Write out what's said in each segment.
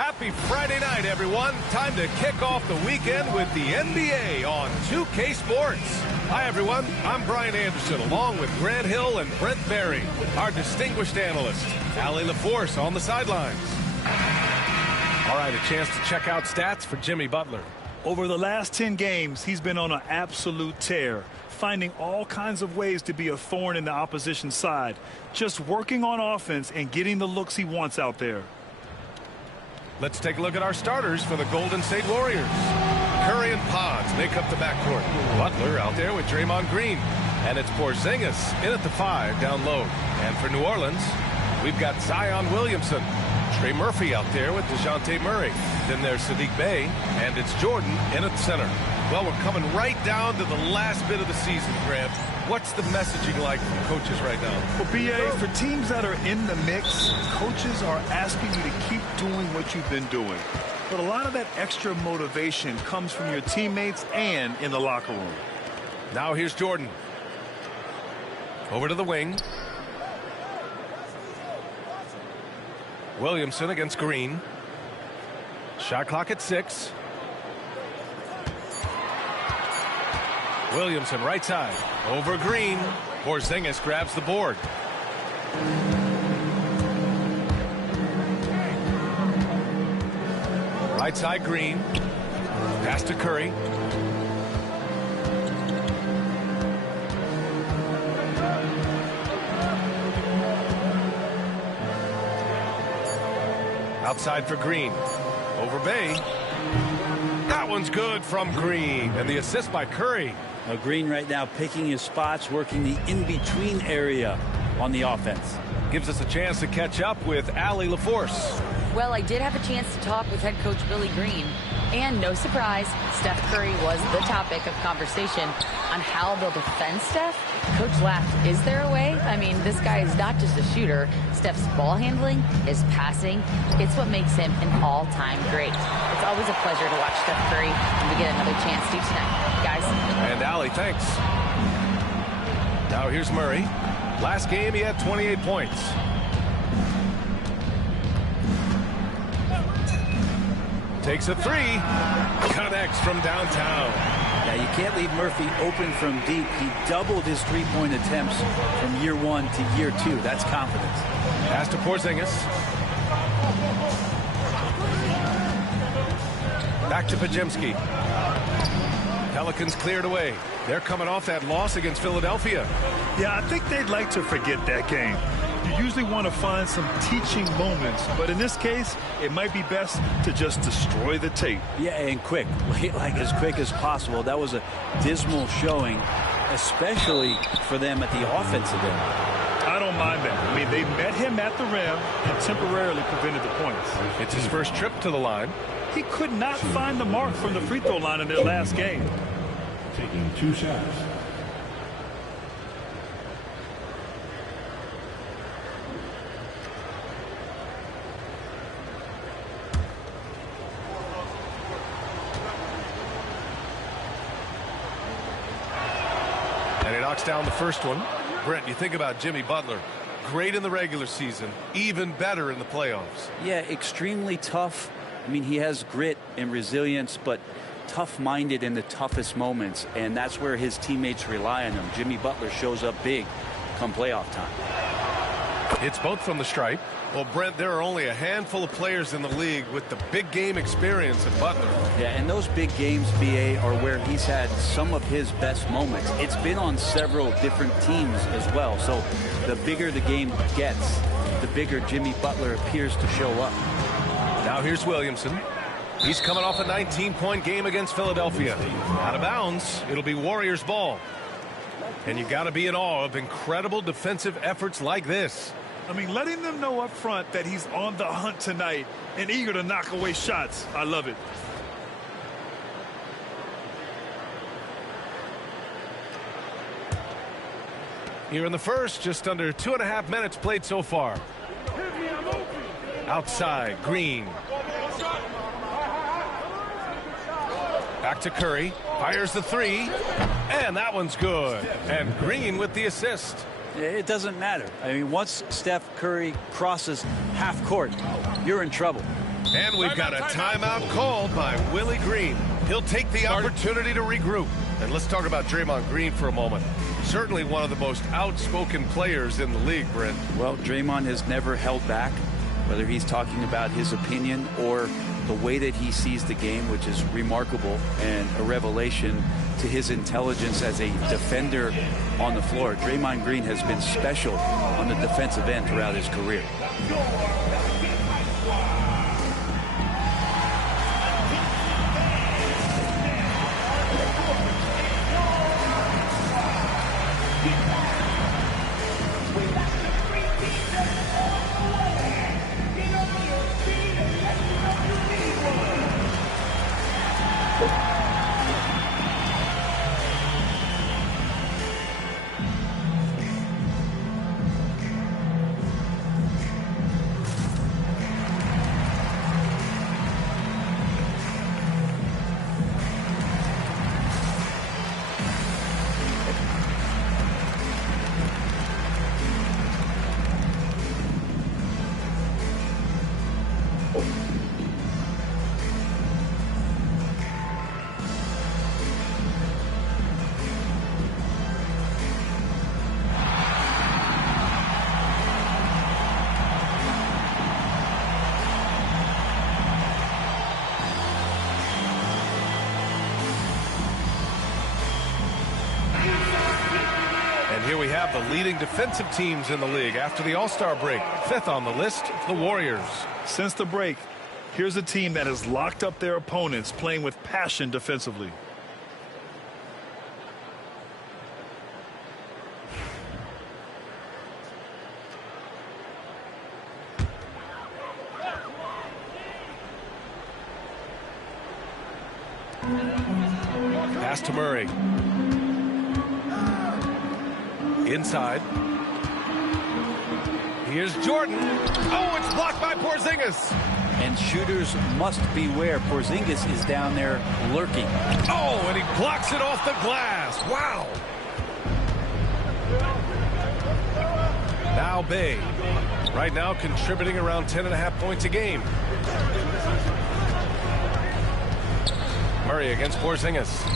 Happy Friday night, everyone. Time to kick off the weekend with the NBA on 2K Sports. Hi, everyone. I'm Brian Anderson, along with Grant Hill and Brent Berry, our distinguished analyst, Allie LaForce on the sidelines. All right, a chance to check out stats for Jimmy Butler. Over the last 10 games, he's been on an absolute tear, finding all kinds of ways to be a thorn in the opposition side, just working on offense and getting the looks he wants out there. Let's take a look at our starters for the Golden State Warriors. Curry and Pods make up the backcourt. Butler out there with Draymond Green. And it's Porzingis in at the 5 down low. And for New Orleans, we've got Zion Williamson. Trey Murphy out there with DeJounte Murray. Then there's Sadiq Bey, and it's Jordan in at the center. Well, we're coming right down to the last bit of the season, Grant. What's the messaging like from coaches right now? Well, B.A., for teams that are in the mix, coaches are asking you to keep doing what you've been doing. But a lot of that extra motivation comes from your teammates and in the locker room. Now here's Jordan. Over to the wing. Williamson against Green. Shot clock at 6. Williamson right side. Over Green. Porzingis grabs the board. Right side Green. Pass to Curry. Outside for Green. Over Bey. That one's good from Green. And the assist by Curry. Green right now picking his spots, working the in-between area on the offense. Gives us a chance to catch up with Allie LaForce. Well, I did have a chance to talk with head coach Billy Green. And no surprise, Steph Curry was the topic of conversation on how they'll defend Steph. Coach laughed, is there a way? I mean, this guy is not just a shooter. Steph's ball handling, his passing, it's what makes him an all-time great. It's always a pleasure to watch Steph Curry, and we get another chance to tonight. Guys. And Allie, thanks. Now here's Murray. Last game, he had 28 points. Takes a 3. Connects from downtown. Yeah, you can't leave Murphy open from deep. He doubled his three-point attempts from year 1 to year 2. That's confidence. Pass to Porzingis. Back to Pajemski. Pelicans cleared away. They're coming off that loss against Philadelphia. Yeah, I think they'd like to forget that game. You usually want to find some teaching moments, but in this case, it might be best to just destroy the tape. Yeah, and quick, like as quick as possible. That was a dismal showing, especially for them at the offensive end. I don't mind that. I mean, they met him at the rim and temporarily prevented the points. It's his first trip to the line. He could not find the mark from the free throw line in their last game. Taking 2 shots. And he knocks down the first one. Brent, you think about Jimmy Butler. Great in the regular season, even better in the playoffs. Yeah, extremely tough. I mean, he has grit and resilience, but tough-minded in the toughest moments, and that's where his teammates rely on him. Jimmy Butler shows up big come playoff time. It's both from the stripe. Well, Brent, there are only a handful of players in the league with the big game experience of Butler. Yeah, and those big games, BA, are where he's had some of his best moments. It's been on several different teams as well, so the bigger the game gets, the bigger Jimmy Butler appears to show up. Now here's Williamson. He's coming off a 19-point game against Philadelphia. Out of bounds, it'll be Warriors ball. And you got to be in awe of incredible defensive efforts like this. I mean, letting them know up front that he's on the hunt tonight and eager to knock away shots. I love it. Here in the first, just under 2.5 minutes played so far. Outside, Green. Back to Curry. Fires the 3. And that one's good. And Green with the assist. It doesn't matter. I mean, once Steph Curry crosses half court, you're in trouble. And we've got a timeout called by Willie Green. He'll take the opportunity to regroup. And let's talk about Draymond Green for a moment. Certainly one of the most outspoken players in the league, Brent. Well, Draymond has never held back, whether he's talking about his opinion or the way that he sees the game, which is remarkable and a revelation to his intelligence as a defender on the floor. Draymond Green has been special on the defensive end throughout his career. Here we have the leading defensive teams in the league after the All-Star break. Fifth on the list, the Warriors. Since the break, here's a team that has locked up their opponents, playing with passion defensively. Pass to Murray. Inside. Here's Jordan. Oh, it's blocked by Porzingis. And shooters must beware. Porzingis is down there lurking. Oh, and he blocks it off the glass. Wow. Now Bay. Right now contributing around 10.5 points a game. Murray against Porzingis.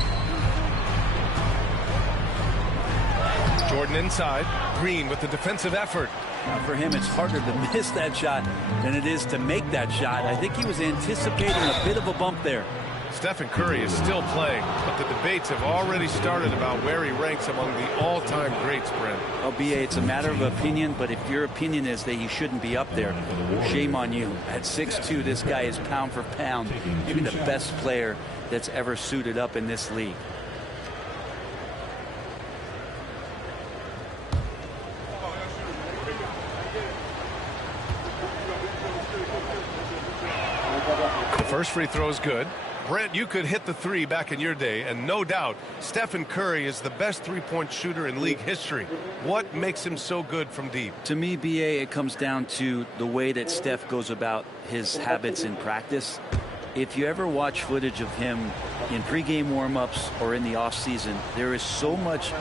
Jordan inside. Green with the defensive effort. Now for him, it's harder to miss that shot than it is to make that shot. I think he was anticipating a bit of a bump there. Stephen Curry is still playing, but the debates have already started about where he ranks among the all-time greats, Brent. Well, BA, it's a matter of opinion, but if your opinion is that he shouldn't be up there, shame on you. At 6'2", this guy is pound for pound, maybe the best player that's ever suited up in this league. First free throw is good. Brent, you could hit the three back in your day, and no doubt Stephen Curry is the best three-point shooter in league history. What makes him so good from deep? To me, BA, it comes down to the way that Steph goes about his habits in practice. If you ever watch footage of him in pregame warm-ups or in the offseason, there is so much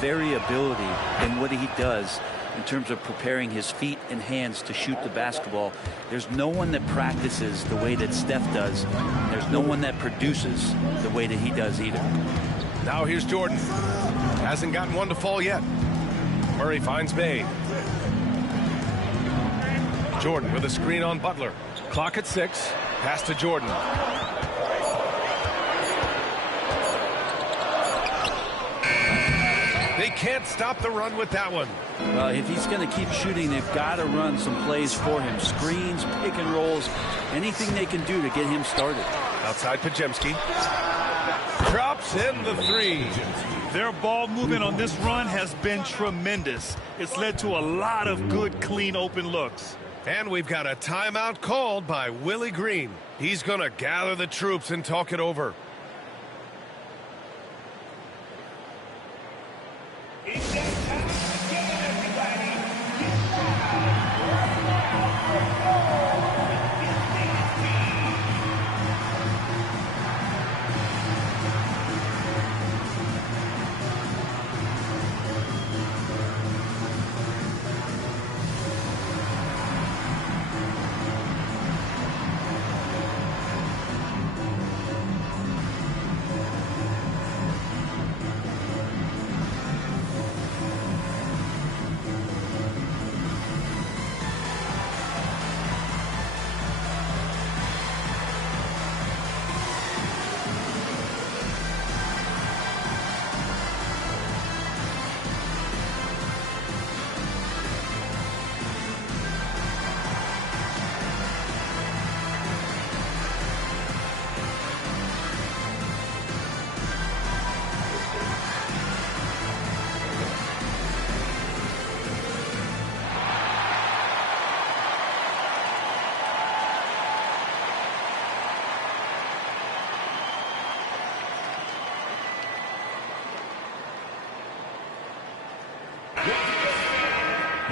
variability in what he does in terms of preparing his feet and hands to shoot the basketball. There's no one that practices the way that Steph does. There's no one that produces the way that he does either. Now here's Jordan. Hasn't gotten one to fall yet. Murray finds Bay. Jordan with a screen on Butler. Clock at 6. Pass to Jordan. They can't stop the run with that one. Well, if he's going to keep shooting, they've got to run some plays for him. Screens, pick and rolls, anything they can do to get him started. Outside Pajemski. Drops in the three. Their ball movement on this run has been tremendous. It's led to a lot of good, clean, open looks. And we've got a timeout called by Willie Green. He's going to gather the troops and talk it over.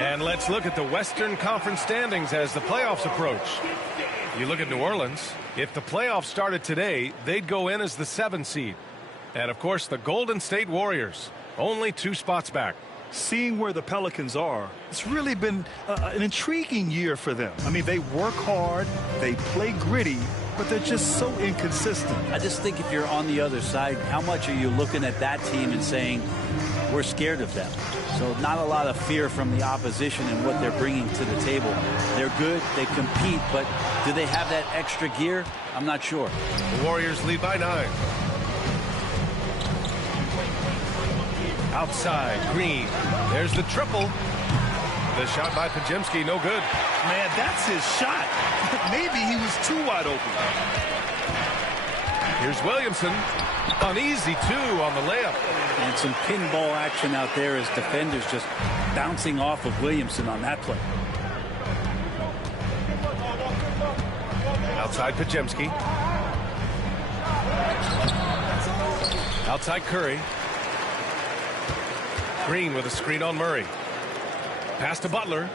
And let's look at the Western Conference standings as the playoffs approach. You look at New Orleans. If the playoffs started today, they'd go in as the 7th seed. And, of course, the Golden State Warriors, only 2 spots back. Seeing where the Pelicans are, it's really been an intriguing year for them. I mean, they work hard, they play gritty, but they're just so inconsistent. I just think if you're on the other side, how much are you looking at that team and saying, we're scared of them? So not a lot of fear from the opposition and what they're bringing to the table. They're good, they compete, but do they have that extra gear? I'm not sure. The Warriors lead by 9. Outside, Green. There's the triple. The shot by Podziemski, no good. Man, that's his shot. Maybe he was too wide open. Here's Williamson. An easy 2 on the layup. And some pinball action out there as defenders just bouncing off of Williamson on that play. Outside Podziemski. Outside Curry. Green with a screen on Murray. Pass to Butler.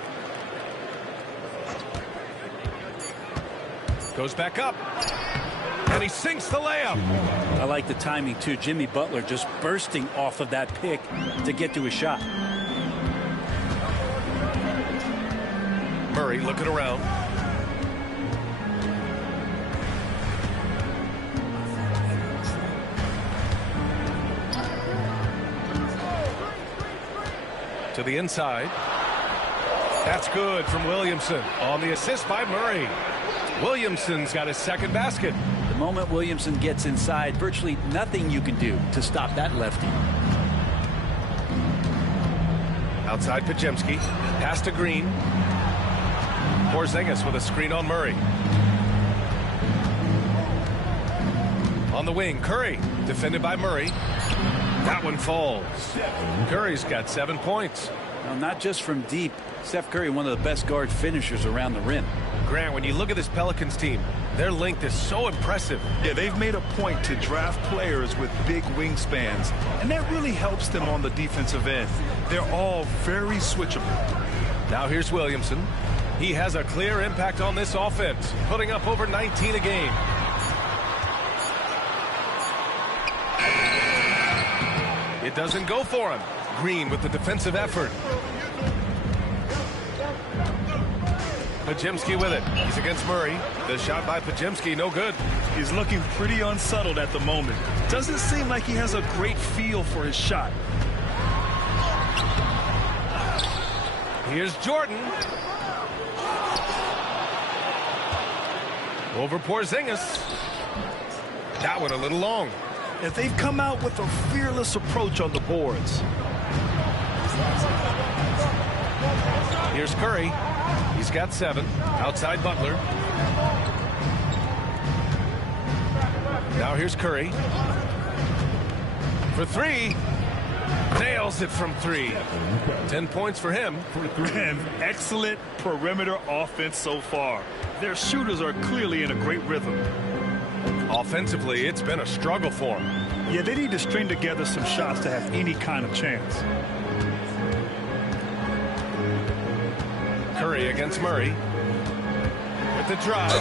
Goes back up. And he sinks the layup. I like the timing, too. Jimmy Butler just bursting off of that pick to get to his shot. Murray looking around. To the inside. That's good from Williamson on the assist by Murray. Williamson's got his 2nd basket. The moment Williamson gets inside, virtually nothing you can do to stop that lefty. Outside Podziemski. Pass to Green. Porzingis with a screen on Murray. On the wing, Curry. Defended by Murray. That one falls. Curry's got 7 points. Now, not just from deep. Steph Curry, one of the best guard finishers around the rim. Grant, when you look at this Pelicans team, their length is so impressive. Yeah, they've made a point to draft players with big wingspans, and that really helps them on the defensive end. They're all very switchable. Now here's Williamson. He has a clear impact on this offense, putting up over 19 a game. It doesn't go for him. Green with the defensive effort. Podziemski with it. He's against Murray. The shot by Podziemski, no good. He's looking pretty unsettled at the moment. Doesn't seem like he has a great feel for his shot. Here's Jordan. Over Porzingis. That one a little long. If they've come out with a fearless approach on the boards. Here's Curry. He's got 7. Outside Butler. Now here's Curry. For 3. Nails it from 3. 10 points for him. And excellent perimeter offense so far. Their shooters are clearly in a great rhythm. Offensively, it's been a struggle for them. Yeah, they need to string together some shots to have any kind of chance. Curry against Murray. With the drive.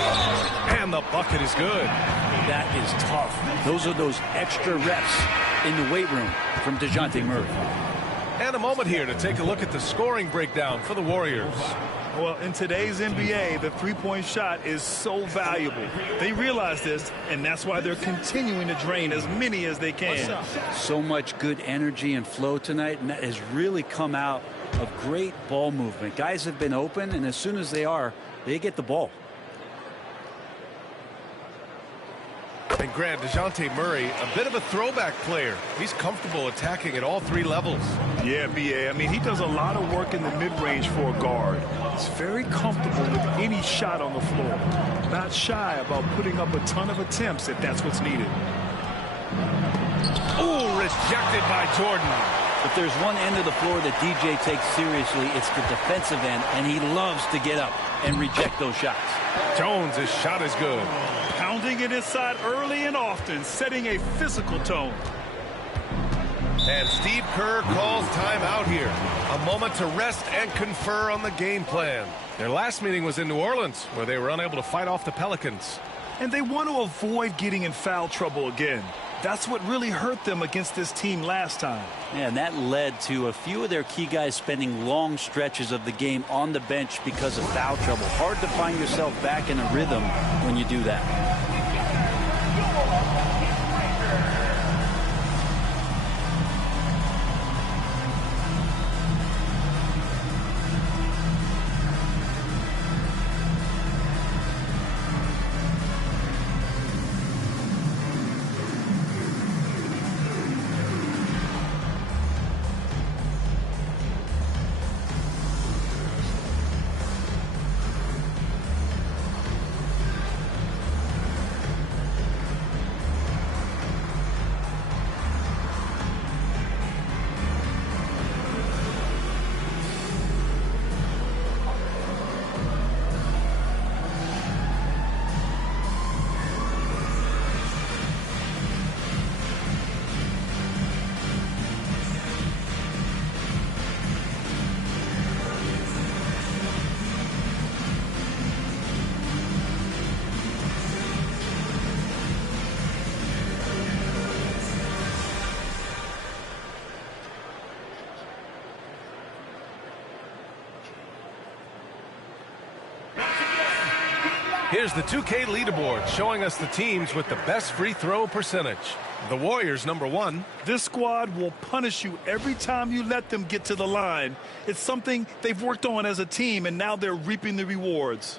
And the bucket is good. That is tough. Those are those extra reps in the weight room from DeJounte Murray. And a moment here to take a look at the scoring breakdown for the Warriors. Well, in today's NBA, the three-point shot is so valuable. They realize this, and that's why they're continuing to drain as many as they can. So much good energy and flow tonight, and that has really come out of great ball movement. Guys have been open, and as soon as they are, they get the ball. And Grant, DeJounte Murray, a bit of a throwback player. He's comfortable attacking at all 3 levels. Yeah, B.A. I mean, he does a lot of work in the mid-range for a guard. He's very comfortable with any shot on the floor. Not shy about putting up a ton of attempts if that's what's needed. Ooh, rejected by Jordan. If there's one end of the floor that DJ takes seriously, it's the defensive end, and he loves to get up and reject those shots. Jones, his shot is good. Pounding it inside early and often, setting a physical tone. And Steve Kerr calls timeout here. A moment to rest and confer on the game plan. Their last meeting was in New Orleans, where they were unable to fight off the Pelicans. And they want to avoid getting in foul trouble again. That's what really hurt them against this team last time. Yeah, and that led to a few of their key guys spending long stretches of the game on the bench because of foul trouble. Hard to find yourself back in a rhythm when you do that. Here's the 2K leaderboard showing us the teams with the best free throw percentage. The Warriors, number 1. This squad will punish you every time you let them get to the line. It's something they've worked on as a team, and now they're reaping the rewards.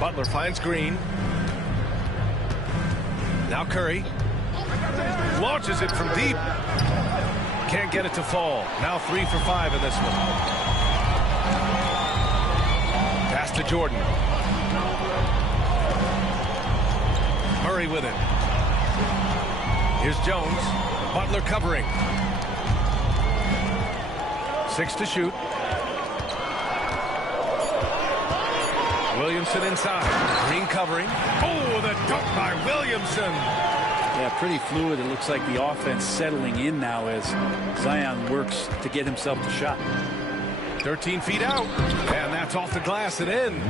Butler finds Green. Now Curry launches it from deep. Can't get it to fall. Now 3 for 5 in this one. Pass to Jordan. Murray with it. Here's Jones. Butler covering. 6 to shoot. Williamson inside. Green covering. Oh, the dunk by Williamson. Yeah, pretty fluid. It looks like the offense settling in now as Zion works to get himself the shot. 13 feet out. And that's off the glass and in.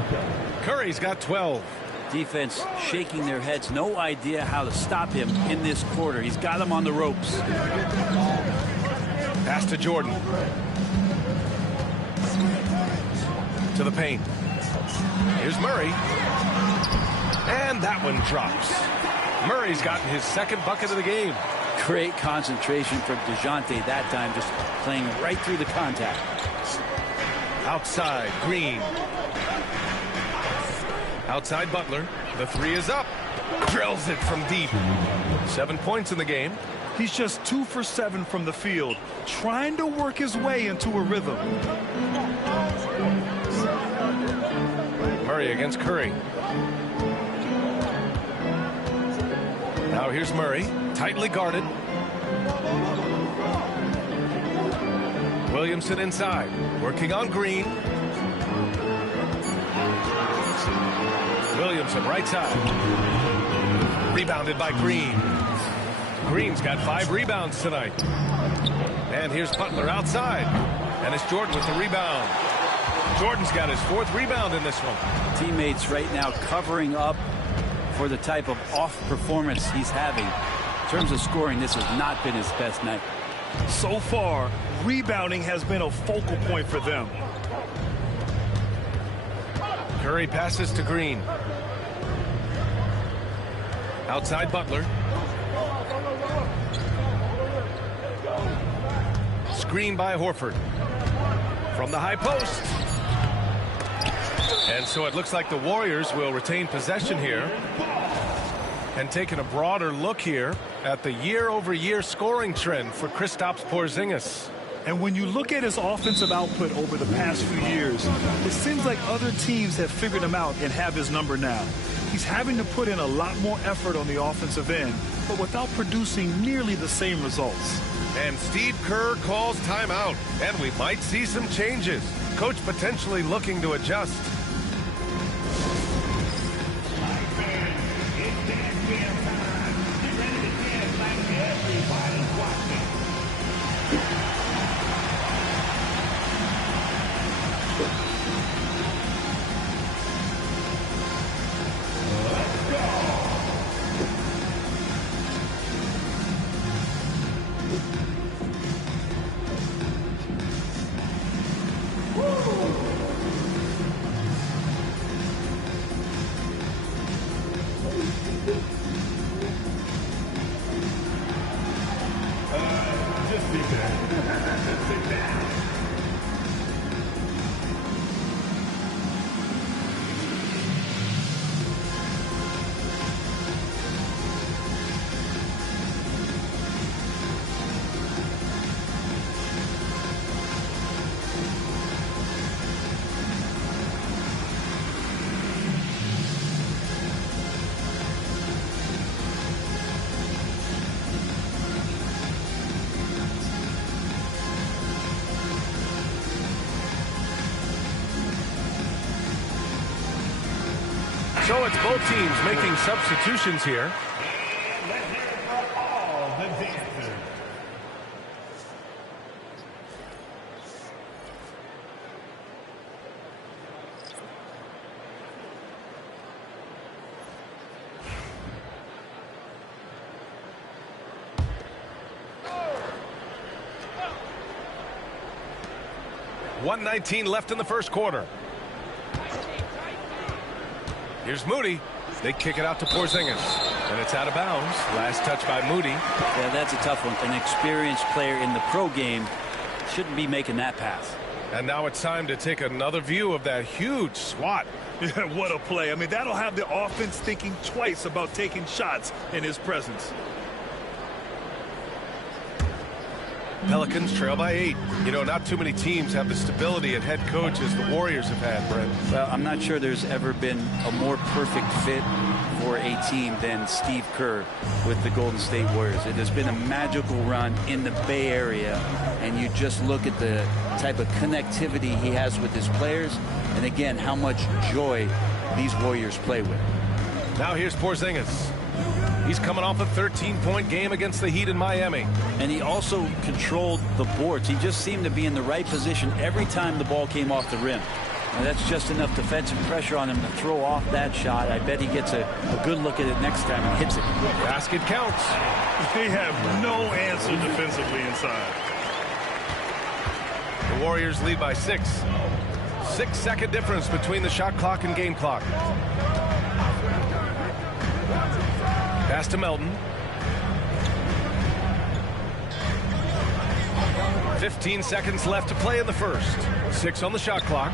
Curry's got 12. Defense shaking their heads. No idea how to stop him in this quarter. He's got him on the ropes. Pass to Jordan. To the paint. Here's Murray. And that one drops. Murray's gotten his second bucket of the game. Great concentration from DeJounte that time, just playing right through the contact. Outside, Green. Outside Butler. The 3 is up. Drills it from deep. 7 points in the game. He's just 2 for 7 from the field, trying to work his way into a rhythm. Murray against Curry. Now here's Murray, tightly guarded. Williamson inside, working on Green. Williamson right side. Rebounded by Green. Green's got 5 rebounds tonight. And here's Butler outside. And it's Jordan with the rebound. Jordan's got his 4th rebound in this one. Teammates right now covering up for the type of off performance he's having. In terms of scoring, this has not been his best night. So far, rebounding has been a focal point for them. Curry passes to Green. Outside Butler. Screen by Horford. From the high post. And so it looks like the Warriors will retain possession here. And taking a broader look here at the year-over-year scoring trend for Kristaps Porzingis. And when you look at his offensive output over the past few years, it seems like other teams have figured him out and have his number now. He's having to put in a lot more effort on the offensive end, but without producing nearly the same results. And Steve Kerr calls timeout, and we might see some changes. Coach potentially looking to adjust. So it's both teams making substitutions here. Let's hear it for all the dancers. .119 left in the first quarter. Here's Moody. They kick it out to Porzingis. And it's out of bounds. Last touch by Moody. Yeah, that's a tough one. An experienced player in the pro game shouldn't be making that pass. And now it's time to take another view of that huge swat. Yeah, what a play. I mean, that'll have the offense thinking twice about taking shots in his presence. Pelicans trail by 8. You know, not too many teams have the stability at head coach as the Warriors have had, Brent. Well, I'm not sure there's ever been a more perfect fit for a team than Steve Kerr with the Golden State Warriors. It has been a magical run in the Bay Area, and you just look at the type of connectivity he has with his players, and again, how much joy these Warriors play with. Now here's Porzingis. He's coming off a 13-point game against the Heat in Miami. And he also controlled the boards. He just seemed to be in the right position every time the ball came off the rim. And that's just enough defensive pressure on him to throw off that shot. I bet he gets a good look at it next time and hits it. Basket counts. They have no answer defensively inside. The Warriors lead by 6. 6-second difference between the shot clock and game clock. Pass to Melton. 15 seconds left to play in the first. 6 on the shot clock.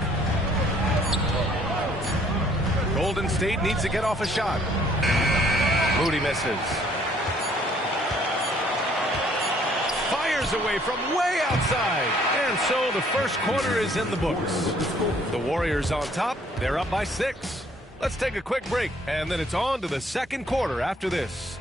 Golden State needs to get off a shot. Moody misses. Fires away from way outside. And so the first quarter is in the books. The Warriors on top. They're up by 6. Let's take a quick break, and then it's on to the second quarter after this.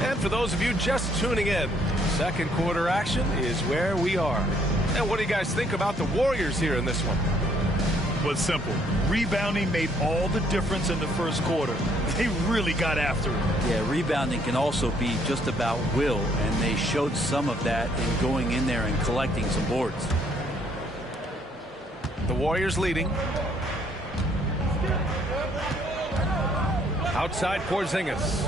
And for those of you just tuning in, second quarter action is where we are. And what do you guys think about the Warriors here in this one? Was simple. Rebounding made all the difference in the first quarter. They really got after it. Yeah, rebounding can also be just about will, and they showed some of that in going in there and collecting some boards. The Warriors leading. Outside Porzingis.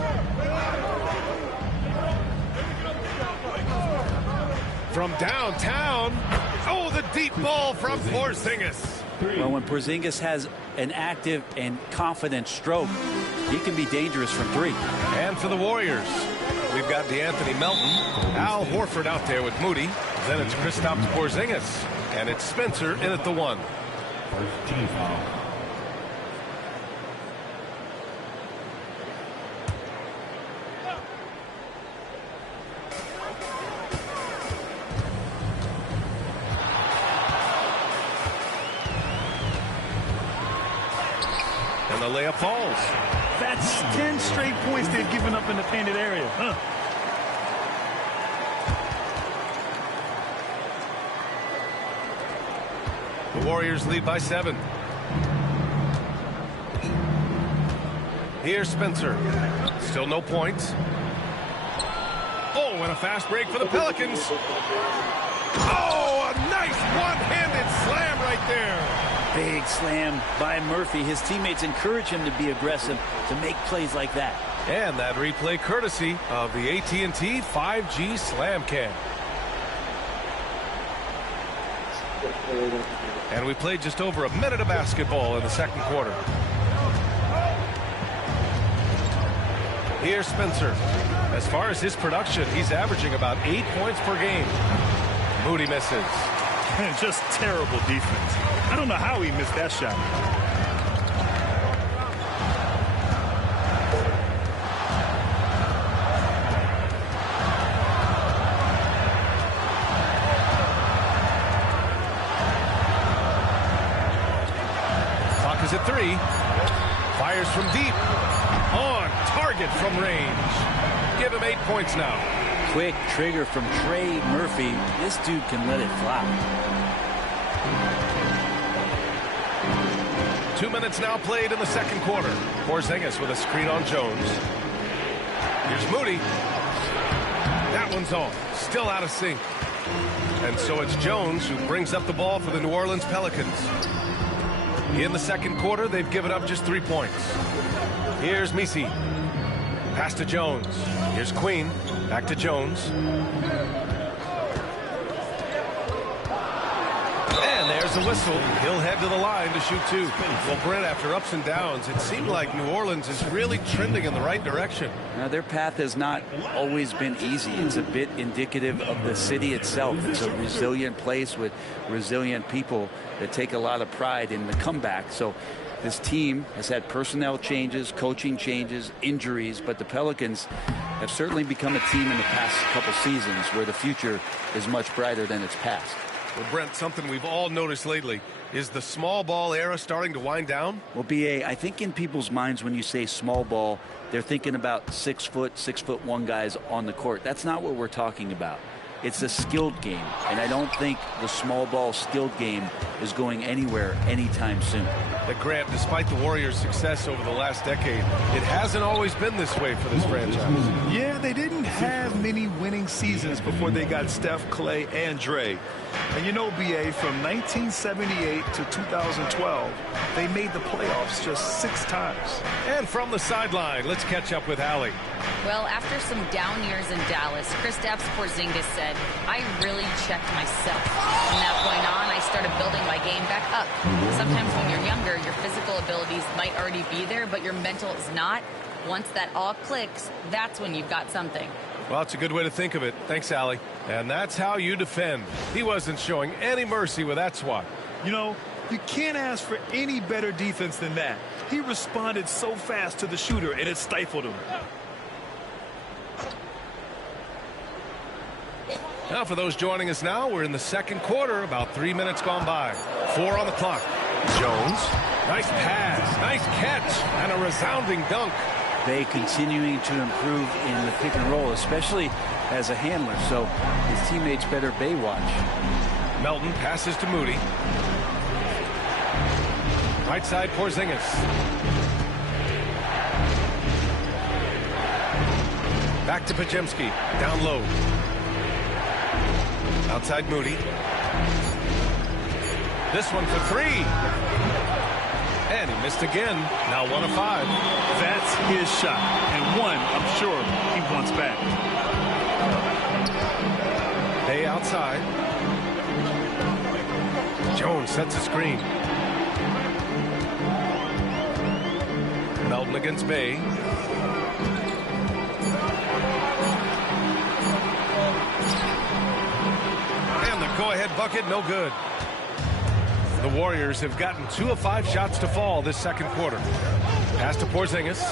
From downtown. Oh, the deep ball from Porzingis. Well, when Porzingis has an active and confident stroke, he can be dangerous from 3. And for the Warriors, we've got DeAnthony Melton, Al Horford out there with Moody. Then it's Kristaps Porzingis. And it's Spencer in at the 1. First team foul. And the layup falls. That's 10 straight points they've given up in the painted area. Huh. The Warriors lead by 7. Here's Spencer. Still no points. Oh, and a fast break for the Pelicans. Oh, a nice one-handed slam right there. Big slam by Murphy. His teammates encourage him to be aggressive, to make plays like that. And that replay courtesy of the AT&T 5G Slam Cam. And we played just over a minute of basketball in the second quarter. Here's Spencer. As far as his production, he's averaging about 8 points per game. Moody misses. And just terrible defense. I don't know how he missed that shot. Clock is at 3. Fires from deep. On target from range. Give him 8 points now. Quick trigger from Trey Murphy. This dude can let it fly. 2 minutes now played in the second quarter. Porzingis with a screen on Jones. Here's Moody. That one's off. Still out of sync. And so it's Jones who brings up the ball for the New Orleans Pelicans. In the second quarter, they've given up just 3 points. Here's Misi. Pass to Jones. Here's Queen. Back to Jones. And there's the whistle. He'll head to the line to shoot 2. Well, Brent, after ups and downs, it seemed like New Orleans is really trending in the right direction. Now, their path has not always been easy. It's a bit indicative of the city itself. It's a resilient place with resilient people that take a lot of pride in the comeback. So this team has had personnel changes, coaching changes, injuries, but the Pelicans have certainly become a team in the past couple seasons where the future is much brighter than its past. Well, Brent, something we've all noticed lately is the small ball era starting to wind down. Well, B.A., I think in people's minds when you say small ball, they're thinking about 6 foot, 6'1" guys on the court. That's not what we're talking about. It's a skilled game, and I don't think the small ball skilled game is going anywhere anytime soon. But Grant, despite the Warriors' success over the last decade, it hasn't always been this way for this franchise. Yeah, they didn't have many winning seasons before they got Steph, Clay, and Dre. And you know, B.A., from 1978 to 2012, they made the playoffs just 6 times. And from the sideline, let's catch up with Allie. Well, after some down years in Dallas, Kristaps Porzingis said, I really checked myself. From that point on, I started building my game back up. Sometimes when you're younger, your physical abilities might already be there, but your mental is not. Once that all clicks, that's when you've got something. Well, it's a good way to think of it. Thanks, Allie. And that's how you defend. He wasn't showing any mercy with that swat. You know, you can't ask for any better defense than that. He responded so fast to the shooter, and it stifled him. Now, for those joining us now, we're in the second quarter, about 3 minutes gone by. 4 on the clock. Jones, nice pass, nice catch, and a resounding dunk. Bay continuing to improve in the pick and roll, especially as a handler, so his teammates better Bay watch. Melton passes to Moody. Right side, Porzingis. Back to Pajemski, down low. Outside Moody. This one for 3. And he missed again. Now 1 of 5. That's his shot. And one, I'm sure, he wants back. Bay outside. Jones sets a screen. Melton against Bay. And the go-ahead bucket, no good. The Warriors have gotten 2 of 5 shots to fall this second quarter. Pass to Porzingis.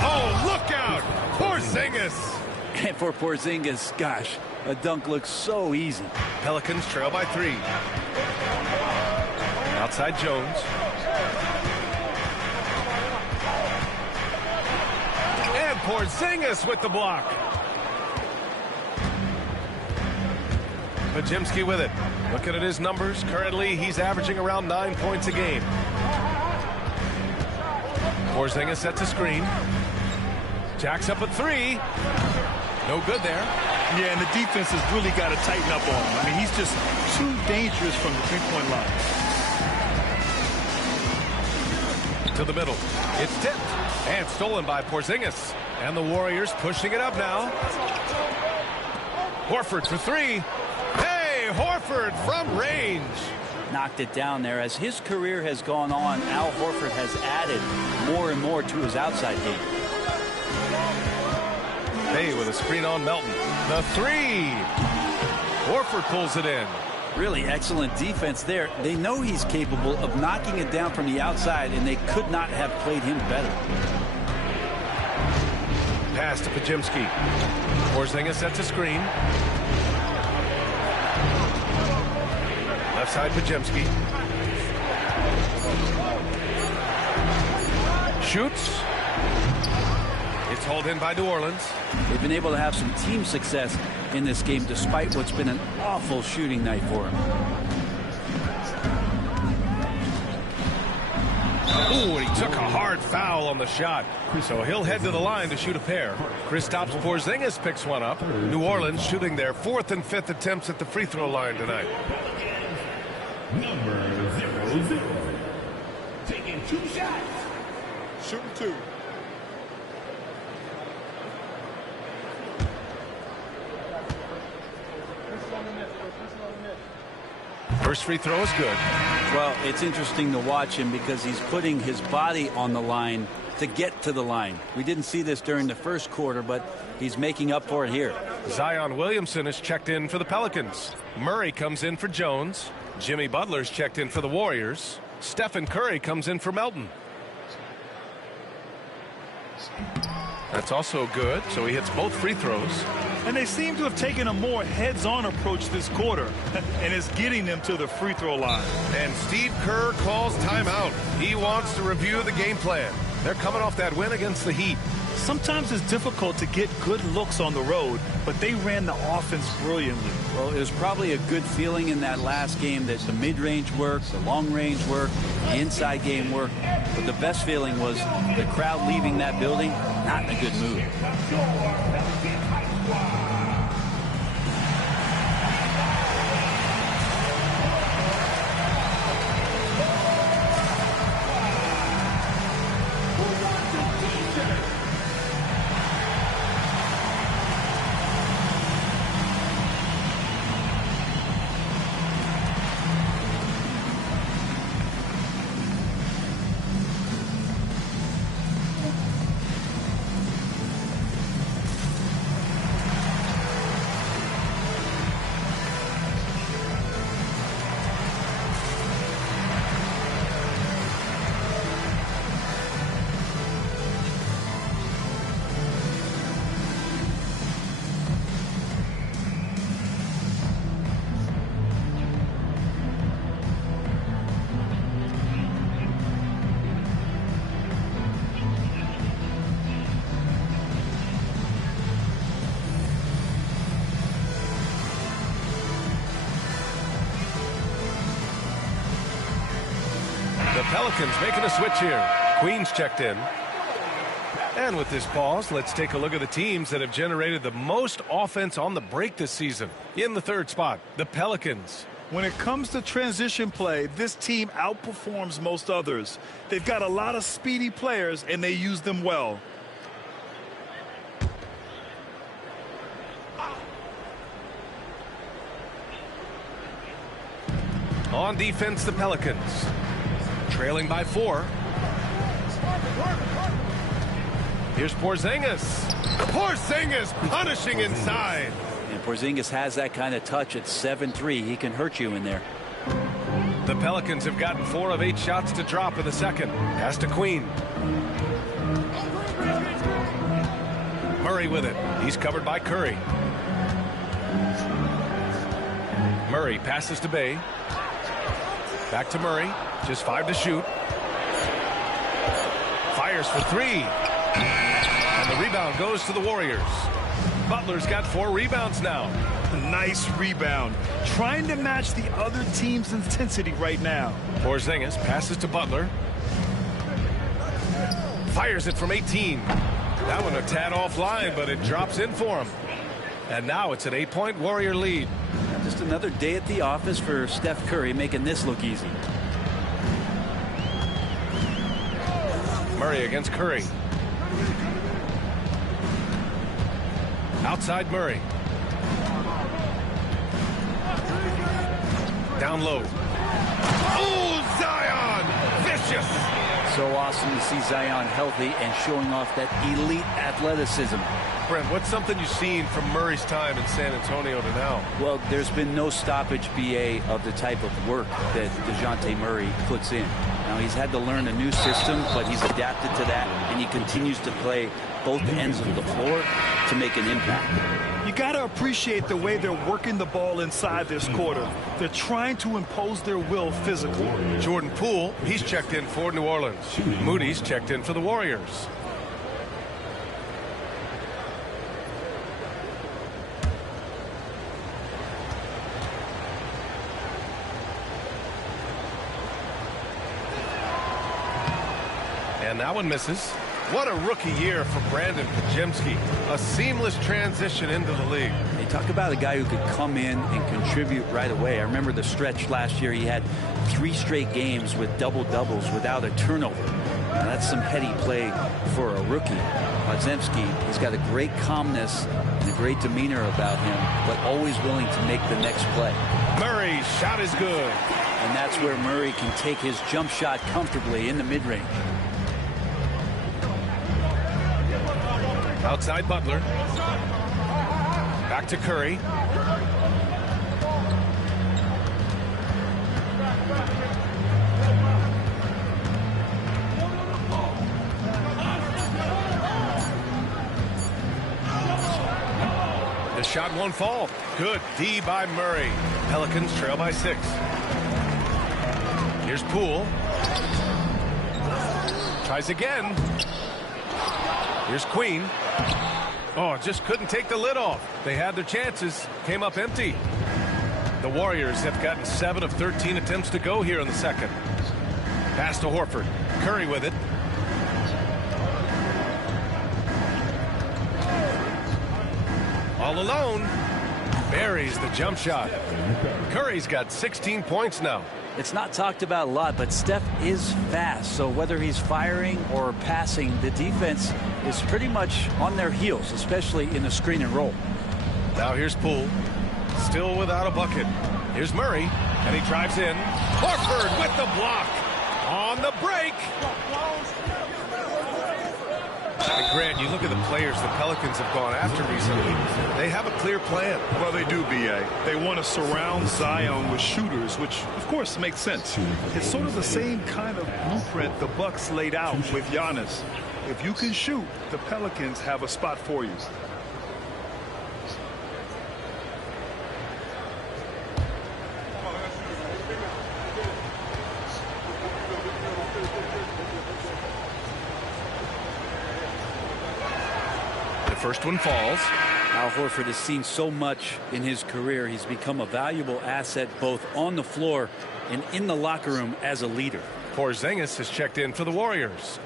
Oh, look out! Porzingis! And for Porzingis, gosh, a dunk looks so easy. Pelicans trail by 3. Outside Jones. And Porzingis with the block. Podziemski with it. Looking at his numbers, currently he's averaging around 9 points a game. Porzingis sets a screen. Jacks up a 3. No good there. Yeah, and the defense has really got to tighten up on him. I mean, he's just too dangerous from the three-point line. To the middle. It's tipped and stolen by Porzingis. And the Warriors pushing it up now. Horford for 3. Hey, Horford from range. Knocked it down there. As his career has gone on, Al Horford has added more and more to his outside game. Hey, with a screen on Melton. The 3. Horford pulls it in. Really excellent defense there. They know he's capable of knocking it down from the outside, and they could not have played him better. Pass to Podziemski. Porzingis sets a screen. Left side Podziemski. Shoots. It's hauled in by New Orleans. They've been able to have some team success in this game despite what's been an awful shooting night for him. Ooh, and he took a hard foul on the shot. So he'll head to the line to shoot a pair. Kristaps Porzingis picks one up. New Orleans shooting their 4th and 5th attempts at the free throw line tonight. Number 0-0. Taking 2 shots. Shooting 2. First free throw is good. Well, it's interesting to watch him because he's putting his body on the line to get to the line. We didn't see this during the first quarter, but he's making up for it here. Zion Williamson is checked in for the Pelicans. Murray comes in for Jones. Jimmy Butler's checked in for the Warriors. Stephen Curry comes in for Melton. That's also good, so he hits both free throws. And they seem to have taken a more heads-on approach this quarter, and it's getting them to the free throw line. And Steve Kerr calls timeout. He wants to review the game plan. They're coming off that win against the Heat. Sometimes it's difficult to get good looks on the road, but they ran the offense brilliantly. Well, it was probably a good feeling in that last game that the mid-range worked, the long-range worked, the inside game worked. But the best feeling was the crowd leaving that building, not in a good mood. Pelicans making a switch here. Queens checked in. And with this pause, let's take a look at the teams that have generated the most offense on the break this season. In the 3rd spot, the Pelicans. When it comes to transition play, this team outperforms most others. They've got a lot of speedy players, and they use them well. On defense, the Pelicans. Trailing by 4. Here's Porzingis. Porzingis punishing inside. And Porzingis has that kind of touch at 7'3". He can hurt you in there. The Pelicans have gotten 4 of 8 shots to drop in the second. Pass to Queen. Murray with it. He's covered by Curry. Murray passes to Bay. Back to Murray. Just 5 to shoot. Fires for 3. And the rebound goes to the Warriors. Butler's got 4 rebounds now. Nice rebound. Trying to match the other team's intensity right now. Porzingis passes to Butler. Fires it from 18. That one a tad offline, but it drops in for him. And now it's an 8-point Warrior lead. Just another day at the office for Steph Curry, making this look easy. Murray against Curry. Outside Murray. Down low. Oh, Zion! Vicious! So awesome to see Zion healthy and showing off that elite athleticism. Brent, what's something you've seen from Murray's time in San Antonio to now? Well, there's been no stoppage, BA, of the type of work that DeJounte Murray puts in. Now, he's had to learn a new system, but he's adapted to that, and he continues to play both ends of the floor to make an impact. You got to appreciate the way they're working the ball inside this quarter. They're trying to impose their will physically. Jordan Poole, he's checked in for New Orleans. Moody's checked in for the Warriors. And that one misses. What a rookie year for Brandon Podziemski. A seamless transition into the league. They talk about a guy who could come in and contribute right away. I remember the stretch last year. He had 3 straight games with double-doubles without a turnover. Now, that's some heady play for a rookie. Podziemski, he's got a great calmness and a great demeanor about him, but always willing to make the next play. Murray's shot is good. And that's where Murray can take his jump shot comfortably in the mid-range. Outside Butler. Back to Curry. The shot won't fall. Good D by Murray. Pelicans trail by 6. Here's Poole. Tries again. Here's Queen. Oh, just couldn't take the lid off. They had their chances. Came up empty. The Warriors have gotten 7 of 13 attempts to go here in the second. Pass to Horford. Curry with it. All alone. Buries the jump shot. Curry's got 16 points now. It's not talked about a lot, but Steph is fast. So whether he's firing or passing, the defense is pretty much on their heels, especially in the screen and roll. Now here's Poole. Still without a bucket. Here's Murray, and he drives in. Horford with the block. On the break. And Grant, you look at the players the Pelicans have gone after recently. They have a clear plan. Well, they do, B.A. They want to surround Zion with shooters, which, of course, makes sense. It's sort of the same kind of blueprint the Bucks laid out with Giannis. If you can shoot, the Pelicans have a spot for you. First one falls. Al Horford has seen so much in his career. He's become a valuable asset both on the floor and in the locker room as a leader. Porzingis has checked in for the Warriors.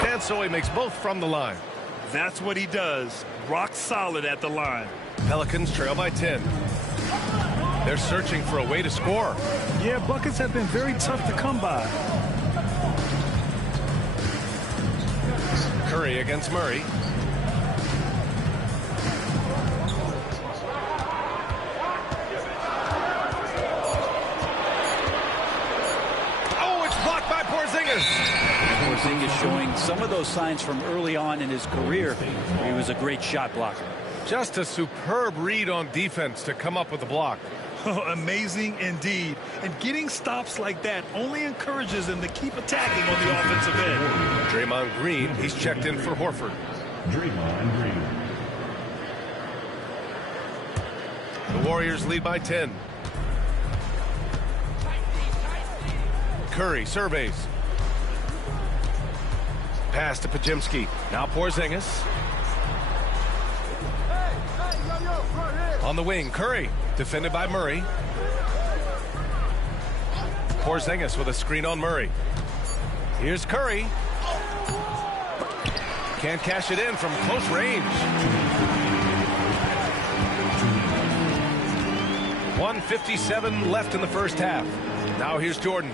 Dansoy makes both from the line. That's what he does. Rock solid at the line. Pelicans trail by 10. They're searching for a way to score. Yeah, buckets have been very tough to come by. Curry against Murray. Oh, it's blocked by Porzingis. some of those signs from early on in his career. He was a great shot blocker. Just a superb read on defense to come up with the block. Oh, amazing indeed. And getting stops like that only encourages them to keep attacking on the offensive end. Draymond Green, he's checked in for Horford. Draymond Green. The Warriors lead by 10. Curry surveys. Pass to Pajimski. Now Porzingis. On the wing, Curry. Defended by Murray. Porzingis with a screen on Murray. Here's Curry. Can't cash it in from close range. 1:57 left in the first half. Now here's Jordan.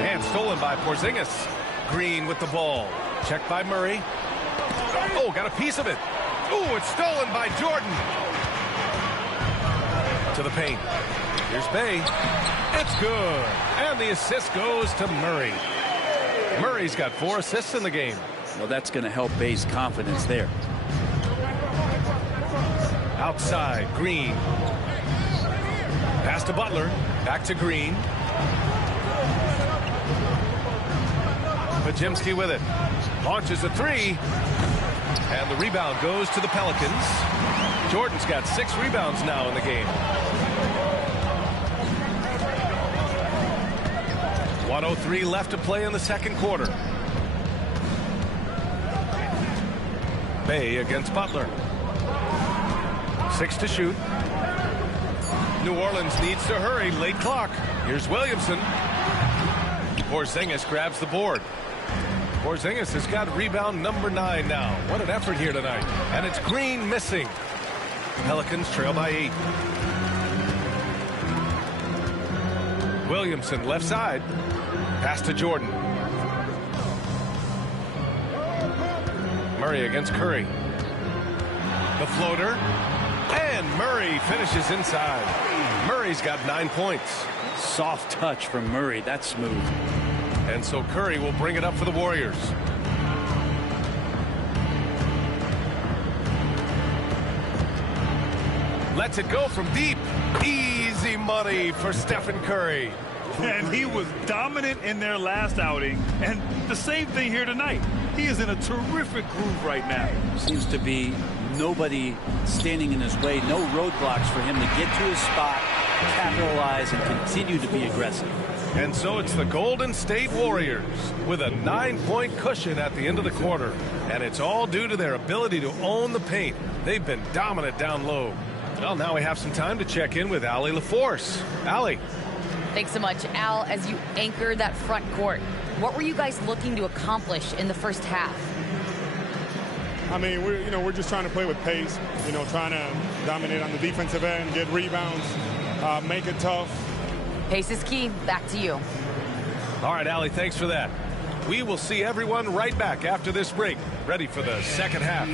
And stolen by Porzingis. Green with the ball. Checked by Murray. Oh, got a piece of it. Oh, it's stolen by Jordan. To the paint. Here's Bay. It's good. And the assist goes to Murray. Murray's got 4 assists in the game. Well, that's going to help Bay's confidence there. Outside, Green. Pass to Butler. Back to Green. Pajimski with it. Launches a 3. And the rebound goes to the Pelicans. Jordan's got 6 rebounds now in the game. 1:03 left to play in the second quarter. Bay against Butler. 6 to shoot. New Orleans needs to hurry. Late clock. Here's Williamson. Porzingis grabs the board. Porzingis has got rebound number 9 now. What an effort here tonight. And it's Green missing. Pelicans trail by 8. Williamson left side. Pass to Jordan. Murray against Curry. The floater. And Murray finishes inside. Murray's got 9 points. Soft touch from Murray. That's smooth. And so Curry will bring it up for the Warriors. Lets it go from deep. Easy money for Stephen Curry. And he was dominant in their last outing. And the same thing here tonight. He is in a terrific groove right now. Seems to be nobody standing in his way. No roadblocks for him to get to his spot, capitalize, and continue to be aggressive. And so it's the Golden State Warriors with a 9-point cushion at the end of the quarter. And it's all due to their ability to own the paint. They've been dominant down low. Well, now we have some time to check in with Allie LaForce. Allie. Thanks so much, Al. As you anchor that front court, what were you guys looking to accomplish in the first half? I mean, we're just trying to play with pace, trying to dominate on the defensive end, get rebounds, make it tough. Pace is key. Back to you. All right, Allie, thanks for that. We will see everyone right back after this break, ready for the second half.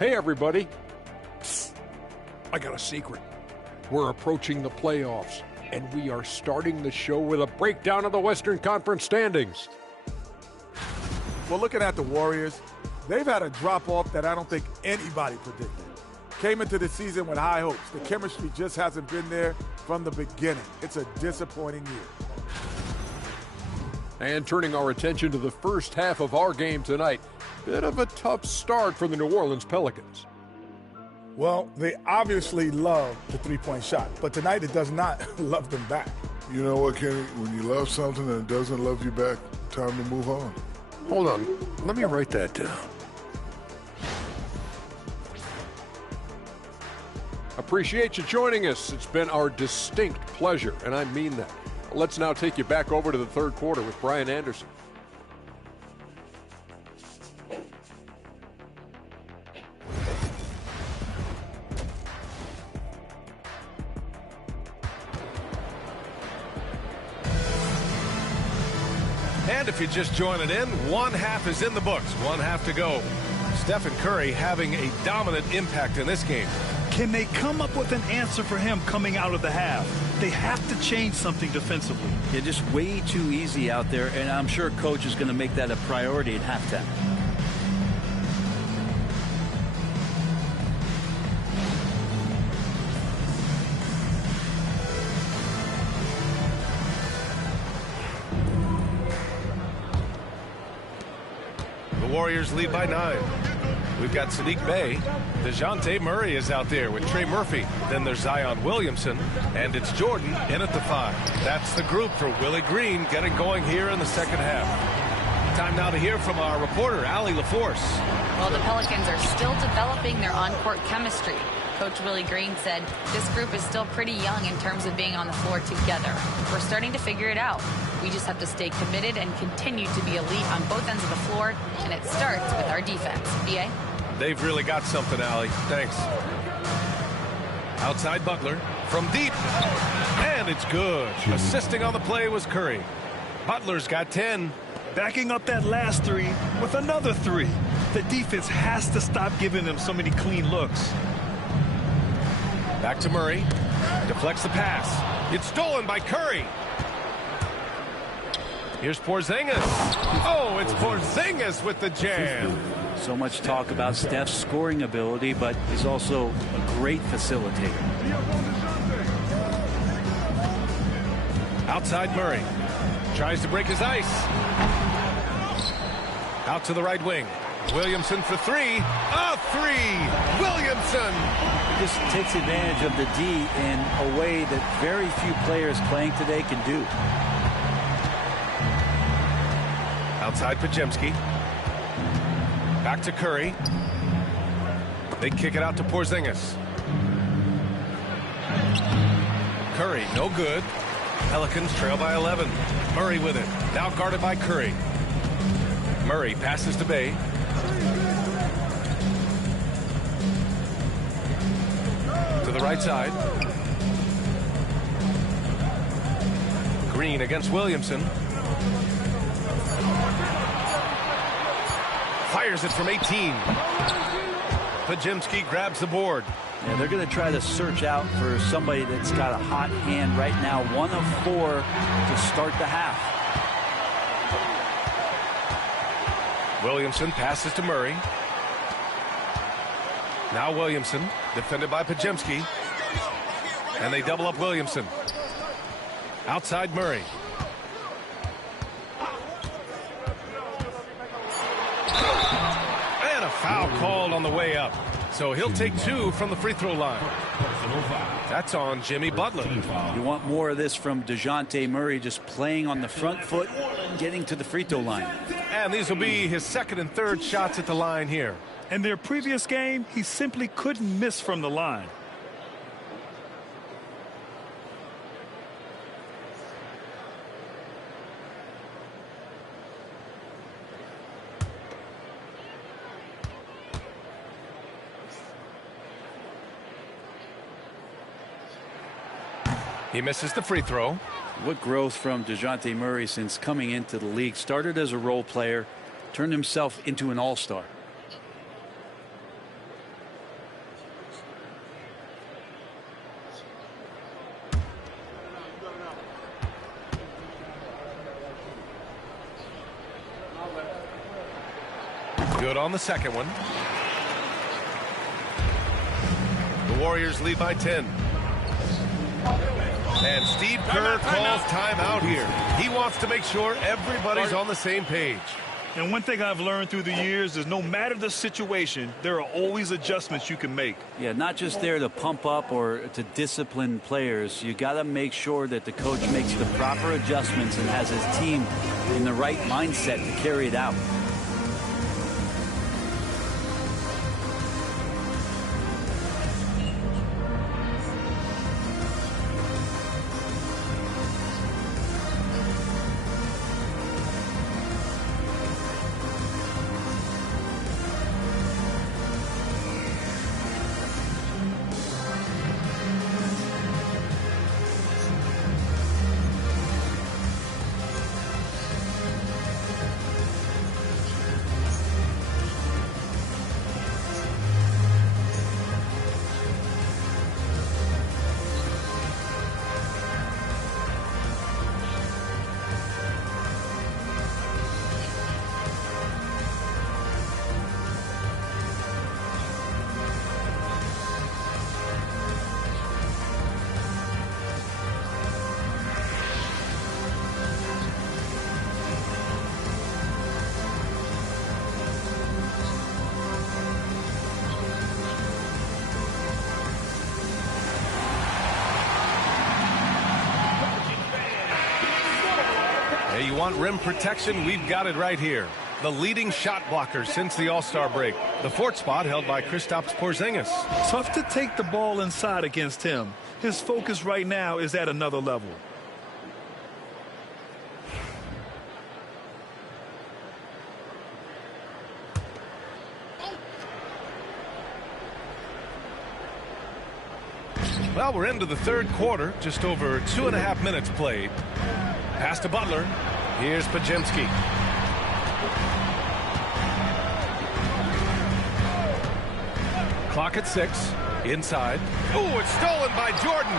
Hey, everybody. I got a secret. We're approaching the playoffs, and we are starting the show with a breakdown of the Western Conference standings. Well, looking at the Warriors, they've had a drop-off that I don't think anybody predicted. Came into the season with high hopes. The chemistry just hasn't been there from the beginning. It's a disappointing year. And turning our attention to the first half of our game tonight, bit of a tough start for the New Orleans Pelicans. Well, they obviously love the three-point shot, but tonight it does not love them back. You know what, Kenny? When you love something and it doesn't love you back, time to move on. Hold on. Let me write that down. Appreciate you joining us. It's been our distinct pleasure, and I mean that. Let's now take you back over to the third quarter with Brian Anderson. And if you're just joining in, one half is in the books, one half to go. Stephen Curry having a dominant impact in this game. Can they come up with an answer for him coming out of the half? They have to change something defensively. They're just way too easy out there, and I'm sure coach is going to make that a priority at halftime. The Warriors lead by 9. We've got Sadiq Bey. DeJounte Murray is out there with Trey Murphy. Then there's Zion Williamson. And it's Jordan in at the 5. That's the group for Willie Green getting going here in the second half. Time now to hear from our reporter, Allie LaForce. Well, the Pelicans are still developing their on-court chemistry. Coach Willie Green said this group is still pretty young in terms of being on the floor together. We're starting to figure it out. We just have to stay committed and continue to be elite on both ends of the floor, and it starts with our defense. B.A.? They've really got something, Allie. Thanks. Outside Butler from deep. And it's good. Assisting on the play was Curry. Butler's got 10. Backing up that last 3 with another 3. The defense has to stop giving them so many clean looks. Back to Murray. Deflects the pass. It's stolen by Curry. Here's Porzingis. Oh, it's Porzingis with the jam. So much talk about Steph's scoring ability, but he's also a great facilitator. Outside Murray. Tries to break his ice. Out to the right wing. Williamson for 3. A 3. Williamson. He just takes advantage of the D in a way that very few players playing today can do. Outside Podziemski. Back to Curry. They kick it out to Porzingis. Curry, no good. Pelicans trail by 11. Murray with it. Now guarded by Curry. Murray passes to Bey. To the right side. Green against Williamson. Fires it from 18. Podziemski grabs the board. Yeah, they're going to try to search out for somebody that's got a hot hand right now. 1 of 4 to start the half. Williamson passes to Murray. Now Williamson, defended by Podziemski. And they double up Williamson. Outside Murray. And a foul called on the way up. So he'll take 2 from the free throw line. That's on Jimmy Butler. You want more of this from DeJounte Murray, just playing on the front foot, getting to the free throw line. And these will be his second and third shots at the line here. In their previous game, he simply couldn't miss from the line. He misses the free throw. What growth from DeJounte Murray since coming into the league. Started as a role player, turned himself into an all-star. Good on the second one. The Warriors lead by 10. And Steve Kerr calls timeout here. He wants to make sure everybody's on the same page. And one thing I've learned through the years is no matter the situation, there are always adjustments you can make. Yeah, not just there to pump up or to discipline players. You got to make sure that the coach makes the proper adjustments and has his team in the right mindset to carry it out. Hey, you want rim protection? We've got it right here. The leading shot blocker since the All-Star break. The fourth spot held by Kristaps Porzingis. Tough to take the ball inside against him. His focus right now is at another level. Well, we're into the third quarter. Just over 2.5 minutes played. Pass to Butler. Here's Podziemski. Clock at 6. Inside. Oh, it's stolen by Jordan.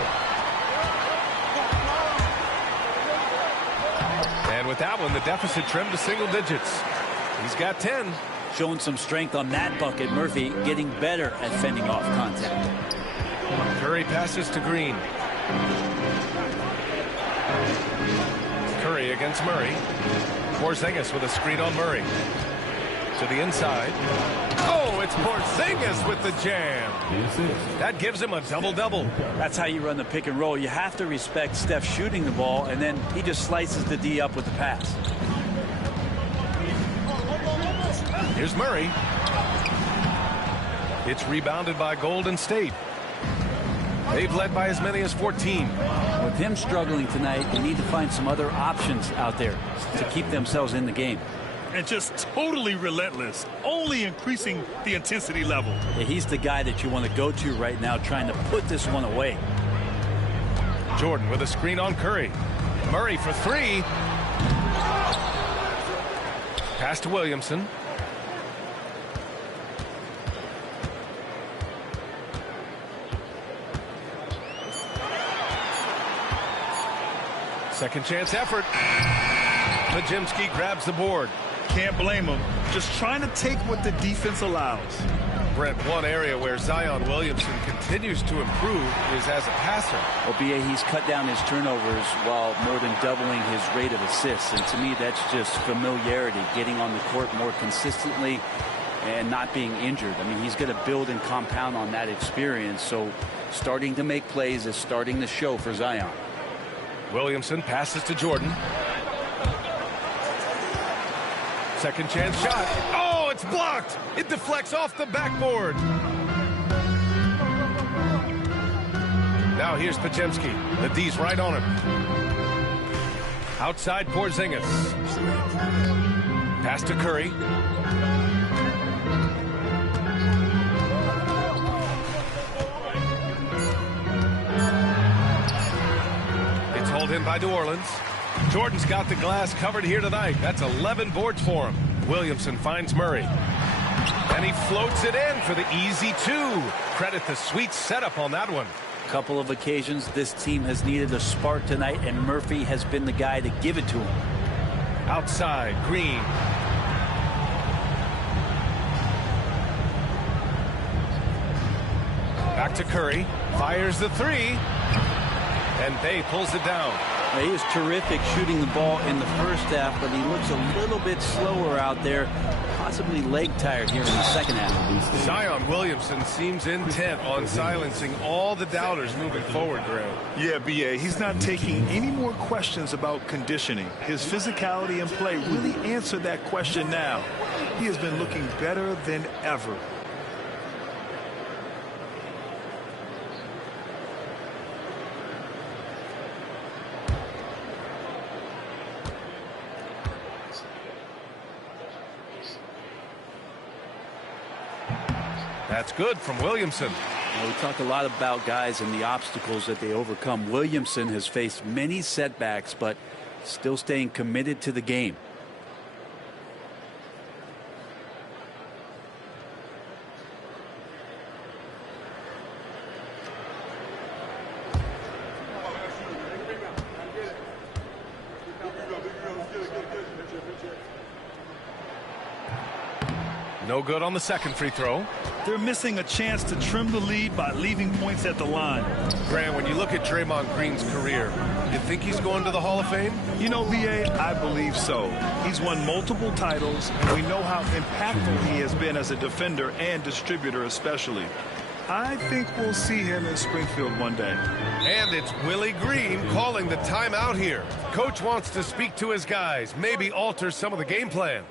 And with that one, the deficit trimmed to single digits. He's got 10. Showing some strength on that bucket. Murphy getting better at fending off contact. Curry passes to Green. Curry against Murray. Porzingis with a screen on Murray. To the inside. Oh, it's Porzingis with the jam. That gives him a double-double. That's how you run the pick and roll. You have to respect Steph shooting the ball, and then he just slices the D up with the pass. Here's Murray. It's rebounded by Golden State. They've led by as many as 14. With him struggling tonight, they need to find some other options out there to keep themselves in the game. And just totally relentless, only increasing the intensity level. Yeah, he's the guy that you want to go to right now, trying to put this one away. Jordan with a screen on Curry. Murray for 3. Pass to Williamson. Second chance effort. Podziemski grabs the board. Can't blame him. Just trying to take what the defense allows. Brent, one area where Zion Williamson continues to improve is as a passer. Well, BA, he's cut down his turnovers while more than doubling his rate of assists. And to me, that's just familiarity, getting on the court more consistently and not being injured. I mean, he's going to build and compound on that experience. So starting to make plays is starting to show for Zion. Williamson passes to Jordan. Second chance shot. Oh, it's blocked. It deflects off the backboard. Now here's Podziemski. The D's right on him. Outside Porzingis. Pass to Curry. It's hauled in by New Orleans. Jordan's got the glass covered here tonight. That's 11 boards for him. Williamson finds Murray. And he floats it in for the easy 2. Credit the sweet setup on that one. Couple of occasions this team has needed a spark tonight, and Murphy has been the guy to give it to him. Outside, Green. Back to Curry. Fires the 3. And Bay pulls it down. He is terrific shooting the ball in the first half, but he looks a little bit slower out there, possibly leg tired here in the second half. Zion Williamson seems intent on silencing all the doubters moving forward, Graham. Yeah, BA, he's not taking any more questions about conditioning. His physicality and play really answer that question now. He has been looking better than ever. That's good from Williamson. We talk a lot about guys and the obstacles that they overcome. Williamson has faced many setbacks, but still staying committed to the game. No good on the second free throw. They're missing a chance to trim the lead by leaving points at the line. Grant, when you look at Draymond Green's career, you think he's going to the Hall of Fame? You know, BA, I believe so. He's won multiple titles, and we know how impactful he has been as a defender and distributor especially. I think we'll see him in Springfield one day. And it's Willie Green calling the timeout here. Coach wants to speak to his guys, maybe alter some of the game plan.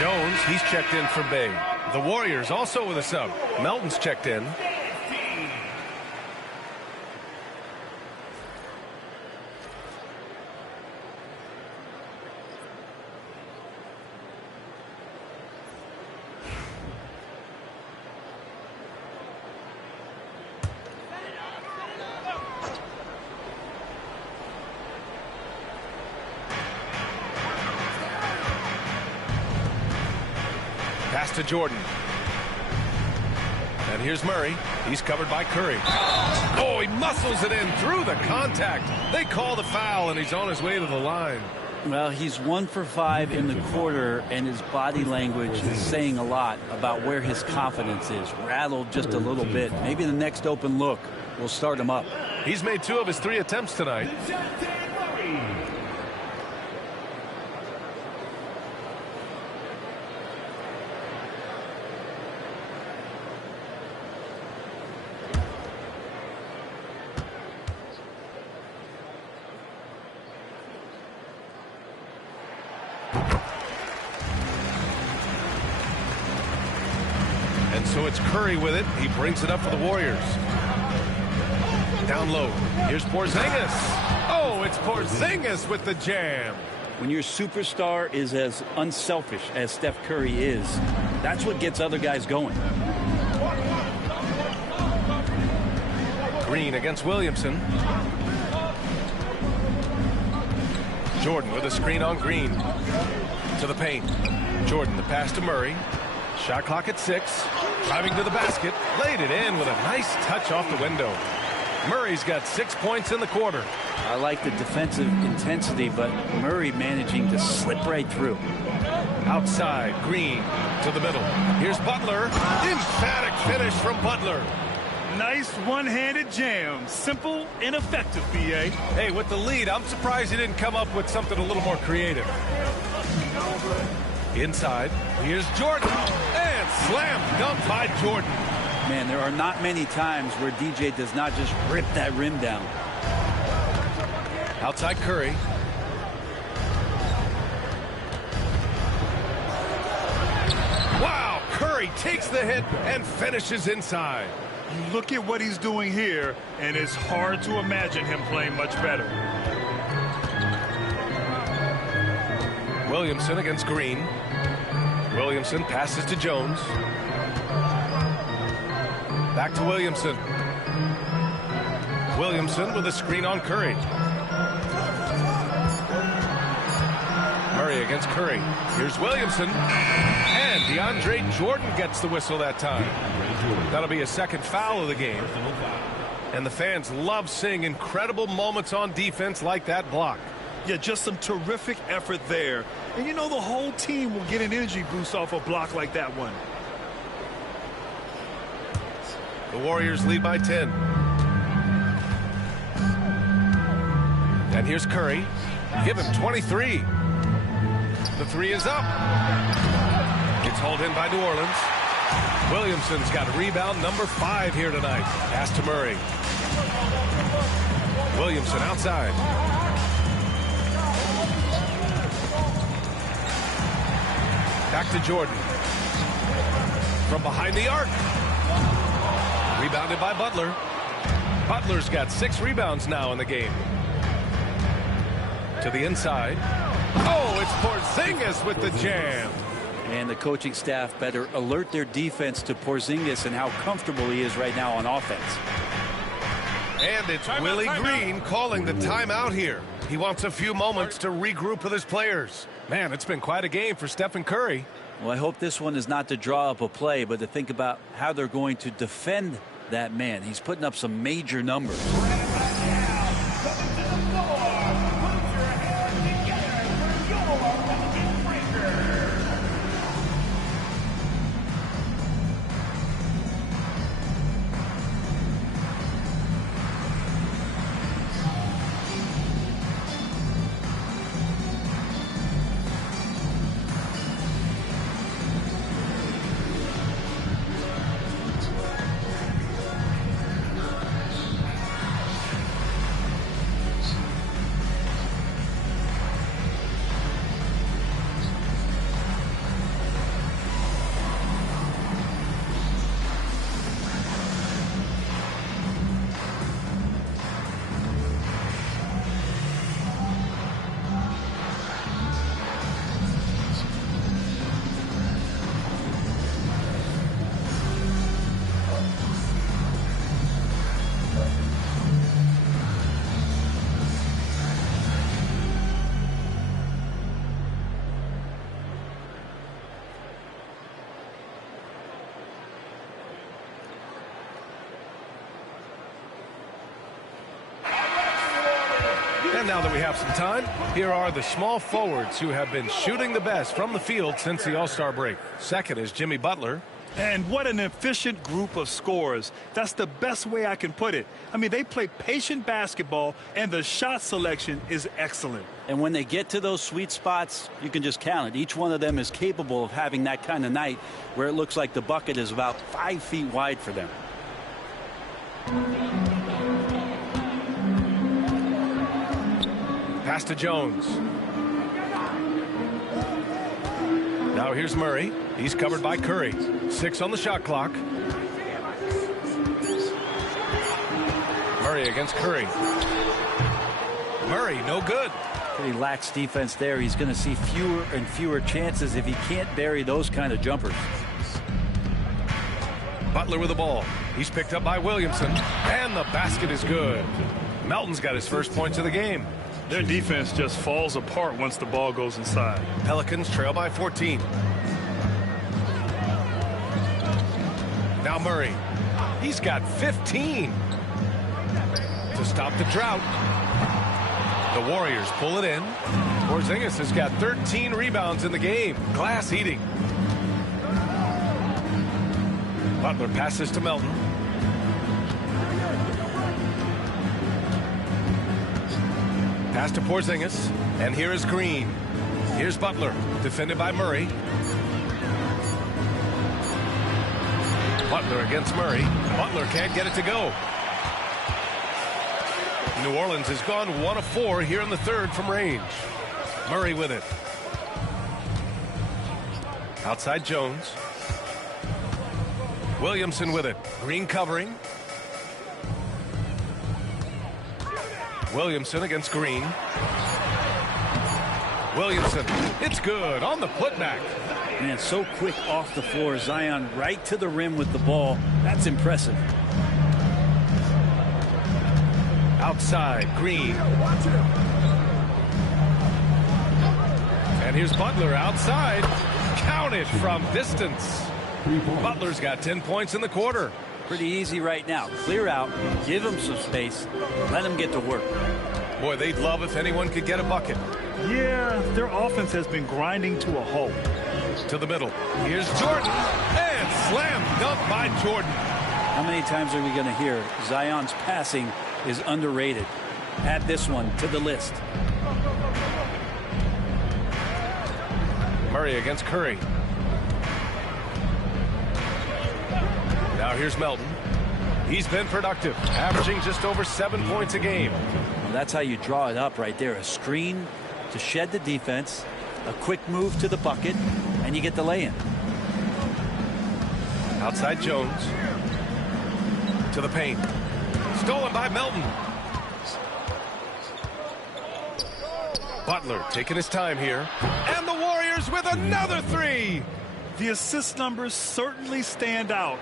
Jones, he's checked in for Bay. The Warriors also with a sub. Melton's checked in. Pass to Jordan. And here's Murray. He's covered by Curry. Oh, he muscles it in through the contact. They call the foul, and he's on his way to the line. Well, he's 1 for 5 in the quarter, and his body language is saying a lot about where his confidence is. Rattled just a little bit. Maybe the next open look will start him up. He's made 2 of his 3 attempts tonight. So it's Curry with it. He brings it up for the Warriors. Down low. Here's Porzingis. Oh, it's Porzingis with the jam. When your superstar is as unselfish as Steph Curry is, that's what gets other guys going. Green against Williamson. Jordan with a screen on Green. To the paint. Jordan, the pass to Murray. Shot clock at 6. Driving to the basket. Laid it in with a nice touch off the window. Murray's got 6 points in the quarter. I like the defensive intensity, but Murray managing to slip right through. Outside, Green to the middle. Here's Butler. Emphatic finish from Butler. Nice one-handed jam. Simple and effective, B.A. Hey, with the lead, I'm surprised he didn't come up with something a little more creative. Inside, here's Jordan, and slam dunk by Jordan. Man, there are not many times where DJ does not just rip that rim down. Outside Curry. Wow, Curry takes the hit and finishes inside. You look at what he's doing here, and it's hard to imagine him playing much better. Williamson against Green. Williamson passes to Jones. Back to Williamson. Williamson with a screen on Curry. Murray against Curry. Here's Williamson. And DeAndre Jordan gets the whistle that time. That'll be a second foul of the game. And the fans love seeing incredible moments on defense like that block. Yeah, just some terrific effort there. And you know the whole team will get an energy boost off a block like that one. The Warriors lead by 10. And here's Curry. Give him 23. The three is up. It's hauled in by New Orleans. Williamson's got rebound number 5 here tonight. Pass to Murray. Williamson outside. Back to Jordan. From behind the arc. Rebounded by Butler. Butler's got 6 rebounds now in the game. To the inside. Oh, it's Porzingis with the jam. And the coaching staff better alert their defense to Porzingis and how comfortable he is right now on offense. And it's Willie Green calling the timeout here. He wants a few moments to regroup with his players. Man, it's been quite a game for Stephen Curry. Well, I hope this one is not to draw up a play, but to think about how they're going to defend that man. He's putting up some major numbers. And now that we have some time, here are the small forwards who have been shooting the best from the field since the All-Star break. Second is Jimmy Butler. And what an efficient group of scorers. That's the best way I can put it. I mean, they play patient basketball, and the shot selection is excellent. And when they get to those sweet spots, you can just count it. Each one of them is capable of having that kind of night where it looks like the bucket is about 5 feet wide for them. Pass to Jones. Now here's Murray. He's covered by Curry. 6 on the shot clock. Murray against Curry. Murray, no good. Pretty lax defense there. He's going to see fewer and fewer chances if he can't bury those kind of jumpers. Butler with the ball. He's picked up by Williamson. And the basket is good. Melton's got his first points of the game. Their defense just falls apart once the ball goes inside. Pelicans trail by 14. Now Murray. He's got 15. To stop the drought. The Warriors pull it in. Porzingis has got 13 rebounds in the game. Glass eating. Butler passes to Melton. Pass to Porzingis. And here is Green. Here's Butler. Defended by Murray. Butler against Murray. Butler can't get it to go. New Orleans has gone 1 of 4 here in the third from range. Murray with it. Outside Jones. Williamson with it. Green covering. Williamson against Green. Williamson. It's good on the putback. Man, so quick off the floor. Zion right to the rim with the ball. That's impressive. Outside, Green. And here's Butler outside. Count it from distance. Butler's got 10 points in the quarter. Pretty easy right now. Clear out, give him some space, let him get to work. Boy, they'd love if anyone could get a bucket. Yeah, their offense has been grinding to a halt. To the middle. Here's Jordan. And slam dunk by Jordan. How many times are we going to hear Zion's passing is underrated? Add this one to the list. Murray against Curry. Now here's Melton. He's been productive, averaging just over 7 points a game. Well, that's how you draw it up right there. A screen to shed the defense, a quick move to the bucket, and you get the lay-in. Outside Jones. To the paint. Stolen by Melton. Butler taking his time here. And the Warriors with another three. The assist numbers certainly stand out.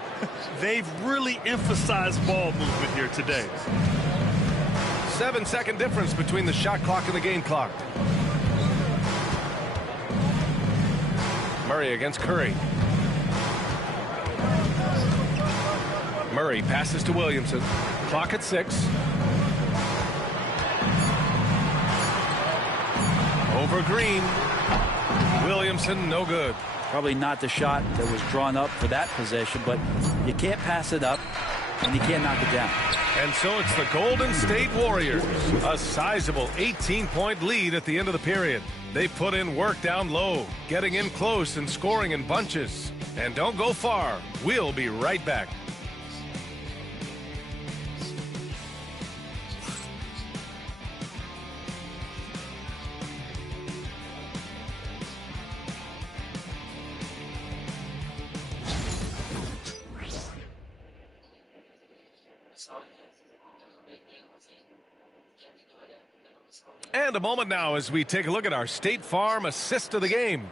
They've really emphasized ball movement here today. 7-second difference between the shot clock and the game clock. Murray against Curry. Murray passes to Williamson. Clock at 6. Over Green. Williamson, no good. Probably not the shot that was drawn up for that possession, but you can't pass it up and you can't knock it down. And so it's the Golden State Warriors. A sizable 18-point lead at the end of the period. They put in work down low, getting in close and scoring in bunches. And don't go far. We'll be right back. And a moment now as we take a look at our State Farm assist of the game.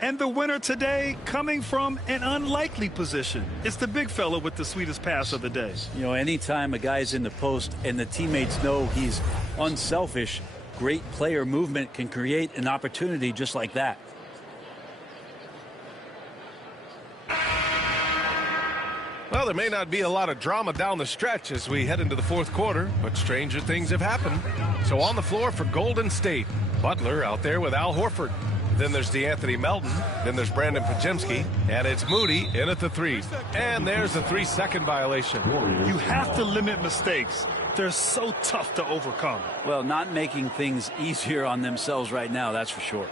And the winner today coming from an unlikely position. It's the big fella with the sweetest pass of the day. You know, anytime a guy's in the post and the teammates know he's unselfish, great player movement can create an opportunity just like that. Well, there may not be a lot of drama down the stretch as we head into the fourth quarter, but stranger things have happened. So on the floor for Golden State, Butler out there with Al Horford. Then there's DeAnthony Melton. Then there's Brandon Pajemski. And it's Moody in at the 3. And there's a 3-second violation. You have to limit mistakes. They're so tough to overcome. Well, not making things easier on themselves right now, that's for sure.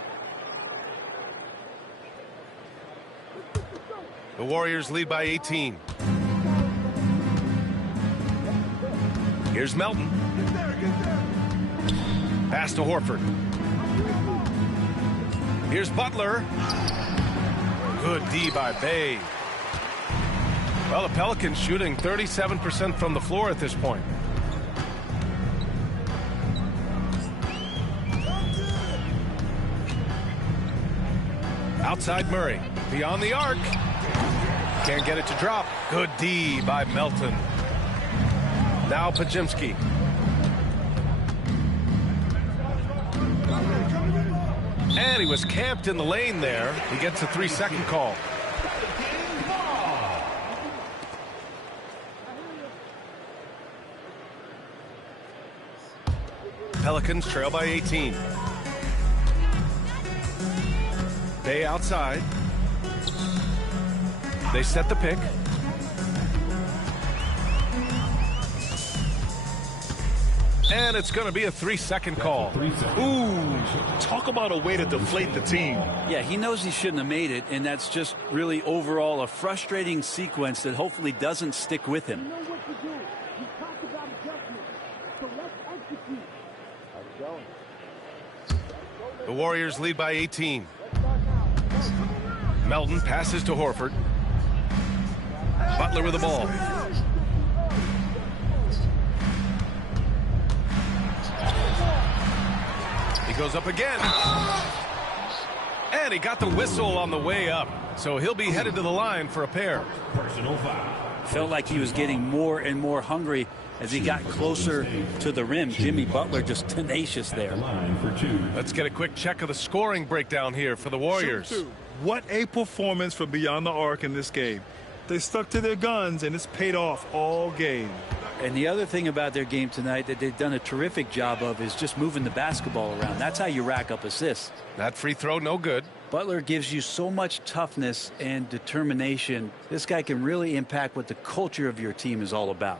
The Warriors lead by 18. Here's Melton. Pass to Horford. Here's Butler. Good D by Bay. Well, the Pelicans shooting 37% from the floor at this point. Outside Murray. Beyond the arc. Can't get it to drop. Good D by Melton. Now Pajemski. And he was camped in the lane there. He gets a 3-second call. Pelicans trail by 18. Bay outside. They set the pick. And it's going to be a 3-second call. Ooh, talk about a way to deflate the team. Yeah, he knows he shouldn't have made it, and that's just really overall a frustrating sequence that hopefully doesn't stick with him. The Warriors lead by 18. Melton passes to Horford. Butler with the ball. He goes up again. And he got the whistle on the way up. So he'll be headed to the line for a pair. Personal foul. Felt like he was getting more and more hungry as he got closer to the rim. Jimmy Butler just tenacious there. Let's get a quick check of the scoring breakdown here for the Warriors. What a performance from beyond the arc in this game. They stuck to their guns, and it's paid off all game. And the other thing about their game tonight that they've done a terrific job of is just moving the basketball around. That's how you rack up assists. That free throw, no good. Butler gives you so much toughness and determination. This guy can really impact what the culture of your team is all about.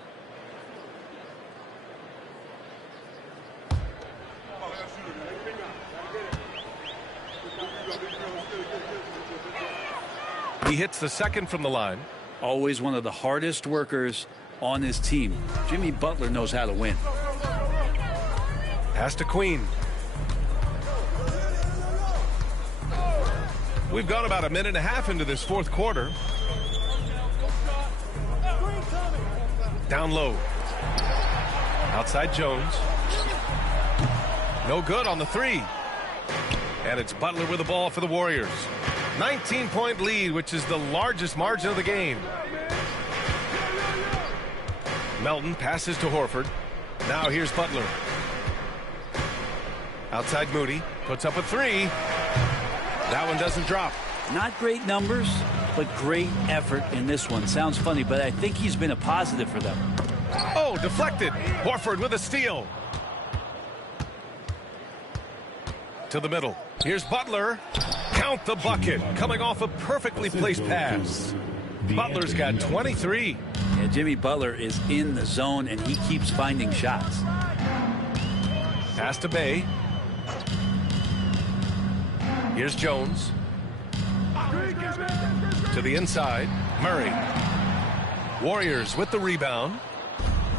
He hits the second from the line. Always one of the hardest workers on his team. Jimmy Butler knows how to win. Pass to Queen. We've gone about a minute and a half into this fourth quarter. Down low. Outside Jones. No good on the three. And it's Butler with the ball for the Warriors. 19-point lead, which is the largest margin of the game. Melton passes to Horford. Now here's Butler. Outside Moody. Puts up a three. That one doesn't drop. Not great numbers, but great effort in this one. Sounds funny, but I think he's been a positive for them. Oh, deflected. Horford with a steal. To the middle. Here's Butler. Count the bucket. Coming off a perfectly placed pass. Butler's got 23. Yeah, Jimmy Butler is in the zone, and he keeps finding shots. Pass to Bay. Here's Jones. To the inside. Murray. Warriors with the rebound.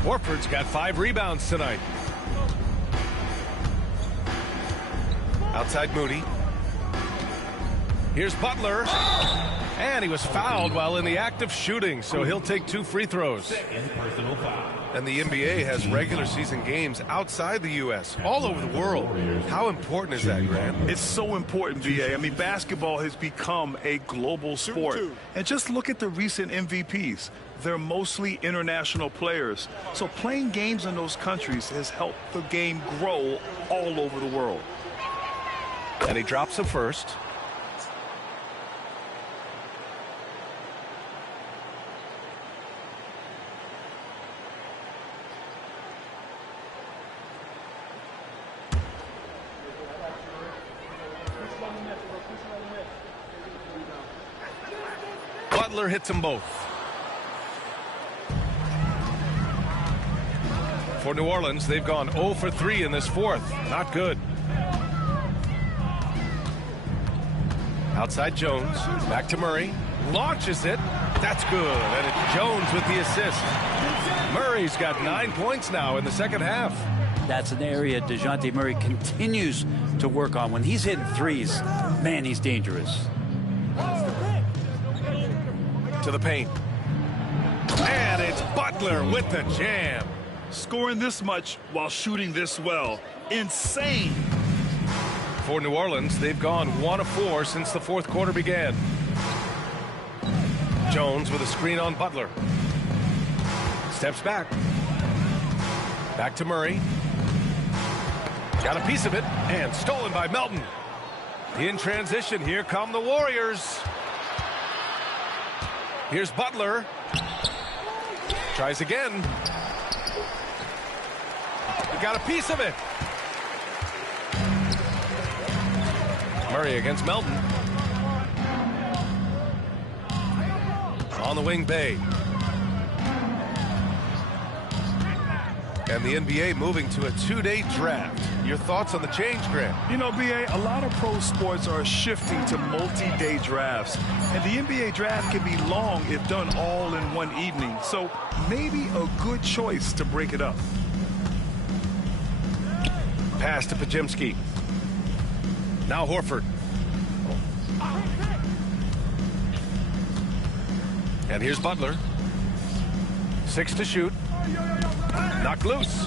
Horford's got 5 rebounds tonight. Outside Moody. Here's Butler. And he was fouled while in the act of shooting, so he'll take 2 free throws. And the NBA has regular season games outside the U.S., all over the world. How important is that, Grant? It's so important, VA. I mean, basketball has become a global sport. And just look at the recent MVPs. They're mostly international players. So playing games in those countries has helped the game grow all over the world. And he drops a first. Butler hits them both. For New Orleans, they've gone 0 for 3 in this fourth. Not good. Outside Jones. Back to Murray. Launches it. That's good. And it's Jones with the assist. Murray's got 9 points now in the second half. That's an area DeJounte Murray continues to work on. When he's hitting threes, man, he's dangerous. To the paint. And it's Butler with the jam. Scoring this much while shooting this well. Insane. For New Orleans, they've gone 1 of 4 since the fourth quarter began. Jones with a screen on Butler. Steps back. Back to Murray. Got a piece of it and stolen by Melton. In transition, here come the Warriors. Here's Butler. Tries again. He got a piece of it. Murray against Melton. On the wing, Bay. And the NBA moving to a 2-day draft. Your thoughts on the change, Grant? You know, BA, a lot of pro sports are shifting to multi-day drafts. And the NBA draft can be long if done all in one evening. So maybe a good choice to break it up. Pass to Pajemski. Now Horford. And here's Butler. 6 to shoot. Knocked loose.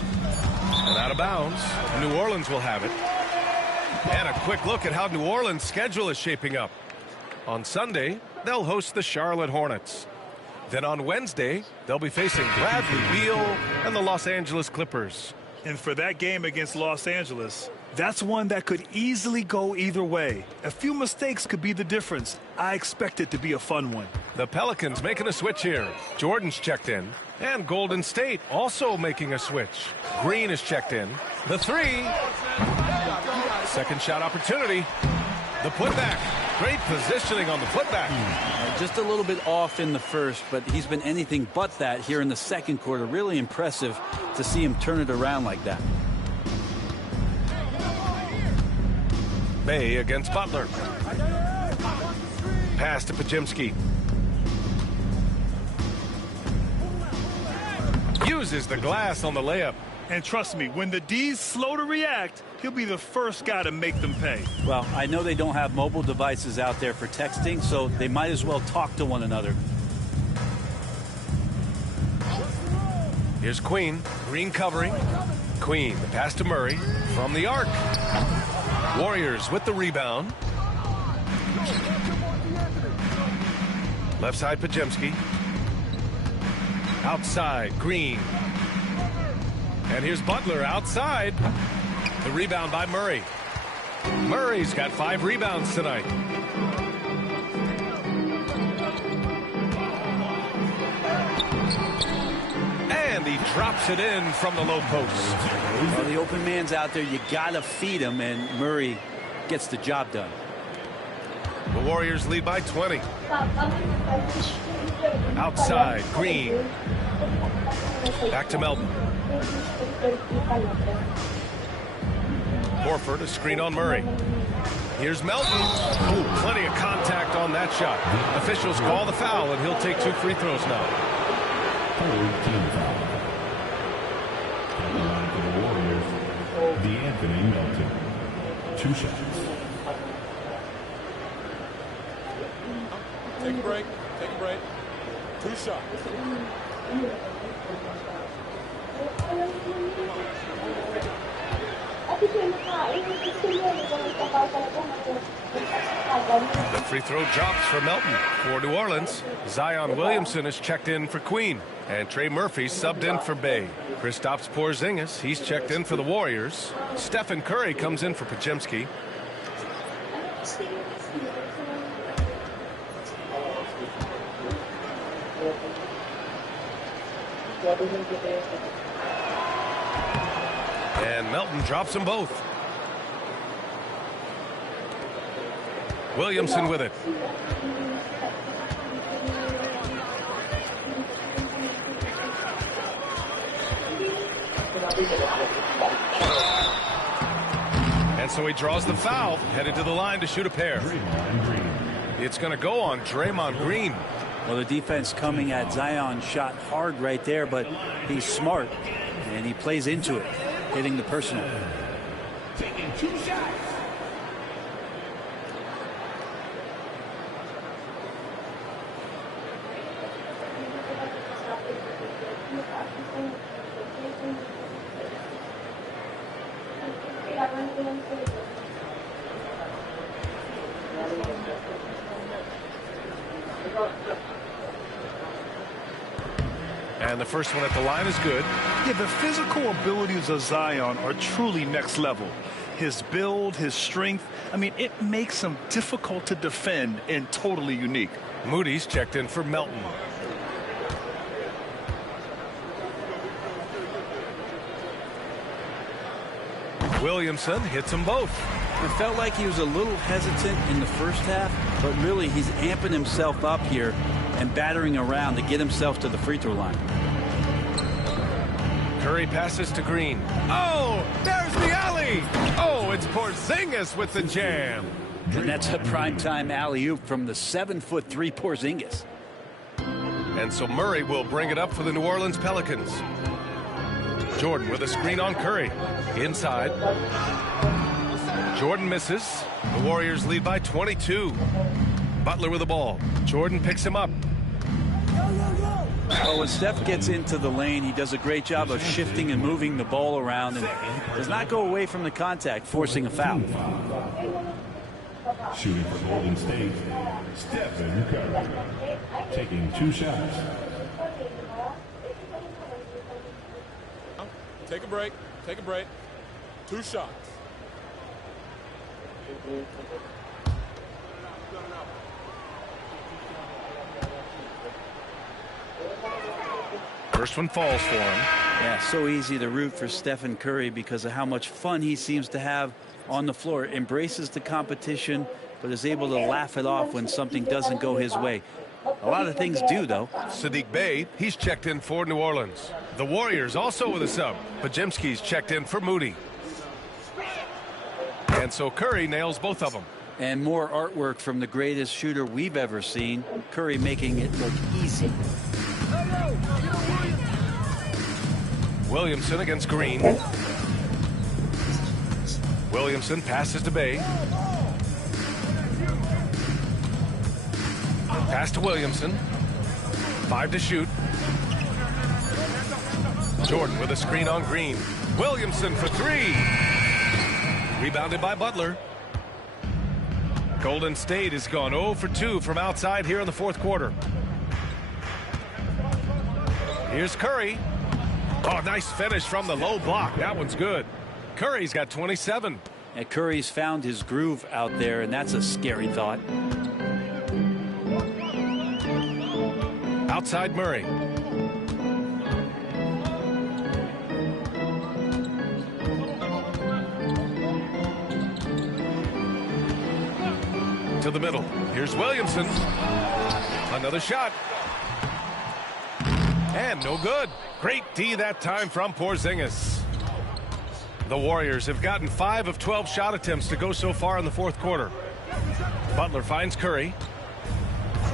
And out of bounds. New Orleans will have it. And a quick look at how New Orleans' schedule is shaping up. On Sunday, they'll host the Charlotte Hornets. Then on Wednesday, they'll be facing Bradley Beal and the Los Angeles Clippers. And for that game against Los Angeles, that's one that could easily go either way. A few mistakes could be the difference. I expect it to be a fun one. The Pelicans making a switch here. Jordan's checked in. And Golden State also making a switch. Green is checked in. The three. Second shot opportunity. The putback. Great positioning on the putback. Just a little bit off in the first, but he's been anything but that here in the second quarter. Really impressive to see him turn it around like that. Bay against Butler. Pass to Pajemski. Uses the glass on the layup. And trust me, when the D's slow to react, he'll be the first guy to make them pay. Well, I know they don't have mobile devices out there for texting, so they might as well talk to one another. Here's Queen. Green covering. Queen, the pass to Murray from the arc. Warriors with the rebound. Left side, Pajemski. Outside, Green. And here's Butler outside. The rebound by Murray. Murray's got 5 rebounds tonight. And he drops it in from the low post. Well, the open man's out there. You got to feed him, and Murray gets the job done. The Warriors lead by 20. Outside, Green. Back to Melton. Horford, a screen on Murray. Here's Melton. Oh, plenty of contact on that shot. Officials call the foul, and he'll take 2 free throws now. Team foul. On the line for the Warriors, D'Anthony Melton. 2 shots. Take a break. Take a break. 2 shots. The free throw drops for Melton. For New Orleans, Zion Williamson is checked in for Queen. And Trey Murphy subbed in for Bay. Kristaps Porzingis, he's checked in for the Warriors. Stephen Curry comes in for Pajemski. And Melton drops them both. Williamson with it. And so he draws the foul, headed to the line to shoot a pair. It's going to go on Draymond Green. Well, the defense coming at Zion shot hard right there, but he's smart, and he plays into it, hitting the personal. Taking 2 shots. And the first one at the line is good. Yeah, the physical abilities of Zion are truly next level. His build, his strength, I mean, it makes him difficult to defend and totally unique. Moody's checked in for Melton. Williamson hits them both. It felt like he was a little hesitant in the first half, but really he's amping himself up here and battering around to get himself to the free throw line. Curry passes to Green. Oh, there's the alley. Oh, it's Porzingis with the jam. And that's a primetime alley-oop from the 7'3" Porzingis. And so Murray will bring it up for the New Orleans Pelicans. Jordan with a screen on Curry. Inside. Jordan misses. The Warriors lead by 22. Butler with the ball. Jordan picks him up. Well, when Steph gets into the lane, he does a great job of shifting and moving the ball around and does not go away from the contact, forcing a foul. Shooting for Golden State, Stephen Curry. Taking 2 shots. Take a break. Take a break. 2 shots. First one falls for him. Yeah, so easy to root for Stephen Curry because of how much fun he seems to have on the floor, embraces the competition, but is able to laugh it off when something doesn't go his way. A lot of things do, though. Sadiq Bey, he's checked in for New Orleans. The Warriors also with a sub. Pajemski's checked in for Moody. And so Curry nails both of them. And more artwork from the greatest shooter we've ever seen. Curry making it look easy. Williamson against Green. Williamson passes to Bey. Pass to Williamson. 5 to shoot. Jordan with a screen on Green. Williamson for 3. Rebounded by Butler. Golden State has gone 0 for 2 from outside here in the fourth quarter. Here's Curry. Oh, nice finish from the low block. That one's good. Curry's got 27. And Curry's found his groove out there, and that's a scary thought. Outside Murray. To the middle. Here's Williamson. Another shot. And no good. Great D that time from Porzingis. The Warriors have gotten 5 of 12 shot attempts to go so far in the fourth quarter. Butler finds Curry.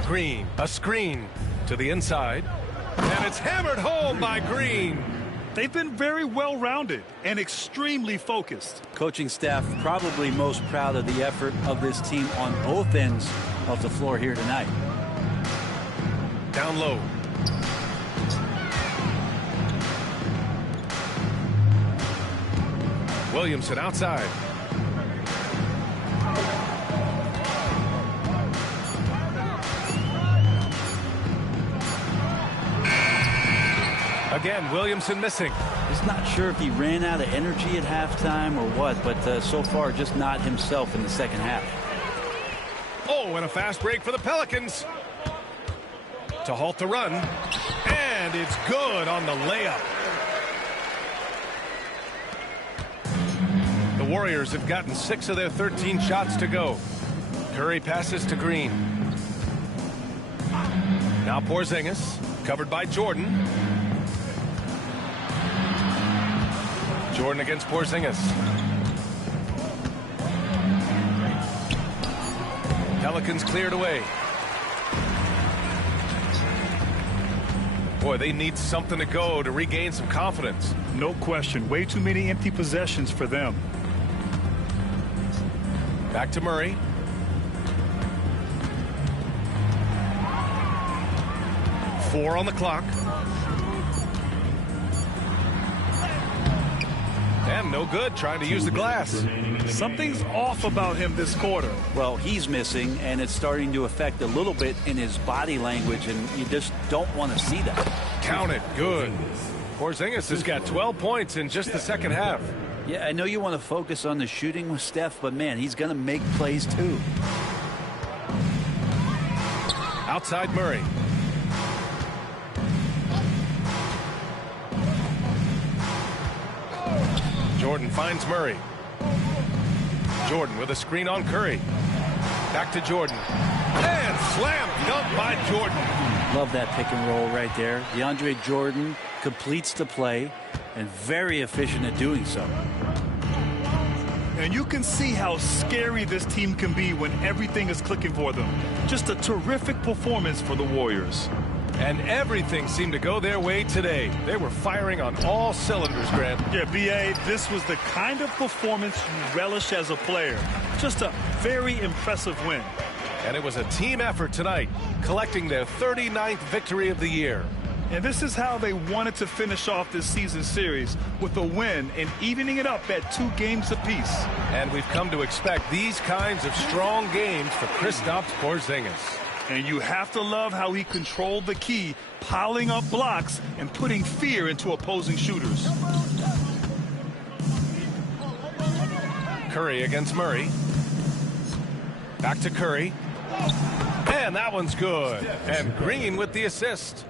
Green, a screen to the inside. And it's hammered home by Green. They've been very well-rounded and extremely focused. Coaching staff probably most proud of the effort of this team on both ends of the floor here tonight. Down low. Williamson outside. Again, Williamson missing. He's not sure if he ran out of energy at halftime or what, but so far just not himself in the second half. Oh, and a fast break for the Pelicans to halt the run. And it's good on the layup. The Warriors have gotten 6 of their 13 shots to go. Curry passes to Green. Now Porzingis, covered by Jordan. Jordan against Porzingis. Pelicans cleared away. Boy, they need something to go to regain some confidence. No question. Way too many empty possessions for them. Back to Murray. Four on the clock. And no good, trying to use the glass. Something's off about him this quarter. Well, he's missing, and it's starting to affect a little bit in his body language, and you just don't want to see that. Count it. Good. Porzingis has got 12 points in just the second half. Yeah, I know you want to focus on the shooting with Steph, but, man, he's going to make plays too. Outside Murray. Jordan finds Murray. Jordan with a screen on Curry. Back to Jordan. And slam dunk by Jordan. Love that pick and roll right there. DeAndre Jordan completes the play and very efficient at doing so. And you can see how scary this team can be when everything is clicking for them. Just a terrific performance for the Warriors. And everything seemed to go their way today. They were firing on all cylinders, Grant. Yeah, B.A., this was the kind of performance you relish as a player. Just a very impressive win. And it was a team effort tonight, collecting their 39th victory of the year. And this is how they wanted to finish off this season series, with a win and evening it up at 2 games apiece. And we've come to expect these kinds of strong games for Kristaps Porzingis. And you have to love how he controlled the key, piling up blocks and putting fear into opposing shooters. Curry against Murray. Back to Curry. And that one's good. And Green with the assist.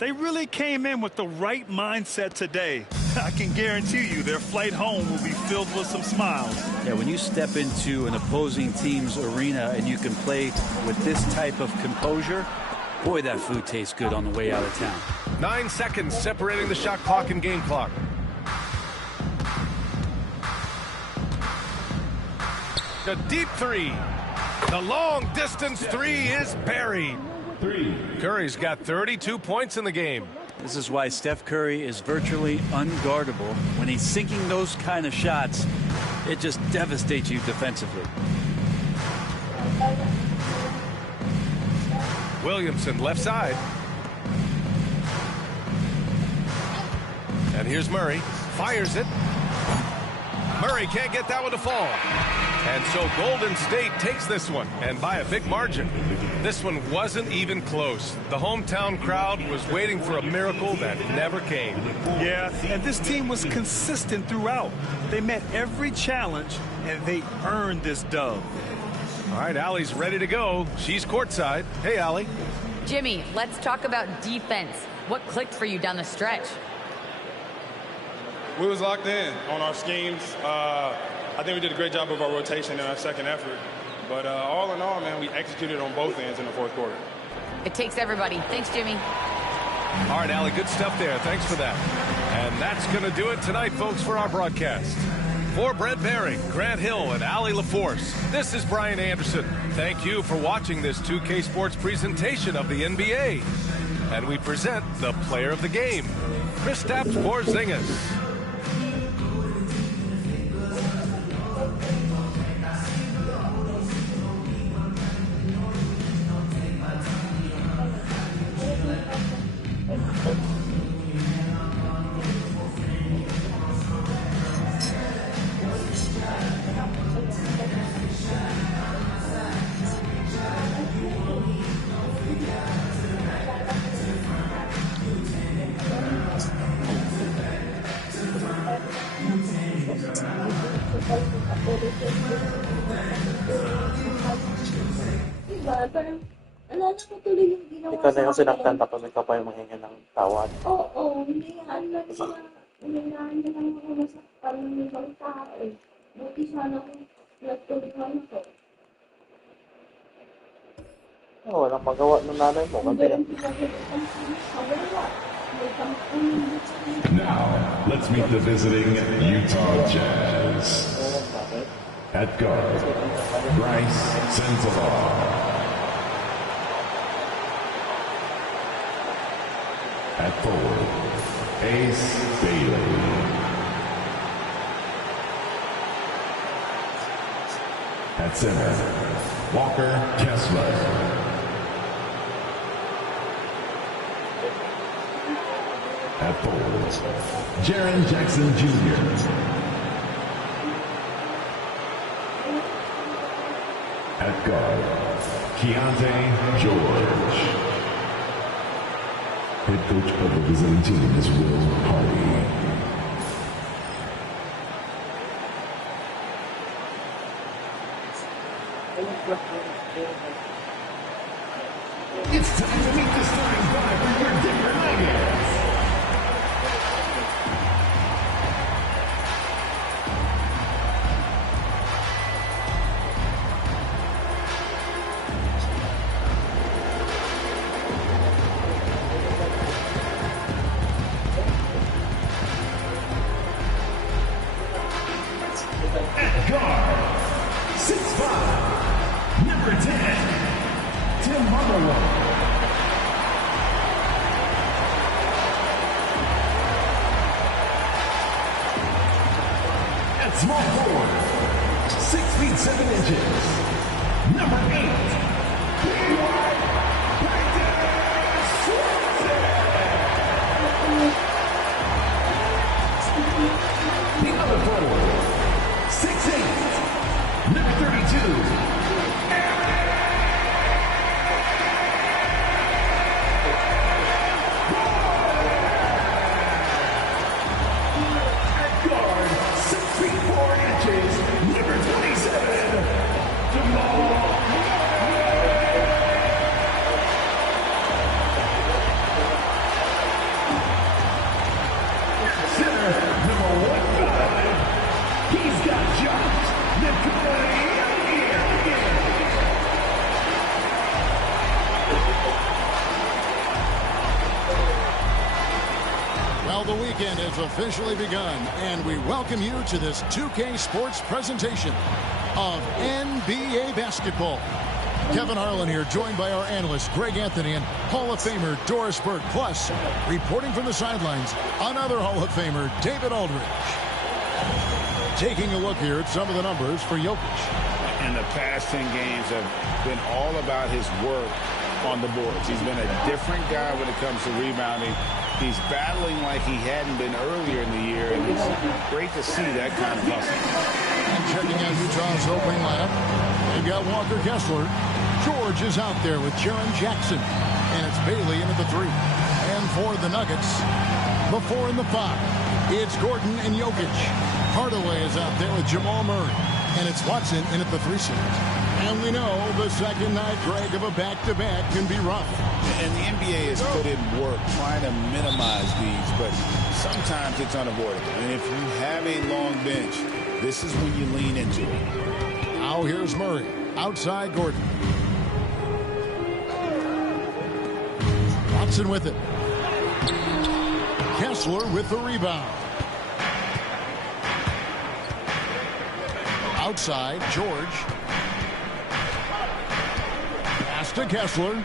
They really came in with the right mindset today. I can guarantee you their flight home will be filled with some smiles. Yeah, when you step into an opposing team's arena and you can play with this type of composure, boy, that food tastes good on the way out of town. 9 seconds separating the shot clock and game clock. The deep three. The long distance three is buried. Curry's got 32 points in the game. This is why Steph Curry is virtually unguardable. When he's sinking those kind of shots, it just devastates you defensively. Williamson left side. And here's Murray. Fires it. Murray can't get that one to fall. And so Golden State takes this one, and by a big margin. This one wasn't even close. The hometown crowd was waiting for a miracle that never came. Yeah, and this team was consistent throughout. They met every challenge, and they earned this dub. All right, Allie's ready to go. She's courtside. Hey, Allie. Jimmy, let's talk about defense. What clicked for you down the stretch? We was locked in on our schemes. I think we did a great job of our rotation in our second effort. But all in all, man, we executed on both ends in the fourth quarter. It takes everybody. Thanks, Jimmy. All right, Allie, good stuff there. Thanks for that. And that's going to do it tonight, folks, for our broadcast. For Brent Baring, Grant Hill, and Allie LaForce, this is Brian Anderson. Thank you for watching this 2K Sports presentation of the NBA. And we present the player of the game, Kristaps Porzingis. Ikaw na yung sinaktan tapos ikaw pa yung manghinga ng tawad. Oo, hinihingaan lang siya. Hinihingaan niya lang ako nasaktan ng ibang tao. Buti sana kung nagtulungan ko. Walang magawa ng nanay mo. Now, let's meet the visiting Utah Jazz. At guard, Bryce Sensabaugh. At forward, Ace Bailey. At center, Walker Kessler. At forward, Jaren Jackson Jr. At guard, Keontae George. Head coach of the visiting team is Will Hardy. It's time to meet the starting five for your Denver Nuggets. At guard, 6'5", number 10, Tim Hardaway. At small forward, 6 feet 7 inches, number 8, the other forward, 6'8", number 32. At guard, 6 feet 4 inches, number 27. Jamal. Center, weekend has officially begun, and we welcome you to this 2K Sports presentation of NBA basketball. Kevin Harlan here, joined by our analyst Greg Anthony and Hall of Famer Doris Burke. Plus, reporting from the sidelines, another Hall of Famer, David Aldridge. Taking a look here at some of the numbers for Jokic. And the past 10 games have been all about his work on the boards. He's been a different guy when it comes to rebounding. He's battling like he hadn't been earlier in the year, and it's great to see that kind of hustle. And checking out Utah's opening lineup, they've got Walker Kessler. George is out there with Jaren Jackson, and it's Bailey in at the 3. And for the Nuggets, the 4 and the 5, it's Gordon and Jokic. Hardaway is out there with Jamal Murray, and it's Watson in at the 3 seat. And we know the second night, Greg, of a back-to-back can be rough. And the NBA has put in work trying to minimize these, but sometimes it's unavoidable. And if you have a long bench, this is when you lean into it. Now here's Murray, outside Gordon. Watson with it. Kessler with the rebound. Outside, George. Pass to Kessler.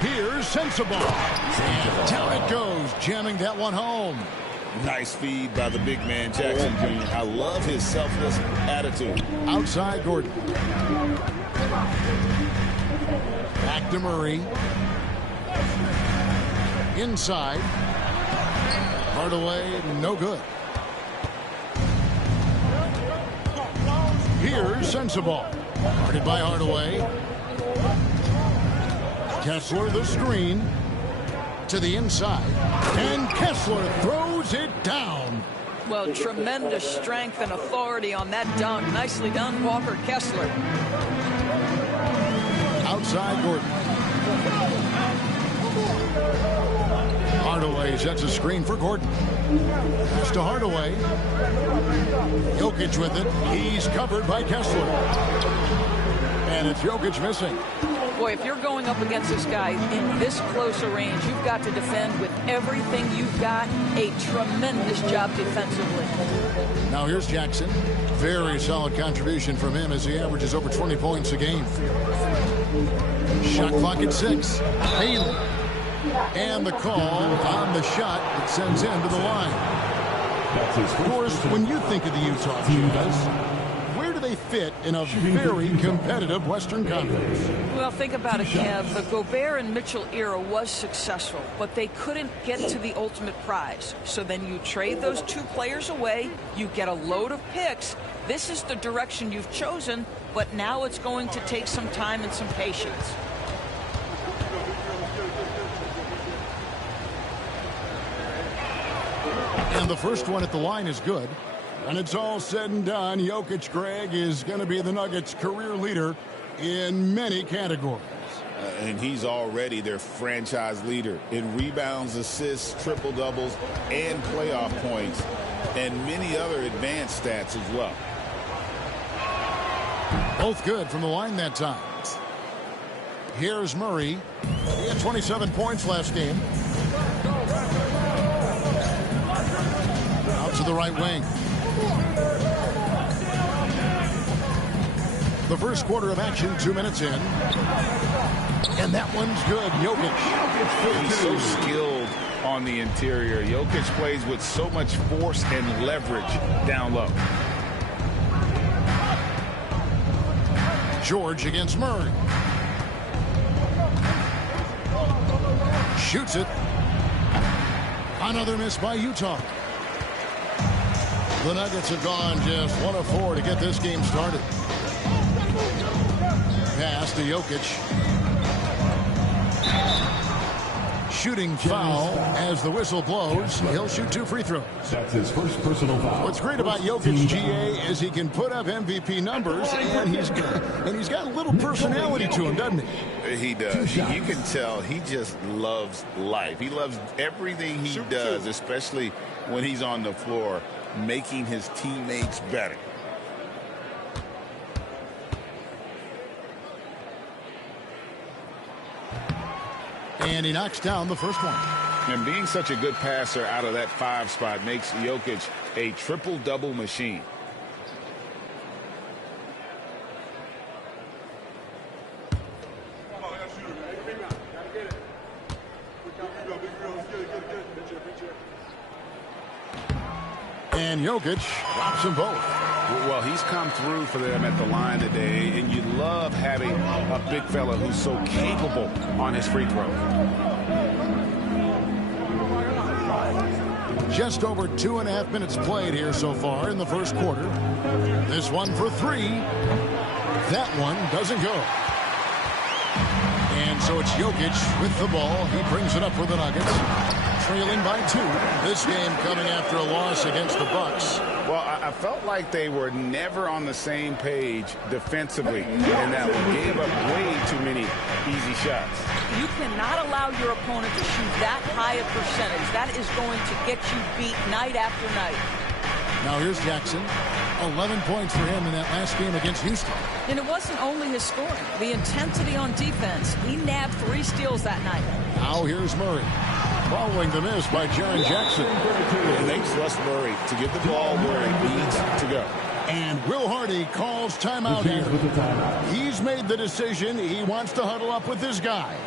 Here's Sensible. And down it goes, jamming that one home. Nice feed by the big man, Jackson Jr. I love his selfless attitude. Outside, Gordon. Back to Murray. Inside. Hardaway, no good. Here's Sensible. Guarded by Hardaway. Kessler the screen. To the inside. And Kessler throws it down. Well, tremendous strength and authority on that dunk. Nicely done, Walker Kessler. Outside Gordon. Hardaway sets a screen for Gordon. Pass to Hardaway. Jokic with it. He's covered by Kessler. And it's Jokic missing. Boy, if you're going up against this guy in this close a range, you've got to defend with everything you've got. A tremendous job defensively. Now here's Jackson. Very solid contribution from him as he averages over 20 points a game. Shot clock at 6. Bailey. And the call on the shot that sends him to the line. Of course, when you think of the Utah Jazz, where do they fit in a very competitive Western Conference? Well, think about it, Kev. The Gobert and Mitchell era was successful, but they couldn't get to the ultimate prize. So then you trade those 2 players away, you get a load of picks. This is the direction you've chosen, but now it's going to take some time and some patience. And the first one at the line is good. And it's all said and done, Jokic, Greg, is going to be the Nuggets' career leader in many categories. And he's already their franchise leader in rebounds, assists, triple-doubles, and playoff points, and many other advanced stats as well. Both good from the line that time. Here's Murray. He had 27 points last game. Out to the right wing. The first quarter of action, 2 minutes in. And that one's good. Jokic. He's so skilled on the interior. Jokic plays with so much force and leverage down low. George against Murray. Shoots it. Another miss by Utah. The Nuggets have gone just 1 of 4 to get this game started. Pass to Jokic. Shooting foul as the whistle blows. He'll shoot 2 free throws. That's his first personal foul. What's great about Jokic, GA, is he can put up MVP numbers, and he's got a little personality to him, doesn't he? He does. You can tell he just loves life. He loves everything he does, especially when he's on the floor, making his teammates better. And he knocks down the first one. And being such a good passer out of that 5 spot makes Jokic a triple-double machine. And Jokic drops them both. Well, he's come through for them at the line today, and you love having a big fella who's so capable on his free throw. Just over 2.5 minutes played here so far in the first quarter. This one for 3. That one doesn't go. And so it's Jokic with the ball. He brings it up for the Nuggets, trailing by 2. This game coming after a loss against the Bucks. Well, I felt like they were never on the same page defensively, and that one gave up way too many easy shots. You cannot allow your opponent to shoot that high a percentage. That is going to get you beat night after night. Now here's Jackson. 11 points for him in that last game against Houston. And it wasn't only his scoring. The intensity on defense. He nabbed 3 steals that night. Now here's Murray. Following the miss by Jaren Jackson. And they trust Murray to get the ball where it needs to go. And Will Hardy calls timeout here. He's made the decision. He wants to huddle up with his guys.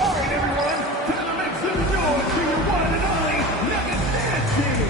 All right, everyone, time to make some noise for your one and only Nuggets Nasty.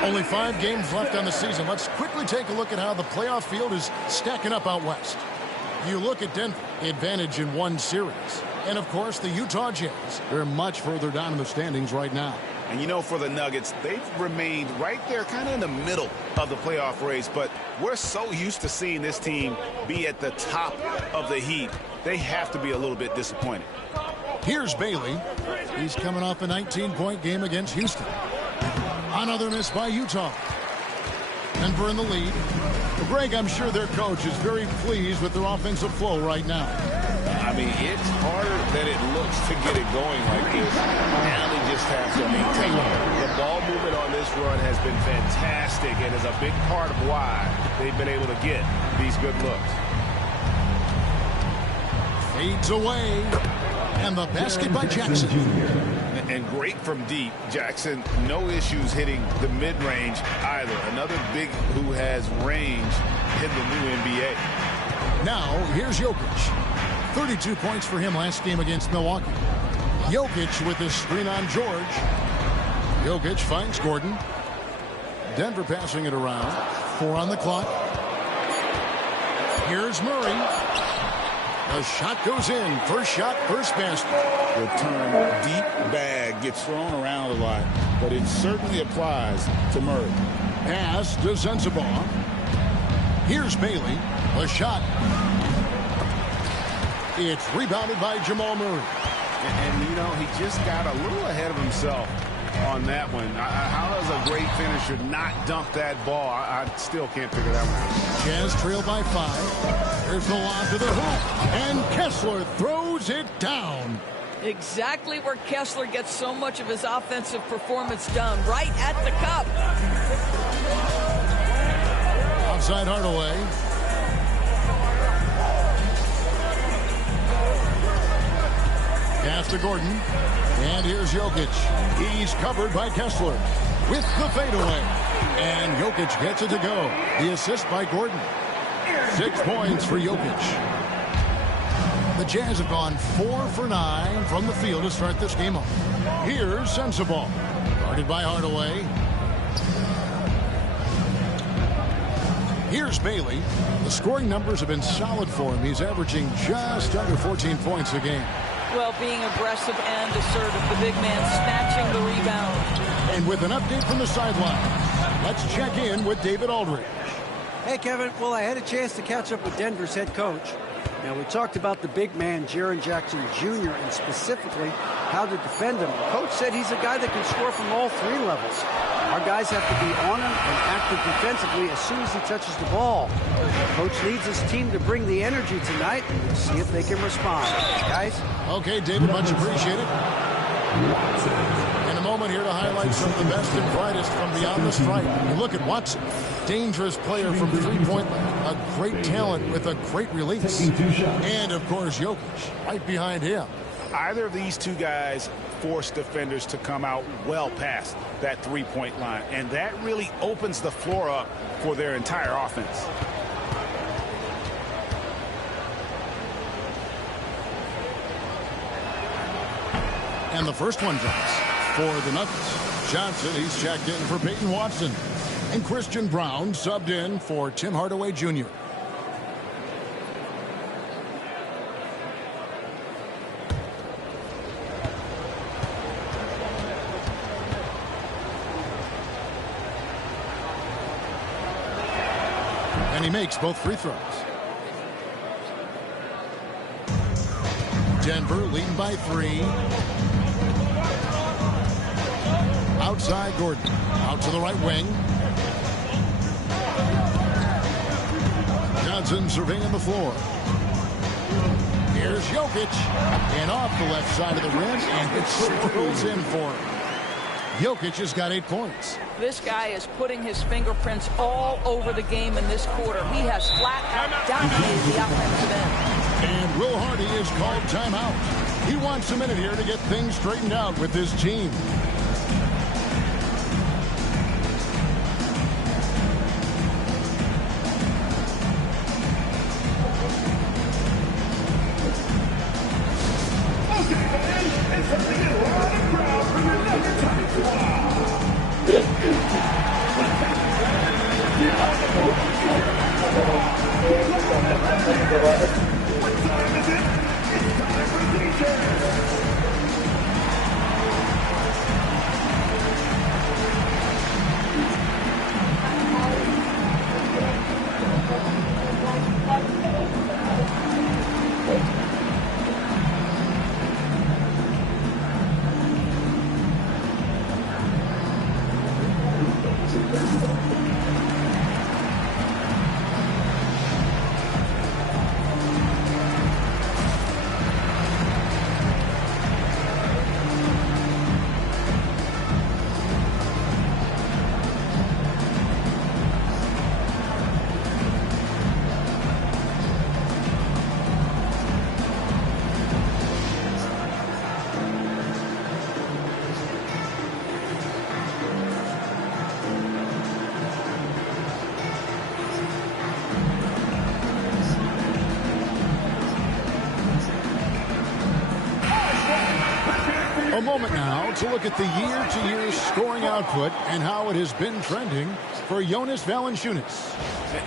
Only 5 games left on the season. Let's quickly take a look at how the playoff field is stacking up out west. You look at Denver, advantage in 1 series. And, of course, the Utah Jazz. They're much further down in the standings right now. And, you know, for the Nuggets, they've remained right there kind of in the middle of the playoff race. But we're so used to seeing this team be at the top of the heap. They have to be a little bit disappointed. Here's Bailey. He's coming off a 19-point game against Houston. Another miss by Utah. Denver in the lead. Greg, I'm sure their coach is very pleased with their offensive flow right now. I mean, it's harder than it looks to get it going like this. Now they just have to maintain it. The ball movement on this run has been fantastic and is a big part of why they've been able to get these good looks. Fades away. And the basket by Jackson. And great from deep. Jackson, no issues hitting the mid-range either. Another big who has range in the new NBA. Now, here's Jokic. 32 points for him last game against Milwaukee. Jokic with his screen on George. Jokic finds Gordon. Denver passing it around. 4 on the clock. Here's Murray. The shot goes in. First shot, first basket. The term deep bag gets thrown around a lot, but it certainly applies to Murray. Pass to Sensabaugh. Here's Bailey. The shot. It's rebounded by Jamal Murray. And you know, he just got a little ahead of himself on that one. How does a great finisher not dunk that ball? I still can't figure that one out. Jazz trail by 5. There's the lob to the hoop. And Kessler throws it down. Exactly where Kessler gets so much of his offensive performance done. Right at the cup. Offside Hardaway. Pass to Gordon. And here's Jokic. He's covered by Kessler with the fadeaway. And Jokic gets it to go. The assist by Gordon. 6 points for Jokic. The Jazz have gone 4 for 9 from the field to start this game off. Here's Sensabaugh. Guarded by Hardaway. Here's Bailey. The scoring numbers have been solid for him. He's averaging just under 14 points a game. Well, being aggressive and assertive, the big man snatching the rebound. And with an update from the sideline, let's check in with David Aldridge. Hey, Kevin. Well, I had a chance to catch up with Denver's head coach. Now, we talked about the big man, Jaren Jackson Jr., and specifically how to defend him. Coach said he's a guy that can score from all 3 levels. Our guys have to be on him and active defensively as soon as he touches the ball. Coach needs his team to bring the energy tonight, and we'll see if they can respond. Guys? Okay, David, much appreciated. In a moment here to highlight some of the best and brightest from beyond the stripe. You look at Watson, dangerous player from three-point line, a great talent with a great release. And, of course, Jokic right behind him. Either of these two guys force defenders to come out well past that three-point line, and that really opens the floor up for their entire offense. And the first one drops for the Nuggets. Johnson, he's checked in for Peyton Watson. And Christian Brown subbed in for Tim Hardaway Jr. And he makes both free throws. Denver leading by 3. Outside Gordon. Out to the right wing. Johnson surveying the floor. Here's Jokic. And off the left side of the rim. And it swirls in for him. Jokic has got 8 points. This guy is putting his fingerprints all over the game in this quarter. He has flat out dominated the offensive end. And Will Hardy is called timeout. He wants a minute here to get things straightened out with his team. A moment now to look at the year-to-year scoring output and how it has been trending for Jonas Valanciunas.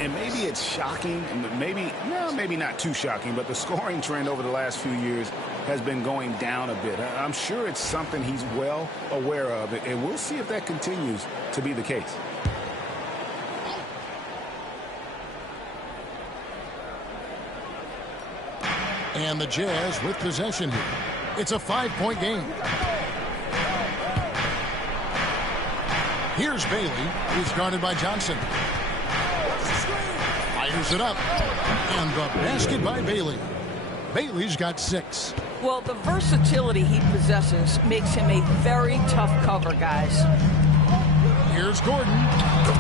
And maybe it's shocking, maybe not too shocking, but the scoring trend over the last few years has been going down a bit. I'm sure it's something he's well aware of, and we'll see if that continues to be the case. And the Jazz with possession here. It's a 5-point game. Here's Bailey. He's guarded by Johnson. Fires it up. And the basket by Bailey. Bailey's got 6. Well, the versatility he possesses makes him a very tough cover, guys. Here's Gordon.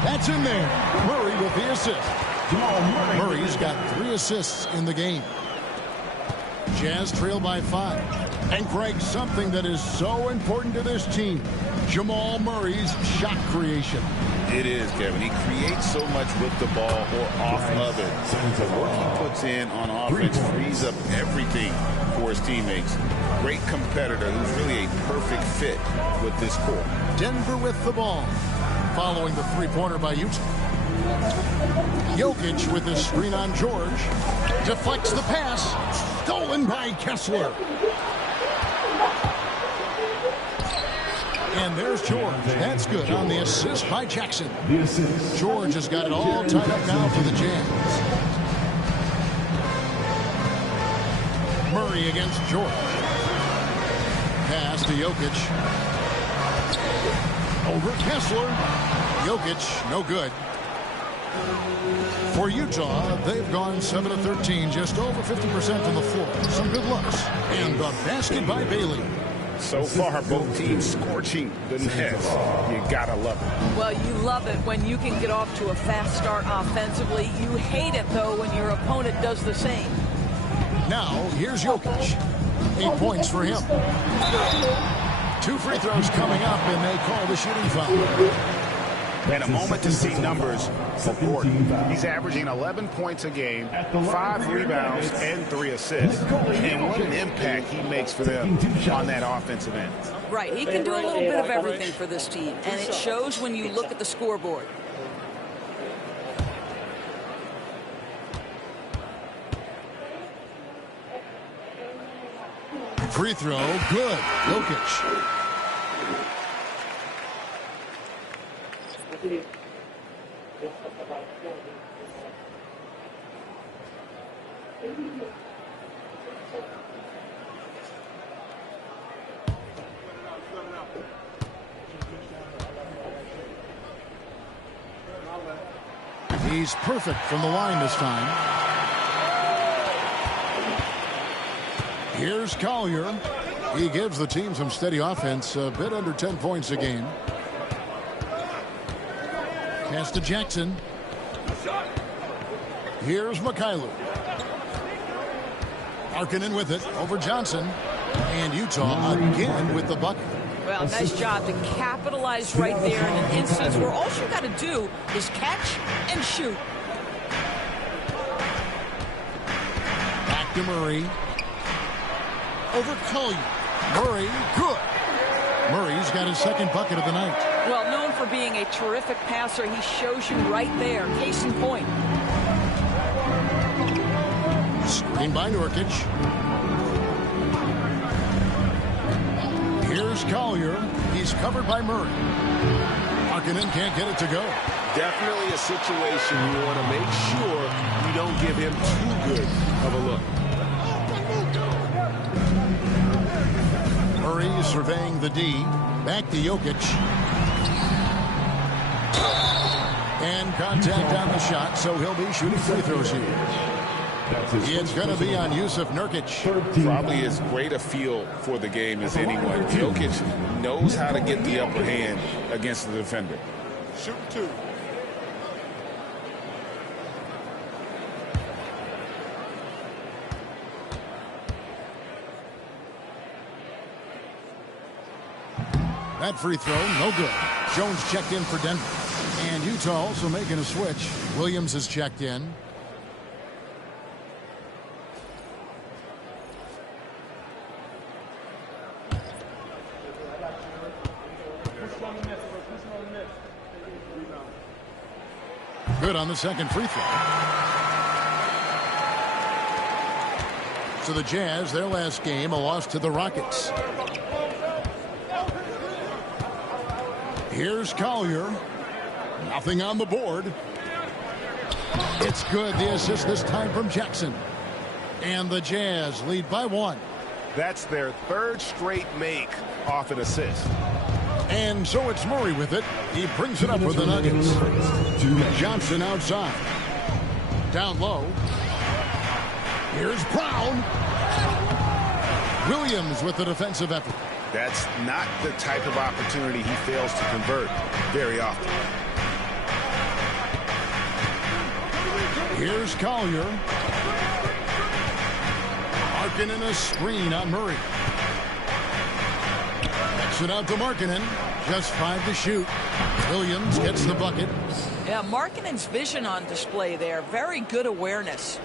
That's in there. Murray with the assist. Murray's got 3 assists in the game. Jazz trail by 5. And Greg, something that is so important to this team, Jamal Murray's shot creation. It is, Kevin. He creates so much with the ball or off of it. The work he puts in on offense frees up everything for his teammates. Great competitor who's really a perfect fit with this core. Denver with the ball. Following the three-pointer by Utah. Jokic with the screen on George. Deflects the pass. Stolen by Kessler. And there's George. That's good on the assist by Jackson. George has got it all tied up now for the Jazz. Murray against George. Pass to Jokic. Over Kessler. Jokic, no good. For Utah, they've gone 7 of 13, just over 50% from the floor. Some good looks. And the basket by Bailey. So far, both teams scorching the nets. You gotta love it. Well, you love it when you can get off to a fast start offensively. You hate it, though, when your opponent does the same. Now, here's Jokic. 8 points for him. 2 free throws coming up, and they call the shooting foul. And a moment to see numbers for Gordon. He's averaging 11 points a game, 5 rebounds, and 3 assists. And what an impact he makes for them on that offensive end. Right. He can do a little bit of everything for this team, and it shows when you look at the scoreboard. Free throw, good. Jokic. He's perfect from the line this time. Here's Collier. He gives the team some steady offense, a bit under 10 points a game. Pass to Jackson. Here's Mikhailuk. Harkinen with it over Johnson. And Utah again with the bucket. Well, nice job to capitalize right there in an instance where all you got to do is catch and shoot. Back to Murray. Over Collier. Murray, good. Murray's got his second bucket of the night. Well, known for being a terrific passer, he shows you right there. Case in point. Screen by Nurkic. Here's Collier. He's covered by Murray. Harkinen can't get it to go. Definitely a situation you want to make sure you don't give him too good of a look. Murray surveying the D. Back to Jokic. And contact on the shot, so he'll be shooting free throws here. It's going to be on Jusuf Nurkic. Probably as great a feel for the game as anyone. Jokic knows how to get the upper hand against the defender. Shoot 2. That free throw, no good. Jones checked in for Denver. And Utah also making a switch. Williams has checked in. Good on the second free throw. So the Jazz, their last game, a loss to the Rockets. Here's Collier. Nothing on the board. It's good. The assist this time from Jackson. And the Jazz lead by 1. That's their third straight make off an assist. And so it's Murray with it. He brings it up for the Nuggets. Johnson outside. Down low. Here's Brown. Williams with the defensive effort. That's not the type of opportunity he fails to convert very often. Here's Collier. Markkanen a screen on Murray. Kicks it out to Markkanen. Just 5 to shoot. Williams gets the bucket. Yeah, Markkanen's vision on display there. Very good awareness.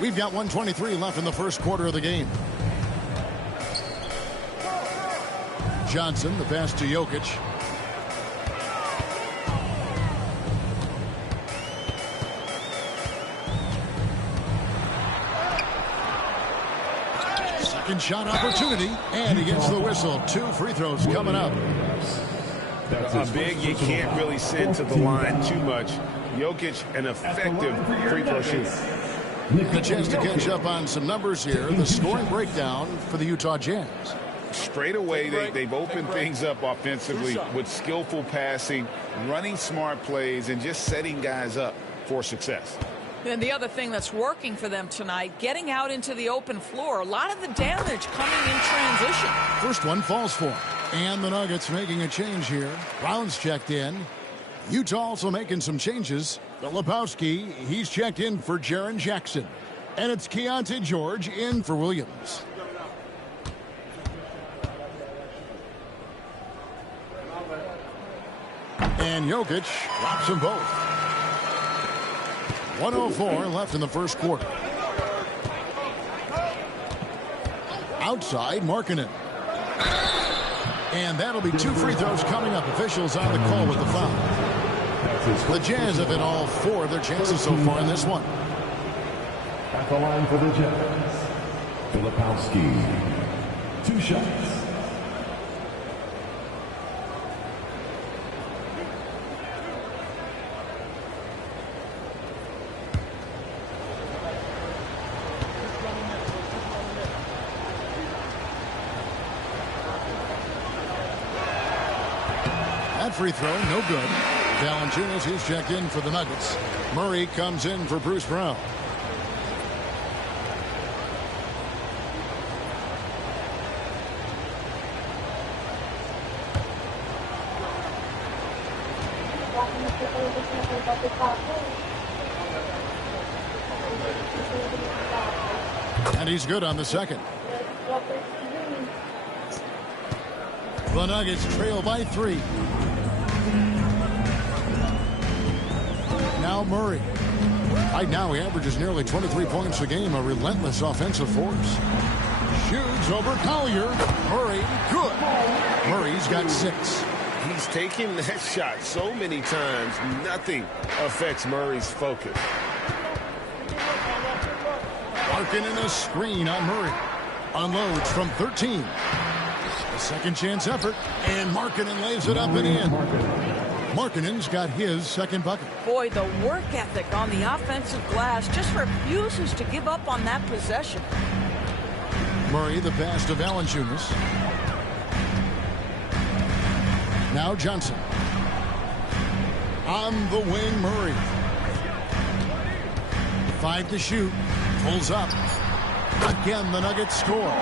We've got 1:23 left in the first quarter of the game. Johnson, the pass to Jokic. Second shot opportunity, and he gets the whistle. 2 free throws coming up. A big you can't really send to the line too much. Jokic, an effective free throw shooter. A chance to catch up on some numbers here. The scoring breakdown for the Utah Jazz. Straight away, they've opened things up offensively with skillful passing, running smart plays, and just setting guys up for success. And the other thing that's working for them tonight, getting out into the open floor. A lot of the damage coming in transition. First one falls for him. And the Nuggets making a change here. Brown's checked in. Utah also making some changes. Filipowski, he's checked in for Jaren Jackson. And it's Keontae George in for Williams. And Jokic drops them both. 1:04 left in the first quarter. Outside, Markkanen. And that'll be 2 free throws coming up. Officials on the call with the foul. The Jazz have hit all 4 of their chances so far in this one. At the line for the Jazz, Filipowski. 2 shots. That free throw, no good. Valanciunas, he's checked in for the Nuggets. Murray comes in for Bruce Brown. And he's good on the second. The Nuggets trail by 3. Now Murray. Right now he averages nearly 23 points a game, a relentless offensive force. Shoots over Collier. Murray, good. Murray's got 6. He's taking that shot so many times, nothing affects Murray's focus. Markkanen a screen on Murray. Unloads from 13. A second chance effort, and Markkanen lays it up and in. Markkanen's got his second bucket. Boy, the work ethic on the offensive glass just refuses to give up on that possession. Murray, the pass to Valanciunas. Now Johnson. On the wing, Murray. 5 to shoot. Pulls up. Again, the Nuggets score.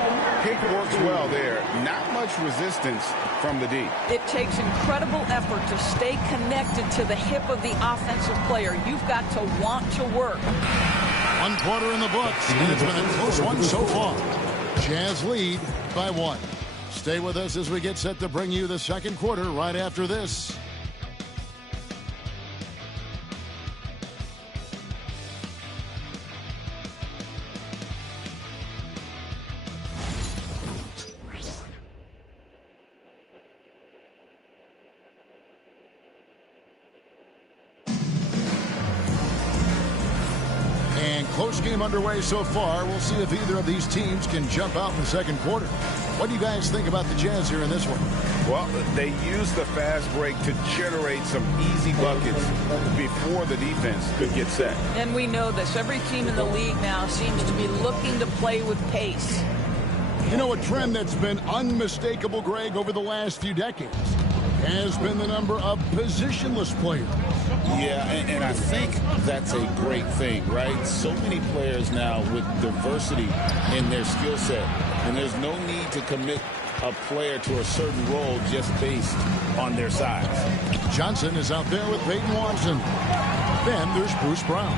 Pick works well there. Not much resistance from the D. It takes incredible effort to stay connected to the hip of the offensive player. You've got to want to work. 1 quarter in the books, and it's been a close one so far. Jazz lead by 1. Stay with us as we get set to bring you the second quarter right after this. Close game underway so far. We'll see if either of these teams can jump out in the second quarter. What do you guys think about the Jazz here in this one? Well, they use the fast break to generate some easy buckets before the defense could get set. And we know this. Every team in the league now seems to be looking to play with pace. You know, a trend that's been unmistakable, Greg, over the last few decades has been the number of positionless players. Yeah, and I think that's a great thing, right? So many players now with diversity in their skill set, and there's no need to commit a player to a certain role just based on their size. Johnson is out there with Peyton Watson. Then there's Bruce Brown.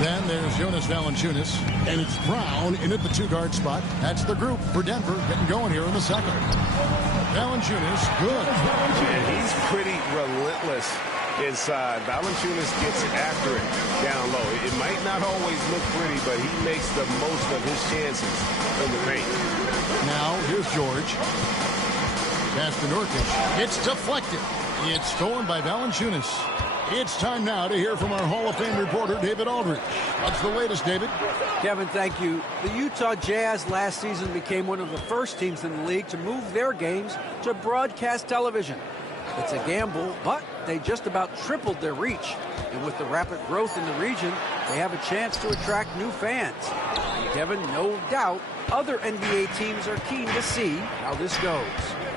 Then there's Jonas Valanciunas, and it's Brown in at the 2-guard spot. That's the group for Denver getting going here in the second. Valanciunas, good. And he's pretty relentless inside. Valanciunas gets after it down low. It might not always look pretty, but he makes the most of his chances in the paint. Now, here's George. Pass to Nurkic. It's deflected. It's stolen by Valanciunas. It's time now to hear from our Hall of Fame reporter, David Aldridge. What's the latest, David? Kevin, thank you. The Utah Jazz last season became one of the first teams in the league to move their games to broadcast television. It's a gamble, but they just about tripled their reach. And with the rapid growth in the region, they have a chance to attract new fans. And Kevin, no doubt, other NBA teams are keen to see how this goes.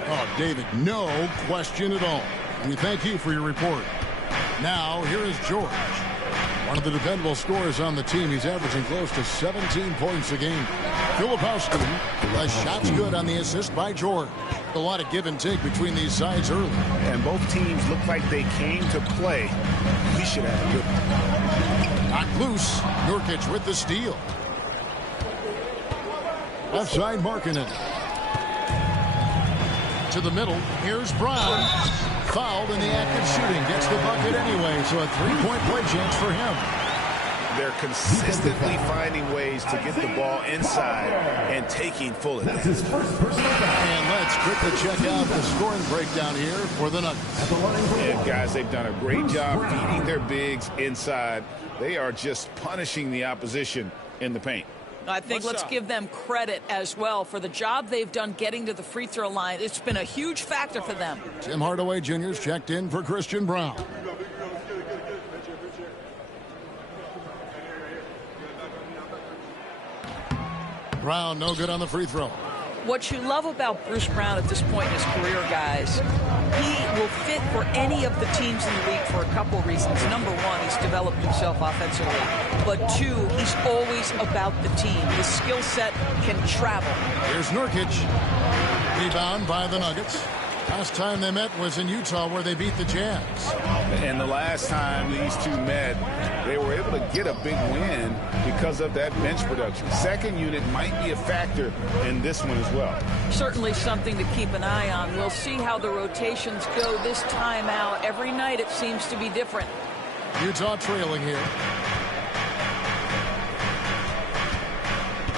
Oh, David, no question at all. We thank you for your report. Now, here is George. One of the dependable scorers on the team. He's averaging close to 17 points a game. Filipowski, the shot's good on the assist by George. A lot of give and take between these sides early. And both teams look like they came to play. We should have a good one. Knocked loose. Nurkic with the steal. Left side Markkanen. To the middle. Here's Brown. Fouled in the act of shooting. Gets the bucket anyway, so a three-point play chance for him. They're consistently finding ways to get the ball inside and taking full advantage. And let's quickly check out the scoring breakdown here for the Nuggets. And guys, they've done a great job feeding their bigs inside. They are just punishing the opposition in the paint. I think let's give them credit as well for the job they've done getting to the free throw line. It's been a huge factor for them. Tim Hardaway Jr.'s checked in for Christian Brown. Brown no good on the free throw. What you love about Bruce Brown at this point in his career, guys, he will fit for any of the teams in the league for a couple reasons. Number one, he's developed himself offensively. But two, he's always about the team. His skill set can travel. Here's Nurkic. Rebound by the Nuggets. Last time they met was in Utah where they beat the Jazz. And the last time these two met, they were able to get a big win because of that bench production. Second unit might be a factor in this one as well. Certainly something to keep an eye on. We'll see how the rotations go this time out. Every night it seems to be different. Utah trailing here.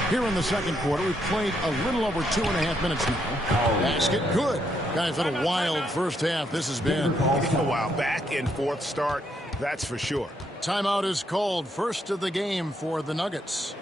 Here in the second quarter, we've played a little over 2.5 minutes now. Basket good. Guys, what a wild first half this has been. A while back and forth start, that's for sure. Timeout is called. First of the game for the Nuggets.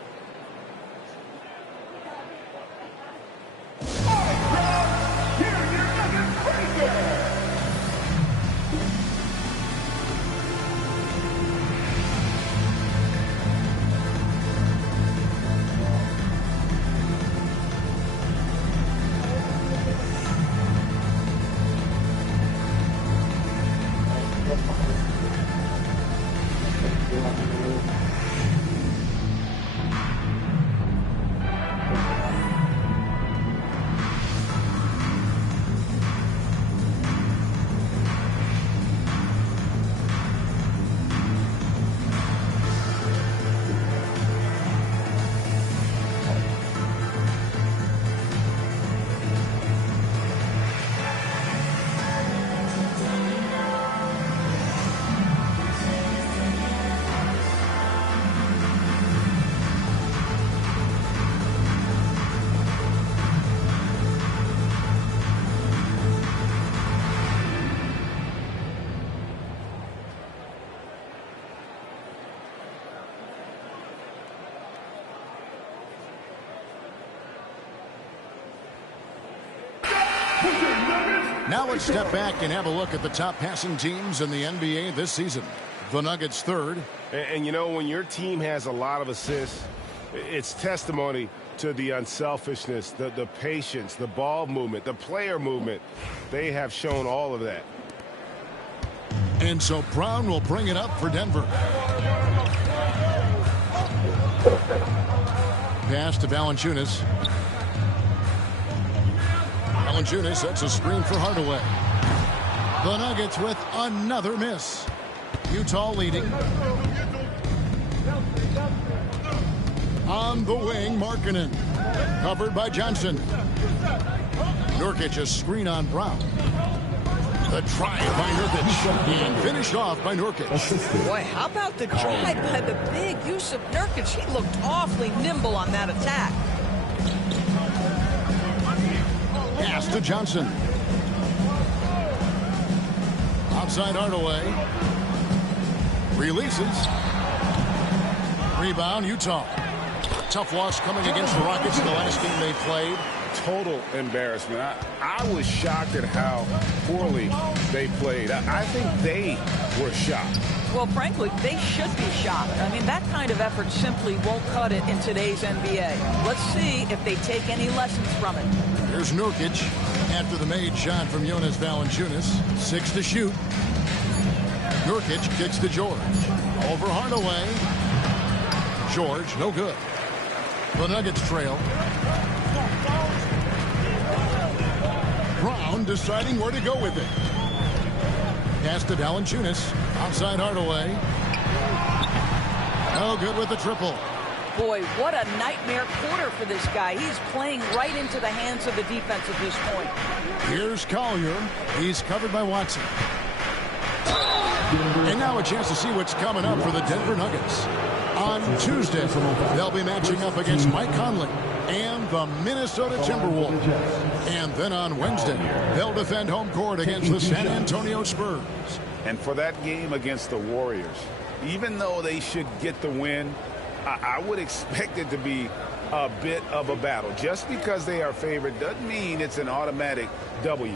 Now let's step back and have a look at the top passing teams in the NBA this season. The Nuggets third. And you know, when your team has a lot of assists, it's testimony to the unselfishness, the patience, the ball movement, the player movement. They have shown all of that. And so Brown will bring it up for Denver. Pass to Valanciunas. Valanciunas sets a screen for Hardaway. The Nuggets with another miss. Utah leading. On the wing, Markkanen. Covered by Johnson. Nurkic, a screen on Brown. The drive by Nurkic. And finished off by Nurkic. Boy, how about the drive by the big Yusuf Nurkic? He looked awfully nimble on that attack. Pass to Johnson. Outside Hardaway. Releases. Rebound, Utah. Tough loss coming against the Rockets in the last game they played. Total embarrassment. I was shocked at how poorly they played. I think they were shocked. Well, frankly, they should be shocked. I mean, that kind of effort simply won't cut it in today's NBA. Let's see if they take any lessons from it. Here's Nurkic after the made shot from Jonas Valanciunas. 6 to shoot. Nurkic kicks to George. Over Hardaway. George, no good. The Nuggets trail. Brown deciding where to go with it. Pass to Valanciunas. Outside Hardaway. No good with the triple. Boy, what a nightmare quarter for this guy. He's playing right into the hands of the defense at this point. Here's Collier. He's covered by Watson. And now a chance to see what's coming up for the Denver Nuggets. On Tuesday, they'll be matching up against Mike Conley and the Minnesota Timberwolves. And then on Wednesday, they'll defend home court against the San Antonio Spurs. And for that game against the Warriors, even though they should get the win, I would expect it to be a bit of a battle. Just because they are favored doesn't mean it's an automatic W.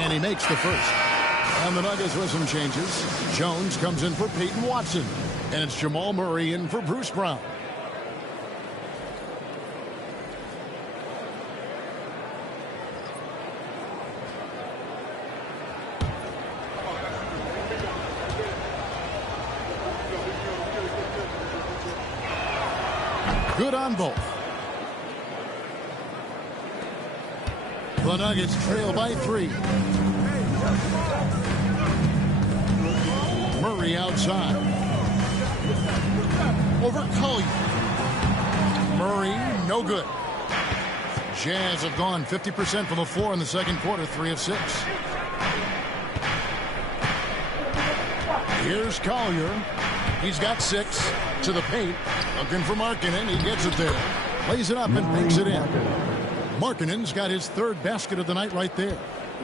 And he makes the first. And the Nuggets with some changes. Jones comes in for Peyton Watson. And it's Jamal Murray in for Bruce Brown. Good on both. The Nuggets trail by 3. Murray outside. Over Collier. Murray, no good. Jazz have gone 50% from the floor in the second quarter, 3 of 6. Here's Collier. He's got 6 to the paint. Looking for Markkanen. He gets it there. Plays it up and banks it in. Markkanen's got his 3rd basket of the night right there.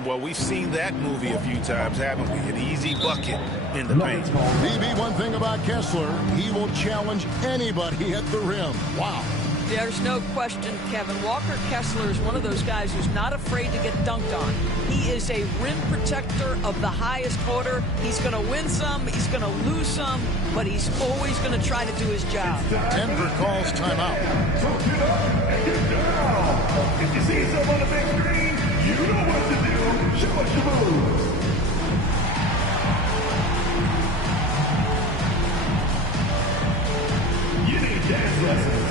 Well, we've seen that movie a few times, haven't we? An easy bucket in the paint. BB, one thing about Kessler, he will challenge anybody at the rim. Wow. There's no question, Kevin. Walker Kessler is one of those guys who's not afraid to get dunked on. He is a rim protector of the highest order. He's going to win some, he's going to lose some, but he's always going to try to do his job. Denver calls timeout. So get up and get down. If you see someone on the big screen, you know what to do. Show us your moves. You need dance lessons.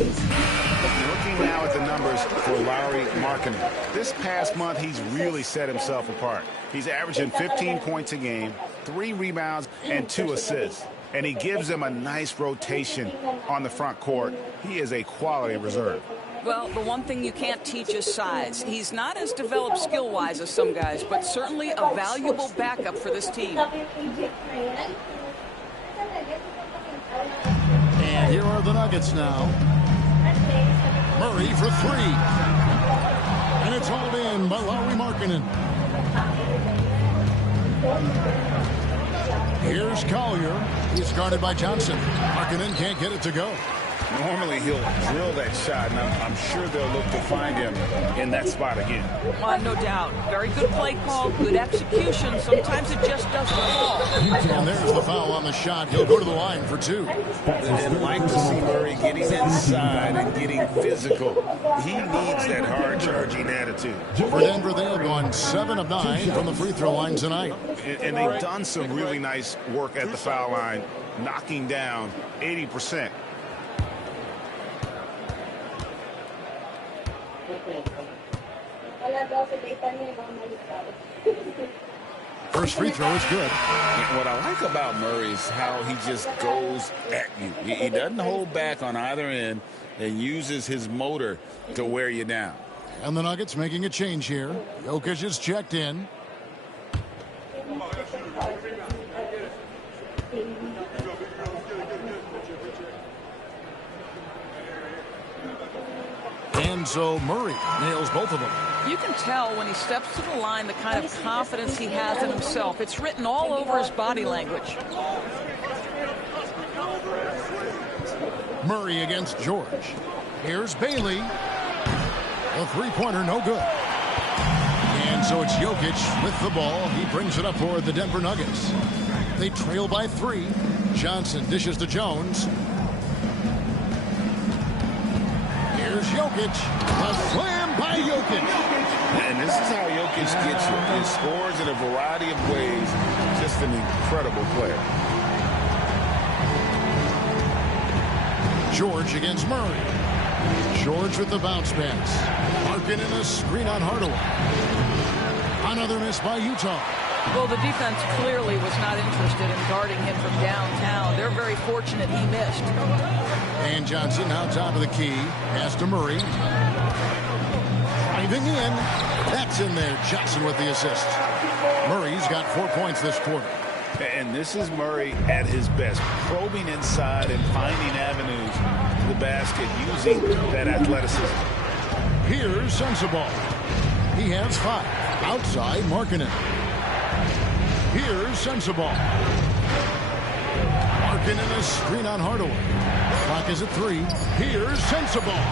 Looking now at the numbers for Lauri Markkanen. This past month, he's really set himself apart. He's averaging 15 points a game, 3 rebounds, and 2 assists. And he gives them a nice rotation on the front court. He is a quality reserve. Well, the one thing you can't teach is size. He's not as developed skill-wise as some guys, but certainly a valuable backup for this team. And here are the Nuggets now. Murray for three. And it's hauled in by Lauri Markkanen. Here's Collier. He's guarded by Johnson. Markkanen can't get it to go. Normally he'll drill that shot, and I'm sure they'll look to find him in that spot again. No doubt. Very good play call, good execution. Sometimes it just doesn't fall. And there's the foul on the shot. He'll go to the line for two. I'd like to see Murray getting inside and getting physical. He needs that hard-charging attitude. For Denver, they have gone 7 of 9 from the free throw line tonight. And they've done some really nice work at the foul line, knocking down 80%. First free throw is good. And what I like about Murray is how he just goes at you. He doesn't hold back on either end and uses his motor to wear you down. And the Nuggets making a change here. Jokic is checked in. And so Murray nails both of them. You can tell when he steps to the line the kind of confidence he has in himself. It's written all over his body language. Murray against George. Here's Bailey. A three-pointer, no good. And so it's Jokic with the ball. He brings it up for the Denver Nuggets. They trail by 3. Johnson dishes to Jones. Here's Jokic. A slam by Jokic. And this is how Jokic gets you. He scores in a variety of ways. Just an incredible player. George against Murray. George with the bounce pass. Markkanen a screen on Hardaway. Another miss by Utah. Well, the defense clearly was not interested in guarding him from downtown. They're very fortunate he missed. And Johnson now top of the key. Pass to Murray. Driving in. That's in there. Johnson with the assist. Murray's got 4 points this quarter. And this is Murray at his best, probing inside and finding avenues to the basket using that athleticism. Here's Sensabaugh. He has 5. Outside Markkanen. Here's Sensabaugh. Markkanen a screen on Hardaway. Clock is at 3. Here's Sensabaugh.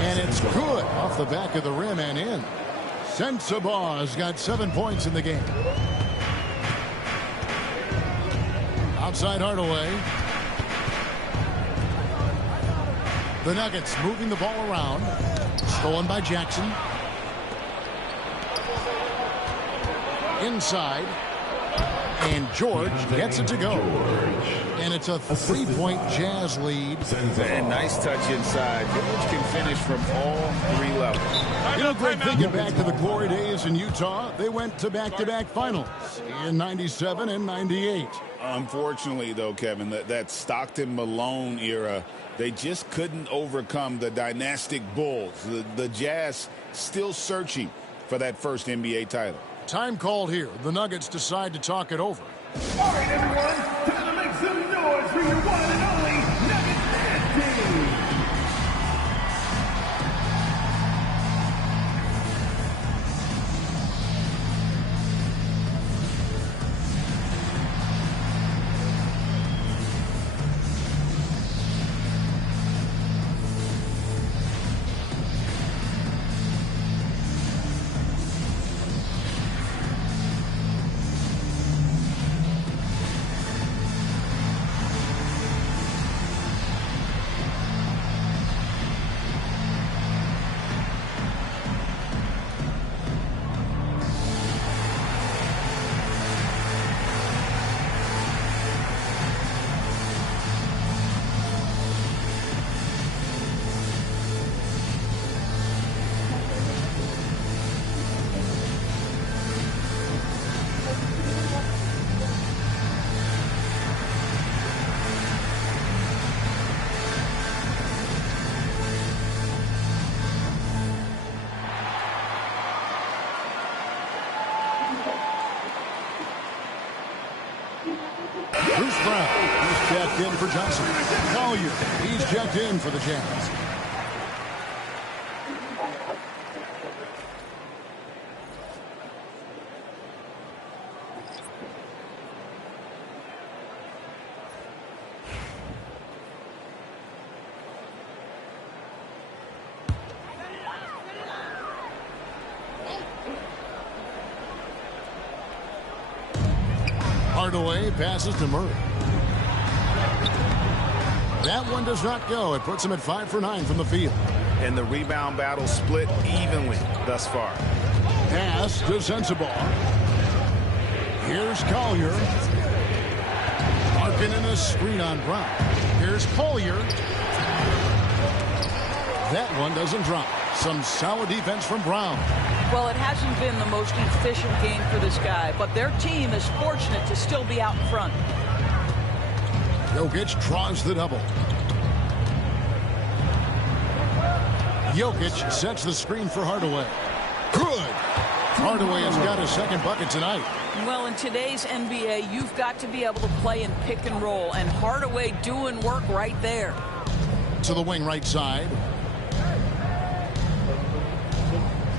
And it's good off the back of the rim and in. Sensabaugh's got 7 points in the game. Outside Hardaway. The Nuggets moving the ball around. Stolen by Jackson. Inside. And George gets it to go. And it's a 3-point Jazz lead. And nice touch inside. George can finish from all 3 levels. You know, Greg, thinking back to the glory days in Utah, they went to back-to-back finals in 97 and 98. Unfortunately, though, Kevin, that Stockton-Malone era, they just couldn't overcome the dynastic Bulls. The Jazz still searching for that first NBA title. Time called here. The Nuggets decide to talk it over. All right, everyone, time to make some noise for your one and only Nuggets team. Brown. He's checked in for Johnson. Collier, he's checked in for the Jazz. Hardaway passes to Murray. That one does not go. It puts him at 5 for 9 from the field. And the rebound battle split evenly thus far. Pass to Sensabaugh. Here's Collier. Larkin in a screen on Brown. Here's Collier. That one doesn't drop. Some solid defense from Brown. Well, it hasn't been the most efficient game for this guy, but their team is fortunate to still be out in front. Jokic draws the double. Jokic sets the screen for Hardaway. Good. Hardaway has got his second bucket tonight. Well, in today's NBA, you've got to be able to play in pick and roll, and Hardaway doing work right there. To the wing right side.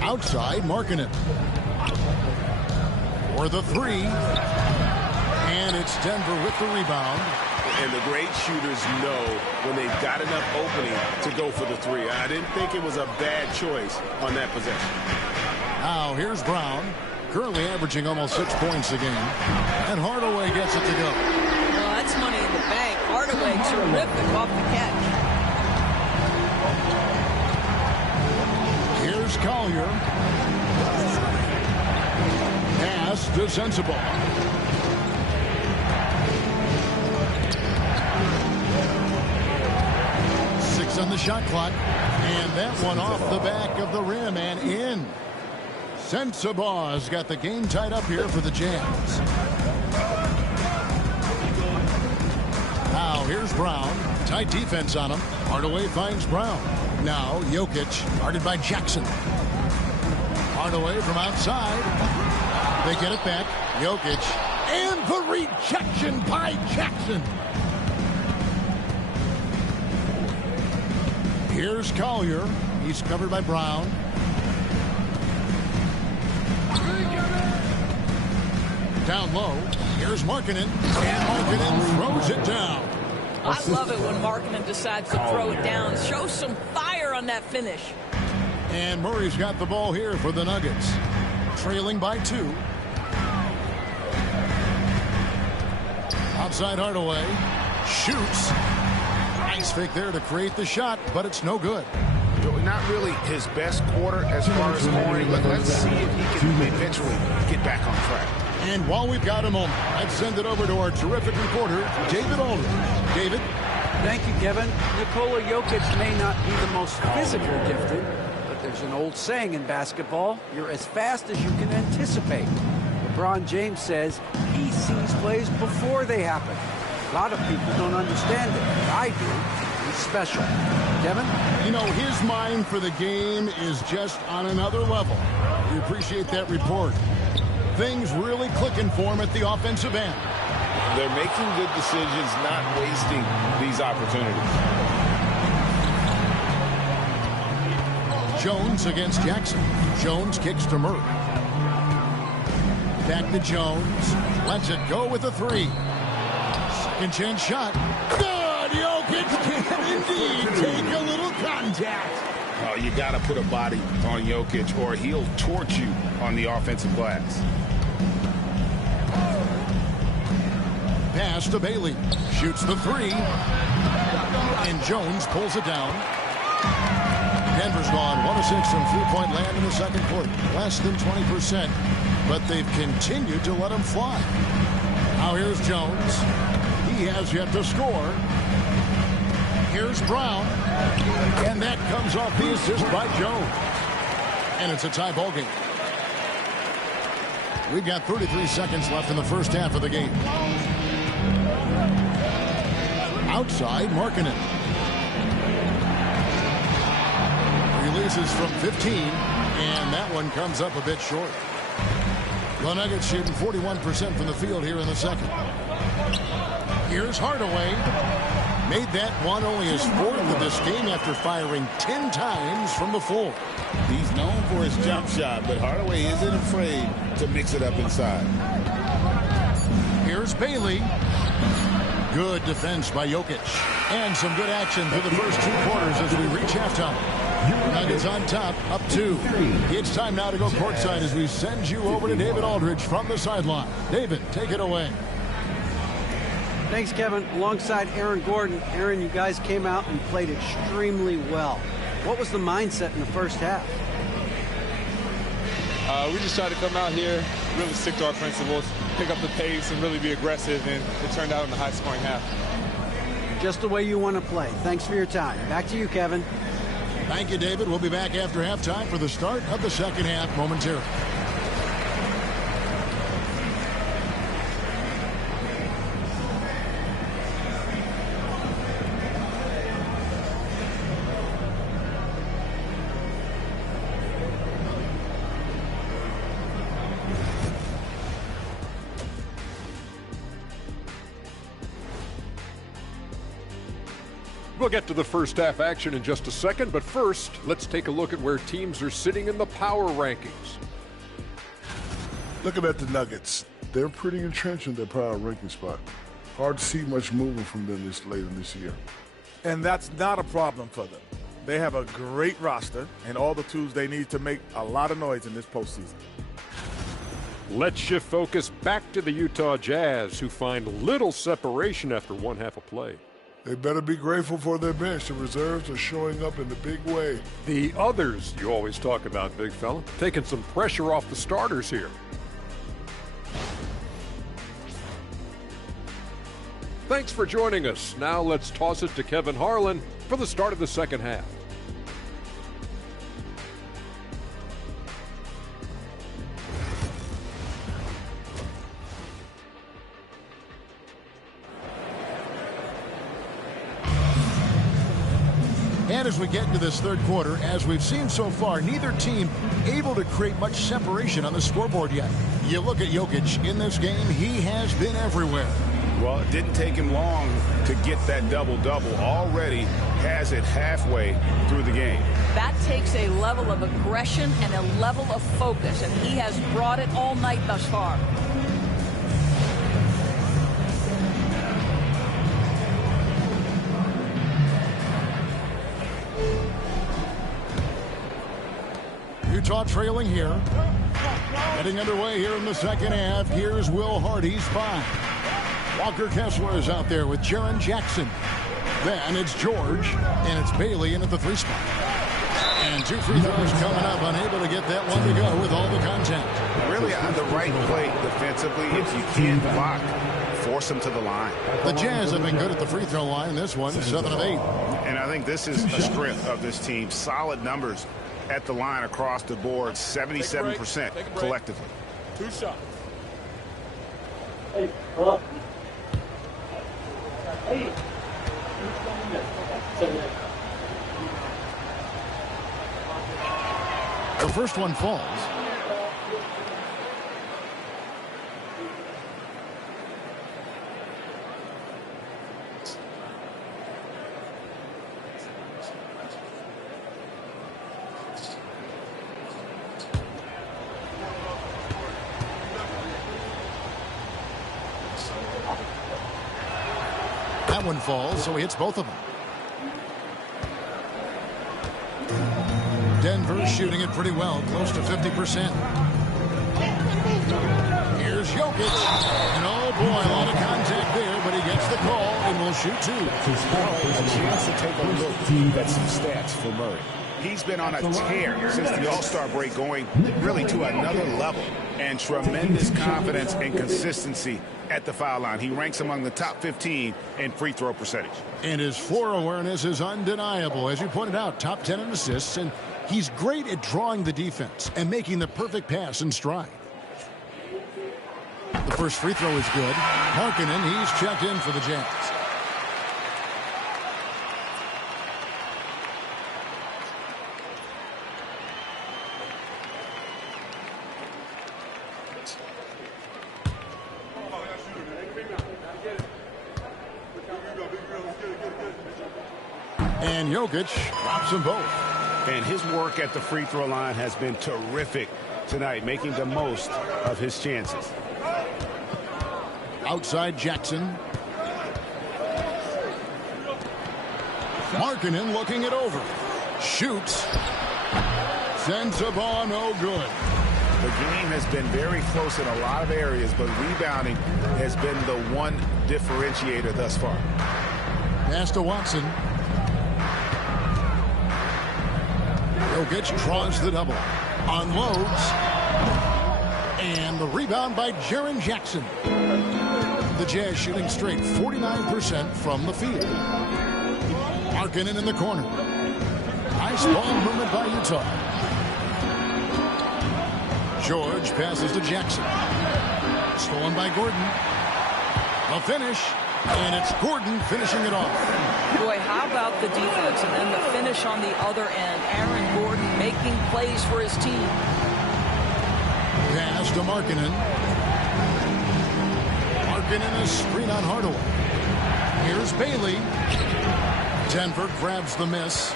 Outside, Markkanen. For the three. And it's Denver with the rebound. And the great shooters know when they've got enough opening to go for the three. I didn't think it was a bad choice on that possession. Now here's Brown, currently averaging almost 6 points a game. And Hardaway gets it to go. Well, that's money in the bank. Hardaway terrific off the catch. Here's Collier. Pass to Sensabaugh. On the shot clock, and that one off the back of the rim and in. Sensabaugh's got the game tied up here for the Jazz. Now here's Brown. Tight defense on him. Hardaway finds Brown. Now Jokic guarded by Jackson. Hardaway from outside. They get it back. Jokic. And the rejection by Jackson. Here's Collier. He's covered by Brown. Down low. Here's Markkanen. And Markkanen throws it down. I love it when Markkanen decides to throw it down. Show some fire on that finish. And Murray's got the ball here for the Nuggets. Trailing by 2. Outside Hardaway. Shoots. Nice fake there to create the shot, but it's no good. Not really his best quarter as far as scoring, but let's see if he can eventually get back on track. And while we've got a moment, let's send it over to our terrific reporter, David Aldridge. David? Thank you, Kevin. Nikola Jokic may not be the most physically gifted, but there's an old saying in basketball, you're as fast as you can anticipate. LeBron James says he sees plays before they happen. A lot of people don't understand it, but I do. He's special. Kevin? You know, his mind for the game is just on another level. We appreciate that report. Things really clicking for him at the offensive end. They're making good decisions, not wasting these opportunities. Jones against Jackson. Jones kicks to Murray. Back to Jones. Lets it go with a 3. Second chance shot. Good! Jokic can indeed take a little contact. Oh, you got to put a body on Jokic or he'll torch you on the offensive glass. Pass to Bailey. Shoots the 3. And Jones pulls it down. Denver's gone 1 of 6 from three-point land in the second quarter. Less than 20%. But they've continued to let him fly. Now here's Jones. He has yet to score. Here's Brown. And that comes off the assist by Jones. And it's a tie ball game. We've got 33 seconds left in the first half of the game. Outside, Markkanen. Releases from 15. And that one comes up a bit short. The Nuggets shooting 41% from the field here in the second. Here's Hardaway. Made that one only his fourth of this game after firing 10 times from the floor. He's known for his jump shot, but Hardaway isn't afraid to mix it up inside. Here's Bailey. Good defense by Jokic. And some good action through the first 2 quarters as we reach halftime. Nuggets on top, up 2. It's time now to go courtside as we send you over to David Aldridge from the sideline. David, take it away. Thanks, Kevin. Alongside Aaron Gordon. Aaron, you guys came out and played extremely well. What was the mindset in the first half? We just tried to come out here, really stick to our principles, pick up the pace, and really be aggressive, and it turned out in the high-scoring half. Just the way you want to play. Thanks for your time. Back to you, Kevin. Thank you, David. We'll be back after halftime for the start of the second half momentarily. We'll get to the first half action in just a second, but first, let's take a look at where teams are sitting in the power rankings. Looking at the Nuggets, they're pretty entrenched in their power ranking spot. Hard to see much movement from them this late in this year. And that's not a problem for them. They have a great roster and all the tools they need to make a lot of noise in this postseason. Let's shift focus back to the Utah Jazz, who find little separation after one half of play. They better be grateful for their bench. The reserves are showing up in the big way. The others you always talk about, big fella, taking some pressure off the starters here. Thanks for joining us. Now let's toss it to Kevin Harlan for the start of the second half. And as we get into this third quarter, as we've seen so far, neither team able to create much separation on the scoreboard yet. You look at Jokic in this game, he has been everywhere. Well, it didn't take him long to get that double-double. Already has it halfway through the game. That takes a level of aggression and a level of focus, and he has brought it all night thus far. Utah trailing here. Getting underway here in the second half. Here's Will Hardy's five. Walker Kessler is out there with Jaren Jackson. Then it's George, and it's Bailey in at the 3 spot. And 2 free throws coming up, unable to get that one to go with all the contact. Really on the right play defensively. If you can't block, force them to the line. The Jazz have been good at the free throw line in this one, 7 of 8. And I think this is a strength of this team. Solid numbers at the line across the board, 77% collectively. 2 shots. Hey, hello. Hey. The first one falls. That one falls, so he hits both of them. Denver shooting it pretty well, close to 50%. Here's Jokic. And oh boy, a lot of contact there, but he gets the call and will shoot 2. A chance to take a look at some stats for Murray. He's been on a tear since the All-Star break, going really to another level, and tremendous confidence and consistency at the foul line. He ranks among the top 15 in free throw percentage. And his floor awareness is undeniable. As you pointed out, top 10 in assists, and he's great at drawing the defense and making the perfect pass in stride. The first free throw is good. Markkanen, he's checked in for the Jazz. And Jokic drops them both. And his work at the free throw line has been terrific tonight, making the most of his chances. Outside Jackson. Markkanen looking it over. Shoots. Sends the ball no good. The game has been very close in a lot of areas, but rebounding has been the one differentiator thus far. Pass to Watson. Jokic draws the double. Unloads. And the rebound by Jaren Jackson. The Jazz shooting straight 49% from the field. Markkanen in the corner. Nice ball movement by Utah. George passes to Jackson. Stolen by Gordon. The finish. And it's Gordon finishing it off. Boy, how about the defense and then the finish on the other end. Aaron Gordon making plays for his team. Pass to Markkanen. Markkanen a screen on Hardaway. Here's Bailey. Denver grabs the miss.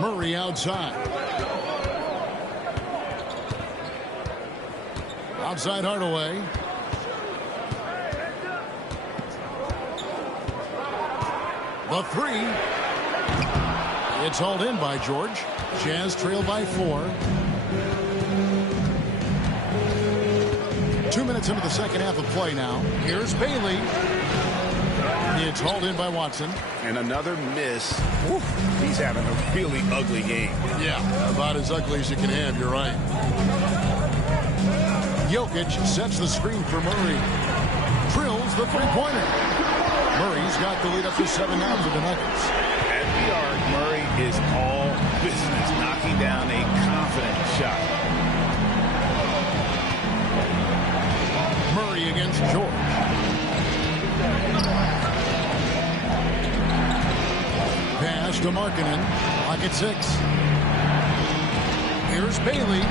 Murray outside. Outside Hardaway. The three. It's hauled in by George. Jazz trail by 4. 2 minutes into the second half of play now. Here's Bailey. It's hauled in by Watson. And another miss. Oof. He's having a really ugly game. Yeah, about as ugly as you can have, you're right. Jokic sets the screen for Murray. Drills the three-pointer. Murray's got the lead up to 7 now for the Nuggets. At the arc, Murray is all business, knocking down a confident shot. Murray against George. Pass to Markkanen. Clock at 6. Here's Bailey.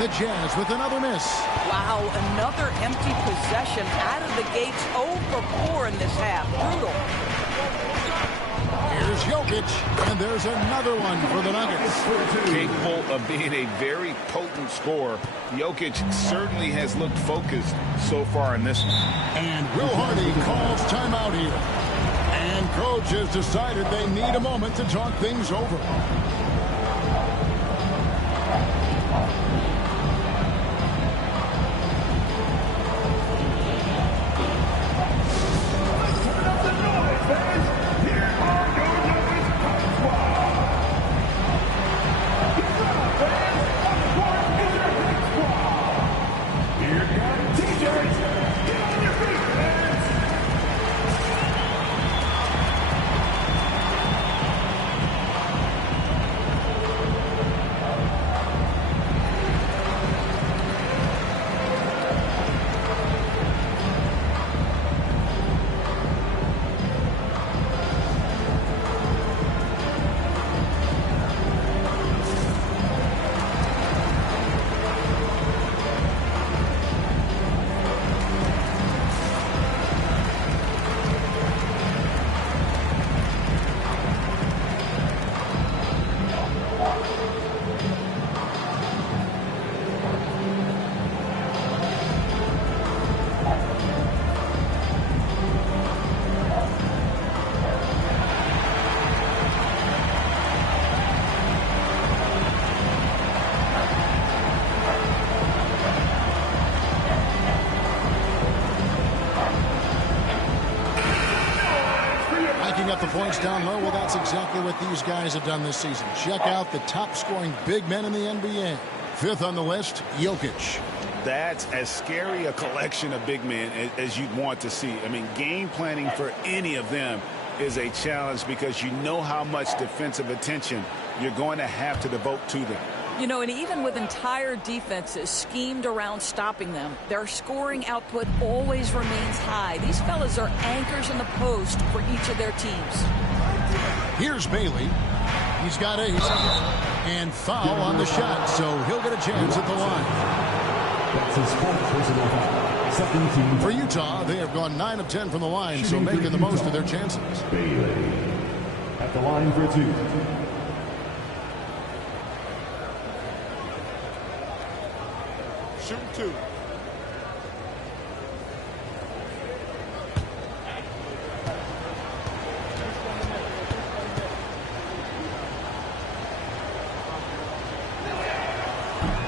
The Jazz with another miss. Wow, another empty possession out of the gates. 0 for 4 in this half. Brutal. Here's Jokic, and there's another one for the Nuggets. Capable of being a very potent scorer, Jokic certainly has looked focused so far in this one. And Will Hardy calls timeout here. And coach has decided they need a moment to talk things over. The points down low. Well, that's exactly what these guys have done this season. Check out the top scoring big men in the NBA. 5th on the list, Jokic. That's as scary a collection of big men as you'd want to see. I mean, game planning for any of them is a challenge because you know how much defensive attention you're going to have to devote to them. You know, and even with entire defenses schemed around stopping them, their scoring output always remains high. These fellas are anchors in the post for each of their teams. Here's Bailey. He's got 8. And foul on the shot, so he'll get a chance at the line. That's his 4th personal foul. For Utah, they have gone 9 of 10 from the line, so making the most of their chances. Bailey at the line for 2. Shoot 2.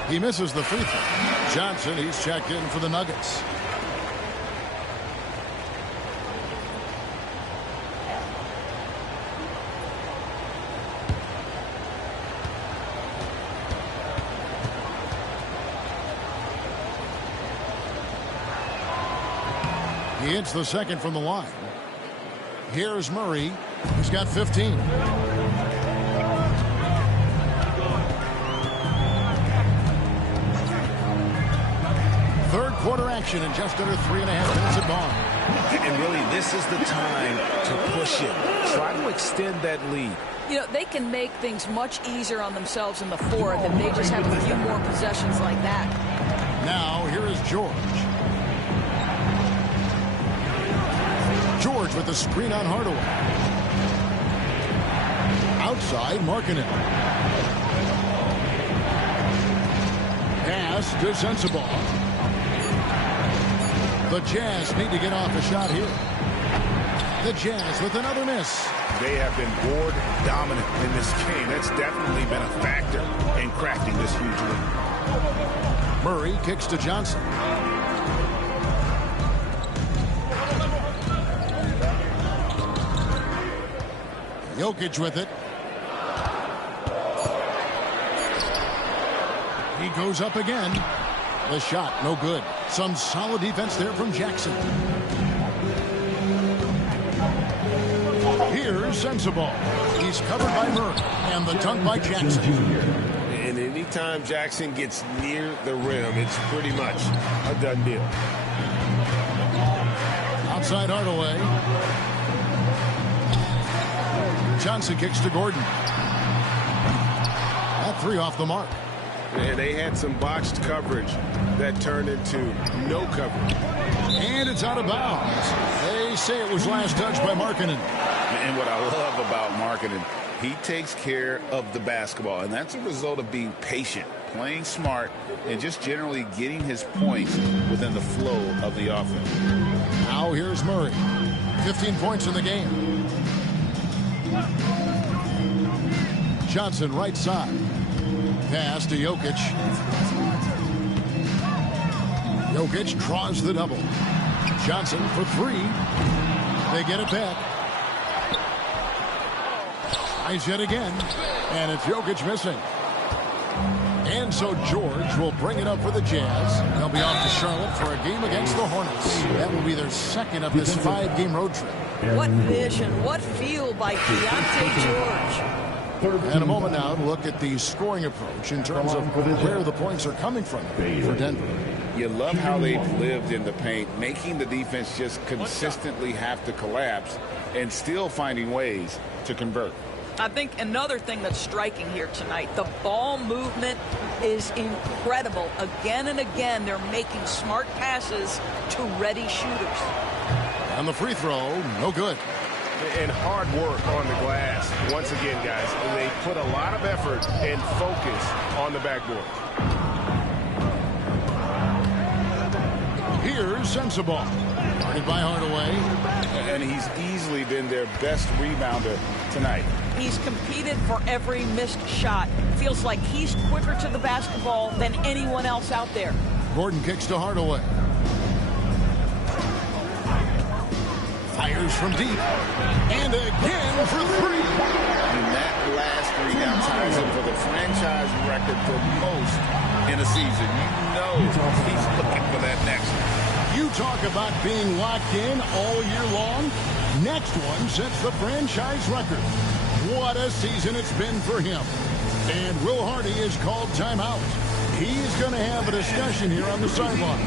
He misses the free throw. Johnson, he's checked in for the Nuggets. He hits the second from the line. Here's Murray. He's got 15. Third quarter action in just under 3.5 minutes at Vaughn. And really, this is the time to push it. Try to extend that lead. You know, they can make things much easier on themselves in the fourth if they just have a few more possessions like that. Now, here is George. George with the screen on Hardaway. Outside, Markkanen. Pass to Sensabaugh. The Jazz need to get off a shot here. The Jazz with another miss. They have been board dominant in this game. That's definitely been a factor in crafting this huge lead. Murray kicks to Johnson. Jokic with it. He goes up again. The shot, no good. Some solid defense there from Jackson. Here's Sensabaugh. He's covered by Murray. And the dunk by Jackson. And anytime Jackson gets near the rim, it's pretty much a done deal. Outside Hardaway. Johnson kicks to Gordon. That three off the mark. And they had some botched coverage that turned into no coverage. And it's out of bounds. They say it was last touched by Markkanen. And what I love about Markkanen, he takes care of the basketball. And that's a result of being patient, playing smart, and just generally getting his points within the flow of the offense. Now here's Murray. 15 points in the game. Johnson right side. Pass to Jokic. Jokic draws the double. Johnson for three. They get it back. Tries yet again. And it's Jokic missing. And so George will bring it up for the Jazz. They'll be off to Charlotte for a game against the Hornets. That will be their second of this 5-game road trip. What vision, what feel by Keontae George. And a moment now to look at the scoring approach in terms of where the points are coming from for Denver. You love how they've lived in the paint, making the defense just consistently have to collapse and still finding ways to convert. I think another thing that's striking here tonight, the ball movement is incredible. Again and again, they're making smart passes to ready shooters. And the free throw, no good. And hard work on the glass. Once again, guys, they put a lot of effort and focus on the backboard. Here's Sensabaugh. Guarded by Hardaway. And he's easily been their best rebounder tonight. He's competed for every missed shot. Feels like he's quicker to the basketball than anyone else out there. Gordon kicks to Hardaway. Fires from deep. And again for three. And that last three now ties him for the franchise record for most in a season. You know he's looking for that next one. You talk about being locked in all year long. Next one sets the franchise record. What a season it's been for him. And Will Hardy is called timeout. He's going to have a discussion here on the sideline.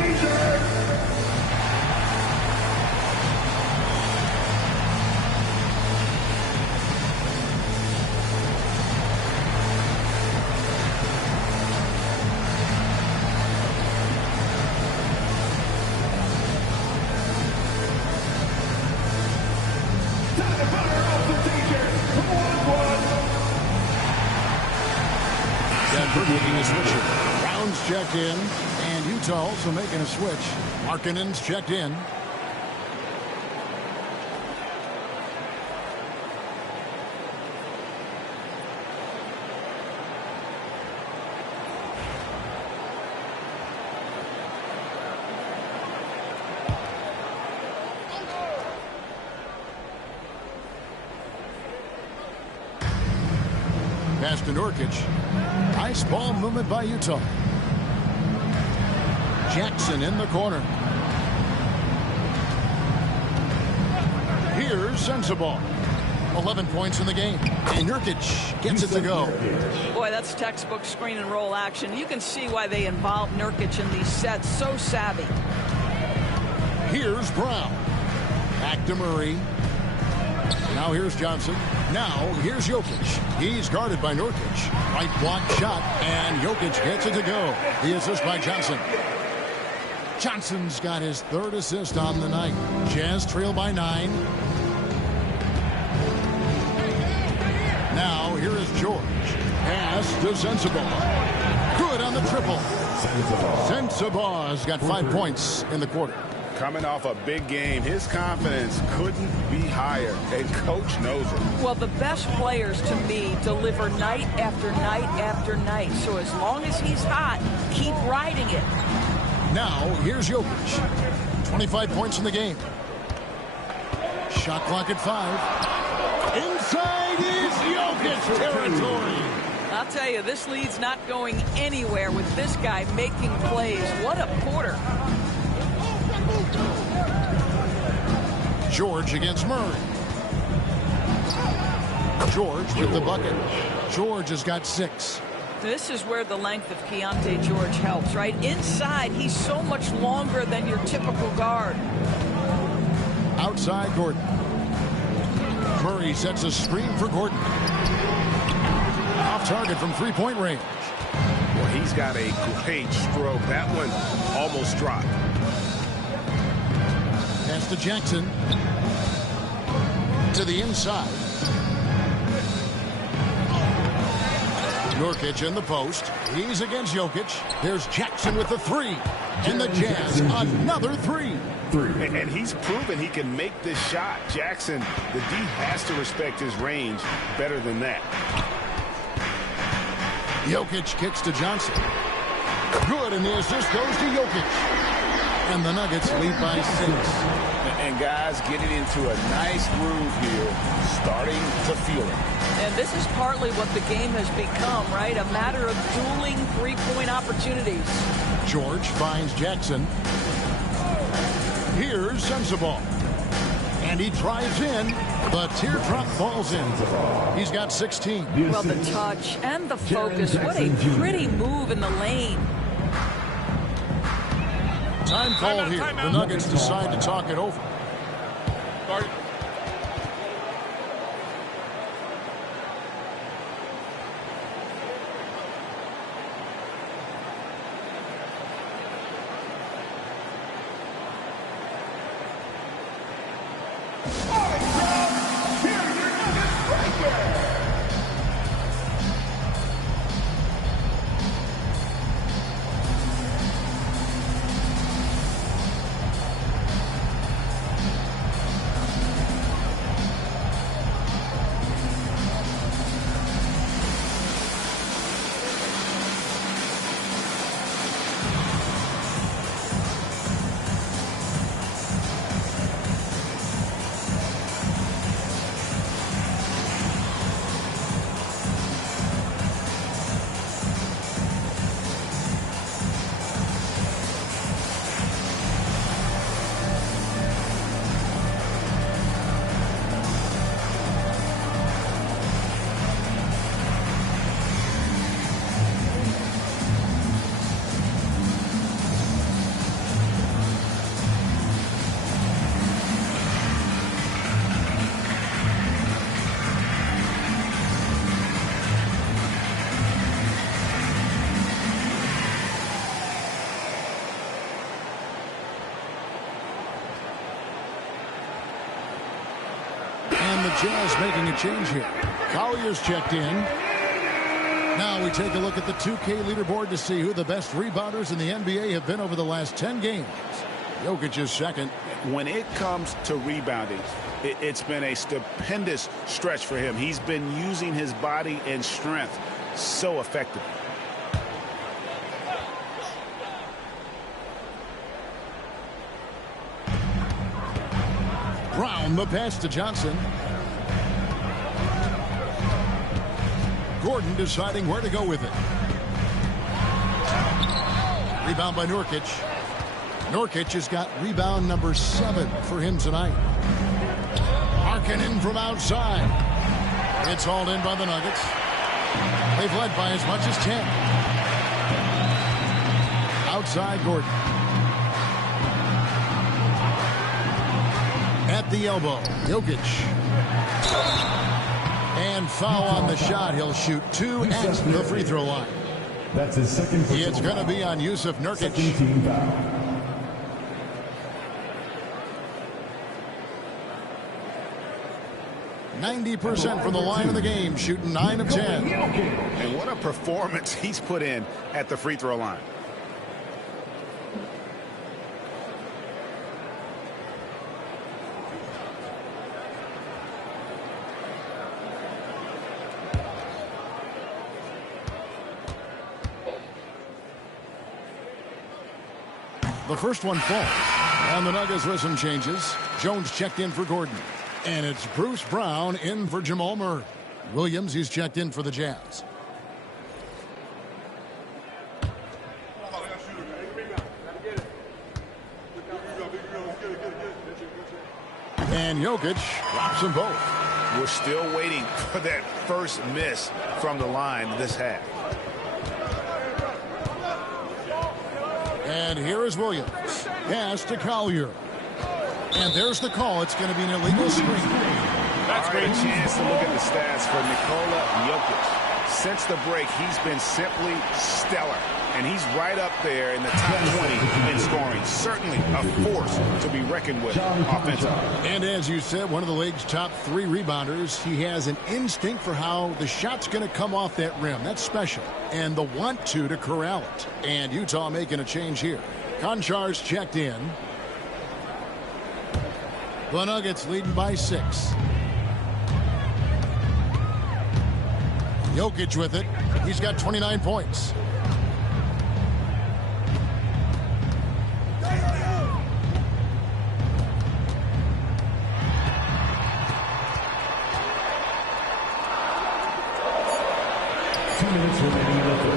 t-shirt. Denver making a switch here. Brown's checked in, and Utah also making a switch. Markkanen's checked in. Pass to Nurkic. Nice ball movement by Utah. Jackson in the corner. Here's Sensabaugh. 11 points in the game. And Nurkic gets it to go. Boy, that's textbook screen and roll action. You can see why they involve Nurkic in these sets. So savvy. Here's Brown. Back to Murray. Now here's Johnson. Now here's Jokic. He's guarded by Nurkic. Right block shot, and Jokic gets it to go. The assist by Johnson. Johnson's got his third assist on the night. Jazz trail by 9. Now here is George. Pass to Sensabaugh. Good on the triple. Sensabaugh's got 5 points in the quarter. Coming off a big game, his confidence couldn't be higher, and coach knows it. Well, the best players to me deliver night after night after night. So as long as he's hot, keep riding it. Now here's Jokic. 25 points in the game. Shot clock at 5. Inside is Jokic territory. I'll tell you, this lead's not going anywhere with this guy making plays. What a quarter. George against Murray. George with the bucket. George has got 6. This is where the length of Keontae George helps, right? Inside, he's so much longer than your typical guard. Outside Gordon. Murray sets a screen for Gordon. Off target from 3-point range. Well, he's got a great stroke. That one almost dropped. Pass to Jackson. To the inside. Nurkic in the post. He's against Jokic. There's Jackson with the 3. And the Jazz, another 3. And he's proven he can make this shot. Jackson, the D has to respect his range better than that. Jokic kicks to Johnson. Good, and the assist goes to Jokic. And the Nuggets lead by 6. And guys getting into a nice groove here, starting to feel it. And this is partly what the game has become, right? A matter of dueling 3-point opportunities. George finds Jackson. Here's Sensabaugh. And he drives in. The teardrop falls in. He's got 16. Well, the touch and the focus. What a pretty move in the lane. Time called here. The Nuggets decide to talk it over. And the Jazz making a change here. Collier's checked in. Now we take a look at the 2K leaderboard to see who the best rebounders in the NBA have been over the last 10 games. Jokic is second. When it comes to rebounding, it's been a stupendous stretch for him. He's been using his body and strength so effectively. Brown, the pass to Johnson. Gordon deciding where to go with it. Rebound by Nurkic. Nurkic has got rebound number 7 for him tonight. Markkanen from outside. It's hauled in by the Nuggets. They've led by as much as 10. Outside Gordon. At the elbow, Jokic. And foul on the shot. He'll shoot 2 at the free throw line. That's his second. It's going to be on Yusuf Nurkic. Team foul. 90% from the line of the game, shooting 9 of 10. And what a performance he's put in at the free throw line. The first one falls. And the Nuggets with some changes. Jones checked in for Gordon. And it's Bruce Brown in for Jamal Murray. Williams, he's checked in for the Jazz. And Jokic drops them both. We're still waiting for that first miss from the line this half. And here is Williams. Pass to Collier. And there's the call. It's going to be an illegal screen. That's great. A chance to look at the stats for Nikola Jokic. Since the break, he's been simply stellar. And he's right up there in the top 20 in scoring. Certainly a force to be reckoned with offensively. And as you said, one of the league's top 3 rebounders. He has an instinct for how the shot's going to come off that rim. That's special. And the want to corral it. And Utah making a change here. Konchar's checked in. The Nuggets leading by 6. Jokic with it. He's got 29 points.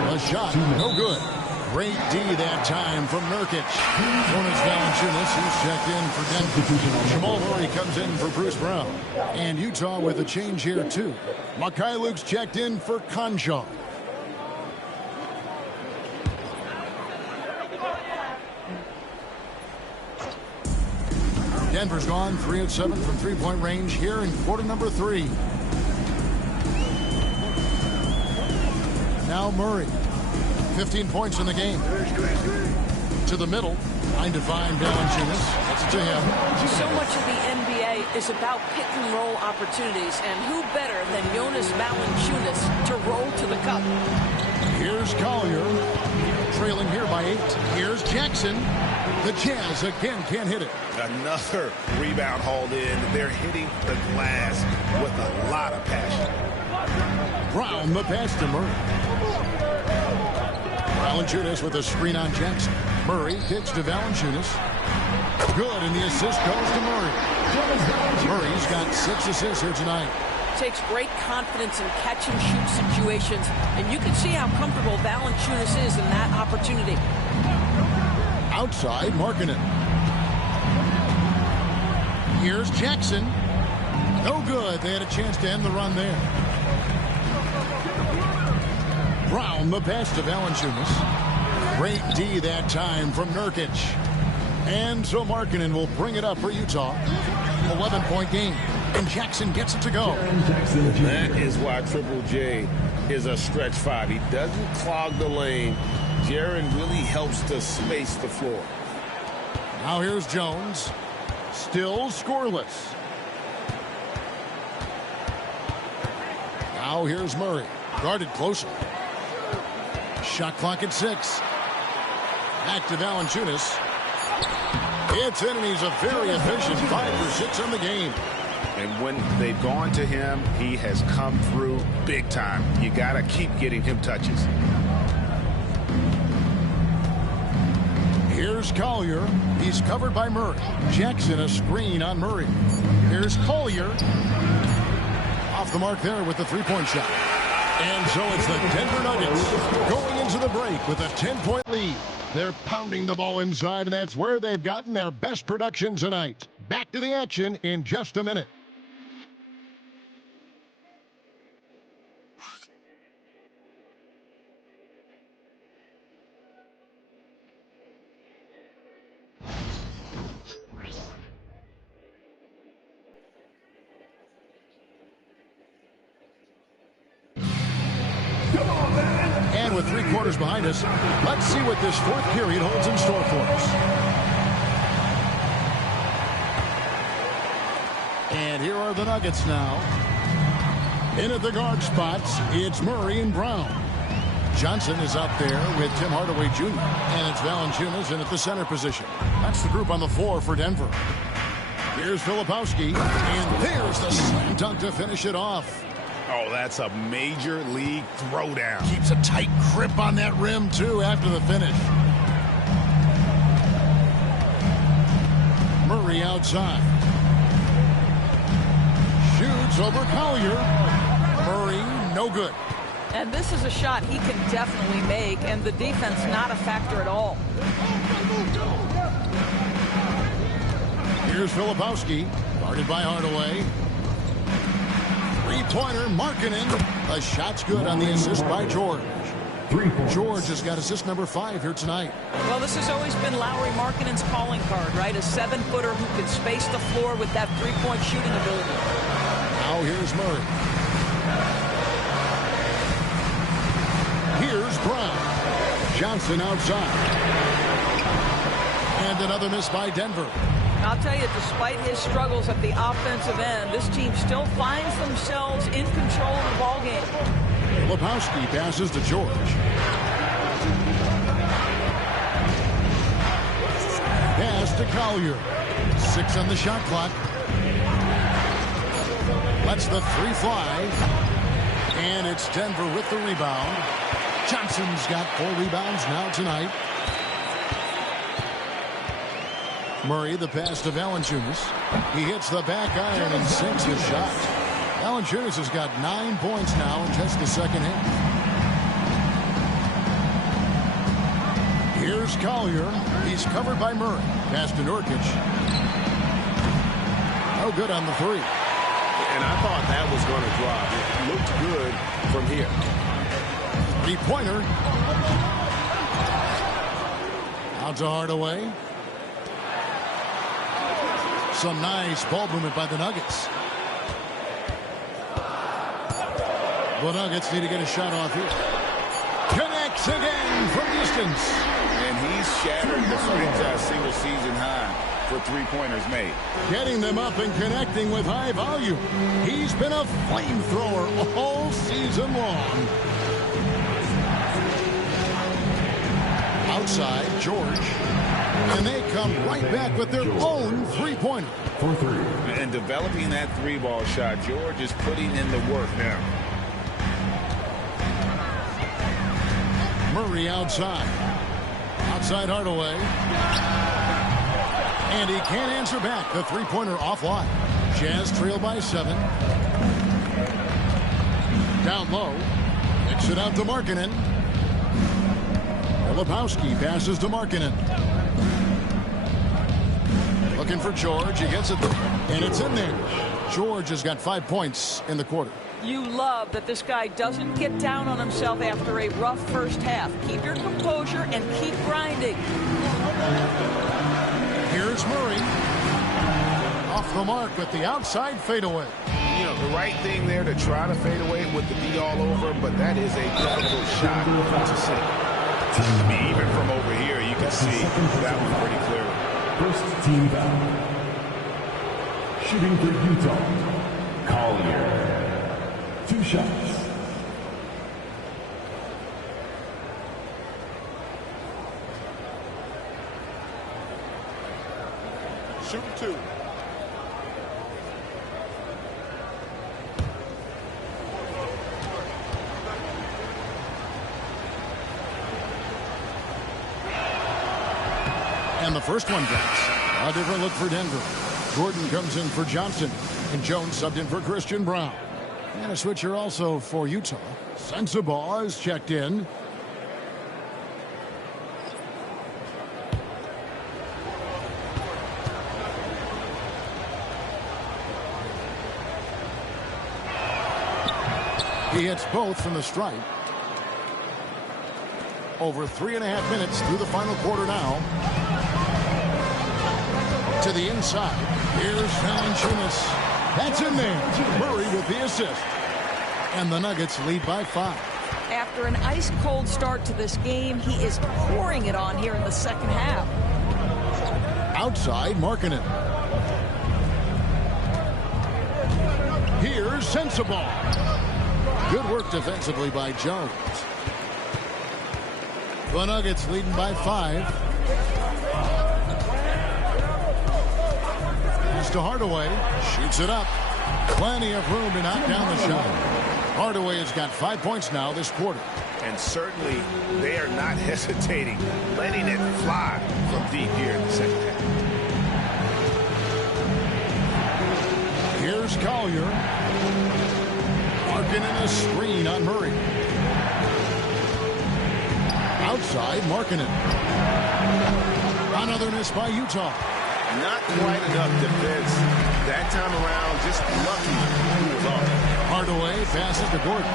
A shot, no good. Great D that time from Nurkic. Jonas Valanciunas, he's checked in for Denver. Jamal Murray comes in for Bruce Brown. And Utah with a change here, too. Mikhailuk's checked in for Konchar. Denver's gone 3 of 7 from three-point range here in quarter number 3. Now Murray. 15 points in the game. To the middle. Trying to find Valanciunas. That's it to him. So much of the NBA is about pick and roll opportunities, and who better than Jonas Valanciunas to roll to the cup? Here's Collier. Trailing here by 8. Here's Jackson. The Jazz again can't hit it. Another rebound hauled in. They're hitting the glass with a lot of passion. Brown, the pass to Murray. Valanciunas with a screen on Jackson. Murray kicks to Valanciunas. Good, and the assist goes to Murray. Murray's got 6 assists here tonight. Takes great confidence in catch-and-shoot situations, and you can see how comfortable Valanciunas is in that opportunity. Outside, Markkanen. Here's Jackson. No good. They had a chance to end the run there. Brown, the pass to Valanciunas. Great D that time from Nurkic. And so Markkanen will bring it up for Utah. 11-point game. And Jackson gets it to go. That is why Triple J is a stretch 5. He doesn't clog the lane. Jaren really helps to space the floor. Now here's Jones. Still scoreless. Now here's Murray. Guarded closely. Shot clock at 6. Back to Valanciunas. It's in, and he's a very efficient 5 for 6 on the game. And when they've gone to him, he has come through big time. You got to keep getting him touches. Here's Collier. He's covered by Murray. Jackson a screen on Murray. Here's Collier. Off the mark there with the three-point shot. And so it's the Denver Nuggets going into the break with a 10-point lead. They're pounding the ball inside, and that's where they've gotten their best production tonight. Back to the action in just a minute. And with 3 quarters behind us, let's see what this 4th period holds in store for us. And here are the Nuggets now. In at the guard spots, it's Murray and Brown. Johnson is out there with Tim Hardaway Jr. And it's Valanciunas in at the center position. That's the group on the floor for Denver. Here's Filipowski, and there's the slam dunk to finish it off. Oh, that's a major league throwdown. Keeps a tight grip on that rim, too, after the finish. Murray outside. Shoots over Collier. Murray, no good. And this is a shot he can definitely make, and the defense not a factor at all. Here's Filipowski, guarded by Hardaway. Three-pointer, Markkanen. The shot's good on the assist by George. George has got assist number 5 here tonight. Well, this has always been Lauri Markkanen's calling card, right? A 7-footer who can space the floor with that three-point shooting ability. Now here's Murray. Here's Brown. Johnson outside. And another miss by Denver. I'll tell you, despite his struggles at the offensive end, this team still finds themselves in control of the ball game. Filipowski passes to George. Pass to Collier. 6 on the shot clock. Lets the 3 fly. And it's Denver with the rebound. Johnson's got 4 rebounds now tonight. Murray, the pass to Valanciunas. He hits the back iron and sinks the shot. Valanciunas has got 9 points now in just the second half. Here's Collier. He's covered by Murray. Pass to Nurkic. No good on the 3. And I thought that was going to drop. It looked good from here. 3-pointer. Out to Hardaway. Some nice ball movement by the Nuggets. The Nuggets need to get a shot off here. Connects again from distance. And he's shattered the franchise single season high for 3-pointers made. Getting them up and connecting with high volume. He's been a flamethrower all season long. Outside, George. And they come right back with their own 3-pointer. For 3. And developing that 3-ball shot, George is putting in the work now. Murray outside. Outside Hardaway. And he can't answer back. The 3-pointer offline. Jazz trail by 7. Down low. Kicks it out to Markkanen. Filipowski passes to Markkanen. Looking for George. He gets it there. And it's in there. George has got 5 points in the quarter. You love that this guy doesn't get down on himself after a rough first half. Keep your composure and keep grinding. Here's Murray. Off the mark with the outside fadeaway. You know, the right thing there to try to fade away with the D all over, but that is a difficult shot to see. I mean, even from over here, you can see that one pretty clearly. First team foul. Shooting for Utah, Collier. 2 shots. shooting 2. And the first one drops. A different look for Denver. Gordon comes in for Johnson. And Jones subbed in for Christian Brown. And a switcher also for Utah. Sensabaugh is checked in. He hits both from the stripe. Over 3.5 minutes through the final quarter now. To the inside. Here's Valanciunas. That's in there. Murray with the assist. And the Nuggets lead by 5. After an ice-cold start to this game, he is pouring it on here in the second half. Outside, Markkanen. Here's Sensabaugh. Good work defensively by Jones. The Nuggets leading by 5. Pass to Hardaway. Shoots it up. Plenty of room to knock down the shot. Hardaway has got 5 points now this quarter. And certainly they are not hesitating, letting it fly from deep here in the second half. Here's Collier. Markkanen a screen on Murray. Outside, Markkanen. Another miss by Utah. Not quite enough defense that time around. Just lucky he was off. Hardaway passes to Gordon.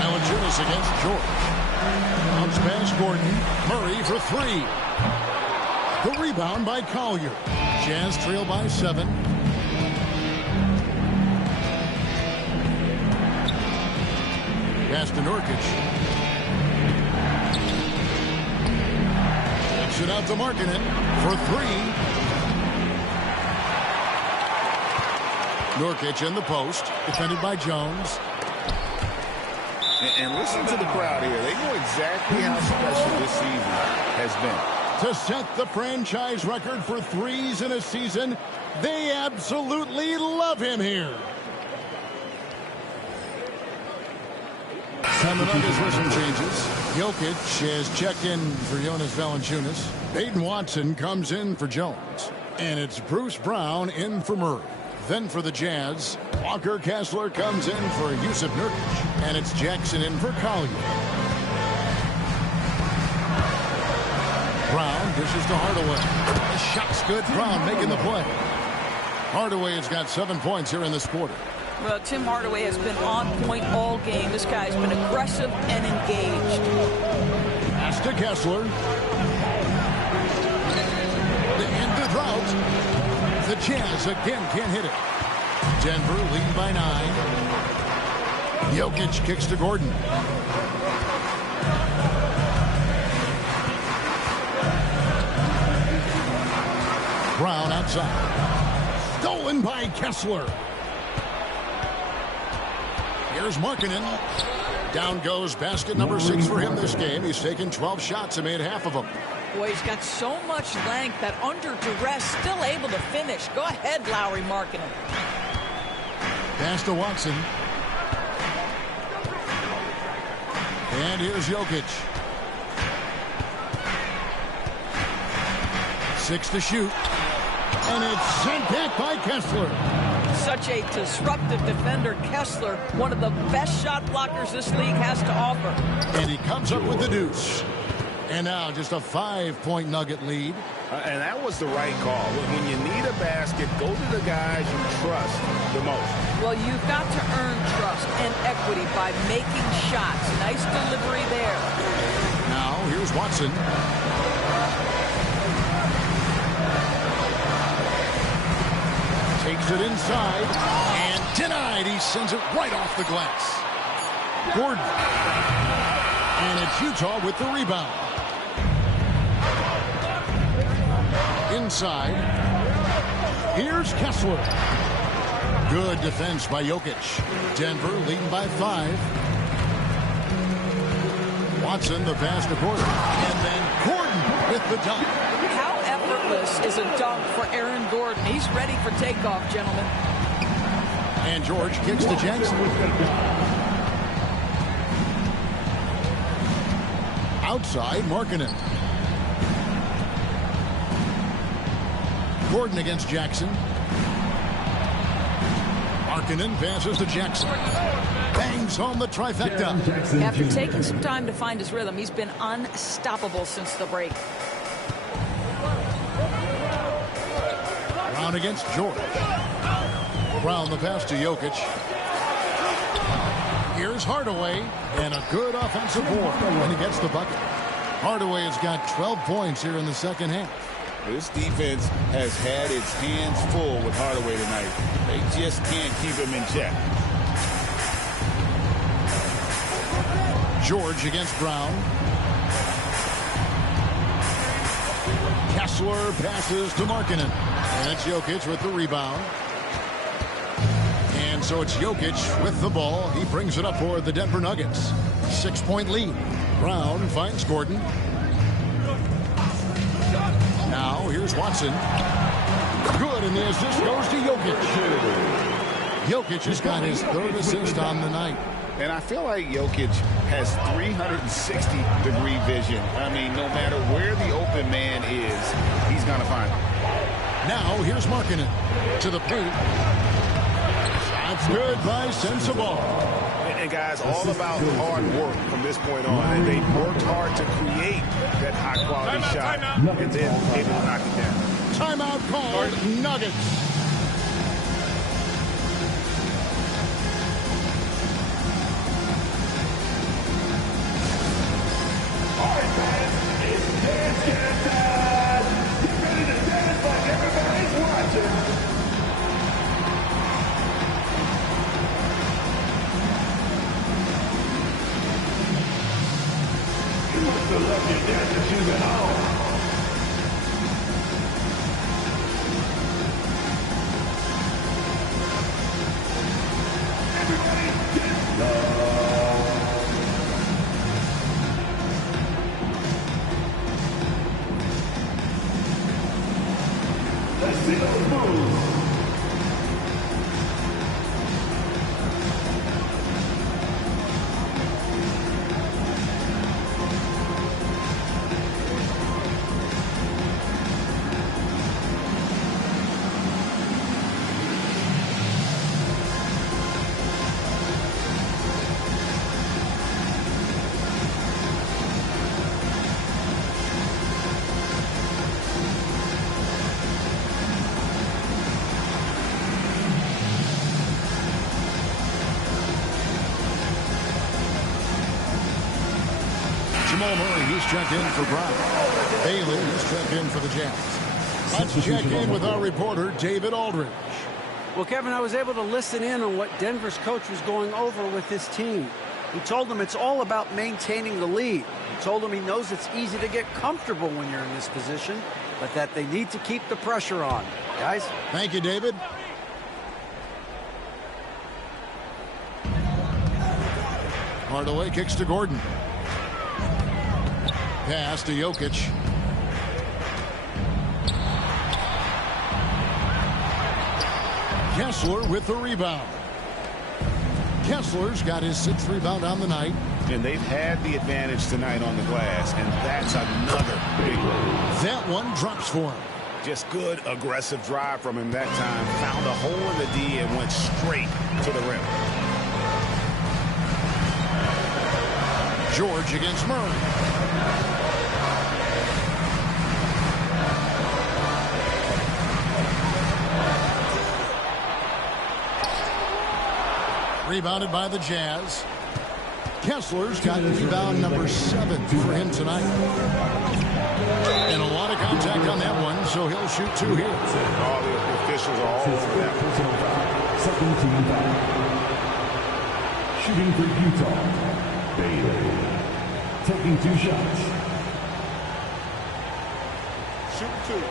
Valanciunas against George. Bounce pass Gordon. Murray for 3. The rebound by Collier. Jazz trail by 7. Pass to Nurkic. Takes it out to Markkanen for 3. Nurkic in the post, defended by Jones. And listen to the crowd here. They know exactly how special this season has been. To set the franchise record for threes in a season, they absolutely love him here. And the Nuggets for some changes. Jokic has checked in for Jonas Valanciunas. Peyton Watson comes in for Jones. And it's Bruce Brown in for Murray. Then for the Jazz, Walker Kessler comes in for Yusuf Nurkic. And it's Jackson in for Collier. Brown dishes to Hardaway. The shot's good. Brown making the play. Hardaway has got 7 points here in this quarter. Well, Tim Hardaway has been on point all game. This guy's been aggressive and engaged. Pass to Kessler. The end of the drought. The Jazz again can't hit it. Denver leading by 9. Jokic kicks to Gordon. Brown outside. Stolen by Kessler. Here's Markkanen. Down goes basket number 6 for him this game. He's taken 12 shots and made half of them. Boy, he's got so much length that under duress, still able to finish. Go ahead, Lauri Markkanen. Pass to Watson. And here's Jokic. 6 to shoot. And it's sent back by Kessler. Such a disruptive defender, Kessler, one of the best shot blockers this league has to offer. And he comes up with the deuce. And now just a 5-point Nugget lead. And that was the right call. When you need a basket, go to the guys you trust the most. Well, you've got to earn trust and equity by making shots. Nice delivery there. Now, here's Watson. Takes it inside and denied. He sends it right off the glass. Gordon. And it's Utah with the rebound. Inside. Here's Kessler. Good defense by Jokic. Denver leading by 5. Watson the pass to Gordon. And then Gordon with the dunk. How effortless is a dunk for Aaron Gordon? He's ready for takeoff, gentlemen. And George kicks to Jackson. Outside, Markkanen. Gordon against Jackson. Markkanen passes to Jackson. Bangs home the trifecta. After taking some time to find his rhythm, he's been unstoppable since the break. Brown against George. Brown the pass to Jokic. Here's Hardaway, and a good offensive board, and he gets the bucket. Hardaway has got 12 points here in the second half. This defense has had its hands full with Hardaway tonight. They just can't keep him in check. George against Brown. Kessler passes to Markkanen. And it's Jokic with the rebound. And so it's Jokic with the ball. He brings it up for the Denver Nuggets. 6-point lead. Brown finds Gordon. Now here's Watson. Good, and the assist goes to Jokic. Jokic has got his third assist on the night. And I feel like Jokic has 360-degree vision. I mean, no matter where the open man is, he's going to find him. Now here's Markkanen to the paint. Shots good by Sensabaugh. And guys, all about hard work from this point on. And they worked hard to create that high-quality shot and then able to knock it down. Timeout called Nuggets. He's checked in for Brown. Bailey is checked in for the Jazz. Let's check in with our reporter, David Aldridge. Well, Kevin, I was able to listen in on what Denver's coach was going over with his team. He told them it's all about maintaining the lead. He told them he knows it's easy to get comfortable when you're in this position, but that they need to keep the pressure on. Guys? Thank you, David. Hardaway kicks to Gordon. Pass to Jokic. Kessler with the rebound. Kessler's got his 6th rebound on the night. And they've had the advantage tonight on the glass, and that's another big one. That one drops for him. Just good, aggressive drive from him that time. Found a hole in the D and went straight to the rim. George against Murray. Rebounded by the Jazz. Kessler's got rebound number 7 for him tonight. And a lot of contact on that one, so he'll shoot 2 here. All the officials are all over that. Second team foul. Shooting for Utah, Bailey. Taking 2 shots. Shoot 2.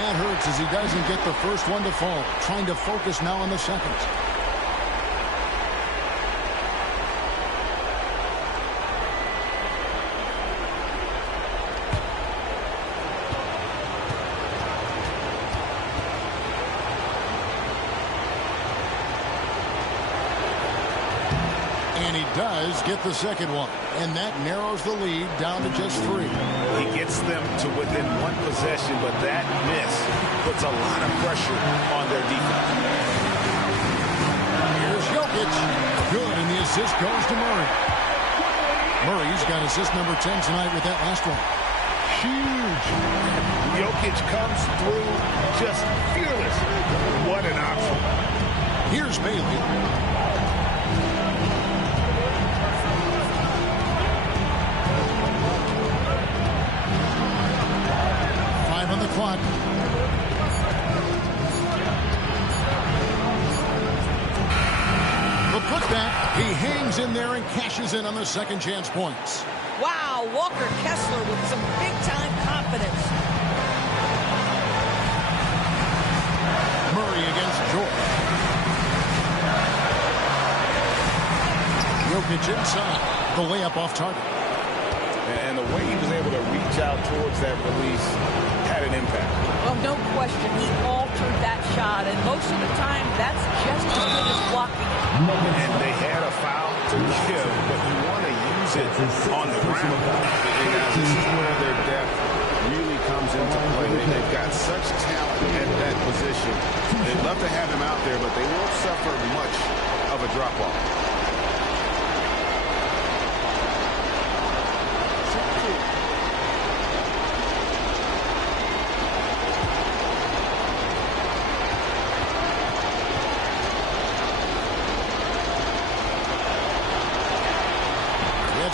that hurts as he doesn't get the first one to fall. Trying to focus now on the second. And he does get the second one. And that narrows the lead down to just 3. He gets them to within one possession, but that miss puts a lot of pressure on their defense. Here's Jokic. Good, and the assist goes to Murray. Murray's got assist number 10 tonight with that last one. Huge. Jokic comes through just fearless. What an option. Here's Bailey. On the clock. The putback. He hangs in there and cashes in on the second chance points. Wow, Walker Kessler with some big-time confidence. Murray against George. Jokic inside. The layup off target. And the way he was able to reach out towards that release had an impact. Well, no question, he altered that shot, and most of the time, that's just as good as blocking it. And they had a foul to give, but you want to use it on the ground. And this is where their depth really comes into play. They've got such talent at that position. They'd love to have him out there, but they won't suffer much of a drop-off.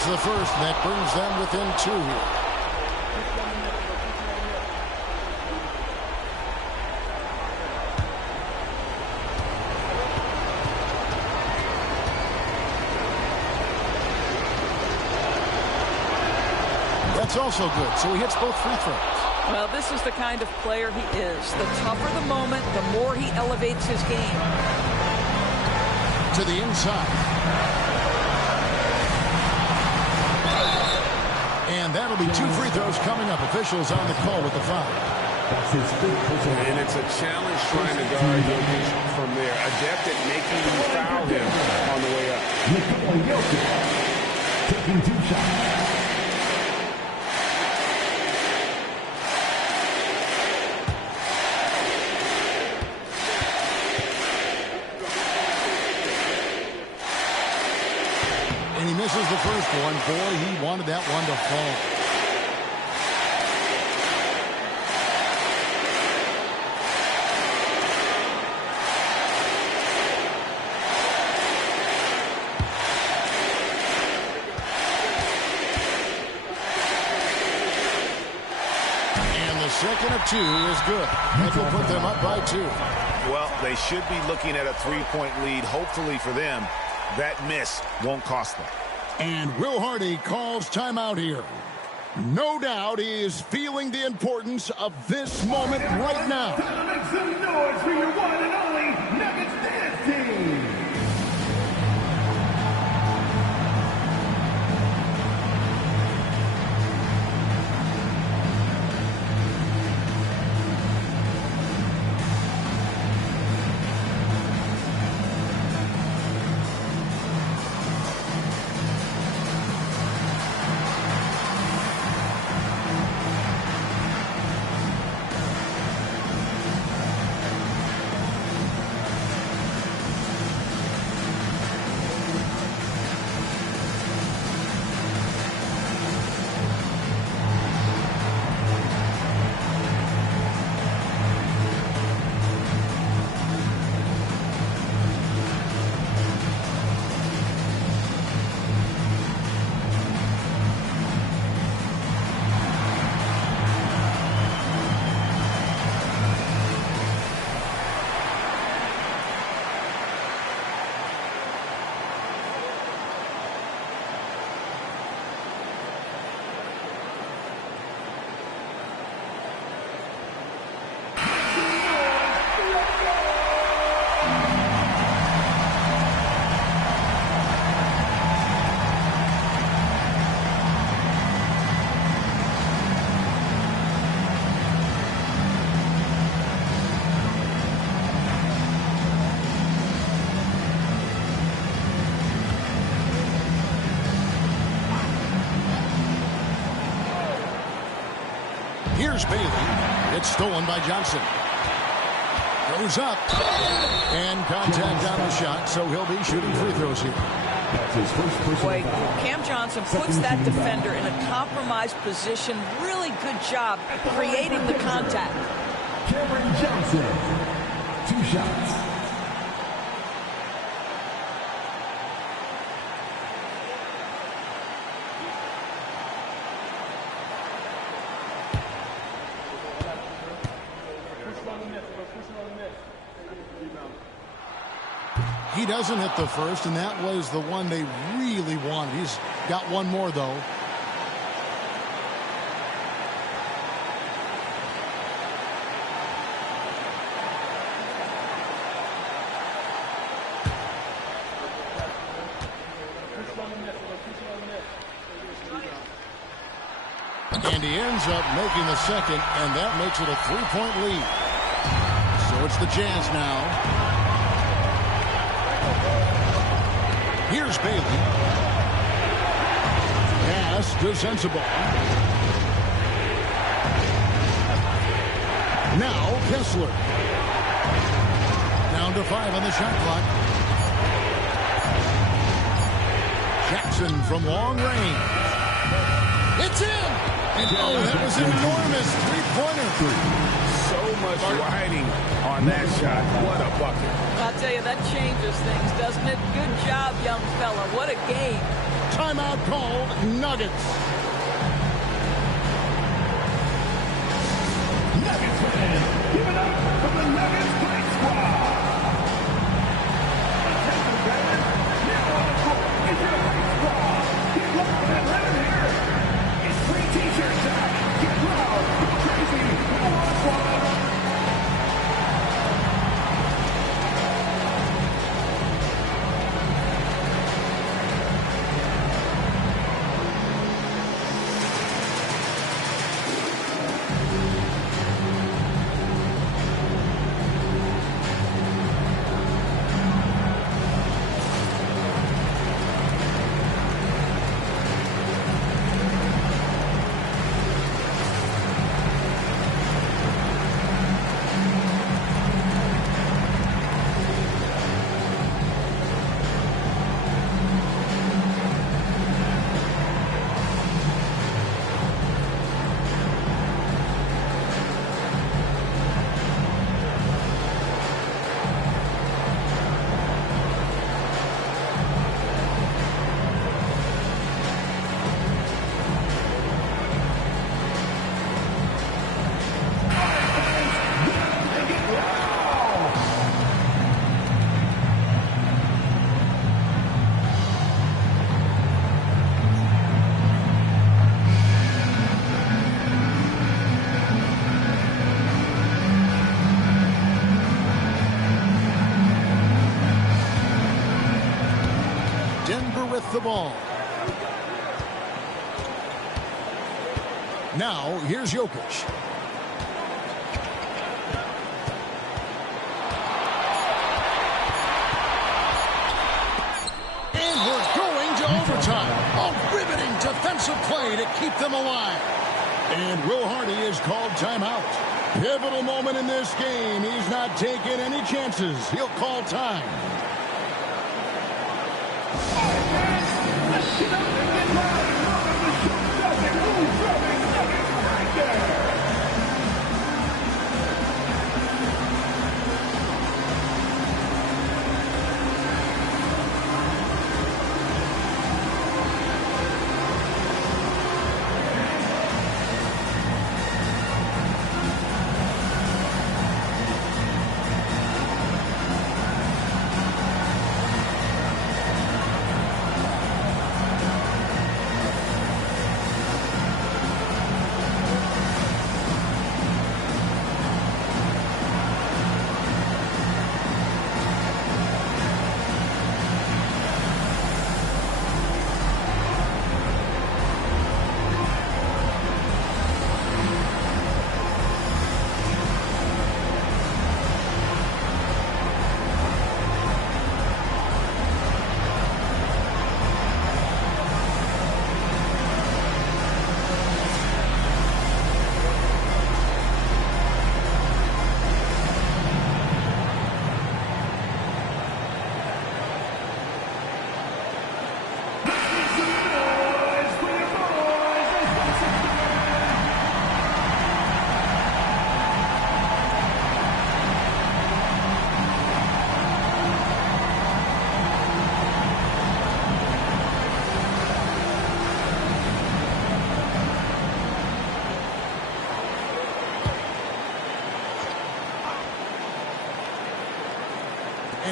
The first, that brings them within 2 here. That's also good, so he hits both free throws. Well, this is the kind of player he is. The tougher the moment, the more he elevates his game. To the inside. And that'll be 2 free throws coming up. Officials on the call with the foul. And it's a challenge trying to guard Jokic from there. Adept at making you foul him on the way up. Jokic taking 2 shots. And he misses the first one. Boy, he wanted that one to fall. And the second of 2 is good. That will put them up by 2. Well, they should be looking at a 3-point lead. Hopefully for them, that miss won't cost them. And Will Hardy calls timeout here. No doubt he is feeling the importance of this moment right now. Make some noise for your one and only Nuggets dance team. Here's Bailey. It's stolen by Johnson. Goes up. And contact on the shot, so he'll be shooting free throws here. Boy, Cam Johnson puts that defender in a compromised position. Really good job creating the contact. Cameron Johnson, 2 shots. He doesn't hit the first, and that was the one they really wanted. He's got one more, though. And he ends up making the second, and that makes it a 3-point lead. So it's the Jazz now. Here's Bailey. Pass to Sensible. Now Kessler. Down to 5 on the shot clock. Jackson from long range. It's in! Oh, that was an enormous three-pointer. So much riding on that shot. What a bucket. I'll tell you, that changes things, doesn't it? Good job, young fella. What a game. Timeout called. Nuggets. Nuggets win. Give it up for the Nuggets Play Squad. Attention fans, now on the court is your Play Squad. Get loud and let them hear it. It's free t-shirt time. Get loud, go crazy. Come on, squad. The ball. Now here's Jokic. And we're going to overtime. A riveting defensive play to keep them alive. And Will Hardy is called timeout. Pivotal moment in this game. He's not taking any chances. He'll call time. Let's get up and get loud. Welcome to Show Something. Who's rubbing Nuggets right there?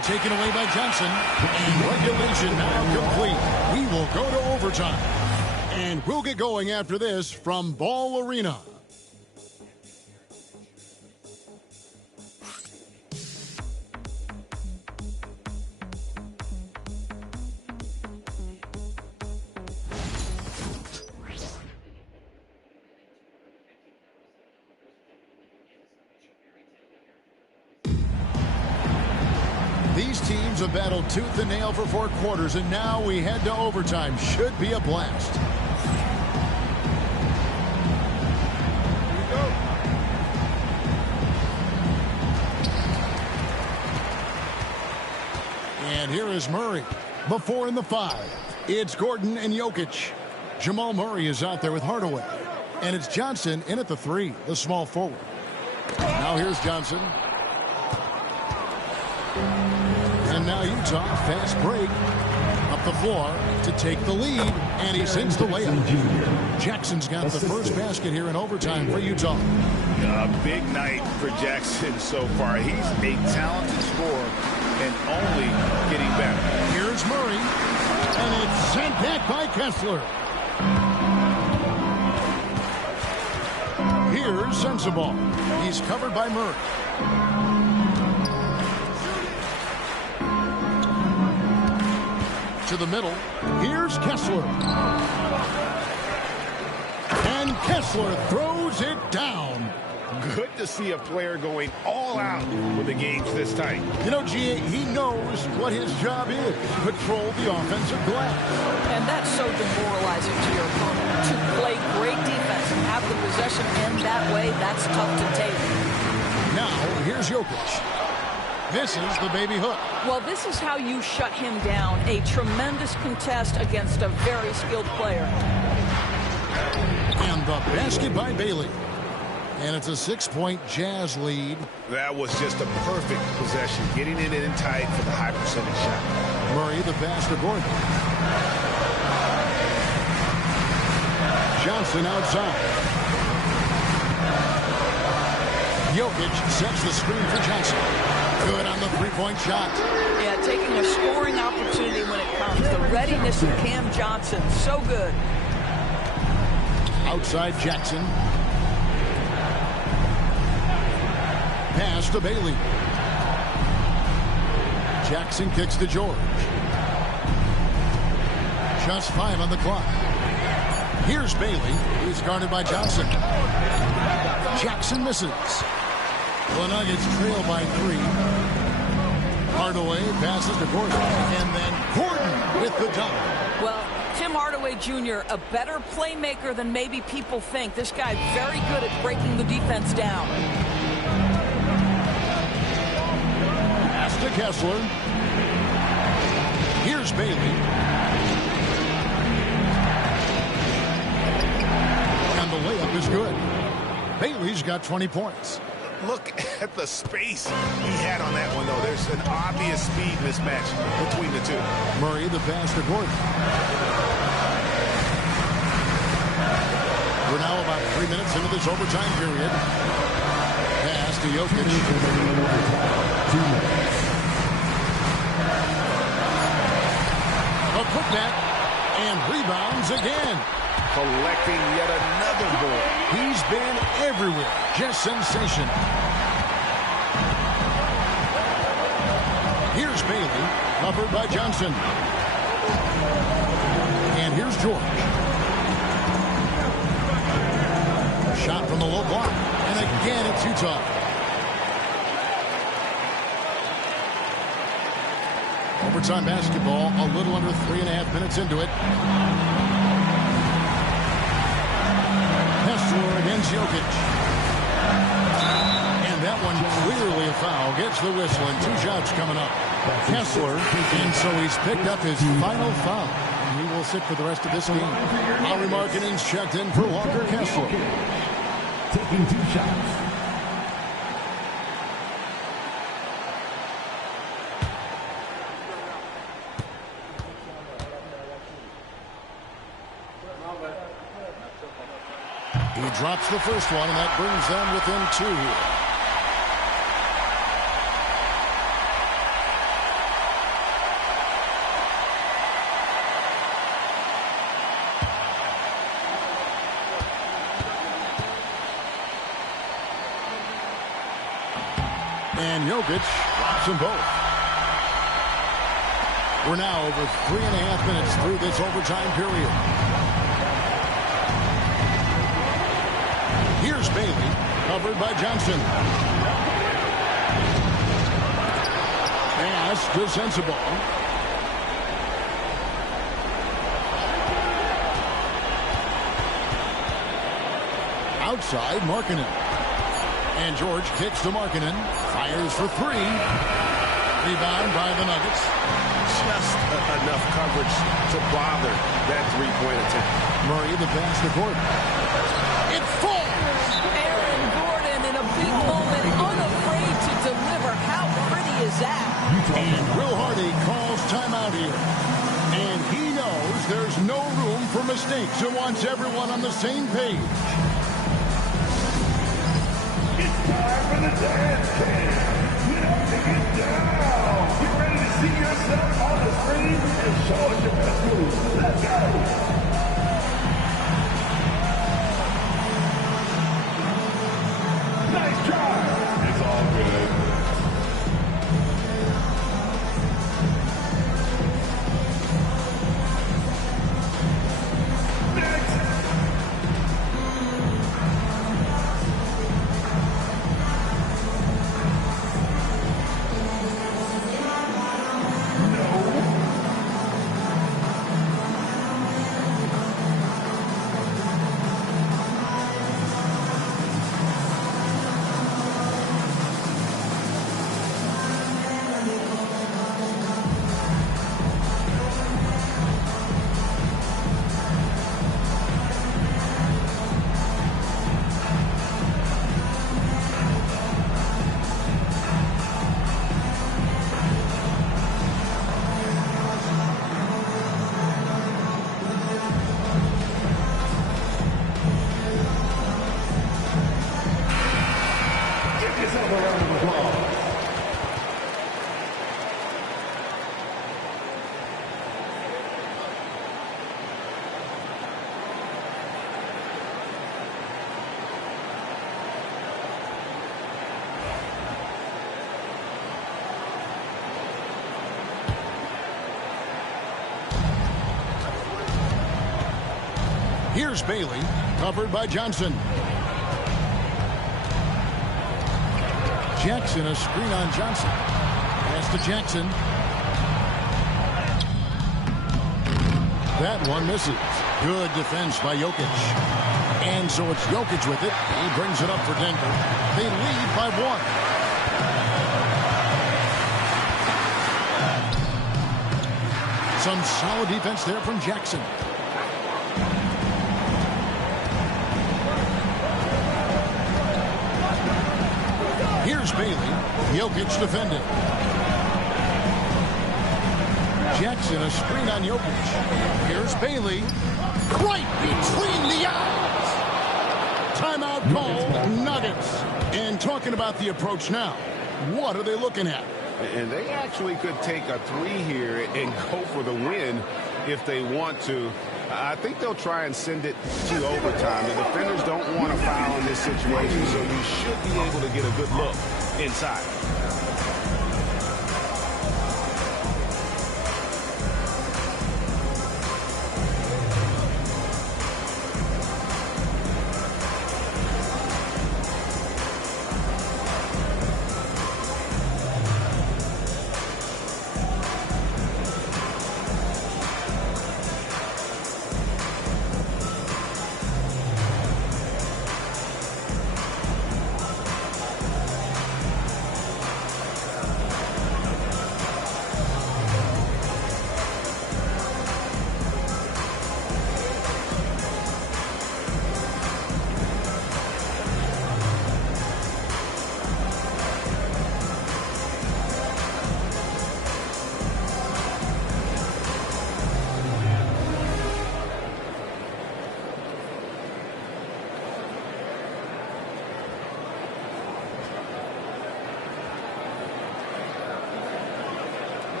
And taken away by Johnson. And regulation now complete. We will go to overtime. And we'll get going after this from Ball Arena. These teams have battled tooth and nail for 4 quarters, and now we head to overtime. Should be a blast. And here is Murray. Before in the 5. It's Gordon and Jokic. Jamal Murray is out there with Hardaway. And it's Johnson in at the 3, the small forward. Now here's Johnson. And now Utah, fast break. Up the floor to take the lead. And he sinks the layup. Jackson's got the first basket here in overtime for Utah. A big night for Jackson so far. He's a talented scorer and only getting better. Here's Murray. And it's sent back by Kessler. Here's Sensabaugh. He's covered by Murray. To the middle. Here's Kessler. And Kessler throws it down. Good to see a player going all out with the games this tight. You know, G.A., he knows what his job is. Control the offensive glass. And that's so demoralizing to your opponent. To play great defense and have the possession end that way, that's tough to take. Now, here's Jokic. This is the baby hook. Well, this is how you shut him down. A tremendous contest against a very skilled player. And the basket by Bailey. And it's a 6-point Jazz lead. That was just a perfect possession. Getting it in tight for the high percentage shot. Murray the pass to Gordon. Johnson outside. Jokic sets the screen for Johnson. Good on the 3-point shot. Yeah, taking a scoring opportunity when it comes. The readiness of Cam Johnson, so good. Outside Jackson. Pass to Bailey. Jackson kicks to George. Just 5 on the clock. Here's Bailey. He's guarded by Johnson. Jackson misses. The Nuggets trail by 3. Hardaway passes to Gordon. And then Gordon with the dunk. Well, Tim Hardaway Jr., a better playmaker than maybe people think. This guy very good at breaking the defense down. Pass to Kessler. Here's Bailey. And the layup is good. Bailey's got 20 points. Look at the space he had on that one, though. There's an obvious speed mismatch between the two. Murray the pass to Gordon. We're now about 3 minutes into this overtime period. Pass to Jokic. A putback and rebounds again. Collecting yet another board. He's been everywhere. Just sensational. Here's Bailey, covered by Johnson. And here's George. A shot from the low block. And again, it's Utah. Overtime basketball, a little under 3.5 minutes into it. Kessler against Jokic. And that one clearly a foul. Gets the whistle and 2 shots coming up. Kessler, and so he's picked up his final foul. And he will sit for the rest of this game. Lowry Markkanen's checked in for Walker Kessler. Taking 2 shots. He drops the first one, and that brings them within 2 here. And Jokic drops them both. We're now over 3.5 minutes through this overtime period. Here's Bailey, covered by Johnson. Pass to Sensible. Outside, Markkanen. And George kicks to Markkanen. Fires for three. Rebound by the Nuggets. Just enough coverage to bother that three-point attempt. Murray the pass to Gordon. It falls! Aaron Gordon in a big moment, unafraid to deliver. How pretty is that? And Will Hardy calls timeout here. And he knows there's no room for mistakes and wants everyone on the same page. It's time for the dance cam. Get up and get down. Get ready to see yourself on the screen and show us your best moves. Let's go. Nice try. It's all good. Here's Bailey, covered by Johnson. Jackson, a screen on Johnson. Pass to Jackson. That one misses. Good defense by Jokic. And so it's Jokic with it. He brings it up for Denver. They lead by one. Some solid defense there from Jackson. Here's Bailey. Jokic defending. Jackson, a screen on Jokic. Here's Bailey. Right between the eyes. Timeout called, Nuggets. And talking about the approach now, what are they looking at? And they actually could take a three here and go for the win if they want to. I think they'll try and send it to overtime. The defenders don't want to foul in this situation, so you should be able to get a good look inside.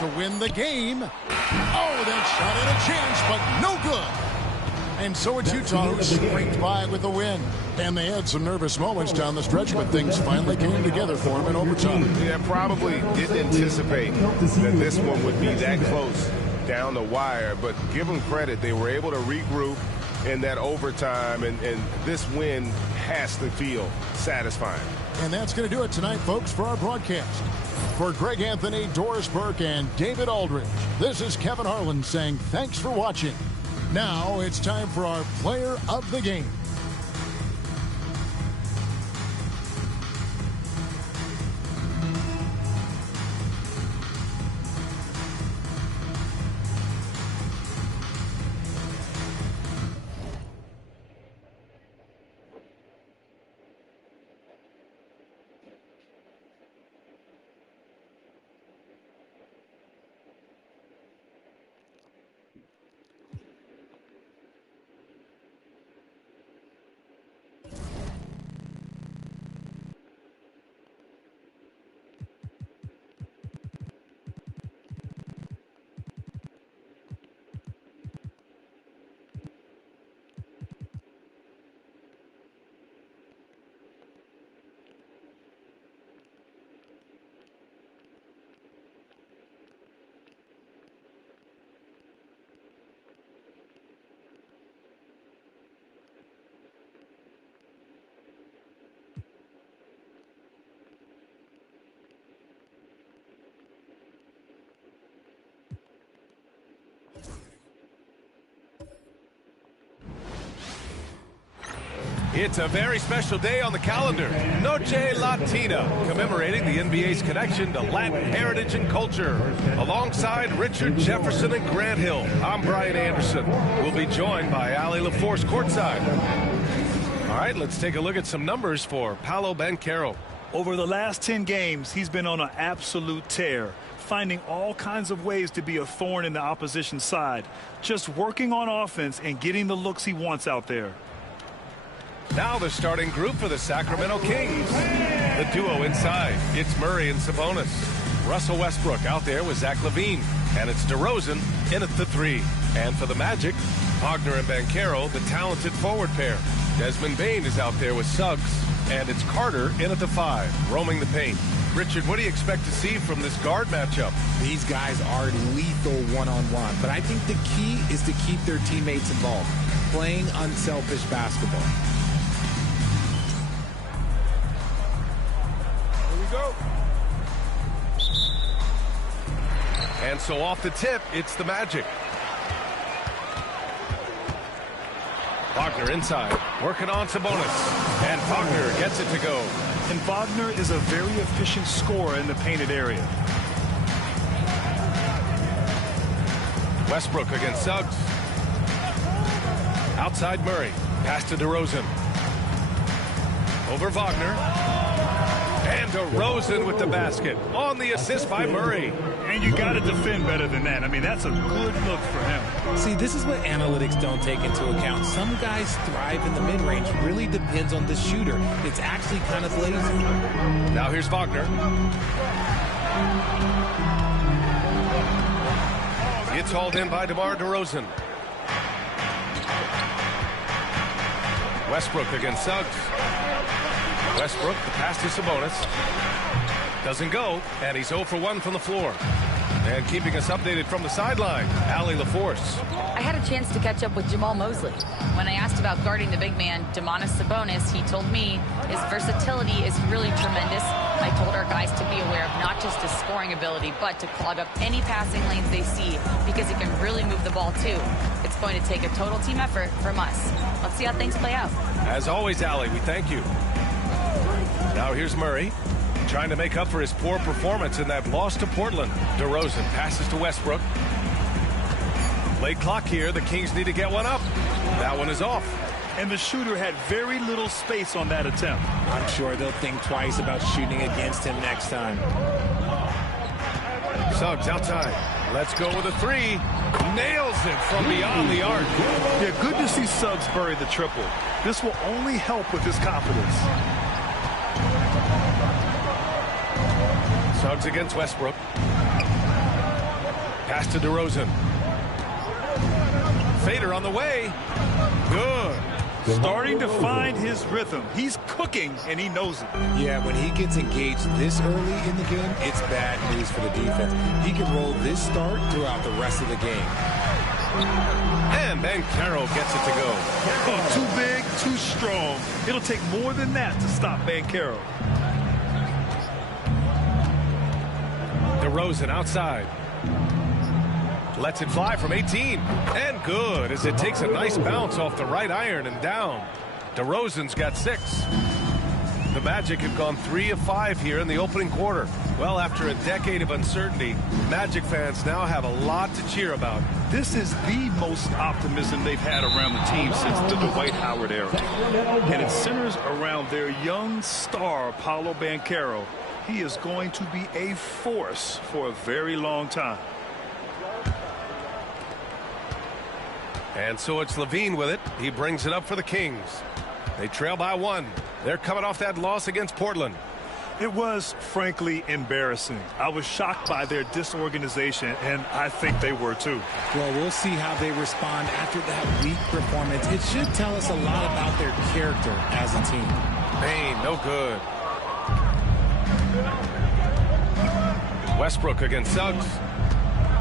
to win the game. Oh, that shot had a chance, but no good. And so it's Utah who scraped by with the win. And they had some nervous moments down the stretch, but things finally came together for them in overtime. Yeah, probably didn't anticipate that this one would be that close down the wire, but give them credit. They were able to regroup in that overtime, and this win has to feel satisfying. And that's going to do it tonight, folks, for our broadcast. For Greg Anthony, Doris Burke, and David Aldridge, this is Kevin Harlan saying thanks for watching. Now it's time for our player of the game. It's a very special day on the calendar, Noche Latina, commemorating the NBA's connection to Latin heritage and culture. Alongside Richard Jefferson and Grant Hill, I'm Brian Anderson. We'll be joined by Ali LaForce courtside. All right, let's take a look at some numbers for Paolo Banchero. Over the last 10 games, he's been on an absolute tear, finding all kinds of ways to be a thorn in the opposition side, just working on offense and getting the looks he wants out there. Now the starting group for the Sacramento Kings. The duo inside, it's Murray and Sabonis. Russell Westbrook out there with Zach LaVine. And it's DeRozan in at the 3. And for the Magic, Wagner and Banchero, the talented forward pair. Desmond Bane is out there with Suggs. And it's Carter in at the 5, roaming the paint. Richard, what do you expect to see from this guard matchup? These guys are lethal one-on-one, but I think the key is to keep their teammates involved, playing unselfish basketball. Go. And so off the tip, it's the Magic. Wagner inside, working on Sabonis. And Wagner gets it to go. And Wagner is a very efficient scorer in the painted area. Westbrook against Suggs. Outside Murray, pass to DeRozan. Over Wagner. And DeRozan with the basket on the assist by Murray. And you got to defend better than that. I mean, that's a good look for him. See, this is what analytics don't take into account. Some guys thrive in the mid-range. Really depends on the shooter. It's actually kind of lazy. Now here's Wagner. It's hauled in by DeMar DeRozan. Westbrook against Suggs. Westbrook, the pass to Sabonis. Doesn't go, and he's 0 for 1 from the floor. And keeping us updated from the sideline, Ali LaForce. I had a chance to catch up with Jamal Mosley. When I asked about guarding the big man, Domantas Sabonis, he told me his versatility is really tremendous. I told our guys to be aware of not just his scoring ability, but to clog up any passing lanes they see, because he can really move the ball too. It's going to take a total team effort from us. Let's see how things play out. As always, Ali, we thank you. Now here's Murray, trying to make up for his poor performance in that loss to Portland. DeRozan passes to Westbrook. Late clock here. The Kings need to get one up. That one is off. And the shooter had very little space on that attempt. I'm sure they'll think twice about shooting against him next time. Suggs outside. Let's go with a 3. Nails it from beyond the arc. Yeah, good to see Suggs bury the triple. This will only help with his confidence. Suggs against Westbrook. Pass to DeRozan. Fader on the way. Good. Starting to find his rhythm. He's cooking, and he knows it. Yeah, when he gets engaged this early in the game, it's bad news for the defense. He can roll this start throughout the rest of the game. And Banchero gets it to go. Oh, too big, too strong. It'll take more than that to stop Banchero. DeRozan outside. Lets it fly from 18. And good as it takes a nice bounce off the right iron and down. DeRozan's got 6. The Magic have gone 3 of 5 here in the opening quarter. Well, after a decade of uncertainty, Magic fans now have a lot to cheer about. This is the most optimism they've had around the team since the Dwight Howard era. And it centers around their young star, Paolo Banchero. He is going to be a force for a very long time. And so it's Levine with it. He brings it up for the Kings. They trail by 1. They're coming off that loss against Portland. It was, frankly, embarrassing. I was shocked by their disorganization, and I think they were too. Well, we'll see how they respond after that weak performance. It should tell us a lot about their character as a team. Payne, no good. Westbrook against Suggs.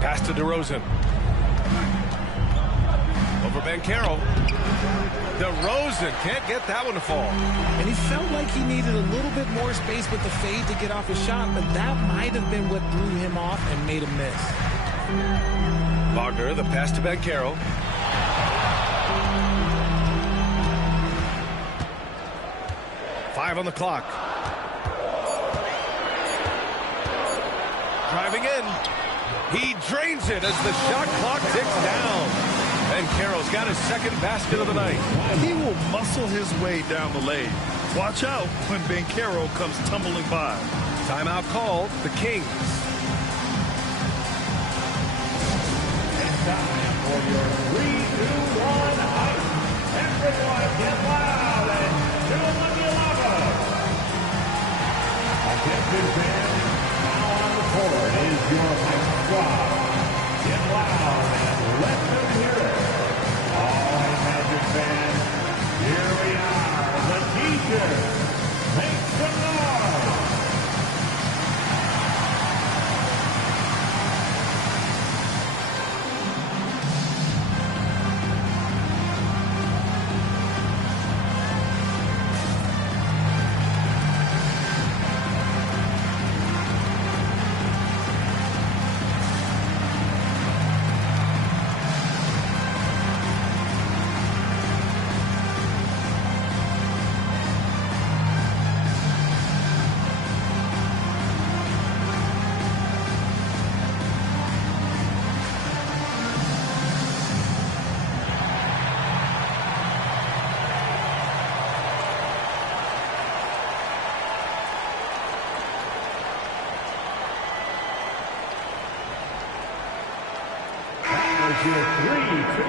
Pass to DeRozan. Over Banchero. DeRozan can't get that one to fall. And he felt like he needed a little bit more space with the fade to get off his shot, but that might have been what threw him off and made him miss. Wagner, the pass to Banchero. Five on the clock. Driving in. He drains it as the shot clock ticks down. Banchero's got his second basket of the night. He will muscle his way down the lane. Watch out when Banchero comes tumbling by. Timeout called. The Kings. It's time for your 3-2-1 hype. Everyone get loud and do what you love. Attention fans, now on the court is your hype squad. Get loud and let them hear it. All right, Magic fans, here we are, the teachers. Make some noise.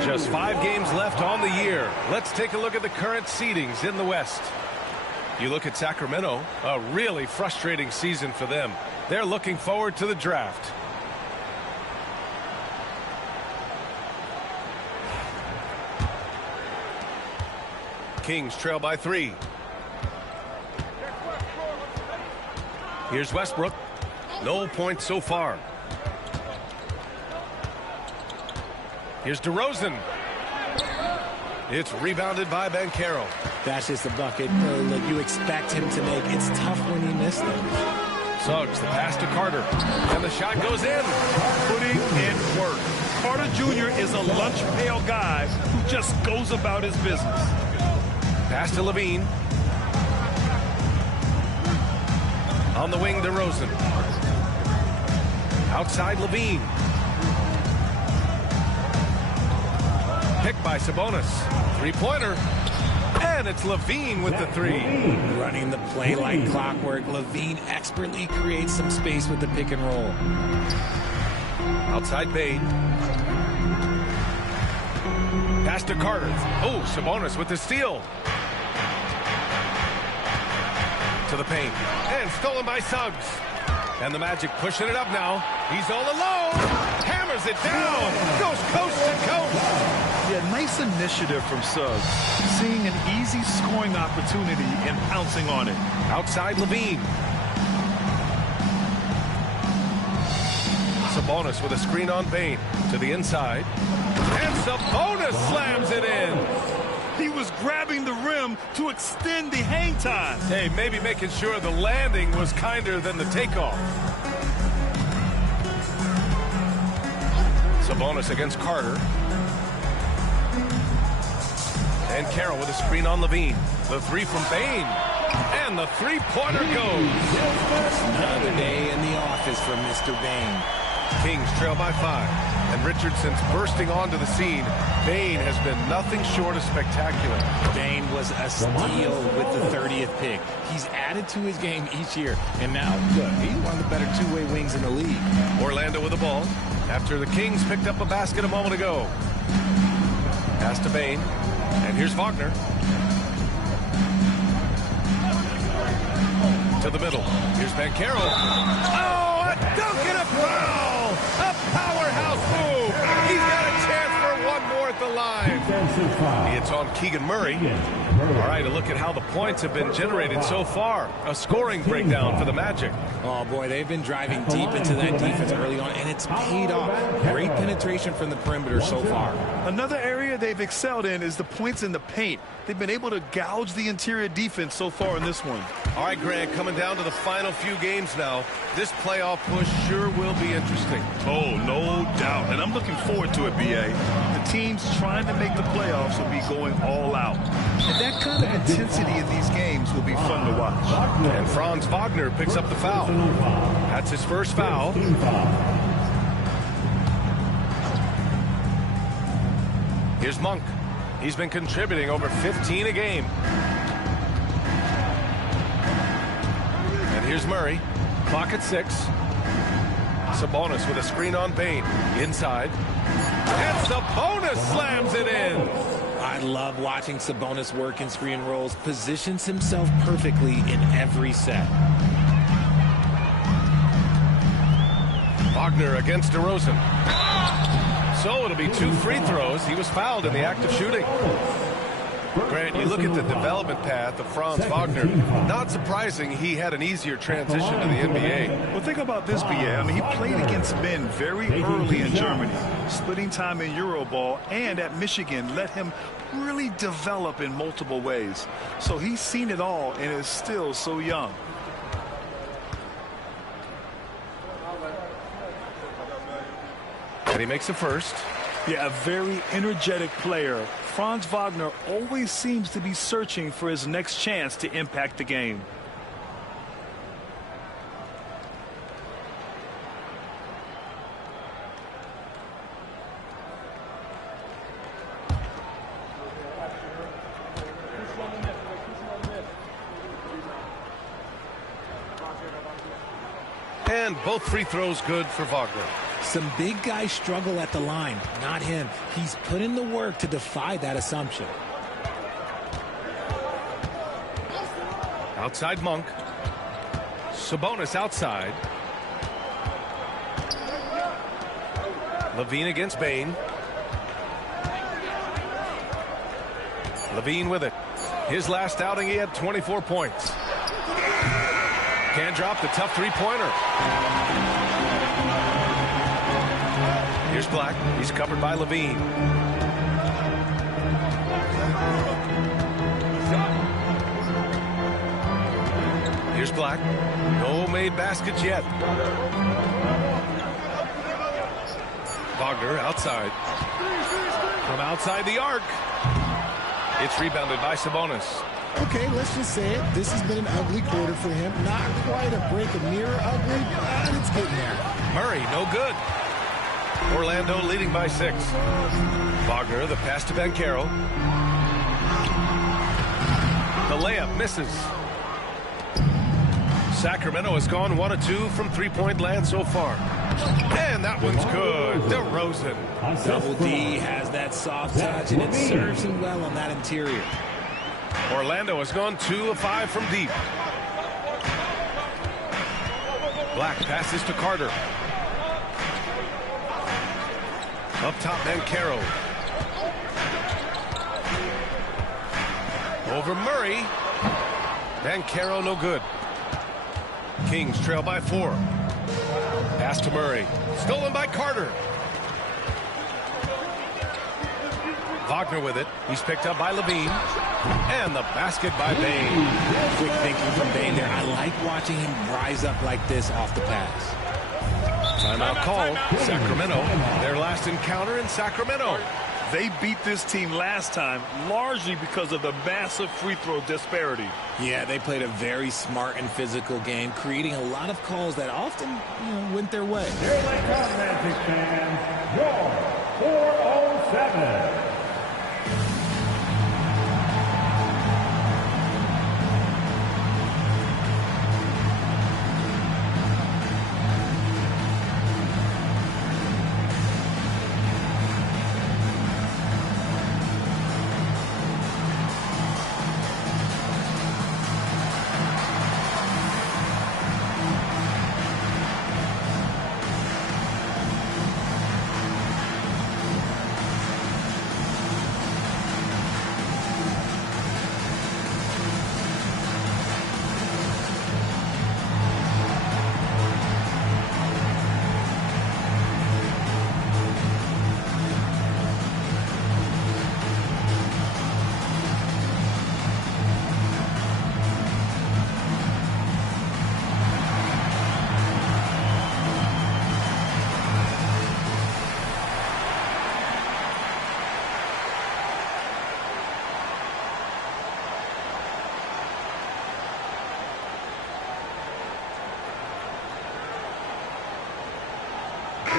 Just 5 games left on the year. Let's take a look at the current seedings in the West. You look at Sacramento, a really frustrating season for them. They're looking forward to the draft. Kings trail by 3. Here's Westbrook. No points so far. Here's DeRozan. It's rebounded by Banchero. That's just a bucket that you expect him to make. It's tough when you miss them. Suggs, the pass to Carter. And the shot goes in. Putting in work. Carter Jr. is a lunch pail guy who just goes about his business. Pass to Levine. On the wing, DeRozan. Outside Levine. Picked by Sabonis. Three-pointer. And it's Levine with the 3. Running the play like clockwork. Levine expertly creates some space with the pick and roll. Outside Bade. Pass to Carter. Oh, Sabonis with the steal. To the paint. And stolen by Suggs. And the Magic pushing it up now. He's all alone. Hammer hammers it down. Goes coast to coast. Yeah, nice initiative from Suggs. Seeing an easy scoring opportunity and pouncing on it. Outside Levine. Sabonis with a screen on Bane. To the inside. And Sabonis slams it in. He was grabbing the rim to extend the hang time. Hey, maybe making sure the landing was kinder than the takeoff. Sabonis against Carter. And Carroll with a screen on Levine. The three from Bane. And the three-pointer goes. Another day in the office for Mr. Bane. Kings trail by 5. And Richardson's bursting onto the scene. Bane has been nothing short of spectacular. Bane was a steal with the 30th pick. He's added to his game each year. And now, look, he's one of the better two-way wings in the league. Orlando with the ball. After the Kings picked up a basket a moment ago. Pass to Bane. And here's Wagner. To the middle. Here's Banchero. Oh, a dunk and a foul! A powerhouse move! He's got a chance for one more at the line. It's on Keegan Murray. All right, a look at how the points have been generated so far. A scoring breakdown for the Magic. Oh, boy, they've been driving deep into that defense early on, and it's paid off. Great penetration from the perimeter so far. Another area they've excelled in is the points in the paint. They've been able to gouge the interior defense so far in this one. All right, Grant, coming down to the final few games now. This playoff push sure will be interesting. Oh, no doubt. And I'm looking forward to it, B.A. The teams trying to make the playoffs will be going all out. And that kind of intensity in these games will be fun to watch. And Franz Wagner picks up the foul. That's his first foul. Here's Monk. He's been contributing over 15 a game. And here's Murray. Clock at 6. Sabonis with a screen on Bane. Inside. And Sabonis slams it in. I love watching Sabonis work in screen rolls. Positions himself perfectly in every set. Wagner against DeRozan. So it'll be 2 free throws. He was fouled in the act of shooting. Grant, you look at the development path of Franz Wagner. Not surprising he had an easier transition to the NBA. Well, think about this, B.A. I mean, he played against men very early in Germany, splitting time in Euroball, and at Michigan let him really develop in multiple ways. So he's seen it all and is still so young. And he makes the first. Yeah, a very energetic player. Franz Wagner always seems to be searching for his next chance to impact the game. And both free throws good for Wagner. Some big guys struggle at the line, not him. He's put in the work to defy that assumption. Outside Monk. Sabonis outside. Levine against Bane. Levine with it. His last outing, he had 24 points. Can't drop the tough three-pointer. Here's Black. He's covered by Levine. Here's Black. No made baskets yet. Wagner outside. From outside the arc. It's rebounded by Sabonis. Okay, let's just say it. This has been an ugly quarter for him. Not quite a break of mirror ugly, but it's getting there. Murray, no good. Orlando leading by 6. Wagner, the pass to Banchero. The layup misses. Sacramento has gone 1 of 2 from three-point land so far. And that one's good. DeRozan. Double D has that soft touch, and it serves him well on that interior. Orlando has gone 2 of 5 from deep. Black passes to Carter. Up top, Bancaro. Over Murray. Bancaro no good. Kings trail by 4. Pass to Murray. Stolen by Carter. Wagner with it. He's picked up by Levine. And the basket by Bain. Quick thinking from Bain there. I like watching him rise up like this off the pass. Timeout call. Sacramento. Their last encounter in Sacramento. They beat this team last time largely because of the massive free throw disparity. Yeah, they played a very smart and physical game, creating a lot of calls that often, went their way. Here they come, Memphis fans. Your 407.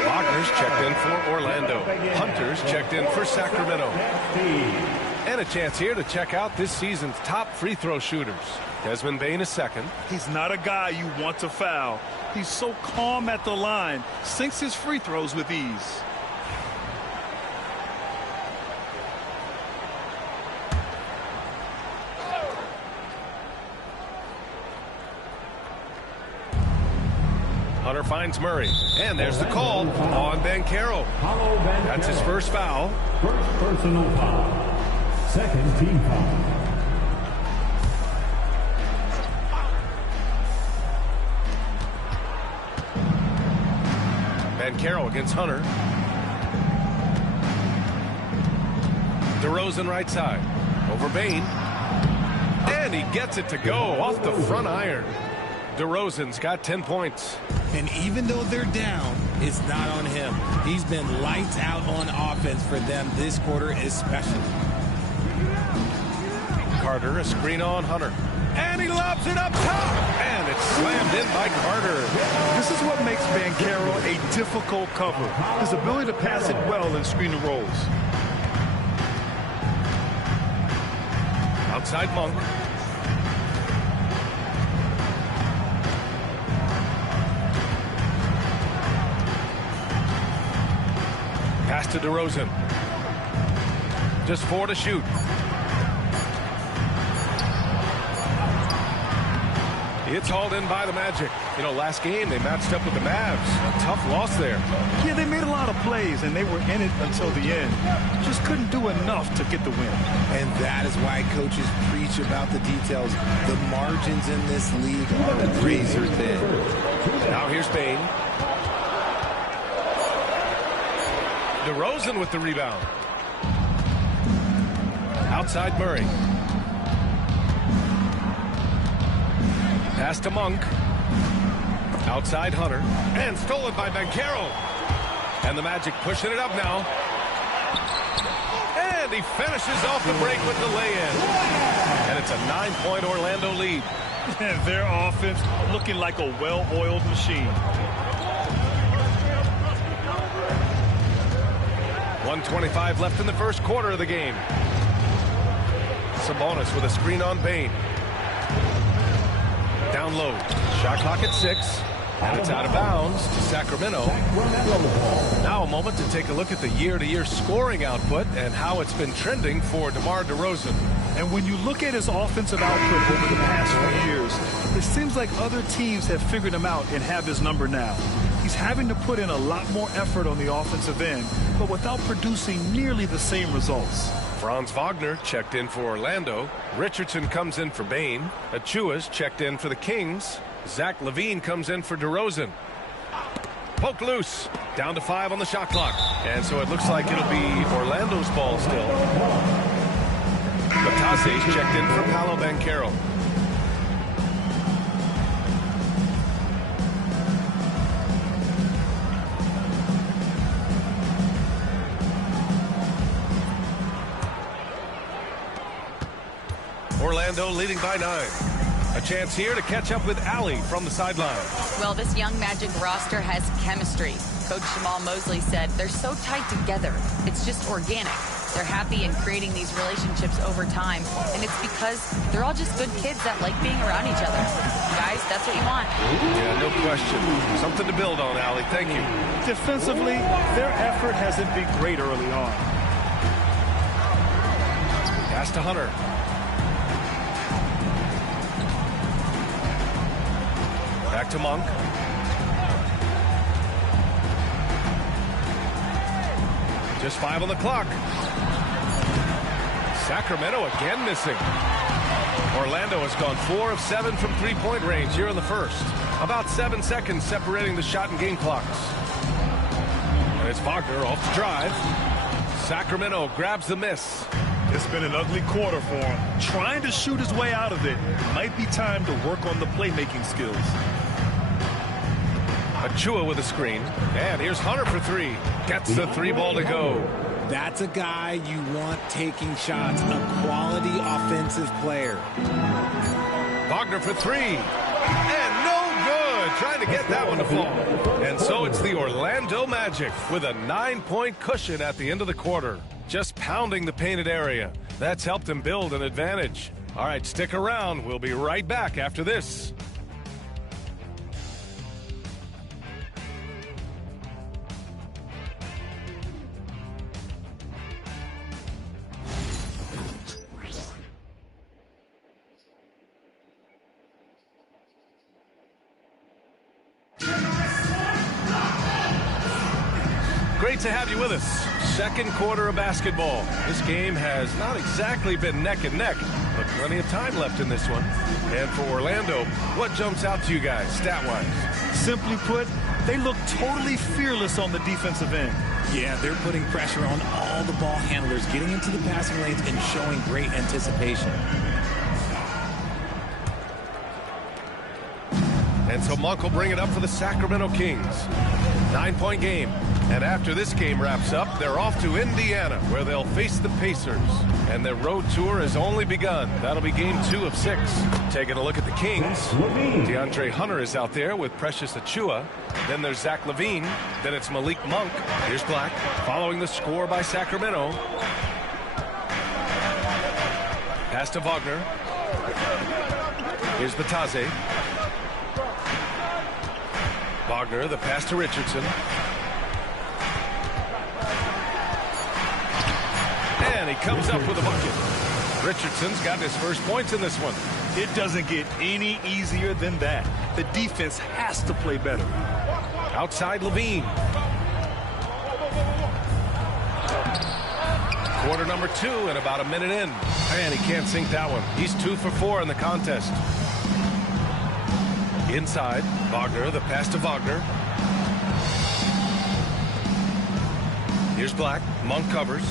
Wagner's checked in for Orlando. Hunter's checked in for Sacramento. And a chance here to check out this season's top free throw shooters. Desmond Bain is second. He's not a guy you want to foul. He's so calm at the line, sinks his free throws with ease. Hunter finds Murray. And there's the call on Bancaro. That's his first foul. First personal foul. Second team foul. Bancaro against Hunter. DeRozan right side. Over Bain. And he gets it to go off the front iron. DeRozan's got 10 points. And even though they're down, it's not on him. He's been lights out on offense for them this quarter especially. Carter, a screen on Hunter. And he lobs it up top. And it's slammed in by Carter. This is what makes Bancaro a difficult cover. His ability to pass it well in screen and rolls. Outside Monk. Pass to DeRozan. Just 4 to shoot. It's hauled in by the Magic. You know, last game they matched up with the Mavs. A tough loss there. Yeah, they made a lot of plays, and they were in it until the end. Just couldn't do enough to get the win. And that is why coaches preach about the details. The margins in this league are razor thin. Now here's Bain. DeRozan with the rebound. Outside Murray. Pass to Monk. Outside Hunter. And stolen by Bancaro. And the Magic pushing it up now. And he finishes off the break with the lay-in. And it's a 9-point Orlando lead. And their offense looking like a well-oiled machine. 1:25 left in the first quarter of the game. Sabonis with a screen on Bain. Down low. Shot clock at 6. And it's out of bounds to Sacramento. Now a moment to take a look at the year-to-year scoring output and how it's been trending for DeMar DeRozan. And when you look at his offensive output over the past few years, it seems like other teams have figured him out and have his number now. He's having to put in a lot more effort on the offensive end, but without producing nearly the same results. Franz Wagner checked in for Orlando. Richardson comes in for Bain. Achua's checked in for the Kings. Zach LaVine comes in for DeRozan. Poked loose. Down to 5 on the shot clock. And so it looks like it'll be Orlando's ball still. Batase's checked in for Paolo Banchero. Orlando leading by 9. A chance here to catch up with Allie from the sideline. Well, this young Magic roster has chemistry. Coach Jamal Mosley said they're so tight together. It's just organic. They're happy in creating these relationships over time, and it's because they're all just good kids that like being around each other. Guys, that's what you want. Yeah, no question. Something to build on, Allie. Thank you. Defensively, their effort hasn't been great early on. Pass to Hunter. Back to Monk. Just 5 on the clock. Sacramento again missing. Orlando has gone 4 of 7 from three-point range here in the first. About 7 seconds separating the shot and game clocks. And it's Wagner off the drive. Sacramento grabs the miss. It's been an ugly quarter for him. Trying to shoot his way out of it. Might be time to work on the playmaking skills. Achua with a screen. And here's Hunter for 3. Gets the 3 ball to go. That's a guy you want taking shots. A quality offensive player. Wagner for 3. And no good. Trying to get that one to fall. And so it's the Orlando Magic with a 9-point cushion at the end of the quarter. Just pounding the painted area. That's helped him build an advantage. All right, stick around. We'll be right back after this. Great to have you with us. Second quarter of basketball. This game has not exactly been neck and neck, but plenty of time left in this one. And for Orlando, what jumps out to you guys stat-wise? Simply put, they look totally fearless on the defensive end. Yeah, they're putting pressure on all the ball handlers, getting into the passing lanes and showing great anticipation. And so Monk will bring it up for the Sacramento Kings. 9-point game. And after this game wraps up, they're off to Indiana, where they'll face the Pacers. And their road tour has only begun. That'll be game 2 of 6. Taking a look at the Kings. DeAndre Hunter is out there with Precious Achua. Then there's Zach LaVine. Then it's Malik Monk. Here's Black, following the score by Sacramento. Pass to Wagner. Here's Batase. Wagner, the pass to Richardson. And he comes up with a bucket. Richardson's gotten his first points in this one. It doesn't get any easier than that. The defense has to play better. Outside LaVine. Quarter number 2 and about a minute in. And he can't sink that one. He's 2 for 4 in the contest. Inside, Wagner, the pass to Wagner. Here's Black. Monk covers.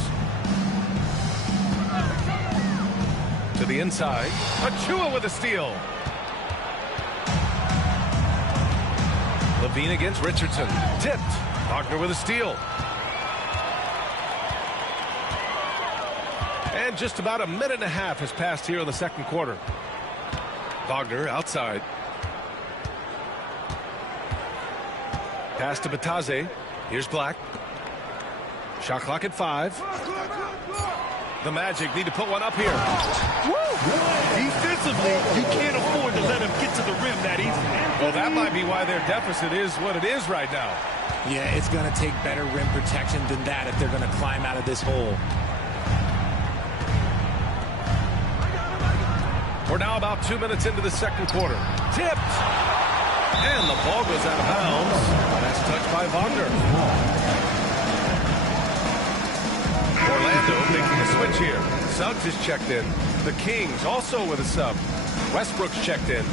To the inside. Achua with a steal. LaVine against Richardson. Tipped. Wagner with a steal. And just about a minute and a half has passed here in the second quarter. Wagner outside. Pass to Batase. Here's Black. Shot clock at 5. The Magic need to put one up here. Woo! Defensively, you can't afford to let him get to the rim that easy. Well, that might be why their deficit is what it is right now. Yeah, it's going to take better rim protection than that if they're going to climb out of this hole. We're now about 2 minutes into the second quarter. Tipped! And the ball goes out of bounds. That's touch by Wagner. Orlando making a switch here. Suggs is checked in. The Kings also with a sub. Westbrook's checked in.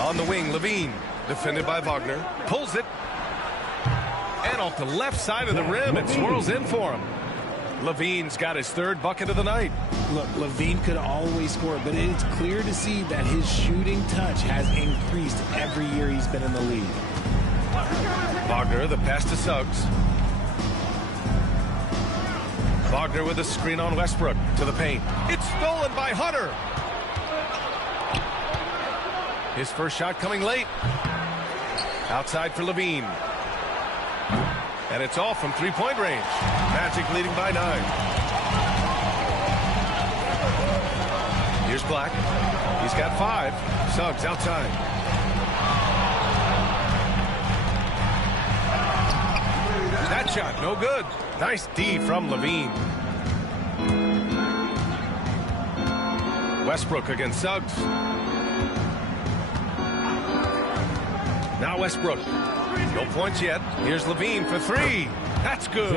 On the wing, Levine, defended by Wagner, pulls it, and off the left side of the rim, it swirls in for him. Levine's got his third bucket of the night. Look, Levine could always score, but it's clear to see that his shooting touch has increased every year he's been in the league. Wagner, the pass to Suggs. Wagner with a screen on Westbrook to the paint. It's stolen by Hunter. His first shot coming late. Outside for Levine. And it's all from three-point range. Magic leading by 9. Here's Black. He's got 5. Suggs outside. That shot, no good. Nice D from Levine. Westbrook against Suggs. Now Westbrook. No points yet. Here's Levine for 3. That's good.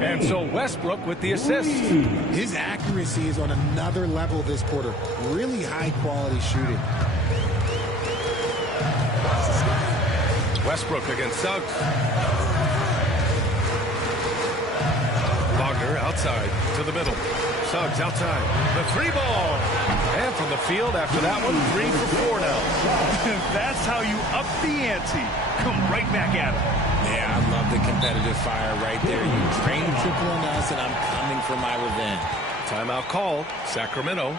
And so Westbrook with the assist. His accuracy is on another level this quarter. Really high quality shooting. Westbrook against Suggs. Wagner outside to the middle. Suggs outside. The 3-ball. And from the field after that one, 3 for 4 now. That's how you up the ante. Come right back at him. Yeah, I love the competitive fire right there. You train triple on us, and I'm coming for my revenge. Timeout call, Sacramento.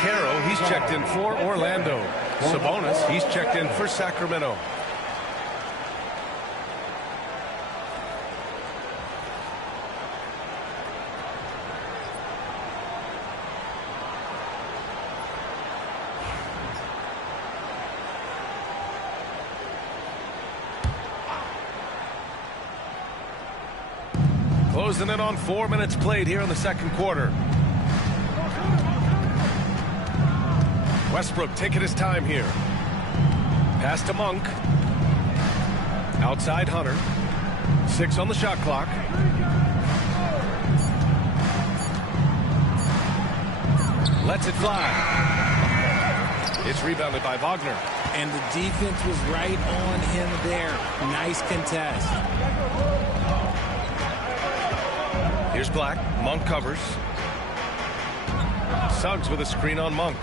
Caro, he's checked in for Orlando. Sabonis, he's checked in for Sacramento. Closing in on 4 minutes played here in the second quarter. Westbrook taking his time here. Pass to Monk. Outside Hunter. 6 on the shot clock. Lets it fly. It's rebounded by Wagner. And the defense was right on him there. Nice contest. Here's Black. Monk covers. Suggs with a screen on Monk.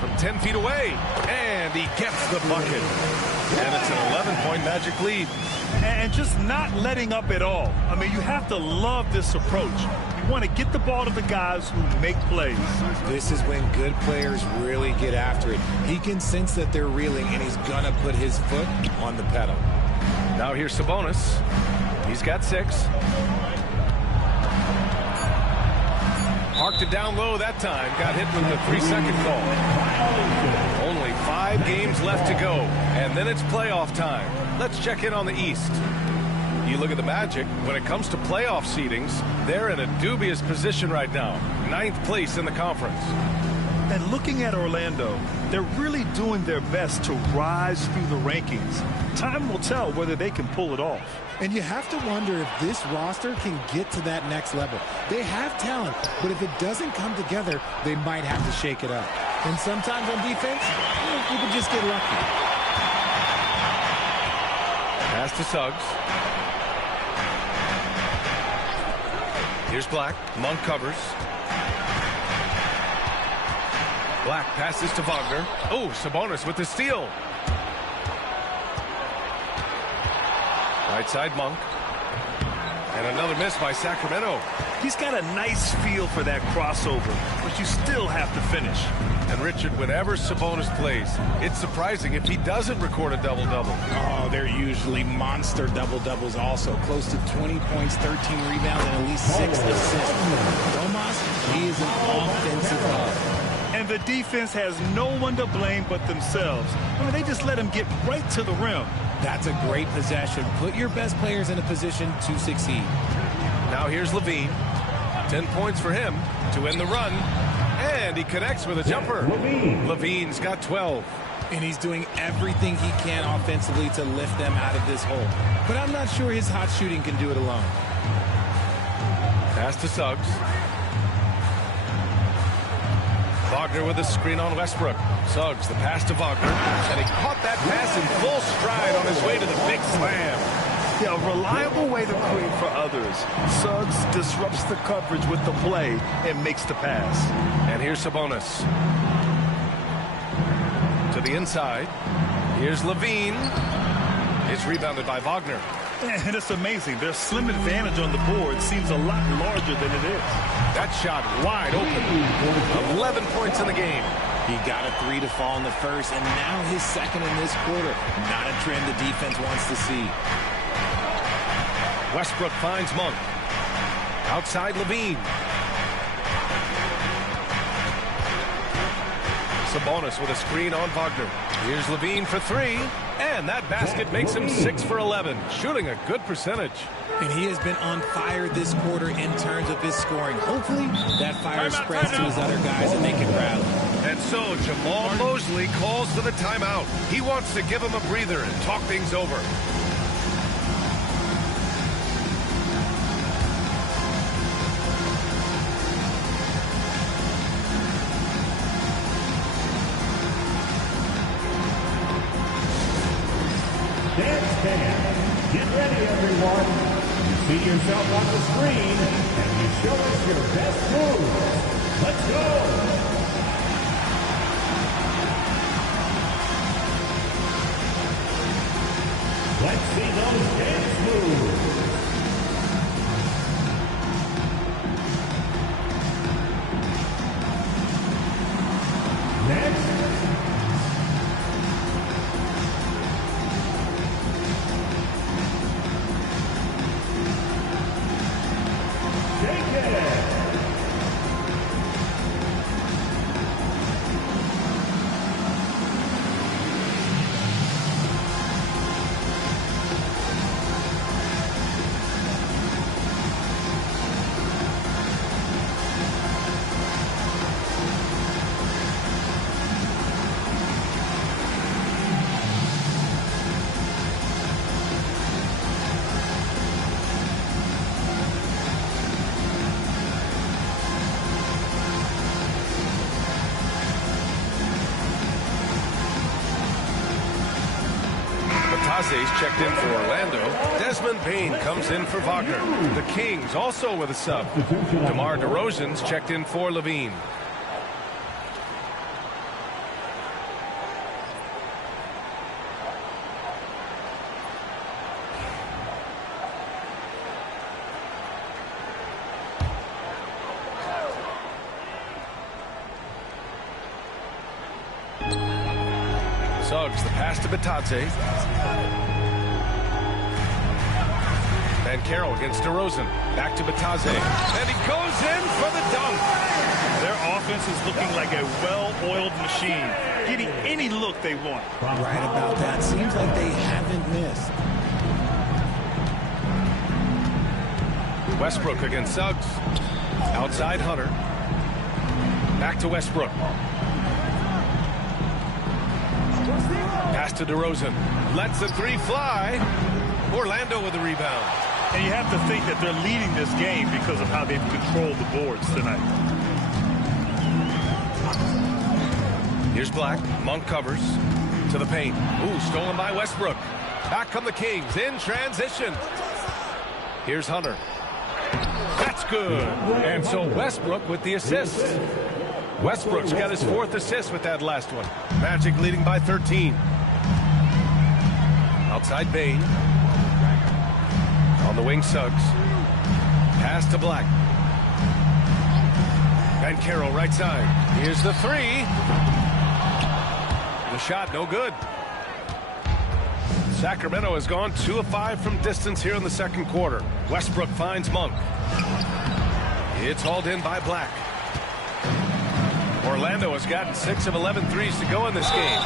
From 10 feet away, and he gets the bucket. And it's an 11-point Magic lead. And just not letting up at all. I mean, you have to love this approach. You want to get the ball to the guys who make plays. This is when good players really get after it. He can sense that they're reeling, and he's going to put his foot on the pedal. Now here's Sabonis. He's got 6. Parked it down low that time. Got hit with the 3-second call. Only 5 games left to go, and then it's playoff time. Let's check in on the East. You look at the Magic, when it comes to playoff seedings, they're in a dubious position right now. 9th place in the conference. And looking at Orlando, they're really doing their best to rise through the rankings. Time will tell whether they can pull it off. And you have to wonder if this roster can get to that next level. They have talent, but if it doesn't come together, they might have to shake it up. And sometimes on defense, you can just get lucky. Pass to Suggs. Here's Black. Monk covers. Black passes to Wagner. Oh, Sabonis with the steal. Right side, Monk. And another miss by Sacramento. He's got a nice feel for that crossover, but you still have to finish. And Richard, whenever Sabonis plays, it's surprising if he doesn't record a double-double. Oh, they're usually monster double-doubles also. Close to 20 points, 13 rebounds, and at least 6 assists. Domas, he is an offensive hub. And the defense has no one to blame but themselves. I mean, they just let him get right to the rim. That's a great possession. Put your best players in a position to succeed. Now here's Levine. 10 points for him to end the run. And he connects with a jumper. Levine's got 12. And he's doing everything he can offensively to lift them out of this hole. But I'm not sure his hot shooting can do it alone. Pass to Suggs. Wagner with a screen on Westbrook. Suggs, the pass to Wagner. And he caught that pass in full stride on his way to the big slam. Yeah, a reliable way to create for others. Suggs disrupts the coverage with the play and makes the pass. And here's Sabonis. To the inside. Here's Levine. It's rebounded by Wagner. And it's amazing. Their slim advantage on the board seems a lot larger than it is. That shot wide open. 11 points in the game. He got a 3 to fall in the first, and now his second in this quarter. Not a trend the defense wants to see. Westbrook finds Monk. Outside Levine. Sabonis with a screen on Wagner. Here's Levine for 3. And that basket makes him 6 for 11. Shooting a good percentage. And he has been on fire this quarter in terms of his scoring. Hopefully that fire spreads to his other guys and they can rally. And so Jamal Mosley calls for the timeout. He wants to give him a breather and talk things over. Get ready, everyone. You see yourself on the screen, and you show us your best moves. Let's go. Let's see those dance moves. Next. Taze's checked in for Orlando. Desmond Bane comes in for Wagner. The Kings also with a sub. DeMar DeRozan's checked in for Levine. Suggs, the pass to Batadze. Banchero against DeRozan. Back to Batase. And he goes in for the dunk. Their offense is looking like a well-oiled machine, getting any look they want. Right about that. Seems like they haven't missed. Westbrook against Suggs. Outside Hunter. Back to Westbrook. Pass to DeRozan. Lets the three fly. Orlando with the rebound. And you have to think that they're leading this game because of how they've controlled the boards tonight. Here's Black. Monk covers to the paint. Ooh, stolen by Westbrook. Back come the Kings in transition. Here's Hunter. That's good. And so Westbrook with the assist. Westbrook's got his 4th assist with that last one. Magic leading by 13. Outside Bane. On the wing, Suggs. Pass to Black. Banchero right side. Here's the three. The shot no good. Sacramento has gone 2 of 5 from distance here in the second quarter. Westbrook finds Monk. It's hauled in by Black. Orlando has gotten 6 of 11 threes to go in this game.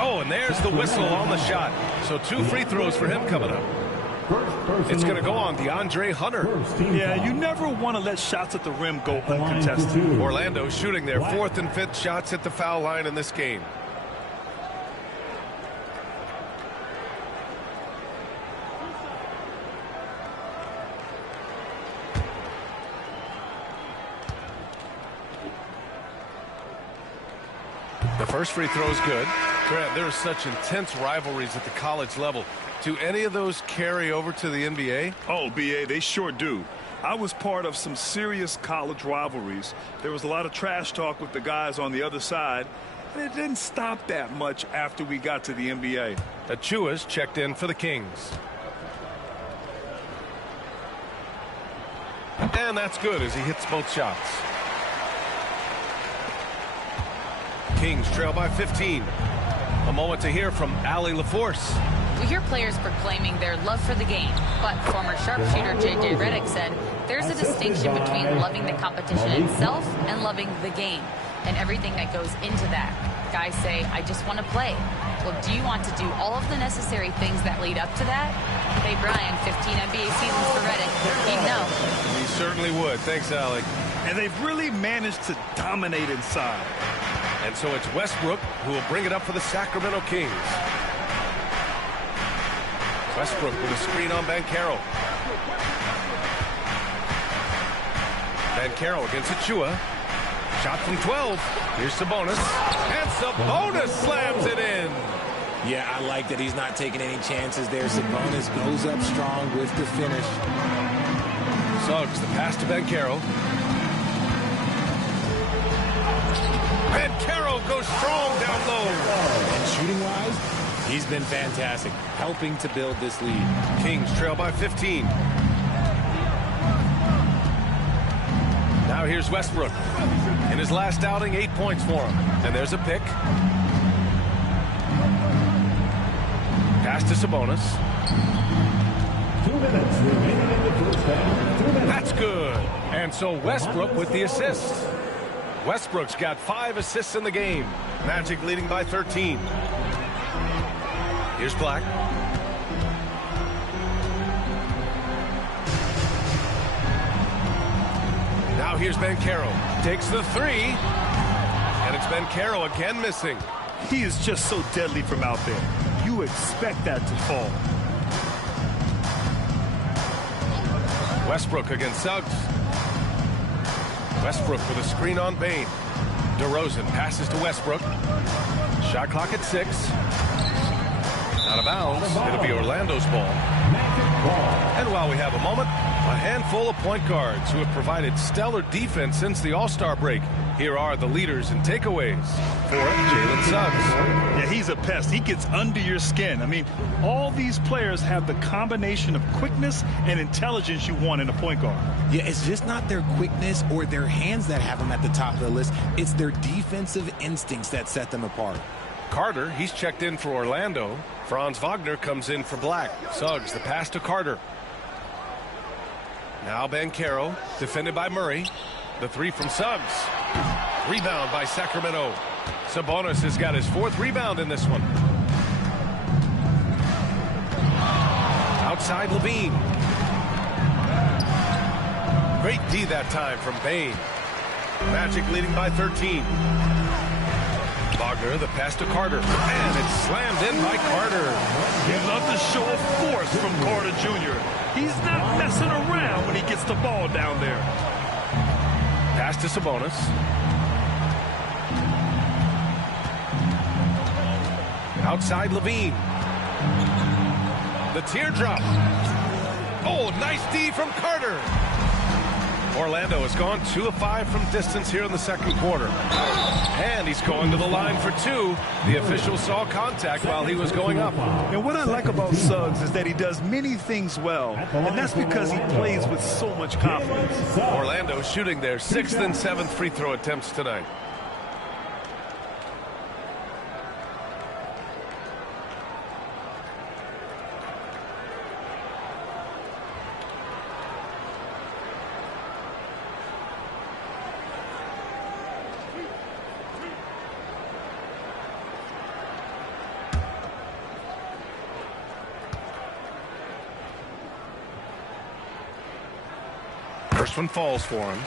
Oh, and there's the whistle on the shot. So 2 free throws for him coming up. It's going to go on DeAndre Hunter. Yeah, you never want to let shots at the rim go uncontested. Orlando shooting their 4th and 5th shots at the foul line in this game. The first free throw is good. Grant, there are such intense rivalries at the college level. Do any of those carry over to the NBA? Oh, BA, they sure do. I was part of some serious college rivalries. There was a lot of trash talk with the guys on the other side, and it didn't stop that much after we got to the NBA. Achua's checked in for the Kings. And that's good as he hits both shots. Kings trail by 15. A moment to hear from Allie LaForce. We hear players proclaiming their love for the game, but former sharpshooter J.J. Redick said there's a distinction between loving the competition itself and loving the game and everything that goes into that. Guys say, I just want to play. Well, do you want to do all of the necessary things that lead up to that? Hey, Brian, 15 NBA seasons for Redick. He'd know. He certainly would. Thanks, Allie. And they've really managed to dominate inside. And so it's Westbrook who will bring it up for the Sacramento Kings. Westbrook with a screen on Banchero. Banchero against Achua. Shot from 12. Here's Sabonis. And Sabonis slams it in. Yeah, I like that he's not taking any chances there. Sabonis goes up strong with the finish. Suggs, the pass to Banchero. Banchero goes strong down low. And shooting-wise, he's been fantastic, helping to build this lead. Kings trail by 15. Now here's Westbrook. In his last outing, 8 points for him. And there's a pick. Pass to Sabonis. 2 minutes remaining in the first half. That's good. And so Westbrook with the assist. Westbrook's got 5 assists in the game. Magic leading by 13. Here's Black. Now here's Banchero. Takes the 3. And it's Banchero again missing. He is just so deadly from out there. You expect that to fall. Westbrook against Suggs. Westbrook with a screen on Bane. DeRozan passes to Westbrook. Shot clock at 6. Out of bounds. It'll be Orlando's ball. And while we have a moment, a handful of point guards who have provided stellar defense since the All-Star break. Here are the leaders in takeaways for Jalen Suggs. Yeah, he's a pest. He gets under your skin. I mean, all these players have the combination of quickness and intelligence you want in a point guard. Yeah, it's just not their quickness or their hands that have them at the top of the list. It's their defensive instincts that set them apart. Carter, he's checked in for Orlando. Franz Wagner comes in for Black. Suggs, the pass to Carter. Now Banchero, defended by Murray. The three from Suggs. Rebound by Sacramento. Sabonis has got his 4th rebound in this one. Outside Levine. Great D that time from Bane. Magic leading by 13. Wagner, the pass to Carter. And it's slammed in by Carter. You love the show of force from Carter Jr. He's not messing around when he gets the ball down there. Pass to Sabonis. Outside Levine. The teardrop. Oh, nice D from Carter. Orlando has gone 2 of 5 from distance here in the second quarter. And he's going to the line for 2. The official saw contact while he was going up. And what I like about Suggs is that he does many things well. And that's because he plays with so much confidence. Orlando shooting their 6th and 7th free throw attempts tonight. First one falls for him.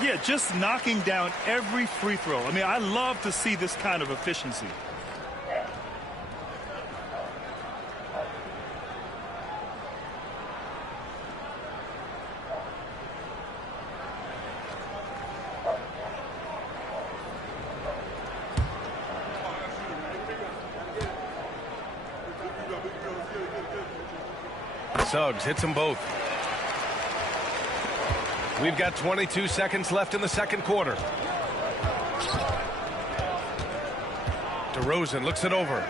Yeah, just knocking down every free throw. I mean, I love to see this kind of efficiency. Suggs hits them both. We've got 22 seconds left in the second quarter. DeRozan looks it over.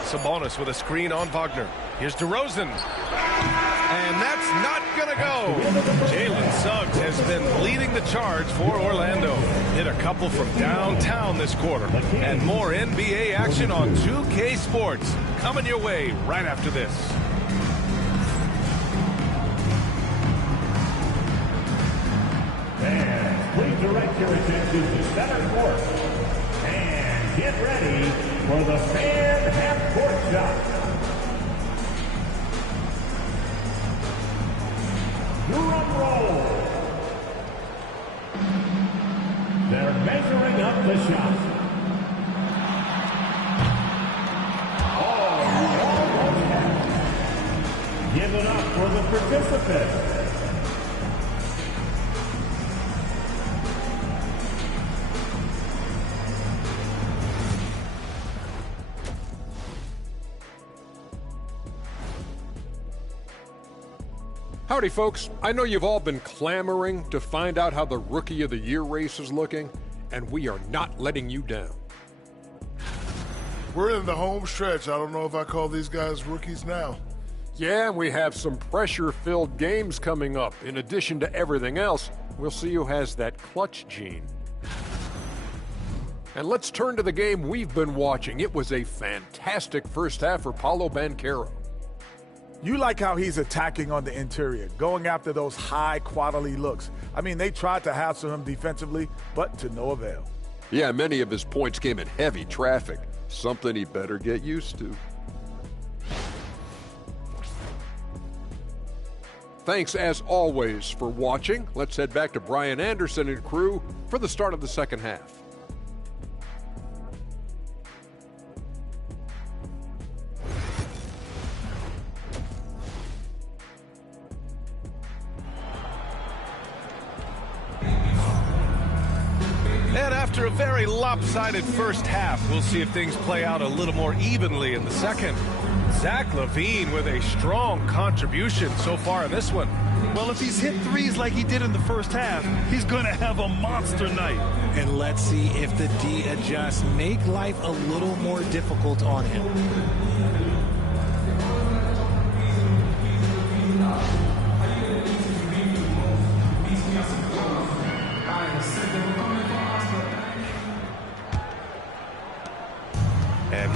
Sabonis with a screen on Wagner. Here's DeRozan. And that's not going to go. Jalen Suggs has been leading the charge for Orlando. Hit a couple from downtown this quarter. And more NBA action on 2K Sports. Coming your way right after this. Fans, please direct your attention to center court. And get ready for the fan half-court shot. Drum roll. They're measuring up the shot. Oh, almost had. Give it up for the participants. Howdy, folks. I know you've all been clamoring to find out how the Rookie of the Year race is looking, and we are not letting you down. We're in the home stretch. I don't know if I call these guys rookies now. Yeah, we have some pressure-filled games coming up. In addition to everything else, we'll see who has that clutch gene. And let's turn to the game we've been watching. It was a fantastic first half for Paolo Banchero. You like how he's attacking on the interior, going after those high-quality looks. I mean, they tried to hassle him defensively, but to no avail. Yeah, many of his points came in heavy traffic, something he better get used to. Thanks, as always, for watching. Let's head back to Brian Anderson and crew for the start of the second half. And after a very lopsided first half, we'll see if things play out a little more evenly in the second. Zach LaVine with a strong contribution so far in this one. Well, if he's hit threes like he did in the first half, he's going to have a monster night. And let's see if the D adjusts, make life a little more difficult on him.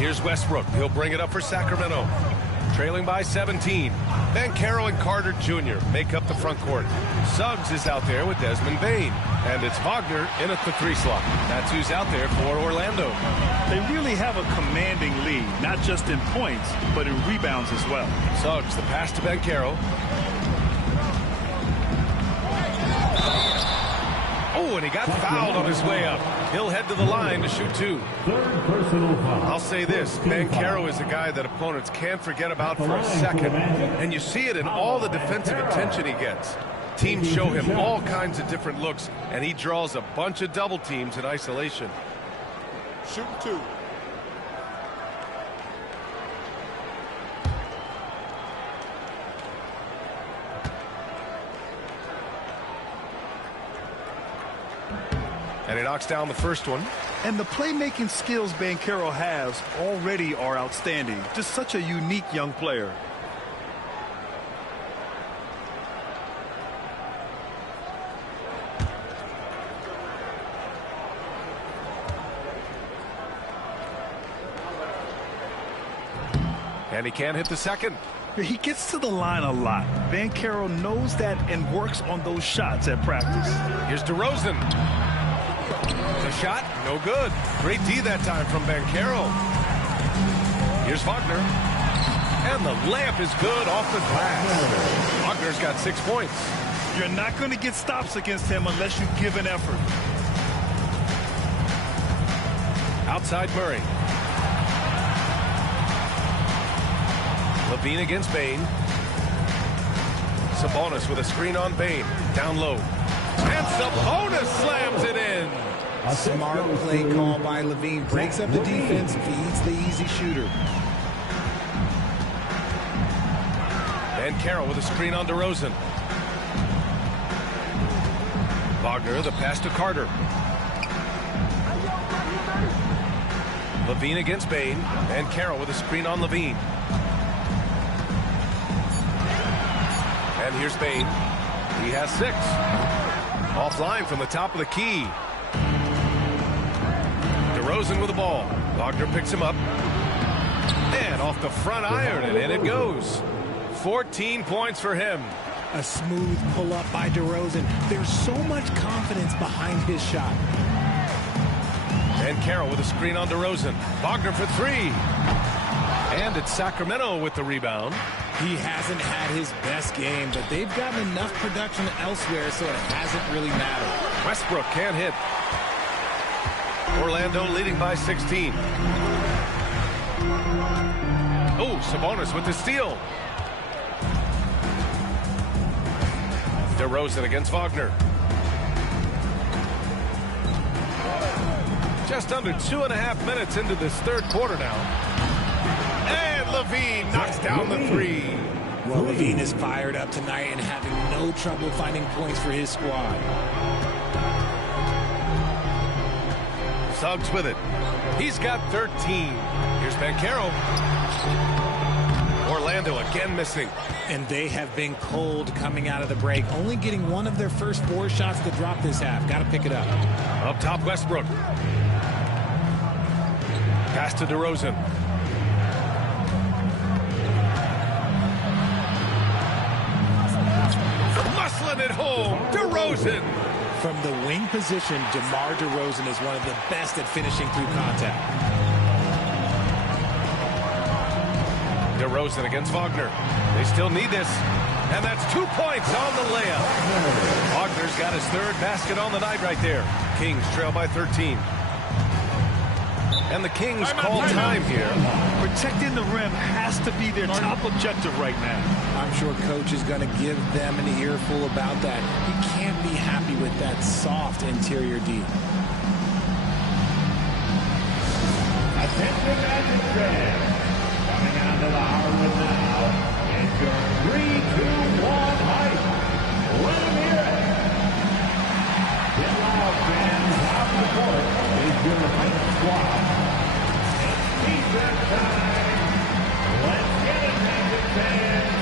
Here's Westbrook. He'll bring it up for Sacramento. Trailing by 17. Banchero and Carter Jr. make up the front court. Suggs is out there with Desmond Bane. And it's Wagner in at the 3 slot. That's who's out there for Orlando. They really have a commanding lead, not just in points, but in rebounds as well. Suggs, the pass to Banchero. Oh, and he got fouled on his way up. He'll head to the line to shoot 2. I'll say this, Banchero is a guy that opponents can't forget about for a second. And you see it in all the defensive attention he gets. Teams show him all kinds of different looks, and he draws a bunch of double teams in isolation. Shooting 2. And he knocks down the first one. And the playmaking skills Banchero has already are outstanding. Just such a unique young player. And he can't hit the second. He gets to the line a lot. Banchero knows that and works on those shots at practice. Here's DeRozan. The shot, no good. Great D that time from Banchero. Here's Wagner. And the layup is good off the glass. Wagner's got 6 points. You're not going to get stops against him unless you give an effort. Outside Murray. Levine against Bane. Sabonis with a screen on Bane. Down low. And Sabonis slams it in. A smart play call by Levine. Breaks up the defense, feeds the easy shooter. Banchero with a screen on DeRozan. Wagner, the pass to Carter. Levine against Bane. Banchero with a screen on Levine. And here's Bane. He has 6. Offline from the top of the key. DeRozan with the ball. Wagner picks him up. And off the front iron, and in it goes. 14 points for him. A smooth pull-up by DeRozan. There's so much confidence behind his shot. And Carroll with a screen on DeRozan. Wagner for 3. And it's Sacramento with the rebound. He hasn't had his best game, but they've gotten enough production elsewhere, so it hasn't really mattered. Westbrook can't hit. Orlando leading by 16. Oh, Sabonis with the steal. DeRozan against Wagner. Just under 2.5 minutes into this third quarter now. And Levine knocks down the 3. Well, Levine is fired up tonight and having no trouble finding points for his squad. Suggs with it. He's got 13. Here's Banchero. Orlando again missing. And they have been cold coming out of the break. Only getting one of their first 4 shots to drop this half. Got to pick it up. Up top, Westbrook. Pass to DeRozan. Muscling it home. DeRozan. From the wing position, DeMar DeRozan is one of the best at finishing through contact. DeRozan against Wagner. They still need this. And that's 2 points on the layup. Wagner's got his 3rd basket on the night right there. Kings trail by 13. And the Kings call time here. Protecting the rim has to be their top objective right now. I'm sure coach is going to give them an earful about that. He can't be happy with that soft interior D. Attention Magic fans. Coming out of the Harwood now. It's your 3-2-1 hype. Let them hear it. Get loud, fans. Out the court is your hype squad. It's defense time. Let's get it, Magic fans.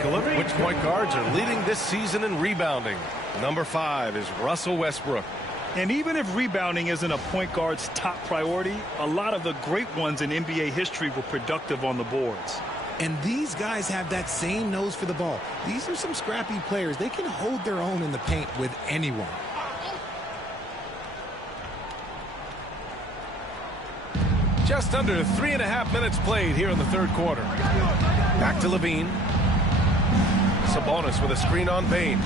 take a look at which point guards are leading this season in rebounding. Number 5 is Russell Westbrook. And even if rebounding isn't a point guard's top priority, a lot of the great ones in NBA history were productive on the boards. And these guys have that same nose for the ball. These are some scrappy players. They can hold their own in the paint with anyone. Just under 3.5 minutes played here in the third quarter. Back to Levine. Sabonis with a screen on Payne.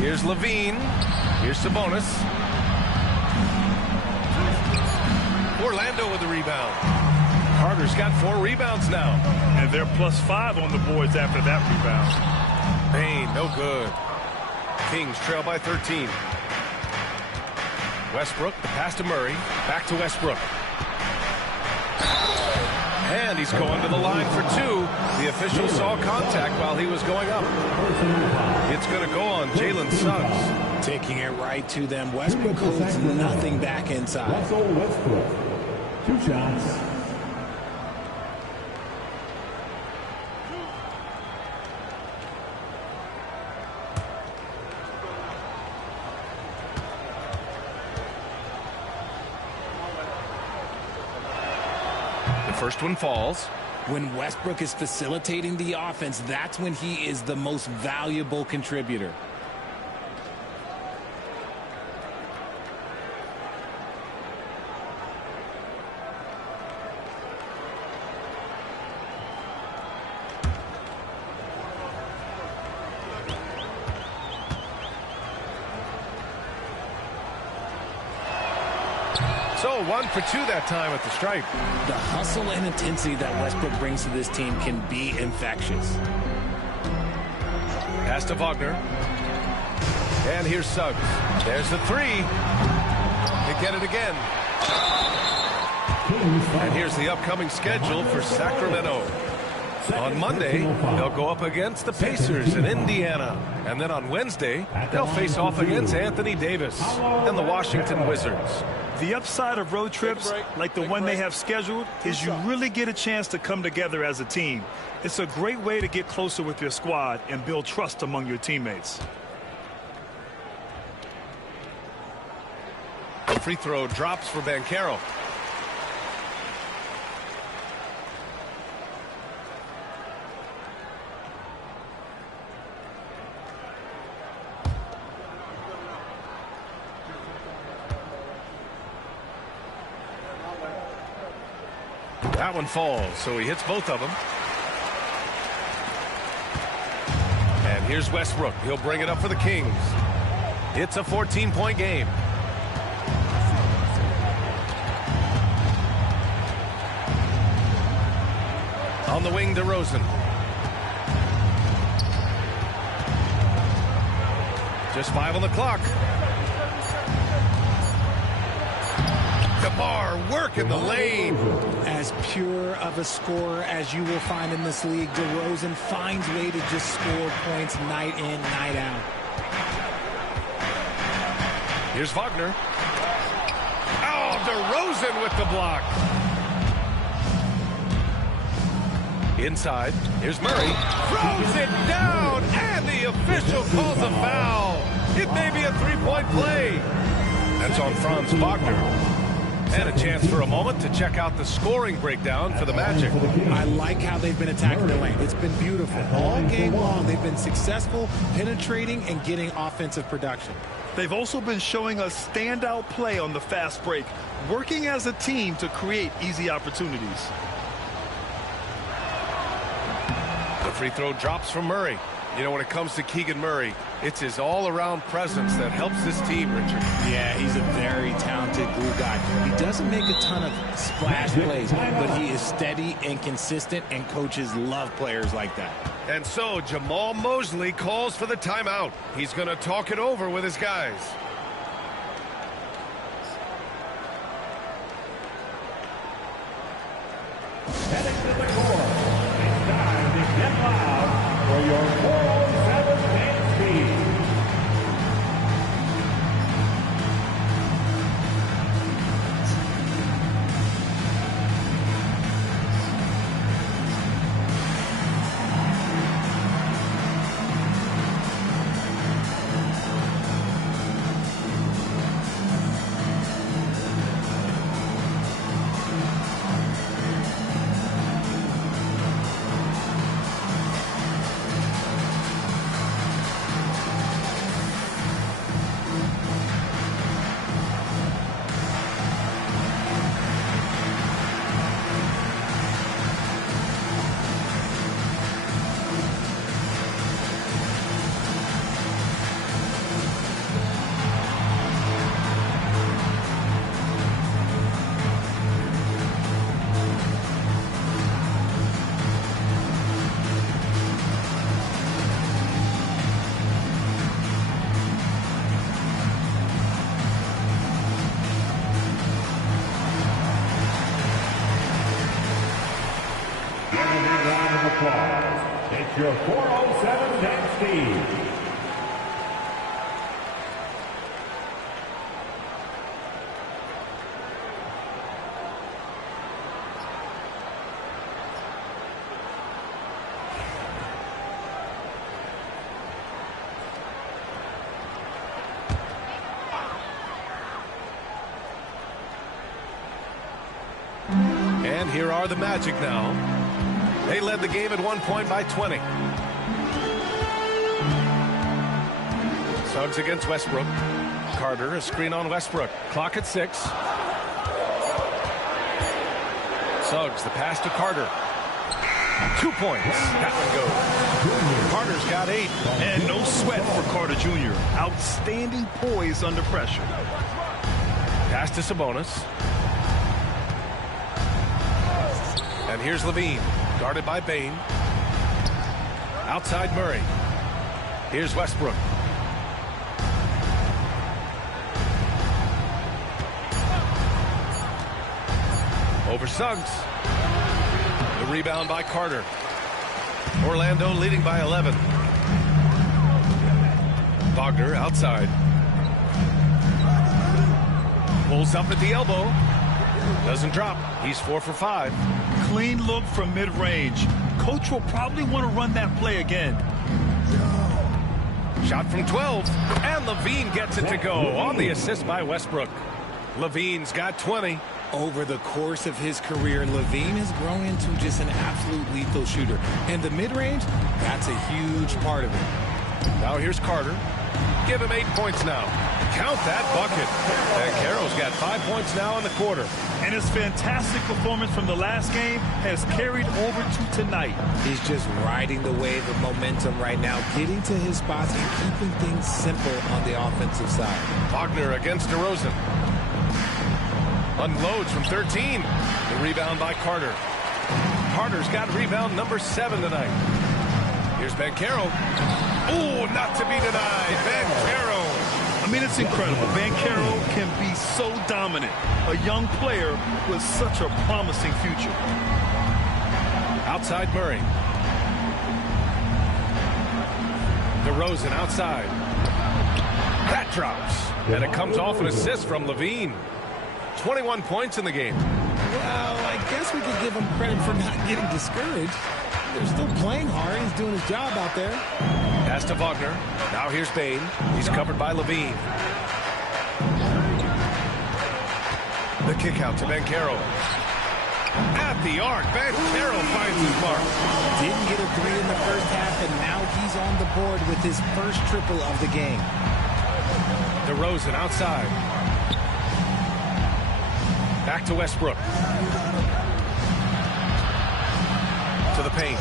Here's Levine. Here's Sabonis. Orlando with the rebound. Carter's got 4 rebounds now. And they're +5 on the boards after that rebound. Payne, no good. Kings trail by 13. Westbrook, the pass to Murray. Back to Westbrook. And he's going to the line for 2. The official saw contact while he was going up. It's going to go on Jalen Suggs. Taking it right to them. Westbrook holds nothing back inside. Russell Westbrook. 2 shots. First one falls. When Westbrook is facilitating the offense, that's when he is the most valuable contributor. So 1 for 2 that time at the stripe. The hustle and intensity that Westbrook brings to this team can be infectious. Pass to Wagner. And here's Suggs. There's the 3. They get it again. And here's the upcoming schedule for Sacramento. On Monday, they'll go up against the Pacers in Indiana. And then on Wednesday, they'll face off against Anthony Davis and the Washington Wizards. The upside of road trips, like the one they have scheduled, is you really get a chance to come together as a team. It's a great way to get closer with your squad and build trust among your teammates. The free throw drops for Banchero. That one falls, so he hits both of them. And here's Westbrook. He'll bring it up for the Kings. It's a 14-point game. On the wing, DeRozan. Just 5 on the clock. DeMar working the lane. As pure of a scorer as you will find in this league, DeRozan finds a way to just score points night in, night out. Here's Wagner. Oh, DeRozan with the block. Inside, here's Murray. Throws it down, and the official calls a foul. It may be a 3-point play. That's on Franz Wagner. And a chance for a moment to check out the scoring breakdown for the Magic. I like how they've been attacking the lane. It's been beautiful. All game long, they've been successful penetrating and getting offensive production. They've also been showing us standout play on the fast break, working as a team to create easy opportunities. The free throw drops from Murray. You know, when it comes to Keegan Murray, it's his all-around presence that helps this team, Richard. Yeah, he's a very talented glue guy. He doesn't make a ton of splash plays, but he is steady and consistent, and coaches love players like that. And so Jamal Mosley calls for the timeout. He's going to talk it over with his guys. Heading to the court, it's time to get loud for your 407 main speed. your 407 Dan Steve. And here are the Magic now. They led the game at 1 point by 20. Suggs against Westbrook. Carter, a screen on Westbrook. Clock at 6. Suggs, the pass to Carter. 2 points. That one goes. Carter's got 8. And no sweat for Carter Jr. Outstanding poise under pressure. Pass to Sabonis. And here's Levine, guarded by Bane. Outside Murray. Here's Westbrook. Over Suggs. The rebound by Carter. Orlando leading by 11. Wagner outside. Pulls up at the elbow. Doesn't drop. He's 4 for 5. Clean look from mid-range. Coach will probably want to run that play again. Shot from 12. And Levine gets it to go on the assist by Westbrook. Levine's got 20. Over the course of his career, Levine has grown into just an absolute lethal shooter. And the mid-range, that's a huge part of it. Now here's Carter. Give him 8 points now. Count that bucket. Banchero's got 5 points now in the quarter. And his fantastic performance from the last game has carried over to tonight. He's just riding the wave of momentum right now, getting to his spots and keeping things simple on the offensive side. Wagner against DeRozan. Unloads from 13. The rebound by Carter. Carter's got rebound number 7 tonight. Here's Banchero. Oh, not to be denied. Banchero. I mean, it's incredible. Banchero can be so dominant. A young player with such a promising future. Outside Murray. DeRozan outside. That drops. And it comes off an assist from Levine. 21 points in the game. Well, I guess we could give him credit for not getting discouraged. They're still playing hard. He's doing his job out there. Pass to Wagner. Now here's Bane. He's covered by Levine. The kick out to Banchero. At the arc, Banchero finds his mark. Didn't get a 3 in the first half, and now he's on the board with his first triple of the game. DeRozan outside. Back to Westbrook. To the paint.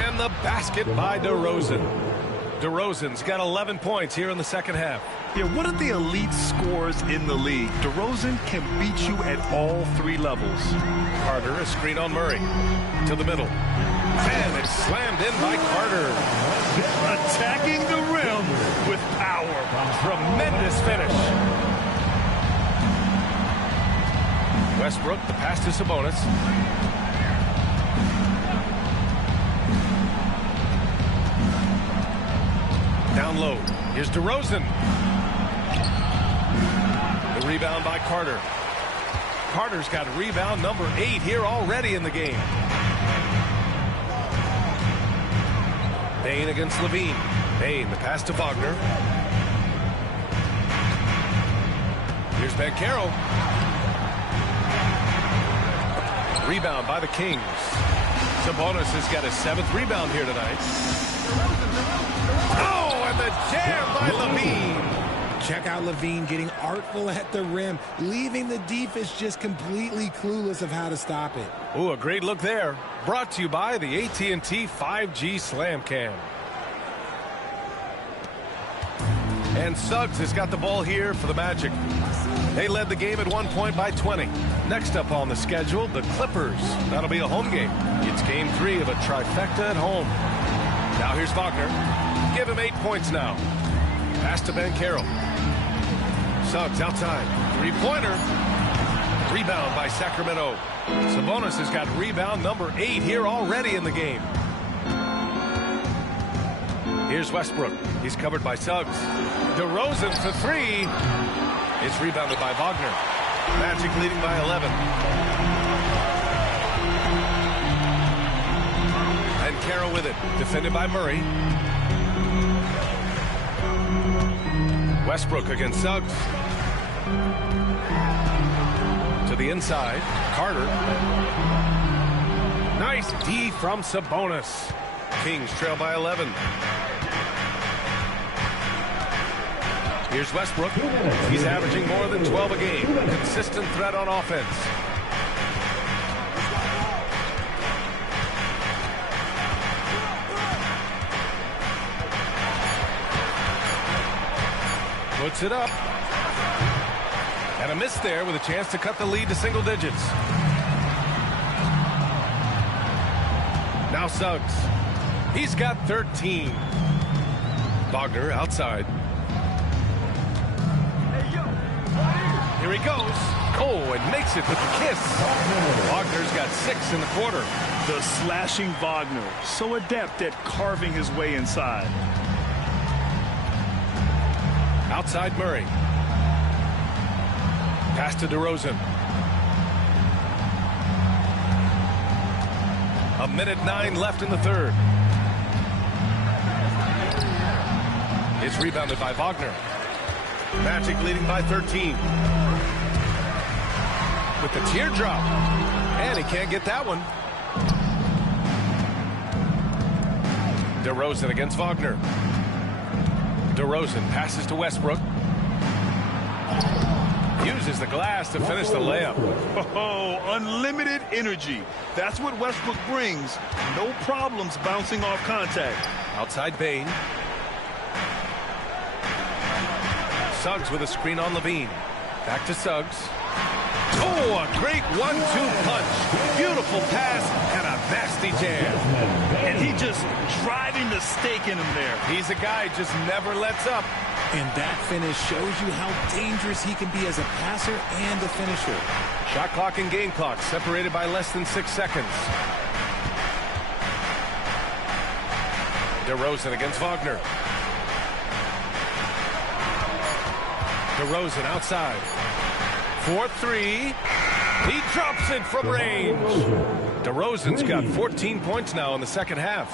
And the basket by DeRozan. DeRozan's got 11 points here in the second half. Yeah, one of the elite scorers in the league. DeRozan can beat you at all 3 levels. Carter, a screen on Murray. To the middle. And it's slammed in by Carter. Attacking the rim with power. Tremendous finish. Westbrook, the pass to Sabonis. Down low. Here's DeRozan. The rebound by Carter. Carter's got rebound number 8 here already in the game. Bane against Levine. Bane, the pass to Wagner. Here's Banchero. Rebound by the Kings. Sabonis has got his 7th rebound here tonight. Oh, and the jam by Levine. Check out Levine getting artful at the rim, leaving the defense just completely clueless of how to stop it. Ooh, a great look there. Brought to you by the AT&T 5G Slam Cam. And Suggs has got the ball here for the Magic. They led the game at 1 point by 20. Next up on the schedule, the Clippers. That'll be a home game. It's game 3 of a trifecta at home. Now here's Wagner. Give him 8 points now. Pass to Banchero. Suggs outside. 3-pointer. Rebound by Sacramento. Sabonis has got rebound number 8 here already in the game. Here's Westbrook. He's covered by Suggs. DeRozan for 3. It's rebounded by Wagner. Magic leading by 11. And Carroll with it. Defended by Murray. Westbrook against Suggs. To the inside. Carter. Nice D from Sabonis. Kings trail by 11. Here's Westbrook. He's averaging more than 12 a game. Consistent threat on offense. Puts it up. And a miss there with a chance to cut the lead to single digits. Now Suggs. He's got 13. Wagner outside. Here he goes. Oh, and makes it with the kiss. Wagner's got 6 in the quarter. The slashing Wagner, so adept at carving his way inside. Outside Murray. Pass to DeRozan. 1:09 left in the third. It's rebounded by Wagner. Magic leading by 13. With the teardrop. And he can't get that one. DeRozan against Wagner. DeRozan passes to Westbrook. Uses the glass to finish the layup. Oh, unlimited energy. That's what Westbrook brings. No problems bouncing off contact. Outside Bane. Suggs with a screen on Levine. Back to Suggs. Oh, a great 1-2 punch. Beautiful pass and a nasty jam. And he just driving the stake in him there. He's a guy just never lets up. And that finish shows you how dangerous he can be as a passer and a finisher. Shot clock and game clock separated by less than 6 seconds. DeRozan against Wagner. DeRozan outside. 4-3. He drops it from range. DeRozan's got 14 points now in the second half.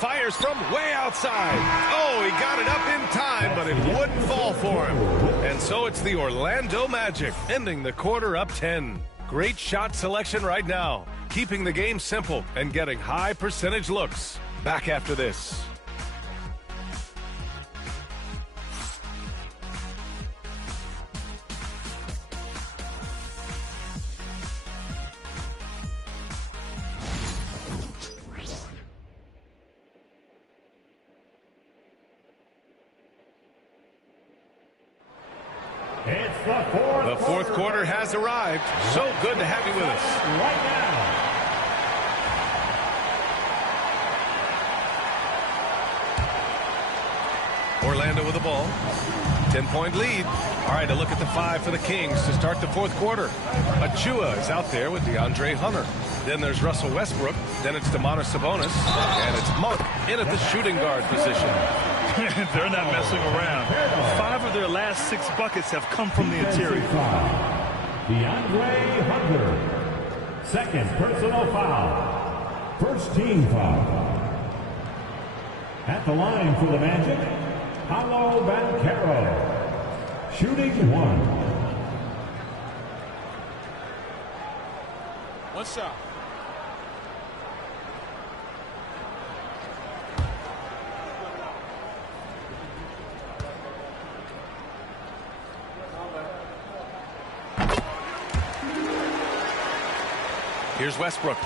Fires from way outside. Oh, he got it up in time, but it wouldn't fall for him. And so it's the Orlando Magic, ending the quarter up 10. Great shot selection right now, keeping the game simple and getting high percentage looks. Back after this. It's the fourth quarter has arrived. So good to have you with us. Right now. Orlando with the ball. 10-point lead. All right, a look at the 5 for the Kings to start the fourth quarter. Achua is out there with DeAndre Hunter. Then there's Russell Westbrook. Then it's Domantas Sabonis. And it's Monk in at the shooting guard position. They're not messing around. 5 of their last 6 buckets have come from the interior. DeAndre Hunter. Second personal foul. First team foul. At the line for the Magic, Paolo Banchero. Shooting 1. One shot. Here's Westbrook.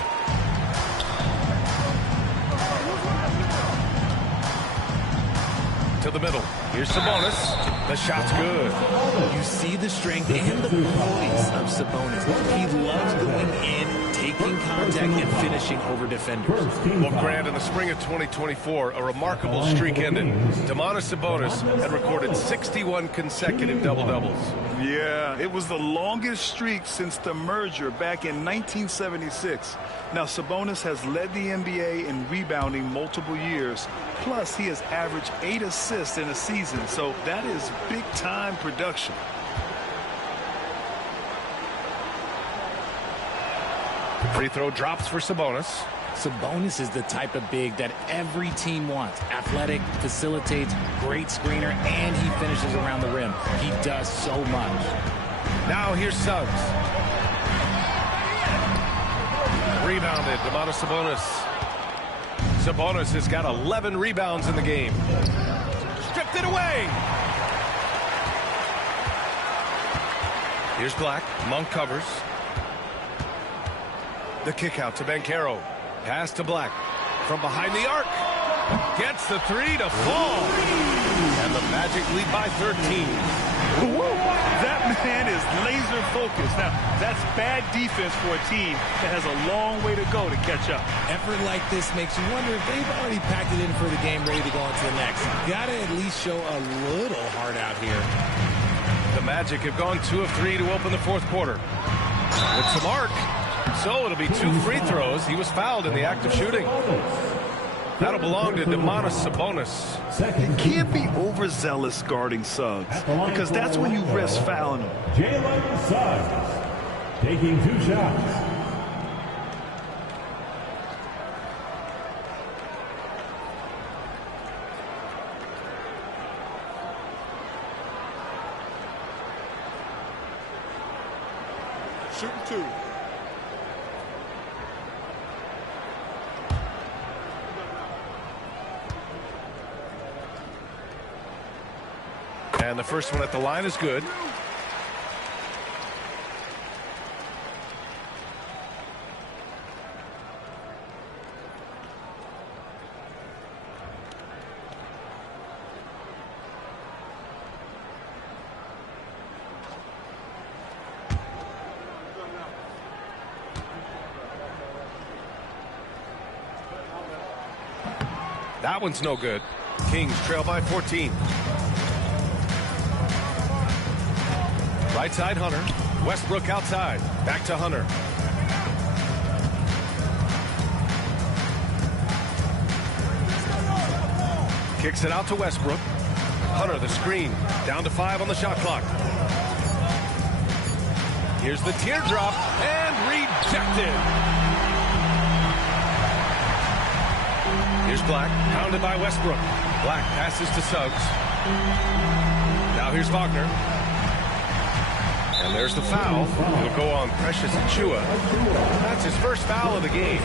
To the middle. Here's Sabonis. The shot's good. You see the strength and the poise of Sabonis. He loves going in, taking making contact and finishing over defenders. Well, Grant, in the spring of 2024, a remarkable streak ended. Domantas Sabonis had recorded 61 consecutive double-doubles. Yeah, it was the longest streak since the merger back in 1976. Now, Sabonis has led the NBA in rebounding multiple years. Plus, he has averaged 8 assists in a season, so that is big-time production. Free throw drops for Sabonis. Sabonis is the type of big that every team wants. Athletic, facilitates, great screener, and he finishes around the rim. He does so much. Now here's Suggs. Rebounded, Domantas Sabonis. Sabonis has got 11 rebounds in the game. Stripped it away. Here's Black. Monk covers. The kick out to Banchero. Pass to Black. From behind the arc. Gets the three to fall. And the Magic lead by 13. That man is laser focused. Now, that's bad defense for a team that has a long way to go to catch up. Effort like this makes you wonder if they've already packed it in for the game, ready to go on to the next. Gotta at least show a little heart out here. The Magic have gone 2 of 3 to open the fourth quarter. It's a mark. So it'll be 2 free throws. He was fouled in the act of shooting. That'll belong to Domantas Sabonis. You can't be overzealous guarding Suggs because that's when you risk fouling him. Jalen Suggs taking 2 shots. Shooting 2. And the first one at the line is good. That one's no good. Kings trail by 14. Right side, Hunter. Westbrook outside. Back to Hunter. Kicks it out to Westbrook. Hunter, the screen. Down to 5 on the shot clock. Here's the teardrop. And rejected. Here's Black. Pounded by Westbrook. Black passes to Suggs. Now here's Wagner. And there's the foul. It'll go on Precious Achiuwa. That's his first foul of the game.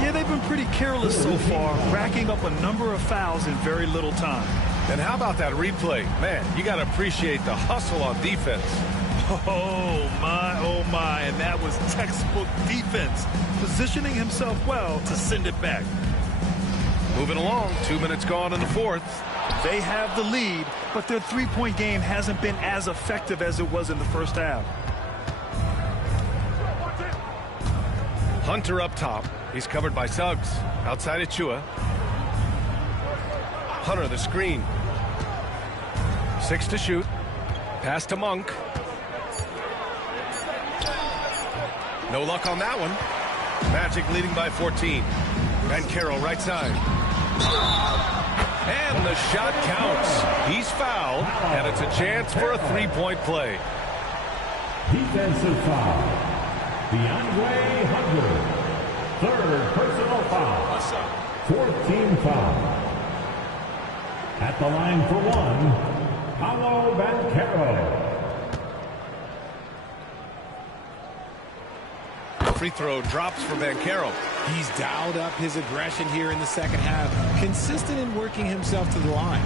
Yeah, they've been pretty careless so far, racking up a number of fouls in very little time. And how about that replay? Man, you got to appreciate the hustle on defense. Oh, my. And that was textbook defense, positioning himself well to send it back. Moving along, 2 minutes gone in the fourth. They have the lead, but their three-point game hasn't been as effective as it was in the first half. Hunter up top. He's covered by Suggs. Outside Achiuwa. Hunter, the screen. 6 to shoot. Pass to Monk. No luck on that one. Magic leading by 14. Banchero right side. And the shot counts. He's fouled, and it's a chance for a three-point play. Defensive foul. DeAndre Hunter. 3rd personal foul. 4th team foul. At the line for 1, Paolo Banchero. Free throw drops for Banchero. He's dialed up his aggression here in the second half, consistent in working himself to the line.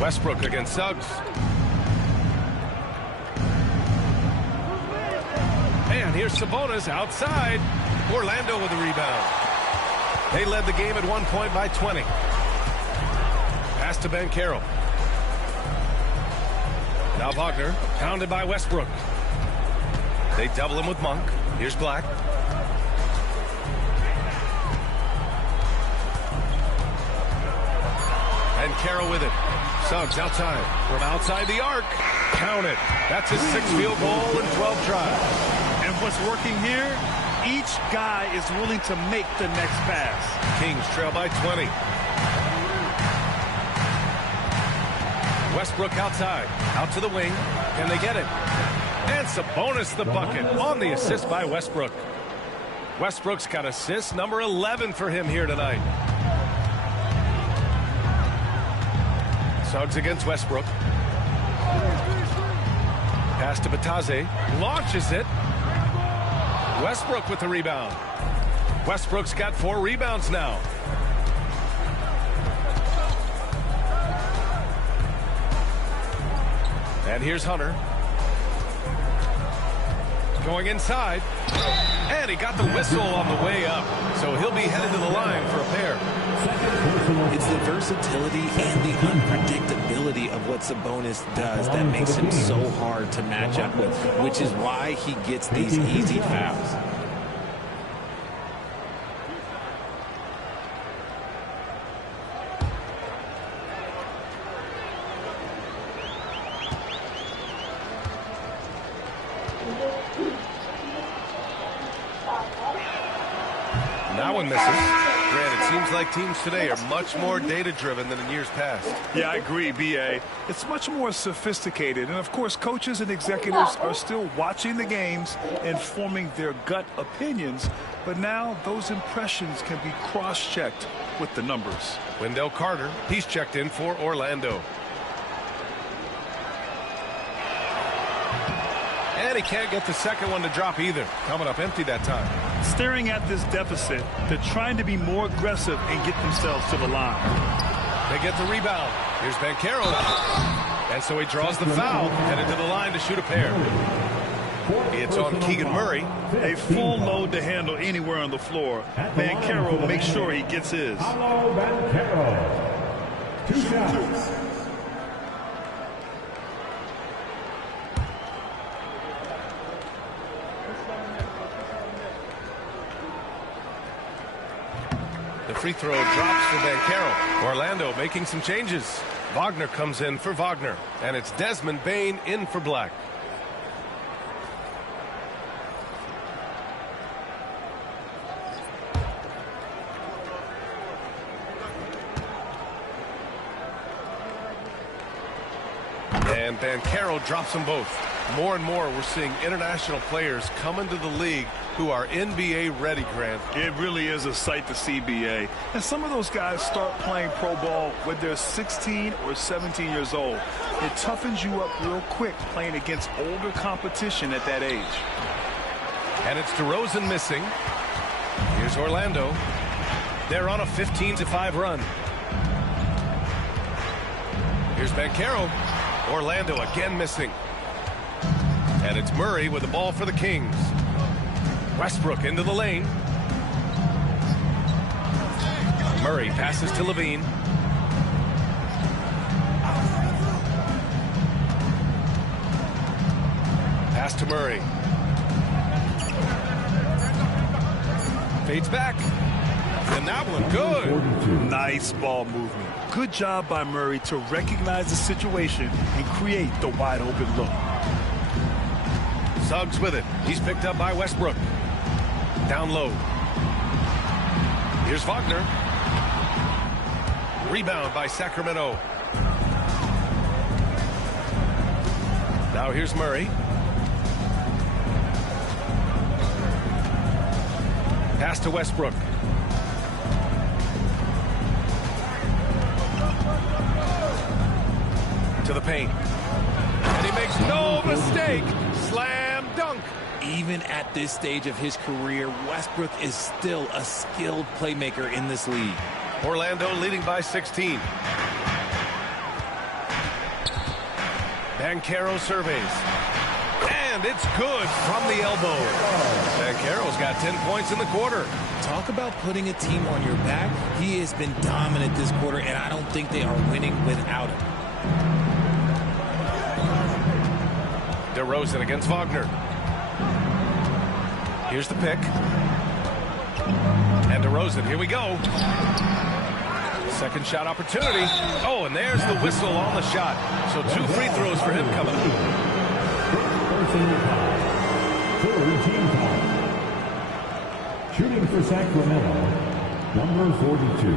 Westbrook against Suggs. And here's Sabonis outside. Orlando with the rebound. They led the game at 1 point by 20. Pass to Banchero. Now Wagner, pounded by Westbrook. They double him with Monk. Here's Black. And Carroll with it. Suggs outside. From outside the arc. Count it. That's his 6th field goal in 12 tries. And what's working here? Each guy is willing to make the next pass. Kings trail by 20. Westbrook outside. Out to the wing. Can they get it? And Sabonis the bucket on the assist by Westbrook. Westbrook's got assist number 11 for him here tonight. Suggs against Westbrook. Pass to Bataze. Launches it. Westbrook with the rebound. Westbrook's got 4 rebounds now. And here's Hunter. Going inside. And he got the whistle on the way up. So he'll be headed to the line for a pair. It's the versatility and the unpredictability of what Sabonis does that makes him so hard to match up with, which is why he gets these easy fouls. That one misses. Grant, it seems like teams today are much more data-driven than in years past. Yeah, I agree, B.A. It's much more sophisticated. And, of course, coaches and executives are still watching the games and forming their gut opinions. But now those impressions can be cross-checked with the numbers. Wendell Carter, he's checked in for Orlando. And he can't get the second one to drop either. Coming up empty that time. Staring at this deficit, they're trying to be more aggressive and get themselves to the line. They get the rebound. Here's Banchero. And so he draws the foul, headed to the line to shoot a pair. It's on Keegan Murray. A full load to handle anywhere on the floor. Banchero makes sure he gets his. Paolo Banchero. 2 shots. The free throw drops for Banchero. Orlando making some changes. Wagner comes in for Wagner. And it's Desmond Bane in for Black. And Banchero drops them both. More and more we're seeing international players come into the league who are NBA ready, Grant. It really is a sight to see, B.A. And some of those guys start playing pro ball when they're 16 or 17 years old. It toughens you up real quick playing against older competition at that age. And it's DeRozan missing. Here's Orlando. They're on a 15-5 run. Here's Banchero. Orlando again missing. And it's Murray with the ball for the Kings. Westbrook into the lane. Murray passes to Levine. Pass to Murray. Fades back. And that one good. Nice ball movement. Good job by Murray to recognize the situation and create the wide open look. Suggs with it. He's picked up by Westbrook. Down low. Here's Wagner. Rebound by Sacramento. Now here's Murray. Pass to Westbrook. To the paint. And he makes no mistake. Slam dunk. Even at this stage of his career, Westbrook is still a skilled playmaker in this league. Orlando leading by 16. Banchero surveys. And it's good from the elbow. Banchero's got 10 points in the quarter. Talk about putting a team on your back. He has been dominant this quarter, and I don't think they are winning without him. DeRozan against Wagner. Here's the pick. And DeRozan, here we go. Second shot opportunity. Oh, and there's the whistle on the shot. So 2 free throws for him coming up. Shooting for Sacramento, number 42.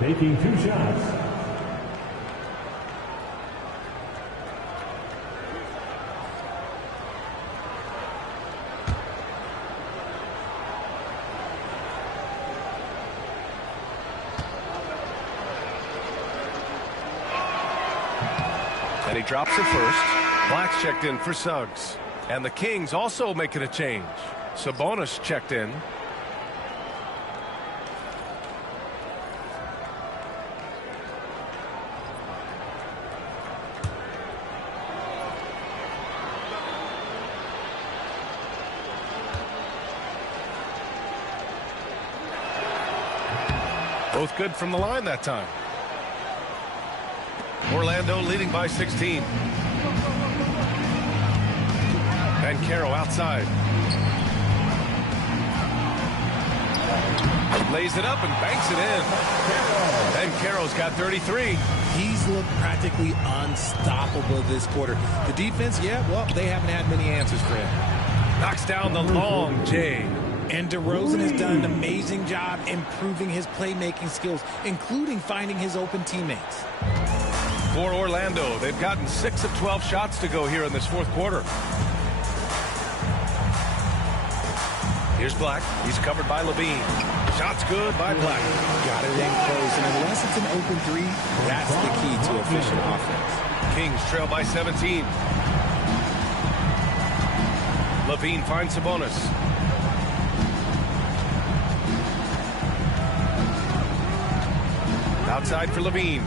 Taking 2 shots. And he drops it first. Black's checked in for Suggs. And the Kings also making a change. Sabonis checked in. Both good from the line that time. Orlando leading by 16. Banchero outside. Lays it up and banks it in. Banchero's got 33. He's looked practically unstoppable this quarter. The defense, yeah, well, they haven't had many answers for him. Knocks down the long J. And DeRozan has done an amazing job improving his playmaking skills, including finding his open teammates. For Orlando, they've gotten 6 of 12 shots to go here in this fourth quarter. Here's Black. He's covered by Levine. Shot's good by Black. Got it in close, and unless it's an open 3, that's the key to efficient offense. Kings trail by 17. Levine finds Sabonis. Outside for Levine.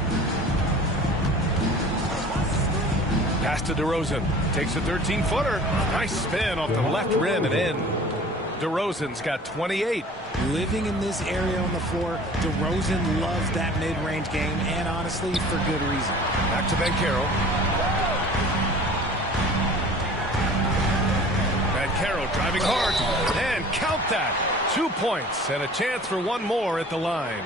Pass to DeRozan. Takes a 13-footer. Nice spin off the left rim and in. DeRozan's got 28. Living in this area on the floor, DeRozan loves that mid-range game, and honestly, for good reason. Back to Banchero. Banchero driving hard. And count that. 2 points and a chance for one more at the line.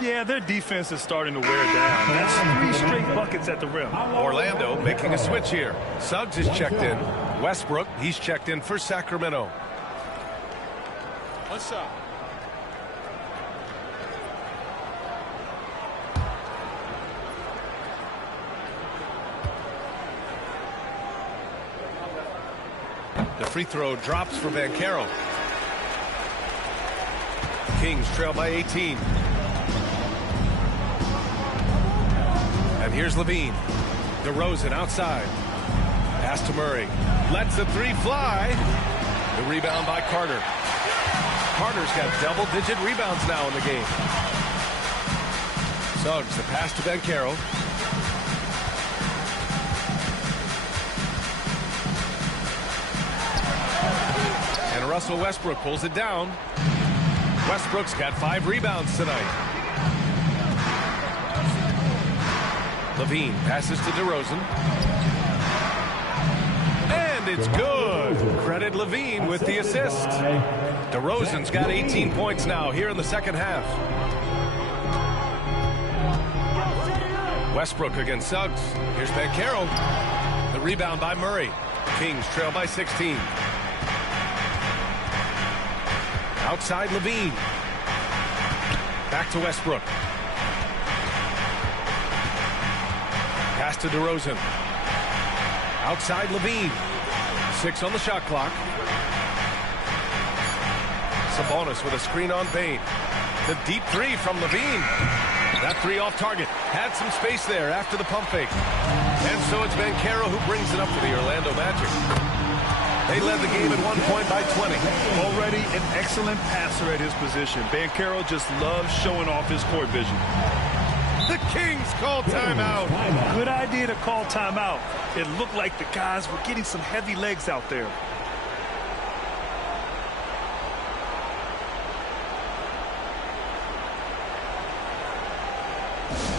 Yeah, their defense is starting to wear down. That's 3 straight buckets at the rim. Orlando making a switch here. Suggs is checked in. Westbrook, he's checked in for Sacramento. What's up? The free throw drops for Banchero. Kings trail by 18. And here's Levine. DeRozan outside. Pass to Murray. Lets the 3 fly. The rebound by Carter. Carter's got double-digit rebounds now in the game. Suggs, the pass to Banchero. And Russell Westbrook pulls it down. Westbrook's got 5 rebounds tonight. Levine passes to DeRozan. And it's good. Credit Levine with the assist. DeRozan's got 18 points now here in the second half. Westbrook against Suggs. Here's Banchero. The rebound by Murray. Kings trail by 16. Outside Levine. Back to Westbrook. Pass to DeRozan. Outside Levine. 6 on the shot clock. Sabonis with a screen on Bane. The deep 3 from Levine. That 3 off target. Had some space there after the pump fake. And so it's Banchero who brings it up for the Orlando Magic. They led the game at 1 point by 20. Already an excellent passer at his position. Banchero just loves showing off his court vision. The Kings call timeout. Good idea to call timeout. It looked like the guys were getting some heavy legs out there.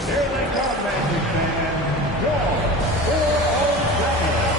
Here they come, Magic fans. Your 4-0 seconds.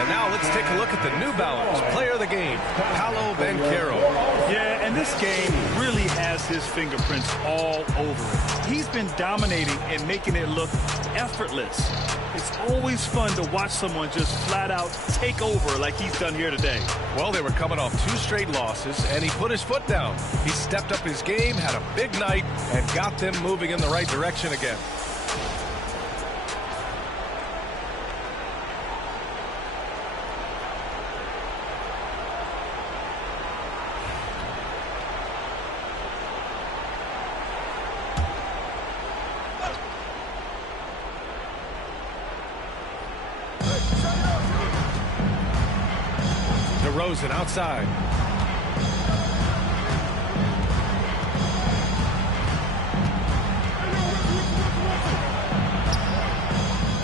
And now let's take a look at the New Balance player of the game, Paolo Banchero. Yeah, and this game really has his fingerprints all over it. He's been dominating and making it look effortless. It's always fun to watch someone just flat out take over like he's done here today. Well, they were coming off 2 straight losses, and he put his foot down. He stepped up his game, had a big night, and got them moving in the right direction again. DeRozan outside.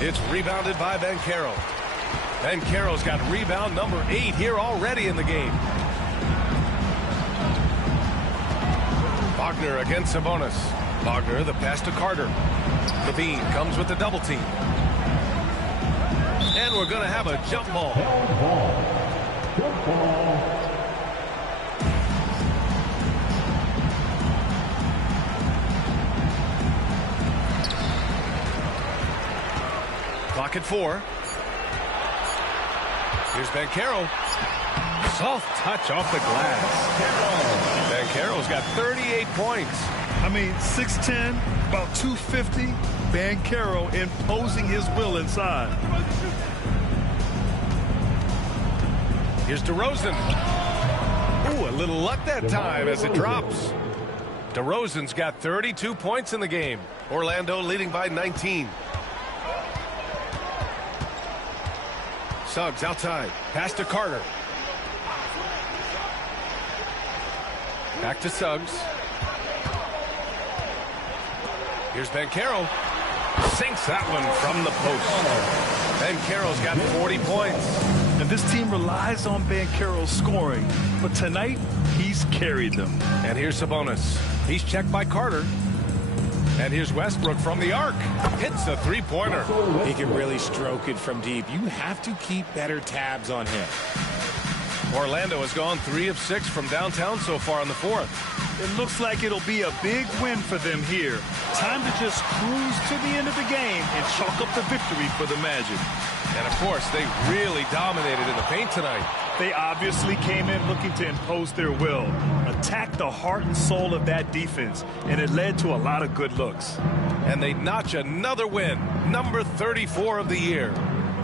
It's rebounded by Banchero. Banchero's got rebound number 8 here already in the game. Wagner against Sabonis. Wagner, the pass to Carter. Levine comes with the double team. And we're going to have a jump ball. Clock at 4. Here's Banchero. Soft touch off the glass. Banchero's got 38 points. I mean, 6'10", about 250. Banchero imposing his will inside. Here's DeRozan. Ooh, a little luck that time as it drops. DeRozan's got 32 points in the game. Orlando leading by 19. Suggs outside. Pass to Carter. Back to Suggs. Here's Banchero. Sinks that one from the post. Banchero's got 40 points. And this team relies on Banchero's scoring, but tonight he's carried them. And here's Sabonis. He's checked by Carter. And here's Westbrook from the arc. Hits a three-pointer. He can really stroke it from deep. You have to keep better tabs on him. Orlando has gone 3 of 6 from downtown so far in the 4th. It looks like it'll be a big win for them here. Time to just cruise to the end of the game and chalk up the victory for the Magic. And, of course, they really dominated in the paint tonight. They obviously came in looking to impose their will, attack the heart and soul of that defense, and it led to a lot of good looks. And they notch another win, number 34 of the year.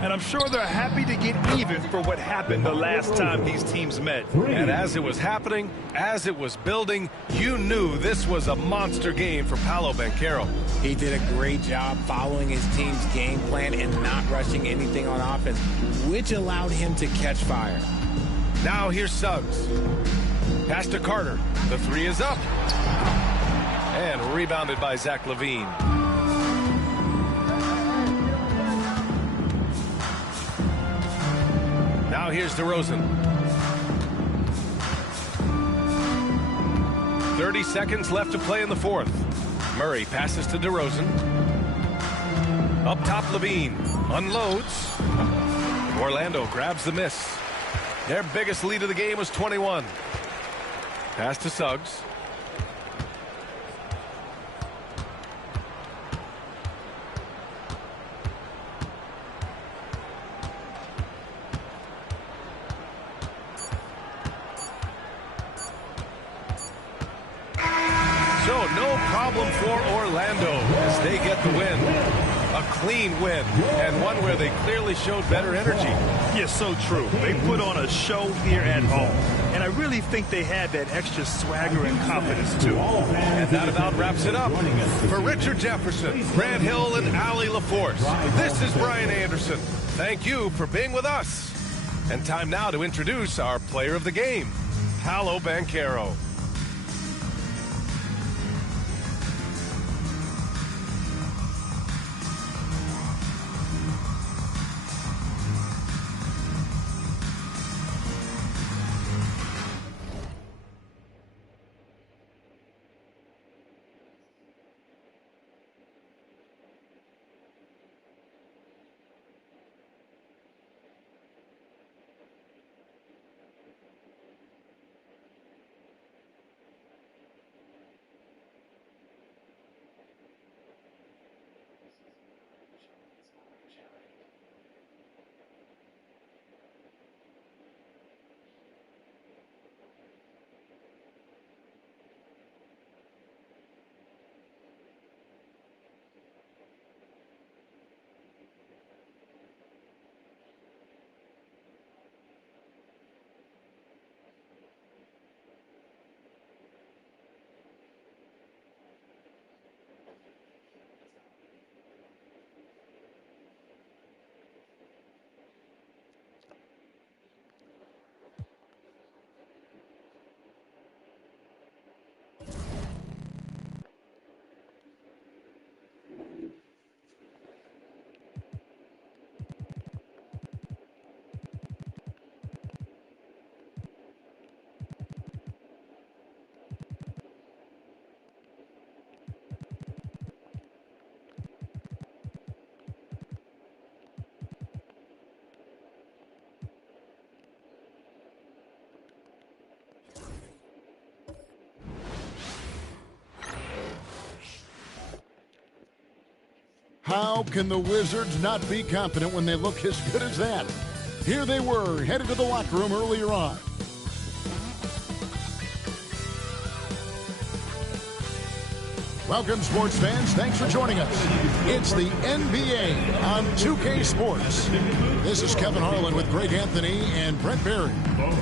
And I'm sure they're happy to get even for what happened the last time these teams met. And as it was happening, as it was building, you knew this was a monster game for Paolo Banchero. He did a great job following his team's game plan and not rushing anything on offense, which allowed him to catch fire. Now here's Suggs. Pass to Carter. The 3 is up. And rebounded by Zach LaVine. Now here's DeRozan. 30 seconds left to play in the 4th. Murray passes to DeRozan. Up top, LaVine unloads. Orlando grabs the miss. Their biggest lead of the game was 21. Pass to Suggs. So no problem for Orlando as they get the win. A clean win, and one where they clearly showed better energy. Yes, so true. They put on a show here at home, and I really think they had that extra swagger and confidence, too. And that about wraps it up. For Richard Jefferson, Grant Hill, and Allie LaForce, this is Brian Anderson. Thank you for being with us. And time now to introduce our player of the game, Paolo Banchero. How can the Wizards not be confident when they look as good as that? Here they were, headed to the locker room earlier on. Welcome, sports fans. Thanks for joining us. It's the NBA on 2K Sports. This is Kevin Harlan with Greg Anthony and Brent Barry.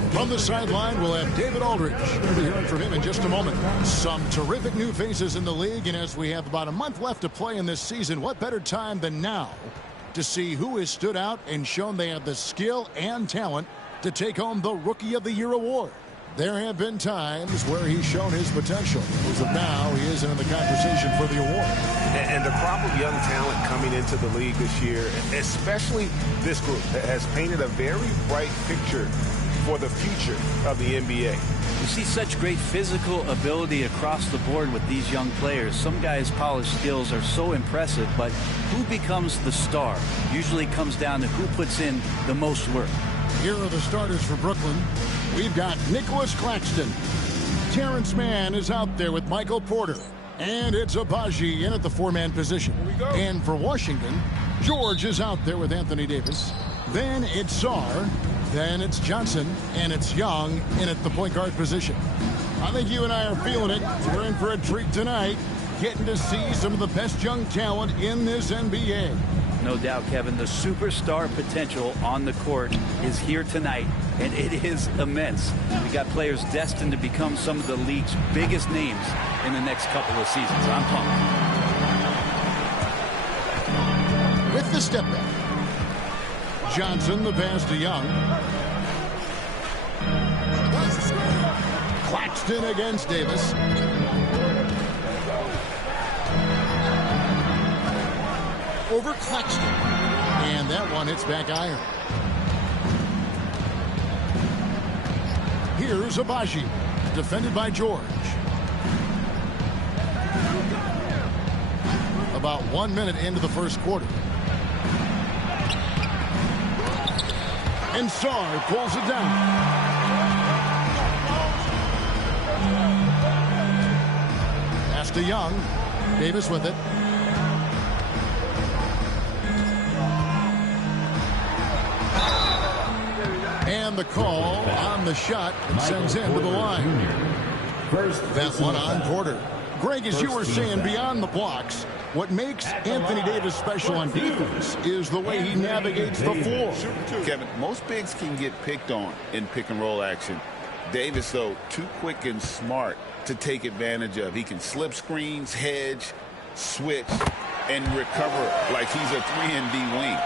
From the sideline, we'll have David Aldridge. We'll be hearing from him in just a moment. Some terrific new faces in the league, and as we have about a month left to play in this season, what better time than now to see who has stood out and shown they have the skill and talent to take home the Rookie of the Year award. There have been times where he's shown his potential. As of now, he isn't in the conversation for the award. And the crop of young talent coming into the league this year, especially this group, has painted a very bright picture for the future of the NBA. You see such great physical ability across the board with these young players. Some guys' polished skills are so impressive, but who becomes the star usually comes down to who puts in the most work. Here are the starters for Brooklyn. We've got Nicholas Claxton. Terrence Mann is out there with Michael Porter. And it's Abaji in at the four-man position. And for Washington, George is out there with Anthony Davis. Then it's Sarr. Then it's Johnson. And it's Young in at the point guard position. I think you and I are feeling it. We're in for a treat tonight, getting to see some of the best young talent in this NBA. No doubt, Kevin, the superstar potential on the court is here tonight, and it is immense. We got players destined to become some of the league's biggest names in the next couple of seasons. I'm pumped. With the step back, Johnson, the pass to Young. Claxton against Davis. Over Claxton. And that one hits back iron. Here's Abaji, defended by George. About 1 minute into the first quarter. And Sarr pulls it down. Pass to Young. Davis with it. And the call on the shot sends him to the line. That one on Porter. Greg, as you were saying, beyond the blocks, what makes Anthony Davis special on defense is the way he navigates the floor. Kevin, most bigs can get picked on in pick-and-roll action. Davis, though, too quick and smart to take advantage of. He can slip screens, hedge, switch, and recover like he's a 3-and-D wing.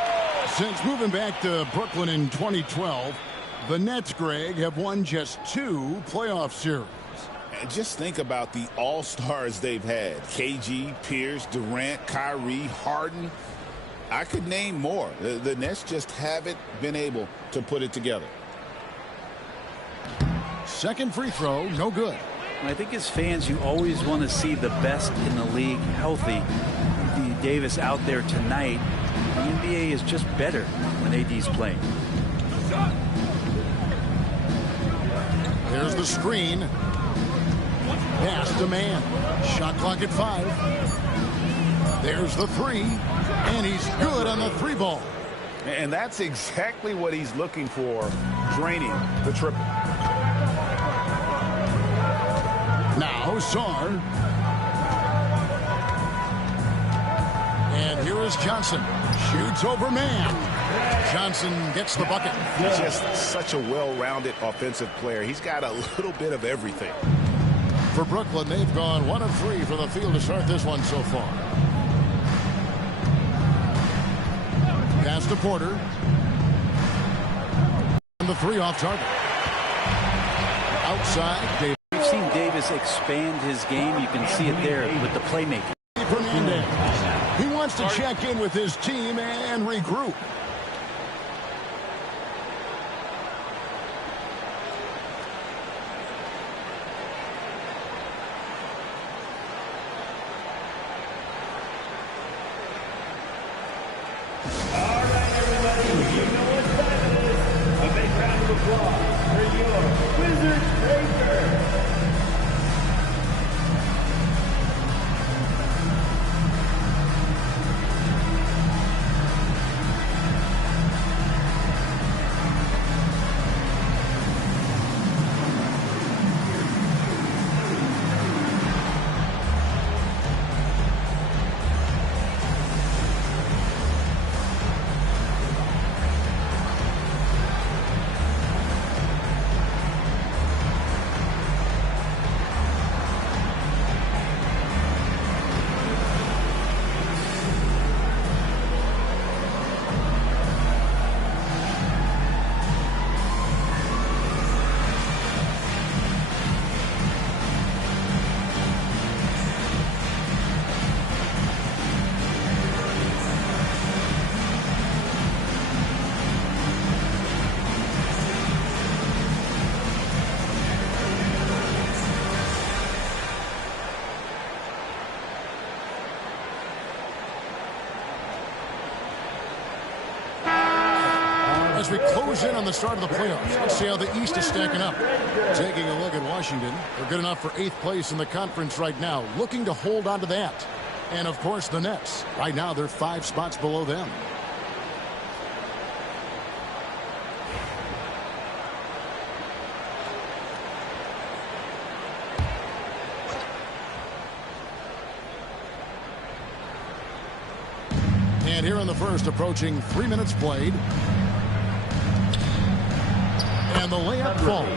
Since moving back to Brooklyn in 2012, the Nets, Greg, have won just 2 playoff series. And just think about the all-stars they've had. KG, Pierce, Durant, Kyrie, Harden. I could name more. The Nets just haven't been able to put it together. Second free throw, no good. I think as fans, you always want to see the best in the league healthy. Davis out there tonight. The NBA is just better when AD's playing. There's the screen. Pass to Mann. Shot clock at 5. There's the 3. And he's good on the 3 ball. And that's exactly what he's looking for, draining the triple. Now Sarr. And here is Johnson. Shoots over Mann. Johnson gets the bucket. He's just such a well-rounded offensive player. He's got a little bit of everything. For Brooklyn, they've gone 1 of 3 from the field to start this one so far. Pass to Porter. And the 3 off target. Outside, Davis. We've seen Davis expand his game. You can see it there with the playmaking. Fernandez. He wants to check in with his team and regroup. as we close in on the start of the playoffs, let's see how the East is stacking up. Taking a look at Washington, they're good enough for 8th place in the conference right now, looking to hold on to that. And, of course, the Nets. Right now, they're 5 spots below them. And here in the first, approaching 3 minutes played. And the layup falls.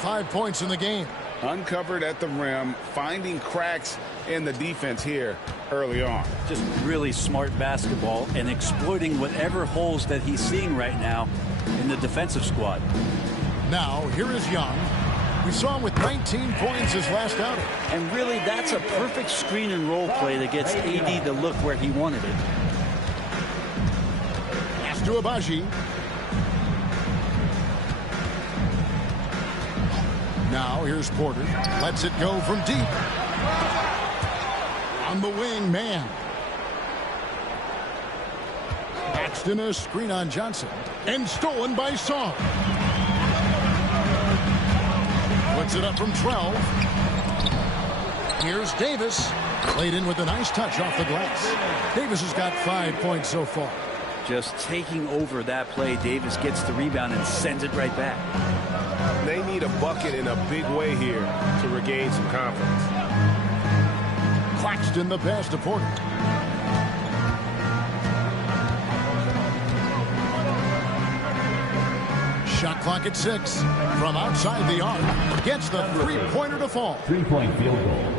5 points in the game. Uncovered at the rim, finding cracks in the defense here early on. Just really smart basketball and exploiting whatever holes that he's seeing right now in the defensive squad. Now, here is Young. We saw him with 19 points his last outing. And really, that's a perfect screen and roll play that gets AD to look where he wanted it. Pass to Abaji. Now, here's Porter. Lets it go from deep. On the wing, man. Paxton, a screen on Johnson. And stolen by Song. Puts it up from 12. Here's Davis. Played in with a nice touch off the glass. Davis has got 5 points so far. Just taking over that play. Davis gets the rebound and sends it right back. They need a bucket in a big way here to regain some confidence. Claxton the pass to Porter. Shot clock at 6. From outside the arc. Gets the three-pointer to fall. 3-point field goal.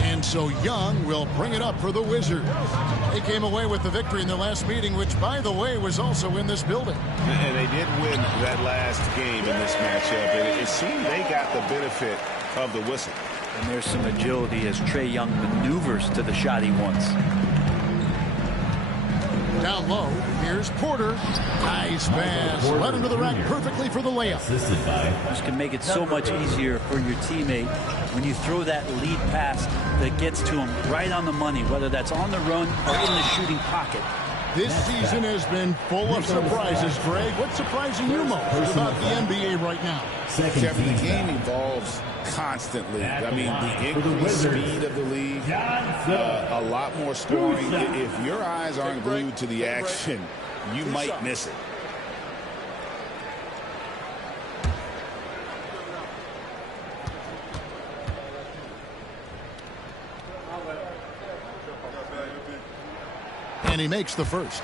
And so Young will bring it up for the Wizards. They came away with the victory in their last meeting, which, by the way, was also in this building. And they did win that last game in this matchup. And it seemed they got the benefit of the whistle. And there's some agility as Trae Young maneuvers to the shot he wants. Down low, here's Porter. Nice pass. Led into the rack perfectly for the layup. This can make it so much easier for your teammate when you throw that lead pass that gets to him right on the money, whether that's on the run or in the shooting pocket. This season has been full of surprises, Greg. What's surprising you most about the NBA right now? Kevin, the game evolves constantly. I mean, the increased speed of the league, a lot more scoring. If your eyes aren't glued to the action, you might miss it. And he makes the first.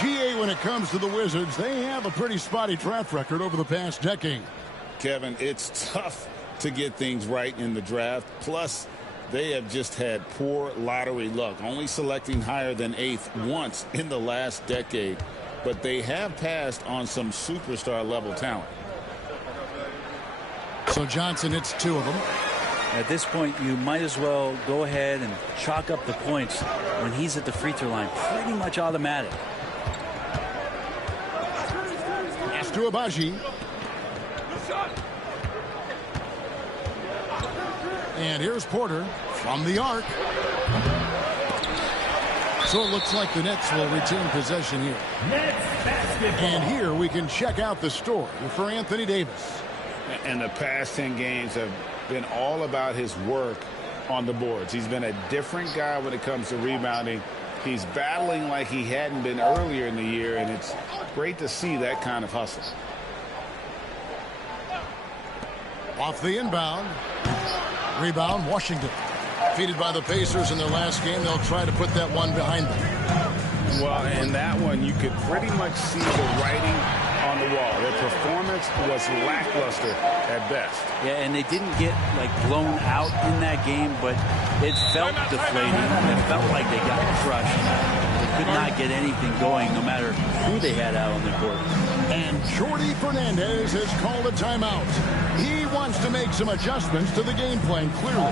GA, when it comes to the Wizards, they have a pretty spotty draft record over the past decade. Kevin, it's tough to get things right in the draft. Plus, they have just had poor lottery luck, only selecting higher than 8th once in the last decade. But they have passed on some superstar level talent. So Johnson hits 2 of them. At this point, you might as well go ahead and chalk up the points when he's at the free throw line. Pretty much automatic. Pass to Abaji. And here's Porter from the arc. So it looks like the Nets will retain possession here. And here we can check out the story for Anthony Davis. And the past 10 games have been all about his work on the boards. He's been a different guy when it comes to rebounding. He's battling like he hadn't been earlier in the year, and it's great to see that kind of hustle. Off the inbound. Rebound, Washington. Defeated by the Pacers in their last game. They'll try to put that one behind them. Well, in that one, you could pretty much see the writing on the wall. Their performance was lackluster at best. Yeah, and they didn't get blown out in that game, but it felt deflating. It felt like they got crushed. They could not get anything going, no matter who they had out on the court. And Jordi Fernandez has called a timeout. He wants to make some adjustments to the game plan, clearly.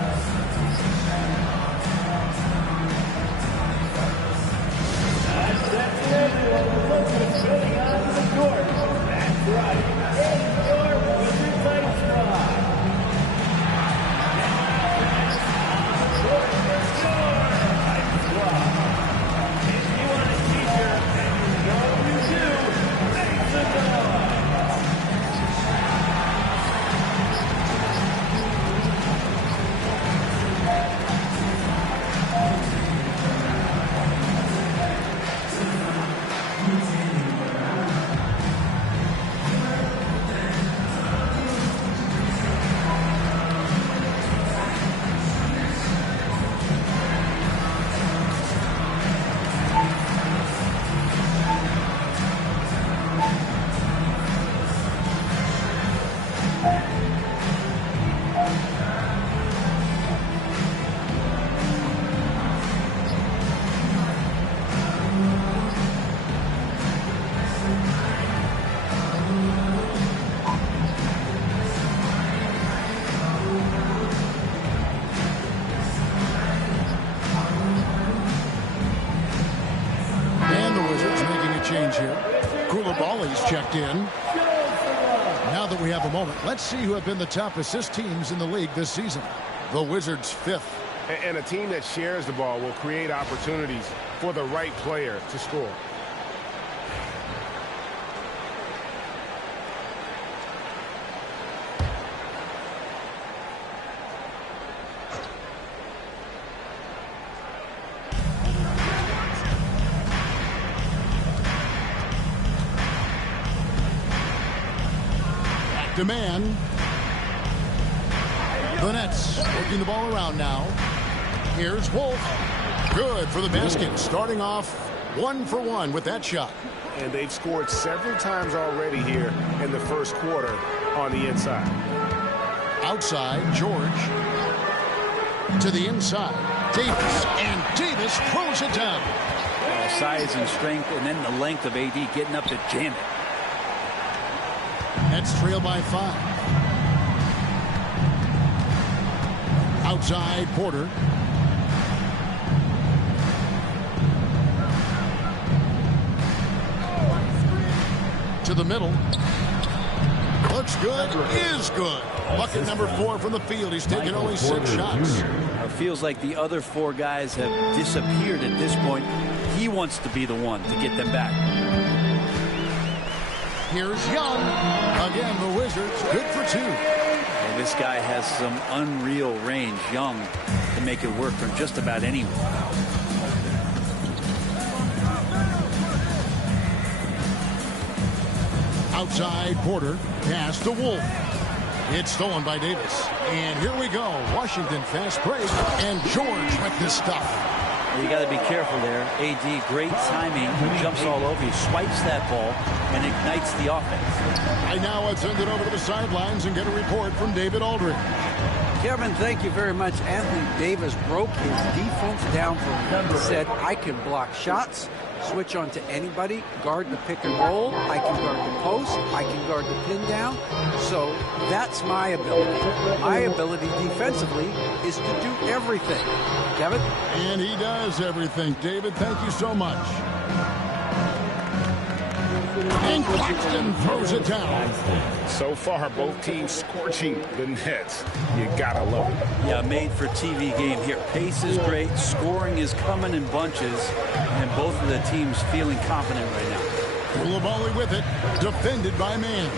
change here. Koulibaly's checked in. Now that we have a moment, let's see who have been the top assist teams in the league this season. The Wizards 5th. And a team that shares the ball will create opportunities for the right player to score. Demand. The Nets working the ball around now. Here's Wolf. Good for the basket. Starting off 1 for 1 with that shot. And they've scored several times already here in the first quarter on the inside. Outside, George. To the inside. Davis. And Davis throws it down. Size and strength, and then the length of AD getting up to jam it. Nets trail by 5. Outside, Porter. To the middle. Looks good. Is good. Bucket number 4 from the field. He's taken only 6 shots. It feels like the other 4 guys have disappeared at this point. He wants to be the one to get them back. Here's Young. Again, the Wizards good for 2. And this guy has some unreal range. Young can make it work from just about anywhere. Outside, Porter. Pass to Wolf. It's stolen by Davis. And here we go. Washington fast break. And George with this stuff. You got to be careful there. AD, great timing. He jumps all over. He swipes that ball and ignites the offense. Right now, let's send it over to the sidelines and get a report from David Aldridge. Kevin, thank you very much. Anthony Davis broke his defense down for him. He said, I can block shots, switch on to anybody, guard the pick and roll, I can guard the post, I can guard the pin down. So that's my ability. My ability defensively is to do everything. Kevin? And he does everything. David, thank you so much. And Claxton throws it down. So far, both teams scorching the Nets. You gotta love it. Yeah, made for TV game here. Pace is great. Scoring is coming in bunches. And both of the teams feeling confident right now. Koulibaly with it. Defended by Man.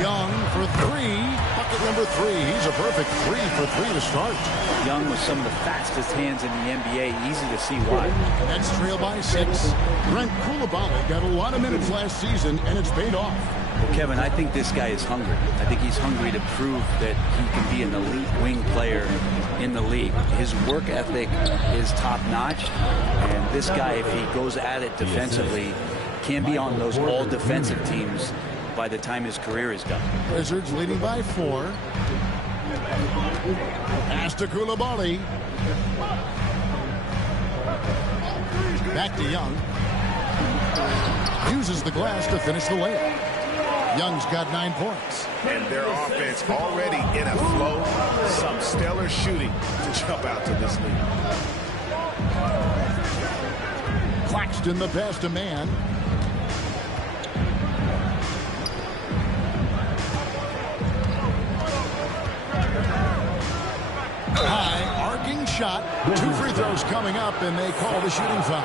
Young for 3. Bucket number 3. He's a perfect 3 for 3 to start. Young with some of the fastest hands in the NBA. Easy to see why. Nets trail by 6. Brent Koulibaly got a lot of minutes last season, and it's paid off. Well, Kevin, I think this guy is hungry. I think he's hungry to prove that he can be an elite wing player in the league. His work ethic is top-notch, and this guy, if he goes at it defensively, can be on those all-defensive teams by the time his career is done. Wizards leading by 4. Pass to Koulibaly. Back to Young. Uses the glass to finish the layup. Young's got 9 points. And their offense already in a flow. Some stellar shooting to jump out to this lead. Claxton the pass to Man. High arcing shot. 2 free throws coming up, and they call the shooting foul.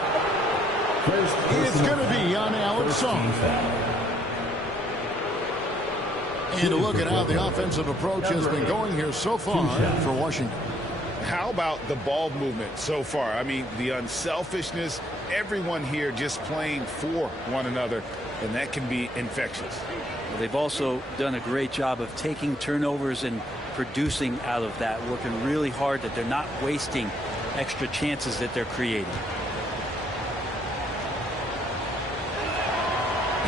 It's going to be on Alex Song. And a look at how the offensive approach has been going here so far for Washington. How about the ball movement so far? I mean, the unselfishness, everyone here just playing for one another, and that can be infectious. Well, they've also done a great job of taking turnovers and producing out of that, working really hard that they're not wasting extra chances that they're creating.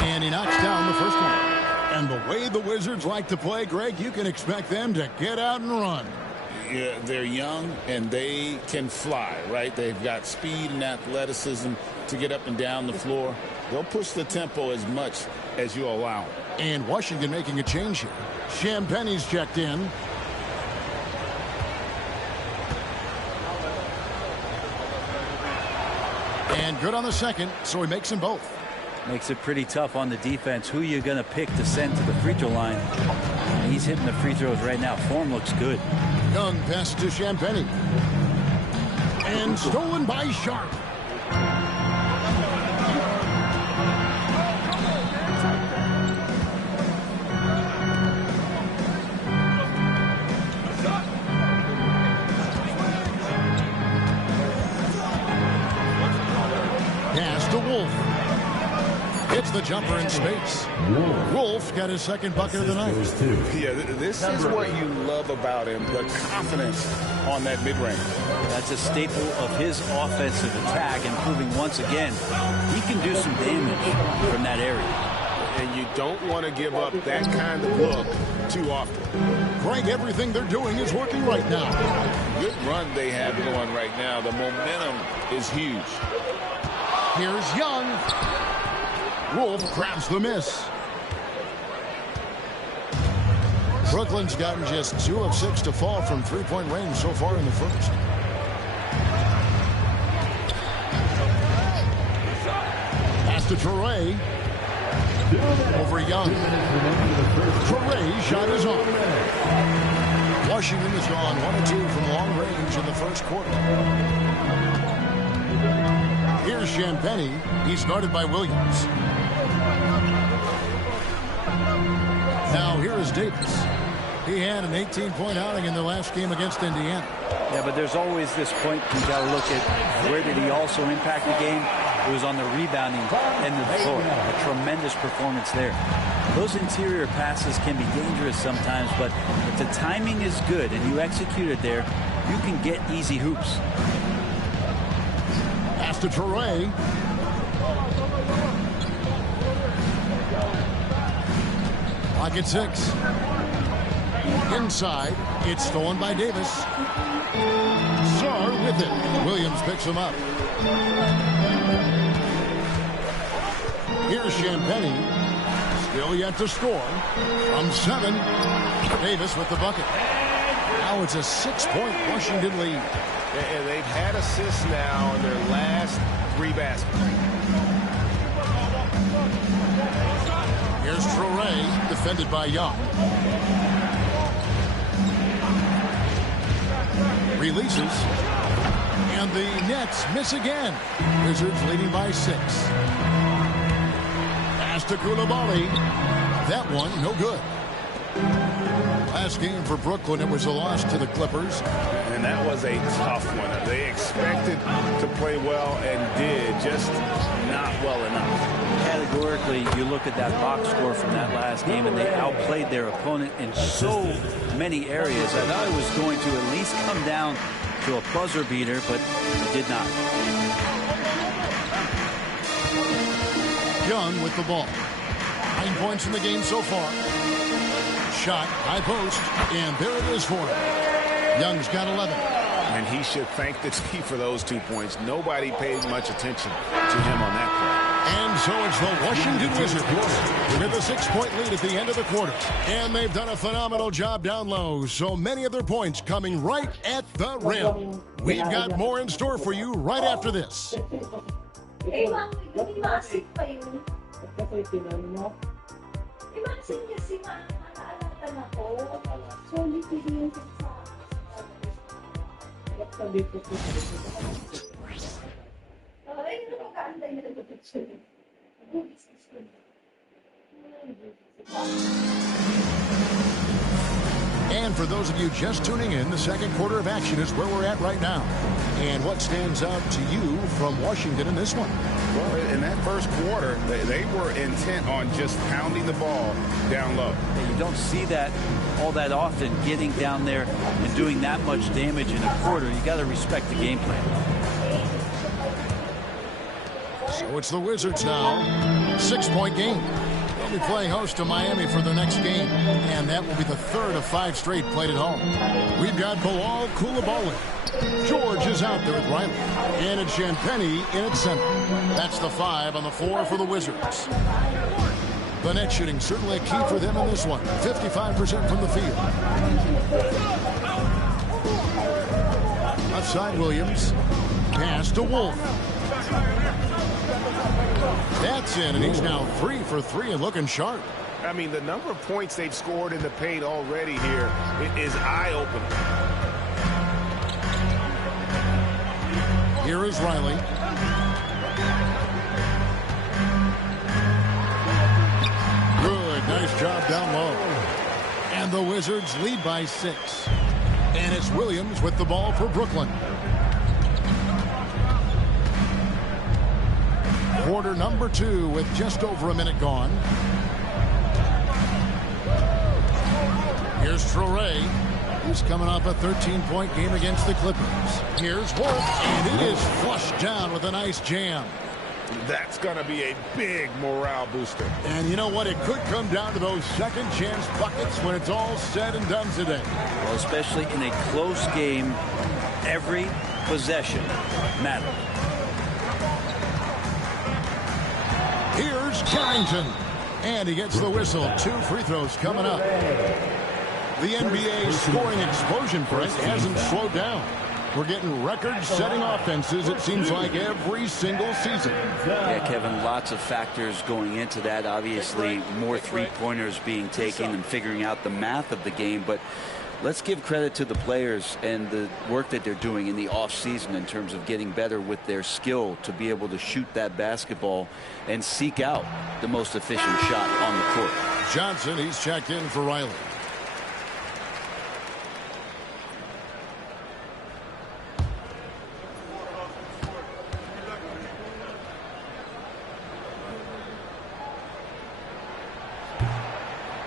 And he knocks down the first one. And the way the Wizards like to play, Greg, you can expect them to get out and run. Yeah, they're young and they can fly, right? They've got speed and athleticism to get up and down the floor. They'll push the tempo as much as you allow them. And Washington making a change here. Champagne's checked in. And good on the second, so he makes them both. Makes it pretty tough on the defense. Who you going to pick to send to the free throw line? And he's hitting the free throws right now. Form looks good. Young pass to Champagny. And stolen by Sharp. Pass to Wolf. Hits the jumper in space. Wolf got his second bucket of the night. Yeah, this is what you love about him, the confidence on that mid-range. That's a staple of his offensive attack, and proving once again he can do some damage from that area. And you don't want to give up that kind of look too often. Greg, everything they're doing is working right now. Good run they have going right now. The momentum is huge. Here's Young. Wolf grabs the miss. Brooklyn's gotten just 2 of 6 to fall from three-point range so far in the first. Pass to Traore. Over Young. Traore's shot is on. Washington has gone 1 of 2 from long range in the first quarter. Here's Champagny. He's guarded by Williams. Now here is Davis. He had an 18-point outing in the last game against Indiana. Yeah, but there's always this point you got to look at where did he also impact the game. It was on the rebounding end of the floor. A tremendous performance there. Those interior passes can be dangerous sometimes, but if the timing is good and you execute it there, you can get easy hoops. Pass to Traore. Pocket 6. Inside, it's stolen by Davis. Sarr with it. Williams picks him up. Here's Champagny. Still yet to score. From 7. Davis with the bucket. Now it's a 6-point Washington lead. And they've had assists now in their last 3 baskets. Here's Traore, defended by Young. Releases. And the Nets miss again. Wizards leading by 6. Pass to Koulibaly. That one, no good. Last game for Brooklyn, it was a loss to the Clippers. And that was a tough one. They expected to play well and did, just not well enough. Categorically, you look at that box score from that last game, and they outplayed their opponent in so many areas. I thought it was going to at least come down to a buzzer beater, but it did not. Young with the ball. 9 points in the game so far. Shot, high post, and there it is for him. Young's got 11. And he should thank the team for those 2 points. Nobody paid much attention to him on that play. And so it's the Washington Wizards with a 6-point lead at the end of the quarter. And they've done a phenomenal job down low. So many of their points coming right at the rim. We've got more in store for you right after this. And for those of you just tuning in, the second quarter of action is where we're at right now. And what stands out to you from Washington in this one? Well, in that first quarter, they were intent on just pounding the ball down low. Yeah, you don't see that all that often, getting down there and doing that much damage in a quarter. You got to respect the game plan. So it's the Wizards now. 6-point game. They'll be playing host to Miami for their next game. And that will be the third of 5 straight played at home. We've got Bilal Koulibaly. George is out there with Riley. And it's Champagny in at center. That's the 5 on the 4 for the Wizards. The net shooting certainly a key for them in this one. 55% from the field. Left side Williams. Pass to Wolf. That That's in, and he's now 3 for 3 and looking sharp. I mean, the number of points they've scored in the paint already here is eye-opening. Here is Riley. Good, nice job down low. And the Wizards lead by 6. And it's Williams with the ball for Brooklyn. Quarter number 2 with just over a minute gone. Here's Traoré. He's coming off a 13-point game against the Clippers. Here's Wolf, and it is flushed down with a nice jam. That's going to be a big morale booster. And you know what? It could come down to those second chance buckets when it's all said and done today. Well, especially in a close game, every possession matters. Here's Carrington. And he gets the whistle. 2 free throws coming up. The NBA scoring explosion press hasn't slowed down. We're getting record-setting offenses, it seems like, every single season. Yeah, Kevin, lots of factors going into that. Obviously, more three-pointers being taken and figuring out the math of the game. But let's give credit to the players and the work that they're doing in the off-season in terms of getting better with their skill to be able to shoot that basketball and seek out the most efficient shot on the court. Johnson, he's checked in for Riley.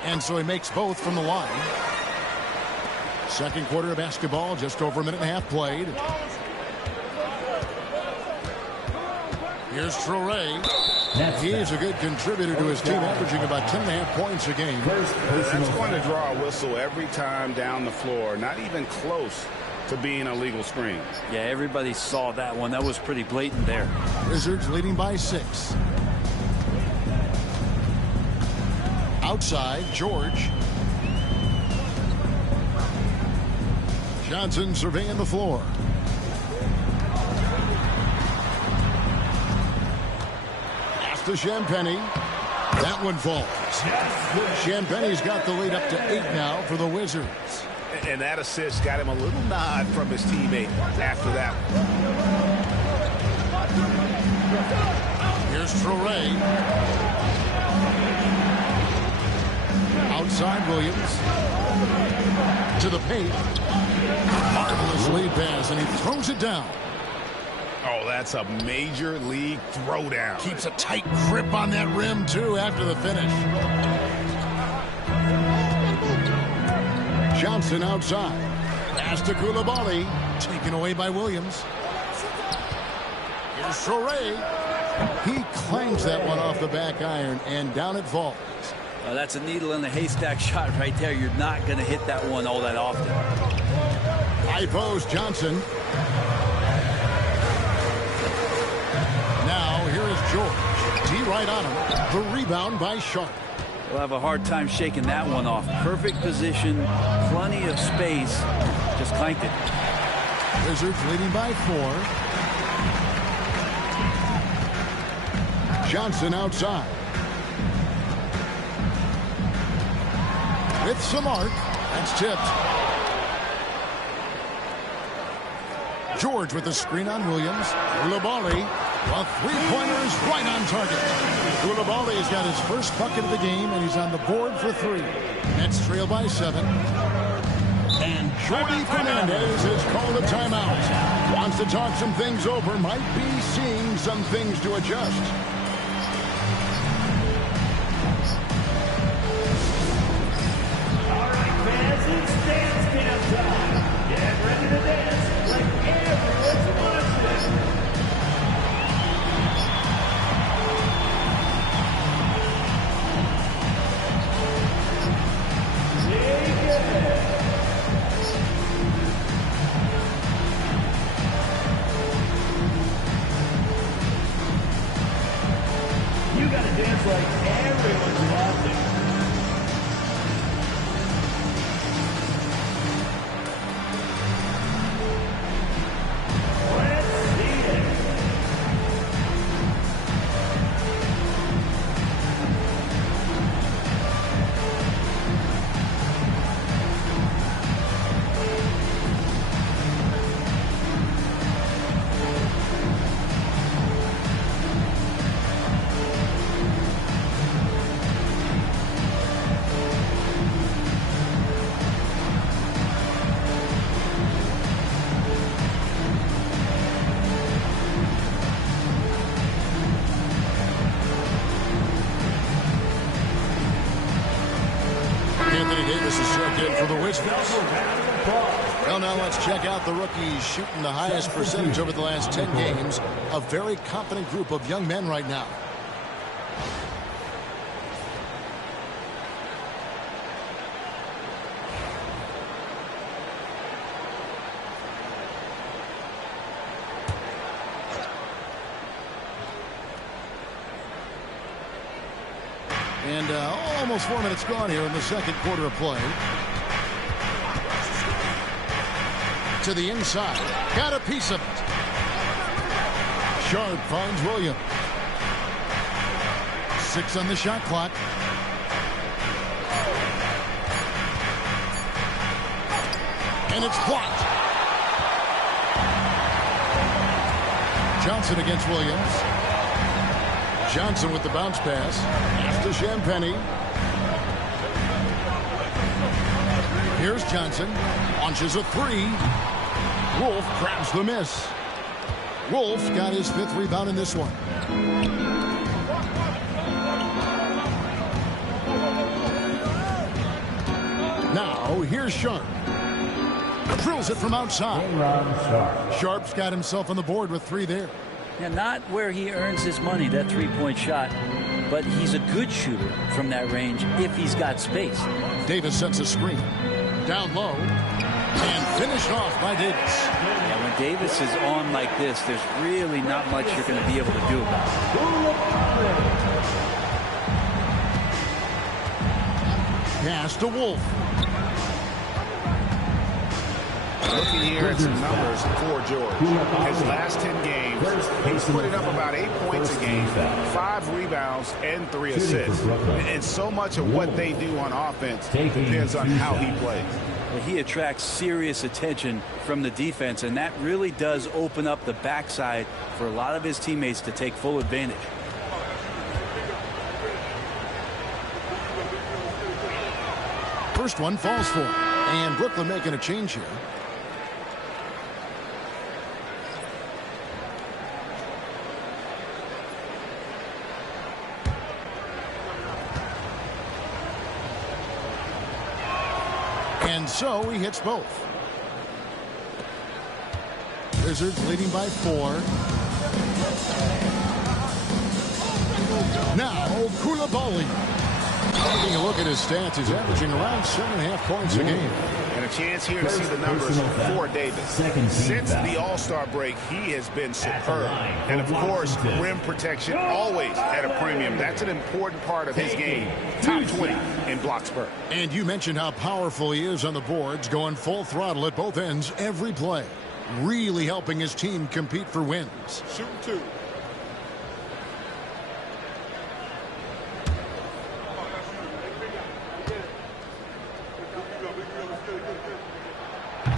And so he makes both from the line. Second quarter of basketball, just over a minute and a half played. Here's Traoré. He's a good contributor to his team, averaging about 10.5 points a game. That's going to draw a whistle every time down the floor. Not even close to being a legal screen. Yeah, everybody saw that one. That was pretty blatant there. Wizards leading by 6. Outside, George. Johnson surveying the floor. Pass to Champagny. That one falls. Champagny's got the lead up to 8 now for the Wizards. And that assist got him a little nod from his teammate after that. Here's Traoré. Outside Williams. To the paint. Marvelous lead pass, and he throws it down. Oh, that's a major league throwdown. Keeps a tight grip on that rim, too, after the finish. Johnson outside. Pass to Koulibaly. Taken away by Williams. Here's Traoré. He clangs that one off the back iron, and down it falls. That's a needle in the haystack shot right there. You're not going to hit that one all that often. High post, Johnson. Now, here is George. D right on him. The rebound by Sharp. We'll have a hard time shaking that one off. Perfect position, plenty of space. Just clanked it. Wizards leading by 4. Johnson outside. With some arc. That's tipped. George with the screen on Williams. Koulibaly. A three-pointer is right on target. Koulibaly has got his first bucket of the game, and he's on the board for 3. Nets trail by 7. And Jordi Fernandez has called a timeout. Wants to talk some things over. Might be seeing some things to adjust. Fans, it's dance camp time. Get ready to dance like everyone's watching. Take it. You gotta dance like everyone's watching. Anthony Davis is checked in for the Wizards. Well, now let's check out the rookies shooting the highest percentage over the last 10 games. A very confident group of young men right now. And almost 4 minutes gone here in the second quarter of play. To the inside. Got a piece of it. Sharp finds Williams. 6 on the shot clock. And it's blocked. Johnson against Williams. Johnson with the bounce pass. After Champagny. Here's Johnson. Launches a 3. Wolf grabs the miss. Wolf got his 5th rebound in this one. Now, here's Sharp. Drills it from outside. Sharp's got himself on the board with 3 there. Yeah, not where he earns his money, that three-point shot, but he's a good shooter from that range if he's got space. Davis sets a screen. Down low. And finished off by Davis. Yeah, when Davis is on like this, there's really not much you're going to be able to do about it. Pass to Wolf. Looking here at some numbers for George. His last 10 games, he's putting up about 8 points a game, 5 rebounds, and 3 assists. And so much of what they do on offense depends on how he plays. Well, he attracts serious attention from the defense, and that really does open up the backside for a lot of his teammates to take full advantage. First one falls for him. And Brooklyn making a change here. And so he hits both. Wizards leading by 4. Now Koulibaly. Taking a look at his stats, he's averaging around 7.5 points a game. And a chance here to see the numbers for Davis. Since the All-Star break, he has been superb. And of course, rim protection always at a premium. That's an important part of his game. Top 20 in block spurt. And you mentioned how powerful he is on the boards, going full throttle at both ends every play. Really helping his team compete for wins. Shoot 2.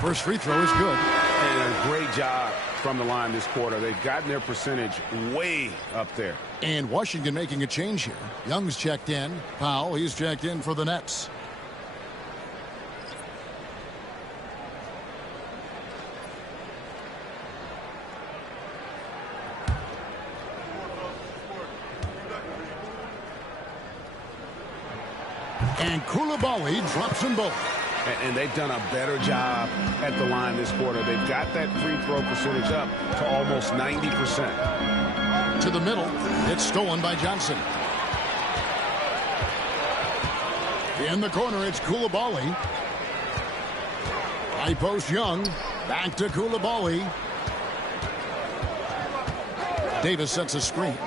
First free throw is good. And a great job from the line this quarter. They've gotten their percentage way up there. And Washington making a change here. Young's checked in. Powell, he's checked in for the Nets. And Koulibaly drops them both. And they've done a better job at the line this quarter. They've got that free throw percentage up to almost 90%. To the middle. It's stolen by Johnson. In the corner, it's Koulibaly. High post Young. Back to Koulibaly. Davis sets a screen.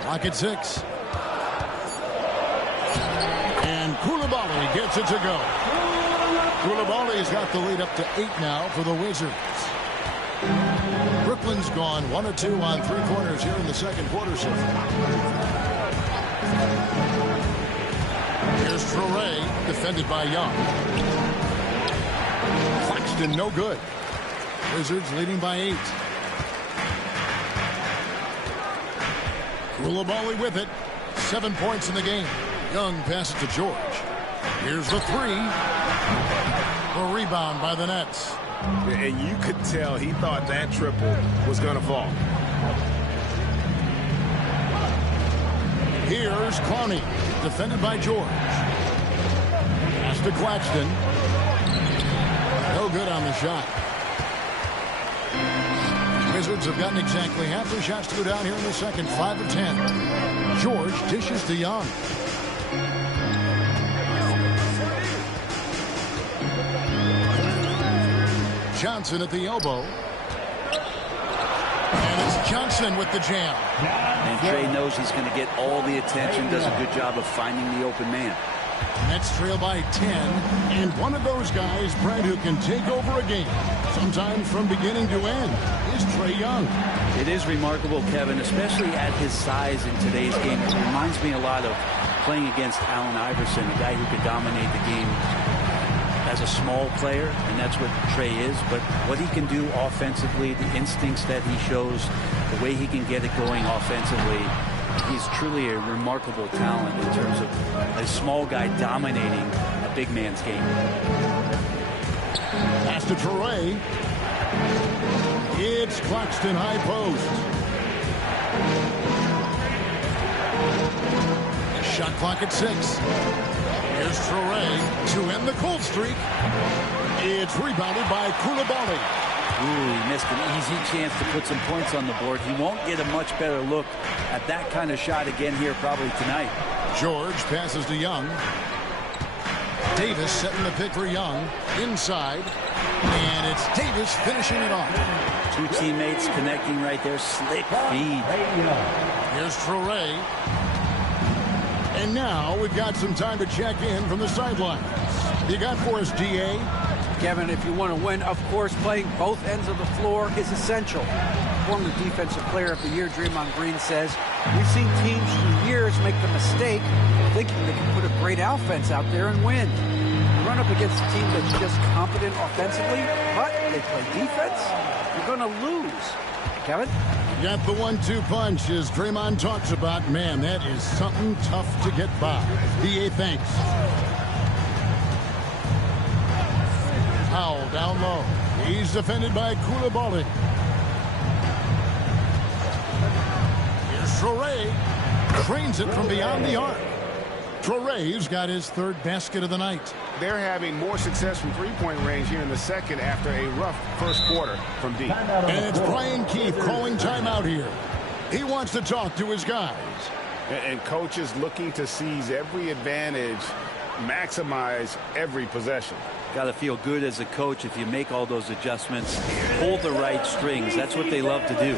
Clock at 6. And Koulibaly gets it to go. Koulibaly's got the lead up to 8 now for the Wizards. Brooklyn's gone 1 of 2 on 3 corners here in the second quarter so far. Here's Traoré, defended by Young. Claxton no good. Wizards leading by 8. Koulibaly with it. 7 points in the game. Young passes to George. Here's the 3. A rebound by the Nets. And you could tell he thought that triple was going to fall. Here's Clowney, defended by George. Pass to Claxton. No good on the shot. Wizards have gotten exactly half their shots to go down here in the second, 5 of 10. George dishes to Young. Johnson at the elbow. And it's Johnson with the jam. And Trey knows he's going to get all the attention, does a good job of finding the open man. Nets trail by 10, and one of those guys, Brent, who can take over a game, sometimes from beginning to end, is Trey Young. It is remarkable, Kevin, especially at his size in today's game. It reminds me a lot of playing against Allen Iverson, a guy who could dominate the game as a small player, and that's what Trey is. But what he can do offensively, the instincts that he shows, the way he can get it going offensively, he's truly a remarkable talent in terms of a small guy dominating a big man's game. Pass to Torrey. It's Claxton high post. Shot clock at 6. Here's Torrey to end the cold streak. It's rebounded by Koulibaly. Ooh, he missed an easy chance to put some points on the board. He won't get a much better look at that kind of shot again here probably tonight. George passes to Young. Davis setting the pick for Young. Inside. And it's Davis finishing it off. Two teammates connecting right there. Slick feed. Here's Torrey. And now we've got some time to check in from the sidelines. You got for us, DA? Kevin, if you want to win, of course, playing both ends of the floor is essential. Former Defensive Player of the Year, Draymond Green, says, we've seen teams for years make the mistake of thinking they can put a great offense out there and win. You run up against a team that's just competent offensively, but they play defense, you're going to lose. Kevin? Got the 1-2 punch as Draymond talks about. Man, that is something tough to get by. DA thanks. Powell down low. He's defended by Koulibaly. Here's Torrey. Trains it from beyond the arc. Torrey's got his third basket of the night. They're having more success from three-point range here in the second after a rough first quarter from deep. And it's Brian Keefe calling timeout here. He wants to talk to his guys. And coaches looking to seize every advantage, maximize every possession. Got to feel good as a coach if you make all those adjustments, pull the right strings. That's what they love to do.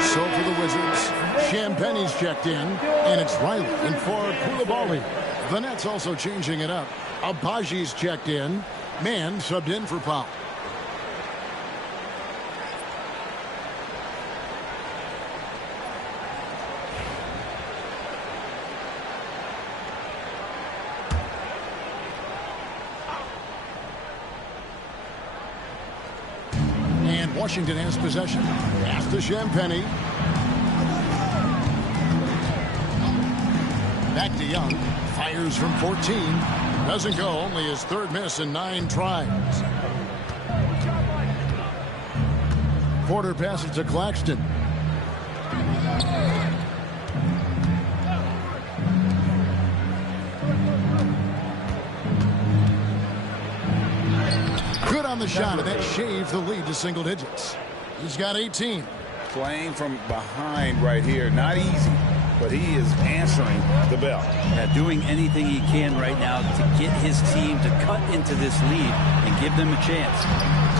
So for the Wizards, Champagne's checked in, and it's Riley and for Koulibaly. The Nets also changing it up. Abaji's checked in. Man subbed in for Powell. And Washington has possession. Pass to Champagne. Back to Young. Fires from 14. Doesn't go. Only his third miss in 9 tries. Porter passes to Claxton. the shot, and that shaved the lead to single digits. He's got 18. Playing from behind right here, not easy, but he is answering the bell. Yeah, doing anything he can right now to get his team to cut into this lead and give them a chance.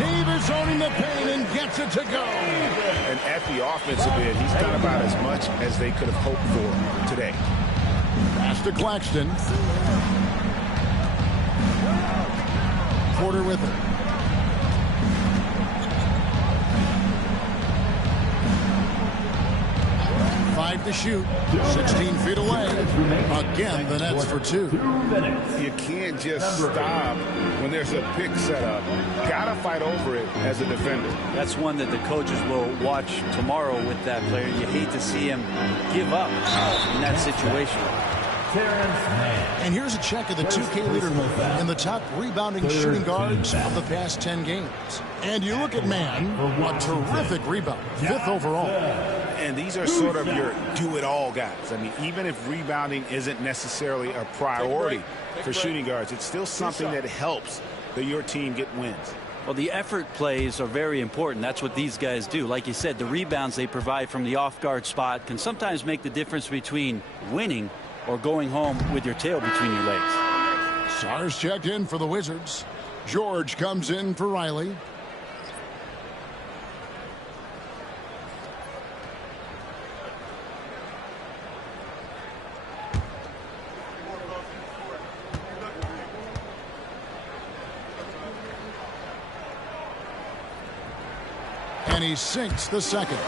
Davis owning the paint and gets it to go. And at the offensive end, he's done about as much as they could have hoped for today. Pass to Claxton. Porter with it. 5 to shoot. 16 feet away. Again, the Nets for 2. You can't just stop when there's a pick set up. Gotta fight over it as a defender. That's one that the coaches will watch tomorrow with that player. You hate to see him give up in that situation. And here's a check of the 2K leader in the top rebounding shooting guards of the past 10 games. And you look at Mann, a terrific rebound, 5th overall. And these are sort of your do-it-all guys. I mean, even if rebounding isn't necessarily a priority for shooting guards, it's still something that helps your team get wins. Well, the effort plays are very important. That's what these guys do. Like you said, the rebounds they provide from the off-guard spot can sometimes make the difference between winning or going home with your tail between your legs. Sars checked in for the Wizards. George comes in for Riley. And he sinks the second.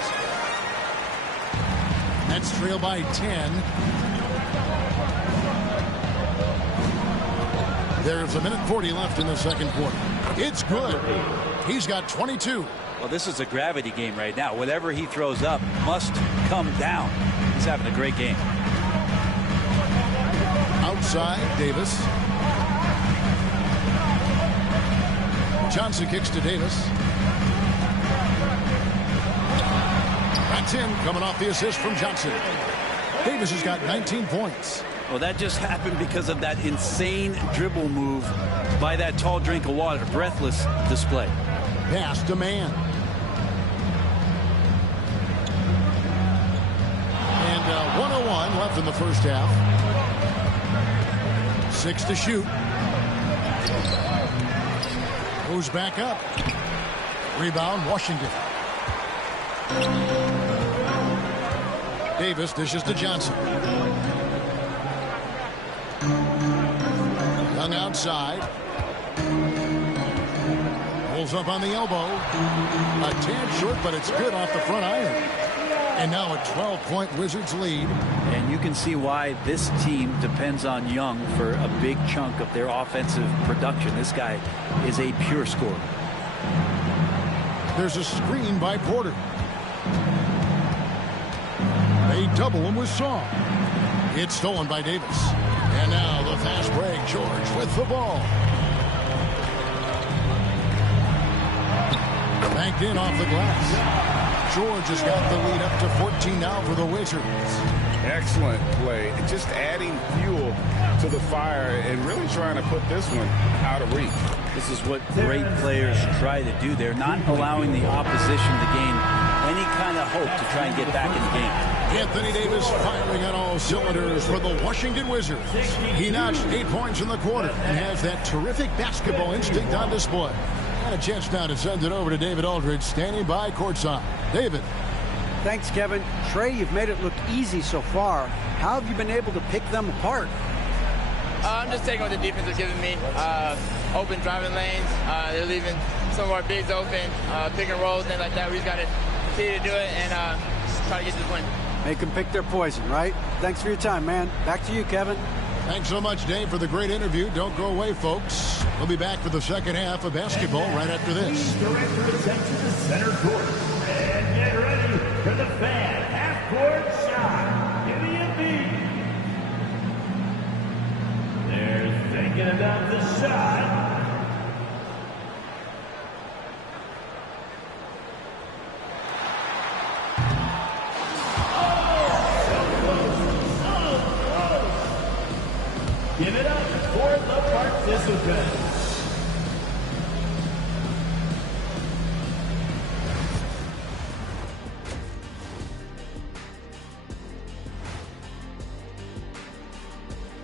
Nets trail by 10. There's 1:40 left in the second quarter. It's good. He's got 22. Well, this is a gravity game right now. Whatever he throws up must come down. He's having a great game. Outside, Davis. Johnson kicks to Davis. That's in, coming off the assist from Johnson. Davis has got 19 points. Well, that just happened because of that insane dribble move by that tall drink of water. Breathless display. Pass to Mann. And 1:01 left in the first half. 6 to shoot. Goes back up. Rebound, Washington. Davis dishes to Johnson. Young outside. Pulls up on the elbow. A tad short, but it's good off the front iron. And now a 12-point Wizards lead. And you can see why this team depends on Young for a big chunk of their offensive production. This guy is a pure scorer. There's a screen by Porter. They double him with Song. It's stolen by Davis. And now the fast break. George with the ball. Banked in off the glass. George has got the lead up to 14 now for the Wizards. Excellent play. Just adding fuel to the fire and really trying to put this one out of reach. This is what great players try to do. They're not allowing the opposition to gain any kind of hope to try and get back in the game. Anthony Davis firing on all cylinders for the Washington Wizards. He notched 8 points in the quarter and has that terrific basketball instinct on display. And a chance now to send it over to David Aldridge, standing by courtside. David. Thanks, Kevin. Trey, you've made it look easy so far. How have you been able to pick them apart? I'm just taking what the defense is giving me. Open driving lanes. They're leaving some of our bigs open, pick and rolls, things like that. We just got to continue to do it and try to get to the win. Make them pick their poison, right? Thanks for your time, man. Back to you, Kevin. Thanks so much, Dave, for the great interview. Don't go away, folks. We'll be back for the second half of basketball right after this. Director is sent to the center court. And get ready for the fan half-court shot. Give me a beat. They're thinking about the shot. Give it up for the participants.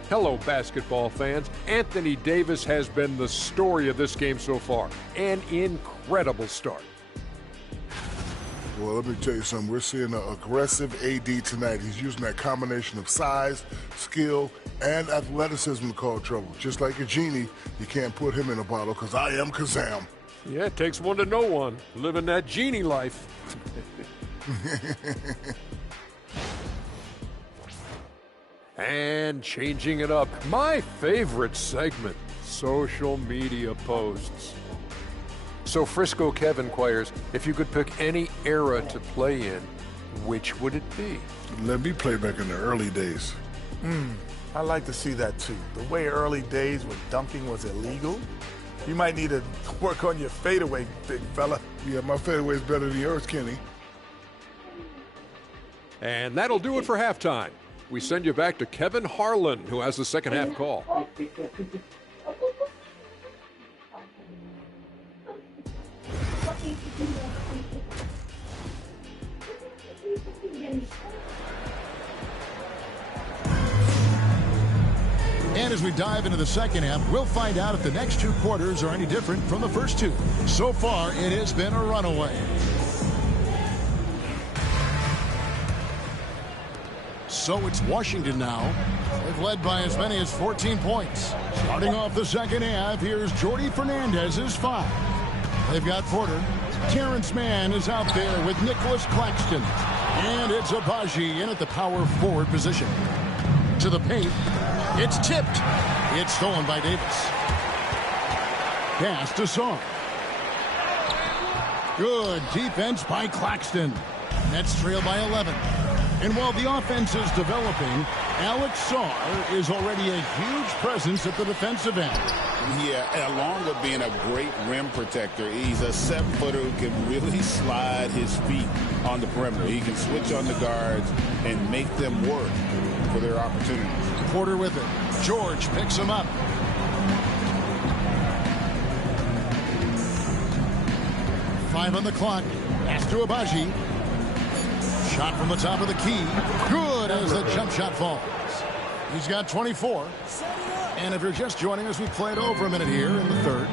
Hello, basketball fans. Anthony Davis has been the story of this game so far. An incredible start. Well, let me tell you something. We're seeing an aggressive AD tonight. He's using that combination of size, skill, and athleticism to cause trouble. Just like a genie, you can't put him in a bottle because I am Kazam. Yeah, it takes one to know one. Living that genie life. And changing it up, my favorite segment, social media posts. So Frisco Kev inquires, if you could pick any era to play in, which would it be? Let me play back in the early days. I like to see that too. The way early days when dunking was illegal. You might need to work on your fadeaway, big fella. Yeah, my fadeaway is better than yours, Kenny. And that'll do it for halftime. We send you back to Kevin Harlan, who has the second half call. And as we dive into the second half, we'll find out if the next two quarters are any different from the first two. So far, it has been a runaway. So it's Washington now. They've led by as many as 14 points. Starting off the second half, here's Jordi Fernandez's 5. They've got Porter. Terrence Mann is out there with Nicholas Claxton. And it's Abaji in at the power forward position. To the paint. It's tipped. It's stolen by Davis. Pass to Song. Good defense by Claxton. Nets trail by 11. And while the offense is developing, Alex Sarr is already a huge presence at the defensive end. Yeah, along with being a great rim protector, he's a 7-footer who can really slide his feet on the perimeter. He can switch on the guards and make them work for their opportunities. Porter with it. George picks him up. Five on the clock. Pass to Abaji. Shot from the top of the key. Good as the jump shot falls. He's got 24. And if you're just joining us, we played over a minute here in the third.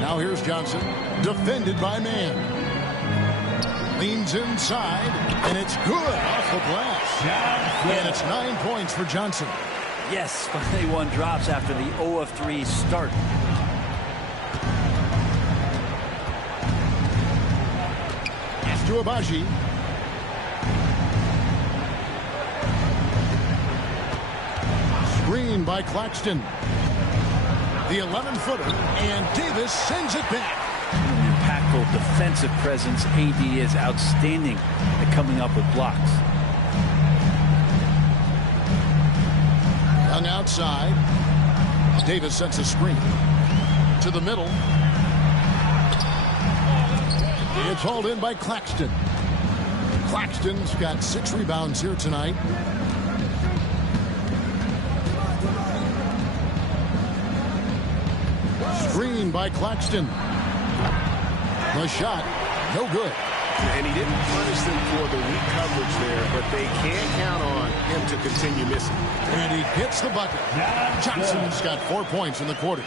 Now here's Johnson. Defended by Mann. Leans inside, and it's good off the glass. And it's 9 points for Johnson. Yes, finally one drops after the 0 of 3 start. Pass to Abaji. Screen by Claxton. The 11-footer, and Davis sends it back. Impactful defensive presence. AD is outstanding at coming up with blocks. Young outside. Davis sets a screen. To the middle. It's hauled in by Claxton. Claxton's got 6 rebounds here tonight. Screen by Claxton. The shot, no good. And he didn't punish them for the weak coverage there, but they can't count on him to continue missing. And he hits the bucket. Johnson's got 4 points in the quarter.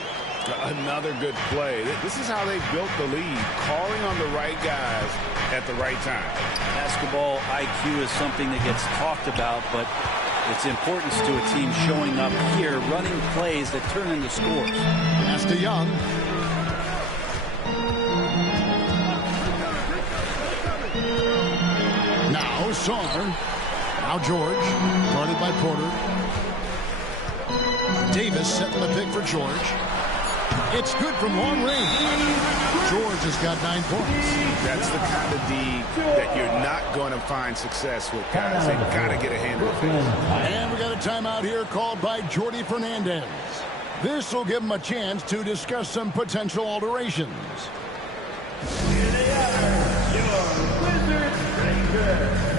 Another good play. This is how they built the lead, calling on the right guys at the right time. Basketball IQ is something that gets talked about, but its importance to a team showing up here, running plays that turn into scores. Pass to Young. Now Sarr. Now George. Guarded by Porter. Davis setting the pick for George. It's good from long range. George has got 9 points. That's the kind of D that you're not going to find success with, guys. They've got to get a handle of it. And we got a timeout here called by Jordi Fernandez. This will give him a chance to discuss some potential alterations. Here they are, your Wizards Rangers.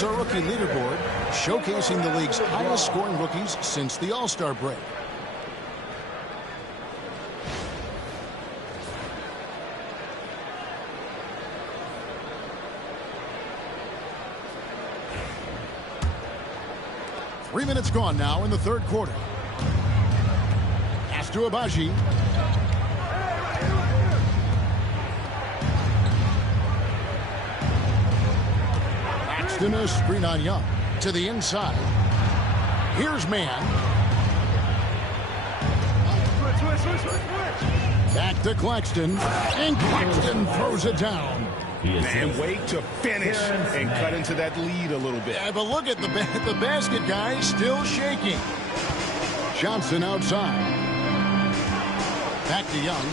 is our rookie leaderboard, showcasing the league's highest scoring rookies since the All-Star break. Three minutes gone now in the third quarter. Pass to Abaji. Claxton, a screen on Young. To the inside. Here's man. Back to Claxton. And Claxton throws it down. And wait to finish and cut into that lead a little bit. Yeah, but look at the basket guy still shaking. Johnson outside. Back to Young.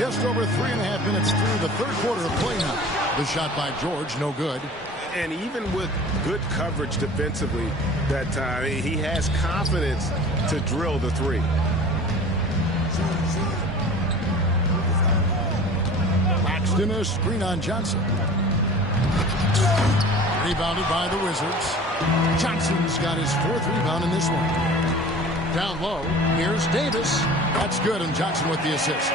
Just over 3.5 minutes through the third quarter of play now. The shot by George, no good. And even with good coverage defensively that time, he has confidence to drill the three. Claxton, a screen on Johnson. Rebounded by the Wizards. Johnson's got his fourth rebound in this one. Down low, here's Davis. That's good, and Johnson with the assist.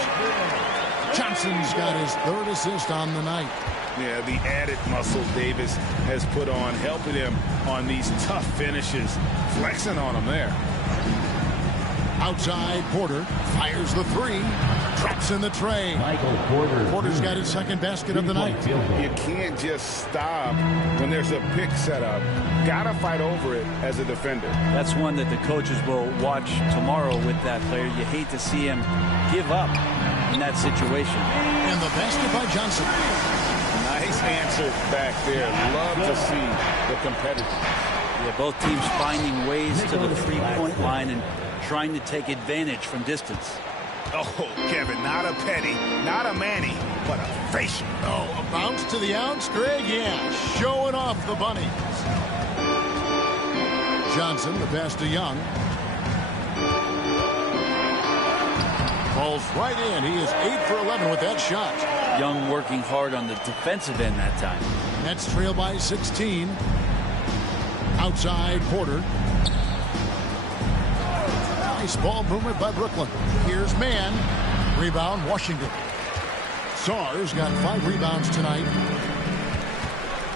Johnson's got his third assist on the night. Yeah, the added muscle Davis has put on, helping him on these tough finishes, flexing on him there. Outside, Porter fires the three, traps in the tray. Michael Porter. Porter's got his second basket of the night. You can't just stop when there's a pick set up. Gotta fight over it as a defender. That's one that the coaches will watch tomorrow with that player. You hate to see him give up in that situation. And the basket by Johnson. Nice answer back there. Love to see the competitors. Yeah, both teams finding ways to the three-point line and trying to take advantage from distance. Oh, Kevin, not a petty, not a Manny, but a facial. Oh, a bounce to the outs, Greg, yeah, showing off the bunnies. Johnson, the pass to Young. Falls right in. He is 8 for 11 with that shot. Young working hard on the defensive end that time. Nets trail by 16. Outside, Porter. Nice ball movement by Brooklyn. Here's man. Rebound, Washington. Sarr's got 5 rebounds tonight.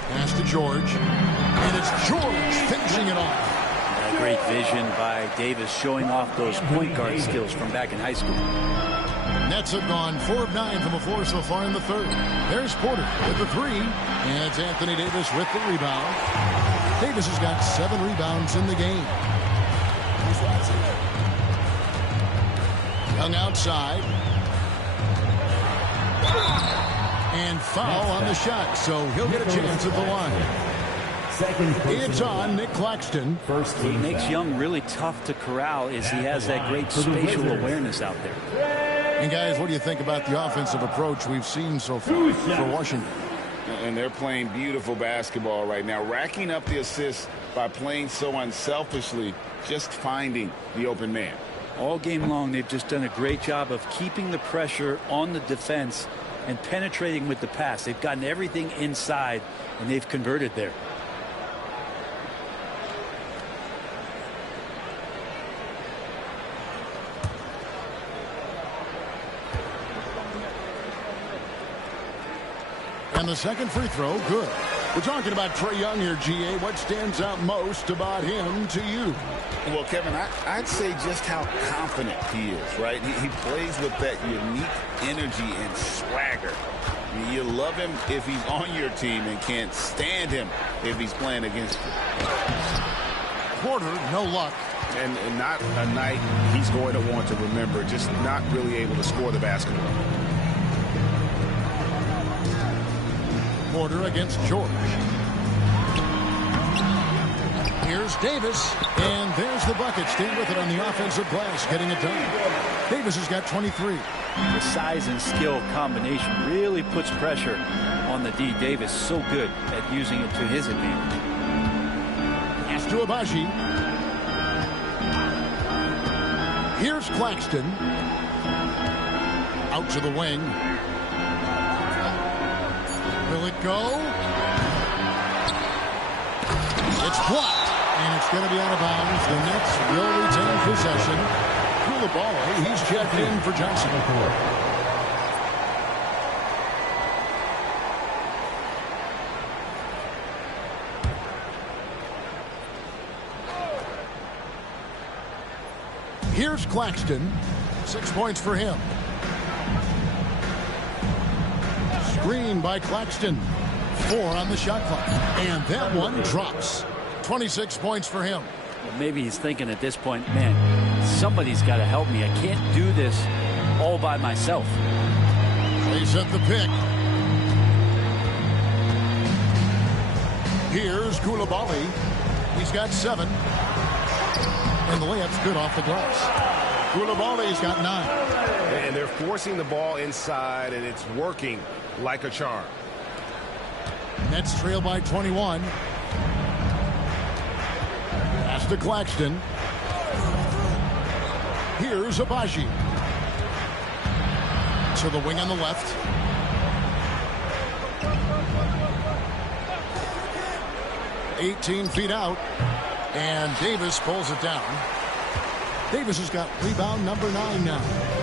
Pass to George. And it's George finishing it off. A great vision by Davis, showing off those point guard skills from back in high school. Nets have gone 4 of 9 from the floor so far in the third. There's Porter with the three. And it's Anthony Davis with the rebound. Davis has got 7 rebounds in the game. Young outside. And foul on the shot, so he'll get a chance at the line. It's on Nick Claxton. What makes Young really tough to corral is he has that great spatial awareness out there. And guys, what do you think about the offensive approach we've seen so far for Washington? And they're playing beautiful basketball right now, racking up the assists by playing so unselfishly, just finding the open man. All game long, they've just done a great job of keeping the pressure on the defense and penetrating with the pass. They've gotten everything inside, and they've converted there. And the second free throw, good. We're talking about Trae Young here, GA. What stands out most about him to you? Well, Kevin, I'd say just how confident he is, right? He plays with that unique energy and swagger. I mean, you love him if he's on your team and can't stand him if he's playing against you. Porter, no luck. And not a night he's going to want to remember, just not really able to score the basketball. Porter against George. Here's Davis, and there's the bucket. Staying with it on the offensive glass, getting it done. Davis has got 23. The size and skill combination really puts pressure on the D. Davis, so good at using it to his advantage. Pass to Abaji. Here's Claxton. Out to the wing. Will it go? It's blocked, and it's going to be out of bounds. The Nets will retain possession. Koulibaly, he's checked in for Johnson. Here's Claxton. 6 points for him. Screen by Claxton. 4 on the shot clock. And that one drops. 26 points for him. Maybe he's thinking at this point, man, somebody's got to help me. I can't do this all by myself. They set the pick. Here's Koulibaly. He's got 7. And the layup's good off the glass. Koulibaly's got 9. And they're forcing the ball inside, and it's working like a charm. Nets trail by 21. Pass to Claxton. Here's Abaji. To the wing on the left. "18 feet out. And Davis pulls it down. Davis has got rebound number 9 now.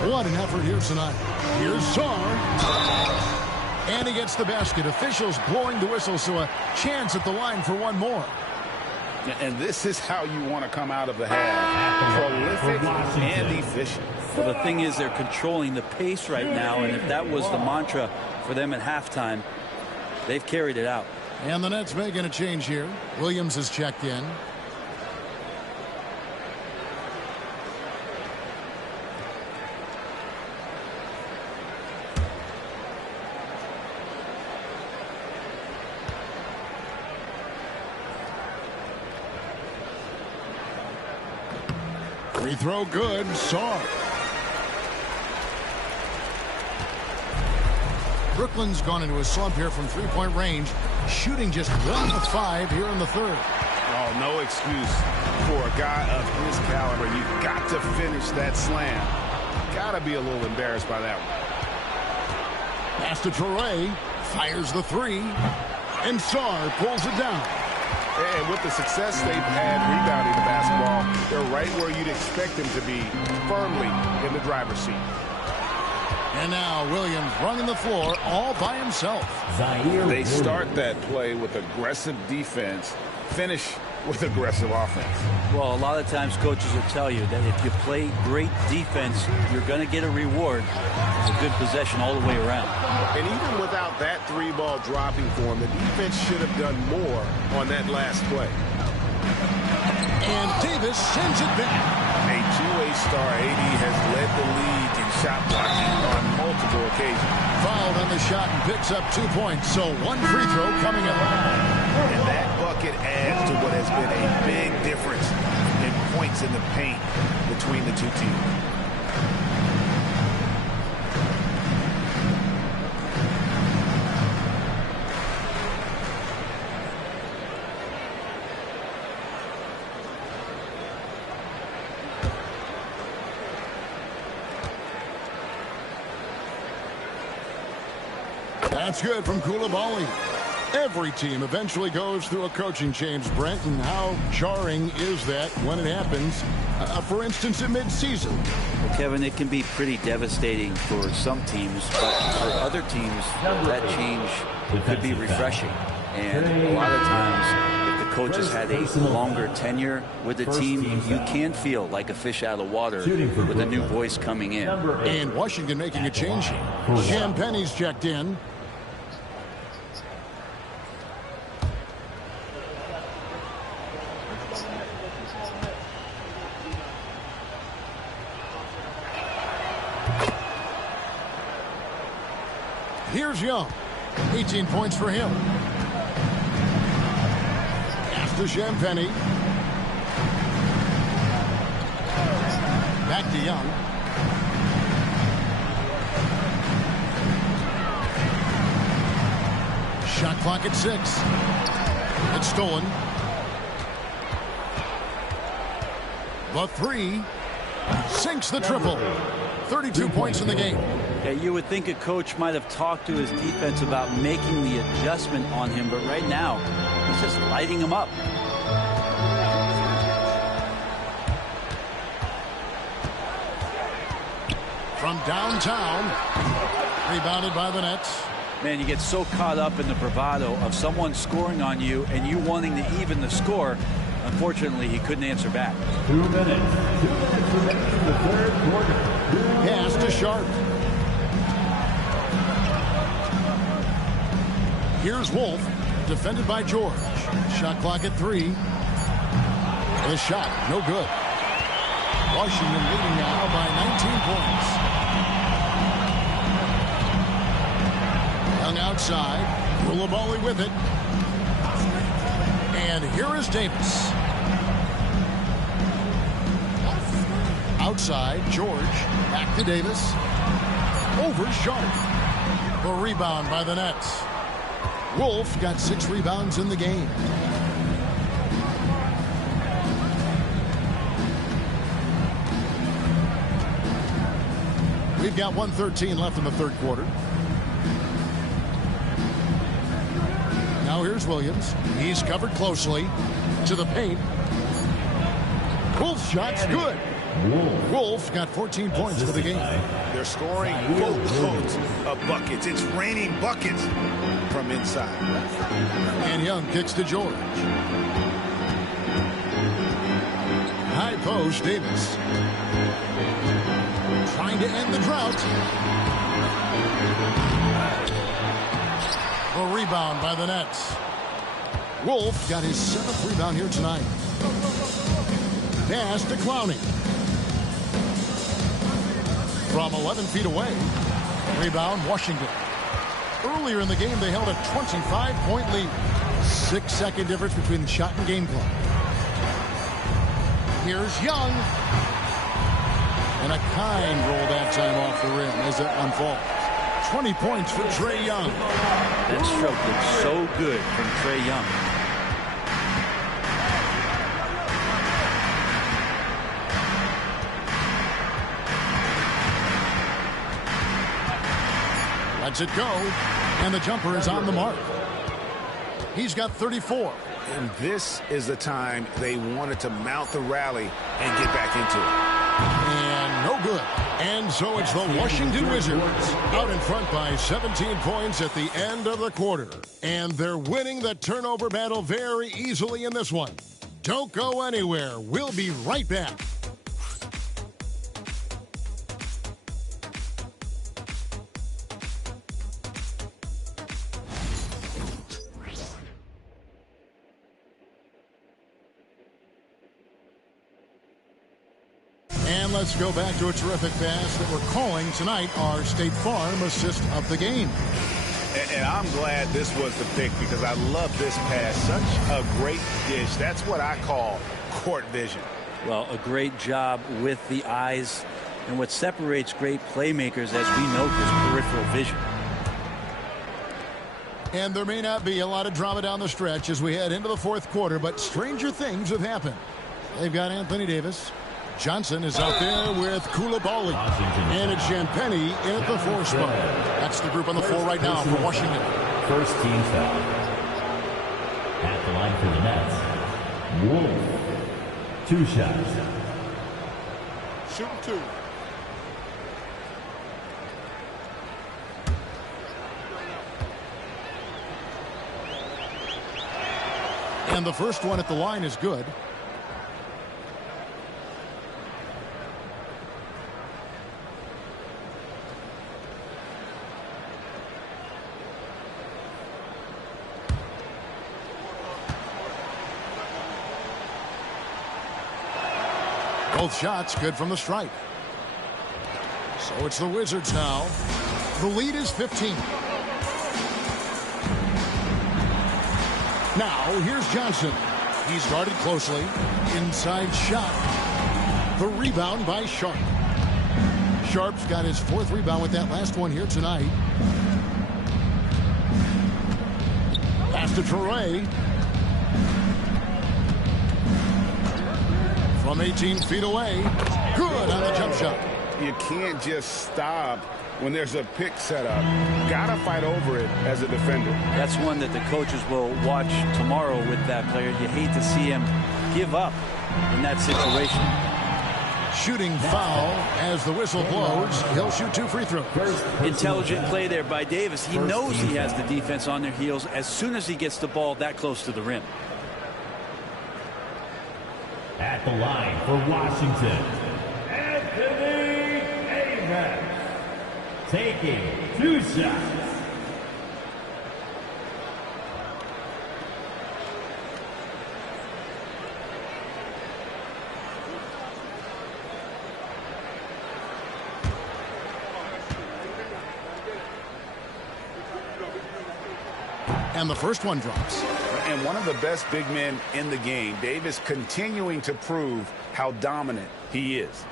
What an effort here tonight. Here's Sarr. And he gets the basket. Officials blowing the whistle, so a chance at the line for one more. And this is how you want to come out of the half. Prolific and efficient. Well, the thing is, they're controlling the pace right now, and if that was the mantra for them at halftime, they've carried it out. And the Nets making a change here. Williams has checked in. Free throw good. Sarr. Brooklyn's gone into a slump here from three-point range, shooting just 1 of 5 here in the third. Oh, no excuse for a guy of his caliber. You've got to finish that slam. Got to be a little embarrassed by that one. Pass to Toure. Fires the 3. And Sarr pulls it down. And with the success they've had rebounding the basketball, they're right where you'd expect them to be, firmly in the driver's seat. And now Williams running the floor all by himself. They start that play with aggressive defense, finish with aggressive offense. Well, a lot of times coaches will tell you that if you play great defense, you're going to get a reward. It's a good possession all the way around. And even without that 3-ball dropping for him, the defense should have done more on that last play. And Davis sends it back. A two-way star, AD has led the league in shot blocking on multiple occasions. Fouled on the shot and picks up 2 points. So 1 free throw coming up. And that bucket adds to what has been a big difference in points in the paint between the two teams. That's good from Koulibaly. Every team eventually goes through a coaching change, Brent, and how jarring is that when it happens, for instance, in midseason? Well, Kevin, it can be pretty devastating for some teams, but for other teams, that change could be refreshing. And a lot of times, if the coach has had a longer tenure with the team, you can feel like a fish out of water with a new voice coming in. And Washington making a change here. Champagne's checked in. Here's Young. 18 points for him. Pass to Champagny. Back to Young. Shot clock at 6. It's stolen. The 3 sinks the triple. 32 points in the game. Yeah, you would think a coach might have talked to his defense about making the adjustment on him, but right now, he's just lighting him up. From downtown, rebounded by the Nets. Man, you get so caught up in the bravado of someone scoring on you and you wanting to even the score. Unfortunately, he couldn't answer back. 2 minutes. 2 minutes remaining in the third quarter. Pass to Sharp. Here's Wolf, defended by George. Shot clock at 3. The shot, no good. Washington leading now by 19 points. Young outside. Koulibaly with it. And here is Davis. Outside, George. Back to Davis. Over Sharp. The rebound by the Nets. Wolf got 6 rebounds in the game. We've got 1:13 left in the third quarter. Now here's Williams. He's covered closely to the paint. Wolf's shot's good. Wolf got 14 points for the game. They're scoring boatloads of buckets. It's raining buckets from inside. And Young kicks to George. High post, Davis. Trying to end the drought. A rebound by the Nets. Wolf got his 7th rebound here tonight. Pass to Clowney. From 11 feet away. Rebound, Washington. Earlier in the game, they held a 25-point lead. 6-second difference between the shot and game clock. Here's Young. And a kind roll that time off the rim as it unfolds. 20 points for Trae Young. That stroke looks so good from Trae Young. Lets it go, and the jumper is on the mark. He's got 34. And this is the time they wanted to mount the rally and get back into it. And no good. And so it's the Washington Wizards out in front by 17 points at the end of the quarter. And they're winning the turnover battle very easily in this one. Don't go anywhere. We'll be right back. And let's go back to a terrific pass that we're calling tonight our State Farm assist of the game. And I'm glad this was the pick because I love this pass. Such a great dish. That's what I call court vision. Well, a great job with the eyes. And what separates great playmakers, as we know, is peripheral vision. And there may not be a lot of drama down the stretch as we head into the fourth quarter, but stranger things have happened. They've got Anthony Davis. Johnson is out there with Koulibaly. And it's Champagny in at the 4 spot. That's the group on the floor right now for Washington. First team foul. At the line for the Nets, Wolf. 2 shots. Shoot 2. And the first one at the line is good. Both shots good from the stripe. So it's the Wizards now. The lead is 15. Now here's Johnson. He's guarded closely. Inside shot. The rebound by Sharp. Sharp's got his 4th rebound with that last one here tonight. Pass to Trae. From 18 feet away. Good on the jump shot. You can't just stop when there's a pick set up, gotta fight over it as a defender. That's one that the coaches will watch tomorrow with that player. You hate to see him give up in that situation. Shooting foul as the whistle blows. He'll shoot 2 free throws. Intelligent play there by Davis. He knows he has the defense on their heels as soon as he gets the ball that close to the rim. At the line for Washington, Anthony Davis, taking 2 shots. And the first one drops. And one of the best big men in the game, Davis continuing to prove how dominant he is.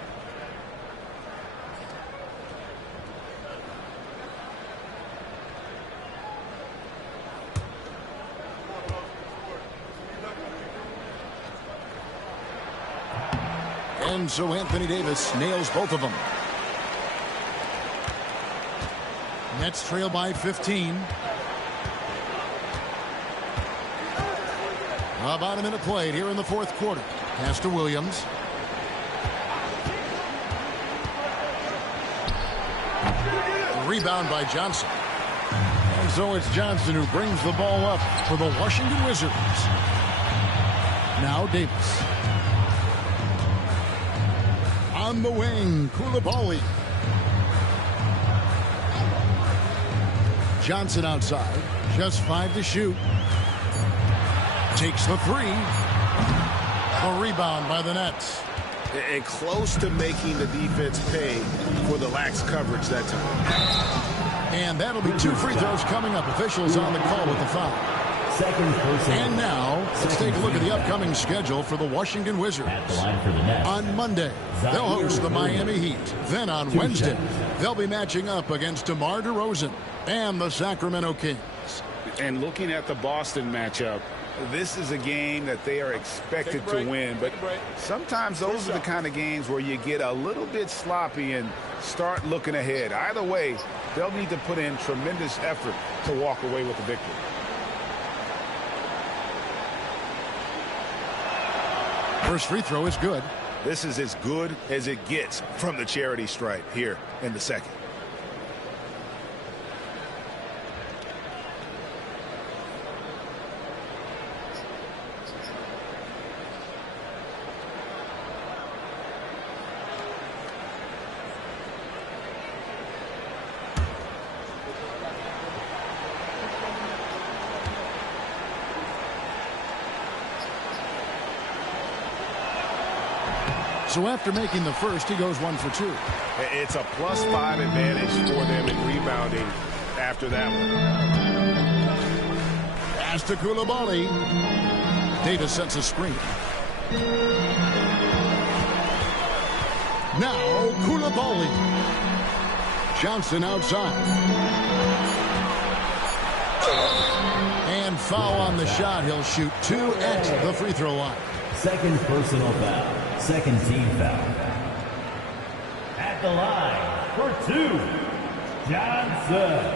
And so Anthony Davis nails both of them. Nets trail by 15. About a minute played here in the fourth quarter. Pass to Williams. Rebound by Johnson. And so it's Johnson who brings the ball up for the Washington Wizards. Now Davis. On the wing, Koulibaly. Johnson outside. Just 5 to shoot. Takes the 3. A rebound by the Nets. And close to making the defense pay for the lax coverage that time. And that'll be 2 free throws coming up. Officials on the call with the foul. And now, let's take a look at the upcoming schedule for the Washington Wizards. On Monday, they'll host the Miami Heat. Then on Wednesday, they'll be matching up against DeMar DeRozan and the Sacramento Kings. And looking at the Boston matchup, this is a game that they are expected to win, but sometimes those are the kind of games where you get a little bit sloppy and start looking ahead. Either way, they'll need to put in tremendous effort to walk away with the victory. First free throw is good. This is as good as it gets from the charity stripe here in the second. So after making the first, he goes 1 for 2. It's a +5 advantage for them in rebounding after that one. Pass to Koulibaly. Davis sets a screen. Now Koulibaly. Johnson outside. And foul on the shot. He'll shoot 2 at the free throw line. Second personal foul. Second team foul. At the line for 2, Johnson.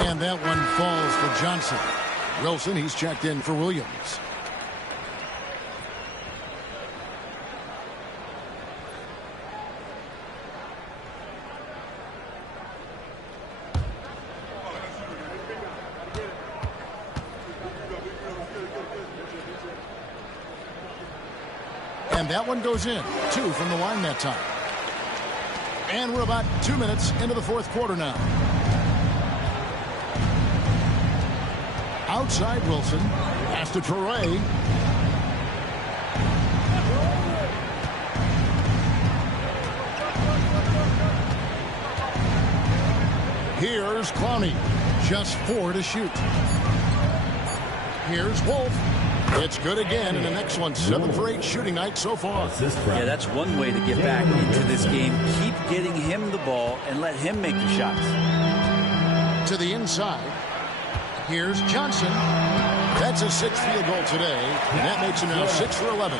And that one falls for Johnson. Wilson, he's checked in for Williams. And that one goes in. 2 from the line that time. And we're about 2 minutes into the fourth quarter now. Outside Wilson. Pass to Toure. Here's Clowney. Just 4 to shoot. Here's Wolf. It's good again, and an excellent 7 for 8 shooting night so far. Yeah, that's one way to get back into this game. Keep getting him the ball and let him make the shots. To the inside. Here's Johnson. That's his 6th field goal today, and that makes him now 6 for 11.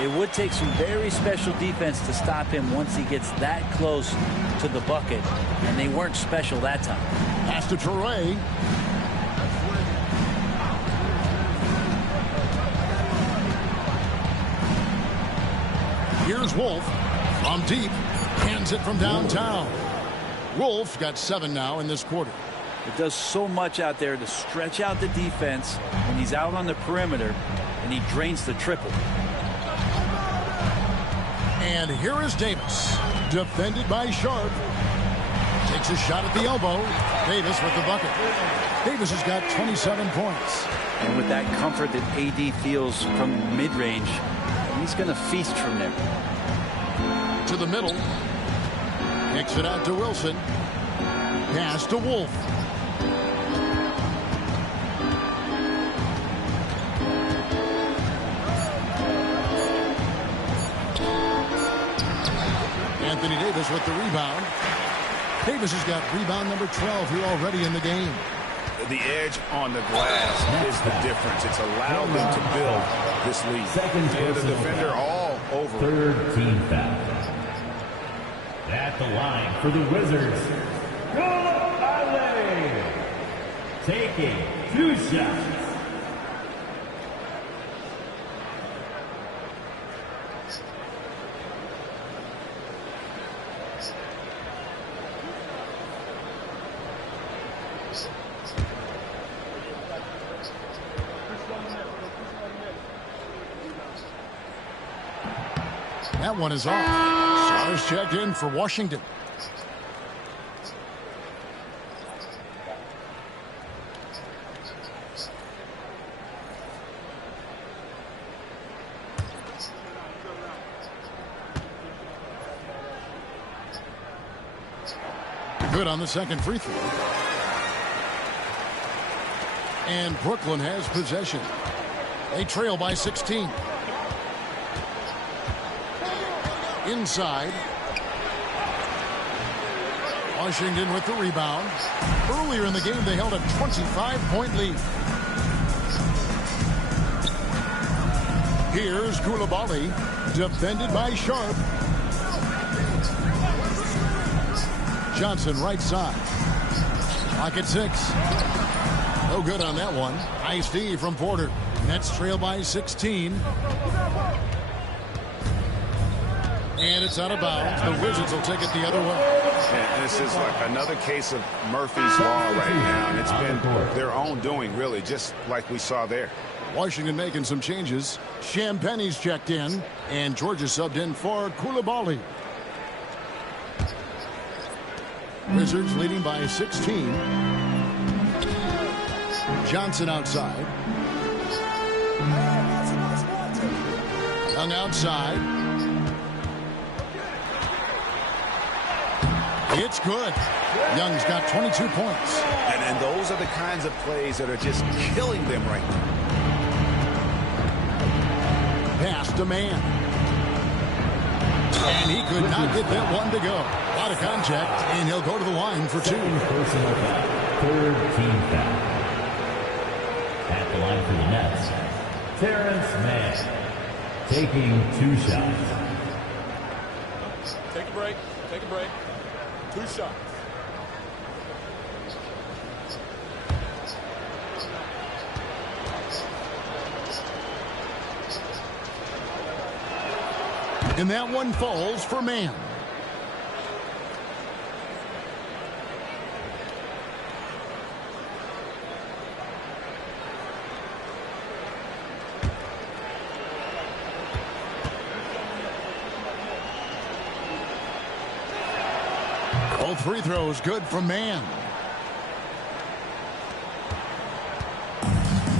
It would take some very special defense to stop him once he gets that close to the bucket, and they weren't special that time. Pass to Toure. Here's Wolf from deep. Hands it from downtown. Wolf got 7 now in this quarter. It does so much out there to stretch out the defense when he's out on the perimeter, and he drains the triple. And here is Davis, defended by Sharp. Takes a shot at the elbow. Davis with the bucket. Davis has got 27 points. And with that comfort that AD feels from mid-range, he's going to feast from there. To the middle. Kicks it out to Wilson. Pass to Wolf. Anthony Davis with the rebound. Davis has got rebound number 12 here already in the game. The edge on the glass is the difference. It's allowed them to build this lead. And the defender all over. Third team foul. At the line for the Wizards, Coulibaly, taking 2 shots. That one is off. Stars checked in for Washington. Good on the second free throw. And Brooklyn has possession. They trail by 16. Inside. Washington with the rebound. Earlier in the game, they held a 25-point lead. Here's Coulibaly, defended by Sharp. Johnson right side. Clock at 6. No good on that one. Nice D from Porter. Nets trail by 16. And it's out of bounds. The Wizards will take it the other way. And this is like another case of Murphy's Law right now. And it's been their own doing, really, just like we saw there. Washington making some changes. Champagne's checked in. And Georgia subbed in for Coulibaly. Wizards leading by 16. Johnson outside. Young outside. It's good. Young's got 22 points. And those are the kinds of plays that are just killing them right now. Pass to man. And he could not get that one to go. Out of contact, and he'll go to the line for 2. Personal foul. Third team foul. At the line for the Nets, Terrence Mann, taking 2 shots. Take a break. Take a break. 2 shots. And that one falls for Mann. Both free throws good from Mann.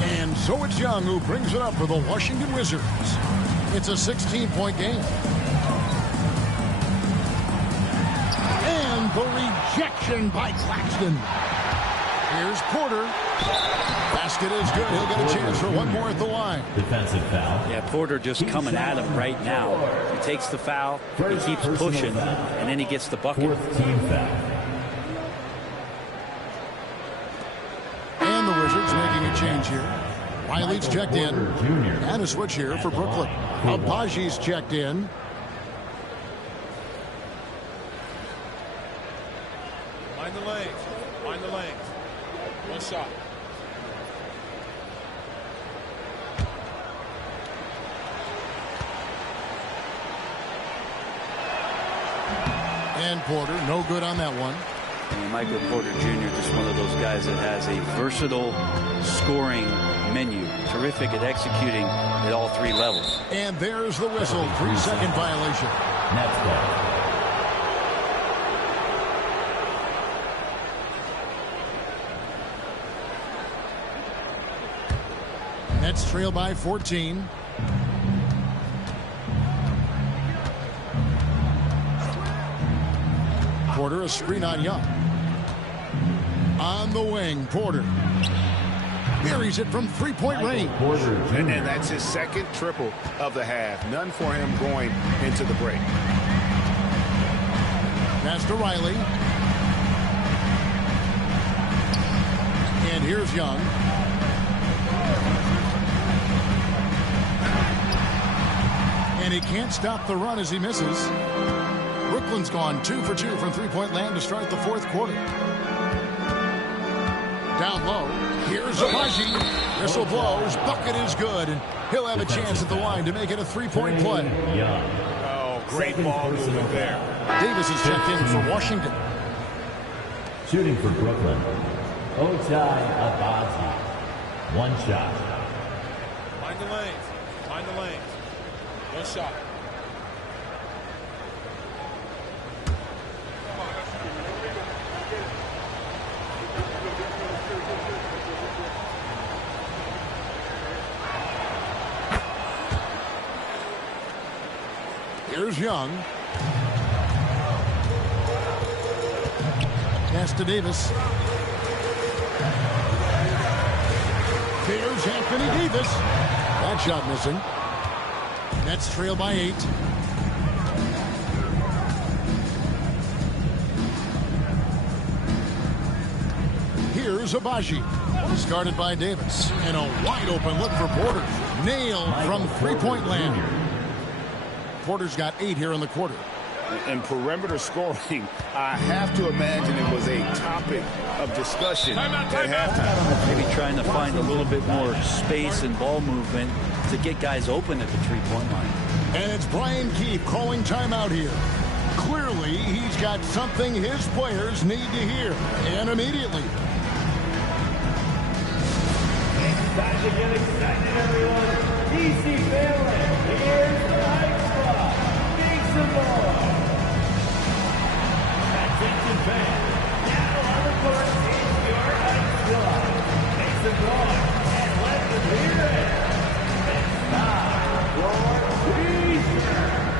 And so it's Young who brings it up for the Washington Wizards. It's a 16-point game. And the rejection by Claxton. Here's Porter. Basket is good. He'll get a chance for one more at the line. Defensive foul. Yeah, Porter just coming at him right now. He takes the foul, he keeps pushing, and then he gets the bucket. Fourth team foul. And the Wizards making a change here. Riley's checked in. And a switch here for Brooklyn. Abaji's checked in. Mind the lanes. Mind the lanes. One shot. And Porter, no good on that one. And Michael Porter Jr., just one of those guys that has a versatile scoring menu. Terrific at executing at all three levels. And there's the whistle. 3-second violation. Next play. Nets trail by 14. Porter, a screen on Young. On the wing, Porter. Buries it from three-point range. And that's his second triple of the half. None for him going into the break. Pass to Riley. And here's Young. And he can't stop the run as he misses. Brooklyn's gone 2 for 2 from three-point land to start the fourth quarter. Down low. Here's Abaji. Whistle blows. Bucket is good. And he'll have a chance at the line to make it a three-point play. Oh, great ball movement there. Davis is checked in for Washington. Shooting for Brooklyn, Ochai Agbaji. One shot. Mind the lanes. Mind the lanes. One shot. Here's Young. Pass to Davis. Here's Anthony Davis. That shot missing. Nets trail by 8. Here's Abaji. Discarded by Davis. And a wide open look for Porter. Nailed from three-point land. Porter's got 8 here in the quarter. And perimeter scoring, I have to imagine it was a topic of discussion at halftime. Maybe trying to find a little bit more space and ball movement to get guys open at the three-point line. And it's Brian Keefe calling timeout here. Clearly, he's got something his players need to hear, and immediately. It's time to get excited, everyone. DC family, here's the Ice Club. Make some noise. Attention fans, now on the court is your Ice Club. Make some noise and let them hear it. It's time for T-shirts.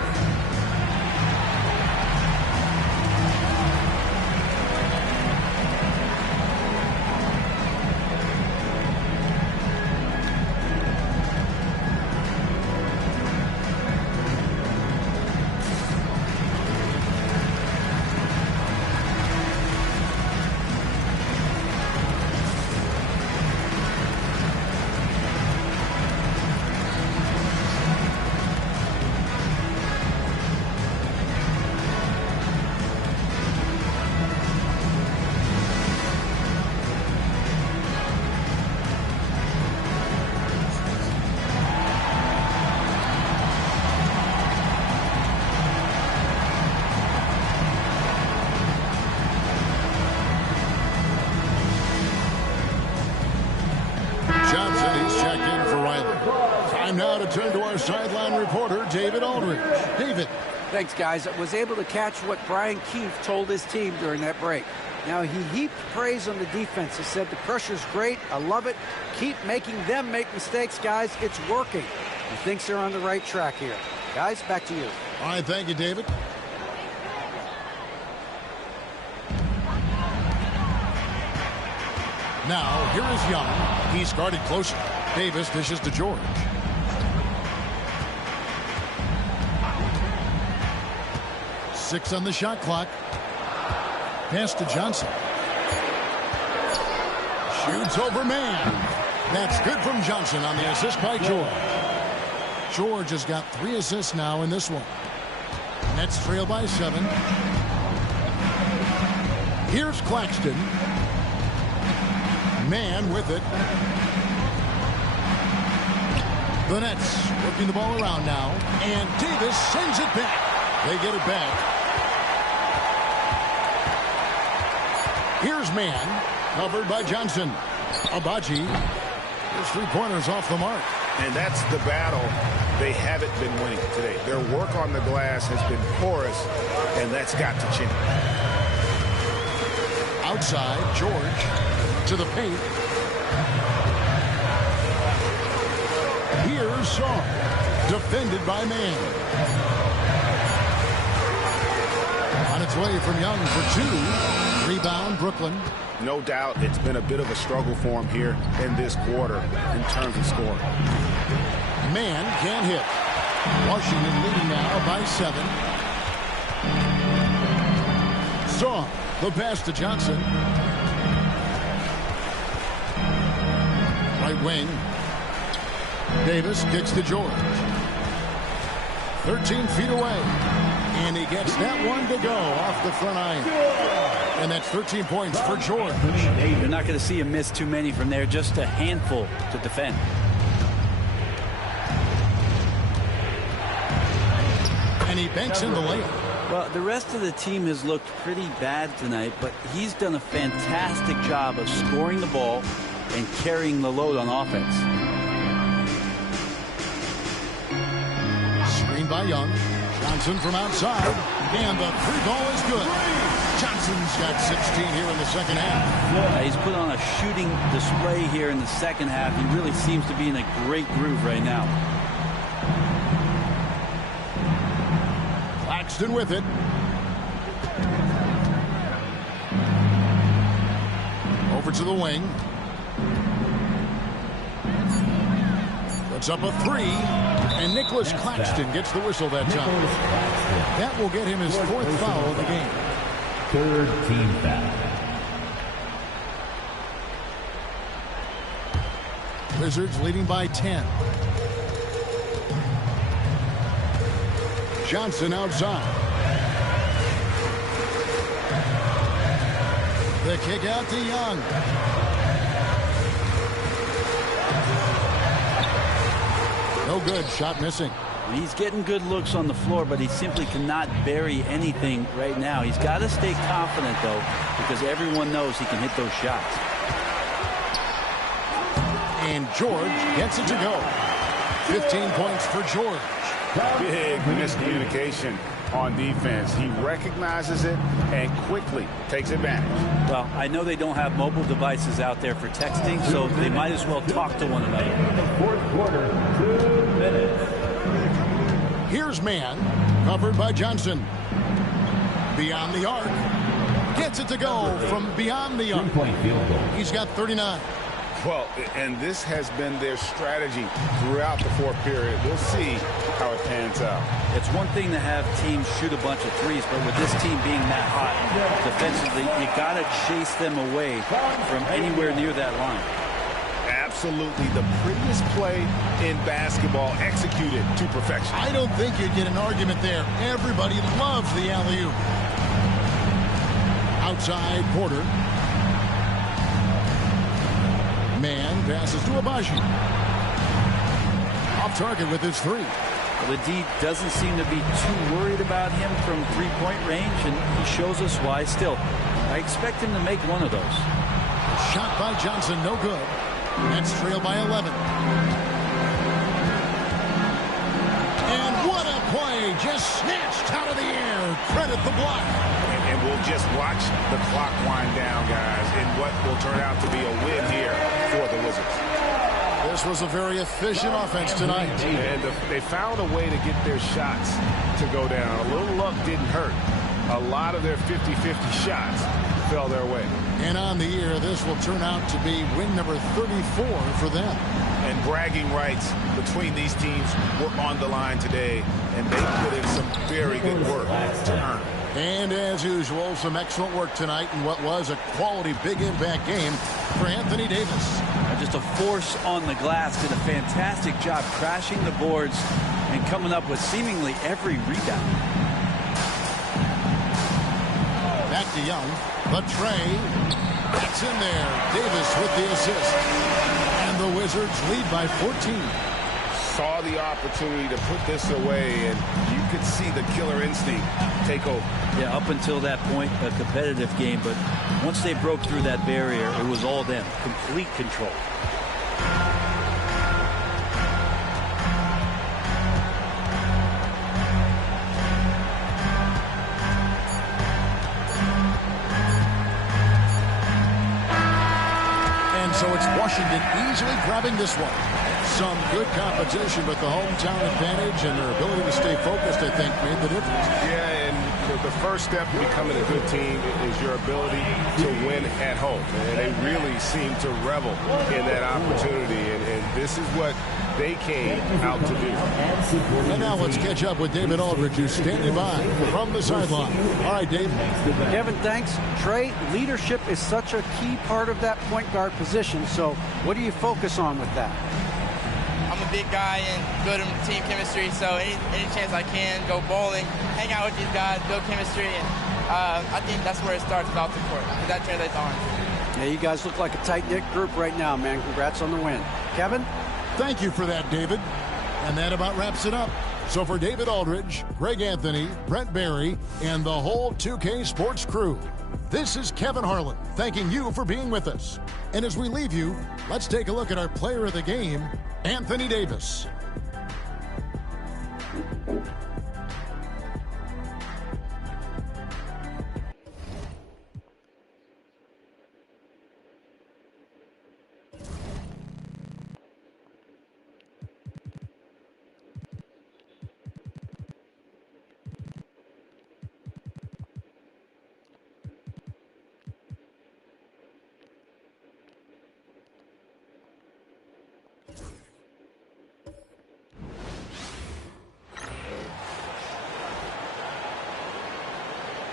Now to turn to our sideline reporter, David Aldridge. David. Thanks, guys. I was able to catch what Brian Keefe told his team during that break. Now, he heaped praise on the defense. He said, the pressure's great. I love it. Keep making them make mistakes, guys. It's working. He thinks they're on the right track here. Guys, back to you. All right, thank you, David. Now, here is Young. He's guarded closer. Davis dishes to George. Six on the shot clock. Pass to Johnson. Shoots over man. That's good from Johnson on the assist by George. George has got 3 assists now in this one. Nets trail by 7. Here's Claxton. Man with it. The Nets working the ball around now. And Davis sends it back. They get it back. Here's Man. Covered by Johnson. Abaji. His 3-pointers off the mark. And that's the battle they haven't been winning today. Their work on the glass has been porous, and that's got to change. Outside, George to the paint. Here's Shaw. Defended by Man. On its way from Young for 2. Rebound, Brooklyn. No doubt it's been a bit of a struggle for him here in this quarter in terms of scoring. Man can't hit. Washington leading now by 7. Shaw, the pass to Johnson. Right wing. Davis kicks to George. 13 feet away. And he gets that one to go off the front iron. And that's 13 points for George. You're not going to see him miss too many from there. Just a handful to defend. And he banks in the layup. Well, the rest of the team has looked pretty bad tonight, but he's done a fantastic job of scoring the ball and carrying the load on offense. Screen by Young. Johnson from outside. And the 3-ball is good. Johnson's got 16 here in the second half. He's put on a shooting display here in the second half. He really seems to be in a great groove right now. Claxton with it. Over to the wing. Puts up a 3. And Nicholas Claxton gets the whistle that time. That will get him his 4th foul of the game. 3rd team foul. Wizards leading by 10. Johnson outside. The kick out to Young. No good. Shot missing. He's getting good looks on the floor, but he simply cannot bury anything right now. He's got to stay confident, though, because everyone knows he can hit those shots. And George gets it to go. 15 points for George. Big miscommunication on defense. He recognizes it and quickly takes advantage. Well, I know they don't have mobile devices out there for texting, so they might as well talk to one another. Fourth quarter, 2 minutes. Here's Man, covered by Johnson. Beyond the arc. Gets it to go from beyond the arc. 3-point field goal. He's got 39. Well, and this has been their strategy throughout the 4th period. We'll see how it pans out. It's one thing to have teams shoot a bunch of threes, but with this team being that hot defensively, you got to chase them away from anywhere near that line. Absolutely the prettiest play in basketball, executed to perfection. I don't think you'd get an argument there. Everybody loves the alley-oop. Outside, Porter. Man passes to Abaji. Off target with his 3. Well, the D doesn't seem to be too worried about him from 3-point range, and he shows us why. Still, I expect him to make one of those. Shot by Johnson, no good. Nets trail by 11. And what a play! Just snatched out of the air. Credit the block. And we'll just watch the clock wind down, guys, in what will turn out to be a win here for the Wizards. This was a very efficient offense tonight. And they found a way to get their shots to go down. A little luck didn't hurt. A lot of their 50-50 shots fell their way. And on the year, this will turn out to be win number 34 for them. And bragging rights between these teams were on the line today, and they put in some very good work to earn. And as usual, some excellent work tonight in what was a quality big impact game for Anthony Davis. Just a force on the glass, did a fantastic job crashing the boards and coming up with seemingly every rebound. Back to Young. The tray. It's in there. Davis with the assist. And the Wizards lead by 14. Saw the opportunity to put this away, and you could see the killer instinct take over. Yeah, up until that point, a competitive game, but once they broke through that barrier, it was all them. Complete control. So it's Washington easily grabbing this one. Some good competition, but the hometown advantage and their ability to stay focused, I think, made the difference. Yeah, and the first step to becoming a good team is your ability to win at home. And they really seem to revel in that opportunity, and this is what they came out to do. And now let's catch up with David Aldridge, who's standing by from the sideline. All right, Dave. Kevin, thanks. Trey, leadership is such a key part of that point guard position. So what do you focus on with that? I'm a big guy and building team chemistry, so any chance I can, go bowling, hang out with these guys, build chemistry, and I think that's where it starts off the court, because that translates on. Yeah, you guys look like a tight-knit group right now, man. Congrats on the win. Kevin? Thank you for that, David. And that about wraps it up. So for David Aldridge, Greg Anthony, Brent Barry, and the whole 2K Sports crew, this is Kevin Harlan thanking you for being with us. And as we leave you, let's take a look at our player of the game, Anthony Davis.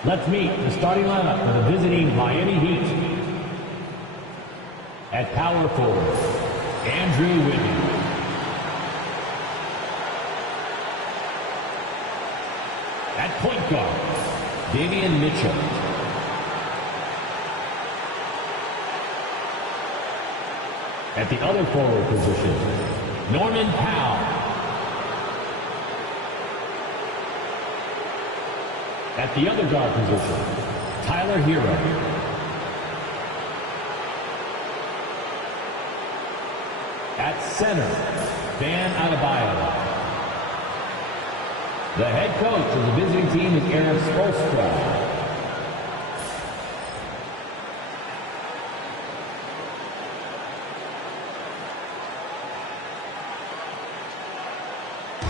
Let's meet the starting lineup for the visiting Miami Heat. At power forward, Andrew Wiggins. At point guard, Damian Mitchell. At the other forward position, Norman Powell. At the other guard position, Tyler Hero. At center, Bam Adebayo. The head coach of the visiting team is Aaron Spoelstra.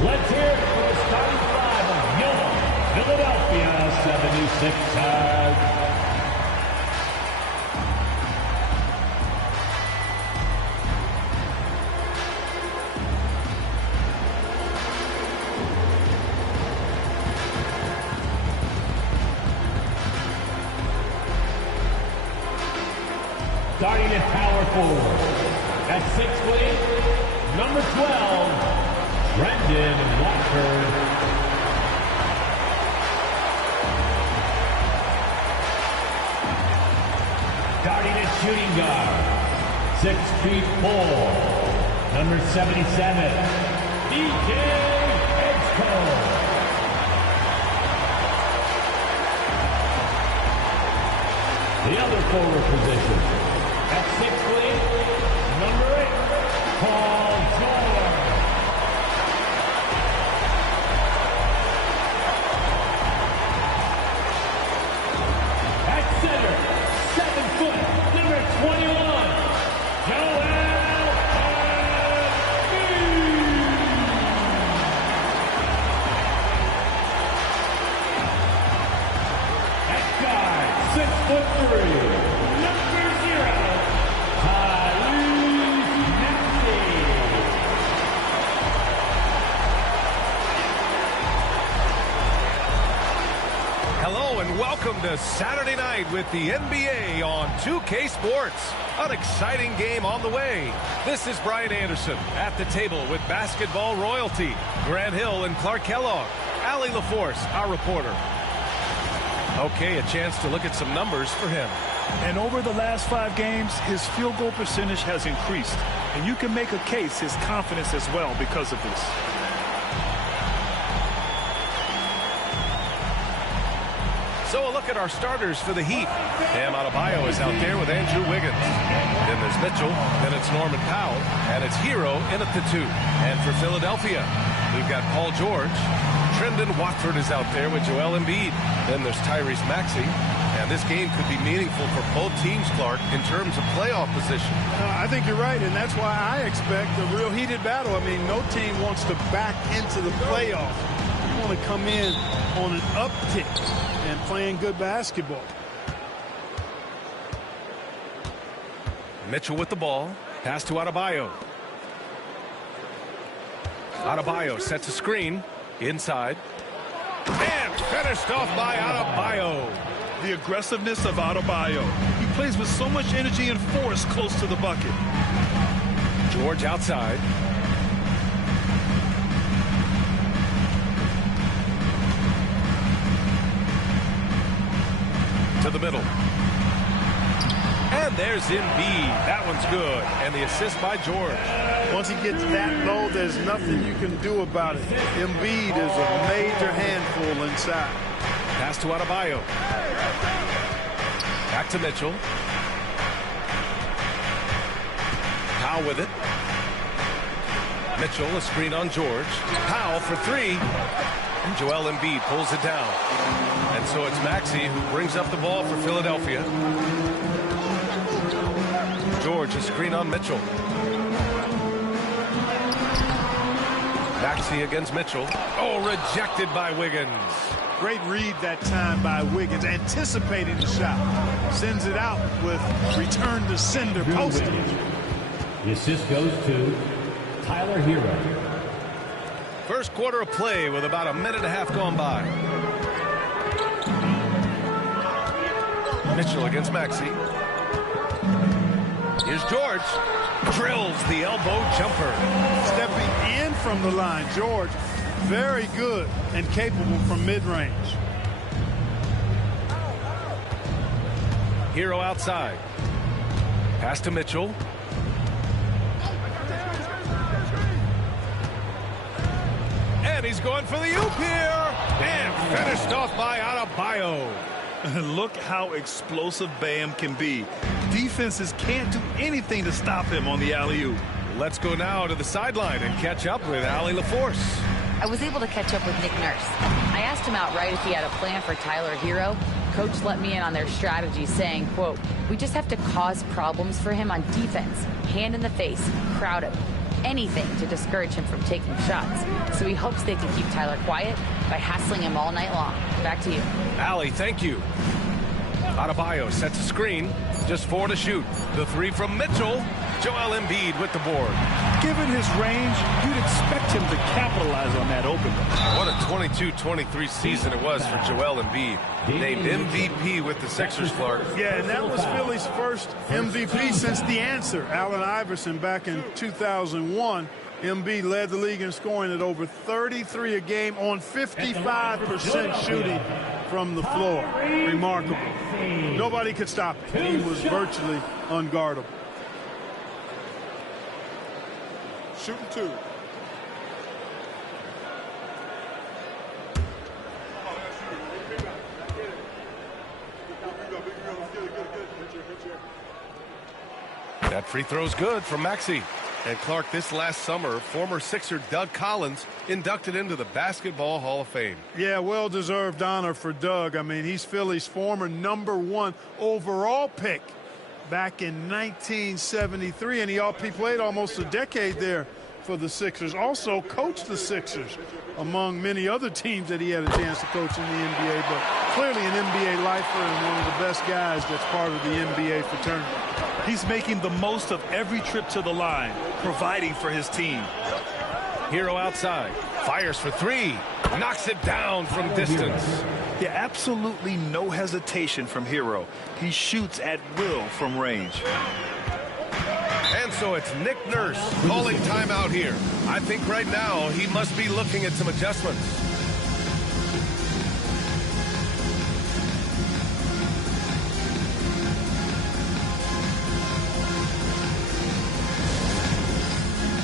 Let's hear it for the starting five of your Philadelphia 76ers. Starting at power forward, at 6'8", number 12, Brendan Watford. Starting at shooting guard, 6'4", number 77, DJ Edgecombe. The other forward position, at 6'8", number 8, Paul George. At center, 7 foot, number 21, Joel Embiid. At guard, 6'3", number 0, Hello and welcome to Saturday night with the NBA on 2K Sports. An exciting game on the way. This is Brian Anderson at the table with basketball royalty. Grant Hill and Clark Kellogg. Allie LaForce, our reporter. Okay, a chance to look at some numbers for him. And over the last 5 games, his field goal percentage has increased. And you can make a case his confidence as well because of this. So a look at our starters for the Heat. Bam Adebayo is out there with Andrew Wiggins. Then there's Mitchell, then it's Norman Powell, and it's Hero in at the 2. And for Philadelphia, we've got Paul George. Trendon Watford is out there with Joel Embiid. Then there's Tyrese Maxey. And this game could be meaningful for both teams, Clark, in terms of playoff position. I think you're right, and that's why I expect a real heated battle. I mean, no team wants to back into the playoff. You want to come in on an uptick and playing good basketball. Mitchell with the ball. Pass to Adebayo. Adebayo sets a screen. Inside. And finished off by Adebayo. The aggressiveness of Adebayo. He plays with so much energy and force close to the bucket. George outside. To the middle. And there's Embiid. That one's good. And the assist by George. Once he gets that low, there's nothing you can do about it. Embiid is a major handful inside. Pass to Adebayo. Back to Mitchell. Powell with it. Mitchell, a screen on George. Powell for 3. And Joel Embiid pulls it down. And so it's Maxey who brings up the ball for Philadelphia. George, a screen on Mitchell. Maxey against Mitchell. Oh, rejected by Wiggins. Great read that time by Wiggins, anticipating the shot. Sends it out with return to sender posted. The assist goes to Tyler Hero. First quarter of play with about a minute and a half gone by. Mitchell against Maxey. Here's George. Drills the elbow jumper. Stepping in from the line, George. Very good and capable from mid-range. Hero outside. Pass to Mitchell. And he's going for the oop here. And finished off by Adebayo. Look how explosive Bam can be. Defenses can't do anything to stop him on the alley-oop. Let's go now to the sideline and catch up with Allie LaForce. I was able to catch up with Nick Nurse. I asked him outright if he had a plan for Tyler Hero. Coach let me in on their strategy, saying, quote, "We just have to cause problems for him on defense. Hand in the face, crowd him. Anything to discourage him from taking shots. So he hopes they can keep Tyler quiet by hassling him all night long." Back to you. Allie, thank you. Adebayo sets a screen. Just 4 to shoot. The 3 from Mitchell. Joel Embiid with the board. Given his range, you'd expect him to capitalize on that opening. What a 22-23 season it was for Joel Embiid. Named MVP with the Sixers, Clark. Yeah, and that was Philly's first MVP since the answer. Allen Iverson back in 2001. Embiid led the league in scoring at over 33 a game on 55% shooting from the floor. Remarkable. Nobody could stop him. He was virtually unguardable. Shooting 2. That free throw's good from Maxey. And Clark, this last summer, former Sixer Doug Collins inducted into the Basketball Hall of Fame. Yeah, well-deserved honor for Doug. I mean, he's Philly's former #1 overall pick back in 1973, and he played almost a decade there for the Sixers. Also coached the Sixers among many other teams that he had a chance to coach in the NBA, but Clearly an NBA lifer and one of the best guys that's part of the NBA fraternity. He's making the most of every trip to the line, providing for his team. Hero outside, fires for three, knocks it down from distance. Yeah, absolutely no hesitation from Hero. He shoots at will from range. And so it's Nick Nurse calling timeout here. I think right now he must be looking at some adjustments.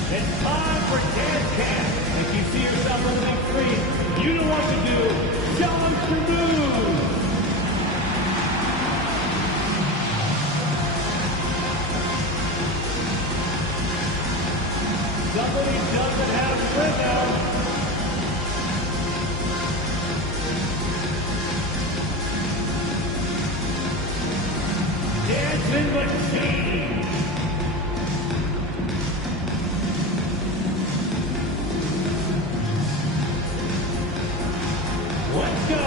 It's time for jackask. If you see yourself on that screen, you know what to do. Challenge to move. Somebody doesn't have rhythm. Dancing machine. Let's go!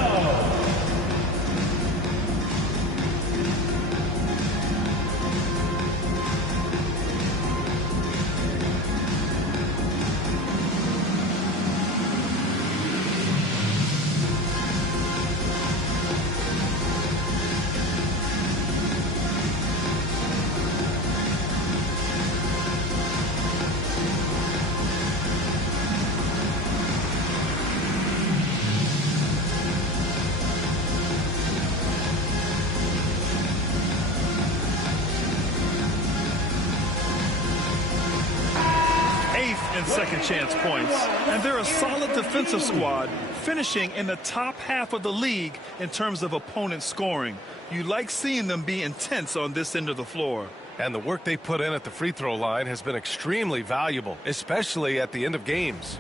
And second chance points. And they're a solid defensive squad, finishing in the top half of the league in terms of opponent scoring. You like seeing them be intense on this end of the floor. And the work they put in at the free throw line has been extremely valuable, especially at the end of games.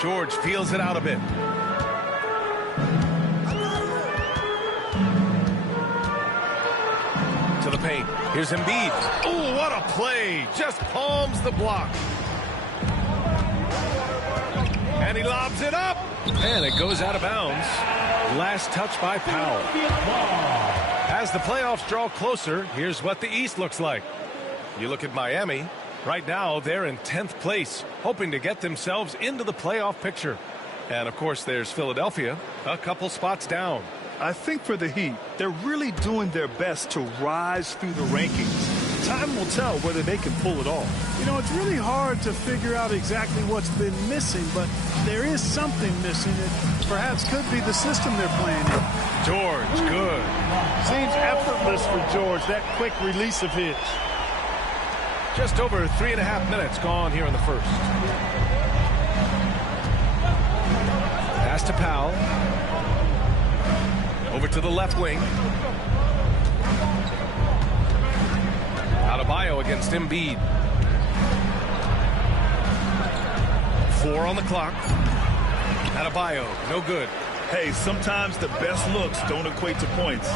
George feels it out a bit. To the paint. Here's Embiid. Oh, what a play. Just palms the block. And he lobs it up. And it goes out of bounds. Last touch by Powell. As the playoffs draw closer, here's what the East looks like. You look at Miami. Right now, they're in 10th place, hoping to get themselves into the playoff picture. And, of course, there's Philadelphia, a couple spots down. I think for the Heat, they're really doing their best to rise through the rankings. Time will tell whether they can pull it off. You know, it's really hard to figure out exactly what's been missing, but there is something missing that perhaps could be the system they're playing in. George, good. Seems effortless for George, that quick release of his. Just over 3.5 minutes gone here in the first. Pass to Powell. Over to the left wing. Adebayo against Embiid. 4 on the clock. Adebayo, no good. Hey, sometimes the best looks don't equate to points.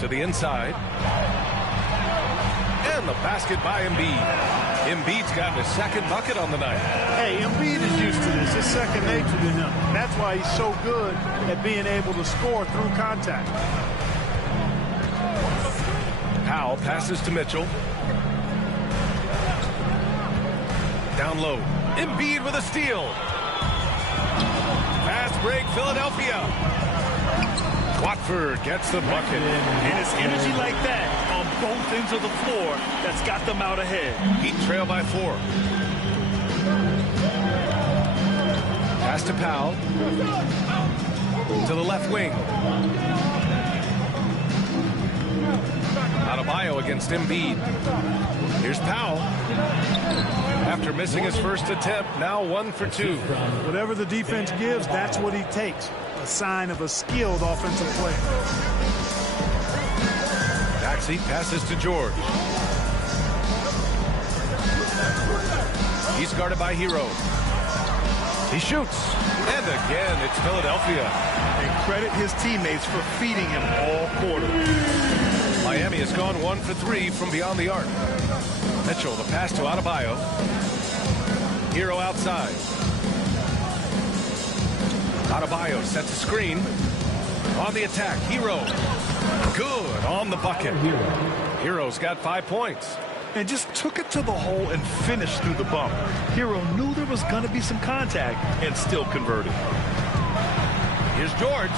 To the inside. And the basket by Embiid. Embiid's gotten his second bucket on the night. Hey, Embiid is used to this. It's second nature to him. That's why he's so good at being able to score through contact. Powell passes to Mitchell. Down low. Embiid with a steal. Fast break, Philadelphia. Watford gets the bucket. And it's energy like that on both ends of the floor that's got them out ahead. Heat trail by 4. Pass to Powell. To the left wing. Adebayo against Embiid. Here's Powell. After missing his first attempt, now 1 for 2. Whatever the defense gives, that's what he takes. A sign of a skilled offensive player. Maxey passes to George. He's guarded by Hero. He shoots. And again, it's Philadelphia. and credit his teammates for feeding him all quarter. Miami has gone 1 for 3 from beyond the arc. Mitchell, the pass to Adebayo. Hero outside. Adebayo sets a screen. On the attack, Hero. Good on the bucket. Hero's got 5 points. And just took it to the hole and finished through the bump. Hero knew there was going to be some contact and still converted. Here's George.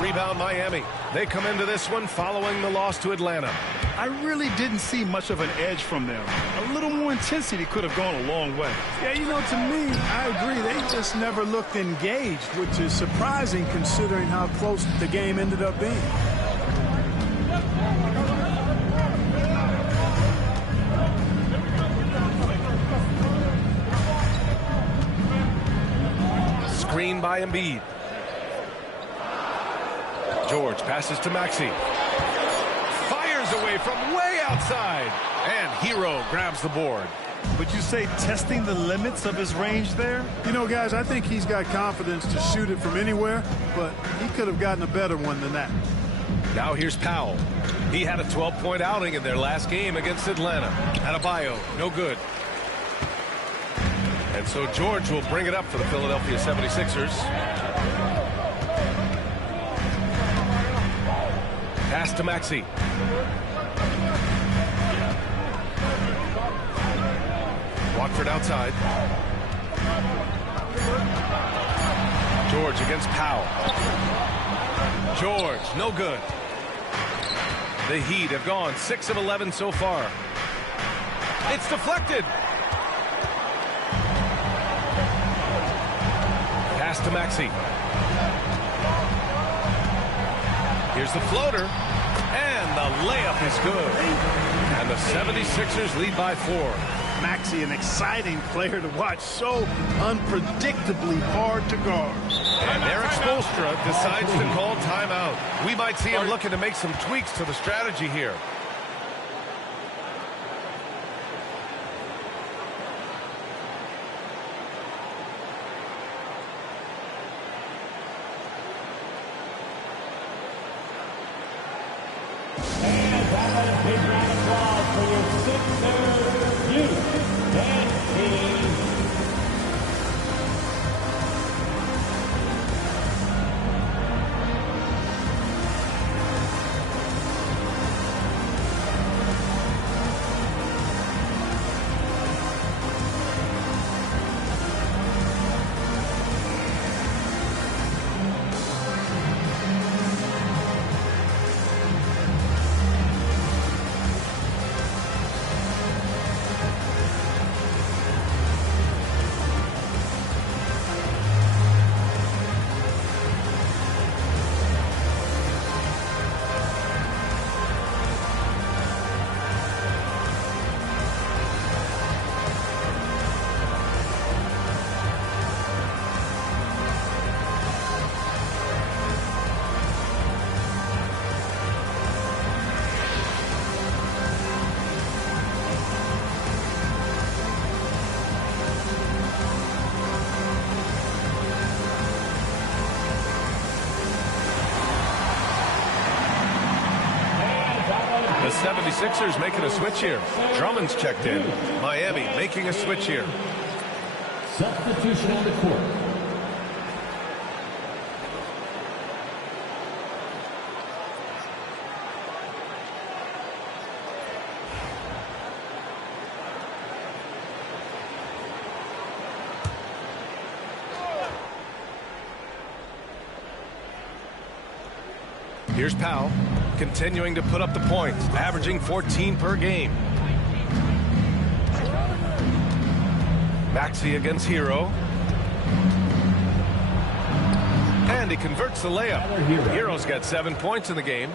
Rebound Miami. They come into this one following the loss to Atlanta. I really didn't see much of an edge from them. A little more intensity could have gone a long way. Yeah, you know, to me, I agree. They just never looked engaged, which is surprising considering how close the game ended up being. Screen by Embiid. George passes to Maxey. Fires away from way outside. And Hero grabs the board. Would you say testing the limits of his range there? You know, guys, I think he's got confidence to shoot it from anywhere, but he could have gotten a better one than that. Now here's Powell. He had a 12-point outing in their last game against Atlanta. Adebayo, no good. And so George will bring it up for the Philadelphia 76ers. Pass to Maxey. Watford outside. George against Powell. George, no good. The Heat have gone 6 of 11 so far. It's deflected. Pass to Maxey. Here's the floater. And the layup is good. And the 76ers lead by 4. Maxey, an exciting player to watch. So unpredictably hard to guard. And Eric Spoelstra decides to call timeout. We might see him looking to make some tweaks to the strategy here. Big round of applause for your Sixers youth dance team. The 76ers making a switch here. Drummond's checked in. Miami making a switch here. Substitution on the court. Here's Powell, continuing to put up the points, averaging 14 per game. Maxey against Hero. And he converts the layup. Hero's got 7 points in the game.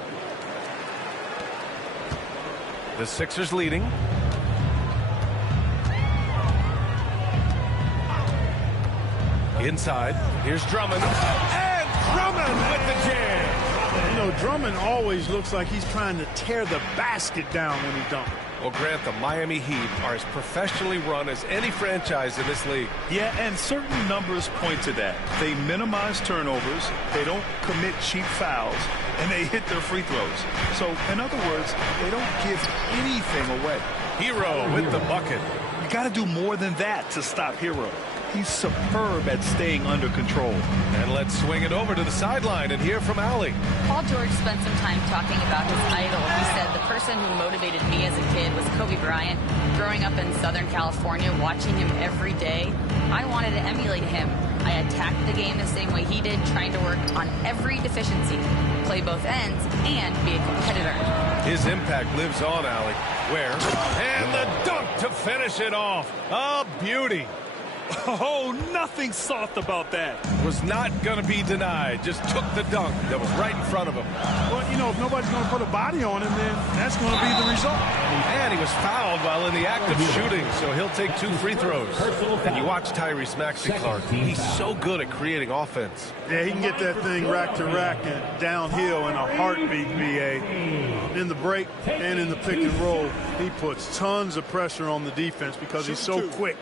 The Sixers leading. Inside, here's Drummond. And Drummond with the jam. You know, Drummond always looks like he's trying to tear the basket down when he dunks. Well, Grant, the Miami Heat are as professionally run as any franchise in this league. Yeah, and certain numbers point to that. They minimize turnovers, they don't commit cheap fouls, and they hit their free throws. So, in other words, they don't give anything away. Hero with the bucket. You got to do more than that to stop Hero. He's superb at staying under control. And let's swing it over to the sideline and hear from Allie. Paul George spent some time talking about his idol. He said, the person who motivated me as a kid was Kobe Bryant. Growing up in Southern California, watching him every day, I wanted to emulate him. I attacked the game the same way he did, trying to work on every deficiency, play both ends, and be a competitor. His impact lives on, Allie. Where? And the dunk to finish it off. A beauty. Oh, nothing soft about that. Was not going to be denied. Just took the dunk that was right in front of him. Well, you know, if nobody's going to put a body on him, then that's going to be the result. And he was fouled while in the act of shooting, so he'll take 2 free throws. And you watch Tyrese Maxey, Clark. He's so good at creating offense. Yeah, he can get that thing rack to rack and downhill in a heartbeat, BA. In the break and in the pick and roll, he puts tons of pressure on the defense because he's so quick.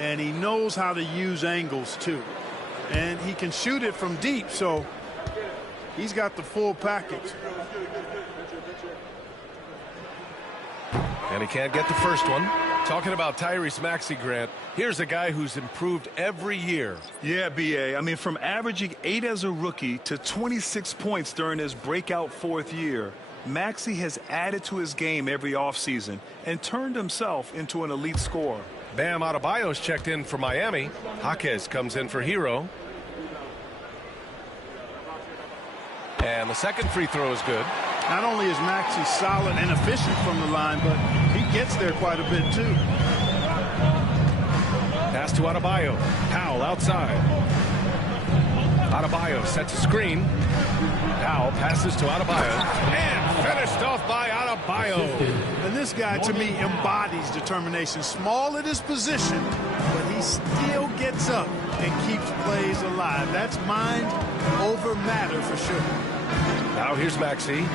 And he knows how to use angles, too. And he can shoot it from deep, so he's got the full package. And he can't get the first one. Talking about Tyrese Maxey, Grant, here's a guy who's improved every year. Yeah, BA. I mean, from averaging 8 as a rookie to 26 points during his breakout 4th year, Maxey has added to his game every offseason and turned himself into an elite scorer. Bam Adebayo's checked in for Miami. Jaquez comes in for Hero. And the second free throw is good. Not only is Maxey solid and efficient from the line, but he gets there quite a bit, too. Pass to Adebayo. Powell outside. Adebayo sets a screen. Powell passes to Adebayo. And finished off by Adebayo. And this guy, to me, embodies determination. Small at his position, but he still gets up and keeps plays alive. That's mind over matter for sure. Now here's Maxey.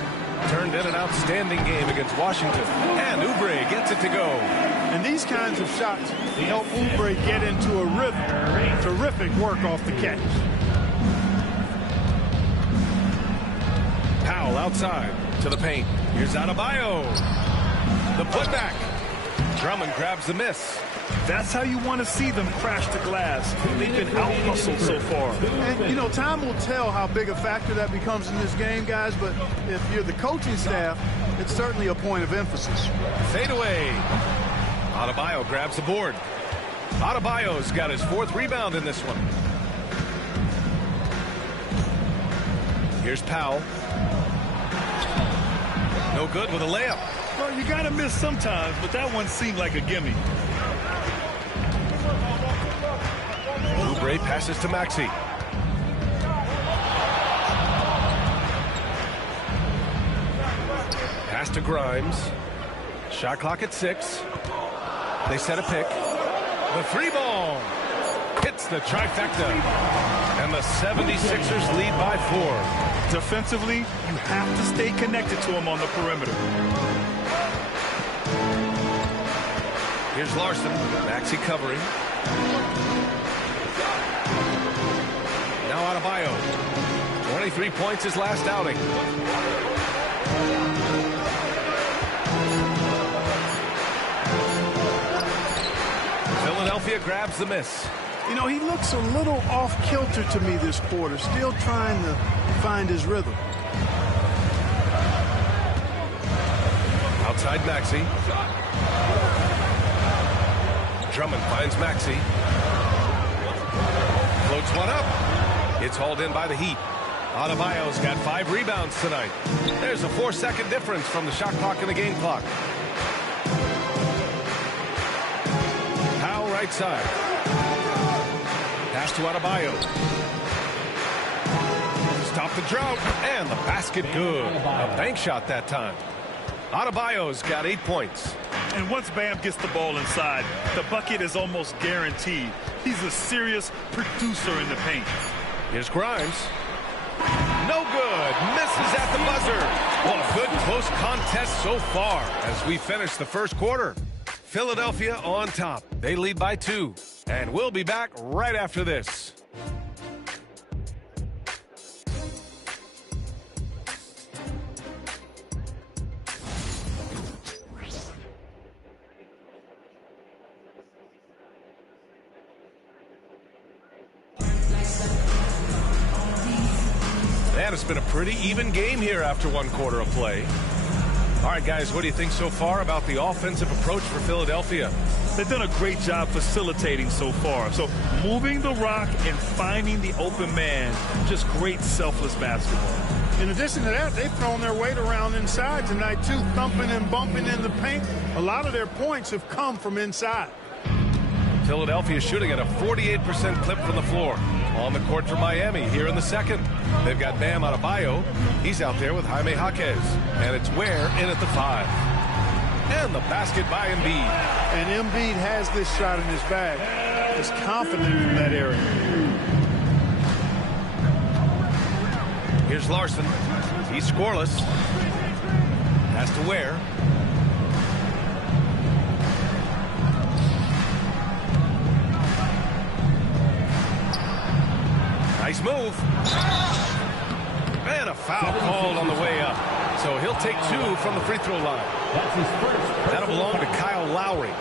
Turned in an outstanding game against Washington. And Oubre gets it to go. And these kinds of shots help Oubre get into a rhythm. Terrific work off the catch. Powell outside to the paint. Here's Adebayo. The putback. Drummond grabs the miss. That's how you want to see them crash the glass. They've been out-hustled so far. And, you know, time will tell how big a factor that becomes in this game, guys, but if you're the coaching staff, it's certainly a point of emphasis. Fade away. Adebayo grabs the board. Adebayo's got his 4th rebound in this one. Here's Powell. No good with a layup. Well, you got to miss sometimes, but that one seemed like a gimme. Oubre passes to Maxey. Pass to Grimes. Shot clock at 6. They set a pick. The 3-ball hits the trifecta. And the 76ers lead by 4. Defensively, you have to stay connected to him on the perimeter. Here's Larson. Maxey covering. Now Adebayo. 23 points his last outing. Philadelphia grabs the miss. You know, he looks a little off-kilter to me this quarter, still trying to find his rhythm. Outside Maxey. Drummond finds Maxey. Floats one up. It's hauled in by the Heat. Adebayo's got 5 rebounds tonight. There's a 4-second difference from the shot clock and the game clock. Powell right side. Pass to Adebayo. Stop the drought, and the basket good. A bank shot that time. Adebayo's got 8 points. And once Bam gets the ball inside, the bucket is almost guaranteed. He's a serious producer in the paint. Here's Grimes. No good. Misses at the buzzer. Well, a good Close contest so far as we finish the first quarter. Philadelphia on top. They lead by 2. And we'll be back right after this. Man, it's been a pretty even game here after 1 quarter of play. All right, guys, what do you think so far about the offensive approach for Philadelphia? They've done a great job facilitating so far. So moving the rock and finding the open man, just great selfless basketball. In addition to that, they've thrown their weight around inside tonight, too, thumping and bumping in the paint. A lot of their points have come from inside. Philadelphia shooting at a 48% clip from the floor. On the court for Miami here in the second. They've got Bam Adebayo. He's out there with Jaime Jaquez. And it's Ware in at the 5. And the basket by Embiid. And Embiid has this shot in his bag. He's confident in that area. Here's Larson. He's scoreless. Has to Ware. Nice move. And a foul called on the way up. So he'll take 2 from the free throw line. That'll belong to Kyle Lowry.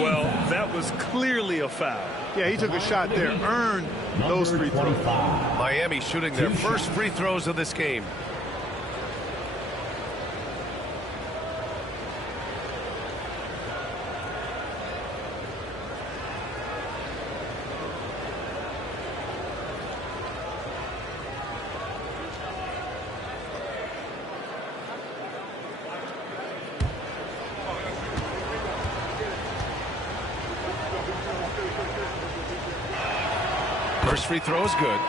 Well, that was clearly a foul. Yeah, he took a shot there, earned those free throws. Miami shooting their first free throws of this game. First free throw is good.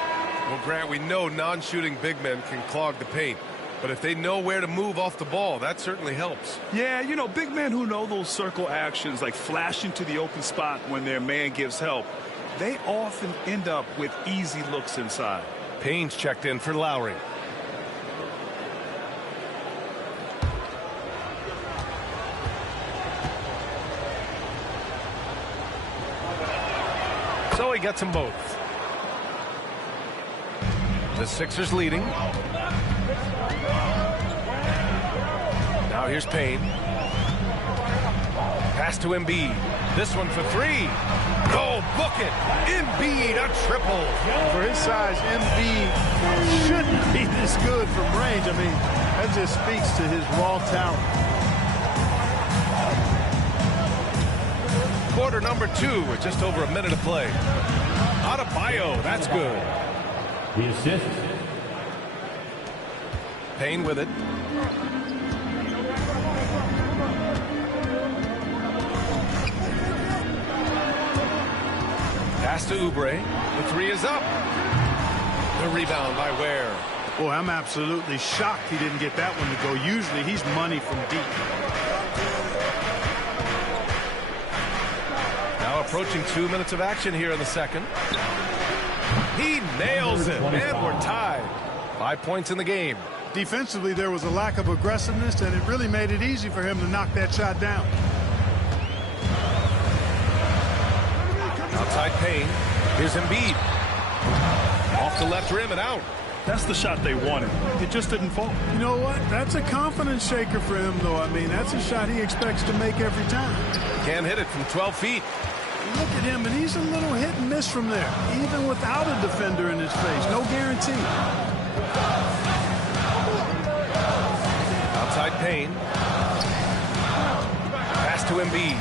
Well, Grant, we know non-shooting big men can clog the paint. But if they know where to move off the ball, that certainly helps. Yeah, you know, big men who know those circle actions, like flashing to the open spot when their man gives help, they often end up with easy looks inside. Payne's checked in for Lowry. So he gets them both. The Sixers leading. Now here's Payne. Pass to Embiid. This one for 3. Oh, book it. Embiid, a triple. For his size, Embiid shouldn't be this good from range. I mean, that just speaks to his raw talent. Quarter number 2 with just over a minute to play. Adebayo, that's good. The assist. Payne with it. Pass to Oubre. The 3 is up. The rebound by Ware. Boy, I'm absolutely shocked he didn't get that one to go. Usually he's money from deep. Now approaching 2 minutes of action here in the second. He nails it, and we're tied. 5 points in the game. Defensively, there was a lack of aggressiveness, and it really made it easy for him to knock that shot down. Outside Payne. Here's Embiid. Off the left rim and out. That's the shot they wanted. It just didn't fall. You know what? That's a confidence shaker for him, though. I mean, that's a shot he expects to make every time. Can't hit it from 12 feet. Look at him, and he's a little hit and miss from there, even without a defender in his face. No guarantee. Outside Payne. Pass to Embiid.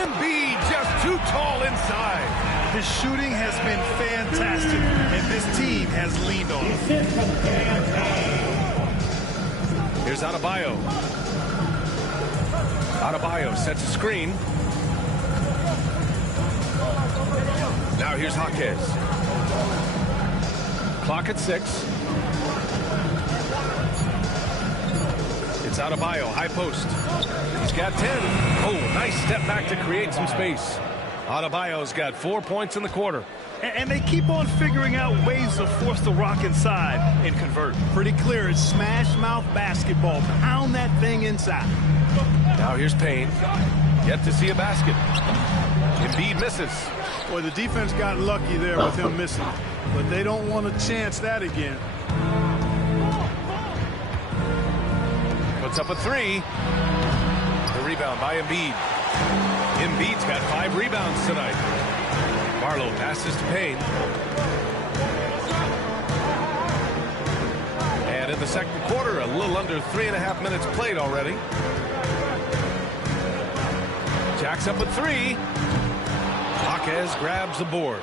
Embiid just too tall inside. His shooting has been fantastic, and this team has leaned on him. Here's Adebayo. Adebayo sets a screen. Now here's Jaquez. Clock at 6. It's Adebayo, high post. He's got 10. Oh, nice step back to create some space. Adebayo's got 4 points in the quarter. And they keep on figuring out ways to force the rock inside and convert. Pretty clear. It's smash mouth basketball. Pound that thing inside. Now here's Payne. Yet to see a basket. Embiid misses. Boy, the defense got lucky there with him missing. But they don't want to chance that again. Puts up a three. The rebound by Embiid. Embiid's got 5 rebounds tonight. Barlow passes to Payne. And in the second quarter, a little under 3.5 minutes played already. Jacks up a 3. Jaquez grabs the board.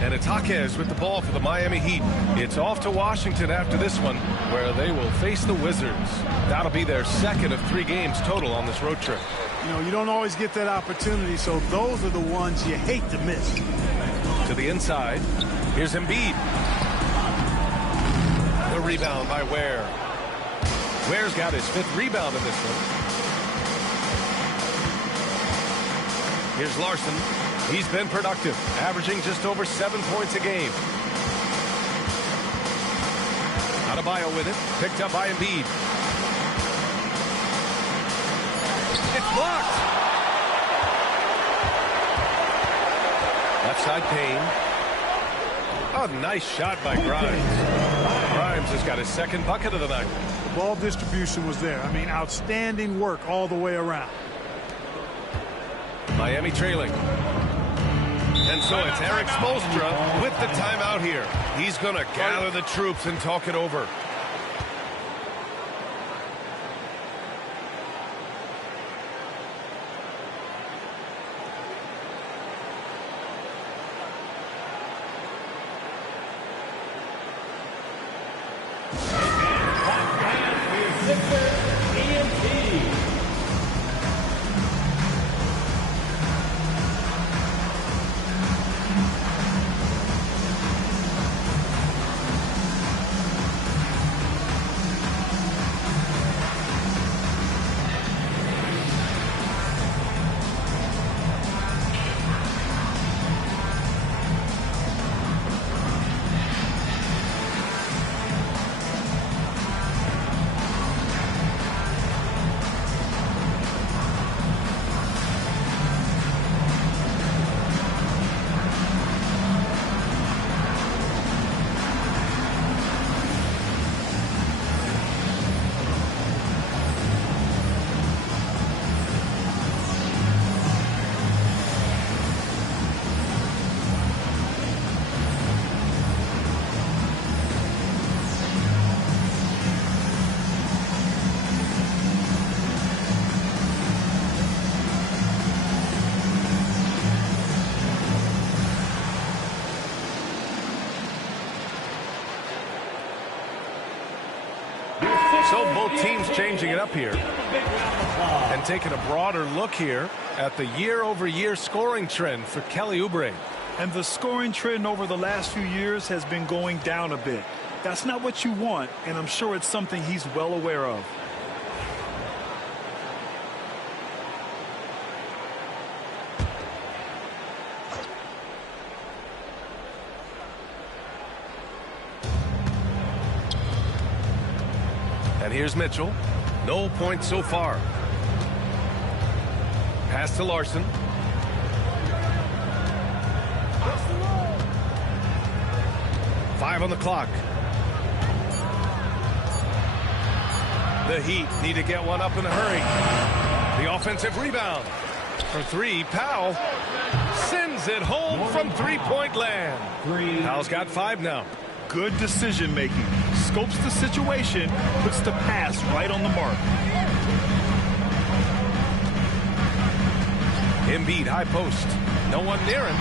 And it's Jaquez with the ball for the Miami Heat. It's off to Washington after this one, where they will face the Wizards. That'll be their second of 3 games total on this road trip. You know, you don't always get that opportunity, so those are the ones you hate to miss. To the inside. Here's Embiid. The rebound by Ware. Ware's got his 5th rebound in this one. Here's Larson. He's been productive, averaging just over 7 points a game. Adebayo with it, picked up by Embiid. It's blocked. Left side Payne. A nice shot by Grimes. Grimes has got his 2nd bucket of the night. The ball distribution was there. I mean, outstanding work all the way around. Miami trailing. And so it's Eric Spoelstra with the timeout here. He's going to gather the troops and talk it over. So both teams changing it up here and taking a broader look here at the year-over-year scoring trend for Kelly Oubre. And the scoring trend over the last few years has been going down a bit. That's not what you want, and I'm sure it's something he's well aware of. And here's Mitchell. No points so far. Pass to Larson. Five on the clock. The Heat need to get one up in a hurry. The offensive rebound. For 3, Powell sends it home from three-point land. Powell's got 5 now. Good decision making. Scopes the situation, puts the pass right on the mark. Embiid, high post. No one near him.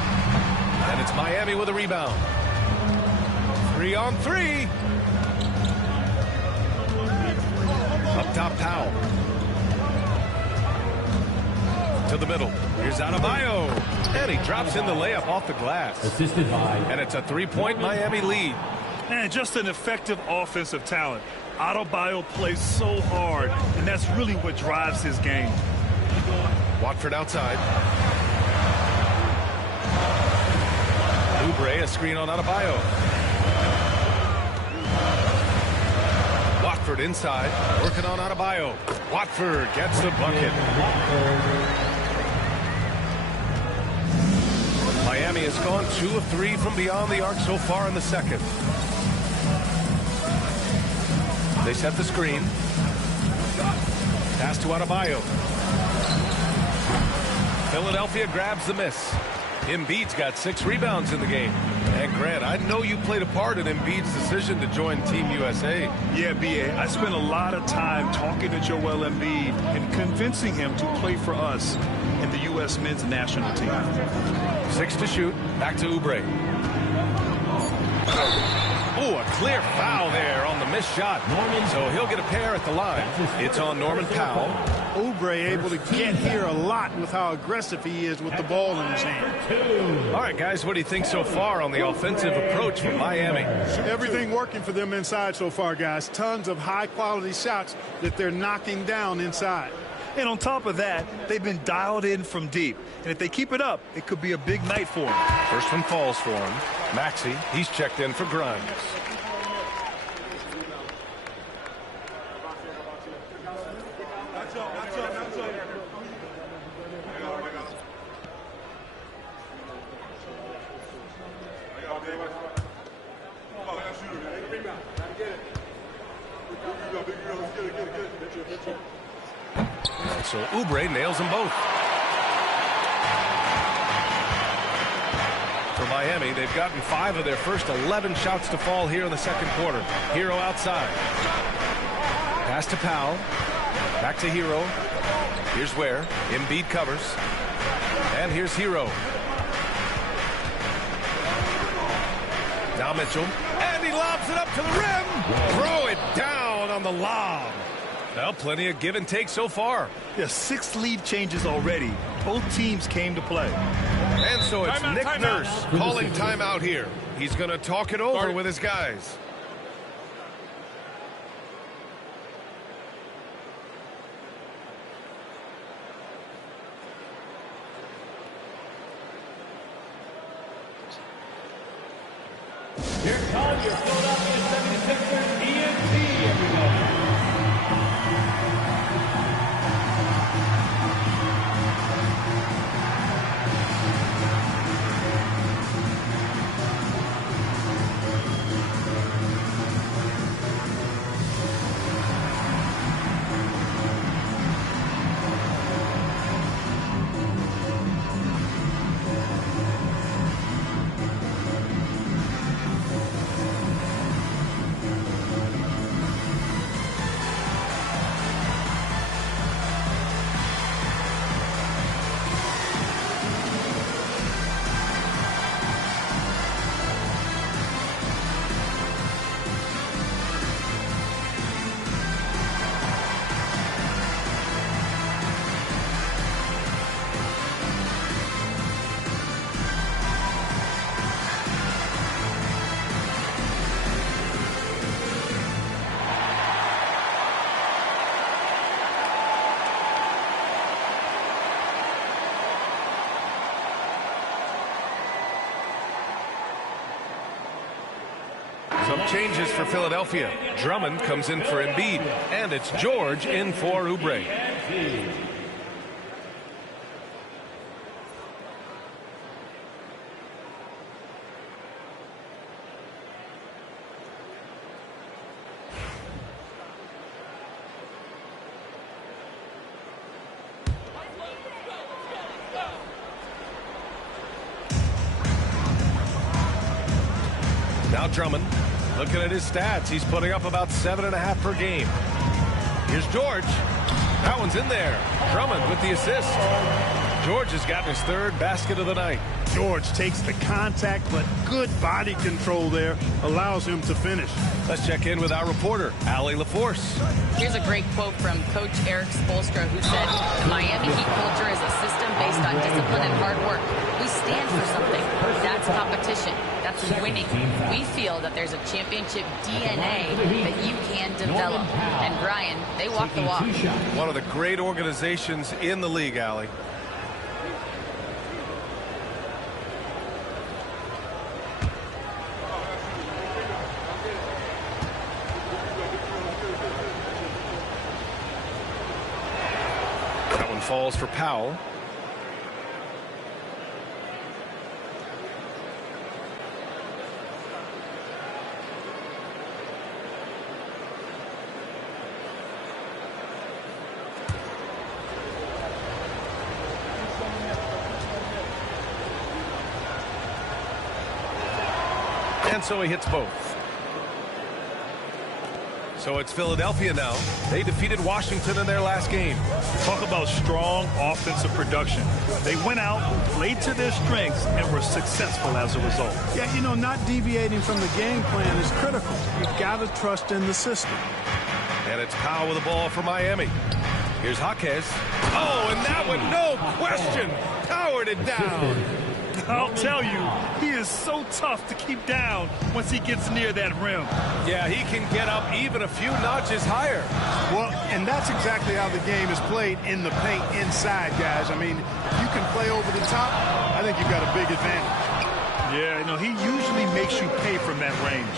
And it's Miami with a rebound. 3 on 3. Up top, Powell. To the middle. Here's Adebayo. And he drops in the layup off the glass. Assisted by. And it's a 3-point Miami lead. And just an effective offensive talent. Adebayo plays so hard, and that's really what drives his game. Watford outside. Oubre, a screen on Adebayo. Watford inside, working on Adebayo. Watford gets the bucket. Miami has gone 2 of 3 from beyond the arc so far in the second. They set the screen. Pass to Adebayo. Philadelphia grabs the miss. Embiid's got 6 rebounds in the game. And Grant, I know you played a part in Embiid's decision to join Team USA. Yeah, B.A. I spent a lot of time talking to Joel Embiid and convincing him to play for us in the U.S. men's national team. 6 to shoot. Back to Oubre. Oh, a clear foul there on the missed shot. So he'll get a pair at the line. It's on Norman Powell. Oubre able to get here a lot with how aggressive he is with the ball in his hand. All right, guys, what do you think so far on the offensive approach from Miami? Everything working for them inside so far, guys. Tons of high-quality shots that they're knocking down inside. And on top of that, they've been dialed in from deep. And if they keep it up, it could be a big night for them. First one falls for him. Maxey, he's checked in for Grimes. So Oubre nails them both. For Miami, they've gotten 5 of their first 11 shots to fall here in the second quarter. Hero outside. Pass to Powell. Back to Hero. Here's where Embiid covers. And here's Hero. Now Mitchell. And he lobs it up to the rim. Throw it down on the lob. Well, plenty of give and take so far. Yeah, 6 lead changes already. Both teams came to play. And so it's Nick Nurse calling timeout here. He's going to talk it over with his guys. Here comes your Philadelphia 76ers ENT, everybody. Some changes for Philadelphia. Drummond comes in for Embiid, and it's George in for Oubre. Now Drummond. Looking at his stats, he's putting up about 7.5 per game. Here's George. That one's in there. Drummond with the assist. George has gotten his 3rd basket of the night. George takes the contact, but good body control there allows him to finish. Let's check in with our reporter, Allie LaForce. Here's a great quote from Coach Eric Spoelstra, who said, Miami Heat culture is a system based on discipline and hard work. We stand for something. That's competition. That's winning. We feel that there's a championship DNA that you can develop. And Brian, they walk the walk. One of the great organizations in the league, Allie. falls for Powell. And so he hits both. So it's Philadelphia now. They defeated Washington in their last game. Talk about strong offensive production. They went out, played to their strengths, and were successful as a result. Yeah, you know, not deviating from the game plan is critical. You've got to trust in the system. And it's Powell with the ball for Miami. Here's Jaquez. Oh, and that one, no question, powered it down. I'll tell you, he is so tough to keep down once he gets near that rim. Yeah, he can get up even a few notches higher. Well, and that's exactly how the game is played in the paint inside, guys. I mean, if you can play over the top, I think you've got a big advantage. Yeah, you know, he usually makes you pay from that range.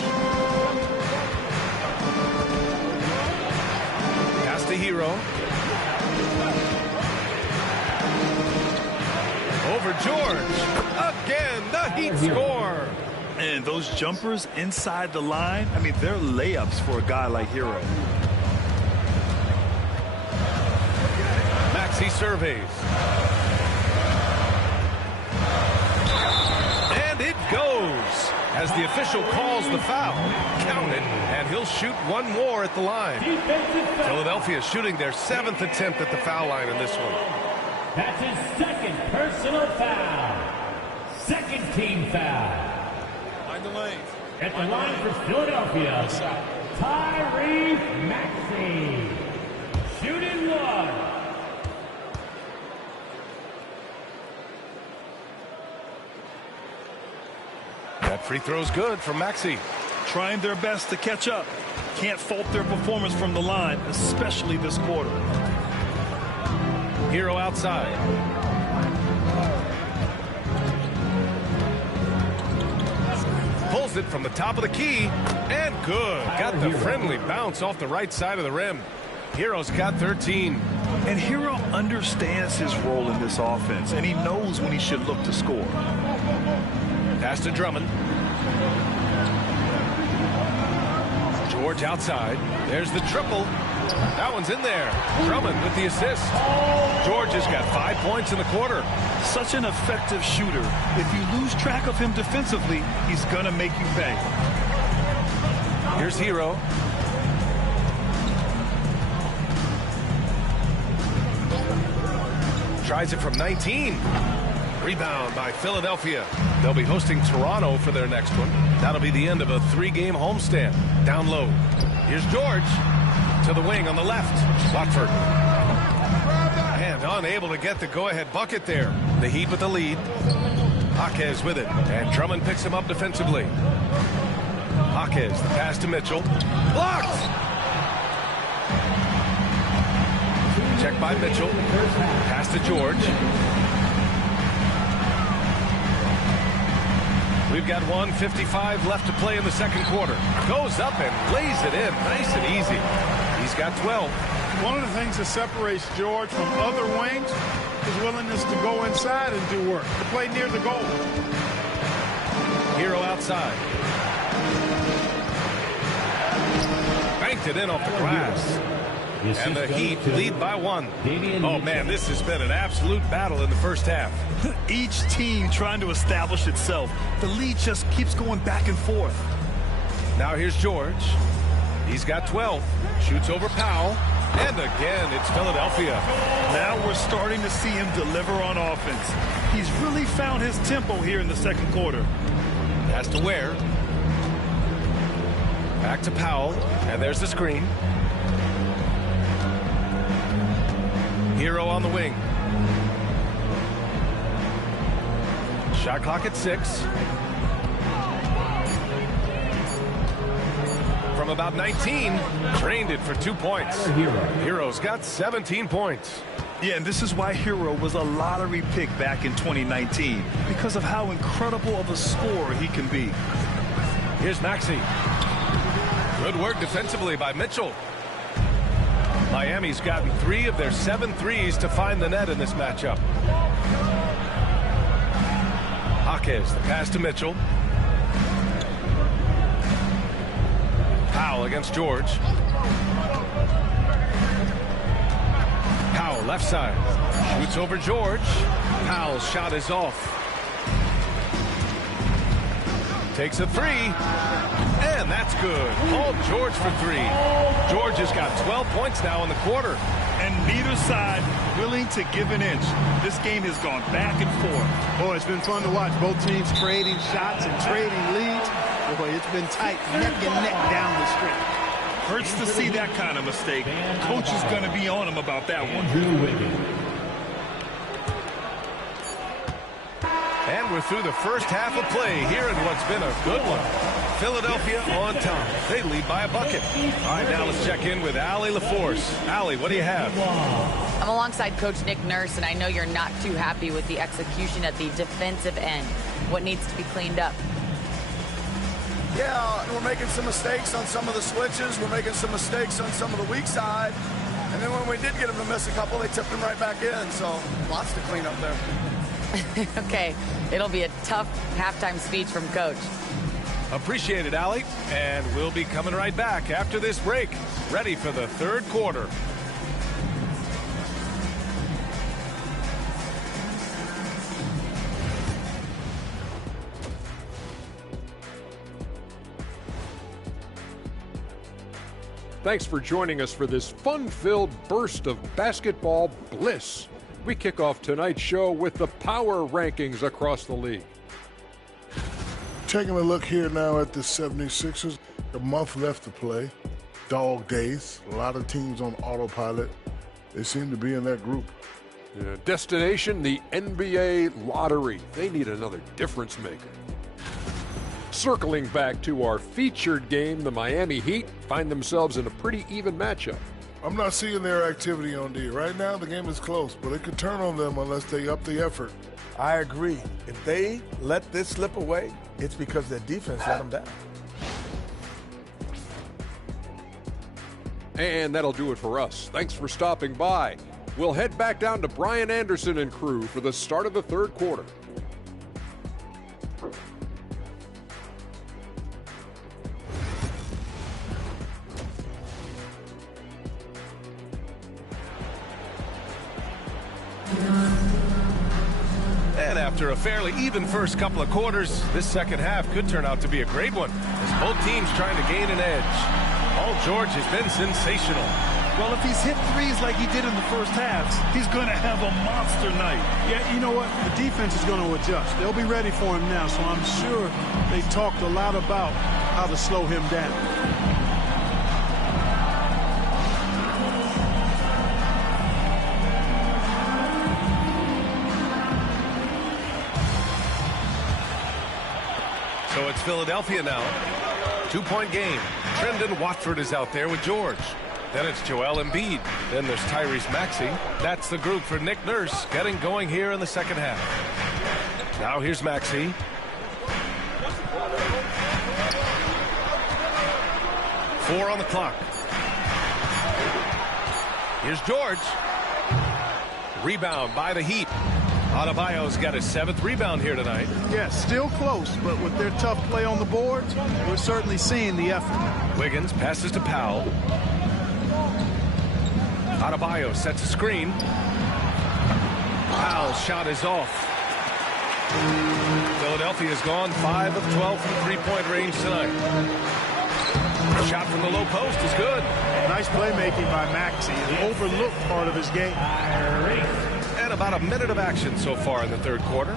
Pass to Hero. Over George. Again, the Heat score. And those jumpers inside the line, I mean, they're layups for a guy like Hero. Maxey surveys. And it goes. As the official calls the foul, count it, and he'll shoot one more at the line. Philadelphia shooting their 7th attempt at the foul line in this one. That's his second personal foul. Second team foul. Mind the lane. At the line for Philadelphia, Tyrese Maxey. Shooting one. That free throw's good from Maxey. Trying their best to catch up. Can't fault their performance from the line, especially this quarter. Hero outside. Pulls it from the top of the key, and good. Got the friendly bounce off the right side of the rim. Hero's got 13. And Hero understands his role in this offense, and he knows when he should look to score. Pass to Drummond. George outside. There's the triple. That one's in there. Drummond with the assist. George has got 5 points in the quarter. Such an effective shooter. If you lose track of him defensively, he's going to make you pay. Here's Hero. Tries it from 19. Rebound by Philadelphia. They'll be hosting Toronto for their next one. That'll be the end of a 3-game homestand. Down low. Here's George. To the wing on the left. Watford. And unable to get the go-ahead bucket there. The Heat with the lead. Jaquez with it. And Drummond picks him up defensively. Jaquez, the pass to Mitchell. Blocked! Check by Mitchell. Pass to George. We've got 1:55 left to play in the second quarter. Goes up and lays it in. Nice and easy. He's got 12. One of the things that separates George from other wings is willingness to go inside and do work, to play near the goal. Hero outside. Banked it in off the glass. And the Heat lead by 1. Oh, man, this has been an absolute battle in the first half. Each team trying to establish itself. The lead just keeps going back and forth. Now here's George. He's got 12. Shoots over Powell. And again, it's Philadelphia. Now we're starting to see him deliver on offense. He's really found his tempo here in the second quarter. Has to Ware. Back to Powell. And there's the screen. Hero on the wing. Shot clock at 6. From about 19, drained it for 2 points. Hero's got 17 points. Yeah, and this is why Hero was a lottery pick back in 2019, because of how incredible of a scorer he can be. Here's Maxey. Good work defensively by Mitchell. Miami's gotten 3 of their 7 threes to find the net in this matchup. Jaquez, the pass to Mitchell. Powell against George. Powell, left side. Shoots over George. Powell's shot is off. Takes a 3. And that's good. Paul George for 3. George has got 12 points now in the quarter. And neither side willing to give an inch. This game has gone back and forth. Boy, it's been fun to watch. Both teams trading shots and trading leads. Boy, it's been tight, neck and neck down the stretch. Hurts to see that kind of mistake. Coach is going to be on him about that one. And we're through the first half of play here in what's been a good one. Philadelphia on top. They lead by a bucket. All right, now let's check in with Allie LaForce. Allie, what do you have? I'm alongside Coach Nick Nurse, and I know you're not too happy with the execution at the defensive end. What needs to be cleaned up? Yeah, we're making some mistakes on some of the switches. We're making some mistakes on some of the weak side. And then when we did get them to miss a couple, they tipped them right back in. So lots to clean up there. Okay, it'll be a tough halftime speech from Coach. Appreciate it, Allie. And we'll be coming right back after this break. Ready for the third quarter. Thanks for joining us for this fun-filled burst of basketball bliss. We kick off tonight's show with the power rankings across the league. Taking a look here now at the 76ers. A month left to play. Dog days. A lot of teams on autopilot. They seem to be in that group. Yeah, destination, the NBA lottery. They need another difference maker. Circling back to our featured game, the Miami Heat find themselves in a pretty even matchup. I'm not seeing their activity on D. Right now, the game is close, but it could turn on them unless they up the effort. I agree. If they let this slip away, it's because their defense let them down. And that'll do it for us. Thanks for stopping by. We'll head back down to Brian Anderson and crew for the start of the third quarter. And after a fairly even first couple of quarters, this second half could turn out to be a great one as both teams trying to gain an edge. Paul George has been sensational. Well, if he's hit threes like he did in the first halves, he's going to have a monster night. Yeah, you know what? The defense is going to adjust. They'll be ready for him now, so I'm sure they talked a lot about how to slow him down. So it's Philadelphia now. 2-point game. Trendon Watford is out there with George. Then it's Joel Embiid. Then there's Tyrese Maxey. That's the group for Nick Nurse getting going here in the second half. Now here's Maxey. Four on the clock. Here's George. Rebound by the Heat. Adebayo's got his 7th rebound here tonight. Yes, still close, but with their tough play on the boards, we're certainly seeing the effort. Wiggins passes to Powell. Adebayo sets a screen. Powell's shot is off. Philadelphia's gone 5 of 12 from three-point range tonight. Shot from the low post is good. Nice playmaking by Maxey, an overlooked part of his game. And about a minute of action so far in the third quarter.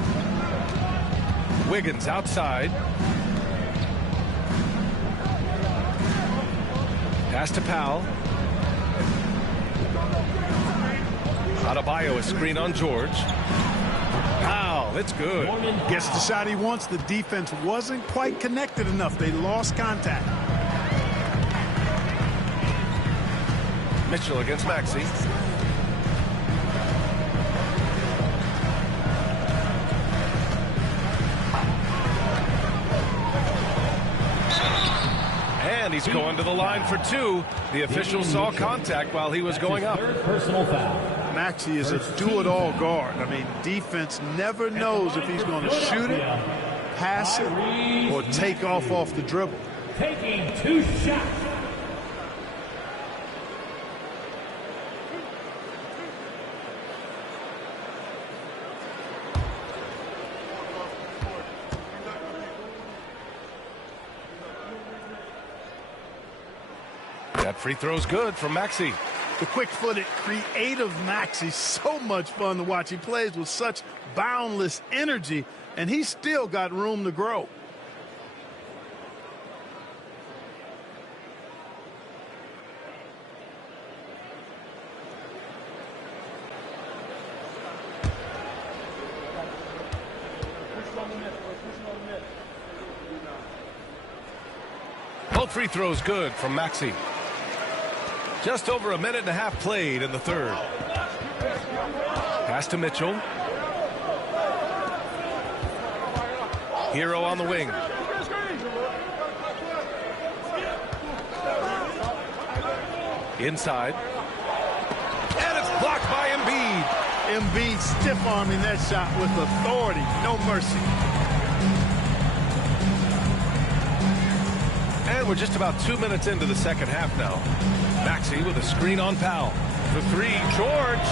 Wiggins outside. Pass to Powell. Adebayo, a screen on George. Powell, it's good. Gets the shot he wants. The defense wasn't quite connected enough. They lost contact. Mitchell against Maxey. And he's going to the line for two. The official saw contact while he was going up. Personal foul. Maxey is a do-it-all guard. I mean, defense never knows if he's going to shoot it, pass it, or take off the dribble. Taking 2 shots. That free throw's good from Maxey. The quick-footed, creative Maxey, so much fun to watch. He plays with such boundless energy, and he's still got room to grow. Both free throws good from Maxey. Just over a minute and a half played in the third. Pass to Mitchell. Hero on the wing. Inside. And it's blocked by Embiid. Embiid stiff-arming that shot with authority. No mercy. And we're just about 2 minutes into the second half now. Maxey with a screen on Powell. For three, George.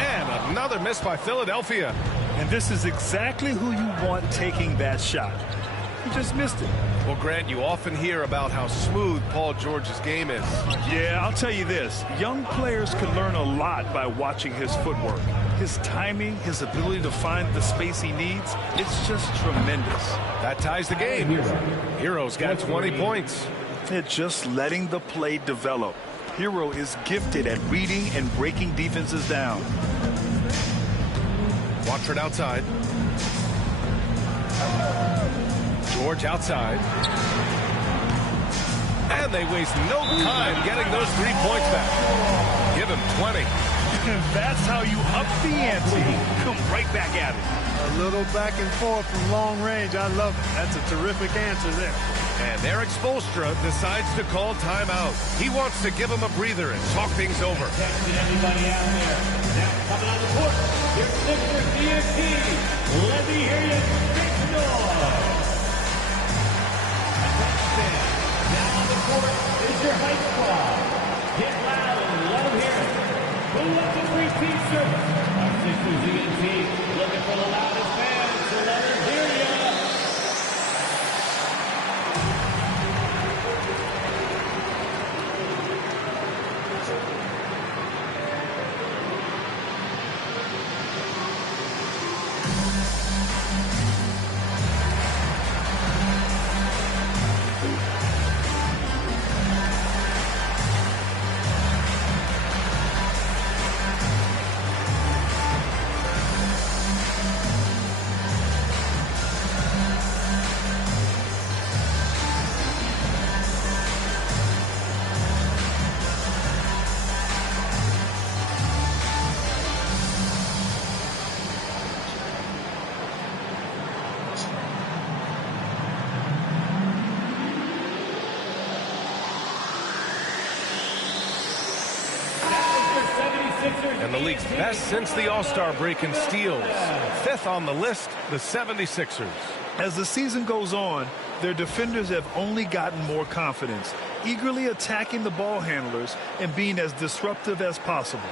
And another miss by Philadelphia. And this is exactly who you want taking that shot. He just missed it. Well, Grant, you often hear about how smooth Paul George's game is. Yeah, I'll tell you this. Young players can learn a lot by watching his footwork. His timing, his ability to find the space he needs, it's just tremendous. That ties the game. Hero's got 20 points. They're just letting the play develop. Hero is gifted at reading and breaking defenses down. Watford outside. George outside. And they waste no time getting those 3 points back. Give him 20. That's how you up the ante. Come right back at it. A little back and forth from long range. I love it. That's a terrific answer there. And Eric Spoelstra decides to call timeout. He wants to give him a breather and talk things over. Everybody out there. Now coming on the court, your Sixers DNT. Let me hear you make noise. Now on the court is your hype squad. Get loud and let them hear it. Who let the three-piece service? Our Sixers DNT looking for the loudest fans, so let them hear you. And the league's best since the All-Star break in steals. Fifth on the list, the 76ers. As the season goes on, their defenders have only gotten more confidence, eagerly attacking the ball handlers and being as disruptive as possible.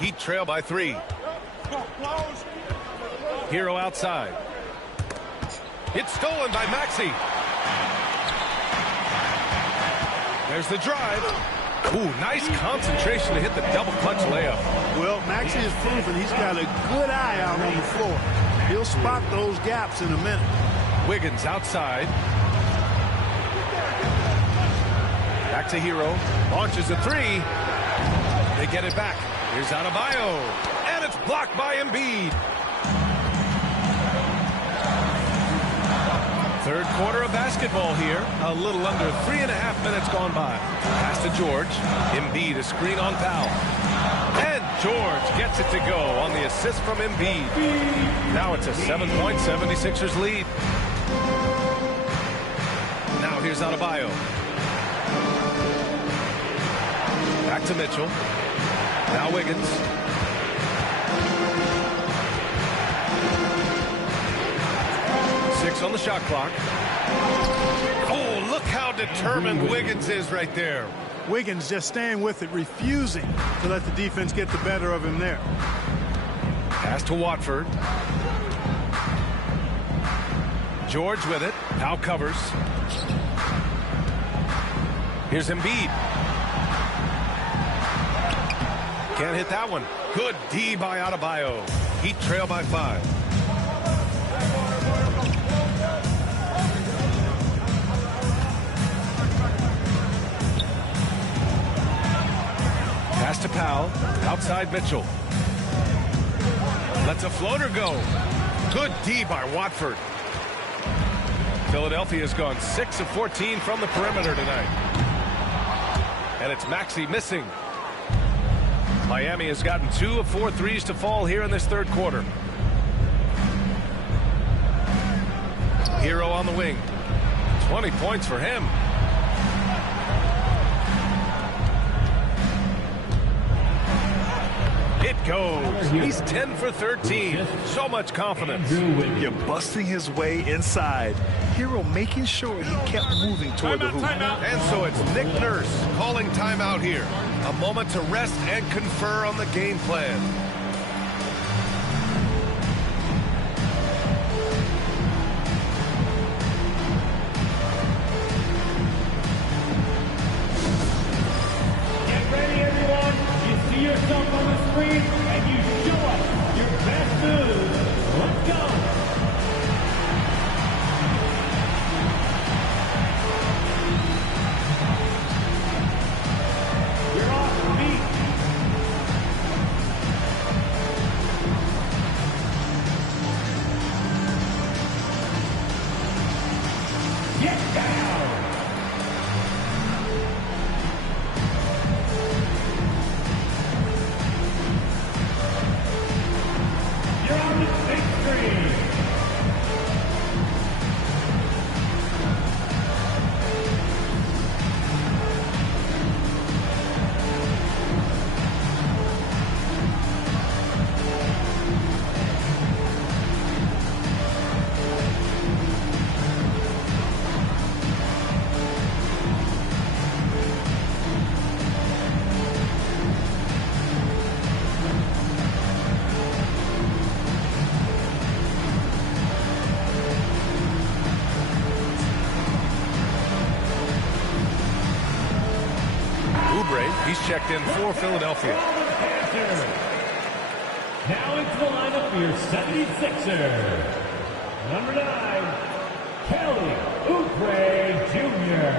Heat trail by 3. Hero outside. It's stolen by Maxey. There's the drive. Ooh, nice concentration to hit the double clutch layup. Well, Maxey has proven he's got a good eye out on the floor. He'll spot those gaps in a minute. Wiggins outside. Back to Hero. Launches a 3. They get it back. Here's Adebayo. And it's blocked by Embiid. Third quarter of basketball here. A little under 3.5 minutes gone by. Pass to George. Embiid, a screen on Powell. And George gets it to go on the assist from Embiid. Now it's a 7-point 76ers lead. Now here's Adebayo. Back to Mitchell. Now Wiggins. Six on the shot clock. Oh, look how determined Wiggins is right there. Wiggins just staying with it, refusing to let the defense get the better of him there. Pass to Watford. George with it. Now covers. Here's Embiid. Can't hit that one. Good D by Adebayo. Heat trail by 5. Pass to Powell. Outside Mitchell. Lets a floater go. Good D by Watford. Philadelphia's gone 6 of 14 from the perimeter tonight. And it's Maxey missing. Miami has gotten 2 of 4 threes to fall here in this third quarter. Hero on the wing. 20 points for him. It goes. He's 10 for 13. So much confidence. You're busting his way inside. Hero making sure he kept moving toward the hoop. And so it's Nick Nurse calling timeout here. A moment to rest and confer on the game plan. Get ready, everyone. You see yourself on the screen, and you show us your best moves. Let's go. You're off beat. Get down. You're on the big screen. He's checked in for Philadelphia. Now into the lineup for your 76er. Number 9, Kelly Oubre Jr.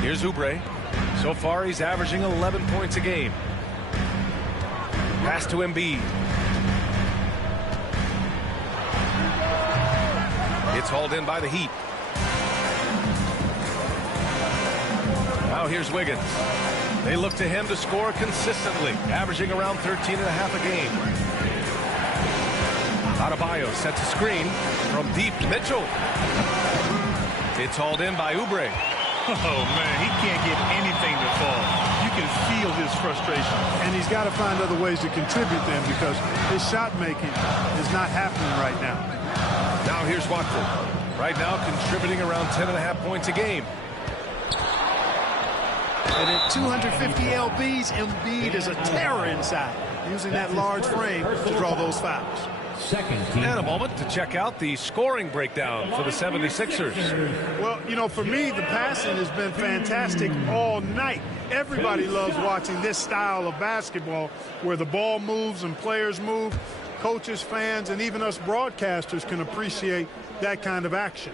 Here's Oubre. So far, he's averaging 11 points a game. Pass to Embiid. It's hauled in by the Heat. Now here's Wiggins. They look to him to score consistently, averaging around 13 and a half a game. Adebayo sets a screen from deep. Mitchell. It's hauled in by Oubre. Oh, man, he can't get anything to fall. You can feel his frustration. And he's got to find other ways to contribute them because his shot making is not happening right now. Now here's Watford. Right now contributing around 10 and a half points a game. And at 250 lbs, Embiid is a terror inside, using that large frame to draw those fouls. And a moment to check out the scoring breakdown for the 76ers. Well, you know, for me, the passing has been fantastic all night. Everybody loves watching this style of basketball where the ball moves and players move. Coaches, fans, and even us broadcasters can appreciate that kind of action.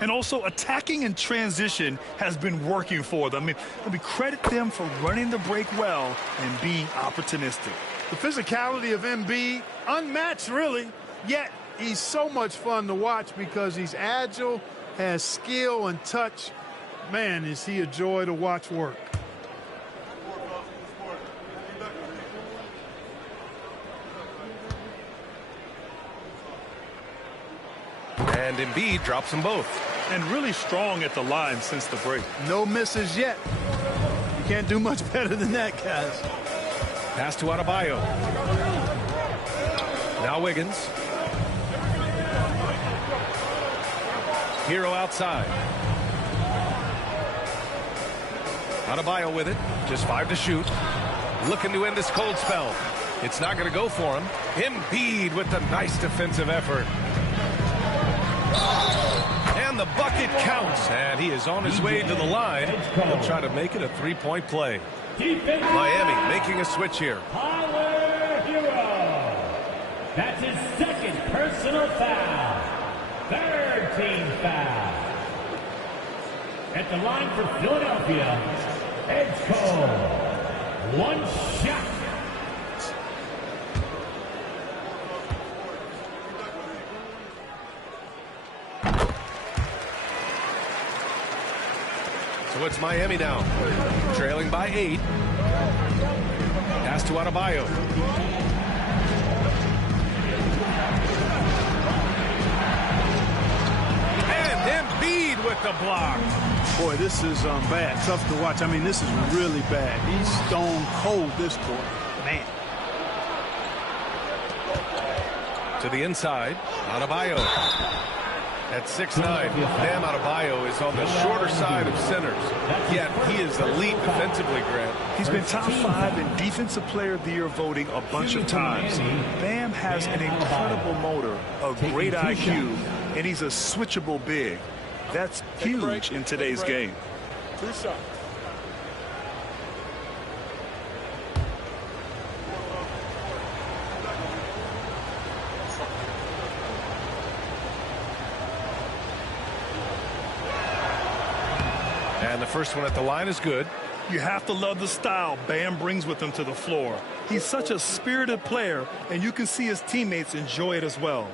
And also, attacking in transition has been working for them. I mean, credit them for running the break well and being opportunistic. The physicality of Embiid, unmatched really, yet he's so much fun to watch because he's agile, has skill and touch. Man, is he a joy to watch work. And Embiid drops them both. And really strong at the line since the break. No misses yet. You can't do much better than that, guys. Pass to Adebayo. Now Wiggins. Hero outside. Adebayo with it. Just 5 to shoot. Looking to end this cold spell. It's not going to go for him. Embiid with the nice defensive effort. And the bucket counts. And he is on his way to the line. He'll try to make it a 3-point play. Miami making a switch here. Tyler Hero. That's his second personal foul. Third team foul. At the line for Philadelphia, Edge Cole. One shot. So it's Miami now, trailing by 8. Pass to Adebayo. And Embiid with the block. Boy, this is bad. Tough to watch. I mean, this is really bad. He's stone cold this quarter. Man. To the inside, Adebayo. At 6'9", Bam Adebayo is on the shorter side of centers. Yet he is elite defensively, Grant. He's been top 5 in Defensive Player of the Year voting a bunch of times. Bam has an incredible motor, a great IQ, and he's a switchable big. That's huge in today's game. 2 shots. And the first one at the line is good. You have to love the style Bam brings with him to the floor. He's such a spirited player, and you can see his teammates enjoy it as well.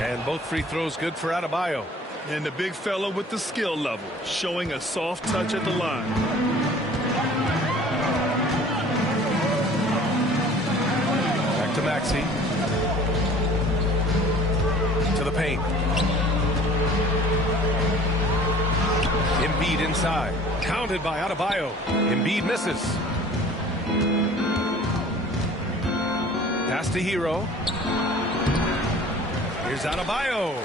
And both free throws good for Adebayo. And the big fella with the skill level, showing a soft touch at the line. Back to Maxey. To the paint. Embiid inside. Counted by Adebayo. Embiid misses. Pass to Hero. Here's Adebayo.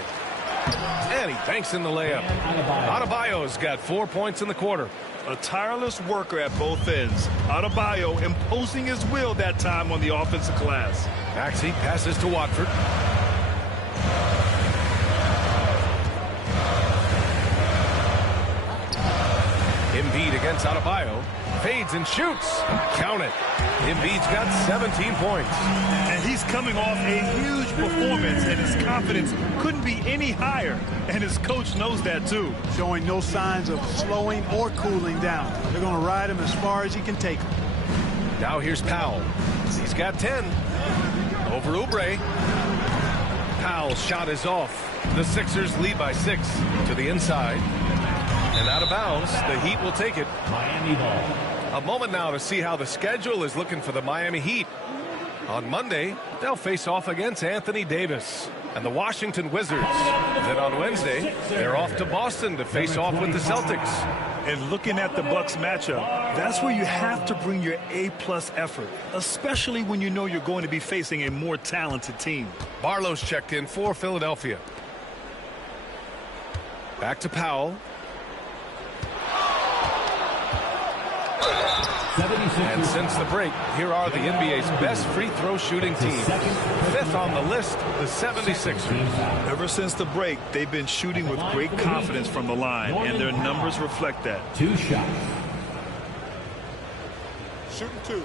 And he banks in the layup. Adebayo's got 4 points in the quarter. A tireless worker at both ends. Adebayo imposing his will that time on the offensive glass. Maxey passes to Watford. Embiid against Adebayo. Fades and shoots. Count it. Embiid's got 17 points. And he's coming off a huge performance, and his confidence couldn't be any higher. And his coach knows that, too. Showing no signs of slowing or cooling down. They're going to ride him as far as he can take him. Now here's Powell. He's got 10. Over Oubre. Powell's shot is off. The Sixers lead by 6 to the inside. And out of bounds, the Heat will take it. Miami ball. A moment now to see how the schedule is looking for the Miami Heat. On Monday, they'll face off against Anthony Davis and the Washington Wizards. Then on Wednesday, they're off to Boston to face off with the Celtics. And looking at the Bucks matchup, that's where you have to bring your A-plus effort, especially when you know you're going to be facing a more talented team. Barlow's checked in for Philadelphia. Back to Powell. And since the break, here are the NBA's best free throw shooting teams. 5th on the list, the 76ers. Ever since the break, they've been shooting with great confidence from the line, and their numbers reflect that. 2 shots. Shooting 2.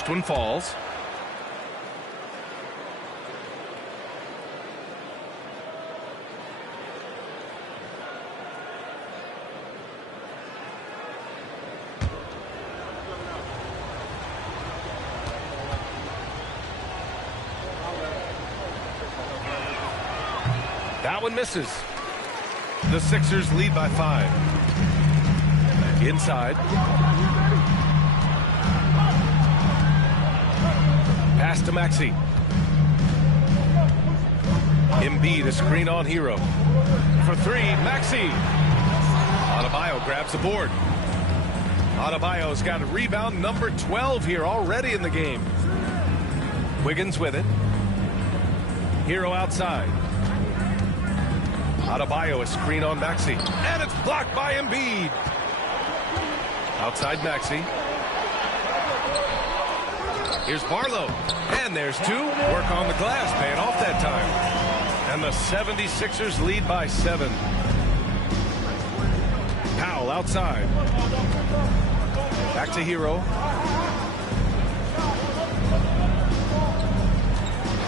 First one falls. That one misses. The Sixers lead by 5. Inside. Pass to Maxey. Embiid, a screen on Hero. For 3, Maxey. Adebayo grabs the board. Adebayo's got a rebound number 12 here already in the game. Wiggins with it. Hero outside. Adebayo, a screen on Maxey. And it's blocked by Embiid. Outside Maxey. Here's Barlow. And there's 2. Work on the glass, paying off that time. And the 76ers lead by 7. Powell outside. Back to Hero.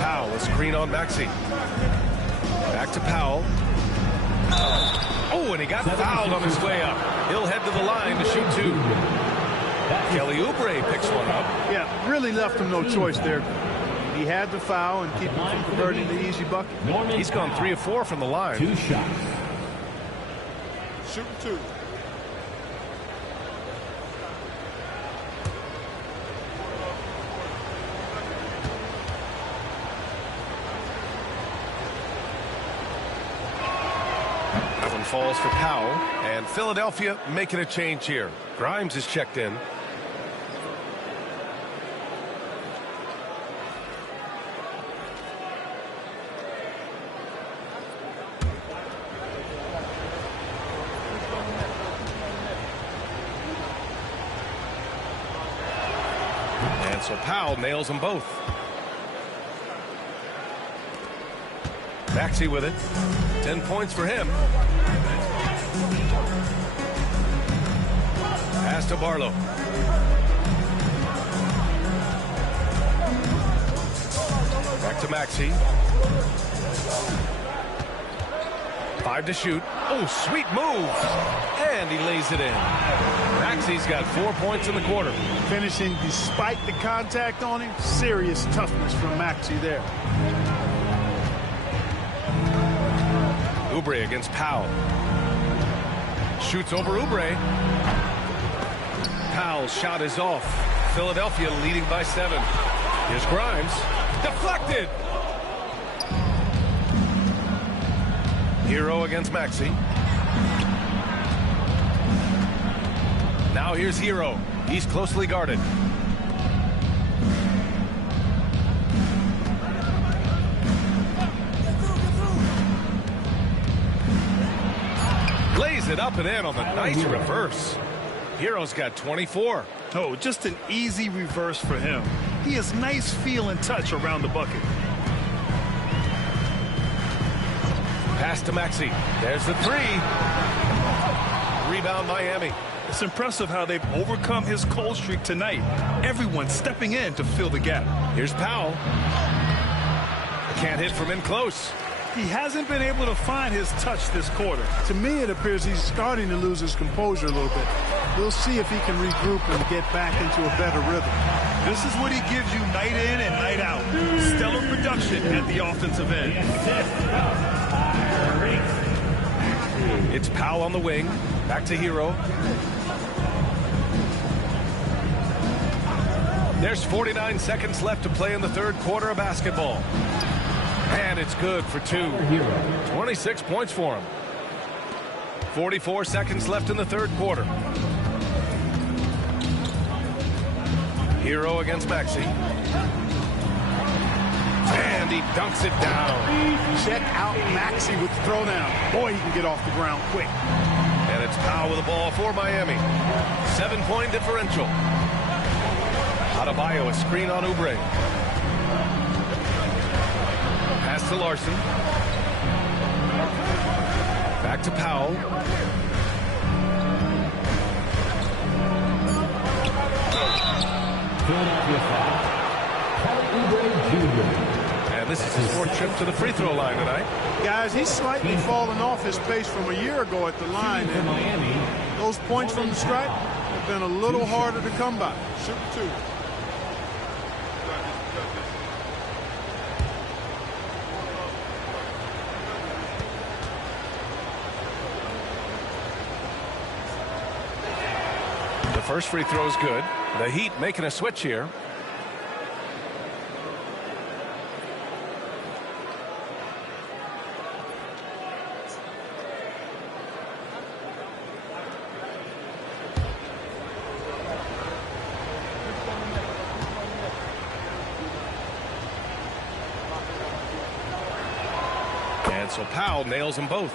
Powell, a screen on Maxey. Back to Powell. Oh, and he got fouled on his way up. He'll head to the line to shoot 2. Kelly Oubre picks one up. Yeah, really left him no choice there. He had to foul and keep him from converting the easy bucket. He's gone 3 of 4 from the line. 2 shots. Shooting 2. Falls for Powell, and Philadelphia making a change here. Grimes is checked in. And so Powell nails them both. Maxey with it. 10 points for him. Pass to Barlow. Back to Maxey. 5 to shoot. Oh, sweet move. And he lays it in. Maxey's got 4 points in the quarter. Finishing despite the contact on him. Serious toughness from Maxey there. Oubre against Powell. Shoots over Oubre. Powell's shot is off. Philadelphia leading by 7. Here's Grimes. Deflected. Hero against Maxey. Now here's Hero. He's closely guarded. Lays it up and in on the nice reverse. Hero's got 24. Oh, just an easy reverse for him. He has nice feel and touch around the bucket. Pass to Maxey. There's the 3. Rebound Miami. It's impressive how they've overcome his cold streak tonight. Everyone stepping in to fill the gap. Here's Powell. Can't hit from in close. He hasn't been able to find his touch this quarter. To me, it appears he's starting to lose his composure a little bit. We'll see if he can regroup and get back into a better rhythm. This is what he gives you night in and night out. Stellar production at the offensive end. It's Powell on the wing. Back to Hero. There's 49 seconds left to play in the third quarter of basketball. And it's good for 2. 26 points for him. 44 seconds left in the third quarter. Hero against Maxey. And he dunks it down. Check out Maxey with the throwdown. Boy, he can get off the ground quick. And it's Powell with the ball for Miami. 7-point differential. Adebayo, a screen on Oubre. Pass to Larson. Back to Powell. And this is his fourth trip to the free throw line tonight. Guys, he's slightly fallen off his pace from a year ago at the line. And those points from the stripe have been a little harder to come by. Shoot two. The first free throw is good. The Heat making a switch here. And so Powell nails them both.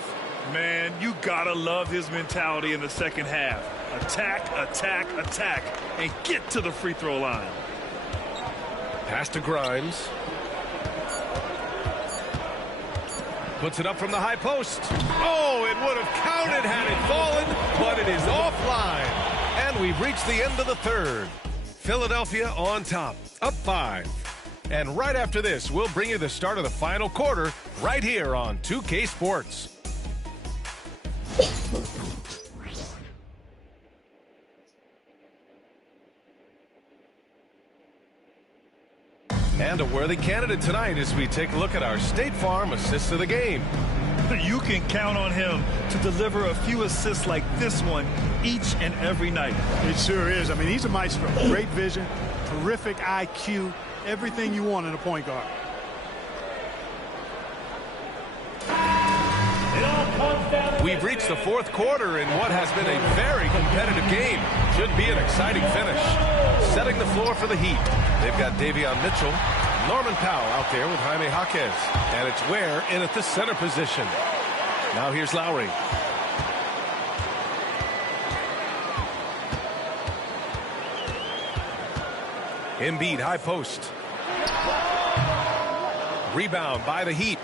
Man, you gotta love his mentality in the second half. Attack, attack, attack, and get to the free throw line. Pass to Grimes. Puts it up from the high post. Oh, it would have counted had it fallen, but it is offline. And we've reached the end of the third. Philadelphia on top, up 5. And right after this, we'll bring you the start of the final quarter right here on 2K Sports. And a worthy candidate tonight as we take a look at our State Farm assist of the game. You can count on him to deliver a few assists like this one each and every night. It sure is. I mean, he's a maestro. Great vision, terrific IQ, everything you want in a point guard. We've reached the fourth quarter in what has been a very competitive game. Should be an exciting finish. Setting the floor for the Heat. They've got Davion Mitchell, Norman Powell out there with Jaime Jaquez. And it's Ware in at the center position. Now here's Lowry. Embiid high post. Rebound by the Heat.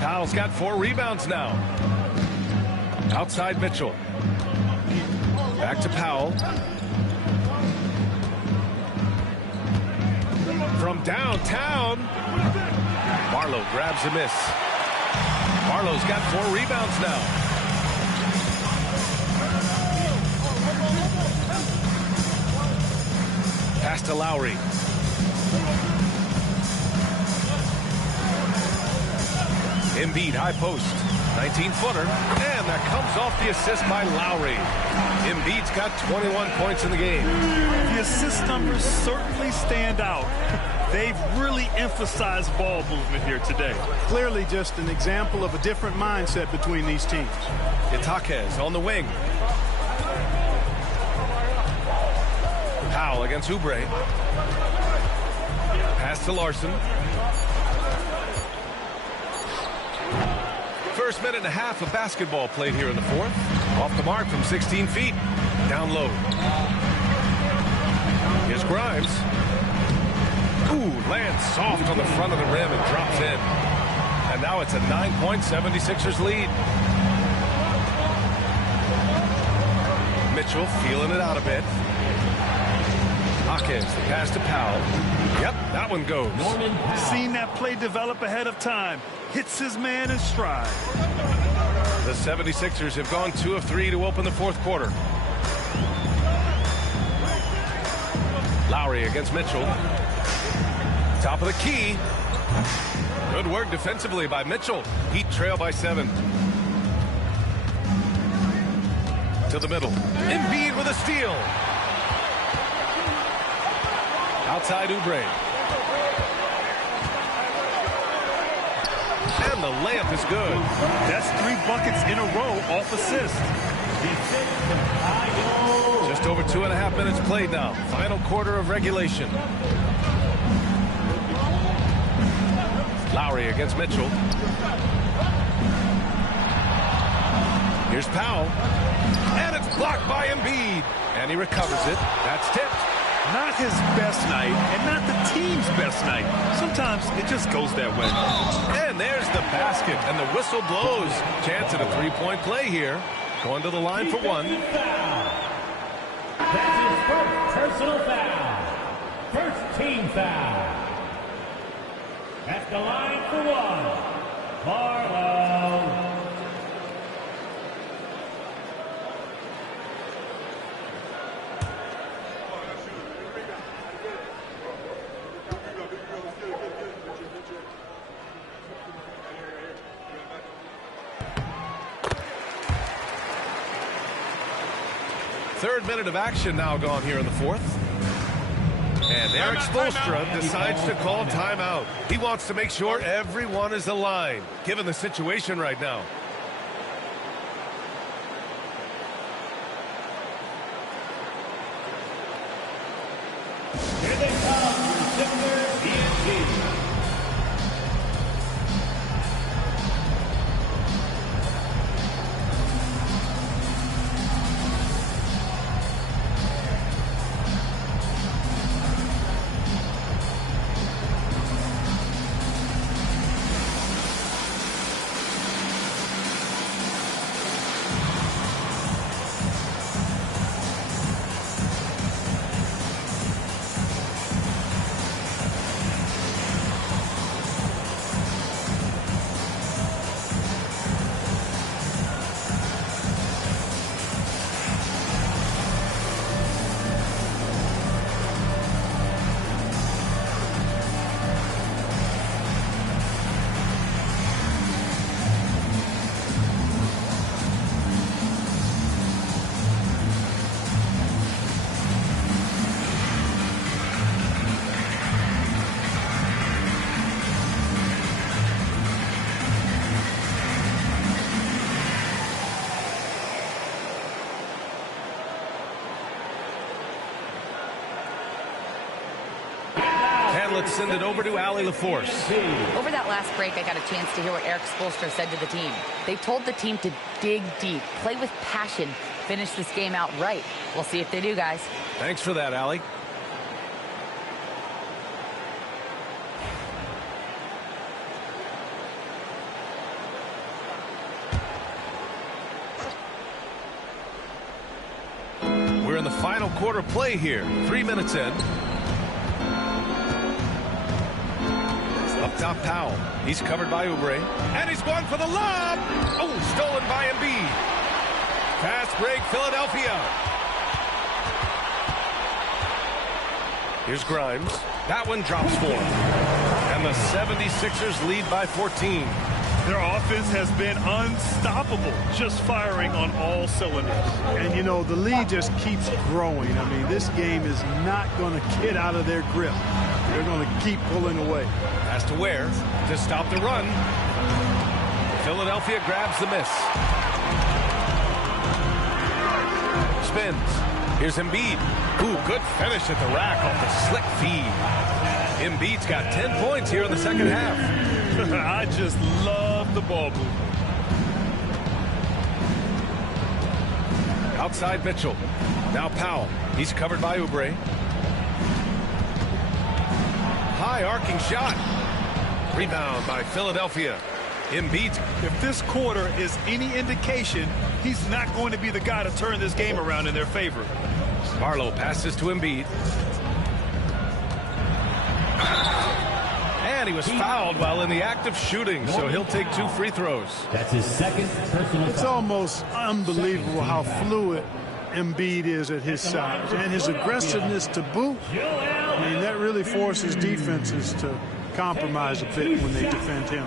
Powell's got 4 rebounds now. Outside Mitchell. Back to Powell. From downtown. Barlow grabs a miss. Barlow's got 4 rebounds now. Pass to Lowry. Embiid high post. 19-footer. And that comes off the assist by Lowry. Embiid's got 21 points in the game. The assist numbers certainly stand out. They've really emphasized ball movement here today. Clearly just an example of a different mindset between these teams. It's Jaquez on the wing. Powell against Oubre. Pass to Larson. First minute and a half of basketball played here in the fourth. Off the mark from 16 feet. Down low. Here's Grimes. Ooh, lands soft on the front of the rim and drops in. And now it's a 9-point 76ers lead. Mitchell feeling it out a bit. Hawkins, the pass to Powell. Yep, that one goes. Seen that play develop ahead of time. Hits his man in stride. The 76ers have gone 2 of 3 to open the fourth quarter. Lowry against Mitchell. Top of the key. Good work defensively by Mitchell. Heat trail by 7. To the middle. Embiid with a steal. Outside Oubre. And the layup is good. That's 3 buckets in a row off assist. Just over 2.5 minutes played now. Final quarter of regulation. Lowry against Mitchell. Here's Powell. And it's blocked by Embiid. And he recovers it. That's tipped. Not his best night, and not the team's best night. Sometimes it just goes that way. And there's the basket, and the whistle blows. Chance at a 3-point play here. Going to the line for 1. That's his first personal foul. First team foul. At the line for one, Barlow. Third minute of action now gone here in the fourth. And Eric Spoelstra decides to call timeout. He wants to make sure everyone is aligned, given the situation right now. Here they come, December BNC. Let's send it over to Allie LaForce. Over that last break, I got a chance to hear what Eric Spoelstra said to the team. They told the team to dig deep, play with passion, finish this game out right. We'll see if they do, guys. Thanks for that, Allie. We're in the final quarter play here. 3 minutes in. Up top, Powell. He's covered by Oubre. And he's going for the lob. Oh, stolen by Embiid. Fast break, Philadelphia. Here's Grimes. That one drops for him. And the 76ers lead by 14. Their offense has been unstoppable, just firing on all cylinders. And, you know, the lead just keeps growing. I mean, this game is not going to get out of their grip. They're going to keep pulling away. Pass to Ware to stop the run. Philadelphia grabs the miss. Spins. Here's Embiid. Ooh, good finish at the rack off the slick feed. Embiid's got 10 points here in the second half. I just love the ball movement. Outside Mitchell. Now Powell. He's covered by Oubre. High arcing shot. Rebound by Philadelphia. Embiid. If this quarter is any indication, he's not going to be the guy to turn this game around in their favor. Barlow passes to Embiid. And he was fouled while in the act of shooting, so he'll take 2 free throws. That's his second personal. It's almost unbelievable how fluid Embiid is at his size and his aggressiveness to boot. I mean, that really forces defenses to compromise a bit when they defend him.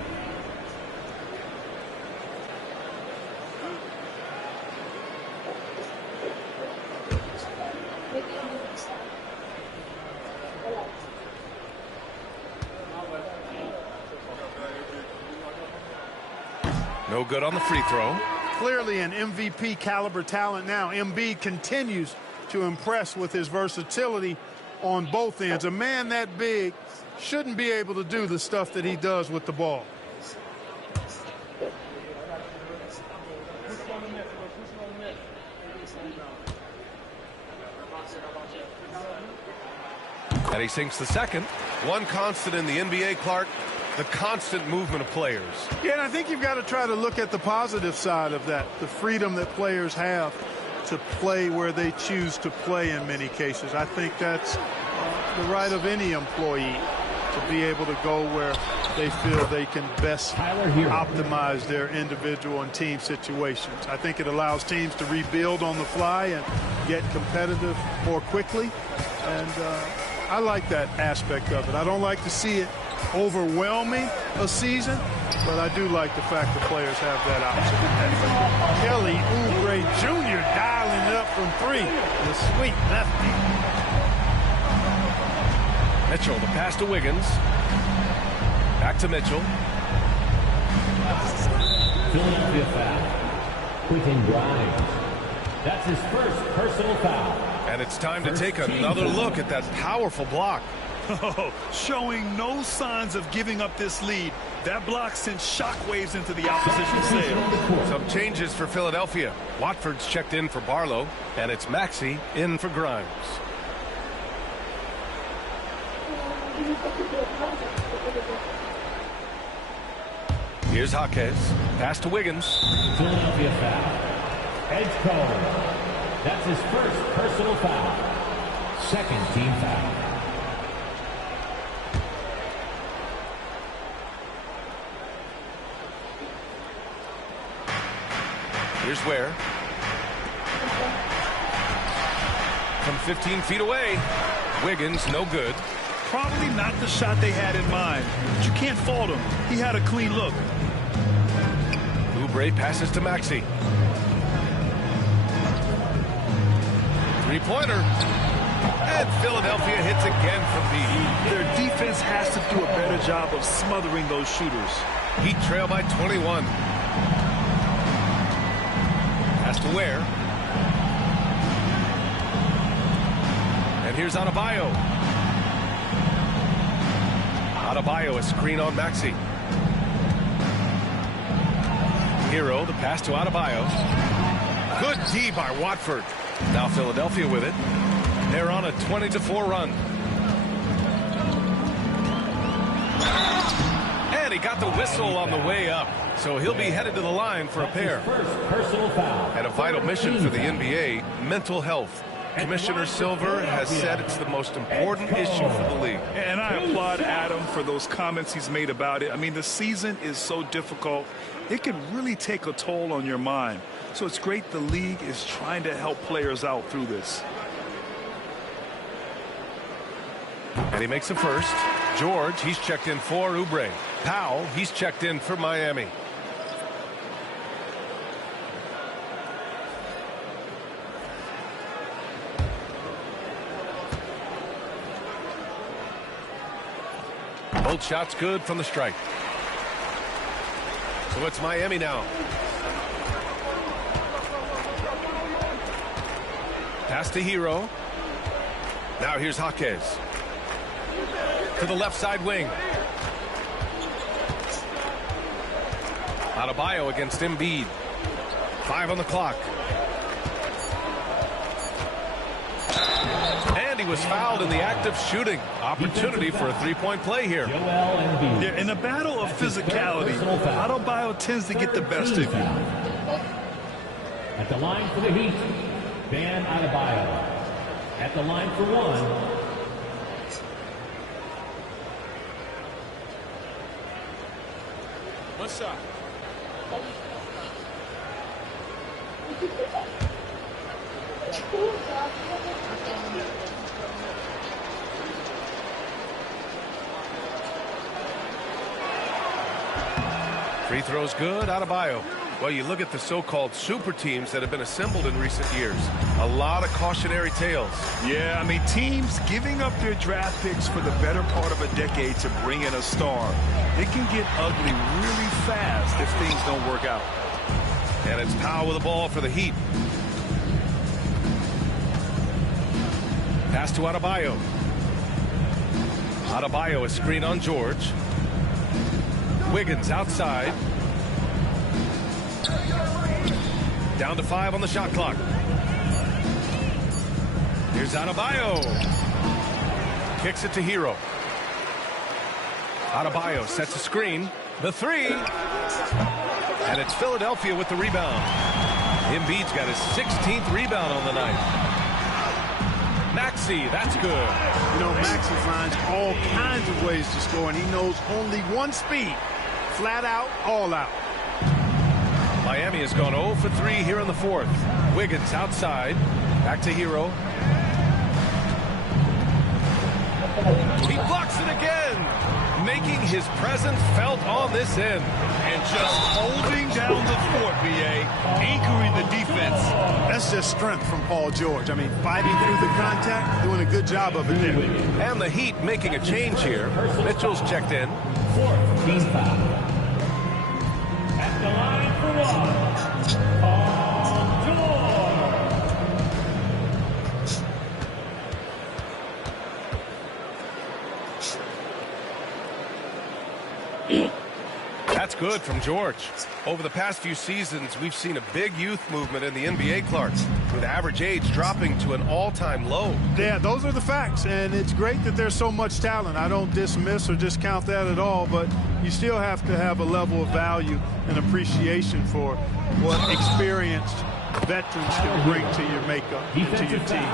No good on the free throw. Clearly an MVP caliber talent now. Embiid continues to impress with his versatility on both ends. A man that big shouldn't be able to do the stuff that he does with the ball. And he sinks the second. One constant in the NBA, Clark, the constant movement of players. Yeah, and I think you've got to try to look at the positive side of that, the freedom that players have to play where they choose to play in many cases. I think that's the right of any employee to be able to go where they feel they can best optimize their individual and team situations. I think it allows teams to rebuild on the fly and get competitive more quickly. And I like that aspect of it. I don't like to see it overwhelming a season, but I do like the fact that players have that option. Kelly Oubre Jr. dialing it up from 3. The sweet lefty. Mitchell, the pass to Wiggins. Back to Mitchell. Philadelphia foul. Quentin Grimes. That's his first personal foul. And it's time to take another look at that powerful block. Showing no signs of giving up this lead. That block sent shockwaves into the opposition sail. Some changes for Philadelphia. Watford's checked in for Barlow, and it's Maxey in for Grimes. Here's Jaquez. Pass to Wiggins. Philadelphia foul. Edge code. That's his first personal foul. Second team foul. Here's Ware. From 15 feet away. Wiggins, no good. Probably not the shot they had in mind, but you can't fault him. He had a clean look. Oubre passes to Maxey. Three-pointer. And Philadelphia hits again from deep. Their defense has to do a better job of smothering those shooters. Heat trail by 21. Pass to Ware. And here's Adebayo. Adebayo, a screen on Maxey. Hero, the pass to Adebayo. Good D by Watford. Now Philadelphia with it. They're on a 20-4 run. And he got the whistle on the way up. So he'll be headed to the line for a pair. And a vital mission for the NBA, mental health. Commissioner Silver has said it's the most important issue for the league. And I applaud Adam for those comments he's made about it. I mean, the season is so difficult. It can really take a toll on your mind. So it's great the league is trying to help players out through this. And he makes a first. George, he's checked in for Oubre. Powell, he's checked in for Miami. Both shots good from the strike. So it's Miami now. Pass to Hero. Now here's Jaquez. To the left side wing. Adebayo against Embiid. 5 on the clock. And he was fouled in the act of shooting. Opportunity for a three-point play here. Yeah, in a battle of physicality, Adebayo tends to get the best of you. At the line for the Heat, Bam Adebayo. At the line for one. What's up? Free throws good, Adebayo. Well, you look at the so-called super teams that have been assembled in recent years. A lot of cautionary tales. Yeah, I mean, teams giving up their draft picks for the better part of a decade to bring in a star. It can get ugly really fast if things don't work out. And it's Powell with the ball for the Heat. Pass to Adebayo. Adebayo, a screen on George. Wiggins outside. Down to 5 on the shot clock. Here's Adebayo. Kicks it to Hero. Adebayo sets a screen. The three. And it's Philadelphia with the rebound. Embiid's got his 16th rebound on the night. Maxey, that's good. You know, Maxey finds all kinds of ways to score, and he knows only one speed. Flat out, all out. Miami has gone 0 for 3 here in the fourth. Wiggins outside. Back to Hero. He blocks it again, making his presence felt on this end. And just holding down the fort, B.A., anchoring the defense. That's just strength from Paul George. I mean, fighting through the contact, doing a good job of it there. And the Heat making a change here. Mitchell's checked in. Fourth team foul. At the line for one, Paul George. That's good from George. Over the past few seasons, we've seen a big youth movement in the NBA, Clark, with average age dropping to an all-time low. Yeah, those are the facts, and it's great that there's so much talent. I don't dismiss or discount that at all, but you still have to have a level of value and appreciation for what experienced veterans can bring to your makeup and to your team.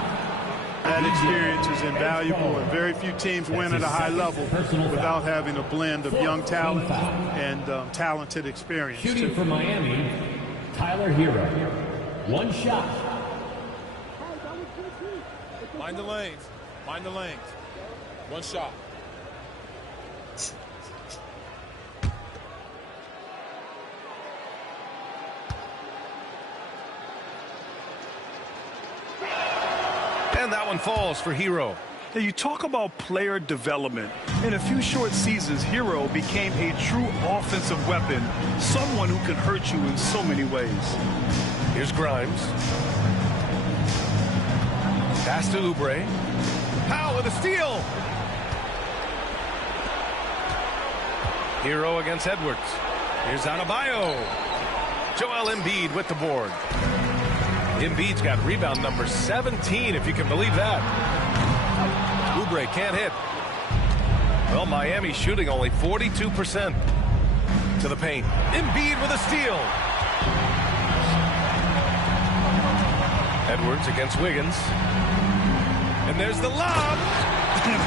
That experience is invaluable, and very few teams win at a high level without having a blend of young talent and talented experience. Shooting for Miami, Tyler Hero. One shot. Mind the lanes. Mind the lanes. One shot. And that one falls for Hero. Now, you talk about player development. In a few short seasons, Hero became a true offensive weapon, someone who can hurt you in so many ways. Here's Grimes. Pass to Oubre. Powell with a steal. Hero against Edwards. Here's Adebayo. Joel Embiid with the board. Embiid's got rebound number 17, if you can believe that. Oubre can't hit. Well, Miami shooting only 42% to the paint. Embiid with a steal. Edwards against Wiggins. And there's the lob.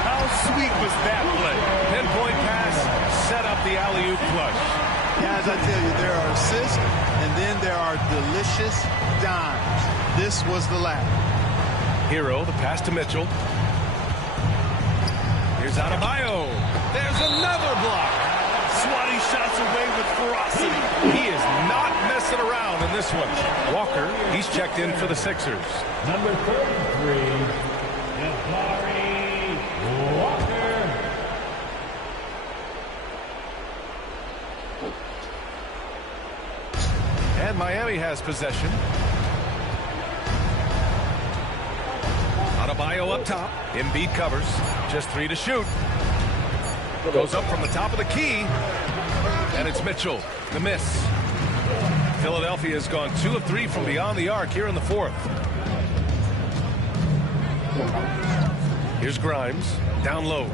How sweet was that play? Pinpoint pass, set up the alley-oop flush. Guys, I tell you, there are assists, and then there are delicious dimes. This was the latter. Hero, the pass to Mitchell. Here's Adebayo. There's another block. Swatting shots away with ferocity. He is not messing around in this one. Walker, he's checked in for the Sixers. Number 33, Jabari Walker. And Miami has possession. Adebayo up top. Embiid covers. Just 3 to shoot. Goes up from the top of the key. And it's Mitchell. The miss. Philadelphia has gone 2 of 3 from beyond the arc here in the fourth. Here's Grimes. Down low.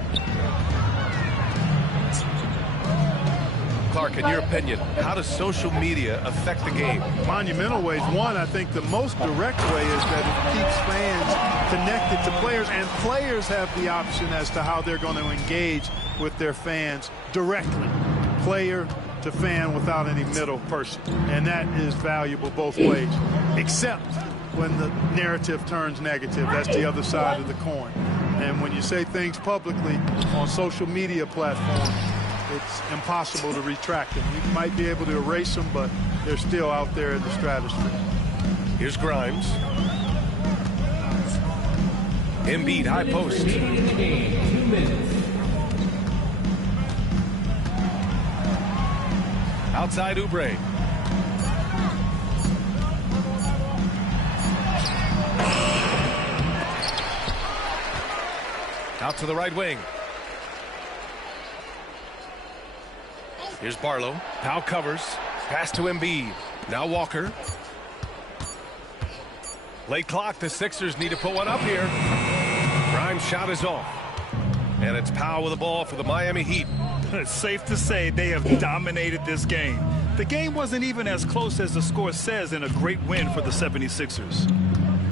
Clark, in your opinion, how does social media affect the game? Monumental ways. One, I think the most direct way is that it keeps fans connected to players, and players have the option as to how they're going to engage with their fans directly, player to fan, without any middle person. And that is valuable both ways, except when the narrative turns negative. That's the other side of the coin. And when you say things publicly on social media platforms, it's impossible to retract them. You might be able to erase them, but they're still out there in the stratosphere. Here's Grimes. Embiid, high post. 2 minutes. Outside Oubre. Out to the right wing. Here's Barlow. Powell covers. Pass to Embiid. Now Walker. Late clock. The Sixers need to put one up here. Grimes' shot is off. And it's Powell with the ball for the Miami Heat. It's safe to say they have dominated this game. The game wasn't even as close as the score says in a great win for the 76ers.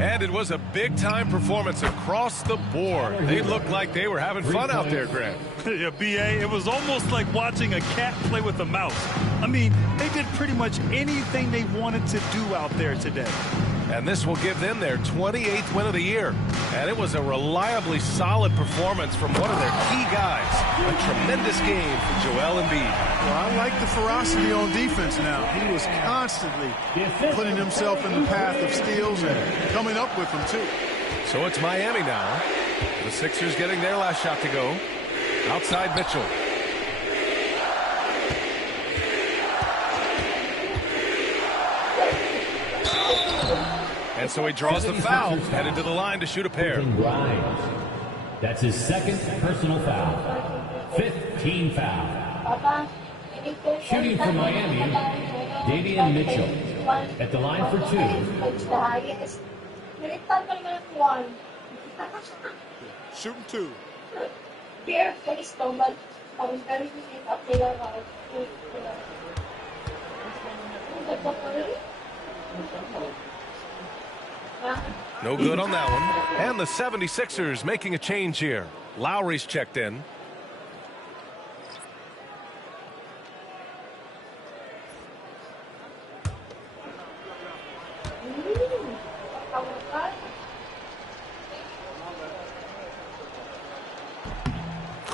And it was a big-time performance across the board. They looked like they were having fun out there, Grant. Yeah, B.A., it was almost like watching a cat play with a mouse. I mean, they did pretty much anything they wanted to do out there today. And this will give them their 28th win of the year. And it was a reliably solid performance from one of their key guys. A tremendous game for Joel Embiid. Well, I like the ferocity on defense now. He was constantly putting himself in the path of steals and coming up with them, too. So it's Miami now. The Sixers getting their last shot to go. Outside Mitchell. And so he draws the foul, headed to the line to shoot a pair. That's his second personal foul. 15 foul. Shooting for Miami, Davion Mitchell. At the line for two. Shooting two. Bare face though, but I was very up there. No good on that one. And the 76ers making a change here. Lowry's checked in.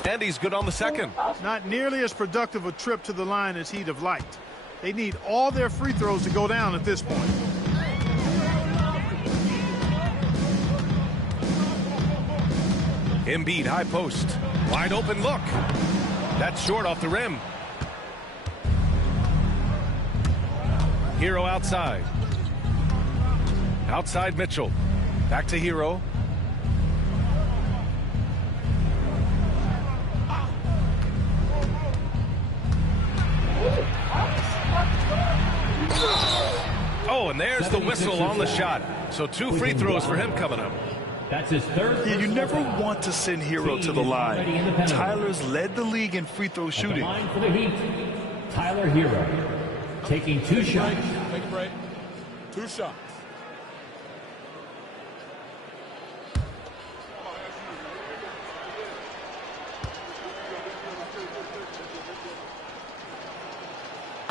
And he's good on the second. Not nearly as productive a trip to the line as he'd have liked. They need all their free throws to go down at this point. Embiid, high post. Wide open look. That's short off the rim. Hero outside. Outside Mitchell. Back to Hero. Oh, and there's the whistle on the shot. So 2 free throws for him coming up. That's his third. Yeah, you never want to send Hero to the line. Tyler's led the league in free throw shooting. Line for the Heat, Tyler Hero, taking 2 shots. Make a break. 2 shots.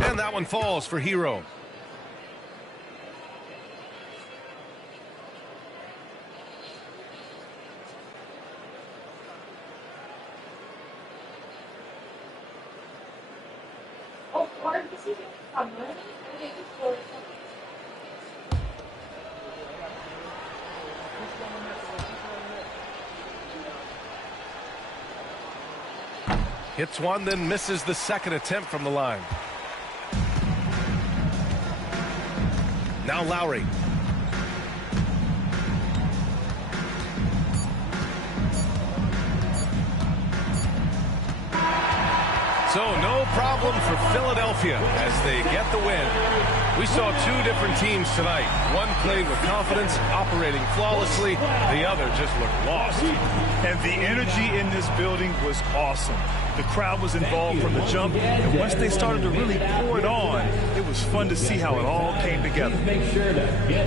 And that one falls for Hero. Hits one, then misses the second attempt from the line. Now Lowry. So no problem for Philadelphia as they get the win. We saw 2 different teams tonight. One played with confidence, operating flawlessly. The other just looked lost. And the energy in this building was awesome. The crowd was involved from the jump, and once they started to really pour it on, it was fun to see how it all came together.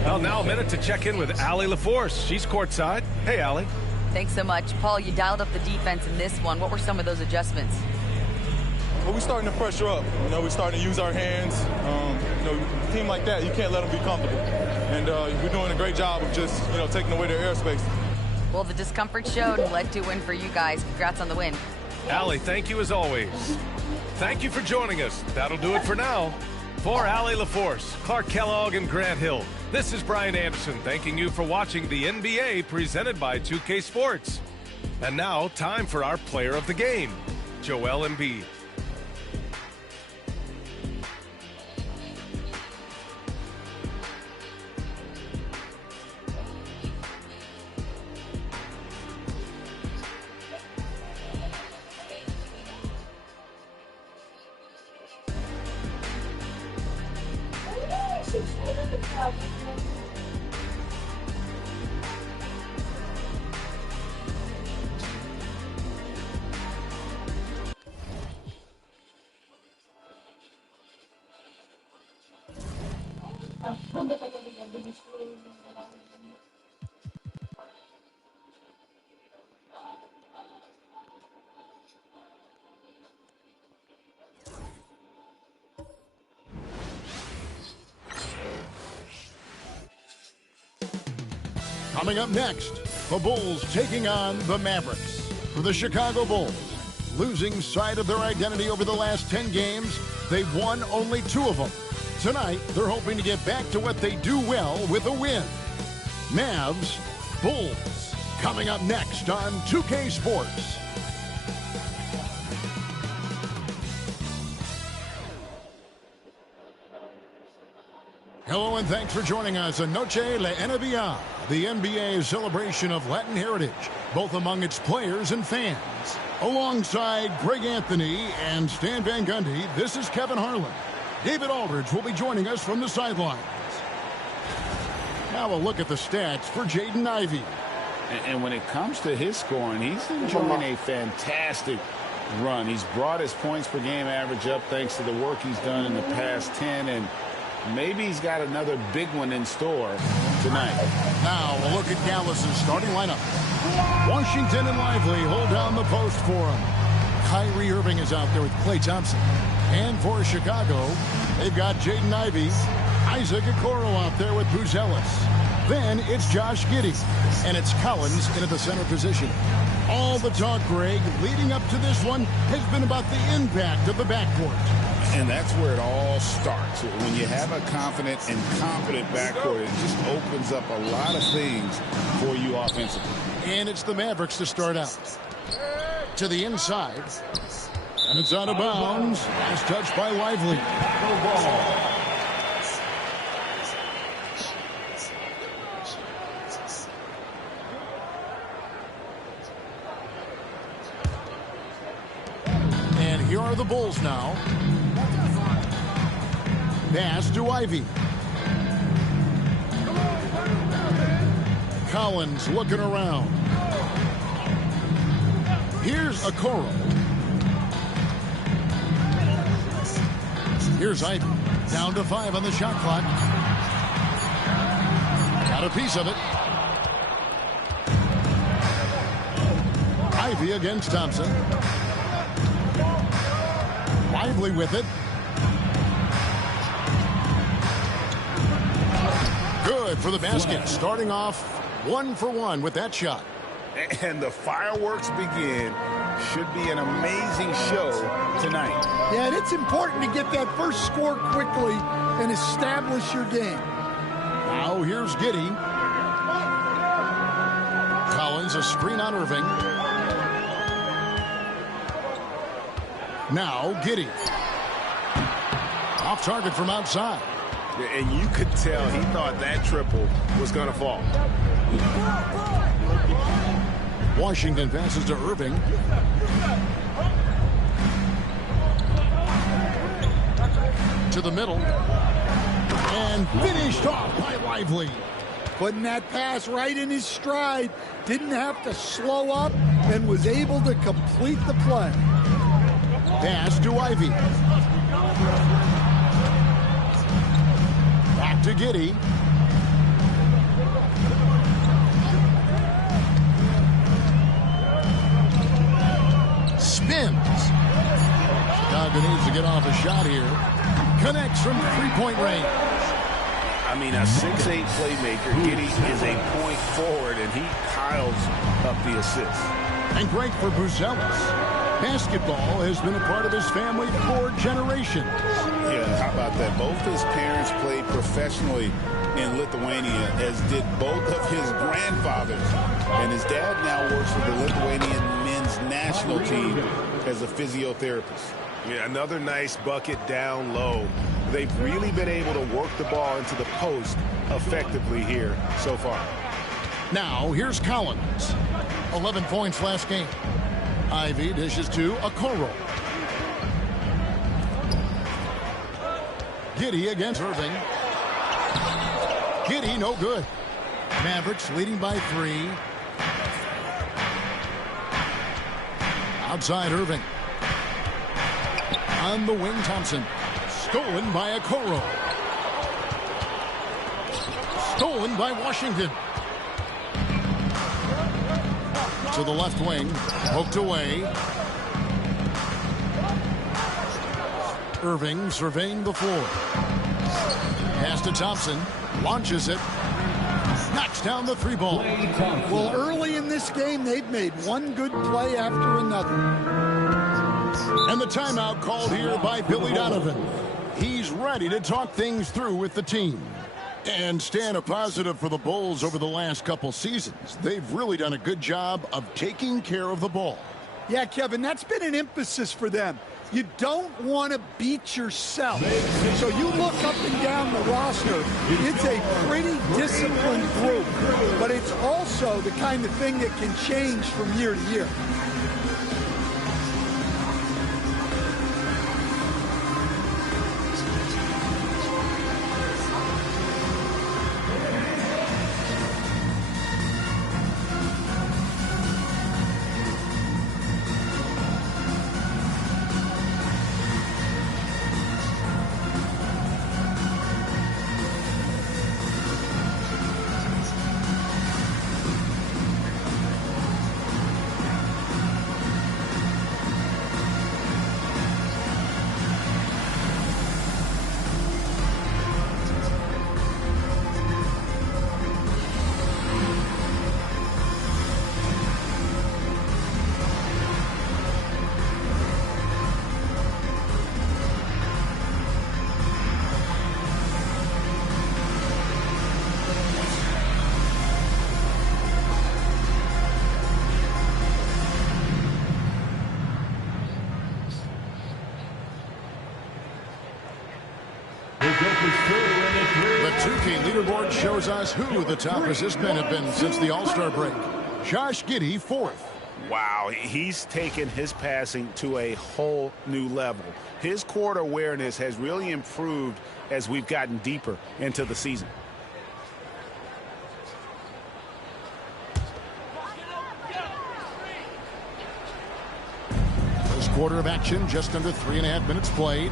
Well, now a minute to check in with Allie LaForce. She's courtside. Hey, Allie. Thanks so much. Paul, you dialed up the defense in this one. What were some of those adjustments? Well, we're starting to pressure up. We're starting to use our hands. A team like that, you can't let them be comfortable. And we're doing a great job of just, taking away their airspace. Well, the discomfort showed and led to a win for you guys. Congrats on the win. Allie, thank you as always. Thank you for joining us. That'll do it for now. For Allie LaForce, Clark Kellogg, and Grant Hill, this is Brian Anderson thanking you for watching the NBA presented by 2K Sports. And now, time for our player of the game, Joel Embiid. Coming up next, the Bulls taking on the Mavericks. For the Chicago Bulls, losing sight of their identity over the last 10 games, they've won only 2 of them. Tonight, they're hoping to get back to what they do well with a win. Mavs, Bulls, coming up next on 2K Sports. Hello and thanks for joining us on Noche La NBA, the NBA's celebration of Latin heritage, both among its players and fans. Alongside Greg Anthony and Stan Van Gundy, this is Kevin Harlan. David Aldridge will be joining us from the sidelines. Now a look at the stats for Jaden Ivey. And when it comes to his scoring, he's enjoying a fantastic run. He's brought his points per game average up thanks to the work he's done in the past 10, and maybe he's got another big one in store tonight. Now a look at Dallas's starting lineup. Washington and Lively hold down the post for him. Kyrie Irving is out there with Klay Thompson. And for Chicago, they've got Jaden Ivey, Isaac Okoro out there with Buzelis. Then it's Josh Giddey, and it's Collins in at the center position. All the talk, Greg, leading up to this one has been about the impact of the backcourt. And that's where it all starts. When you have a confident and competent backcourt, it just opens up a lot of things for you offensively. And it's the Mavericks to start out. To the inside. And it's out of bounds. Last touch by Lively. And here are the Bulls now. Pass to Ivey. Collins looking around. Here's Okoro. Here's Ivey. Down to 5 on the shot clock. Got a piece of it. Ivey against Thompson. Lively with it. Good for the basket. Starting off 1 for 1 with that shot. And the fireworks begin. Should be an amazing show tonight. Yeah, and it's important to get that first score quickly and establish your game. Now here's Giddey. Collins, a screen on Irving. Now Giddey. Off target from outside. And you could tell he thought that triple was going to fall. Washington passes to Irving. To the middle. And finished off by Lively. Putting that pass right in his stride. Didn't have to slow up and was able to complete the play. Pass to Ivey. Back to Giddey. Spins. Chicago needs to get off a shot here. Connects from three-point range. I mean, a 6'8 playmaker. Giddey is a point forward, and he piles up the assists. And great for Buzelis. Basketball has been a part of his family for generations. Yeah, how about that? Both his parents played professionally in Lithuania, as did both of his grandfathers. And his dad now works with the Lithuanian men's national team as a physiotherapist. Yeah, another nice bucket down low. They've really been able to work the ball into the post effectively here so far. Now, here's Collins. 11 points last game. Ivey dishes to Okoro. Giddey against Irving. Giddey, no good. Mavericks leading by 3. Outside Irving. On the wing, Thompson. Stolen by Okoro. Stolen by Washington. To the left wing. Poked away. Irving surveying the floor. Pass to Thompson. Launches it. Next down the 3 ball. Well, early in this game, they've made one good play after another. And the timeout called here by Billy Donovan. He's ready to talk things through with the team. And staying a positive for the Bulls over the last couple seasons. They've really done a good job of taking care of the ball. Yeah, Kevin, that's been an emphasis for them. You don't want to beat yourself. So you look up and down the roster, it's a pretty disciplined group, but it's also the kind of thing that can change from year to year. The 2K leaderboard shows us who the top assist men have been since the All-Star break. Josh Giddey, 4th. Wow, he's taken his passing to a whole new level. His court awareness has really improved as we've gotten deeper into the season. First quarter of action, just under 3.5 minutes played.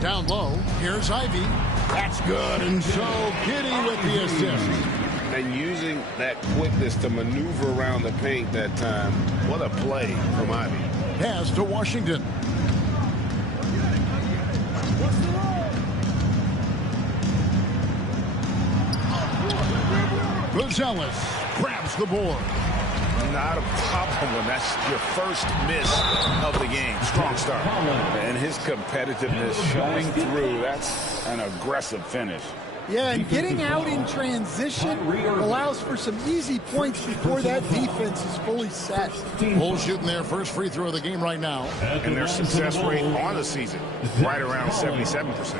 Down low, here's Ivy. That's good, and so Giddey with the assist. And using that quickness to maneuver around the paint that time. What a play from Ivy. Pass to Washington. Rosales grabs the board. Not a problem when that's your first miss of the game. Strong start. And his competitiveness showing through. That's an aggressive finish. Yeah, and getting out in transition allows for some easy points before that defense is fully set. Bulls shooting their first free throw of the game right now. And their success rate on the season, right around 77%.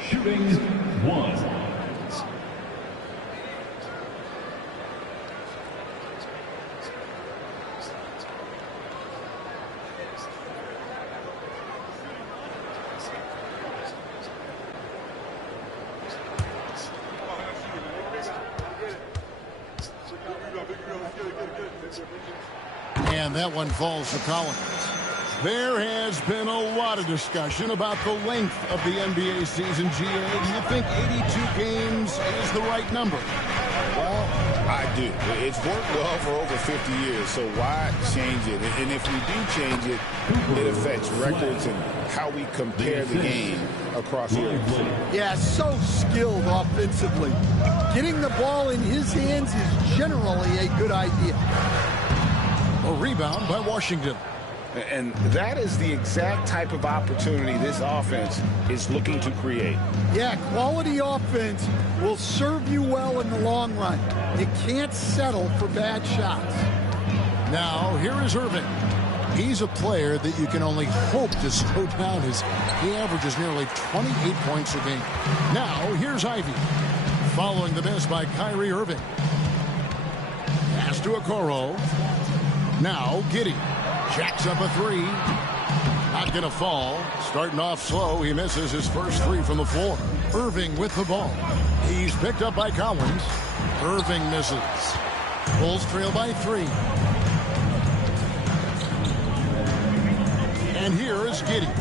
Shooting 1. And that one falls to Collins. There has been a lot of discussion about the length of the NBA season, GA. Do you think 82 games is the right number? Well, I do. It's worked well for over 50 years, so why change it? And if we do change it, it affects records and how we compare the game across years. Yeah, so skilled offensively. Getting the ball in his hands is generally a good idea. A rebound by Washington. And that is the exact type of opportunity this offense is looking to create. Yeah, quality offense will serve you well in the long run. You can't settle for bad shots. Now, here is Irving. He's a player that you can only hope to slow down as he averages nearly 28 points a game. Now, here's Ivy. Following the miss by Kyrie Irving. Pass to Okoro. Now, Giddey. Jacks up a three. Not going to fall. Starting off slow. He misses his first three from the floor. Irving with the ball. He's picked up by Collins. Irving misses. Bulls trail by 3. And here is Giddey.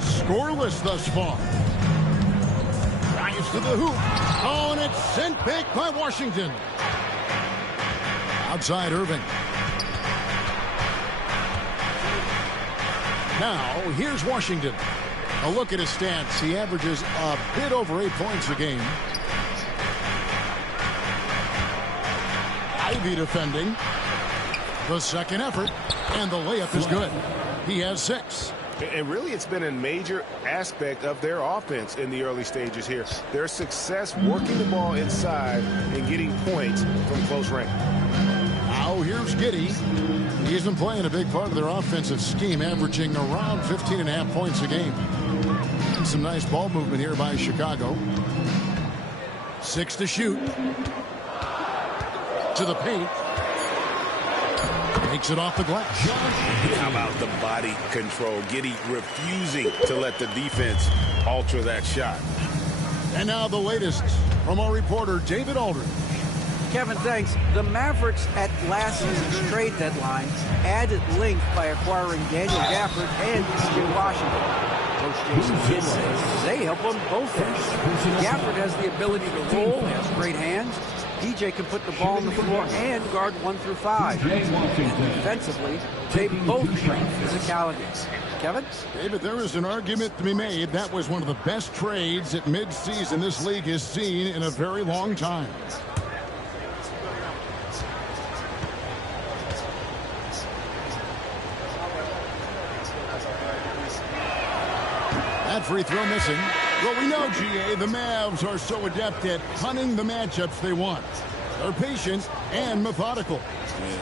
Scoreless thus far. Drives to the hoop. Oh, and it's sent back by Washington. Outside Irving. Now, here's Washington. A look at his stats. He averages a bit over 8 points a game. Ivy defending. The second effort, and the layup is good. He has 6. And really, it's been a major aspect of their offense in the early stages here. Their success working the ball inside and getting points from close range. Now here's Giddey. He's been playing a big part of their offensive scheme, averaging around 15.5 points a game. And some nice ball movement here by Chicago. 6 to shoot. To the paint. Takes it off the glass. How about the body control? Giddey refusing to let the defense alter that shot. And now the latest from our reporter, David Aldridge. Kevin, thanks. The Mavericks at last season's trade deadline added length by acquiring Daniel Gafford and PJ Washington. Coach Jason Kidd says they help on both ends. Gafford has the ability to roll, has great hands. PJ can put the ball on the floor and guard 1 through 5. And defensively, they both bring physicality. Kevin? David, there is an argument to be made. That was one of the best trades at midseason this league has seen in a very long time. That free throw missing. Well, we know, GA, the Mavs are so adept at punting the matchups they want. They're patient and methodical.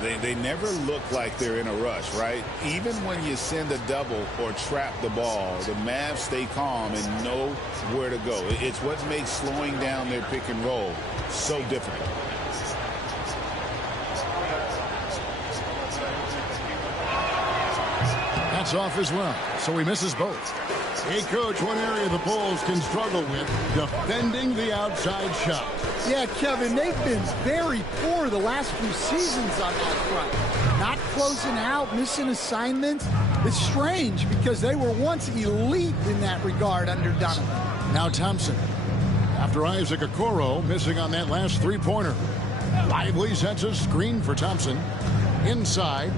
Yeah, they never look like they're in a rush, right? Even when you send a double or trap the ball, the Mavs stay calm and know where to go. It's what makes slowing down their pick and roll so difficult. That's off as well, so he misses both. Hey, Coach, one area the Bulls can struggle with, defending the outside shot. Yeah, Kevin, they've been very poor the last few seasons on that front. Not closing out, missing assignments. It's strange because they were once elite in that regard under Donovan. Now Thompson. After Isaac Okoro missing on that last three-pointer. Lively sets a screen for Thompson. Inside.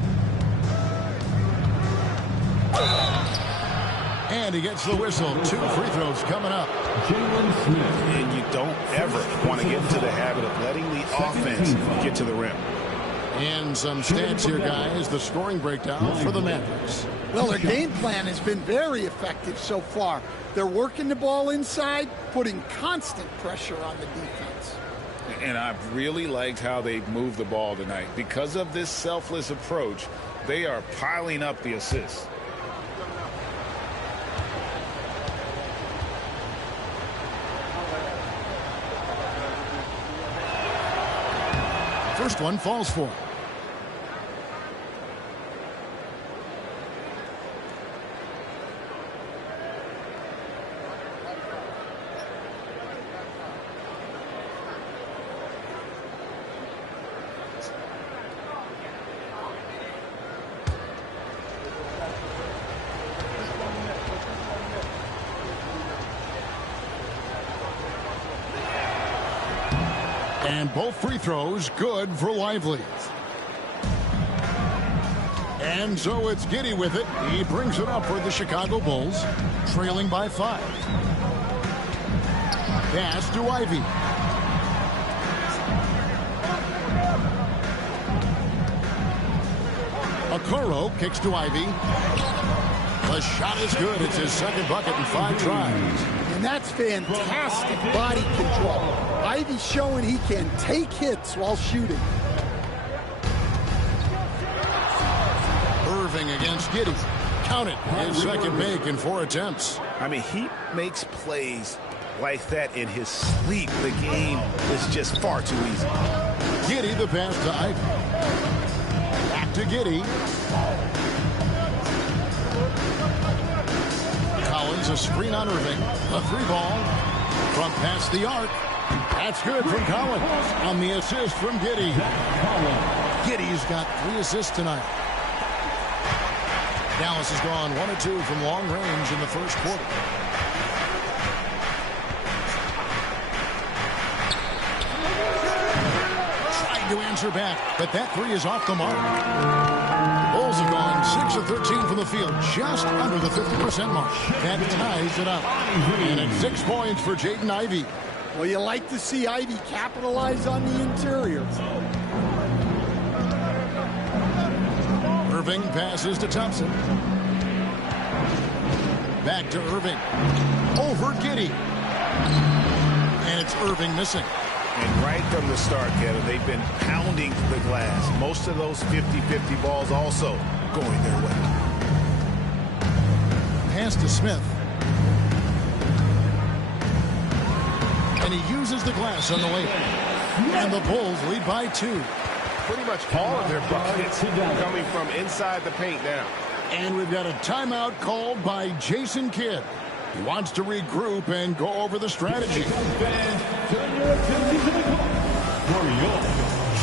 And he gets the whistle. 2 free throws coming up. And you don't ever want to get into the habit of letting the offense get to the rim. And some stats here, guys. The scoring breakdown for the Mavericks. Well, their game plan has been very effective so far. They're working the ball inside, putting constant pressure on the defense. And I've really liked how they've moved the ball tonight. Because of this selfless approach, they are piling up the assists. First one falls for him. And both free throws good for Lively. And so it's Giddey with it. He brings it up for the Chicago Bulls, trailing by 5. Pass to Ivy. Okoro kicks to Ivy. The shot is good. It's his second bucket in 5 tries. And that's fantastic body control. Ivy's showing he can take hits while shooting. Irving against Giddey. Count it. His second make in 4 attempts. I mean, he makes plays like that in his sleep. The game is just far too easy. Giddey, the pass to Ivy. Back to Giddey. Collins, a screen on Irving. A 3-ball from past the arc. That's good from Collins on the assist from Giddey. Giddey's got 3 assists tonight. Dallas has gone 1 of 2 from long range in the first quarter. Tried to answer back, but that 3 is off the mark. Bulls have gone 6 6 of 13 from the field, just under the 50% mark. That ties it up. And it's 6 points for Jaden Ivey. Well, you like to see Ivey capitalize on the interior. Irving passes to Thompson. Back to Irving. Over Giddey. And it's Irving missing. And right from the start, Kevin, they've been pounding the glass. Most of those 50-50 balls also going their way. Pass to Smith. And he uses the glass on the way. And the Bulls lead by 2. Pretty much all of their buckets coming from inside the paint now. And we've got a timeout called by Jason Kidd. He wants to regroup and go over the strategy. Turn your attention to the court for your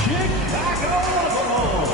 Chicago Bulls.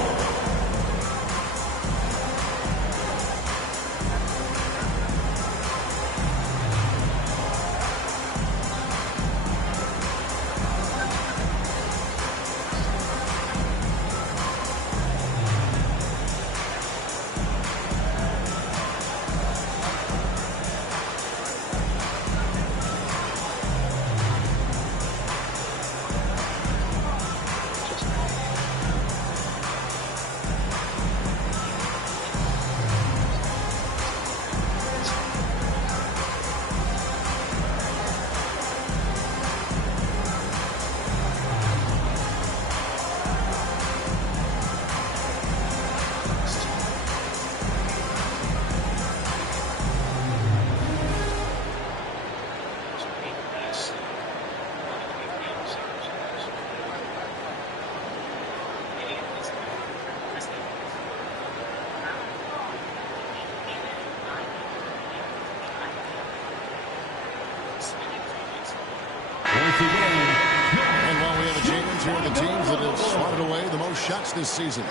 And while we have a change here, the teams that have swatted away the most shots this season.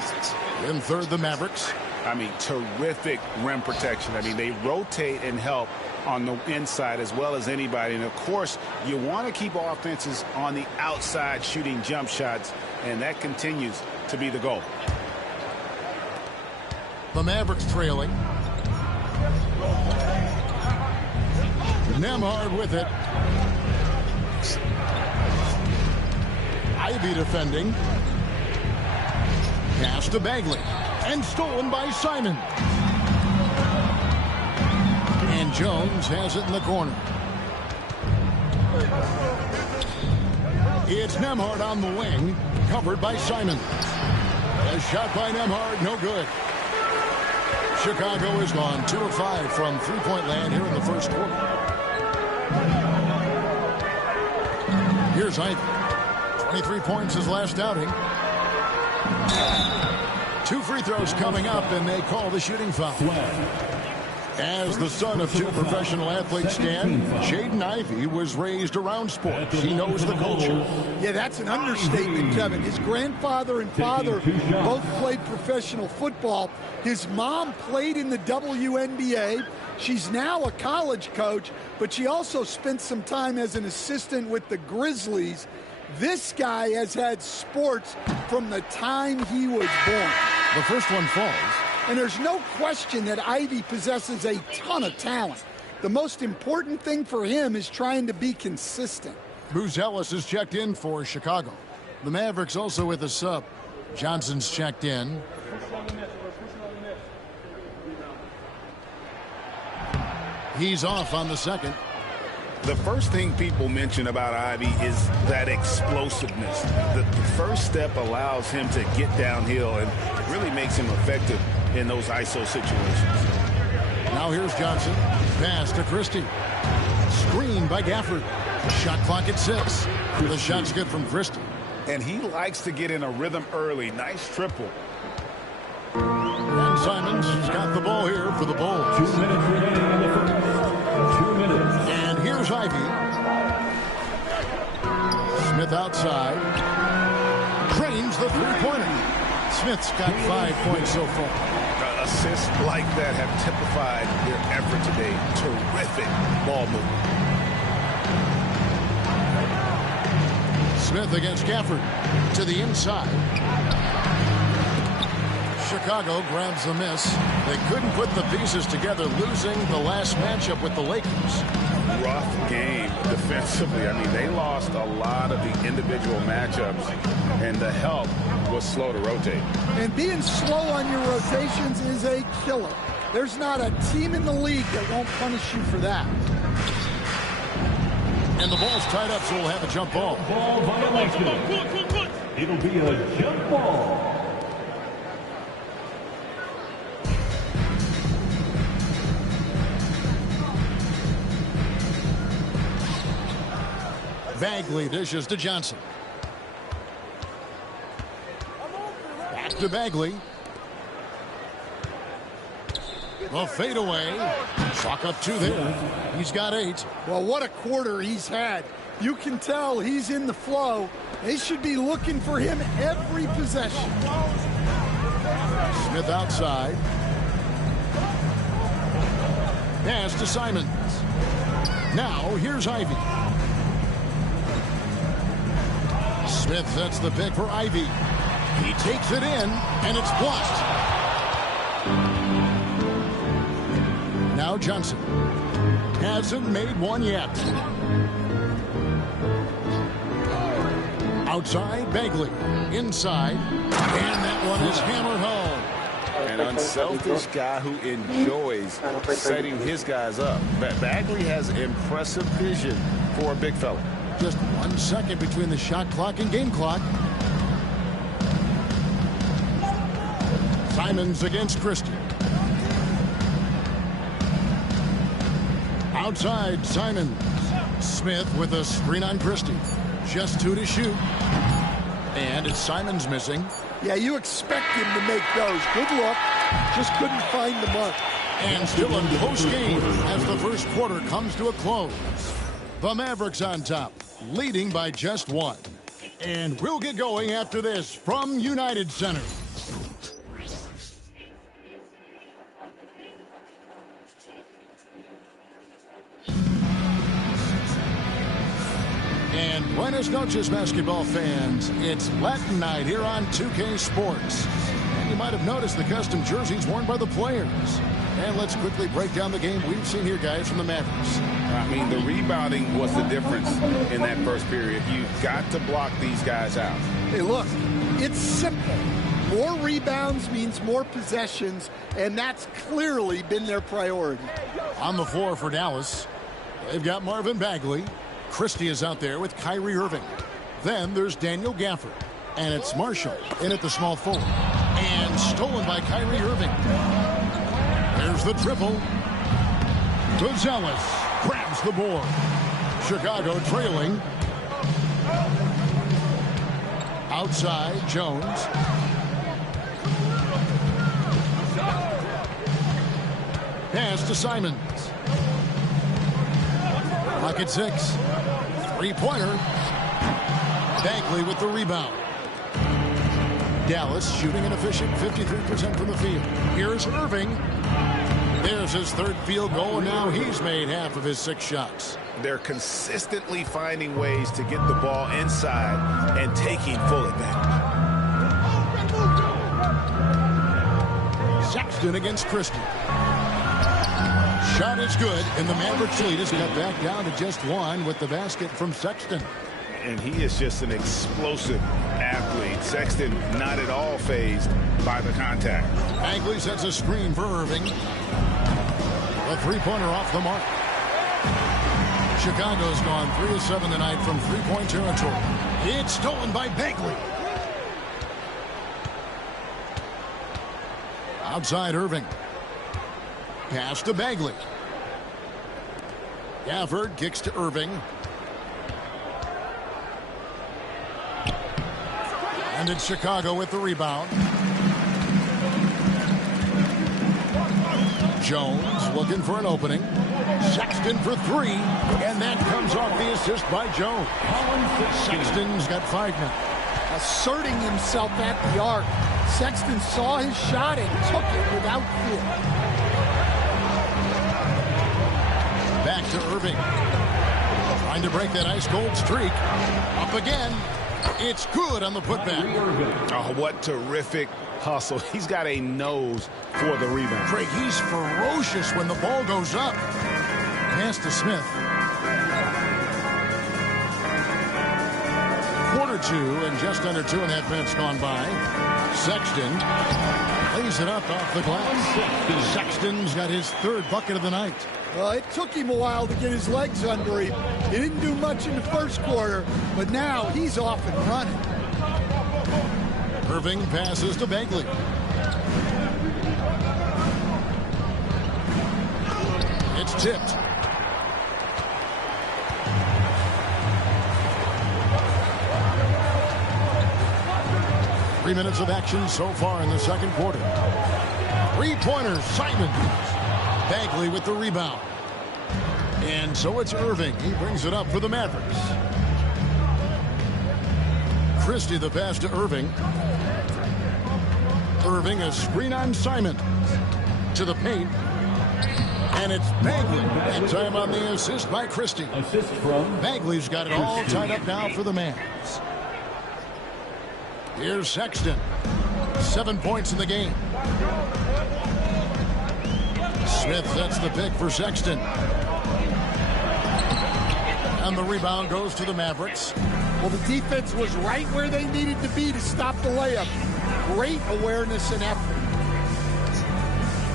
In third, the Mavericks. I mean, terrific rim protection. I mean, they rotate and help on the inside as well as anybody. And, of course, you want to keep offenses on the outside shooting jump shots, and that continues to be the goal. The Mavericks trailing. Nembhard with it. Ivey defending. Pass to Bagley. And stolen by Simon. And Jones has it in the corner. It's Nembhard on the wing. Covered by Simon. A shot by Nembhard, no good. Chicago is gone 2 of 5 from three-point land here in the first quarter. Here's Ivey. 23 points his last outing. 2 free throws coming up, and they call the shooting foul. As the son of 2 professional athletes, Stan, Jaden Ivey was raised around sports. He knows the culture. Yeah, that's an understatement, Kevin. His grandfather and father both played professional football. His mom played in the WNBA. She's now a college coach, but she also spent some time as an assistant with the Grizzlies. This guy has had sports from the time he was born. The first one falls. And there's no question that Ivey possesses a ton of talent. The most important thing for him is trying to be consistent. Bruce Ellis is checked in for Chicago. The Mavericks also with a sub. Johnson's checked in. He's off on the second. The first thing people mention about Ivey is that explosiveness. The first step allows him to get downhill and really makes him effective in those ISO situations. Now here's Johnson. Pass to Christie. Screen by Gafford. Shot clock at 6. The shot's good from Christie. And he likes to get in a rhythm early. Nice triple. And Simons has got the ball here for the Bulls. 2 minutes remaining in the first. 2 minutes. And here's Ivey. Smith outside. Cranes the three-pointer. Smith's got 5 points so far. Assists like that have typified their effort today. Terrific ball movement. Smith against Gafford to the inside. Chicago grabs the miss. They couldn't put the pieces together, losing the last matchup with the Lakers. Rough game defensively. I mean, they lost a lot of the individual matchups, and the help was slow to rotate. And being slow on your rotations is a killer. There's not a team in the league that won't punish you for that. And the ball's tied up, so we'll have a jump ball. Ball violation. It'll be a jump ball. Bagley dishes to Johnson. Back to Bagley. The fadeaway. Chalk up 2 there. He's got 8. Well, what a quarter he's had. You can tell he's in the flow. They should be looking for him every possession. Smith outside. Pass to Simons. Now here's Ivy. Smith sets the pick for Ivy. He takes it in, and it's blocked. Now Johnson. Hasn't made one yet. Outside, Bagley. Inside. And that one is hammered home. An unselfish guy who enjoys setting his guys up. Bagley has impressive vision for a big fella. Just 1 second between the shot clock and game clock. Simons against Christie. Outside, Simons. Smith with a screen on Christie. Just 2 to shoot. And it's Simons missing. Yeah, you expect him to make those. Good look. Just couldn't find the mark. And still in close game as the first quarter comes to a close. The Mavericks on top, leading by just 1. And we'll get going after this from United Center. And buenas noches, basketball fans. It's Latin night here on 2K Sports. And you might have noticed the custom jerseys worn by the players. And let's quickly break down the game we've seen here, guys, from the Mavericks. I mean, the rebounding was the difference in that first period. You've got to block these guys out. Hey, look, it's simple. More rebounds means more possessions, and that's clearly been their priority. On the floor for Dallas, they've got Marvin Bagley. Christie is out there with Kyrie Irving. Then there's Daniel Gafford. And it's Marshall in at the small forward. And stolen by Kyrie Irving. There's the triple. Gonzalez grabs the board. Chicago trailing. Outside, Jones. Pass to Simons. Clock at 6. Three-pointer. Bagley with the rebound. Dallas shooting an efficient 53% from the field. Here's Irving. There's his third field goal, and now he's made half of his 6 shots. They're consistently finding ways to get the ball inside and taking full advantage. Sexton against Christie. Shot is good, and the Mavericks lead is cut back down to just 1 with the basket from Sexton. And he is just an explosive athlete. Sexton not at all fazed by the contact. Bagley sets a screen for Irving. A three-pointer off the mark. Chicago's gone 3 of 7 tonight from three-point territory. It's stolen by Bagley. Outside Irving. Pass to Bagley. Gafford kicks to Irving. And it's Chicago with the rebound. Jones looking for an opening. Sexton for 3. And that comes off the assist by Jones. Sexton's got 5 now. Asserting himself at the arc. Sexton saw his shot and took it without fear. Back to Irving. Trying to break that ice-cold streak. Up again. It's good on the putback. Oh, what terrific hustle. He's got a nose for the rebound. Craig, he's ferocious when the ball goes up. Pass to Smith. Quarter 2 and just under 2.5 minutes gone by. Sexton lays it up off the glass. Sexton's got his 3rd bucket of the night. Well, it took him a while to get his legs under him. He didn't do much in the first quarter, but now he's off and running. Irving passes to Bagley. It's tipped. Three minutes of action so far in the second quarter. 3-pointers, Simons. Bagley with the rebound. And so it's Irving. He brings it up for the Mavericks. Christie the pass to Irving. Irving a screen on Simon. To the paint. And it's Bagley. And time on the assist by Christie. Assist from Bagley's got it all tied up now for the Mavs. Here's Sexton. 7 points in the game. Smith sets the pick for Sexton. And the rebound goes to the Mavericks. Well, the defense was right where they needed to be to stop the layup. Great awareness and effort.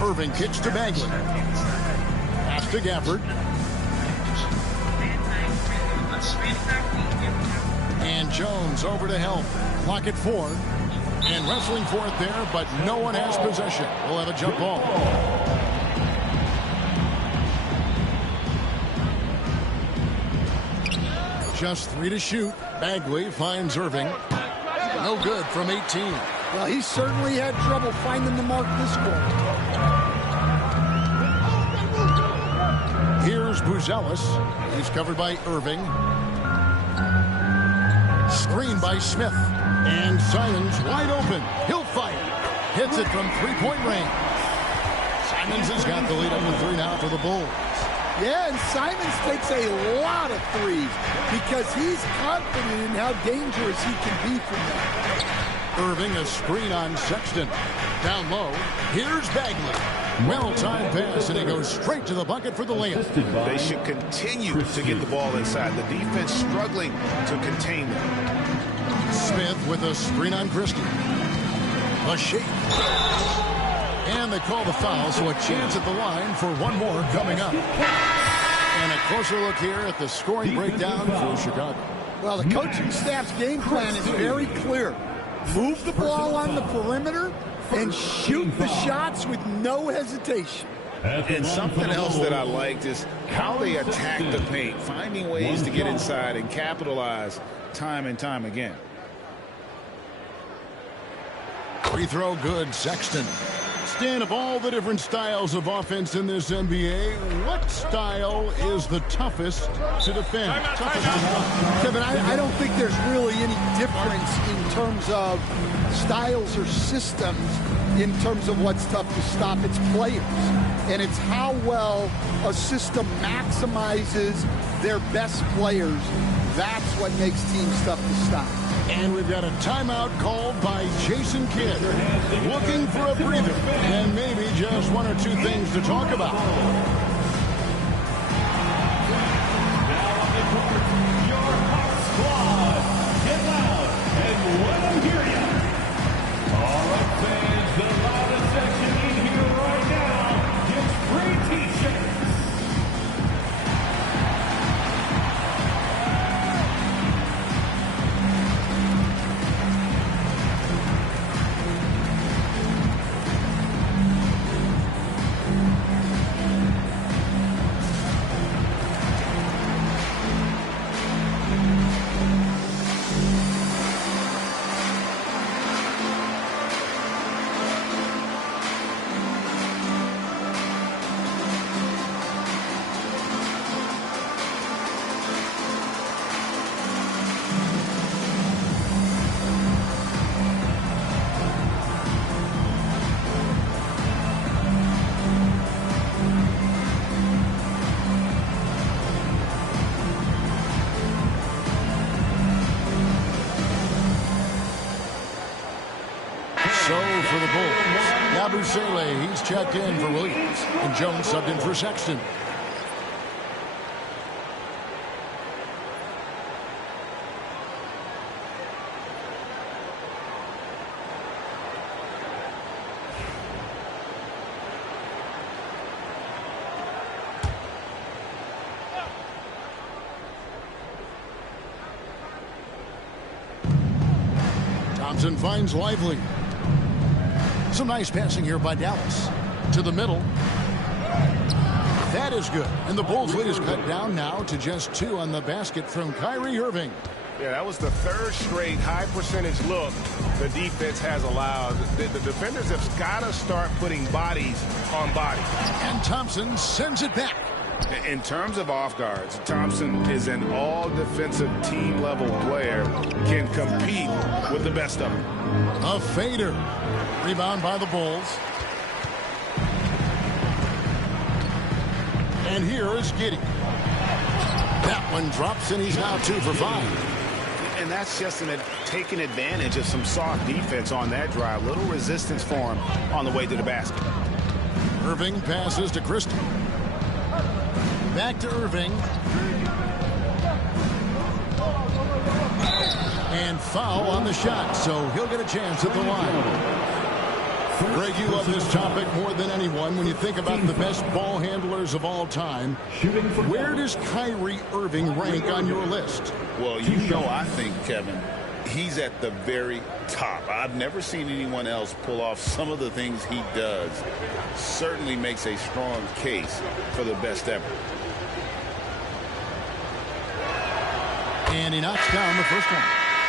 Irving kicks to Bagley. Pass to Gafford. And Jones over to help. Clock at 4. And wrestling for it there, but no one has possession. We'll have a jump ball. Just 3 to shoot. Bagley finds Irving. No good from 18. Well, he certainly had trouble finding the mark this quarter. Here's Buzelis. He's covered by Irving. Screen by Smith. And Simons wide open. He'll fire. Hits it from 3-point range. Simons has got the lead up to 3 now for the Bulls. Yeah, and Simons takes a lot of threes because he's confident in how dangerous he can be from that. Irving a screen on Sexton. Down low. Here's Bagley. Well-timed pass, and he goes straight to the bucket for the layup. They should continue to get the ball inside. The defense struggling to contain them. Smith with a screen on Christie. A shake. And they call the foul, so a chance at the line for one more coming up. And a closer look here at the scoring breakdown for Chicago. Well, the coaching staff's game plan is very clear. Move the ball on the perimeter and shoot the shots with no hesitation. And something else that I liked is how they attack the paint, finding ways to get inside and capitalize time and time again. Free throw good, Sexton. Stan, of all the different styles of offense in this NBA, what style is the toughest to defend? Kevin, I don't think there's really any difference in terms of styles or systems in terms of what's tough to stop. It's players. And it's how well a system maximizes their best players. That's what makes teams tough to stop. And we've got a timeout called by Jason Kidd. Looking for a breather and maybe just 1 or 2 things to talk about. Now on the court, your hot squad. Get loud and let them hear you. All right, fans, the loudest section in here right now gets free T-shirts. So for the Bulls, Yabusele, he's checked in for Williams, and Jones subbed in for Sexton. Thompson finds Lively. Some nice passing here by Dallas. To the middle. That is good. And the Bulls' lead is cut down now to just 2 on the basket from Kyrie Irving. Yeah, that was the third straight high-percentage look the defense has allowed. The defenders have got to start putting bodies on bodies. And Thompson sends it back. In terms of off guards, Thompson is an all-defensive team-level player, can compete with the best of them. A fader. Rebound by the Bulls. And here is Giddey. That one drops, and he's now 2 for 5. And that's just taking advantage of some soft defense on that drive. Little resistance for him on the way to the basket. Irving passes to Christie. Back to Irving. And foul on the shot, so he'll get a chance at the line. Greg, you love this topic more than anyone when you think about the best ball handlers of all time. Where does Kyrie Irving rank on your list? Well, you know, I think, Kevin, he's at the very top. I've never seen anyone else pull off some of the things he does. Certainly makes a strong case for the best ever. And he knocks down the first one.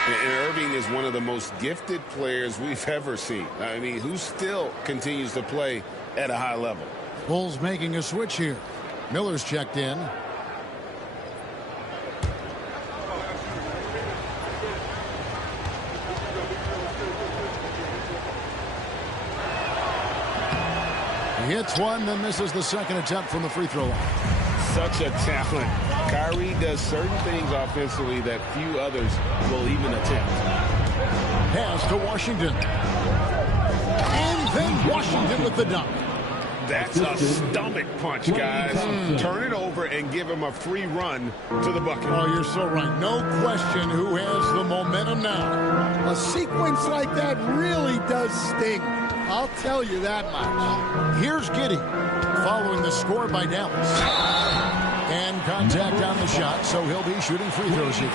And Irving is one of the most gifted players we've ever seen. I mean, who still continues to play at a high level. Bulls making a switch here. Miller's checked in. He hits one, then misses the second attempt from the free throw line. Such a talent. Kyrie does certain things offensively that few others will even attempt. Pass to Washington. And then Washington with the dunk. That's a stomach punch, guys. Turn it over and give him a free run to the bucket. Oh, you're so right. No question who has the momentum now. A sequence like that really does sting. I'll tell you that much. Here's Giddey following the score by Dallas. And contact on the shot, so he'll be shooting free throws here.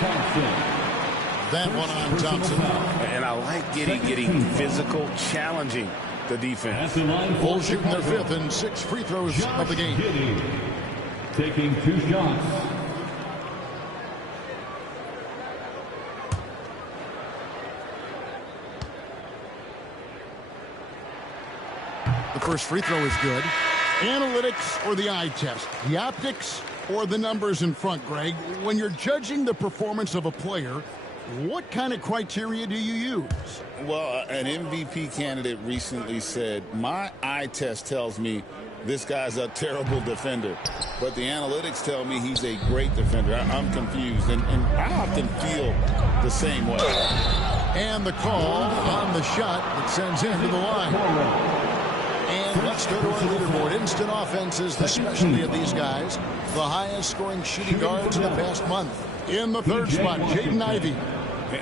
That one on Thompson. And I like Giddey getting physical, challenging the defense. Bulls shooting their 5th and 6 free throws of the game. Taking 2 shots. The first free throw is good. Analytics or the eye test? The optics or the numbers in front, Greg? When you're judging the performance of a player, what kind of criteria do you use? Well, an MVP candidate recently said, my eye test tells me this guy's a terrible defender, but the analytics tell me he's a great defender. I'm confused, and I often feel the same way. And the call on the shot that sends him to the line. And let's go to our leaderboard. Instant offense is the specialty of these guys. The highest scoring shooting guards in the past month. In the 3rd spot, Jaden Ivey.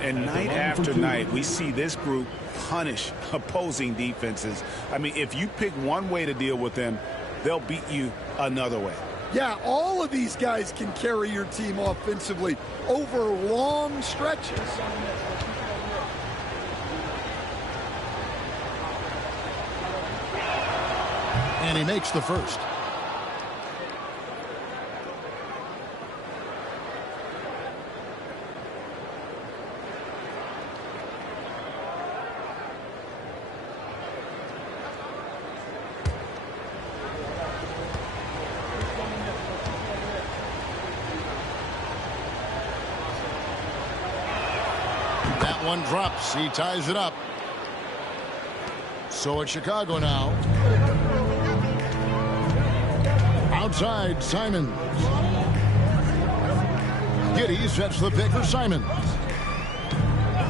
And night after night, we see this group punish opposing defenses. I mean, if you pick one way to deal with them, they'll beat you another way. Yeah, all of these guys can carry your team offensively over long stretches. And he makes the first. That one drops. He ties it up. So it's Chicago now. Outside, Simons. Giddey sets the pick for Simons.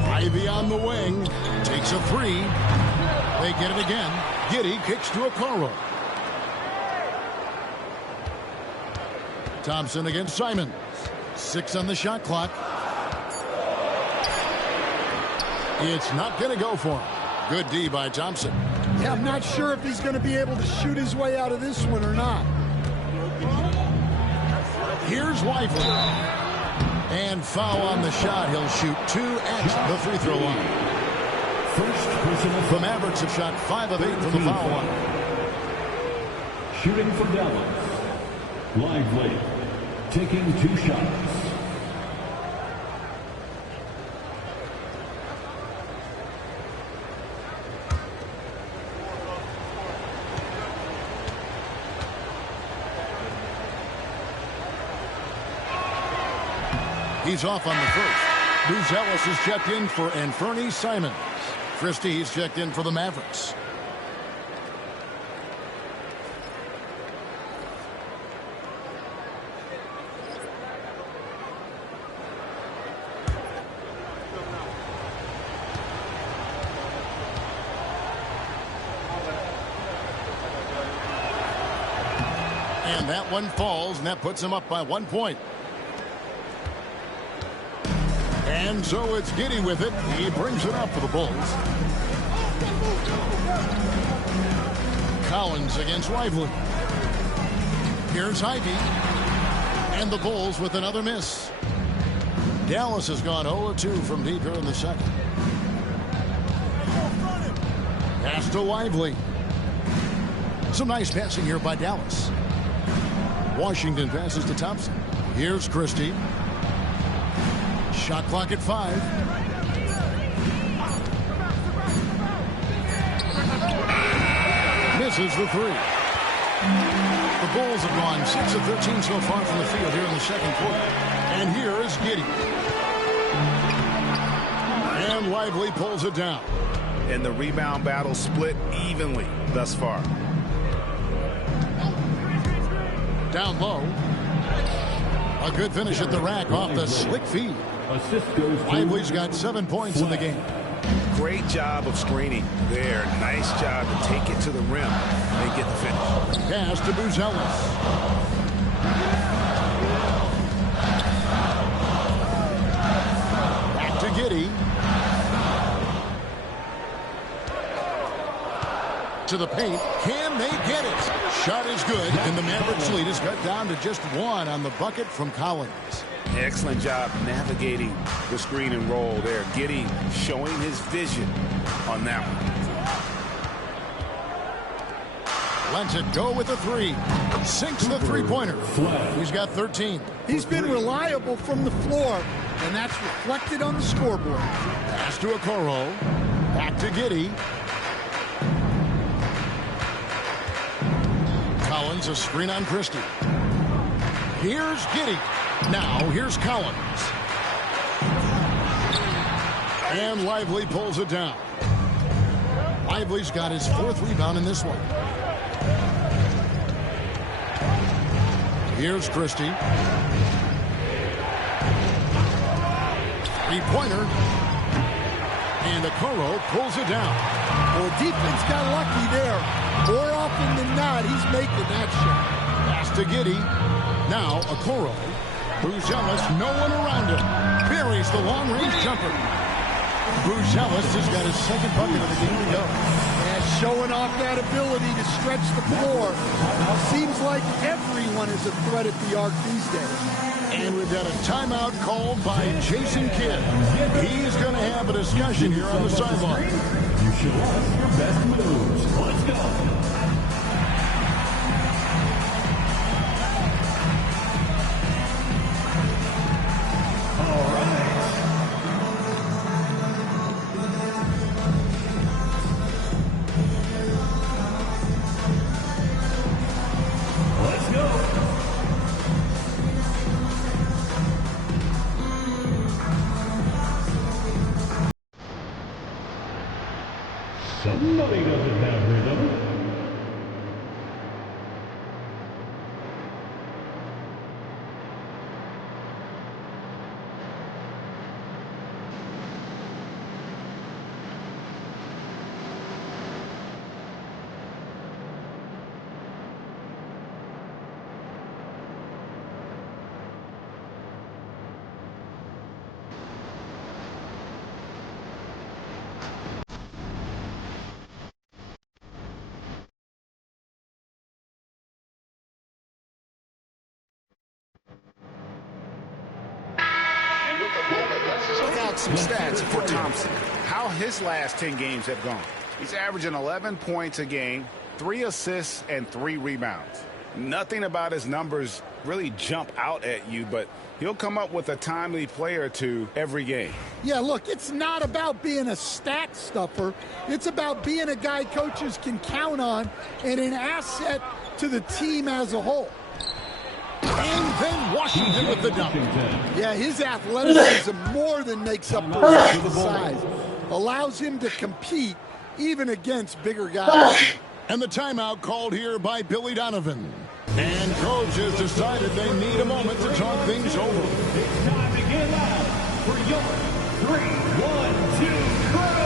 Ivey on the wing. Takes a 3. They get it again. Giddey kicks to Okoro. Thompson against Simon. 6 on the shot clock. It's not going to go for him. Good D by Thompson. Yeah, I'm not sure if he's going to be able to shoot his way out of this one or not. Here's Lively. And foul on the shot. He'll shoot 2 at the free throw line. The Mavericks have shot 5 of 8 from the foul line. Shooting for Dallas. Lively taking 2 shots. He's off on the first. Buzelis is checked in for Anferny Simons. Christie is checked in for the Mavericks. And that one falls, and that puts him up by 1 point. And so it's Giddey with it. He brings it up for the Bulls. Collins against Lively. Here's Ivy. And the Bulls with another miss. Dallas has gone 0-2 from deep here in the second. Pass to Lively. Some nice passing here by Dallas. Washington passes to Thompson. Here's Christie. Shot clock at 5. Misses the 3. The Bulls have gone 6 of 13 so far from the field here in the second quarter. And here is Giddey. And Lively pulls it down. And the rebound battle split evenly thus far. Down low. A good finish at the rack off the slick feed. Lively's got 7 points in the game. Great job of screening there. Nice job to take it to the rim and get the finish. Pass to Buzelis. Back to Giddey. To the paint. Can they get it? Shot is good, and the Mavericks lead is cut down to just 1 on the bucket from Collins. Excellent job navigating the screen and roll there. Giddey showing his vision on that one. Lets it go with a 3. Sinks the three-pointer. He's got 13. He's been reliable from the floor, and that's reflected on the scoreboard. Pass to Okoro. Back to Giddey. Collins, a screen on Christie. Here's Giddey. Now, here's Collins. And Lively pulls it down. Lively's got his 4th rebound in this one. Here's Christie. 3-pointer. And Okoro pulls it down. Well, defense got lucky there. More often than not, he's making that shot. Pass to Giddey. Now, Okoro. Buzelis, no one around him. Buries the long-range jumper. Buzelis has got his 2nd bucket of the game to go. And showing off that ability to stretch the floor. Seems like everyone is a threat at the arc these days. And we've got a timeout called by Jason Kidd. He's going to have a discussion here on the sideline. You show us your best moves. Let's go. Somebody doesn't have rhythm. check out some stats for Thompson. How his last 10 games have gone. He's averaging 11 points a game, 3 assists, and 3 rebounds. Nothing about his numbers really jump out at you, but he'll come up with a timely play or two every game. Yeah, look, it's not about being a stat stuffer. It's about being a guy coaches can count on and an asset to the team as a whole. And then Washington with the dunk. Yeah, his athleticism more than makes up for his size. Allows him to compete even against bigger guys. And the timeout called here by Billy Donovan. And coach has decided they need a moment to talk things over. It's time to get loud for your 3, 1, 2, crew.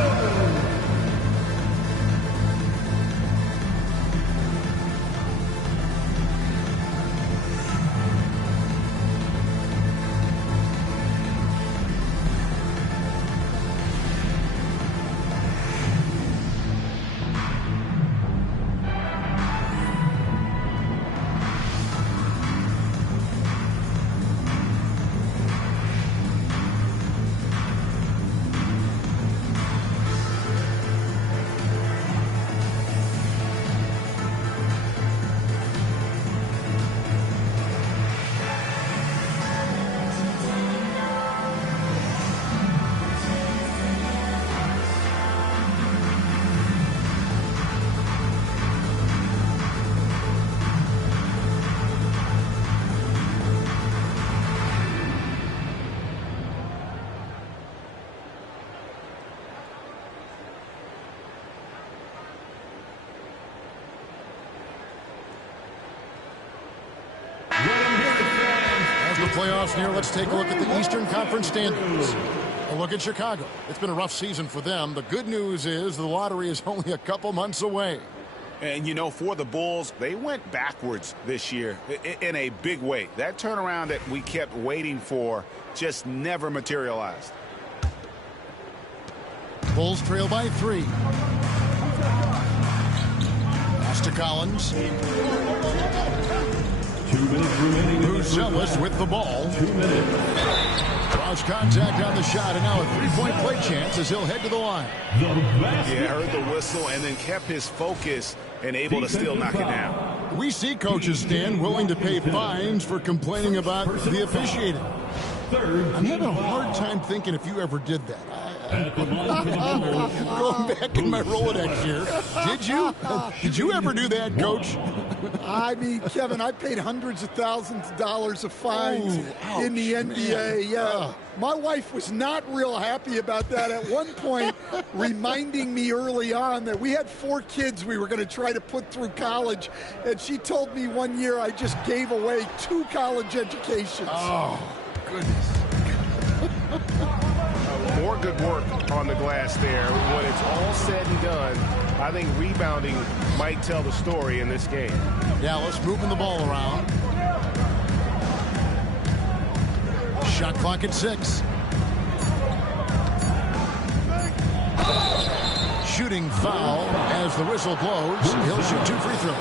Playoffs near, let's take a look at the Eastern Conference standings. A look at Chicago. It's been a rough season for them. The good news is the lottery is only a couple months away. And, you know, for the Bulls, they went backwards this year in a big way. That turnaround that we kept waiting for just never materialized. Bulls trail by 3. Pass to Collins. 2 minutes remaining. Brucelis with the ball. 2 minutes. Cross contact on the shot, and now a 3-point play chance as he'll head to the line. Yeah, heard the whistle and then kept his focus and able to still knock it down. We see coaches, Stan, willing to pay fines for complaining about the officiating. I'm having a hard time thinking if you ever did that. Going back in my Rolodex here. Did you? Did you ever do that, Coach? I mean, Kevin, I paid hundreds of thousands of dollars of fines in the NBA. Yeah. My wife was not real happy about that at one point, reminding me early on that we had 4 kids we were going to try to put through college. And she told me one year I just gave away 2 college educations. Oh, goodness. More good work on the glass there. When it's all said and done, I think rebounding might tell the story in this game. Dallas moving the ball around. Shot clock at 6. Shooting foul as the whistle blows. He'll shoot 2 free throws.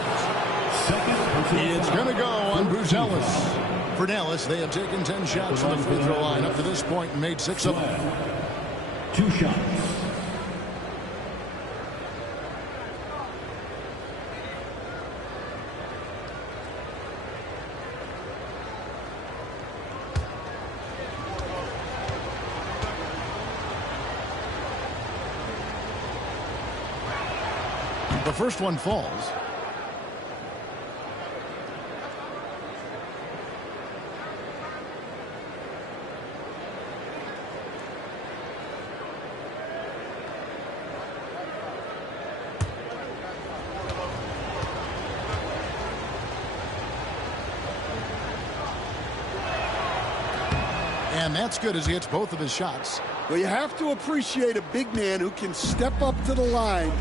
It's going to go on Brucelis. For Dallas, they have taken 10 shots from the free throw line up to this point and made 6 of them. 2 shots. The first one falls. And that's good as he hits both of his shots. Well, you have to appreciate a big man who can step up to the line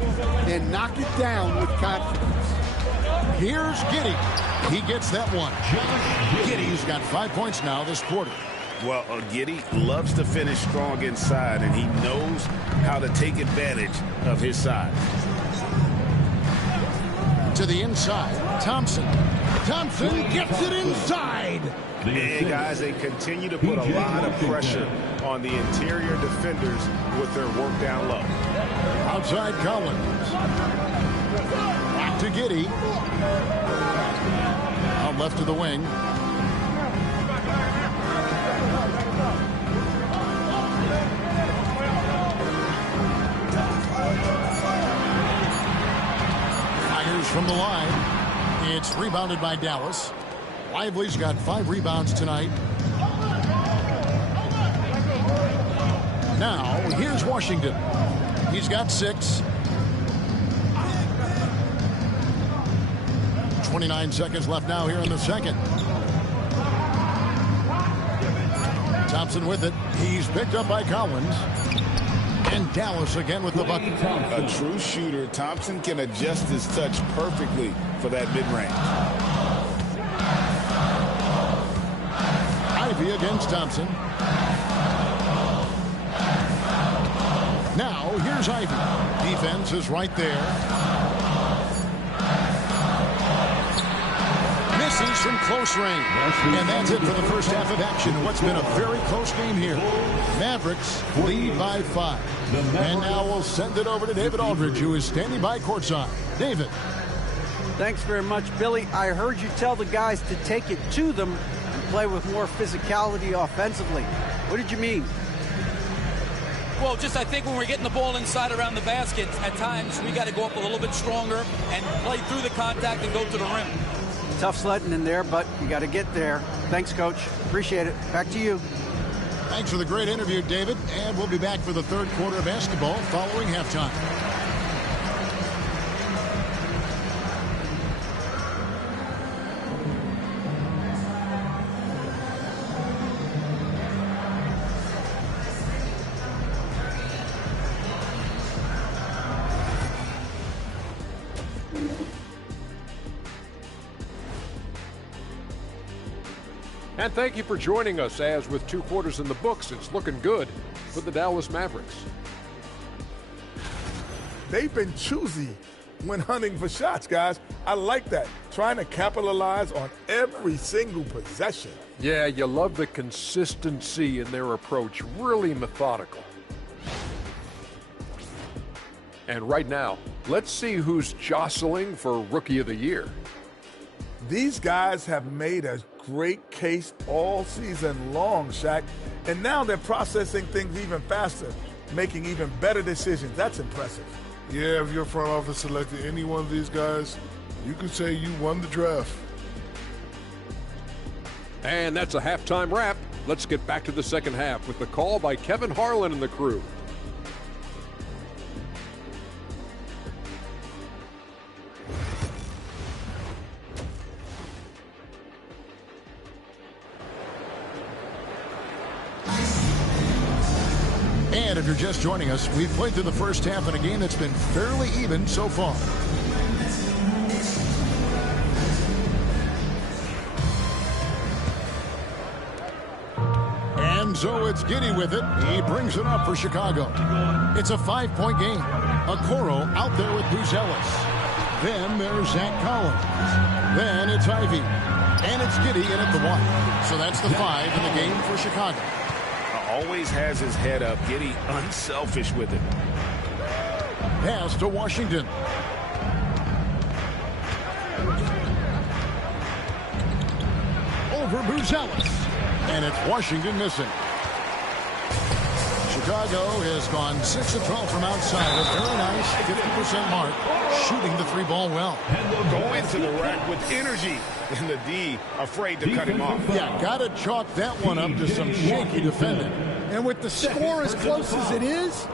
and knock it down with confidence. Here's Giddey. He gets that one. Giddey's got 5 points now this quarter. Well, Giddey loves to finish strong inside, and he knows how to take advantage of his size. To the inside, Thompson. Thompson gets it inside. And guys, they continue to put a lot of pressure on the interior defenders with their work down low. Outside Collins. Back to Giddey. Out left to the wing. Fires from the line. It's rebounded by Dallas. Lively's got 5 rebounds tonight. Now, here's Washington. He's got 6. 29 seconds left now here in the second. Thompson with it. He's picked up by Collins. And Dallas again with the bucket. A true shooter, Thompson can adjust his touch perfectly for that mid-range. Ivy against Thompson. Now, here's Ivy. Defense is right there. Misses from close range. And that's it for the first half of action. What's been a very close game here. Mavericks lead by 5. And now we'll send it over to David Aldridge, who is standing by courtside. David. Thanks very much, Billy. I heard you tell the guys to take it to them and play with more physicality offensively. What did you mean? Well, just I think when we're getting the ball inside around the basket, at times we got to go up a little bit stronger and play through the contact and go to the rim. Tough sledding in there, but you got to get there. Thanks, Coach. Appreciate it. Back to you. Thanks for the great interview, David. And we'll be back for the third quarter of basketball following halftime. And thank you for joining us, as with 2 quarters in the books, it's looking good for the Dallas Mavericks. They've been choosy when hunting for shots, guys. I like that. Trying to capitalize on every single possession. Yeah, you love the consistency in their approach. Really methodical. And right now, let's see who's jostling for Rookie of the Year. These guys have made a great case all season long, Shaq. And now they're processing things even faster, making even better decisions. That's impressive. Yeah, if your front office selected any one of these guys, you could say you won the draft. And that's a halftime wrap. Let's get back to the second half with the call by Kevin Harlan and the crew. And if you're just joining us, we've played through the first half in a game that's been fairly even so far. And so it's Giddey with it. He brings it up for Chicago. It's a 5-point game. Okoro out there with Buzelis. Then there's Zach Collins. Then it's Ivy. And it's Giddey in at the 1. So that's the 5 in the game for Chicago. Always has his head up, Giddey unselfish with it. Pass to Washington. Over Buzelis. And it's Washington missing. Chicago has gone 6 of 12 from outside. A very nice 50% mark. Shooting the 3-ball well. Going to the rack with energy. And the D afraid to cut him off. Yeah, got to chalk that one up to some shaky defending. And with the score as close as it is,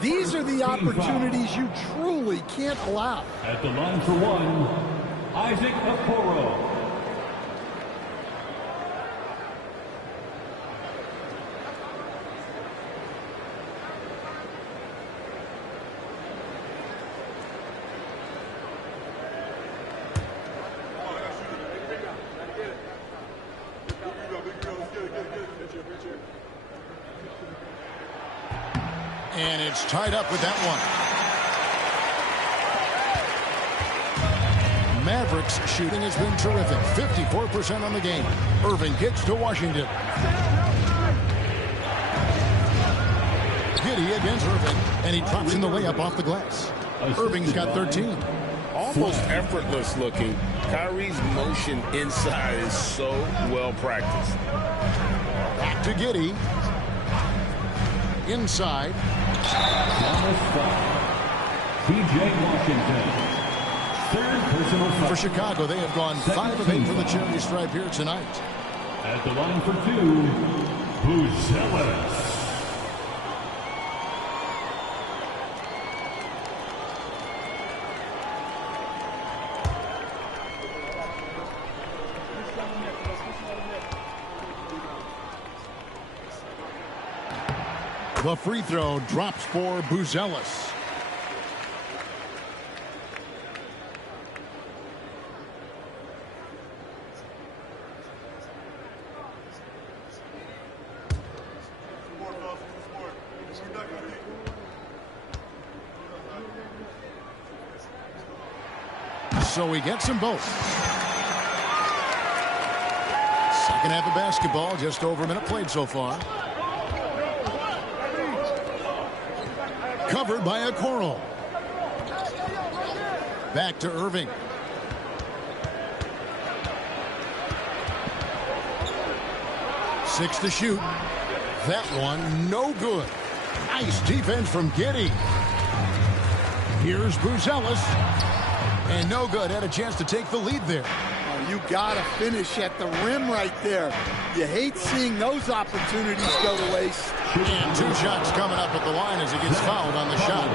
these are the opportunities you truly can't allow. At the line for 1, Isaac Okoro. And it's tied up with that one. Mavericks shooting has been terrific. 54% on the game. Irving kicks to Washington. Giddey against Irving, and he drops in the layup off the glass. Irving's got 13. Almost effortless looking. Kyrie's motion inside is so well practiced. Back to Giddey. Inside. P.J. Washington. Third personal foul. For Chicago, they have gone 5 of 8 from the charity stripe here tonight. At the line for 2, Buzelis. The free throw drops for Buzelis. So he gets them both. Second half of basketball, just over a minute played so far. Covered by a Okoro. Back to Irving. Six to shoot. That one no good. Nice defense from Giddey. Here's Buzelis. And no good. Had a chance to take the lead there. Oh, you got to finish at the rim right there. You hate seeing those opportunities go to waste. And 2 shots coming up at the line as he gets fouled on the shot.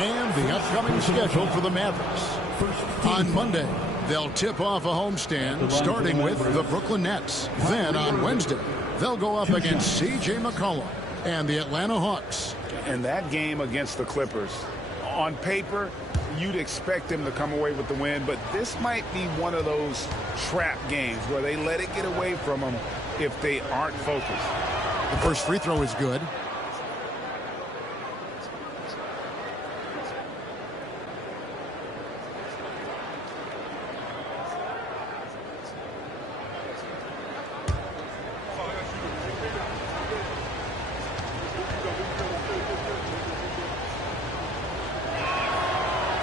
And the upcoming schedule for the Mavericks. On Monday, they'll tip off a homestand starting with the Brooklyn Nets. Then on Wednesday, they'll go up against C.J. McCollum and the Atlanta Hawks. And that game against the Clippers, on paper, you'd expect them to come away with the win, but this might be one of those trap games where they let it get away from them if they aren't focused. The first free throw is good.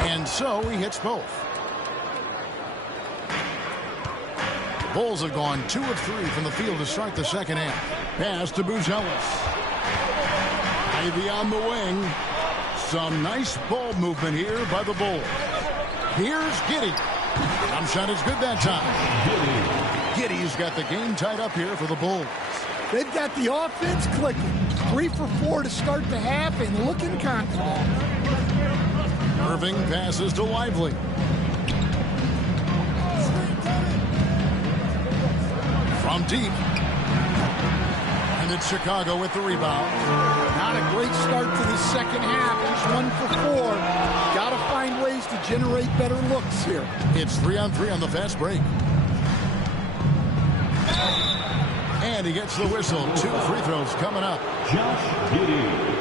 And so he hits both. Bulls have gone 2 of 3 from the field to start the second half. Pass to Buzelis. Ivy on the wing. Some nice ball movement here by the Bulls. Here's Giddey. Jump shot is good that time. Giddey's got the game tied up here for the Bulls. They've got the offense clicking. 3 for 4 to start the half and looking confident. Irving passes to Lively. From deep. And it's Chicago with the rebound. Not a great start to the second half. Just 1 for 4. Got to find ways to generate better looks here. It's 3-on-3 on the fast break. And he gets the whistle. 2 free throws coming up. Josh Giddey.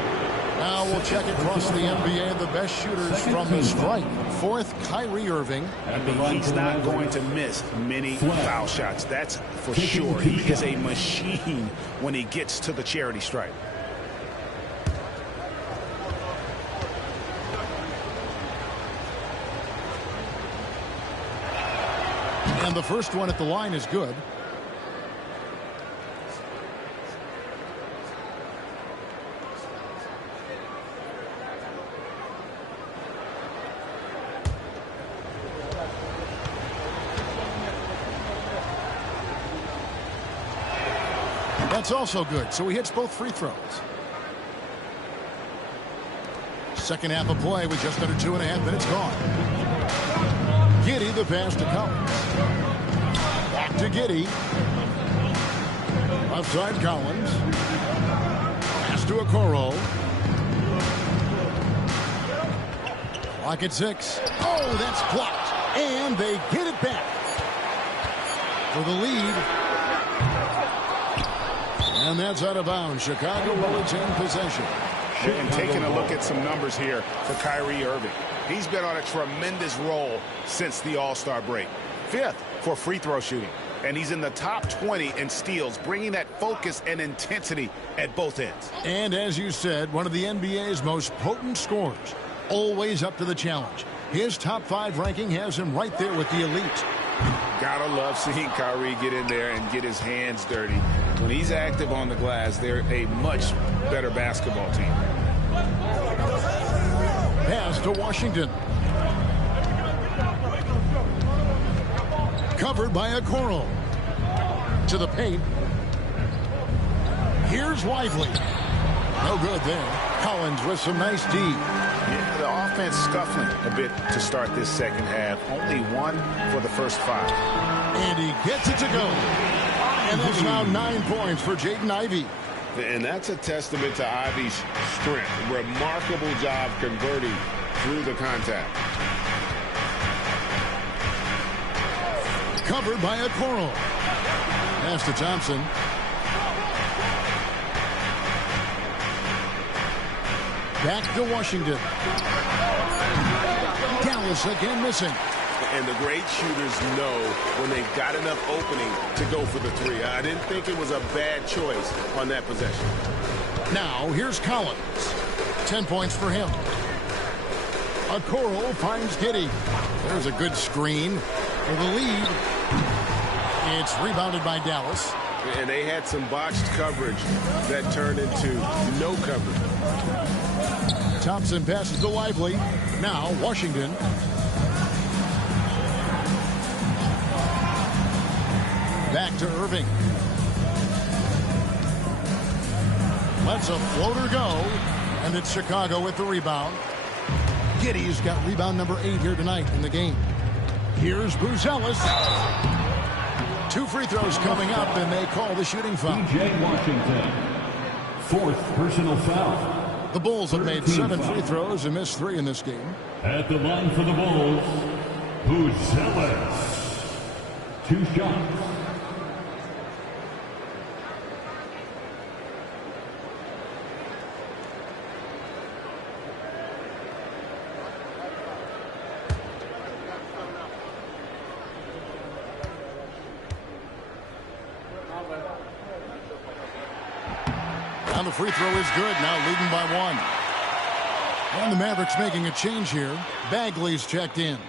Now we'll check across the NBA the best shooters from the stripe. 4th, Kyrie Irving. I mean, he's not going to miss many foul shots. That's for sure. He is a machine when he gets to the charity stripe. And the first one at the line is good. That's also good, so he hits both free throws. Second half of play with just under 2.5 minutes gone. Giddey, the pass to Collins. Back to Giddey. Left side Collins. Pass to Okoro. Clock at 6. Oh, that's blocked. And they get it back for the lead. And that's out of bounds. Chicago will retain possession. And taking a look at some numbers here for Kyrie Irving. He's been on a tremendous roll since the All-Star break. 5th for free throw shooting. and he's in the top 20 in steals, bringing that focus and intensity at both ends. And as you said, one of the NBA's most potent scorers, always up to the challenge. His top 5 ranking has him right there with the elite. Gotta love seeing Kyrie get in there and get his hands dirty. When he's active on the glass, they're a much better basketball team. Pass to Washington. Covered by Okoro. To the paint. Here's Lively. No good there. Collins with some nice D. Yeah, the offense scuffling a bit to start this second half. Only 1 for the first 5. And he gets it to go. And that's now 9 points for Jaden Ivey. And that's a testament to Ivey's strength. Remarkable job converting through the contact. Covered by Okoro. Pass to Thompson. Back to Washington. Dallas again missing. And the great shooters know when they've got enough opening to go for the 3. I didn't think it was a bad choice on that possession. Now here's Collins. 10 points for him. Okoro finds Giddey. There's a good screen for the lead. It's rebounded by Dallas. And they had some botched coverage that turned into no coverage. Thompson passes to Lively. Now Washington. Back to Irving. Lets a floater go. And it's Chicago with the rebound. Giddey's got rebound number 8 here tonight in the game. Here's Buzelis. 2 free throws coming up, and they call the shooting foul. DJ Washington, 4th personal foul. The Bulls have made 7 free throws and missed 3 in this game. At the line for the Bulls, Buzelis. 2 shots. And the free throw is good, now leading by 1. And the Mavericks making a change here. Bagley's checked in.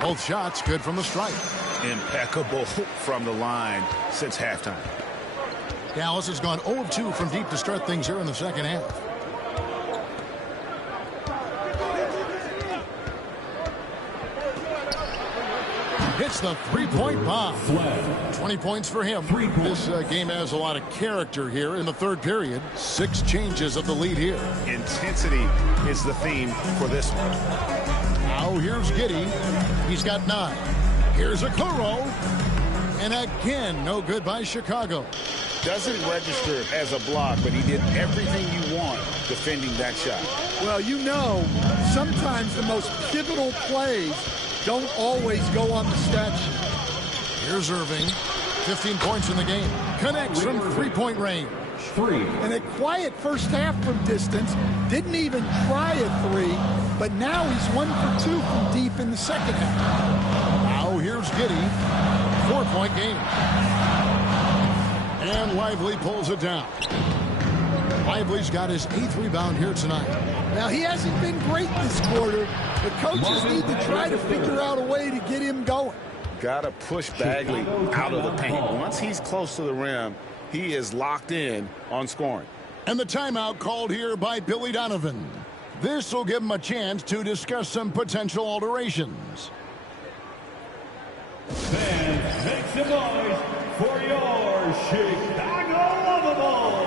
Both shots good from the stripe. Impeccable from the line since halftime. Dallas has gone 0 of 2 from deep to start things here in the second half. Hits the three-point bomb. 20 points for him. This game has a lot of character here in the third period. 6 changes of the lead here. Intensity is the theme for this one. Now here's Giddey. He's got 9. Here's Okoro. And again, no good by Chicago. Doesn't register as a block, but he did everything you want defending that shot. Well, you know, sometimes the most pivotal plays don't always go on the stat sheet. Here's Irving. 15 points in the game. Connects from three-point range. 3. And a quiet first half from distance. Didn't even try a 3, but now he's 1 for 2 from deep in the second half. Now here's Giddey. 4-point game. And Lively pulls it down. Lively's got his 8th rebound here tonight. Now, he hasn't been great this quarter. The coaches need to try to figure out a way to get him going. Got to push Bagley out of the paint. Once he's close to the rim, he is locked in on scoring. And the timeout called here by Billy Donovan. This will give him a chance to discuss some potential alterations. Fans, make some noise for your Chicago Lovables.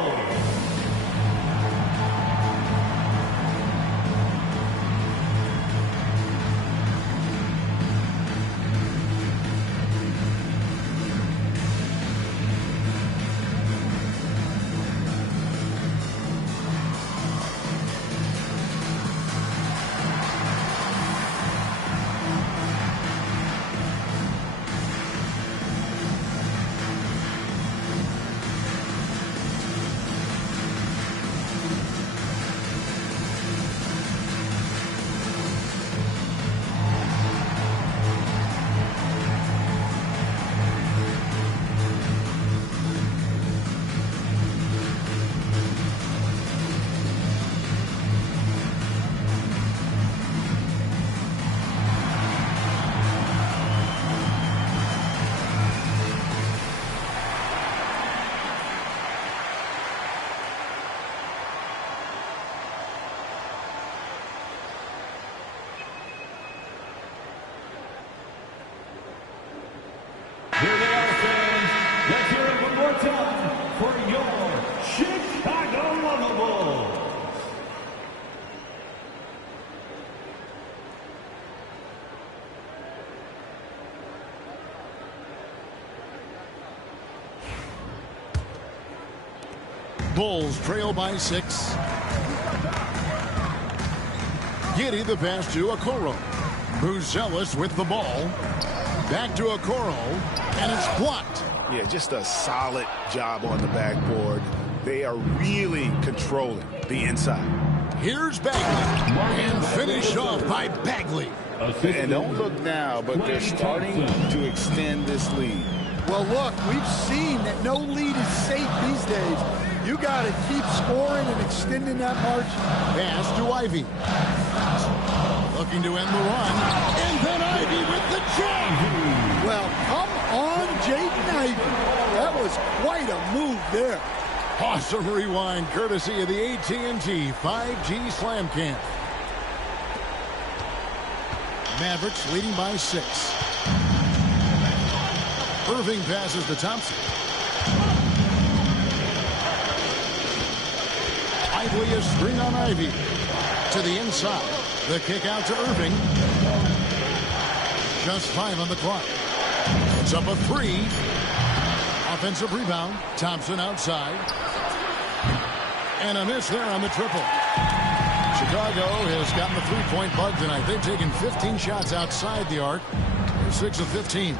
Bulls trail by 6. Giddey the pass to Okoro. Buzelis with the ball. Back to Okoro, and it's blocked. Yeah, just a solid job on the backboard. They are really controlling the inside. Here's Bagley, and finished off by Bagley. And don't look now, but they're starting to extend this lead. Well, look, we've seen that no lead is safe these days. You got to keep scoring and extending that margin. Pass to Ivy. Looking to end the run. And then Ivy with the jam. Well, come on, Jaden Ivy. That was quite a move there. Awesome rewind courtesy of the AT&T 5G Slam Cam. Mavericks leading by 6. Irving passes to Thompson. Ivy a screen on Ivy. To the inside. The kick out to Irving. Just 5 on the clock. It's up a 3. Offensive rebound. Thompson outside. And a miss there on the triple. Chicago has gotten the three-point bug tonight. They've taken 15 shots outside the arc. They're 6 of 15.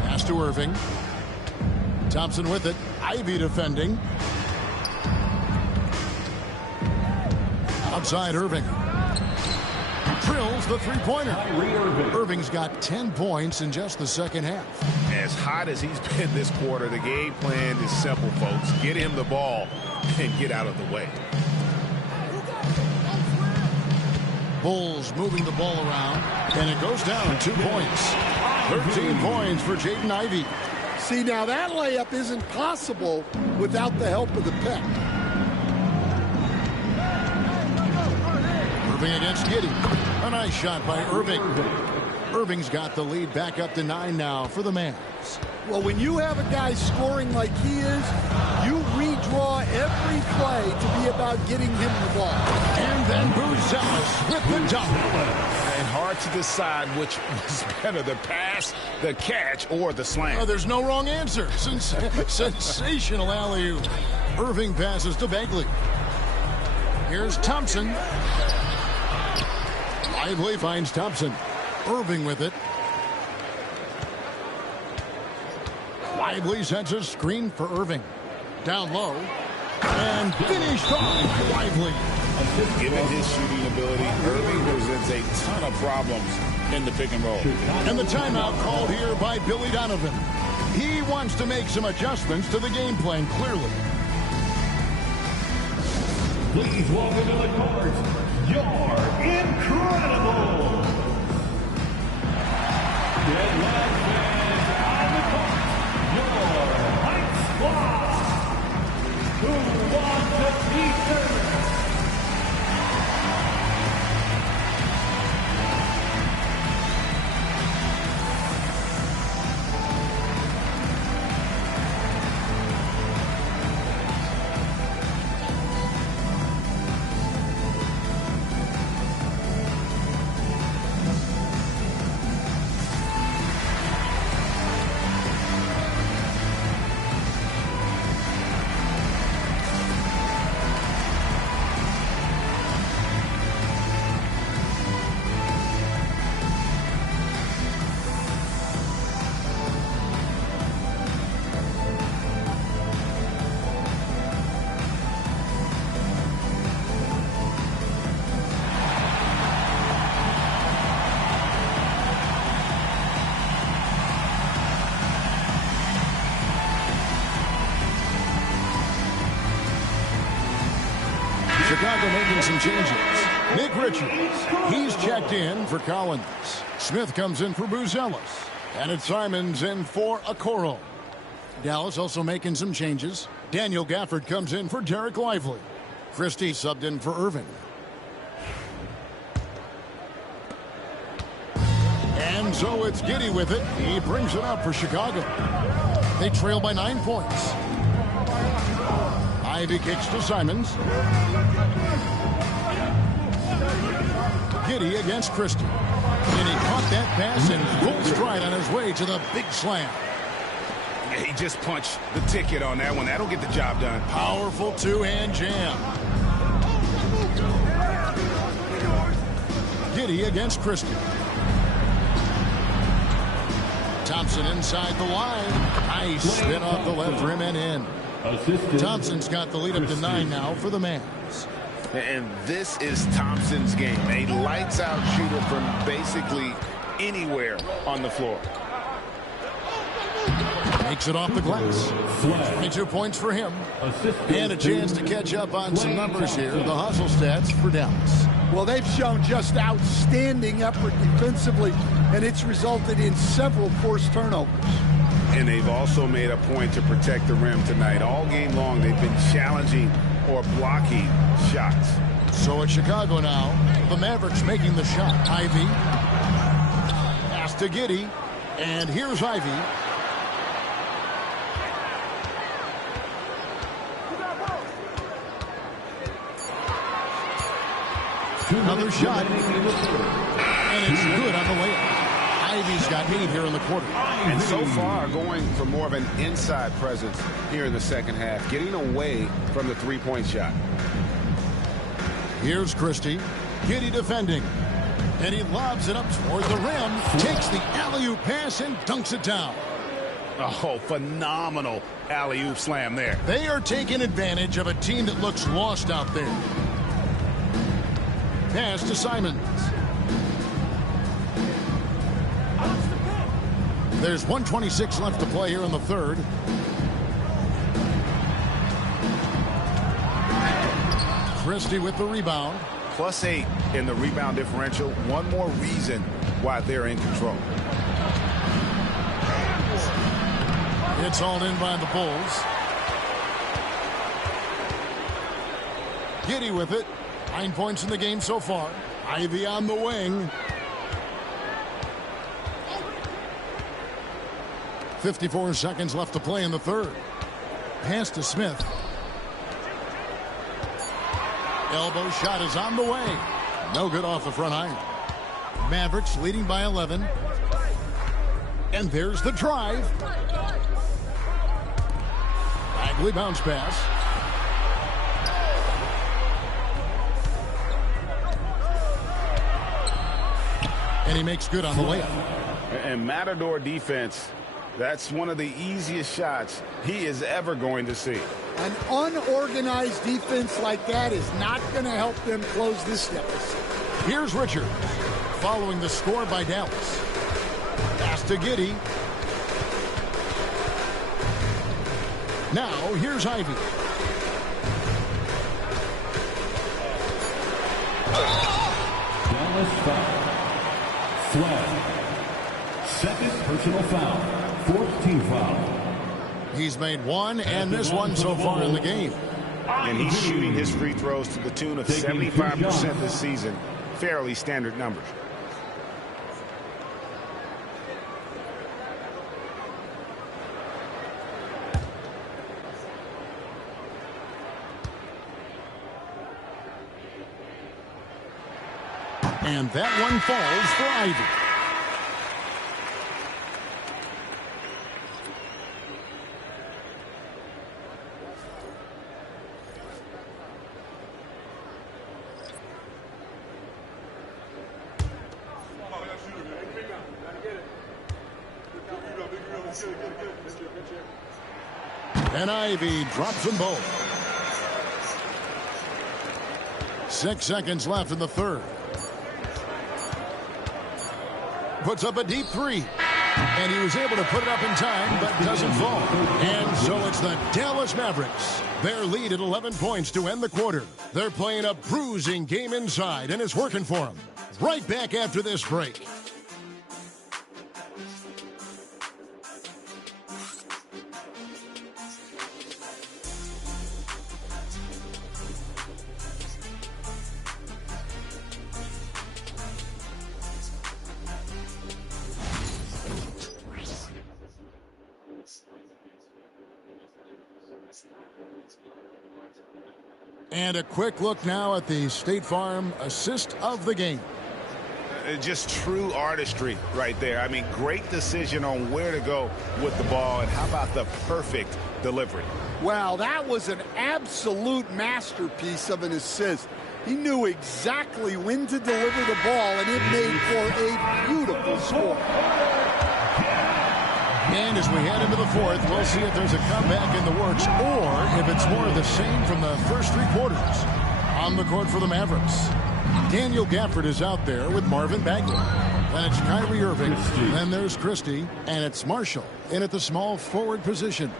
Pass to Irving. Thompson with it. Ivy defending. Outside Irving. Drills the three-pointer. Irving's got 10 points in just the second half. As hot as he's been this quarter, the game plan is simple, folks. Get him the ball and get out of the way. Bulls moving the ball around, and it goes down 2 points. 13 points for Jaden Ivey. See, now that layup isn't possible without the help of the pick. Irving against Giddey. A nice shot by Irving. Irving's got the lead back up to 9 now for the Mavs. Well, when you have a guy scoring like he is, you redraw every play to be about getting him the ball. And then Buzelis with the dunk. And hard to decide which was better, the pass, the catch, or the slam. Oh, there's no wrong answer. Sensational alley-oop. Irving passes to Bagley. Here's Thompson. Lively finds Thompson. Irving with it. Lively sets a screen for Irving. Down low. And finished off Lively. Given his shooting ability, Irving presents a ton of problems in the pick and roll. And the timeout called here by Billy Donovan. He wants to make some adjustments to the game plan, clearly. Please welcome to the court, your incredible Get Loud fans on the court, your Heights Squad, who want to beat them. Chicago making some changes. Nick Richards, he's checked in for Collins. Smith comes in for Buzelis. And it's Simons in for Okoro. Dallas also making some changes. Daniel Gafford comes in for Derek Lively. Christie subbed in for Irving. And so it's Giddey with it. He brings it up for Chicago. They trail by 9 points. Ivy kicks to Simons. Giddey against Christie. And he caught that pass in full stride on his way to the big slam. Yeah, he just punched the ticket on that one. That'll get the job done. Powerful two-hand jam. Giddy against Christie. Thompson inside the line. Nice spin off the left rim and in. Thompson's got the lead up to 9 now for the Mavs. And this is Thompson's game. A lights-out shooter from basically anywhere on the floor. Makes it off the glass. 22 points for him. And a chance to catch up on some numbers here. The hustle stats for Dallas. Well, they've shown just outstanding effort defensively, and it's resulted in several forced turnovers. And they've also made a point to protect the rim tonight. All game long, they've been challenging or blocking shots. So it's Chicago now. The Mavericks making the shot. Ivy. Pass to Giddy. And here's Ivy. Another shot. And it's good on the layup. Ivy's got 8 here in the quarter. And so far, going for more of an inside presence here in the second half, getting away from the three-point shot. Here's Christie. Giddy defending. And he lobs it up toward the rim. Takes the alley-oop pass and dunks it down. Oh, phenomenal alley-oop slam there. They are taking advantage of a team that looks lost out there. Pass to Simons. There's 1:26 left to play here in the third. Christie with the rebound. +8 in the rebound differential. One more reason why they're in control. It's hauled in by the Bulls. Giddy with it. 9 points in the game so far. Ivy on the wing. 54 seconds left to play in the third. Pass to Smith. Elbow shot is on the way. No good off the front iron. Mavericks leading by 11. And there's the drive. Bagley bounce pass. And he makes good on the layup. And Matador defense, that's one of the easiest shots he is ever going to see. An unorganized defense like that is not going to help them close this deficit. Here's Richard, following the score by Dallas. Pass to Giddy. Now, here's Ivy. Dallas foul. Flag. Second personal foul. 4th team foul. He's made one and missed one so far in the game. And he's shooting his free throws to the tune of 75% this season. Fairly standard numbers. And that one falls for Ivy. And Ivy drops them both. 6 seconds left in the third. Puts up a deep three. And he was able to put it up in time, but doesn't fall. And so it's the Dallas Mavericks. Their lead at 11 points to end the quarter. They're playing a bruising game inside, and it's working for them. Right back after this break. And a quick look now at the State Farm assist of the game. just true artistry right there. I mean, great decision on where to go with the ball, and how about the perfect delivery? Well, that was an absolute masterpiece of an assist. He knew exactly when to deliver the ball, and it made for a beautiful score. And as we head into the fourth, we'll see if there's a comeback in the works or if it's more of the same from the first three quarters. On the court for the Mavericks, Daniel Gafford is out there with Marvin Bagley. Then it's Kyrie Irving. Then there's Christie. And it's Marshall in at the small forward position.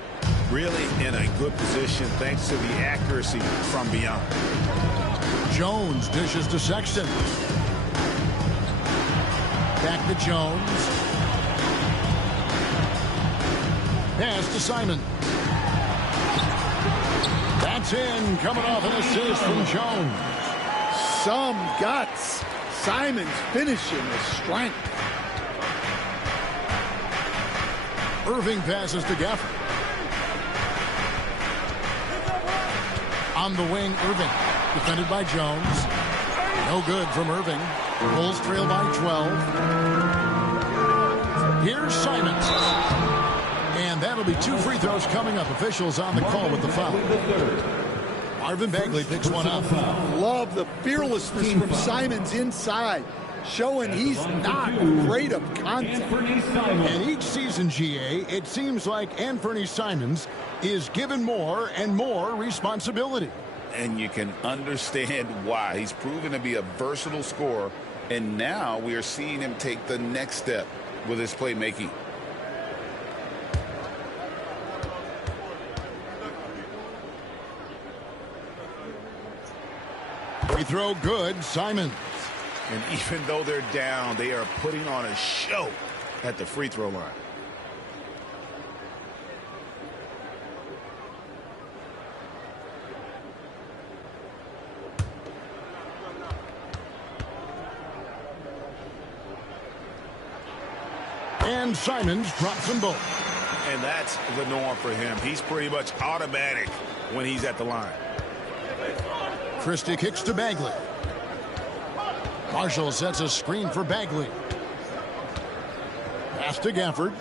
Really in a good position thanks to the accuracy from beyond. Jones dishes to Sexton. Back to Jones. Pass to Simon. That's in, coming off an assist from Jones. Some guts. Simon's finishing with strength. Irving passes to Gafford. On the wing, Irving. Defended by Jones. No good from Irving. Bulls trail by 12. Here's Simons. And that'll be 2 free throws coming up. Officials on the call with the foul. Marvin Bagley picks one up. Love the fearlessness from Simons inside, showing he's not afraid of contact. And each season, GA, it seems like Anthony Simons is given more and more responsibility. And you can understand why. He's proven to be a versatile scorer, and now we are seeing him take the next step with his playmaking. Free throw good, Simons. And even though they're down, they are putting on a show at the free throw line. And Simons drops them both. And that's the norm for him. He's pretty much automatic when he's at the line. Christie kicks to Bagley. Marshall sets a screen for Bagley. Pass to Gafford.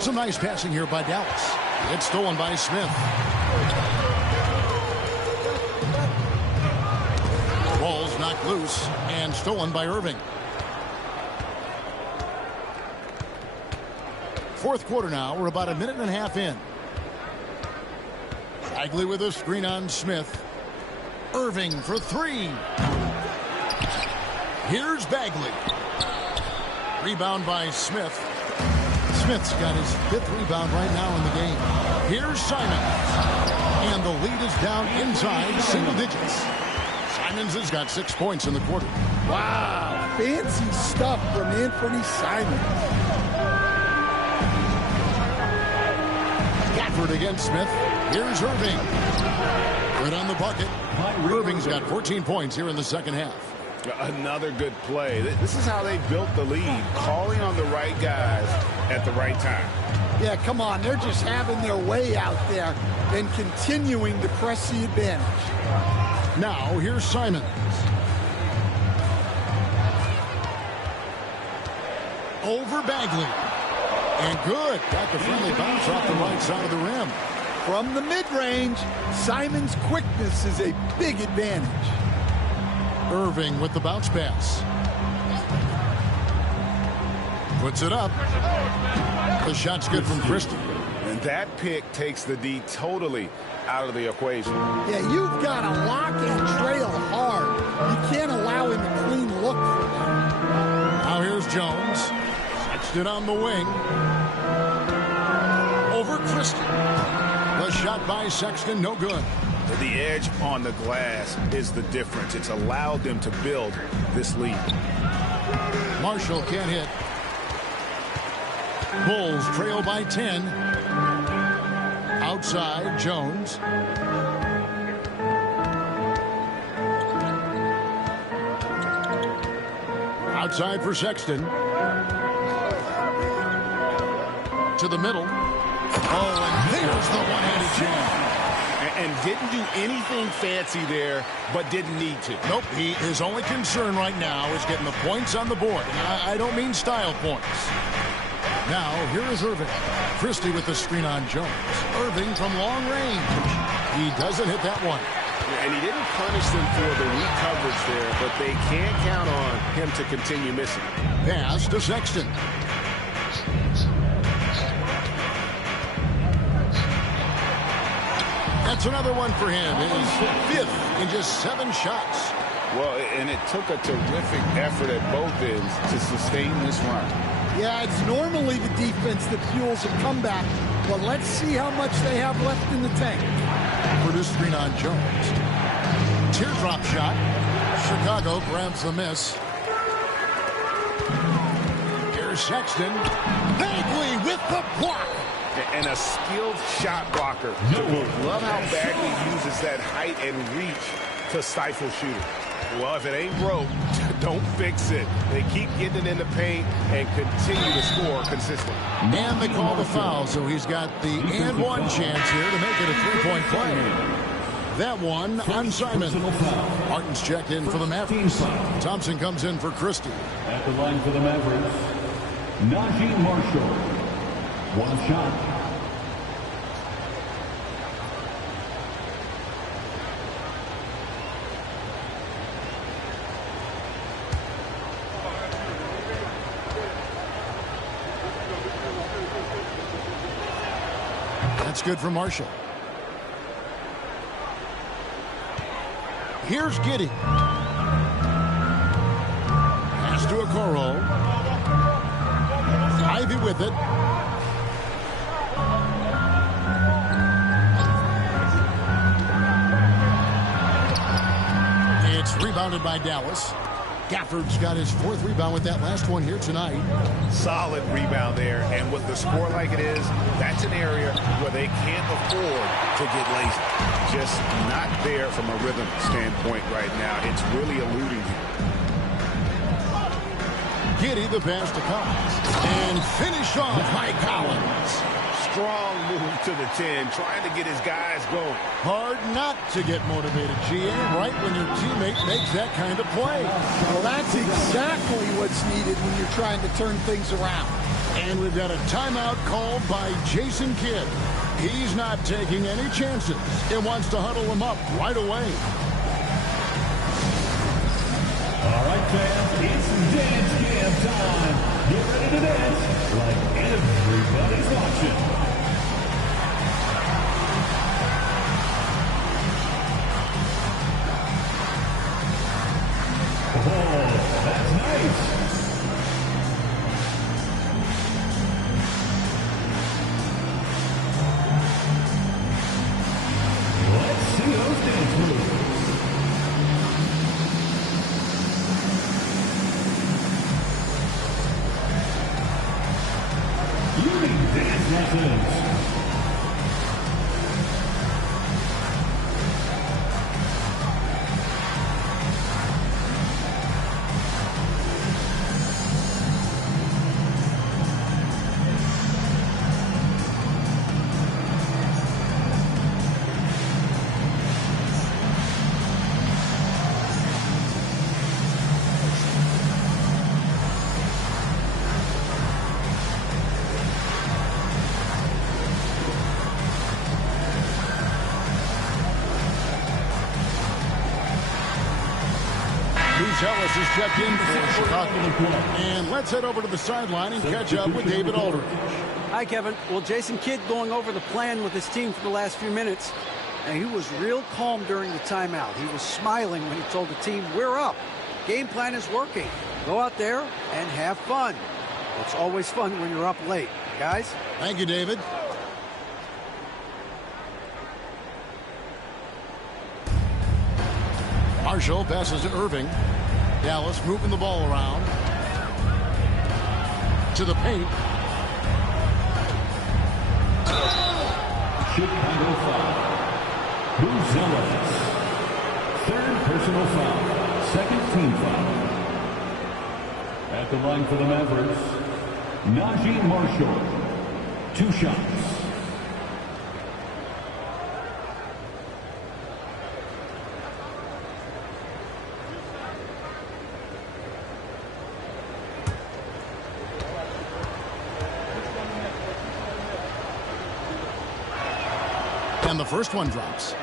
Some nice passing here by Dallas. It's stolen by Smith. Ball's knocked loose and stolen by Irving. Fourth quarter now. We're about a minute and a half in. Bagley with a screen on Smith. Irving for 3. Here's Bagley. Rebound by Smith. Smith's got his 5th rebound right now in the game. Here's Simons. And the lead is down inside single digits. Simons has got 6 points in the quarter. Wow, fancy stuff from Anthony Simons. Gafford against Smith. Here's Irving. Right on the bucket. Irving's got 14 points here in the second half. Another good play. This is how they built the lead, calling on the right guys at the right time. Yeah, come on. They're just having their way out there and continuing to press the advantage. Now, here's Simons. Over Bagley. And good. Got the friendly bounce off the right side of the rim. From the mid-range, Simons' quickness is a big advantage. Irving with the bounce pass. Puts it up. The shot's good from Christie. And that pick takes the D totally out of the equation. Yeah, you've got to lock and trail hard. You can't allow him a clean look from that. Now here's Jones. Sexton on the wing. Over Christie. The shot by Sexton, no good. The edge on the glass is the difference. It's allowed them to build this lead. Marshall can't hit. Bulls trail by 10. Outside, Jones. Outside for Sexton. To the middle. Oh, and there's the one-handed jam. And didn't do anything fancy there, but didn't need to. Nope, his only concern right now is getting the points on the board. And I don't mean style points. Now, here is Irving. Christie with the screen on Jones. Irving from long range. He doesn't hit that one. And he didn't punish them for the weak coverage there, but they can't count on him to continue missing. Pass to Sexton. That's another one for him. His fifth in just 7 shots. Well, and it took a terrific effort at both ends to sustain this run. Yeah, it's normally the defense that fuels a comeback, but let's see how much they have left in the tank. For this screen on Jones. Teardrop shot. Chicago grabs the miss. Here's Sexton. Bagley with the block. And a skilled shot blocker. Love how Bagley uses that height and reach to stifle shooters. Well, if it ain't broke, don't fix it. They keep getting it in the paint and continue to score consistently. And they call the foul, so he's got the and one chance here to make it a 3-point play. That one on Simon. Martin's checked in for the Mavericks. Thompson comes in for Christie. At the line for the Mavericks, Najee Marshall. 1 shot. That's good for Marshall. Here's Giddey. Pass to Okoro. Ivy with it. It's rebounded by Dallas. Gafford's got his 4th rebound with that last one here tonight. Solid rebound there, and with the score like it is, that's an area where they can't afford to get lazy. Just not there from a rhythm standpoint right now. It's really eluding him. Giddey the pass to Collins. And finish off by Collins. Strong move to the 10, trying to get his guys going. Hard not to get motivated, GA, right when your teammate makes that kind of play. Well, that's exactly what's needed when you're trying to turn things around. And we've got a timeout called by Jason Kidd. He's not taking any chances. He wants to huddle them up right away. All right, fans, it's dance jam time. Get ready to dance like everybody's watching. Oh, that's nice. Let's see those dance moves. You need dance lessons. Ellis is checked in for Chicago. And let's head over to the sideline and catch up with David Aldridge. Hi, Kevin. Well, Jason Kidd going over the plan with his team for the last few minutes. And he was real calm during the timeout. He was smiling when he told the team, we're up. Game plan is working. Go out there and have fun. It's always fun when you're up late. Guys? Thank you, David. Marshall passes to Irving. Dallas moving the ball around. To the paint. Chicago foul. Boozellas. 3rd personal foul. 2nd team foul. At the line for the Mavericks, Najee Marshall. 2 shots. And the first one drops.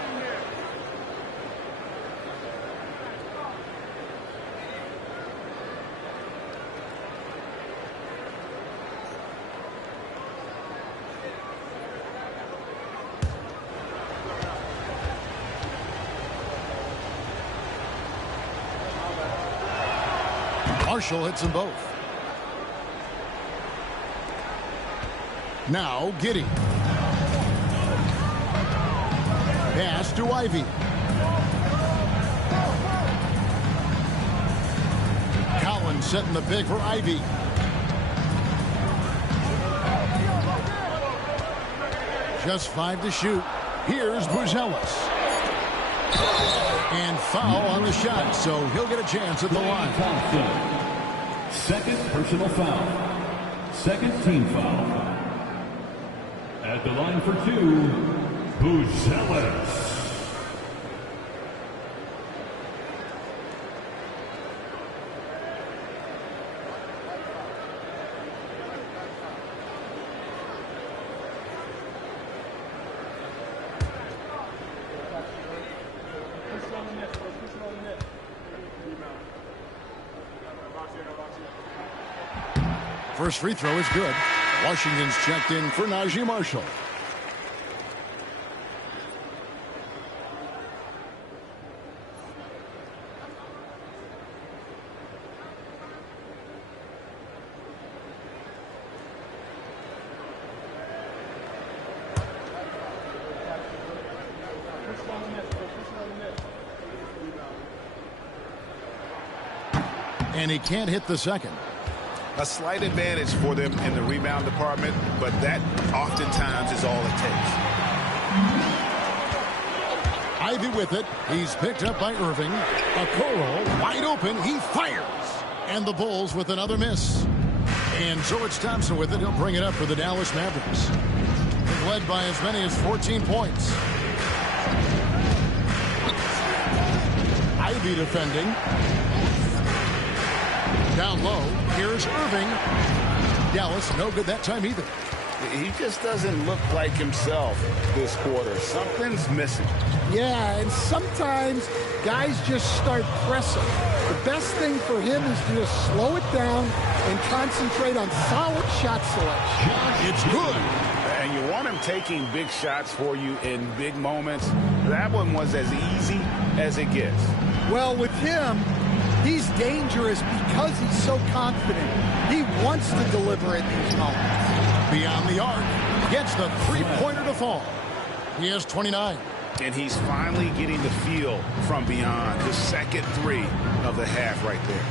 Marshall hits them both. Now Giddey. Pass to Ivy. Collins setting the pick for Ivy. Just 5 to shoot. Here's Buzelis. And foul on the shot, so he'll get a chance at the line. Second personal foul. Second team foul. At the line for 2, Buzelis. First free throw is good. Washington's checked in for Najee Marshall. And he can't hit the second. A slight advantage for them in the rebound department, but that oftentimes is all it takes. Ivy with it. He's picked up by Irving. Okoro wide open. He fires. And the Bulls with another miss. And George Thompson with it. He'll bring it up for the Dallas Mavericks. They've led by as many as 14 points. Ivy defending. Down low, here's Irving. Dallas, no good that time either. He just doesn't look like himself this quarter. Something's missing. Yeah, and sometimes guys just start pressing. The best thing for him is to just slow it down and concentrate on solid shot selection. It's good. And you want him taking big shots for you in big moments. That one was as easy as it gets. Well, with him, he's dangerous because he's so confident. He wants to deliver at these moments. Beyond the arc, gets the three-pointer to fall. He has 29. And he's finally getting the feel from beyond. The second three of the half right there.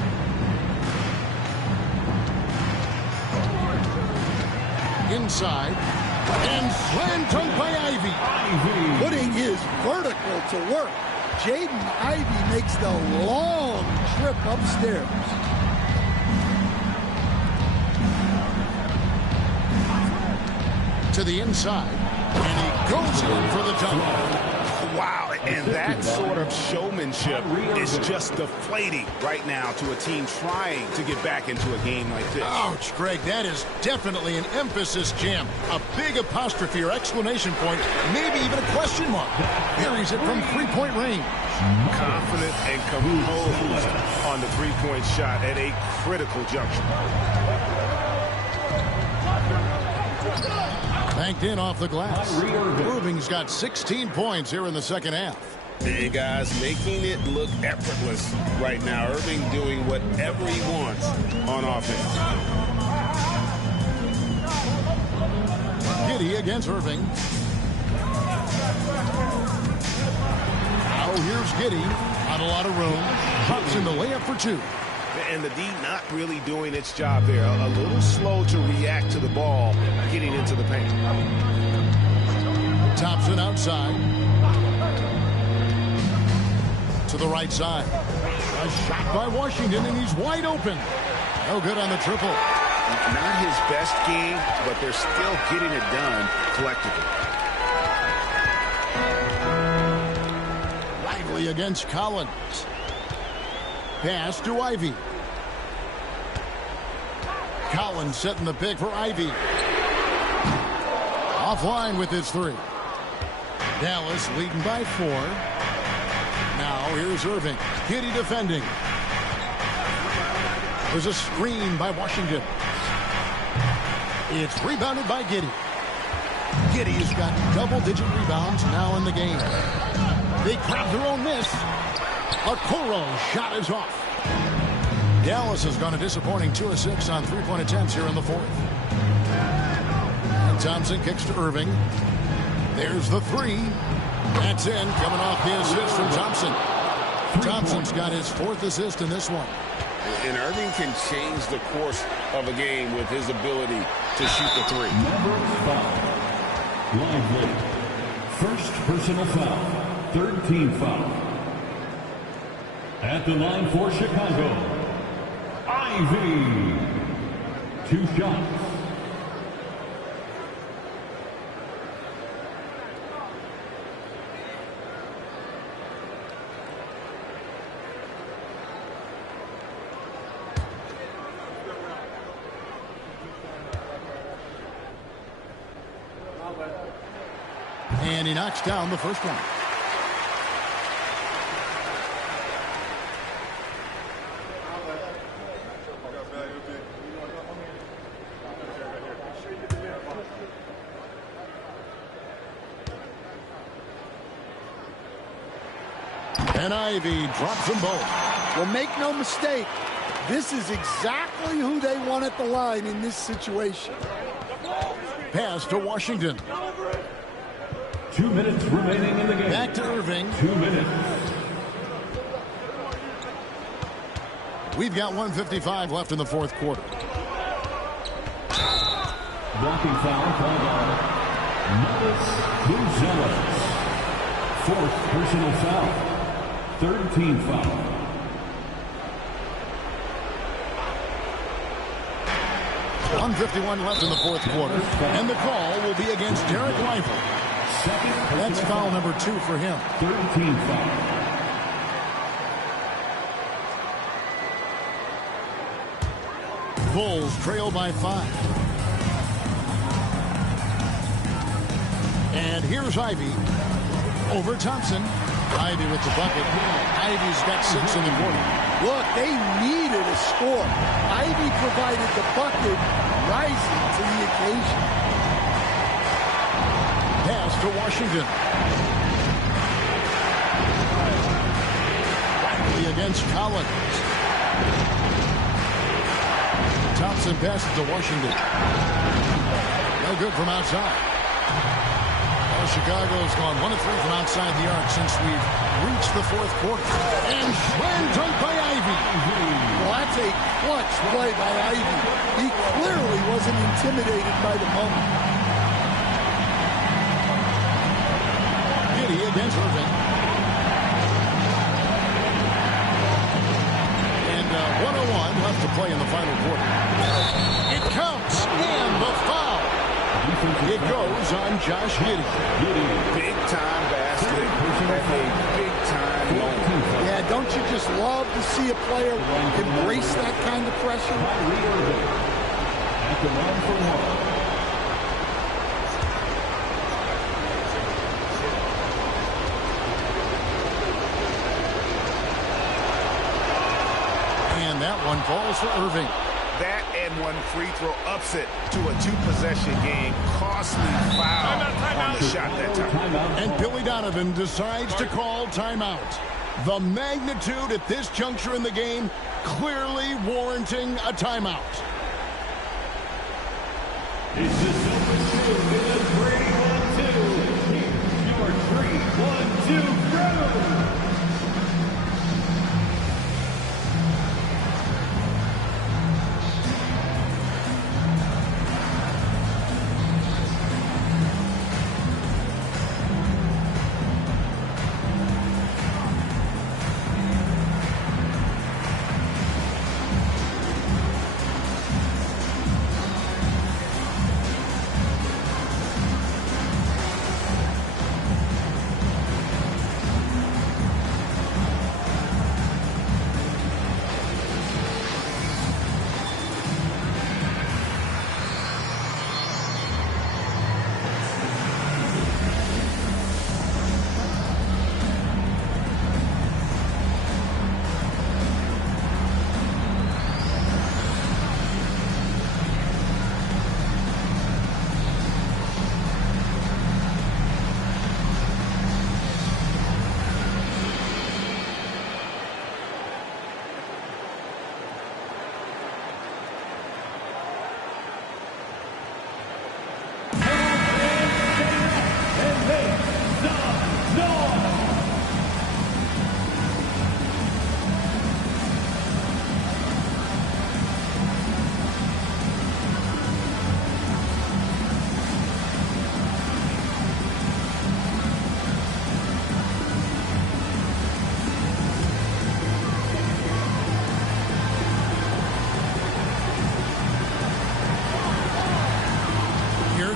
Inside. And slam dunk by Ivy. Putting his vertical to work. Jaden Ivey makes the long trip upstairs. To the inside. And he goes in for the dunk. Wow, and that sort of showmanship is just deflating right now to a team trying to get back into a game like this. Ouch, Greg, that is definitely an emphasis jam. A big apostrophe or exclamation point, maybe even a question mark. Buries it from three-point range. Confident and composed on the three-point shot at a critical juncture. Banked in off the glass. Irving's got 16 points here in the second half. Big guys making it look effortless right now. Irving doing whatever he wants on offense. Giddey against Irving. Now here's Giddey. Not a lot of room. Pops in the layup for 2. And the D not really doing its job there. A little slow to react to the ball getting into the paint. Thompson outside. To the right side. A shot by Washington, and he's wide open. No good on the triple. Not his best game, but they're still getting it done collectively. Lively against Collins. Pass to Ivy. Collins setting the pick for Ivy. Offline with his 3. Dallas leading by 4. Now here's Irving. Giddey defending. There's a screen by Washington. It's rebounded by Giddey. Giddey's got double-digit rebounds now in the game. They grab their own miss. Okoro's shot is off. Dallas has gone a disappointing 2 of 6 on three-point attempts here in the fourth. And Thompson kicks to Irving. There's the 3. That's in, coming off the assist from Thompson. Thompson's got his 4th assist in this one. And Irving can change the course of a game with his ability to shoot the 3. Number 5, Lively. First personal foul. 3rd team foul. At the line for Chicago, Ivy. 2 shots. And he knocks down the first one. And Ivy drops them both. Well, make no mistake, this is exactly who they want at the line in this situation. Pass to Washington. 2 minutes remaining in the game. Back to Irving. 2 minutes. We've got 1:55 left in the fourth quarter. Blocking foul called on Memphis. 4th personal foul. 3rd team foul. .151 left in the fourth quarter. And the call will be against Derek Lively. That's foul number 2 for him. 3rd team foul. Bulls trail by 5. And here's Ivy over Thompson. Ivy with the bucket. Ivy's got 6 in the quarter. Look, they needed a score. Ivy provided the bucket, rising to the occasion. Pass to Washington. Riley against Collins. Thompson passes to Washington. No good from outside. Well, Chicago's gone 1 of 3 from outside the arc since we've reached the fourth quarter. And slam dunk by Ivy. Well, that's a clutch play by Ivy. He clearly wasn't intimidated by the moment. Giddey against Irving. And 1:01 left to play in the final quarter. It counts, and the foul. It goes on Josh Giddey. Big-time basket. A big-time moment. Yeah, don't you just love to see a player embrace that kind of pressure? At the line for 1. And that one falls for Irving. That and 1 free throw ups it to a 2-possession game. Costly foul on the shot that time. And Billy Donovan decides to call timeout. The magnitude at this juncture in the game clearly warranting a timeout. It's the Silver 2 with a 3-1-2. Here's your 3-1-2 crew.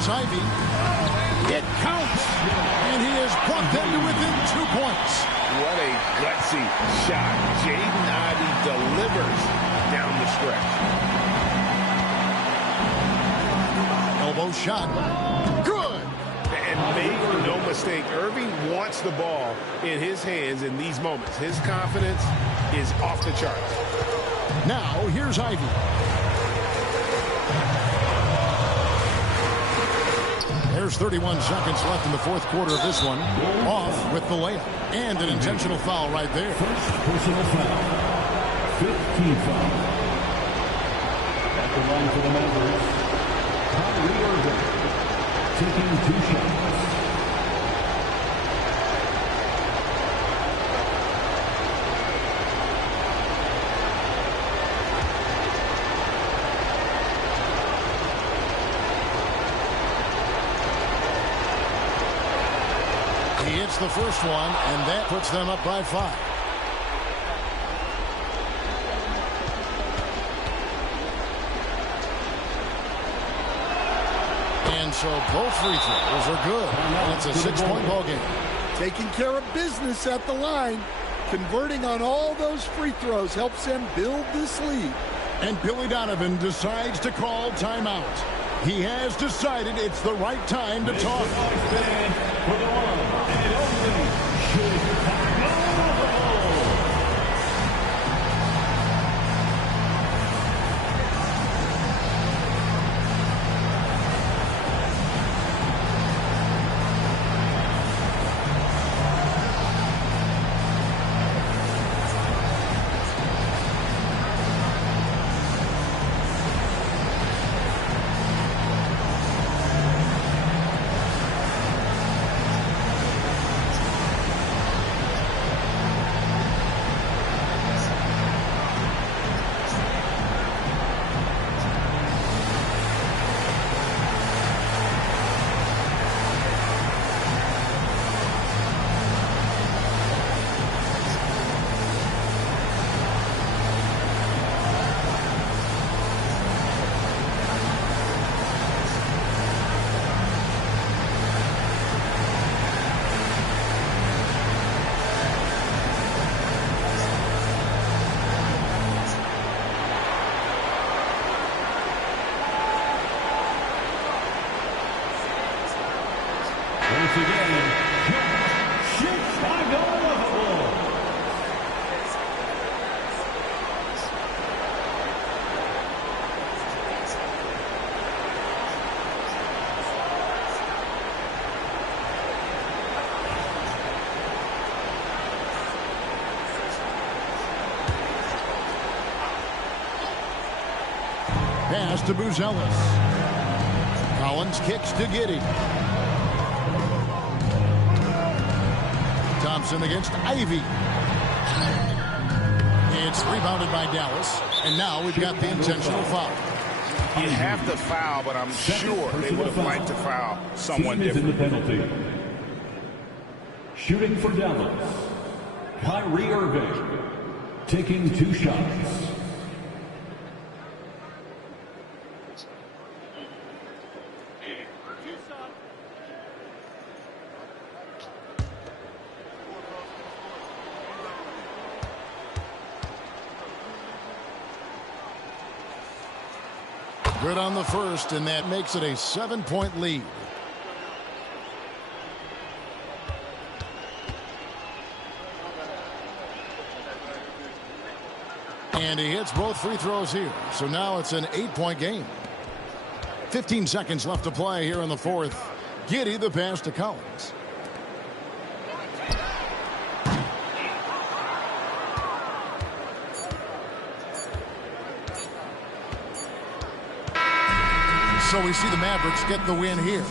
Here's Ivy. It counts. And he has brought them to within 2 points. What a gutsy shot. Jaden Ivey delivers down the stretch. Elbow shot. Good. And make no mistake, Irving wants the ball in his hands in these moments. His confidence is off the charts. Now, here's Ivy. There's 31 seconds left in the fourth quarter of this one. Off with the layup. And an intentional foul right there. First personal foul. 15 foul. At the line for the Mavericks, Kyrie Irving taking 2 shots. He hits the first one, and that puts them up by 5. And so both free throws are good. And it's a 6-point ball game. Taking care of business at the line. Converting on all those free throws helps them build this lead. And Billy Donovan decides to call timeout. He has decided it's the right time to talk. For the one and only Chicago. Once again, Chicago Bulls. Pass to Buzelis. Collins kicks to Giddey. Thompson against Ivy. It's rebounded by Dallas. And now we've got the intentional foul. You have to foul, but I'm sure they would have liked to foul someone different. In the penalty. Shooting for Dallas, Kyrie Irving taking 2 shots. Good on the first, and that makes it a 7-point lead. And he hits both free throws here. So now it's an 8-point game. 15 seconds left to play here in the fourth. Giddey the pass to Collins. So we see the Mavericks get the win here.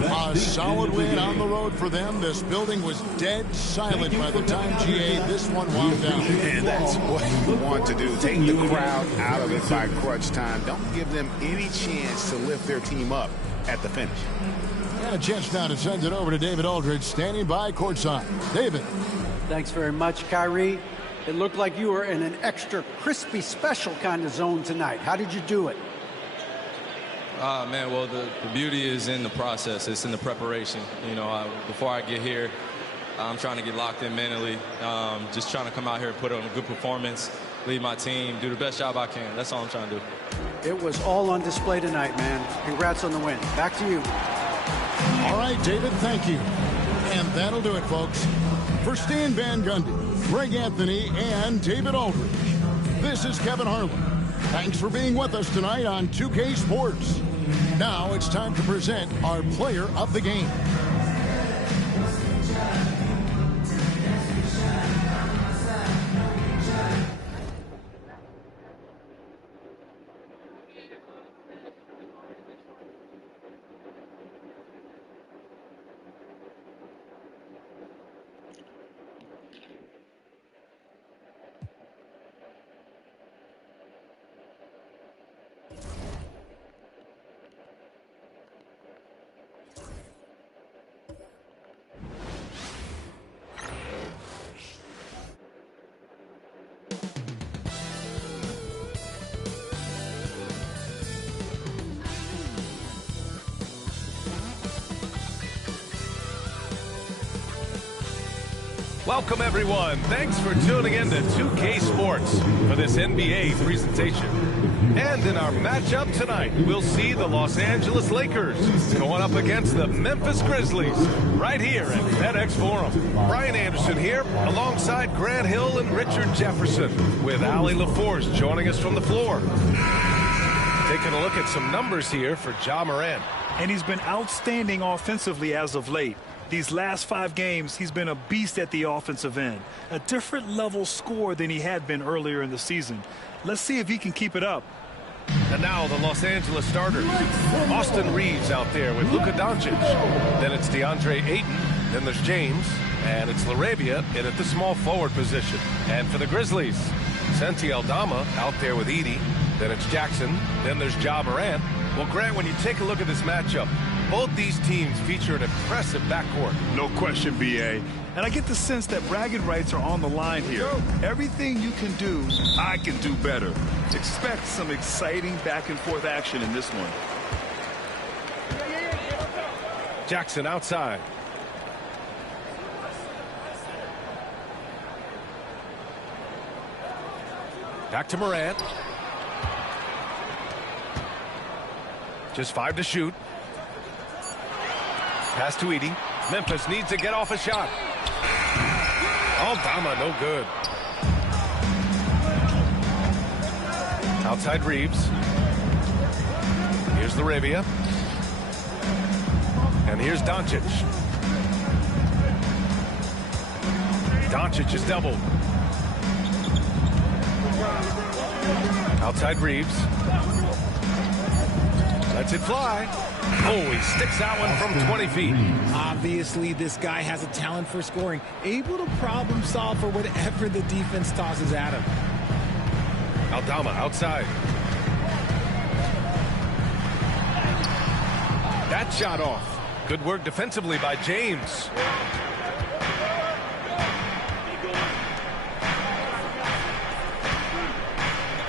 A solid win on the road for them. This building was dead silent by the time, GA, this one wound down. And that's what you want to do. Take the crowd out of it by crunch time. Don't give them any chance to lift their team up at the finish. And a chance now to send it over to David Aldridge, standing by courtside. David. Thanks very much, Kyrie. It looked like you were in an extra crispy special kind of zone tonight. How did you do it? Man, well, the beauty is in the process. It's in the preparation. You know, before I get here, I'm trying to get locked in mentally. Just trying to come out here and put on a good performance, lead my team, do the best job I can. That's all I'm trying to do. It was all on display tonight, man. Congrats on the win. Back to you. All right, David, thank you. And that'll do it, folks. For Stan Van Gundy, Greg Anthony, and David Aldridge, this is Kevin Harlan. Thanks for being with us tonight on 2K Sports. Now it's time to present our player of the game. Welcome, everyone. Thanks for tuning in to 2K Sports for this NBA presentation. And in our matchup tonight, we'll see the Los Angeles Lakers going up against the Memphis Grizzlies right here at FedEx Forum. Brian Anderson here alongside Grant Hill and Richard Jefferson with Allie LaForce joining us from the floor. Taking a look at some numbers here for Ja Morant. And he's been outstanding offensively as of late. These last 5 games, he's been a beast at the offensive end. A different level scorer than he had been earlier in the season. Let's see if he can keep it up. And now the Los Angeles starters. Austin Reeves out there with Luka Doncic. Then it's DeAndre Ayton. Then there's James. And it's LaRavia in at the small forward position. And for the Grizzlies, Santi Aldama out there with Edey. Then it's Jackson. Then there's Ja Morant. Well, Grant, when you take a look at this matchup, both these teams feature an impressive backcourt. No question, B.A. And I get the sense that bragging rights are on the line here. Everything you can do, I can do better. Expect some exciting back-and-forth action in this one. Jackson outside. Back to Morant. Just 5 to shoot. Pass to Edey. Memphis needs to get off a shot. Aldama, no good. Outside Reeves. Here's LaRavia. And here's Doncic. Doncic is doubled. Outside Reeves. Lets it fly. Oh, he sticks that one from 20 feet. Obviously, this guy has a talent for scoring, able to problem solve for whatever the defense tosses at him. Aldama outside. That shot off. Good work defensively by James.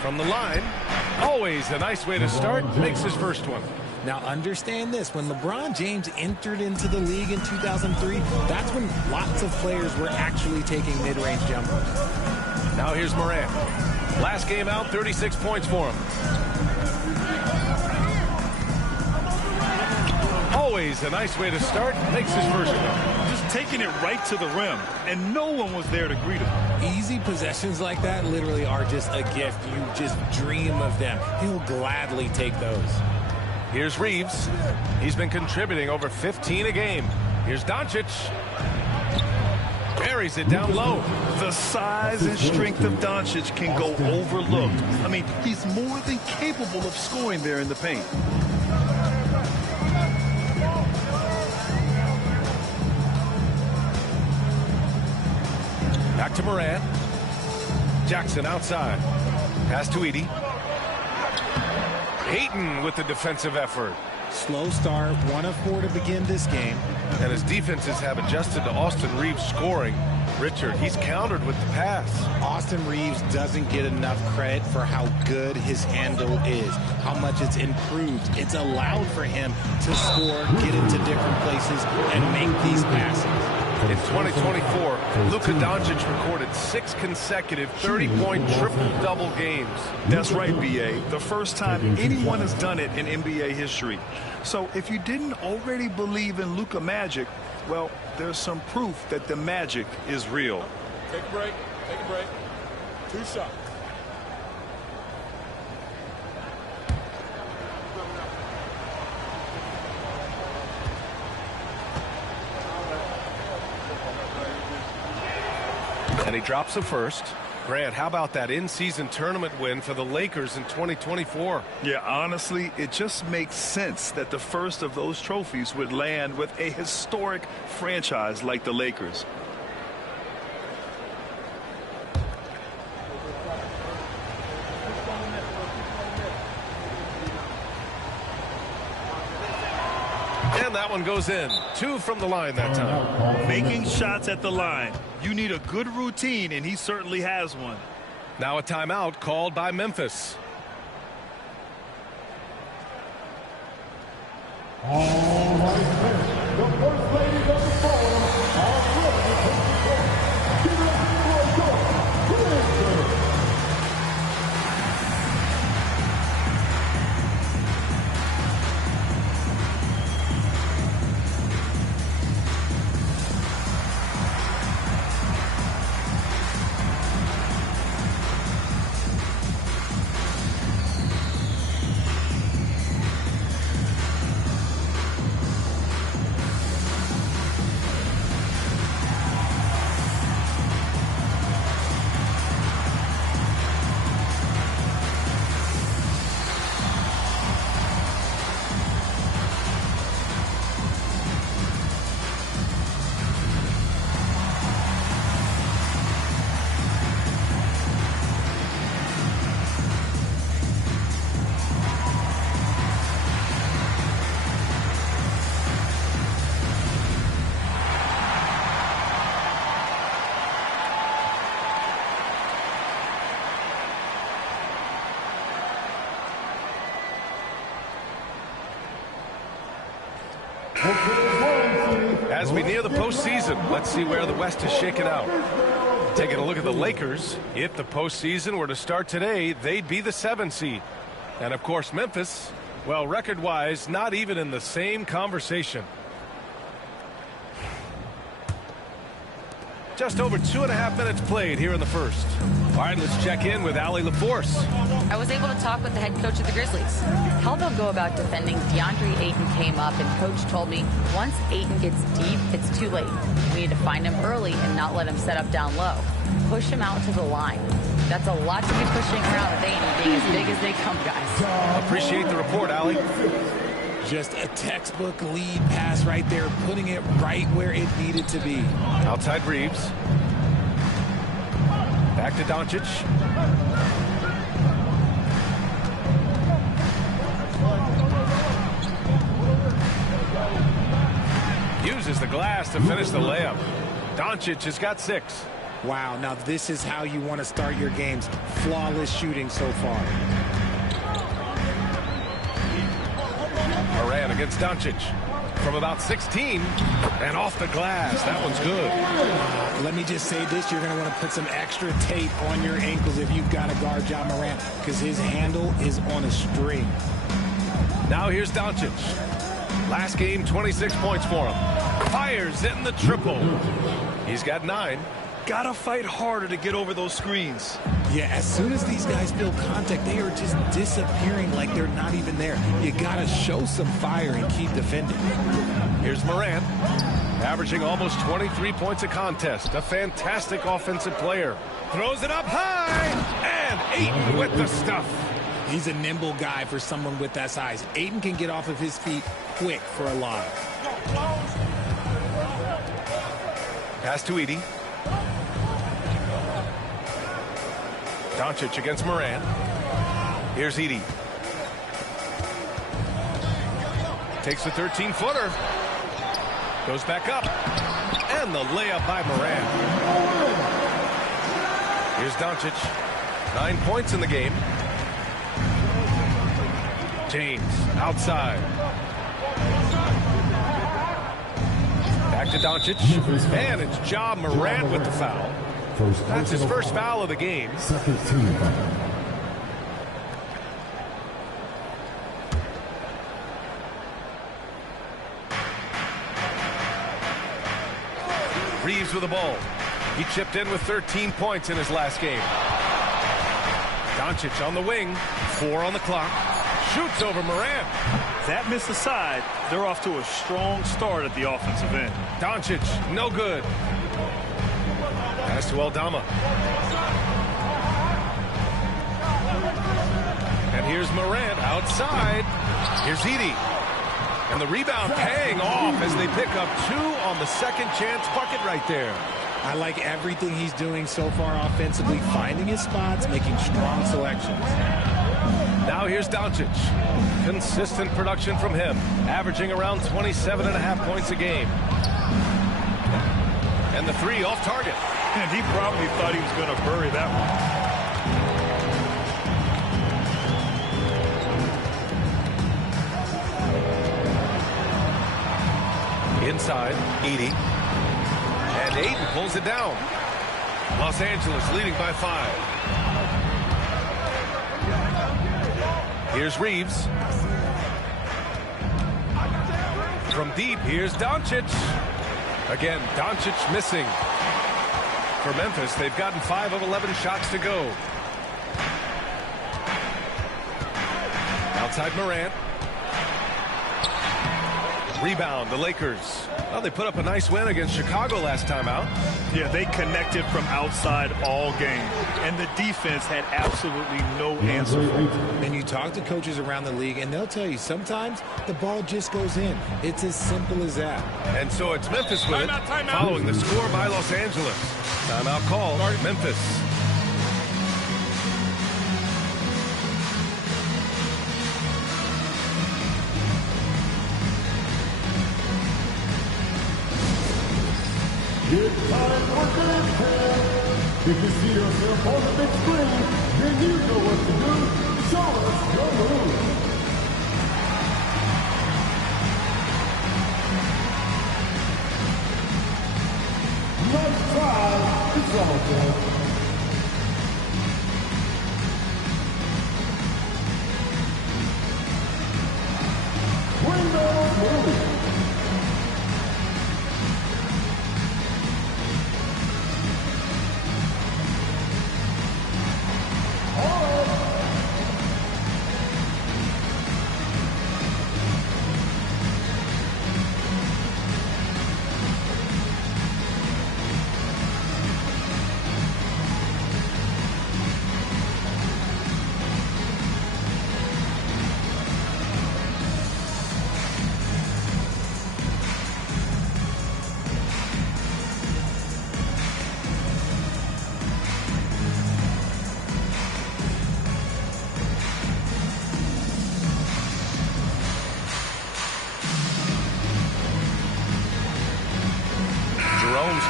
From the line, always a nice way to start. Makes his first one. Now, understand this. When LeBron James entered into the league in 2003, that's when lots of players were actually taking mid-range jumpers. Now here's Morant. Last game out, 36 points for him. Always a nice way to start. Makes his first one. Just taking it right to the rim, and no one was there to greet him. Easy possessions like that literally are just a gift. You just dream of them. He'll gladly take those. Here's Reeves. He's been contributing over 15 a game. Here's Doncic. Buries it down low. The size and strength of Doncic can go overlooked. I mean, he's more than capable of scoring there in the paint. Back to Morant. Jackson outside. Pass to Edey. Ayton with the defensive effort. Slow start, 1 of 4 to begin this game. And his defenses have adjusted to Austin Reeves scoring. Richard, he's countered with the pass. Austin Reeves doesn't get enough credit for how good his handle is, how much it's improved. It's allowed for him to score, get into different places, and make these passes. In 2024, Luka Doncic recorded 6 consecutive 30-point triple-double games. That's right, B.A. The first time anyone has done it in NBA history. So if you didn't already believe in Luka magic, well, there's some proof that the magic is real. Take a break. Take a break. 2 shots. And he drops the first. Grant, how about that in-season tournament win for the Lakers in 2024? Yeah, honestly, it just makes sense that the first of those trophies would land with a historic franchise like the Lakers. And that one goes in. 2 from the line that time. Making shots at the line. You need a good routine, and he certainly has one. Now a timeout called by Memphis. All right, the first ladies of the forum are ready to take the court. Give it up for your Grizzlies. As we near the postseason, let's see where the West is shaken out. Taking a look at the Lakers, if the postseason were to start today, they'd be the 7th seed. And of course, Memphis, well, record-wise, not even in the same conversation. Just over 2.5 minutes played here in the first. All right, let's check in with Allie LaForce. I was able to talk with the head coach of the Grizzlies. How they'll go about defending DeAndre Ayton came up, and coach told me once Ayton gets deep, it's too late. We need to find him early and not let him set up down low. Push him out to the line. That's a lot to be pushing around with Ayton being as big as they come, guys. Appreciate the report, Allie. Just a textbook lead pass right there, putting it right where it needed to be. Outside Reeves. Back to Doncic. Uses the glass to finish the layup. Doncic has got 6. Wow, now this is how you want to start your games. Flawless shooting so far. Moran against Doncic from about 16 and off the glass. That one's good. Let me just say this. You're going to want to put some extra tape on your ankles if you've got to guard Ja Morant, because his handle is on a string. Now here's Doncic. Last game, 26 points for him. Fires in the triple. He's got 9. Gotta fight harder to get over those screens. Yeah, as soon as these guys feel contact, they are just disappearing like they're not even there. You gotta show some fire and keep defending. Here's Morant, averaging almost 23 points a contest. A fantastic offensive player. Throws it up high, and Ayton with the stuff. He's a nimble guy for someone with that size. Ayton can get off of his feet quick for a lob. Pass to Edey. Doncic against Moran. Here's Edey. Takes the 13-footer. Goes back up. And And the layup by Morant. Here's Doncic. 9 points in the game. James outside. Back to Doncic. And it's Ja Morant with the foul. That's his first foul of the game. Second team foul. Reeves with the ball. He chipped in with 13 points in his last game. Doncic on the wing. 4 on the clock. Shoots over Morant. That miss aside, they're off to a strong start at the offensive end. Doncic, no good. Pass to Aldama. And here's Morant outside. Here's Edey. And the rebound paying off as they pick up 2 on the second chance bucket right there. I like everything he's doing so far offensively, finding his spots, making strong selections. Now here's Doncic. Consistent production from him, averaging around 27.5 points a game. And the 3 off target. And he probably thought he was going to bury that one. Inside, Edey. And Ayton pulls it down. Los Angeles leading by 5. Here's Reeves. From deep, here's Doncic. Again, Doncic missing. For Memphis, they've gotten 5 of 11 shots to go. Outside Morant. Rebound, the Lakers. Well, they put up a nice win against Chicago last time out. Yeah, they connected from outside all game. And the defense had absolutely no answer for it. And you talk to coaches around the league, and they'll tell you sometimes the ball just goes in. It's as simple as that. And so it's Memphis with it, following the score by Los Angeles. Timeout call, Memphis. It's time for game time. If you see yourself on the big screen, then you know what to do. Show us your move. Nice try. It's all good. Windows move.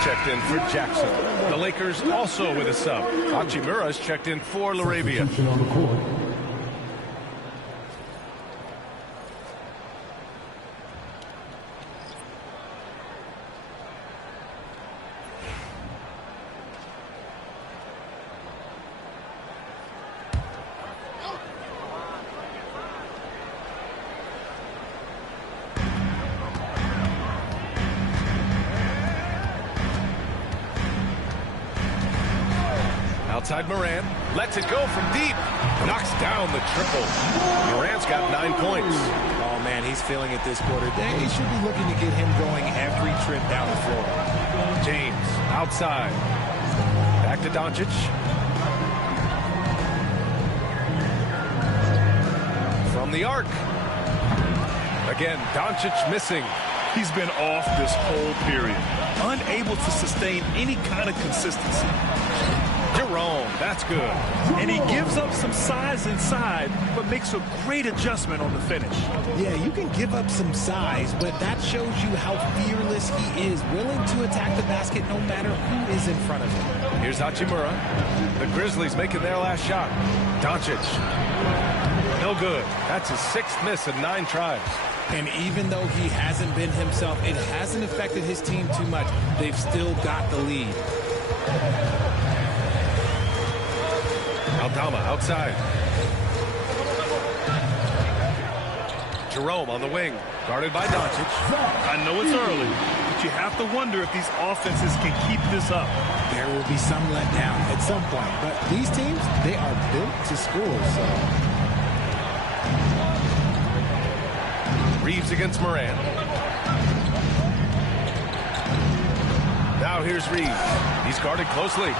Checked in for Jackson. The Lakers also with a sub. Hachimura's checked in for Laravia. Outside Morant, lets it go from deep, knocks down the triple. Morant's got 9 points. Oh man, he's feeling it this quarter. They should be looking to get him going every trip down the floor. James, outside. Back to Doncic. From the arc. Again, Doncic missing. He's been off this whole period, unable to sustain any kind of consistency. Jerome, that's good. And he gives up some size inside, but makes a great adjustment on the finish. Yeah, you can give up some size, but that shows you how fearless he is, willing to attack the basket no matter who is in front of him. Here's Hachimura. The Grizzlies making their last shot. Doncic. No good. That's his 6th miss in 9 tries. And even though he hasn't been himself, it hasn't affected his team too much. They've still got the lead. Aldama outside. Jerome on the wing, guarded by Doncic. I know it's early, but you have to wonder if these offenses can keep this up. There will be some letdown at some point, but these teams, they are built to score, so. Reeves against Moran. Now here's Reeves. He's guarded closely.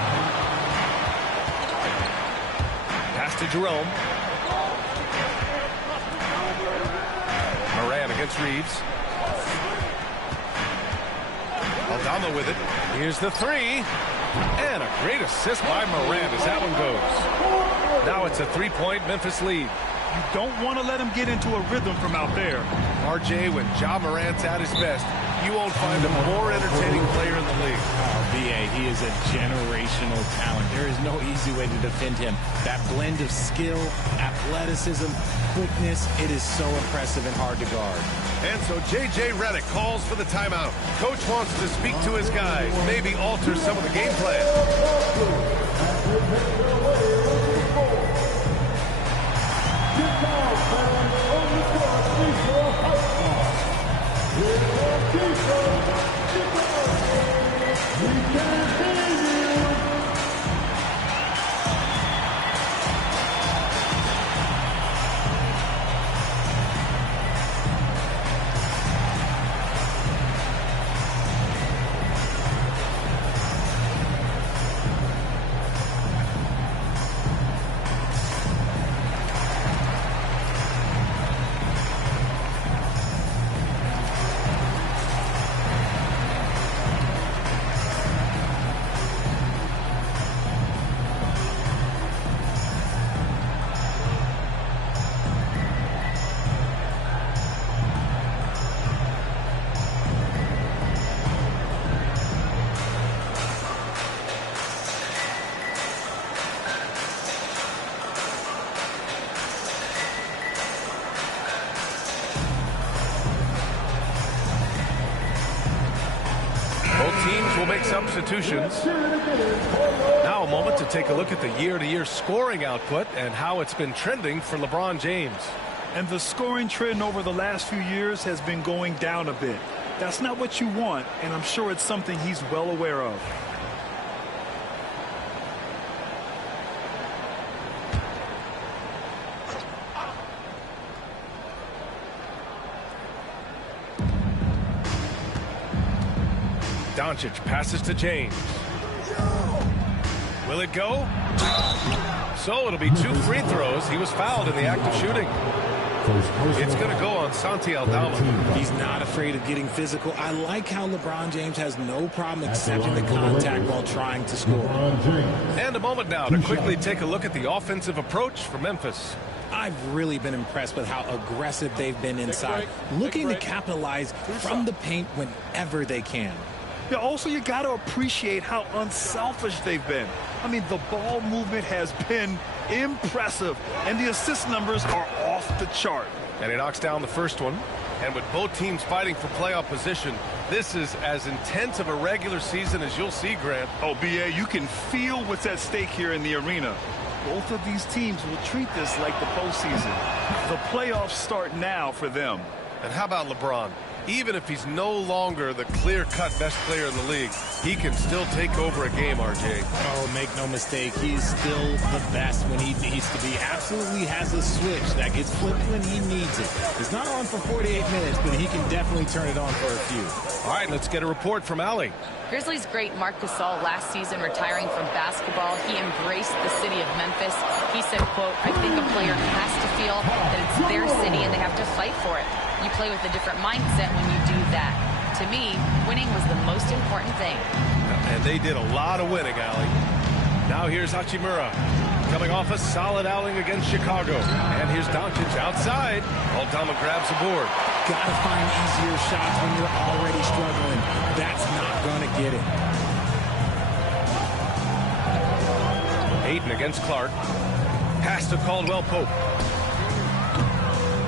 Pass to Jerome. Moran against Reeves. Aldama with it. Here's the 3. And a great assist by Moran as that one goes. Now it's a 3-point Memphis lead. You don't want to let him get into a rhythm from out there. RJ, when Ja Morant's at his best, you won't find a more entertaining player in the league. BA, he is a generational talent. There is no easy way to defend him. That blend of skill, athleticism, quickness, it is so impressive and hard to guard. And so J.J. Redick calls for the timeout. Coach wants to speak to his guys, maybe alter some of the game plan. Will make substitutions. Now a moment to take a look at the year-to-year scoring output and how it's been trending for LeBron James. And the scoring trend over the last few years has been going down a bit. That's not what you want, and I'm sure it's something he's well aware of. Doncic passes to James. Will it go? So it'll be 2 free throws. He was fouled in the act of shooting. It's going to go on Santi Aldama. He's not afraid of getting physical. I like how LeBron James has no problem accepting the contact while trying to score. And a moment now to quickly take a look at the offensive approach for Memphis. I've really been impressed with how aggressive they've been inside, looking to capitalize from the paint whenever they can. Yeah, also, you got to appreciate how unselfish they've been. I mean, the ball movement has been impressive, and the assist numbers are off the chart. And he knocks down the first one. And with both teams fighting for playoff position, this is as intense of a regular season as you'll see, Grant. Oh, B.A., you can feel what's at stake here in the arena. Both of these teams will treat this like the postseason. The playoffs start now for them. And how about LeBron? Even if he's no longer the clear-cut best player in the league, he can still take over a game, RJ. Oh, make no mistake, he's still the best when he needs to be. Absolutely has a switch that gets flipped when he needs it. It's not on for 48 minutes, but he can definitely turn it on for a few. All right, let's get a report from Allie. Grizzlies great Marc Gasol last season retiring from basketball. He embraced the city of Memphis. He said, quote, "I think a player has to feel that it's their city and they have to fight for it." You play with a different mindset when you do that. To me, winning was the most important thing. And they did a lot of winning, Allie. Now here's Hachimura, coming off a solid outing against Chicago. And here's Doncic outside. Aldama grabs the board. Gotta find easier shots when you're already struggling. That's not gonna get it. Ayton against Clark. Pass to Caldwell Pope.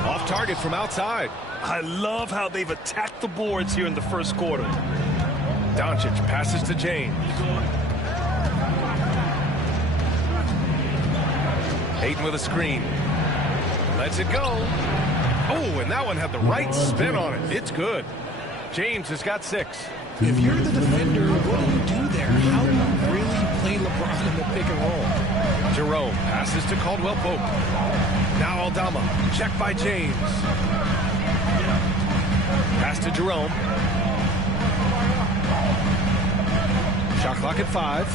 Off target from outside. I love how they've attacked the boards here in the first quarter. Doncic passes to James. Ayton with a screen. Lets it go. Oh, and that one had the right spin on it. It's good. James has got 6. If you're the defender, what do you do there? How do you really play LeBron in the pick and roll? Jerome passes to Caldwell Pope. Now Aldama. Check by James. Pass to Jerome. Shot clock at 5.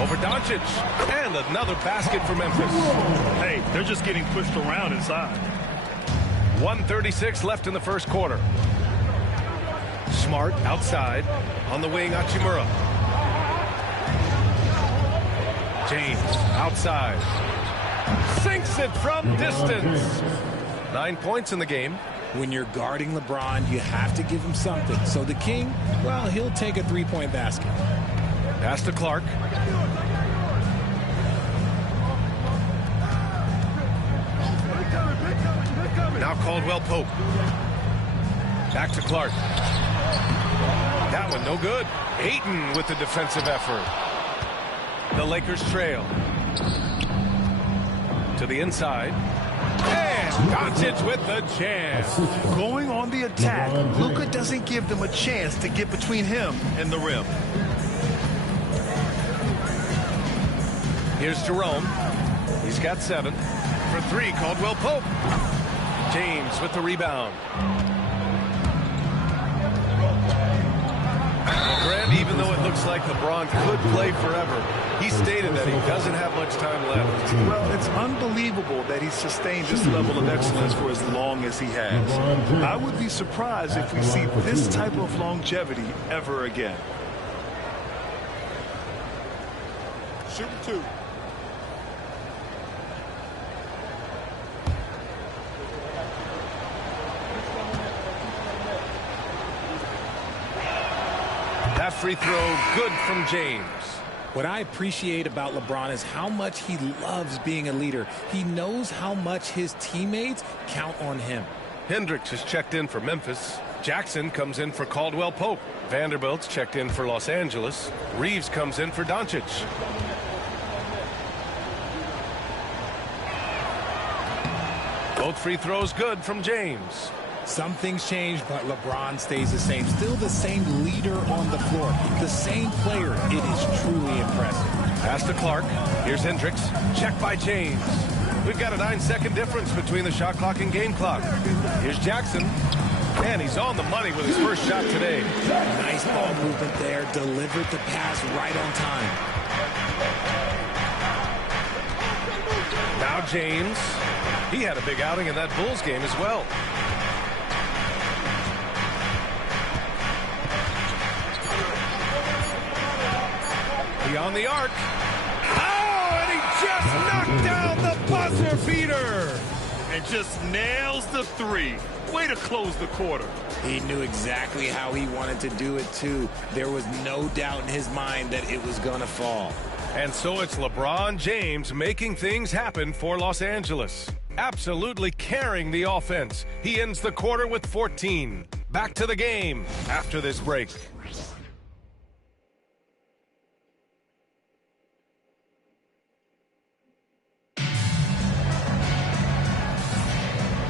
Over Doncic. And another basket for Memphis. Hey, they're just getting pushed around inside. 1:36 left in the first quarter. Smart outside. On the wing, Hachimura. James outside. Sinks it from distance. 9 points in the game. When you're guarding LeBron, you have to give him something. So the King, well, he'll take a three-point basket. Pass to Clark. Now Caldwell Pope. Back to Clark. That one no good. Ayton with the defensive effort. The Lakers trail. To the inside. And Doncic with the jam. Going on the attack, Luka doesn't give them a chance to get between him and the rim. Here's Jerome. He's got 7. For 3, Caldwell Pope. James with the rebound. Grant, even though it looks like LeBron could play forever, he stated that he doesn't have much time left. Well, it's unbelievable that he sustained this level of excellence for as long as he has. I would be surprised if we see this type of longevity ever again. Shoot 2. That free throw good from James. What I appreciate about LeBron is how much he loves being a leader. He knows how much his teammates count on him. Hendricks is checked in for Memphis. Jackson comes in for Caldwell Pope. Vanderbilt's checked in for Los Angeles. Reeves comes in for Doncic. Both free throws good from James. Some things change, but LeBron stays the same. Still the same leader on the floor. The same player. It is truly impressive. Pass to Clark. Here's Hendricks. Check by James. We've got a 9-second difference between the shot clock and game clock. Here's Jackson. And he's on the money with his first shot today. Nice ball movement there. Delivered the pass right on time. Now James. He had a big outing in that Bulls game as well. Beyond the arc. Oh, and he just knocked down the buzzer beater. And just nails the 3. Way to close the quarter. He knew exactly how he wanted to do it, too. There was no doubt in his mind that it was going to fall. And so it's LeBron James making things happen for Los Angeles. Absolutely carrying the offense. He ends the quarter with 14. Back to the game after this break.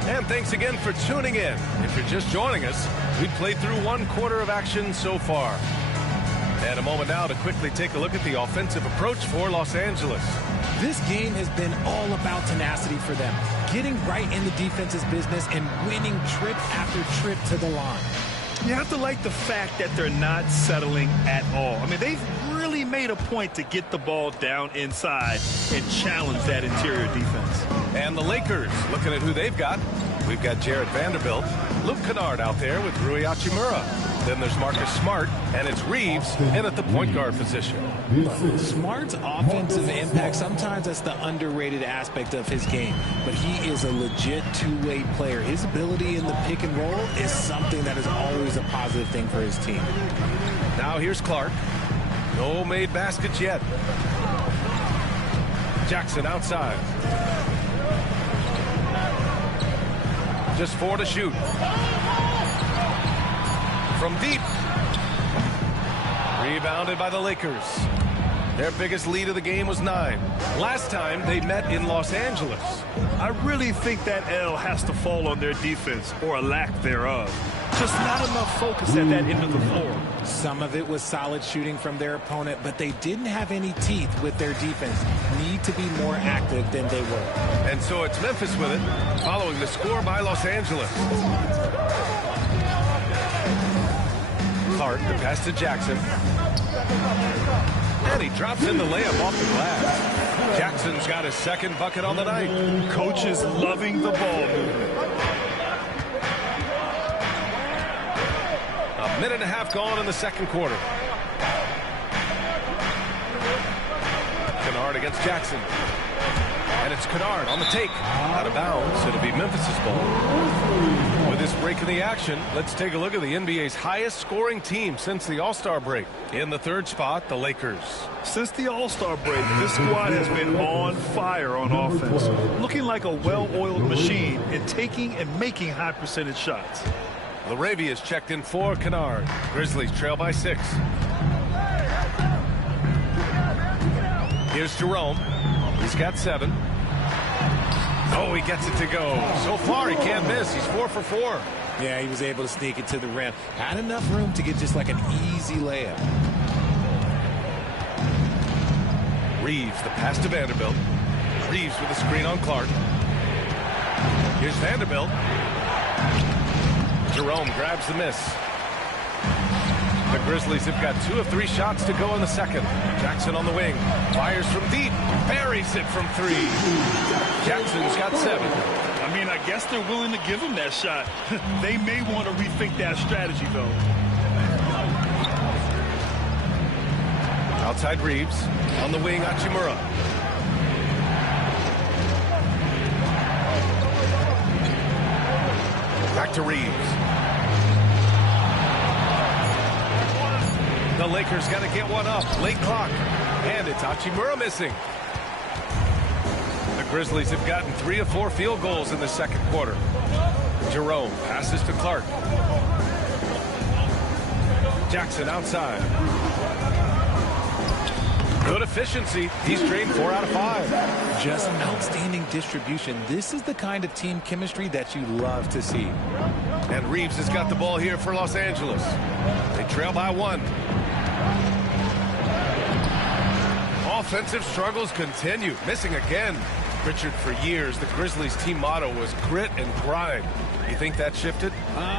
And thanks again for tuning in. If you're just joining us, we've played through 1 quarter of action so far. And a moment now to quickly take a look at the offensive approach for Los Angeles. This game has been all about tenacity for them. Getting right in the defense's business and winning trip after trip to the line. You have to like the fact that they're not settling at all. I mean, they've really made a point to get the ball down inside and challenge that interior defense. And the Lakers, looking at who they've got. We've got Jared Vanderbilt, Luke Kennard out there with Rui Hachimura. Then there's Marcus Smart, and it's Reeves in at the point guard position. Smart's offensive impact, sometimes that's the underrated aspect of his game, but he is a legit two-way player. His ability in the pick and roll is something that is always a positive thing for his team. Now here's Clark. No made baskets yet. Jackson outside. Just 4 to shoot. From deep. Rebounded by the Lakers. Their biggest lead of the game was 9. Last time they met in Los Angeles. I really think that L has to fall on their defense, or a lack thereof. Just not enough focus at that end of the floor. Some of it was solid shooting from their opponent, but they didn't have any teeth with their defense. Need to be more active than they were. And so it's Memphis with it, following the score by Los Angeles. Clark, the pass to Jackson. And he drops in the layup off the glass. Jackson's got his second bucket on the night. Coach is loving the ball movement. A minute and a half gone in the second quarter. Kennard against Jackson. And it's Kennard on the take. Out of bounds. It'll be Memphis' ball. With this break in the action, let's take a look at the NBA's highest scoring team since the All-Star break. In the third spot, the Lakers. Since the All-Star break, this squad has been on fire on offense. Looking like a well-oiled machine and taking and making high percentage shots. Larabia's checked in for Kennard. Grizzlies trail by 6. Here's Jerome. He's got 7. Oh, he gets it to go. So far, he can't miss. He's 4 for 4. Yeah, he was able to sneak it to the rim. Had enough room to get just like an easy layup. Reeves, the pass to Vanderbilt. Reeves with a screen on Clark. Here's Vanderbilt. Jerome grabs the miss. The Grizzlies have got 2 of 3 shots to go in the second. Jackson on the wing. Fires from deep. Buries it from 3. Jackson's got 7. I mean, I guess they're willing to give him that shot. They may want to rethink that strategy, though. Outside Reeves. On the wing, Hachimura. Back to Reeves. The Lakers got to get one up. Late clock. And it's Hachimura missing. The Grizzlies have gotten 3 of 4 field goals in the second quarter. Jerome passes to Clark. Jackson outside. Good efficiency. He's drained 4 out of 5. Just outstanding distribution. This is the kind of team chemistry that you love to see. And Reeves has got the ball here for Los Angeles. They trail by 1. Offensive struggles continue. Missing again. Richard, for years, the Grizzlies team motto was grit and grind. You think that shifted?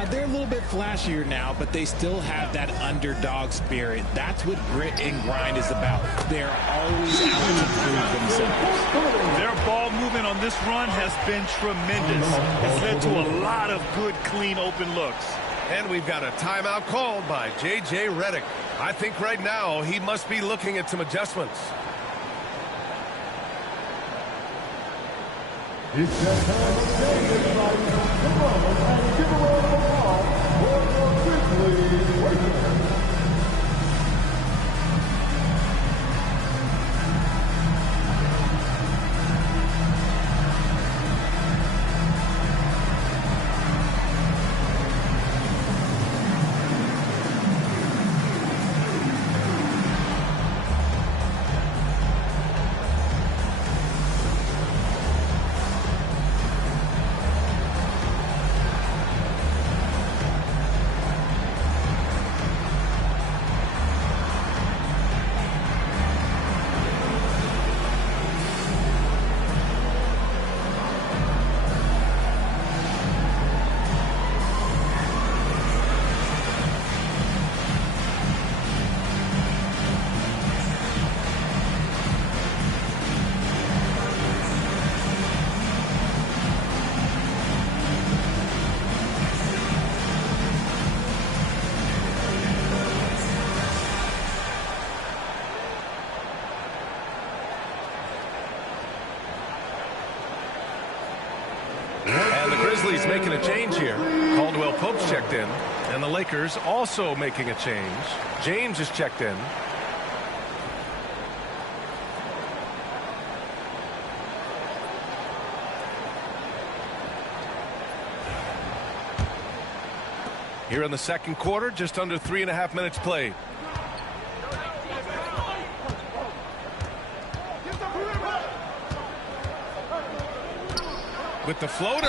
They're a little bit flashier now, but they still have that underdog spirit. That's what grit and grind is about. They're always out to prove themselves. Their ball movement on this run has been tremendous. It's led to a lot of good, clean, open looks. And we've got a timeout called by J.J. Redick. I think right now he must be looking at some adjustments. It's that time of day, everybody. Come on and give a round of applause for your Grizzlies Lakers. Grizzlies making a change here. Caldwell Pope's checked in. And the Lakers also making a change. James is checked in. Here in the second quarter, just under 3.5 minutes played. With the floater.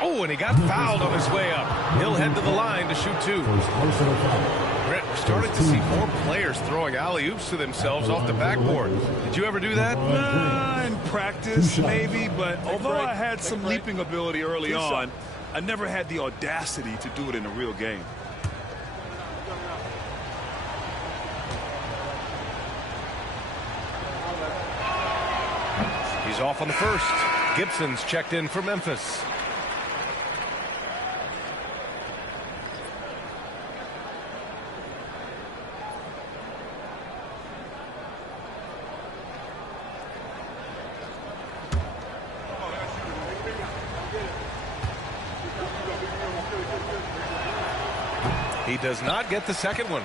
Oh, and he got fouled on his way up. He'll head to the line to shoot two. Brett, we're starting to see more players throwing alley-oops to themselves off the backboard. Did you ever do that? In practice, maybe, but although I had some leaping ability early on, I never had the audacity to do it in a real game. He's off on the first. Gibson's checked in for Memphis. He does not get the second one.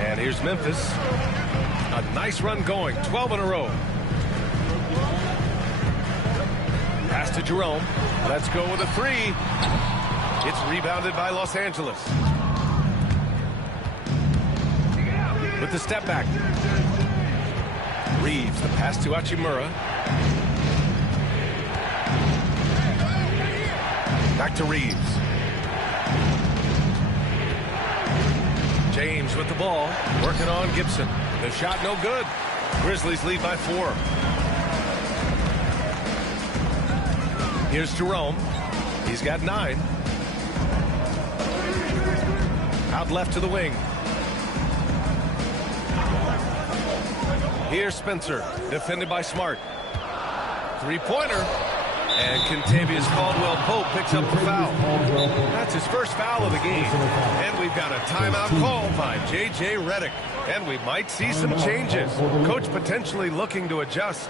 And here's Memphis. A nice run going. 12 in a row. Pass to Jerome. Let's go with a three. It's rebounded by Los Angeles. With the step back. Reeves, the pass to Hachimura. Back to Reeves. James with the ball, working on Gibson. The shot no good. Grizzlies lead by 4. Here's Jerome. He's got 9. Out left to the wing. Here's Spencer, defended by Smart. Three-pointer. And Kentavious Caldwell-Pope picks up the foul. That's his first foul of the game. And we've got a timeout called by J.J. Redick. And we might see some changes. Coach potentially looking to adjust.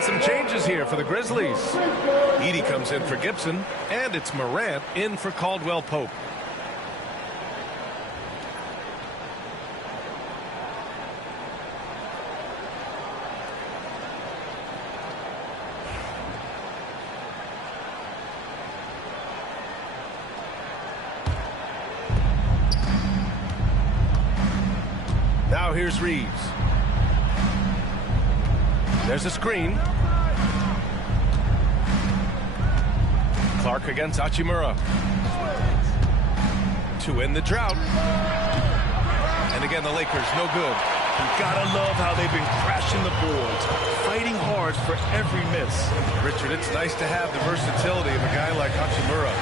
Some changes here for the Grizzlies. Edey comes in for Gibson, and it's Morant in for Caldwell-Pope. Now here's Reeves. There's a screen. Clark against Hachimura. To end the drought. And again, the Lakers, no good. You gotta love how they've been crashing the boards, fighting hard for every miss. Richard, it's nice to have the versatility of a guy like Hachimura.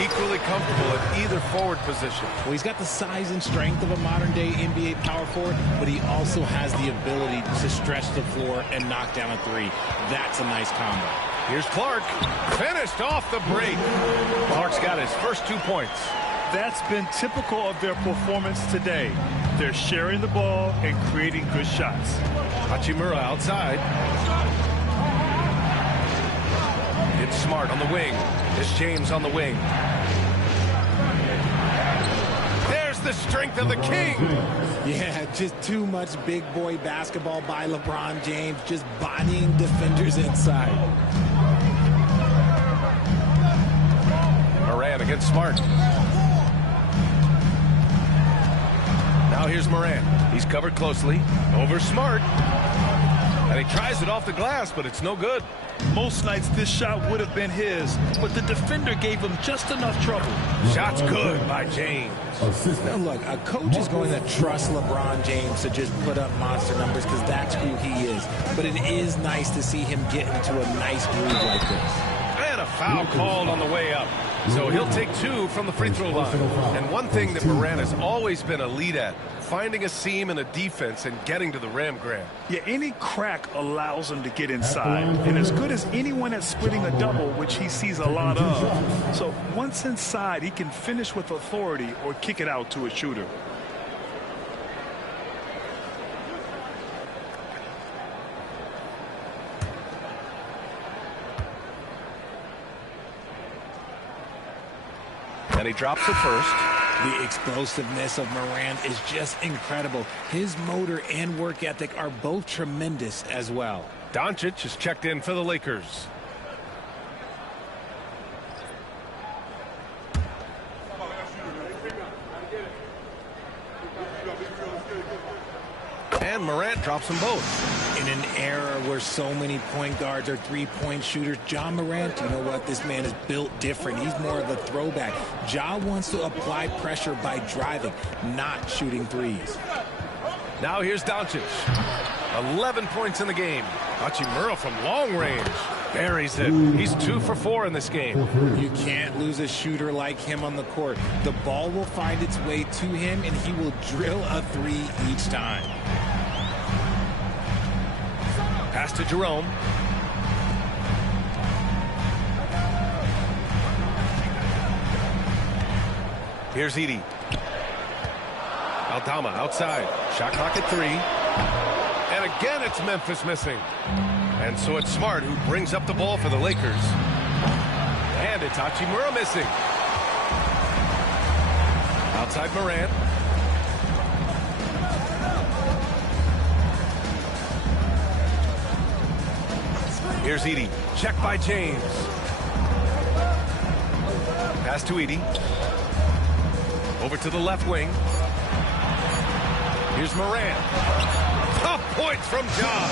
Equally comfortable at either forward position. Well, he's got the size and strength of a modern-day NBA power forward, but he also has the ability to stretch the floor and knock down a three. That's a nice combo. Here's Clark. Finished off the break. Clark's got his first 2 points. That's been typical of their performance today. They're sharing the ball and creating good shots. Hachimura outside. It's Smart on the wing. It's James on the wing. There's the strength of the king. Yeah, just too much big boy basketball by LeBron James, just bodying defenders inside. Morant against Smart. Now here's Morant. He's covered closely. Over Smart. And he tries it off the glass, but it's no good. Most nights this shot would have been his, but the defender gave him just enough trouble. Shot's good by James. Now look, a coach is going to trust LeBron James to just put up monster numbers because that's who he is. But it is nice to see him get into a nice groove like this. And a foul called on the way up. So he'll take 2 from the free throw line. And one thing that Morant has always been a lead at, finding a seam in a defense and getting to the rim grab. Yeah, any crack allows him to get inside. And as good as anyone at splitting a double, which he sees a lot of. So once inside, he can finish with authority or kick it out to a shooter. And he drops it first. The explosiveness of Morant is just incredible. His motor and work ethic are both tremendous as well. Doncic is checked in for the Lakers. And Morant drops them both. In an era where so many point guards are three-point shooters, Ja Morant, you know what? This man is built different. He's more of a throwback. Ja wants to apply pressure by driving, not shooting threes. Now here's Doncic. 11 points in the game. Hachimura from long range. Buries it. He's 2 for 4 in this game. You can't lose a shooter like him on the court. The ball will find its way to him, and he will drill a 3 each time. Pass to Jerome. Here's Edey. Aldama outside. Shot clock at 3. And again, it's Memphis missing. And so it's Smart who brings up the ball for the Lakers. And it's Hachimura missing. Outside Morant. Here's Edey. Check by James. Pass to Edey. Over to the left wing. Here's Morant. Tough points from Ja.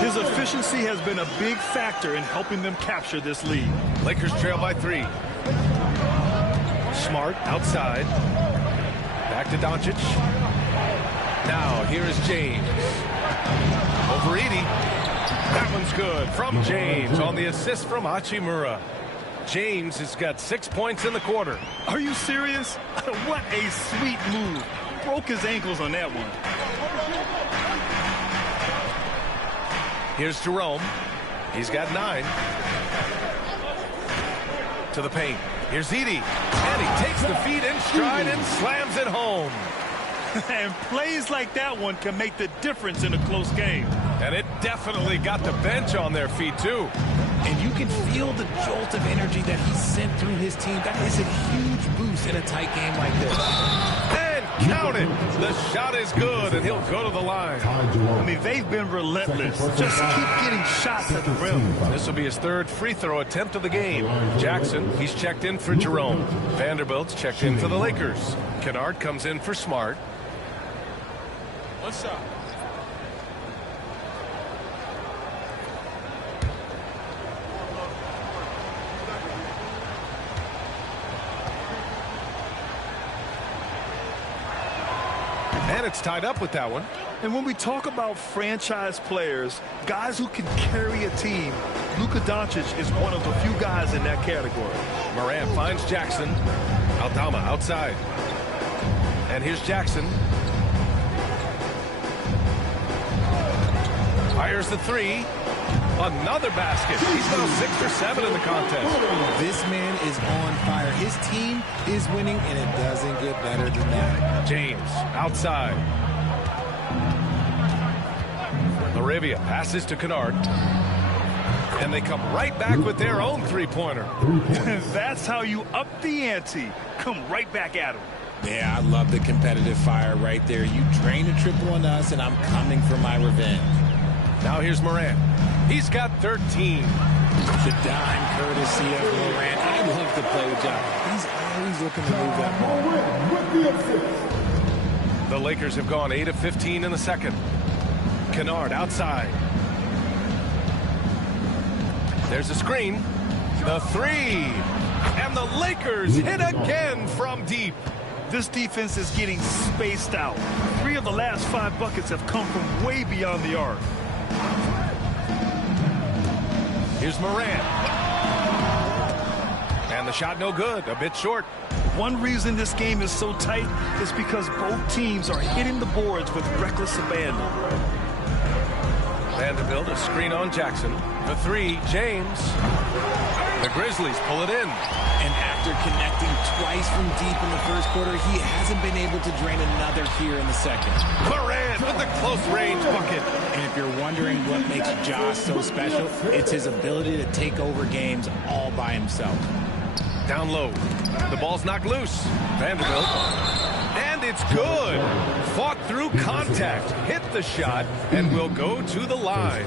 His efficiency has been a big factor in helping them capture this lead. Lakers trail by 3. Smart outside. Back to Doncic. Now here is James. Over Edey. That one's good from James on the assist from Hachimura. James has got 6 points in the quarter. Are you serious? What a sweet move. Broke his ankles on that one. Here's Jerome. He's got 9. To the paint. Here's Edey. And he takes the feed in stride and slams it home. And plays like that one can make the difference in a close game. And it definitely got the bench on their feet, too. And you can feel the jolt of energy that he sent through his team. That is a huge boost in a tight game like this. And count it. The shot is good, and he'll go to the line. I mean, they've been relentless. Just keep getting shots at the rim. This will be his 3rd free throw attempt of the game. Jackson, he's checked in for Jerome. Vanderbilt's checked in for the Lakers. Kennard comes in for Smart. What's up? And it's tied up with that one. And when we talk about franchise players, guys who can carry a team, Luka Doncic is one of the few guys in that category. Morant finds Jackson. Aldama outside. And here's Jackson. Fires the 3. Another basket. He's now 6 for 7 in the contest. This man is on fire. where his team is winning, and it doesn't get better than that. James outside. Laravia passes to Kennard. And they come right back with their own three-pointer. That's how you up the ante. Come right back at him. Yeah, I love the competitive fire right there. You drain a triple on us, and I'm coming for my revenge. Now here's Morant. He's got 13. The dime courtesy of Morant. I love to play with John. He's always looking to move that ball. The Lakers have gone 8 of 15 in the second. Kennard outside. There's a screen. The three. And the Lakers hit again from deep. This defense is getting spaced out. 3 of the last 5 buckets have come from way beyond the arc. Here's Morant. And the shot no good. A bit short. One reason this game is so tight is because both teams are hitting the boards with reckless abandon. Vanderbilt, a screen on Jackson. The three, James. The Grizzlies pull it in. And after connecting twice from deep in the first quarter, he hasn't been able to drain another here in the second. Morant with the close-range bucket. And if you're wondering what makes Josh so special, it's his ability to take over games all by himself. Down low. The ball's knocked loose. Vanderbilt. And it's good. Fought through contact. Hit the shot and will go to the line.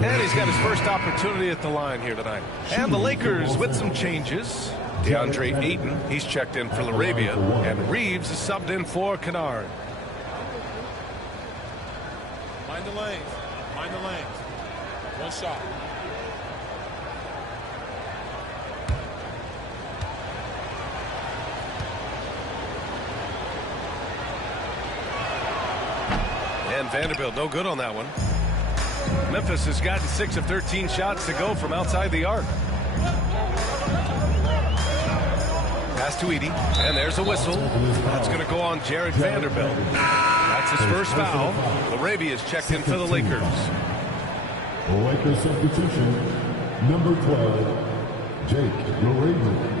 And he's got his first opportunity at the line here tonight. And the Lakers with some changes. DeAndre Ayton, he's checked in for Laravia. And Reeves is subbed in for Kennard. Mind the lanes. Mind the lanes. One shot. And Vanderbilt no good on that one. Memphis has gotten 6 of 13 shots to go from outside the arc. Pass to Edey, and there's a whistle. That's going to go on Jared Vanderbilt. That's his first foul. Laravia is checked in for the Lakers. Lakers substitution, number 12, Jake Laravia.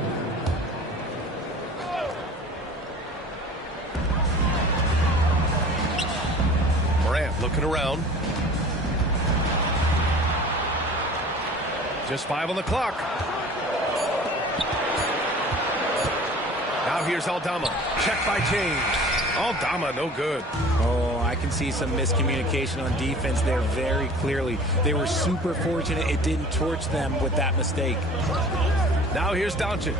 Morant looking around. Just 5 on the clock. Now here's Aldama. Check by James. Aldama, no good. Oh, I can see some miscommunication on defense there very clearly. They were super fortunate it didn't torch them with that mistake. Now here's Doncic.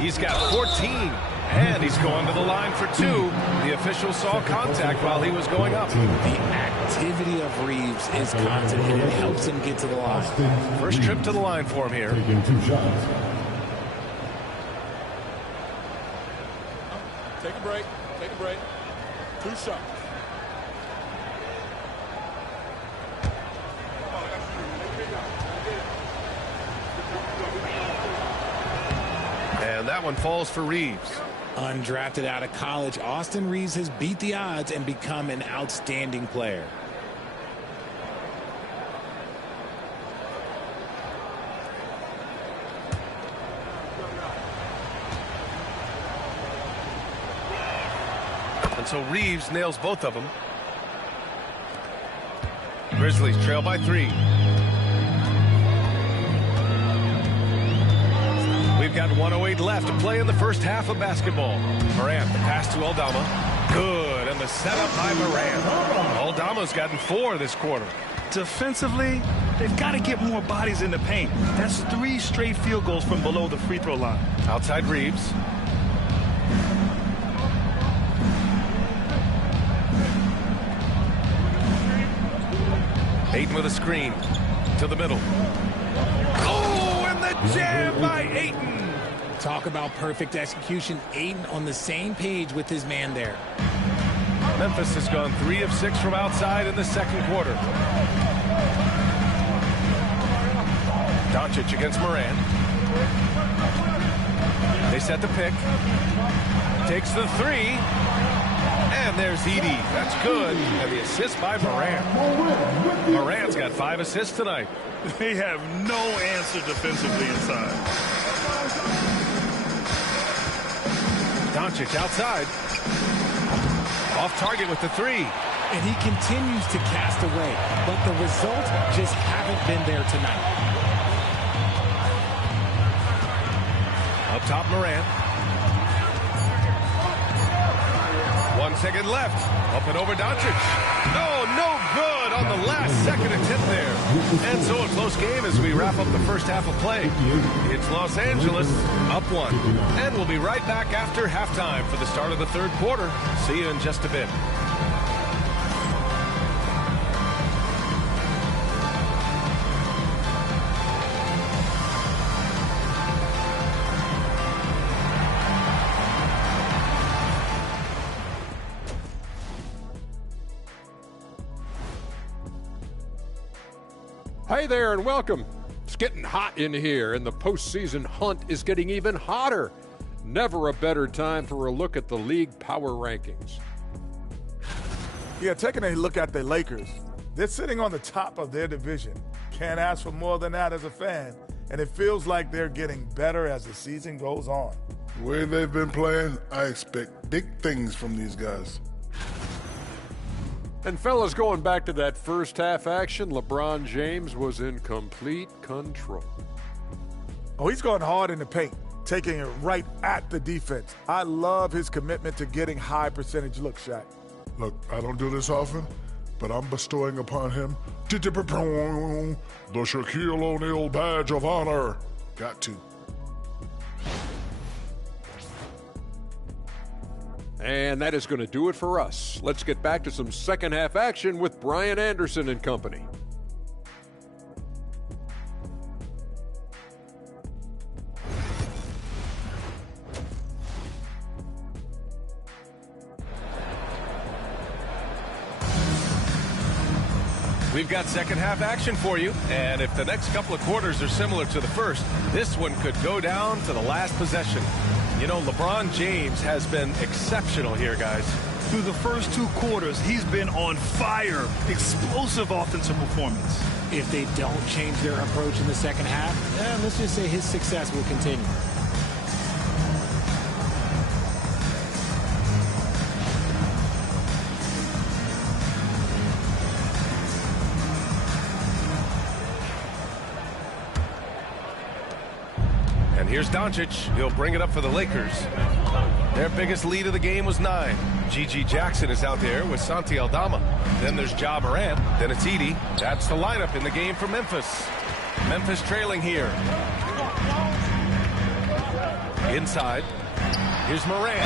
He's got 14, and he's going to the line for 2. The official saw contact while he was going up. The activity of Reeves is constant, and it helps him get to the line. First trip to the line for him here. Taking 2 shots. Take a break. Take a break. 2 shots. And that one falls for Reeves. Undrafted out of college, Austin Reeves has beat the odds and become an outstanding player. And so Reeves nails both of them. Grizzlies trail by 3. We've got 1:08 left to play in the first half of basketball. Morant, the pass to Aldama. Good, and the setup by Morant. Aldama's gotten 4 this quarter. Defensively, they've got to get more bodies in the paint. That's 3 straight field goals from below the free throw line. Outside Reeves. Ayton with a screen to the middle. Oh, and the jam by Ayton. Talk about perfect execution. Ayton on the same page with his man there. Memphis has gone 3 of 6 from outside in the second quarter. Doncic against Morant. They set the pick. Takes the 3. And there's Edey. That's good. And the assist by Morant. Morant's got 5 assists tonight. They have no answer defensively inside. Doncic outside. Off target with the three. And he continues to cast away, but the results just haven't been there tonight. Up top, Morant. 1 second left. Up and over Doncic. Oh, no good on the last second attempt there. And so a close game as we wrap up the first half of play. It's Los Angeles up 1. And we'll be right back after halftime for the start of the third quarter. See you in just a bit. Hey there and welcome. It's getting hot in here and the postseason hunt is getting even hotter. Never a better time for a look at the league power rankings. Yeah, taking a look at the Lakers, they're sitting on the top of their division. Can't ask for more than that as a fan, and it feels like they're getting better as the season goes on. The way they've been playing, I expect big things from these guys. And fellas, going back to that first half action, LeBron James was in complete control. Oh, he's going hard in the paint, taking it right at the defense. I love his commitment to getting high percentage looks, Shaq. Look, I don't do this often, but I'm bestowing upon him the Shaquille O'Neal badge of honor. Got to. And that is going to do it for us. Let's get back to some second half action with Brian Anderson and company. We've got second half action for you, and if the next couple of quarters are similar to the first, this one could go down to the last possession. You know, LeBron James has been exceptional here, guys. Through the first 2 quarters, he's been on fire. Explosive offensive performance. If they don't change their approach in the second half, let's just say his success will continue. And here's Doncic. He'll bring it up for the Lakers. Their biggest lead of the game was 9. G.G. Jackson is out there with Santi Aldama. Then there's Ja Morant. Then it's Edey. That's the lineup in the game for Memphis. Memphis trailing here. Inside. Here's Morant.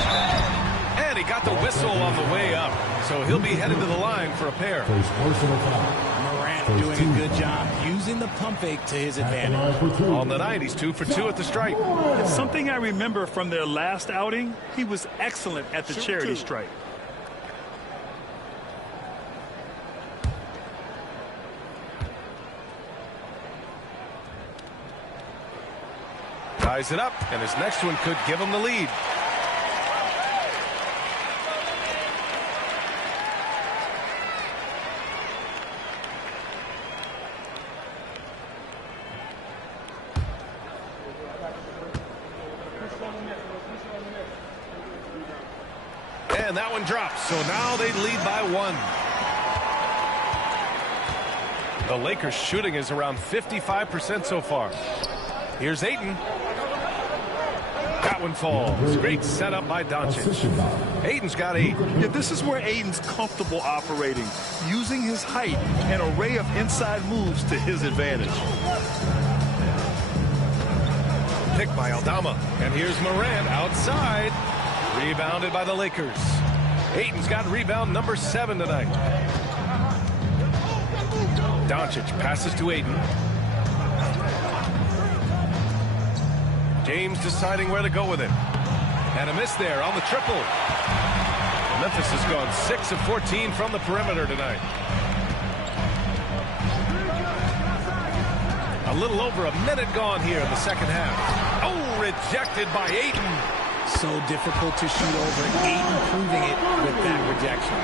And he got the whistle on the way up. So he'll be headed to the line for a pair. Morant doing a good job using the pump fake to his advantage. On the night, he's 2 for 2 at the stripe. It's something I remember from their last outing. He was excellent at the charity stripe. Ties it up, and his next one could give him the lead. And that one drops, so now they lead by 1. The Lakers' shooting is around 55% so far. Here's Ayton. That one falls. Great setup by Doncic. Ayton's got 8. Yeah, this is where Ayton's comfortable operating, using his height and array of inside moves to his advantage. Picked by Aldama. And here's Morant outside. Rebounded by the Lakers. Ayton's got rebound number 7 tonight. Doncic passes to Ayton. James deciding where to go with it. And a miss there on the triple. Memphis has gone 6 of 14 from the perimeter tonight. A little over a minute gone here in the second half. Oh, rejected by Ayton. So difficult to shoot over. Ayton proving it with that rejection.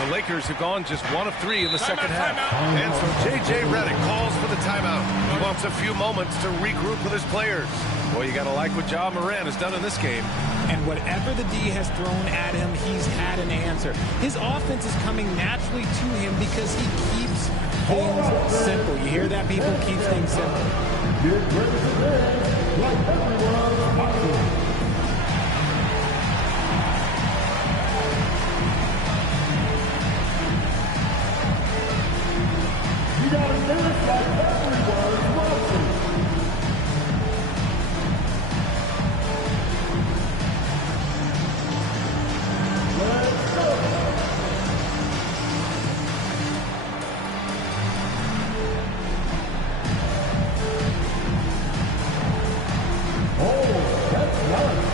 The Lakers have gone just 1 of 3 in the second half. And so J.J. Redick calls for the timeout. He wants a few moments to regroup with his players. Well, you got to like what Ja Morant has done in this game. And whatever the D has thrown at him, he's had an answer. His offense is coming naturally to him because he keeps things simple. You hear that, people? Keeps things simple. You got to finish like everyone's watching. Let's go. Oh, that's nice.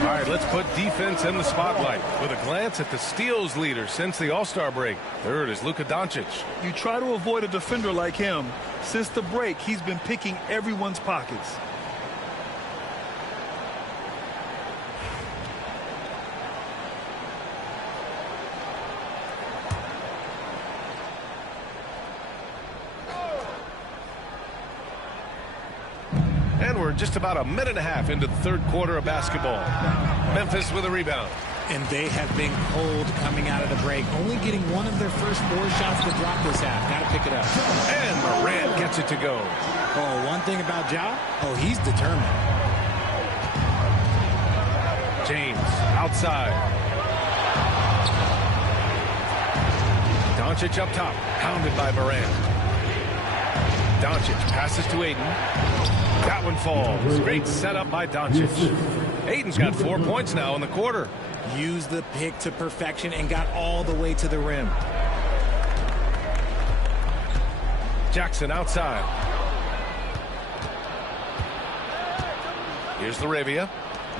All right, let's put defense in the spotlight with a glance at the steals leader since the All-Star break. Third is Luka Doncic. You try to avoid a defender like him. Since the break, he's been picking everyone's pockets. And we're just about a minute and a half into the third quarter of basketball. Memphis with a rebound. And they have been cold coming out of the break, only getting one of their first 4 shots to drop this half. Got to pick it up. And Morant gets it to go. Oh, one thing about Ja, he's determined. James outside. Doncic up top, pounded by Morant. Doncic passes to Aiden. That one falls. Great setup by Doncic. Aiden's got 4 points now in the quarter. Used the pick to perfection and got all the way to the rim. Jackson outside. Here's Laravia.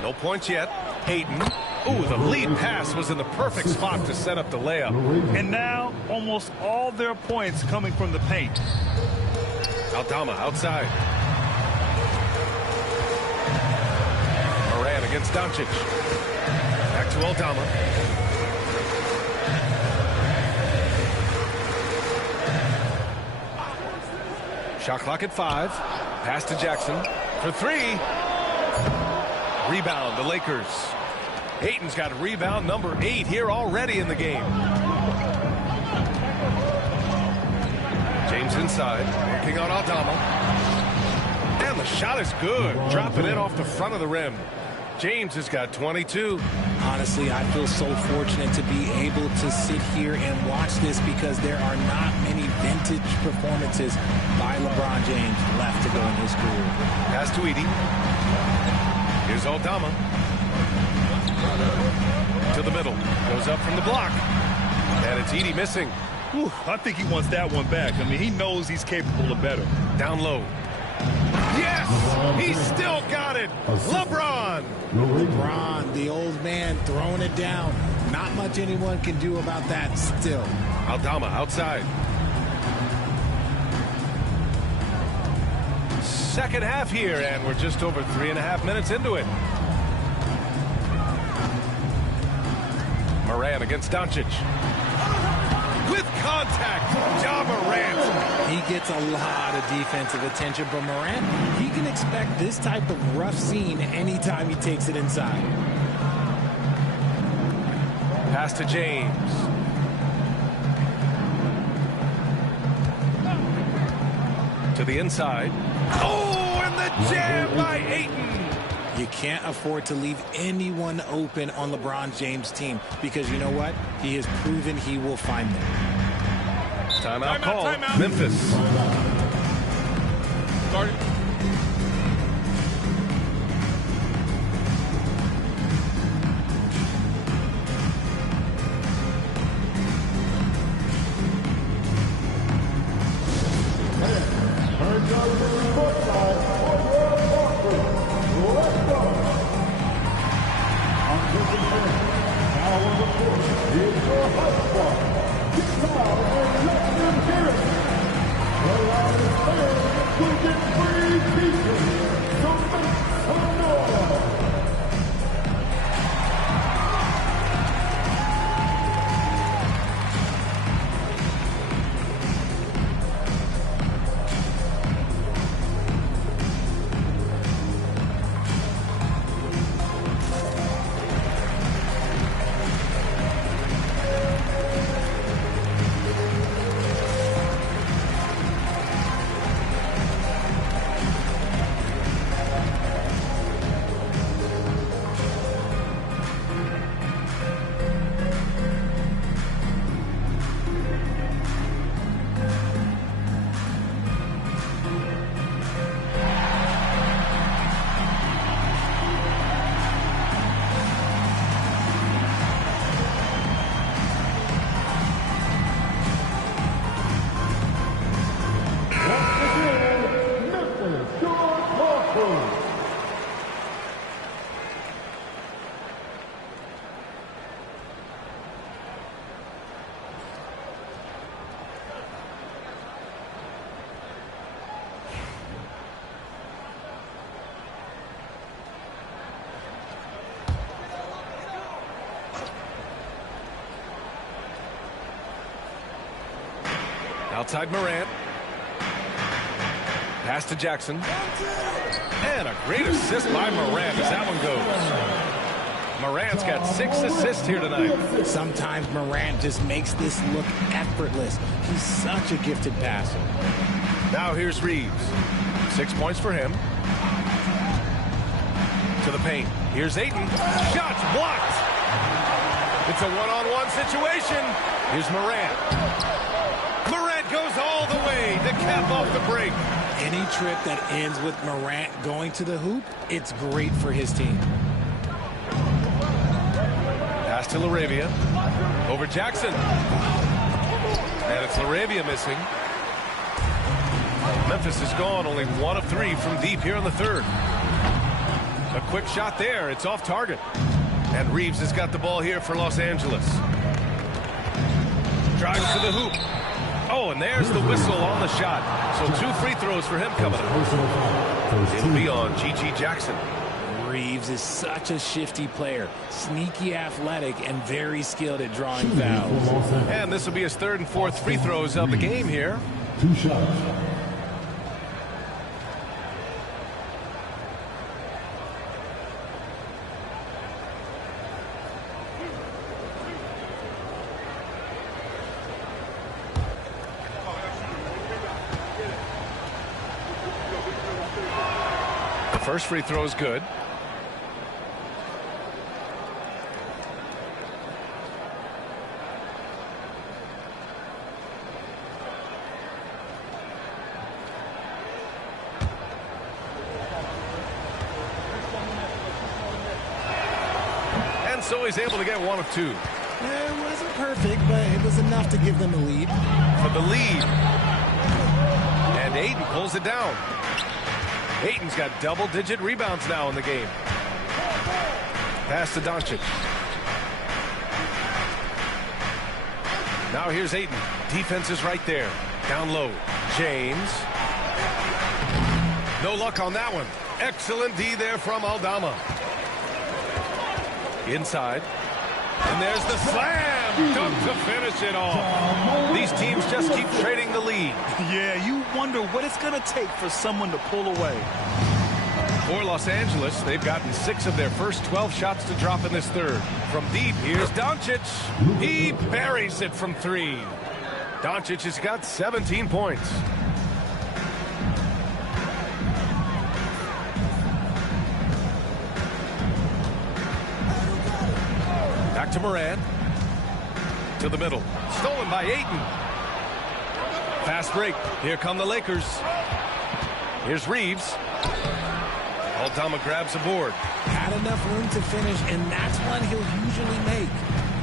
No points yet. Aiden. Ooh, the lead pass was in the perfect spot to set up the layup. And now almost all their points coming from the paint. Aldama outside. Morant against Doncic. Back to Aldama. Shot clock at 5. Pass to Jackson for 3. Rebound, the Lakers. Ayton's got rebound number 8 here already in the game. James inside, working on Aldama. And the shot is good. Dropping it off the front of the rim. James has got 22. Honestly, I feel so fortunate to be able to sit here and watch this because there are not many vintage performances by LeBron James left to go in his career. Pass to Edie. Here's Aldama. To the middle. Goes up from the block. And it's Edie missing. Whew, I think he wants that one back. I mean, he knows he's capable of better. Down low. Yes! He still got it! LeBron! LeBron, the old man, throwing it down. Not much anyone can do about that still. Aldama outside. Second half here, and we're just over 3.5 minutes into it. Morant against Doncic. With contact, Ja Morant. He gets a lot of defensive attention, but Morant, he can expect this type of rough scene anytime he takes it inside. Pass to James. To the inside. Oh, and the jam by Ayton. You can't afford to leave anyone open on LeBron James' team because you know what? He has proven he will find them. Timeout call. Memphis. Starting. is your host squad. Get loud and let them hear it. The loudest fans will get free pieces. So make some noise. Outside Morant. Pass to Jackson. And a great assist by Morant as that one goes. Morant's got 6 assists here tonight. Sometimes Morant just makes this look effortless. He's such a gifted passer. Now here's Reeves. 6 points for him. To the paint. Here's Ayton. Shots blocked. It's a one-on-one situation. Here's Morant. Morant goes all the way to cap off the break. Any trip that ends with Morant going to the hoop, it's great for his team. Pass to LaRavia. Over Jackson. And it's LaRavia missing. Memphis is gone, only 1 of 3 from deep here in the third. A quick shot there. It's off target. And Reeves has got the ball here for Los Angeles. Drives to the hoop. Oh, and there's the whistle on the shot. So 2 free throws for him coming up. It'll be on G.G. Jackson. Reeves is such a shifty player. Sneaky athletic and very skilled at drawing fouls. And this will be his 3rd and 4th free throws of the game here. 2 shots. First free throw is good. And so he's able to get 1 of 2. It wasn't perfect, but it was enough to give them a lead. For the lead. And Ayton pulls it down. Ayton's got double-digit rebounds now in the game. Pass to Doncic. Now here's Ayton. Defense is right there. Down low. James. No luck on that one. Excellent D there from Aldama. Inside. And there's the slam dunk to finish it off. These teams just keep trading the lead. Yeah, you wonder what it's going to take for someone to pull away. For Los Angeles, they've gotten 6 of their first 12 shots to drop in this third. From deep, here's Doncic. He buries it from 3. Doncic has got 17 points. Back to Morant. To the middle. Stolen by Ayton. Fast break. Here come the Lakers. Here's Reeves. Aldama grabs the board. Had enough room to finish, and that's one he'll usually make.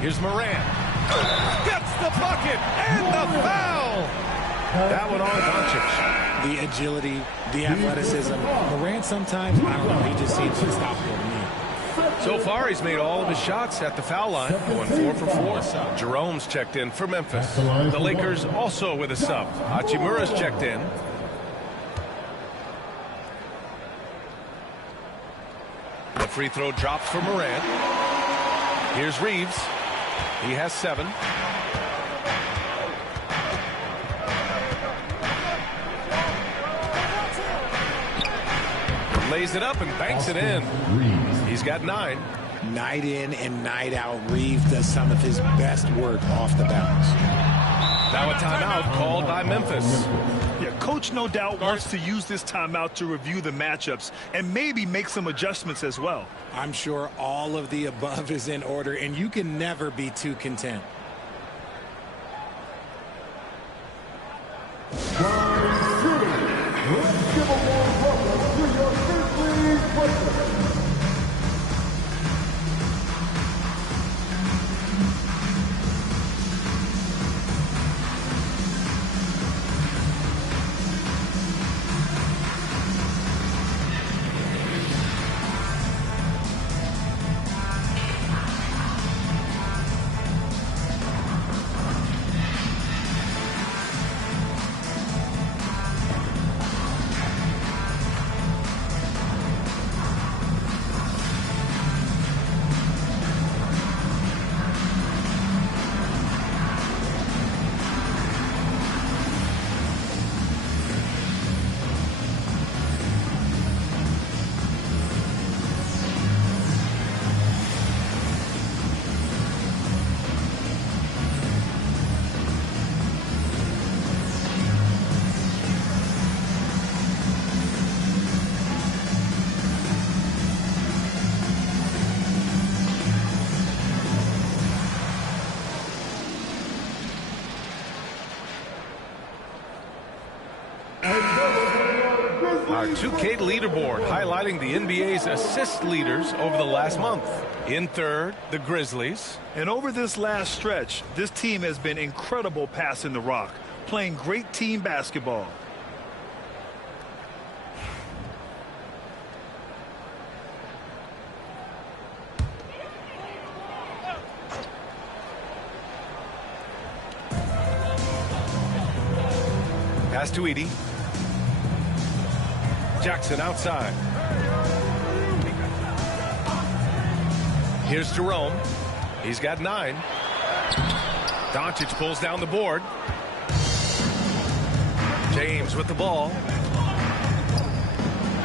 Here's Morant. Gets the bucket and the foul. That one on Doncic. The agility, the athleticism. Morant sometimes, I don't know, he just seems unstoppable to me. So far, he's made all of his shots at the foul line, going 4 for 4. Jerome's checked in for Memphis. The Lakers also with a sub. Hachimura's checked in. The free throw drops for Morant. Here's Reeves. He has 7. Lays it up and banks it in. He's got 9. Night in and night out, Reeves does some of his best work off the bounce. Now a timeout called by Memphis. Yeah, coach no doubt wants to use this timeout to review the matchups and maybe make some adjustments as well. I'm sure all of the above is in order, and you can never be too content. Let's give a warm welcome to your Grizzlies breakfast. Our 2K leaderboard highlighting the NBA's assist leaders over the last month. In third, the Grizzlies. And over this last stretch, this team has been incredible passing the rock, playing great team basketball. Pass to Edey. Jackson outside. Here's Jerome. He's got 9. Doncic pulls down the board. James with the ball.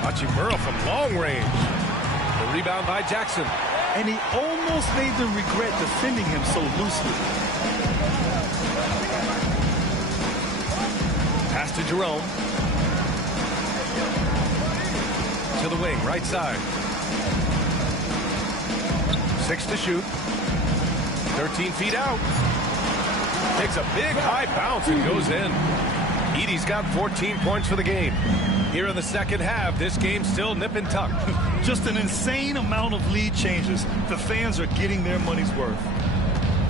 Hachimura from long range. The rebound by Jackson. And he almost made them regret defending him so loosely. Pass to Jerome. To the wing, right side. 6 to shoot. 13 feet out. Takes a big high bounce and goes in. Edey's got 14 points for the game. Here in the second half, this game's still nip and tuck. Just an insane amount of lead changes. The fans are getting their money's worth.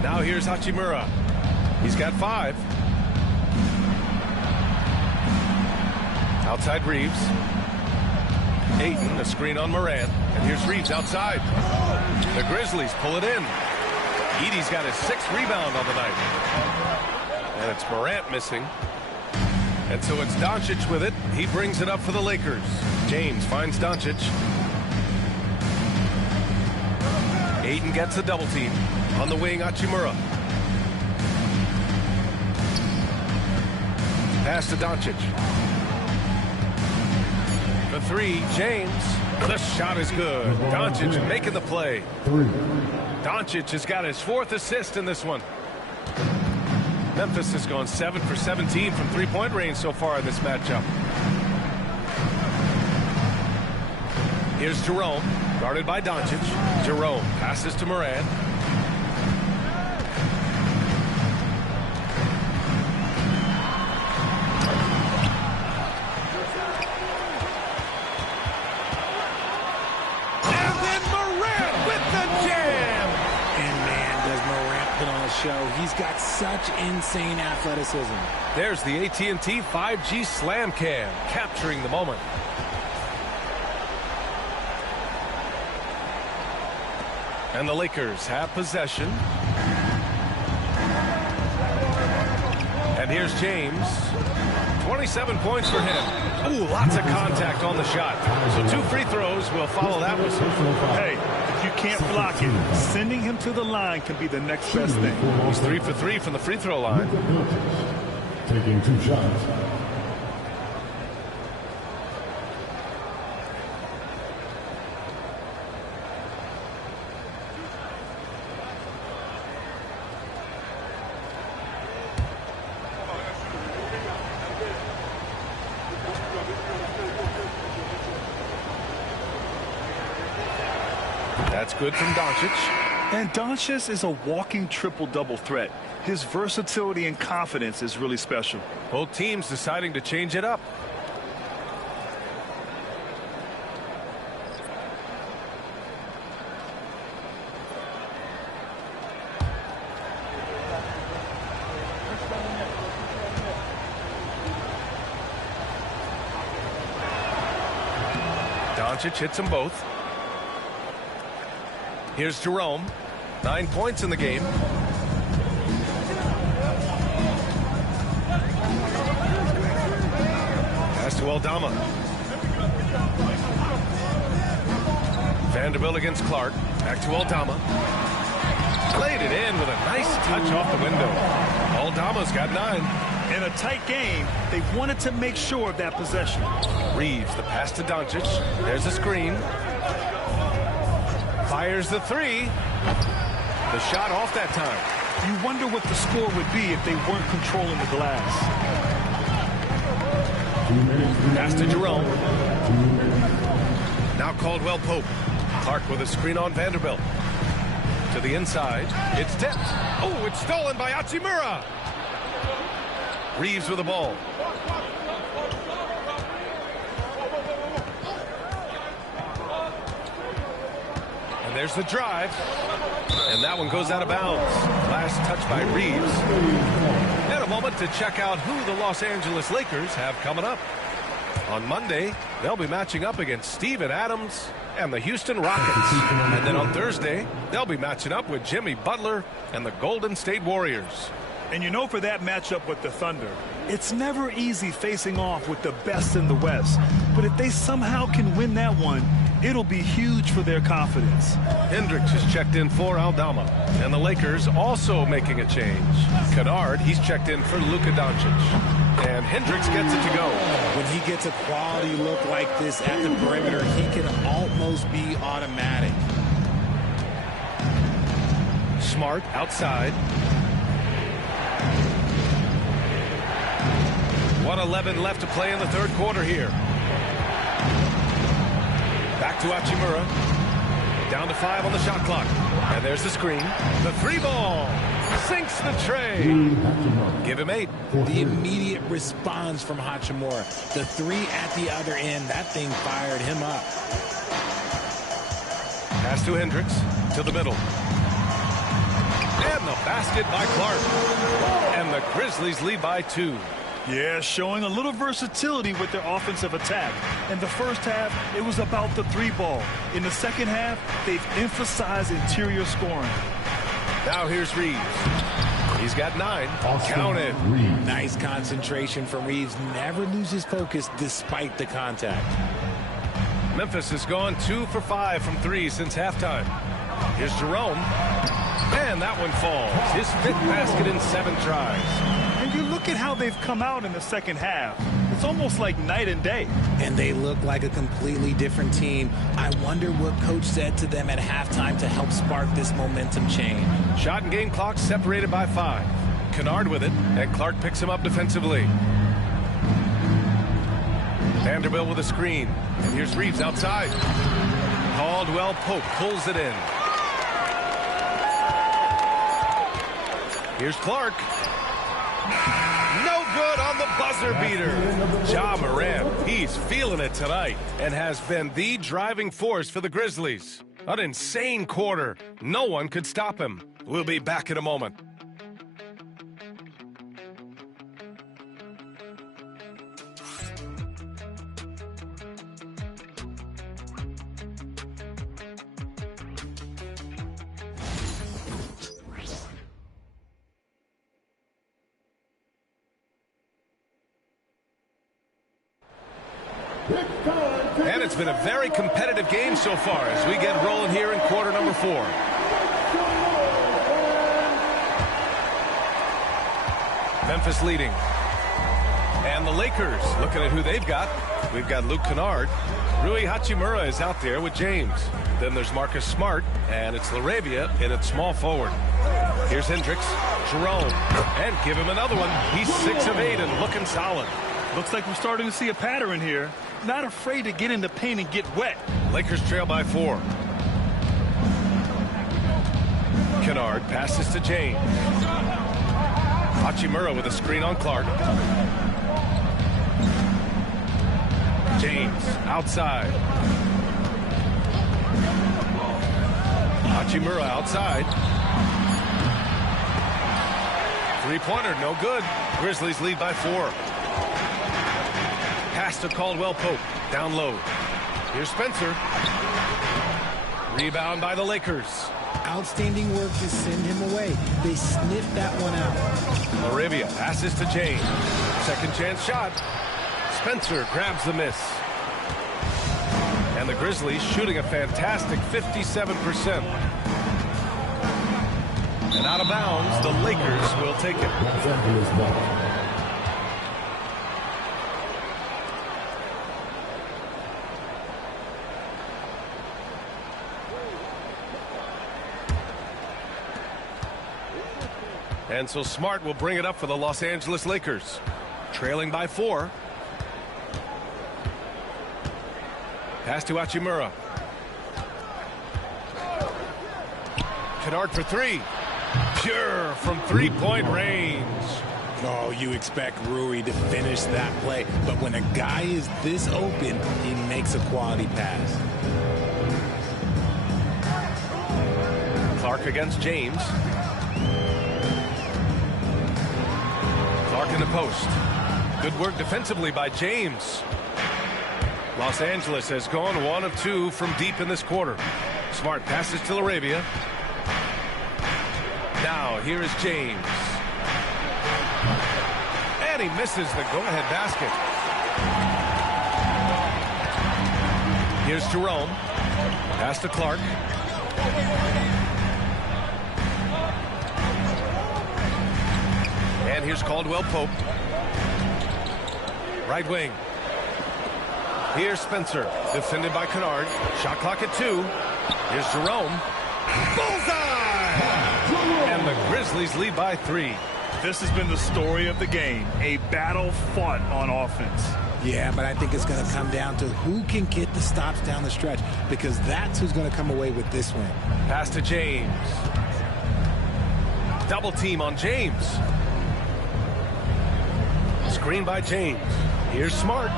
Now here's Hachimura. He's got 5. Outside Reeves. Ayton, a screen on Morant. And here's Reeves outside. The Grizzlies pull it in. Edey's got his 6th rebound on the night. And it's Morant missing. And so it's Doncic with it. He brings it up for the Lakers. James finds Doncic. Ayton gets a double team. On the wing, Hachimura. Pass to Doncic. For 3, James. The shot is good. Doncic making the play. Doncic has got his 4th assist in this one. Memphis has gone 7 for 17 from three-point range so far in this matchup. Here's Jerome, guarded by Doncic. Jerome passes to Morant. Show. He's got such insane athleticism. There's the AT&T 5G Slam Cam, capturing the moment. And the Lakers have possession. And here's James. 27 points for him. Ooh, lots of contact on the shot. So 2 free throws will follow that whistle. Hey, if you can't block it, sending him to the line can be the next best thing. He's 3 for 3 from the free throw line. Taking 2 shots. That's good from Doncic. And Doncic is a walking triple-double threat. His versatility and confidence is really special. Both teams deciding to change it up. Doncic hits them both. Here's Jerome. 9 points in the game. Pass to Aldama. Vanderbilt against Clark. Back to Aldama. Played it in with a nice touch off the window. Aldama's got 9. In a tight game, they wanted to make sure of that possession. Reeves, the pass to Doncic. There's a screen. Fires the 3. The shot off that time. You wonder what the score would be if they weren't controlling the glass. Pass to Jerome. Now Caldwell Pope. Clark with a screen on Vanderbilt. To the inside. It's tipped. Oh, it's stolen by Hachimura. Reeves with the ball. And there's the drive. And that one goes out of bounds. Last touch by Reeves. In a moment to check out who the Los Angeles Lakers have coming up. On Monday, they'll be matching up against Steven Adams and the Houston Rockets. And then on Thursday, they'll be matching up with Jimmy Butler and the Golden State Warriors. And you know, for that matchup with the Thunder, it's never easy facing off with the best in the West. But if they somehow can win that one, it'll be huge for their confidence. Hendricks is checked in for Aldama. And the Lakers also making a change. Kennard, he's checked in for Luka Doncic. And Hendricks gets it to go. When he gets a quality look like this at the perimeter, he can almost be automatic. Smart outside. 1:11 left to play in the third quarter here. Back to Hachimura. Down to 5 on the shot clock. And there's the screen. The 3 ball. Sinks the tray. Give him 8. The immediate response from Hachimura. The 3 at the other end. That thing fired him up. Pass to Hendricks. To the middle. And the basket by Clark. And the Grizzlies lead by 2. Yeah, showing a little versatility with their offensive attack. In the first half, it was about the 3 ball. In the second half, they've emphasized interior scoring. Now here's Reeves. He's got 9. Count it. Nice concentration from Reeves. Never loses focus despite the contact. Memphis has gone 2 for 5 from 3 since halftime. Here's Jerome. And that one falls. His 5th basket in 7 tries. And you look at how they've come out in the second half. It's almost like night and day. And they look like a completely different team. I wonder what coach said to them at halftime to help spark this momentum change. Shot and game clock separated by 5. Kennard with it, and Clark picks him up defensively. Vanderbilt with a screen. And here's Reeves outside. Caldwell Pope pulls it in. Here's Clark. No good on the buzzer beater. Ja Morant, he's feeling it tonight and has been the driving force for the Grizzlies. An insane quarter. No one could stop him. We'll be back in a moment. And it's been a very competitive game so far as we get rolling here in quarter number 4. Memphis leading. And the Lakers looking at who they've got. We've got Luke Kennard. Rui Hachimura is out there with James. Then there's Marcus Smart, and it's LaRavia in at small forward. Here's Hendricks, Jerome, and give him another one. He's 6 of 8 and looking solid. Looks like we're starting to see a pattern here. Not afraid to get in the paint and get wet. Lakers trail by 4. Kennard passes to James. Hachimura with a screen on Clark. James outside. Hachimura outside. Three-pointer, no good. Grizzlies lead by 4. Pass to Caldwell Pope. Down low. Here's Spencer. Rebound by the Lakers. Outstanding work to send him away. They sniffed that one out. LaRavia passes to James. Second chance shot. Spencer grabs the miss. And the Grizzlies shooting a fantastic 57%. And out of bounds, the Lakers will take it. And so Smart will bring it up for the Los Angeles Lakers. Trailing by 4. Pass to Hachimura. Kennard for 3. Pure from 3-point range. Oh, you expect Rui to finish that play, but when a guy is this open, he makes a quality pass. Clark against James. Clark in the post. Good work defensively by James. Los Angeles has gone 1 of 2 from deep in this quarter. Smart passes to LaRavia. Now here is James. And he misses the go-ahead basket. Here's Jerome. Pass to Clark. And here's Caldwell Pope. Right wing. Here's Spencer. Defended by Kennard. Shot clock at 2. Here's Jerome. Bullseye! And the Grizzlies lead by 3. This has been the story of the game. A battle fought on offense. Yeah, but I think it's going to come down to who can get the stops down the stretch, because that's who's going to come away with this win. Pass to James. Double team on James. Screen by James. Here's Smart.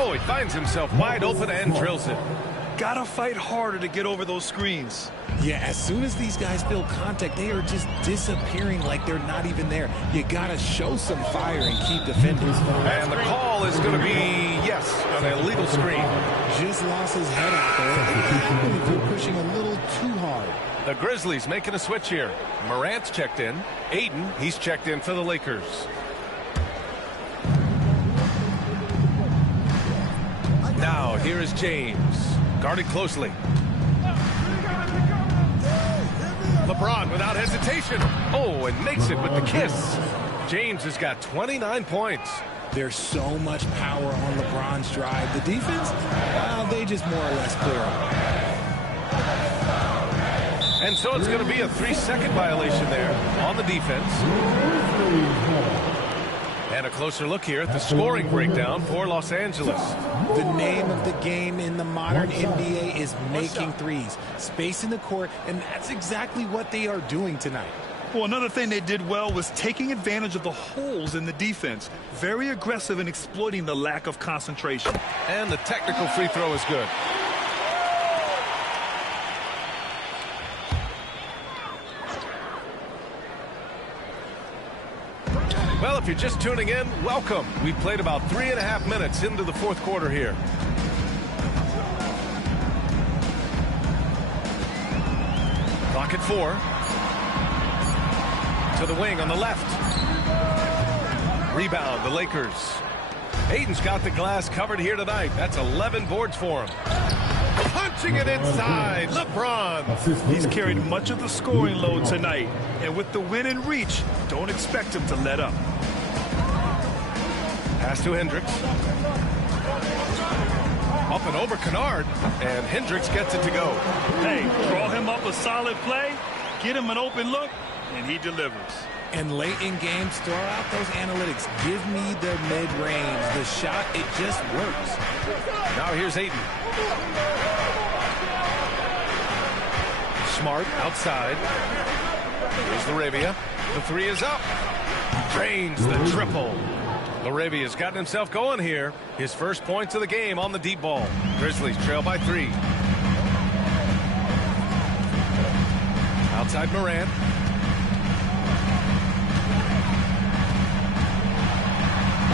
Oh, he finds himself wide open and drills it. Gotta fight harder to get over those screens. Yeah, as soon as these guys feel contact, they are just disappearing like they're not even there. You gotta show some fire and keep defending. And the call is going to be, yes, an illegal screen. Just lost his head out there. It can happen if you're pushing a little too hard. The Grizzlies making a switch here. Morant's checked in. Aiden, he's checked in for the Lakers. Now, here is James. Guarded closely. LeBron without hesitation. Oh, and makes it with the kiss. James has got 29 points. There's so much power on LeBron's drive. The defense, they just more or less clear up. And so it's going to be a 3-second violation there on the defense. And a closer look here at the scoring breakdown for Los Angeles. The name of the game in the modern NBA is making threes. Space in the court, and that's exactly what they are doing tonight. Well, another thing they did well was taking advantage of the holes in the defense. Very aggressive in exploiting the lack of concentration. And the technical free throw is good. Well, if you're just tuning in, welcome. We played about 3.5 minutes into the fourth quarter here. Clock at 4. To the wing on the left. Rebound, the Lakers. Aiden's got the glass covered here tonight. That's 11 boards for him. Punching it inside, LeBron. He's carried much of the scoring load tonight. And with the win and reach, don't expect him to let up. Pass to Hendricks. Up and over Kennard. And Hendricks gets it to go. Hey, draw him up a solid play, get him an open look, and he delivers. And late in games, throw out those analytics. Give me the mid-range. The shot, it just works. Now here's Aiden. Smart outside. Here's Laravia. The three is up. Drains the triple. Laravia's gotten himself going here. His first points of the game on the deep ball. Grizzlies trail by 3. Outside Morant.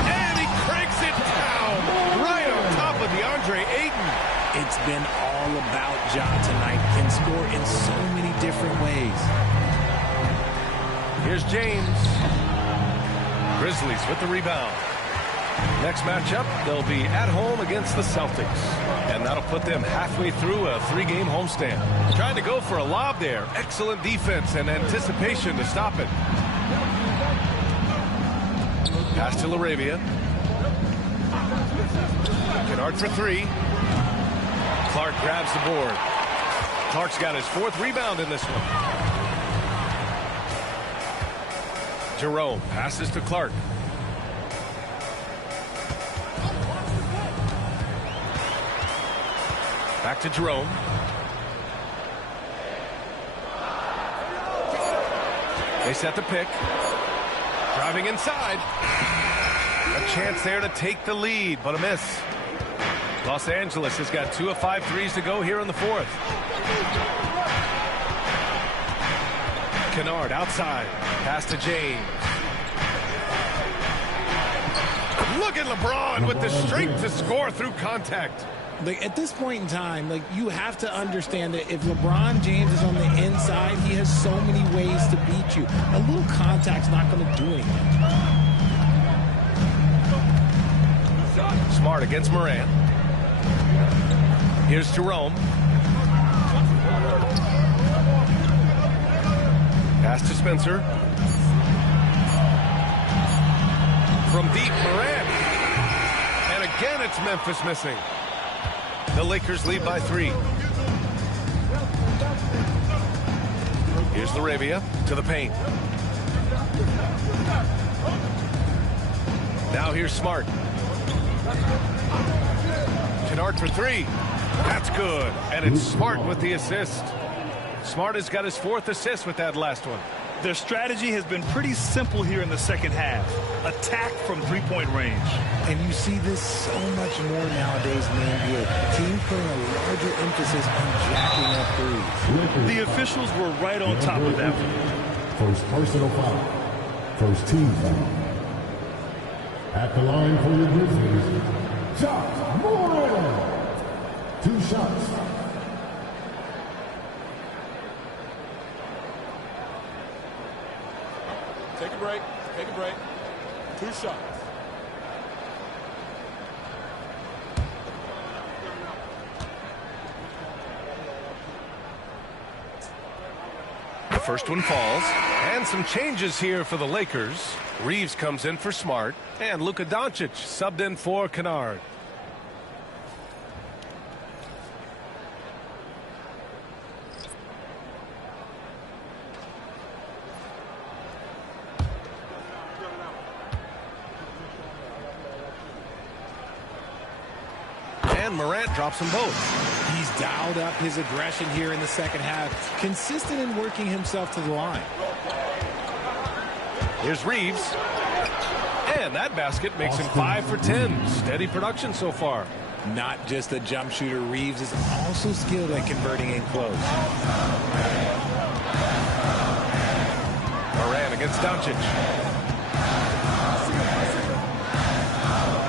And he cranks it down. Right on top of DeAndre Ayton. It's been all about Ja tonight. Can score in so many different ways. Here's James. Grizzlies with the rebound. Next matchup, they'll be at home against the Celtics. And that'll put them halfway through a 3-game homestand. Trying to go for a lob there. Excellent defense and anticipation to stop it. Pass to Laravia. Kennard for 3. Clark grabs the board. Clark's got his 4th rebound in this one. Jerome passes to Clark. Back to Jerome. They set the pick. Driving inside. A chance there to take the lead, but a miss. Los Angeles has got 2 of 5 threes to go here in the 4th. Kennard outside. Pass to James. Look at LeBron with the strength to score through contact. Like, at this point in time, like, you have to understand that if LeBron James is on the inside, he has so many ways to beat you. A little contact's not going to do anything. Smart against Morant. Here's Jerome. Pass to Spencer. From deep, Morant. And again, it's Memphis missing. The Lakers lead by 3. Here's Laravia to the paint. Now here's Smart. Kennard for 3. That's good. And it's Smart with the assist. Smart has got his 4th assist with that last one. Their strategy has been pretty simple here in the second half. Attack from 3-point range. And you see this so much more nowadays in the NBA. Teams putting a larger emphasis on jacking up threes. The officials were right on top of that one. First personal foul. First team foul. At the line for the Grizzlies, Josh Moore. 2 shots. Take a break. Take a break. 2 shots. The first one falls. And some changes here for the Lakers. Reeves comes in for Smart. And Luka Doncic subbed in for Kennard. And Morant drops them both. He's dialed up his aggression here in the second half. Consistent in working himself to the line. Here's Reeves. And that basket makes him 5 for 10. Steady production so far. Not just a jump shooter, Reeves is also skilled at converting in close. Morant against Doncic.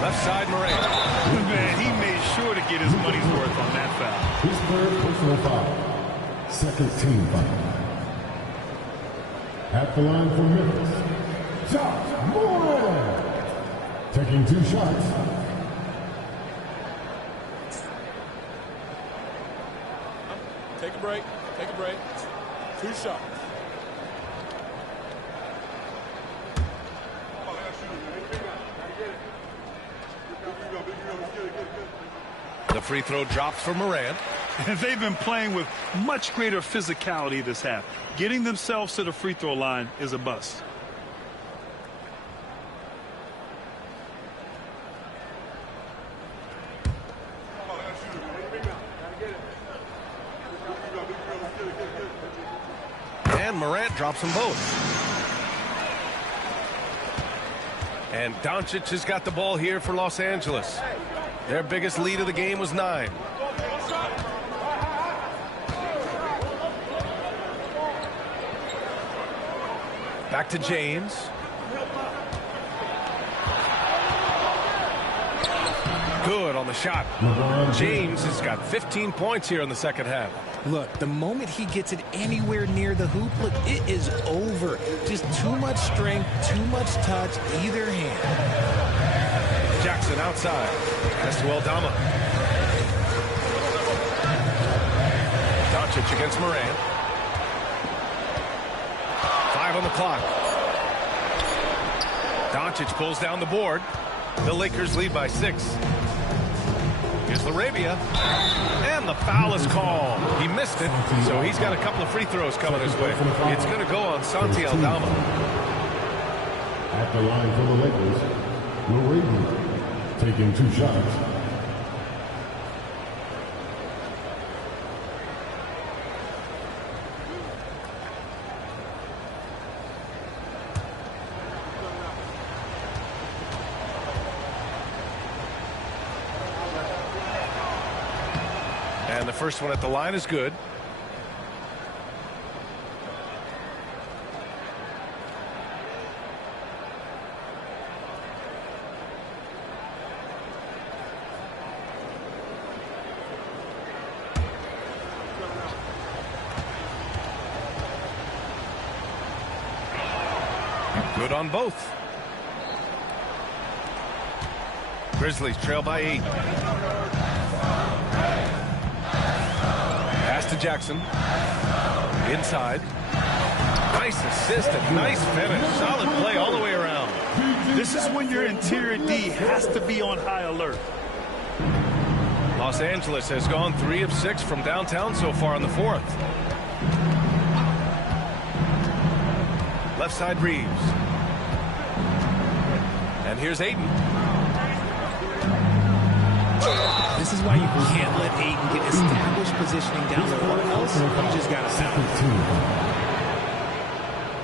Left side, Morant. Man, he made sure to get his money's worth on that foul. His 3rd personal foul. Second team foul. At the line for Memphis, Josh Moore. Taking 2 shots. Take a break. Take a break. 2 shots. The free throw drops for Morant. And they've been playing with much greater physicality this half. Getting themselves to the free throw line is a bust. And Morant drops them both. And Doncic has got the ball here for Los Angeles. Their biggest lead of the game was 9. Back to James. Good on the shot. James has got 15 points here in the second half. Look, the moment he gets it anywhere near the hoop, look, it is over. Just too much strength, too much touch, either hand. Jackson outside. Pass to Aldama. Doncic against Morant. 5 on the clock. Doncic pulls down the board. The Lakers lead by 6. Here's Laravia. And the foul is called. He missed it, so he's got a couple of free throws coming his way. It's going to go on Santi Aldama. At the line for the Lakers, Laravia taking 2 shots. And the first one at the line is good. Good on both. Grizzlies trail by 8. Pass to Jackson. Inside. Nice assist and nice finish. Solid play all the way around. This is when your interior D has to be on high alert. Los Angeles has gone 3 of 6 from downtown so far in the 4th. Left side Reeves. And here's Ayton. This is why you can't let Ayton get established positioning down the court. Else, you just got to foul.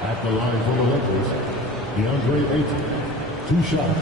At the line for the Lakers, DeAndre Ayton, 2 shots.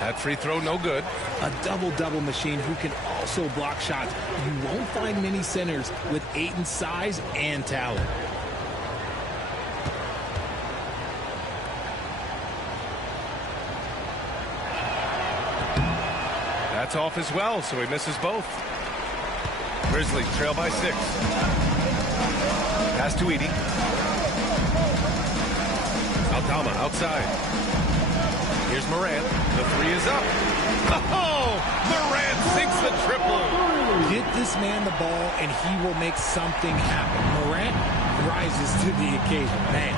That free throw no good. A double-double machine who can also block shots. You won't find many centers with Ayton's size and talent. That's off as well, so he misses both. Grizzlies trail by 6. Pass to Edey. Aldama outside. Here's Morant. The 3 is up. Oh! Morant sinks the triple. Get this man the ball, and he will make something happen. Morant rises to the occasion. Man.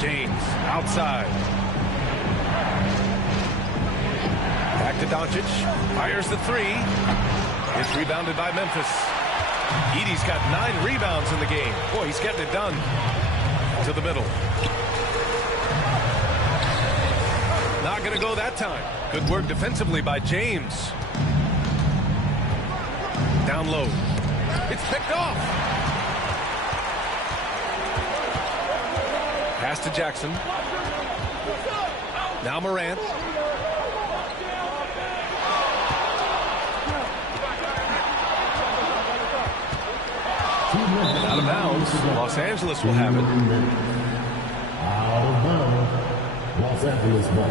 James outside. Back to Doncic. Fires the 3. It's rebounded by Memphis. Edey's got 9 rebounds in the game. Boy, he's getting it done. To the middle. Not going to go that time. Good work defensively by James. Down low. It's picked off. Pass to Jackson. Now Morant. Out of bounds. Los Angeles will have it. Out of bounds. Los Angeles ball.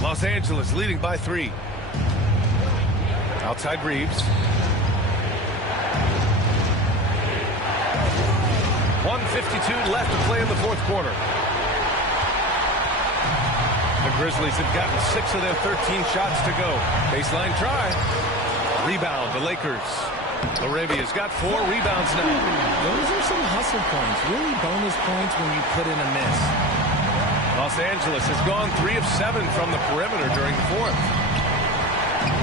Los Angeles leading by 3. Outside Reeves. 1:52 left to play in the fourth quarter. The Grizzlies have gotten 6 of their 13 shots to go. Baseline try. Rebound, the Lakers. Laravia's got 4 rebounds now. Those are some hustle points, really bonus points when you put in a miss. Los Angeles has gone 3 of 7 from the perimeter during the fourth.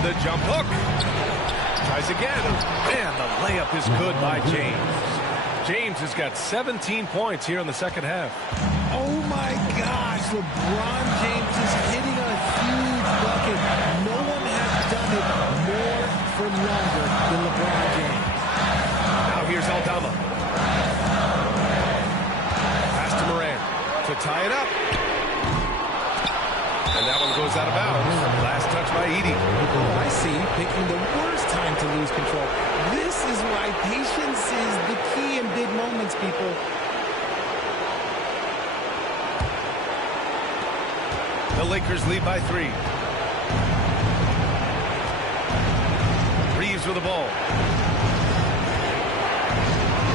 The jump hook. Tries again. Man, the layup is good by James. James has got 17 points here in the second half. Oh my gosh, LeBron James is hitting a huge bucket. No one has done it more for longer than LeBron James. Now here's Aldama. Pass to Moran to tie it up. And that one goes out of bounds. Last touch by Edey. Oh, I see. Picking the worst time to lose control. This is why patience is the key in big moments, people. The Lakers lead by 3. Reeves with the ball.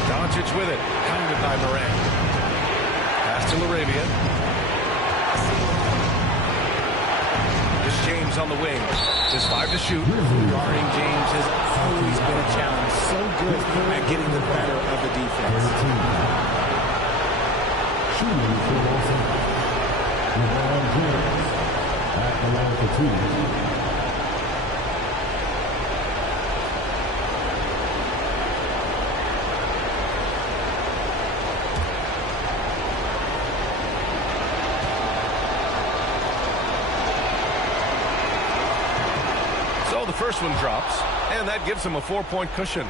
Doncic with it. Hounded by Moran. Pass to Laravia. Here's James on the wing. Just 5 to shoot. Guarding James has always been a challenge. So good at getting the better of the defense. Shooting for Los Angeles. LeBron James at the line for 2. So the first one drops, and that gives him a 4-point cushion.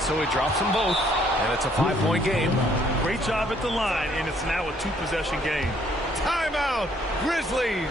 So he drops them both, and it's a 5-point game. Great job at the line, and it's now a 2-possession game. Timeout, Grizzlies.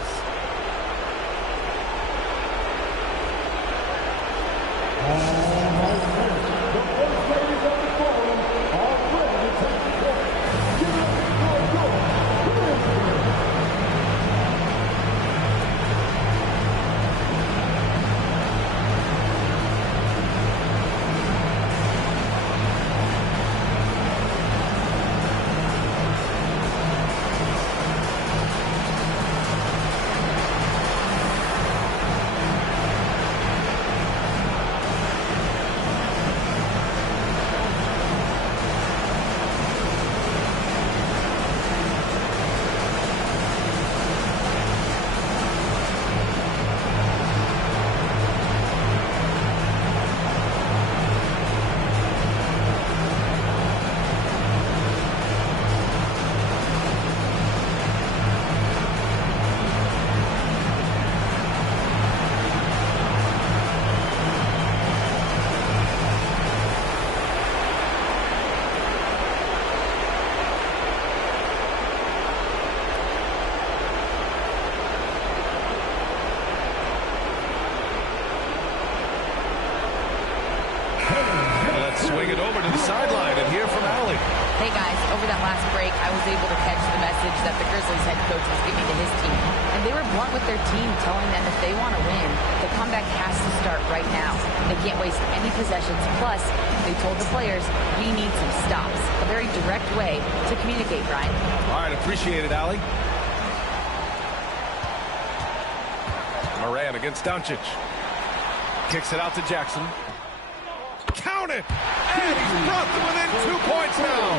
Swing it over to the sideline and hear from Allie. Hey guys, over that last break, I was able to catch the message that the Grizzlies head coach was giving to his team. And they were blunt with their team, telling them if they want to win, the comeback has to start right now. They can't waste any possessions. Plus, they told the players, we need some stops. A very direct way to communicate, Brian. All right, appreciate it, Allie. Moran against Doncic. Kicks it out to Jackson. Count it! And he's brought them within 2 points now.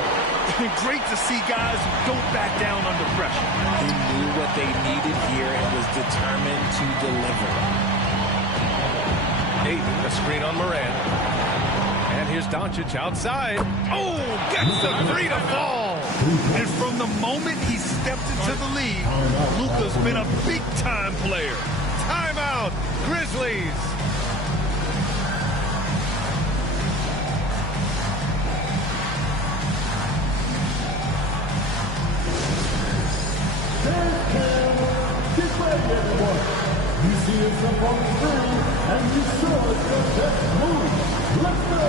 Great to see guys who don't back down under pressure. He knew what they needed here and was determined to deliver. Ayton, a screen on Moran. And And here's Doncic outside. Oh, gets the three to fall. And from the moment he stepped into the league, Luka's been a big-time player. Timeout, Grizzlies. Get ready, everyone. You see yourself on the screen, and you saw it's your best move. Let's go.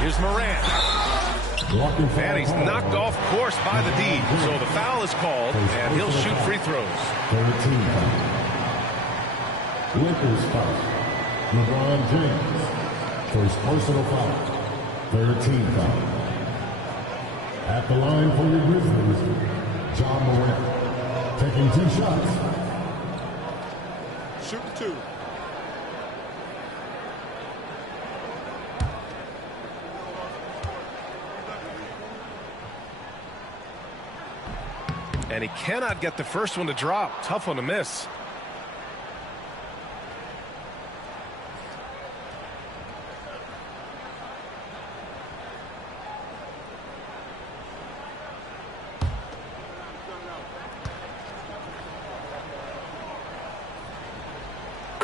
Here's Morant. And he's knocked off course by the D. So the foul is called, and he'll shoot free throws. 13 foul. Lakers foul. LeBron James. First personal foul. 13 foul. At the line for your Grizzlies, John Morant. Taking 2 shots. Shooting 2. And he cannot get the first one to drop. Tough one to miss.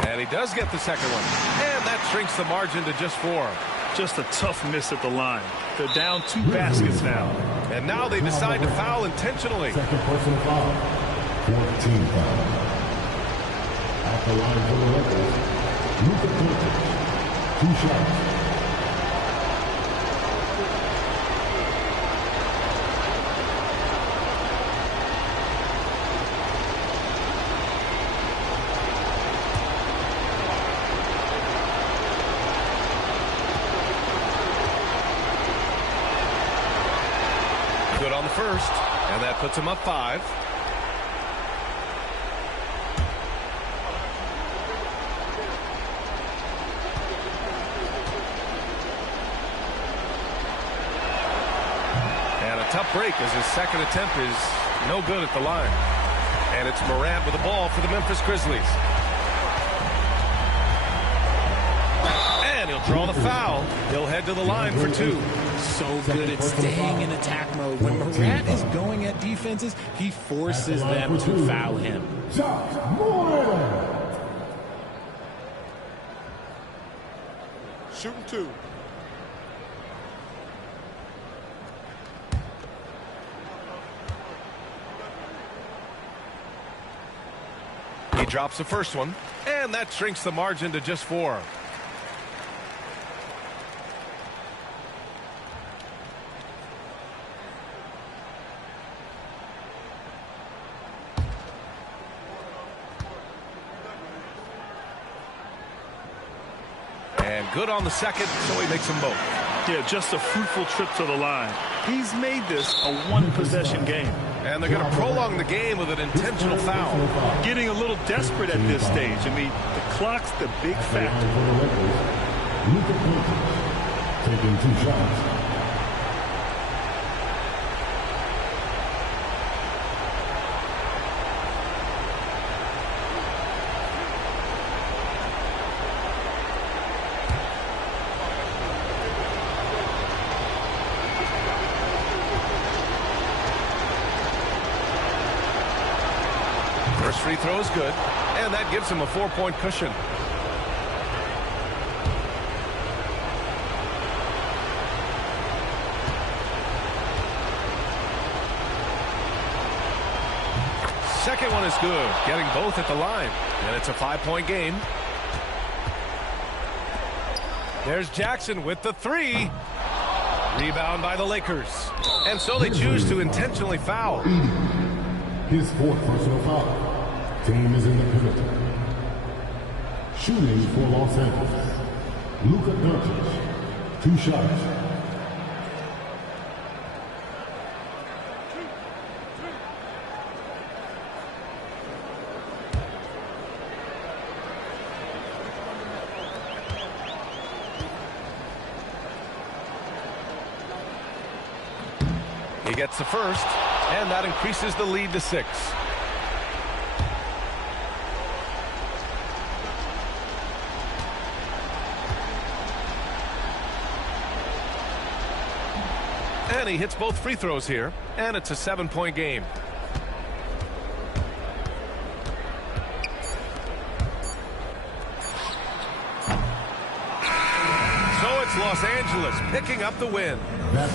And he does get the second one. And that shrinks the margin to just 4. Just a tough miss at the line. They're down 2 baskets now. And now they decide to foul intentionally. Second personal foul. 14 foul. At the line for the Lakers, Luka Doncic. 2 shots. Good on the first, and that puts him up 5. And a tough break as his second attempt is no good at the line. And it's Morant with the ball for the Memphis Grizzlies. And he'll draw the foul. He'll head to the line for 2. So good at staying in attack mode. When Morant is going at defenses, he forces them to foul him. Shooting 2. He drops the first one, and that shrinks the margin to just 4. And good on the second, so he makes them both. Yeah, just a fruitful trip to the line. He's made this a 1-possession game. And they're going to prolong the game with an intentional foul. Getting a little desperate at this stage. I mean, the clock's the big factor. Taking 2 shots. First free throw is good, and that gives him a 4-point cushion. Second one is good, getting both at the line, and it's a 5-point game. There's Jackson with the 3. Rebound by the Lakers. And so they choose to intentionally foul. His 4th personal foul. Team is in the pivot. Shooting for Los Angeles. Luka Doncic. 2 shots. He gets the first, and that increases the lead to 6. And he hits both free throws here, and it's a 7-point game. So it's Los Angeles picking up the win.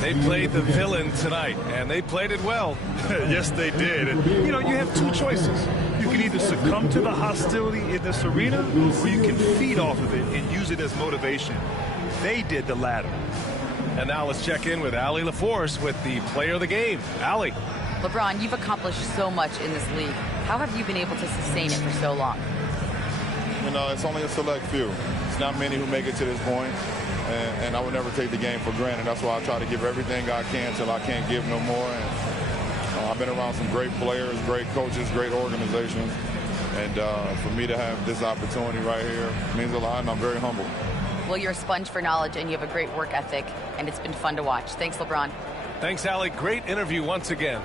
They played the villain tonight, and they played it well. Yes, they did. And, you know, you have 2 choices. You can either succumb to the hostility in this arena, or you can feed off of it and use it as motivation. They did the latter. And now let's check in with Allie LaForce with the player of the game. Allie. LeBron, you've accomplished so much in this league. How have you been able to sustain it for so long? You know, it's only a select few. It's not many who make it to this point, and I would never take the game for granted. That's why I try to give everything I can till I can't give no more. And I've been around some great players, great coaches, great organizations, and for me to have this opportunity right here means a lot, and I'm very humble. Well, you're a sponge for knowledge, and you have a great work ethic, and it's been fun to watch. Thanks, LeBron. Thanks, Allie. Great interview once again.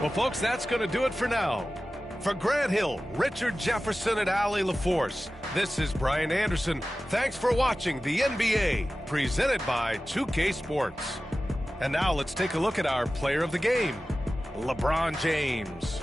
Well, folks, that's going to do it for now. For Grant Hill, Richard Jefferson, and Allie LaForce, this is Brian Anderson. Thanks for watching the NBA, presented by 2K Sports. And now let's take a look at our player of the game, LeBron James.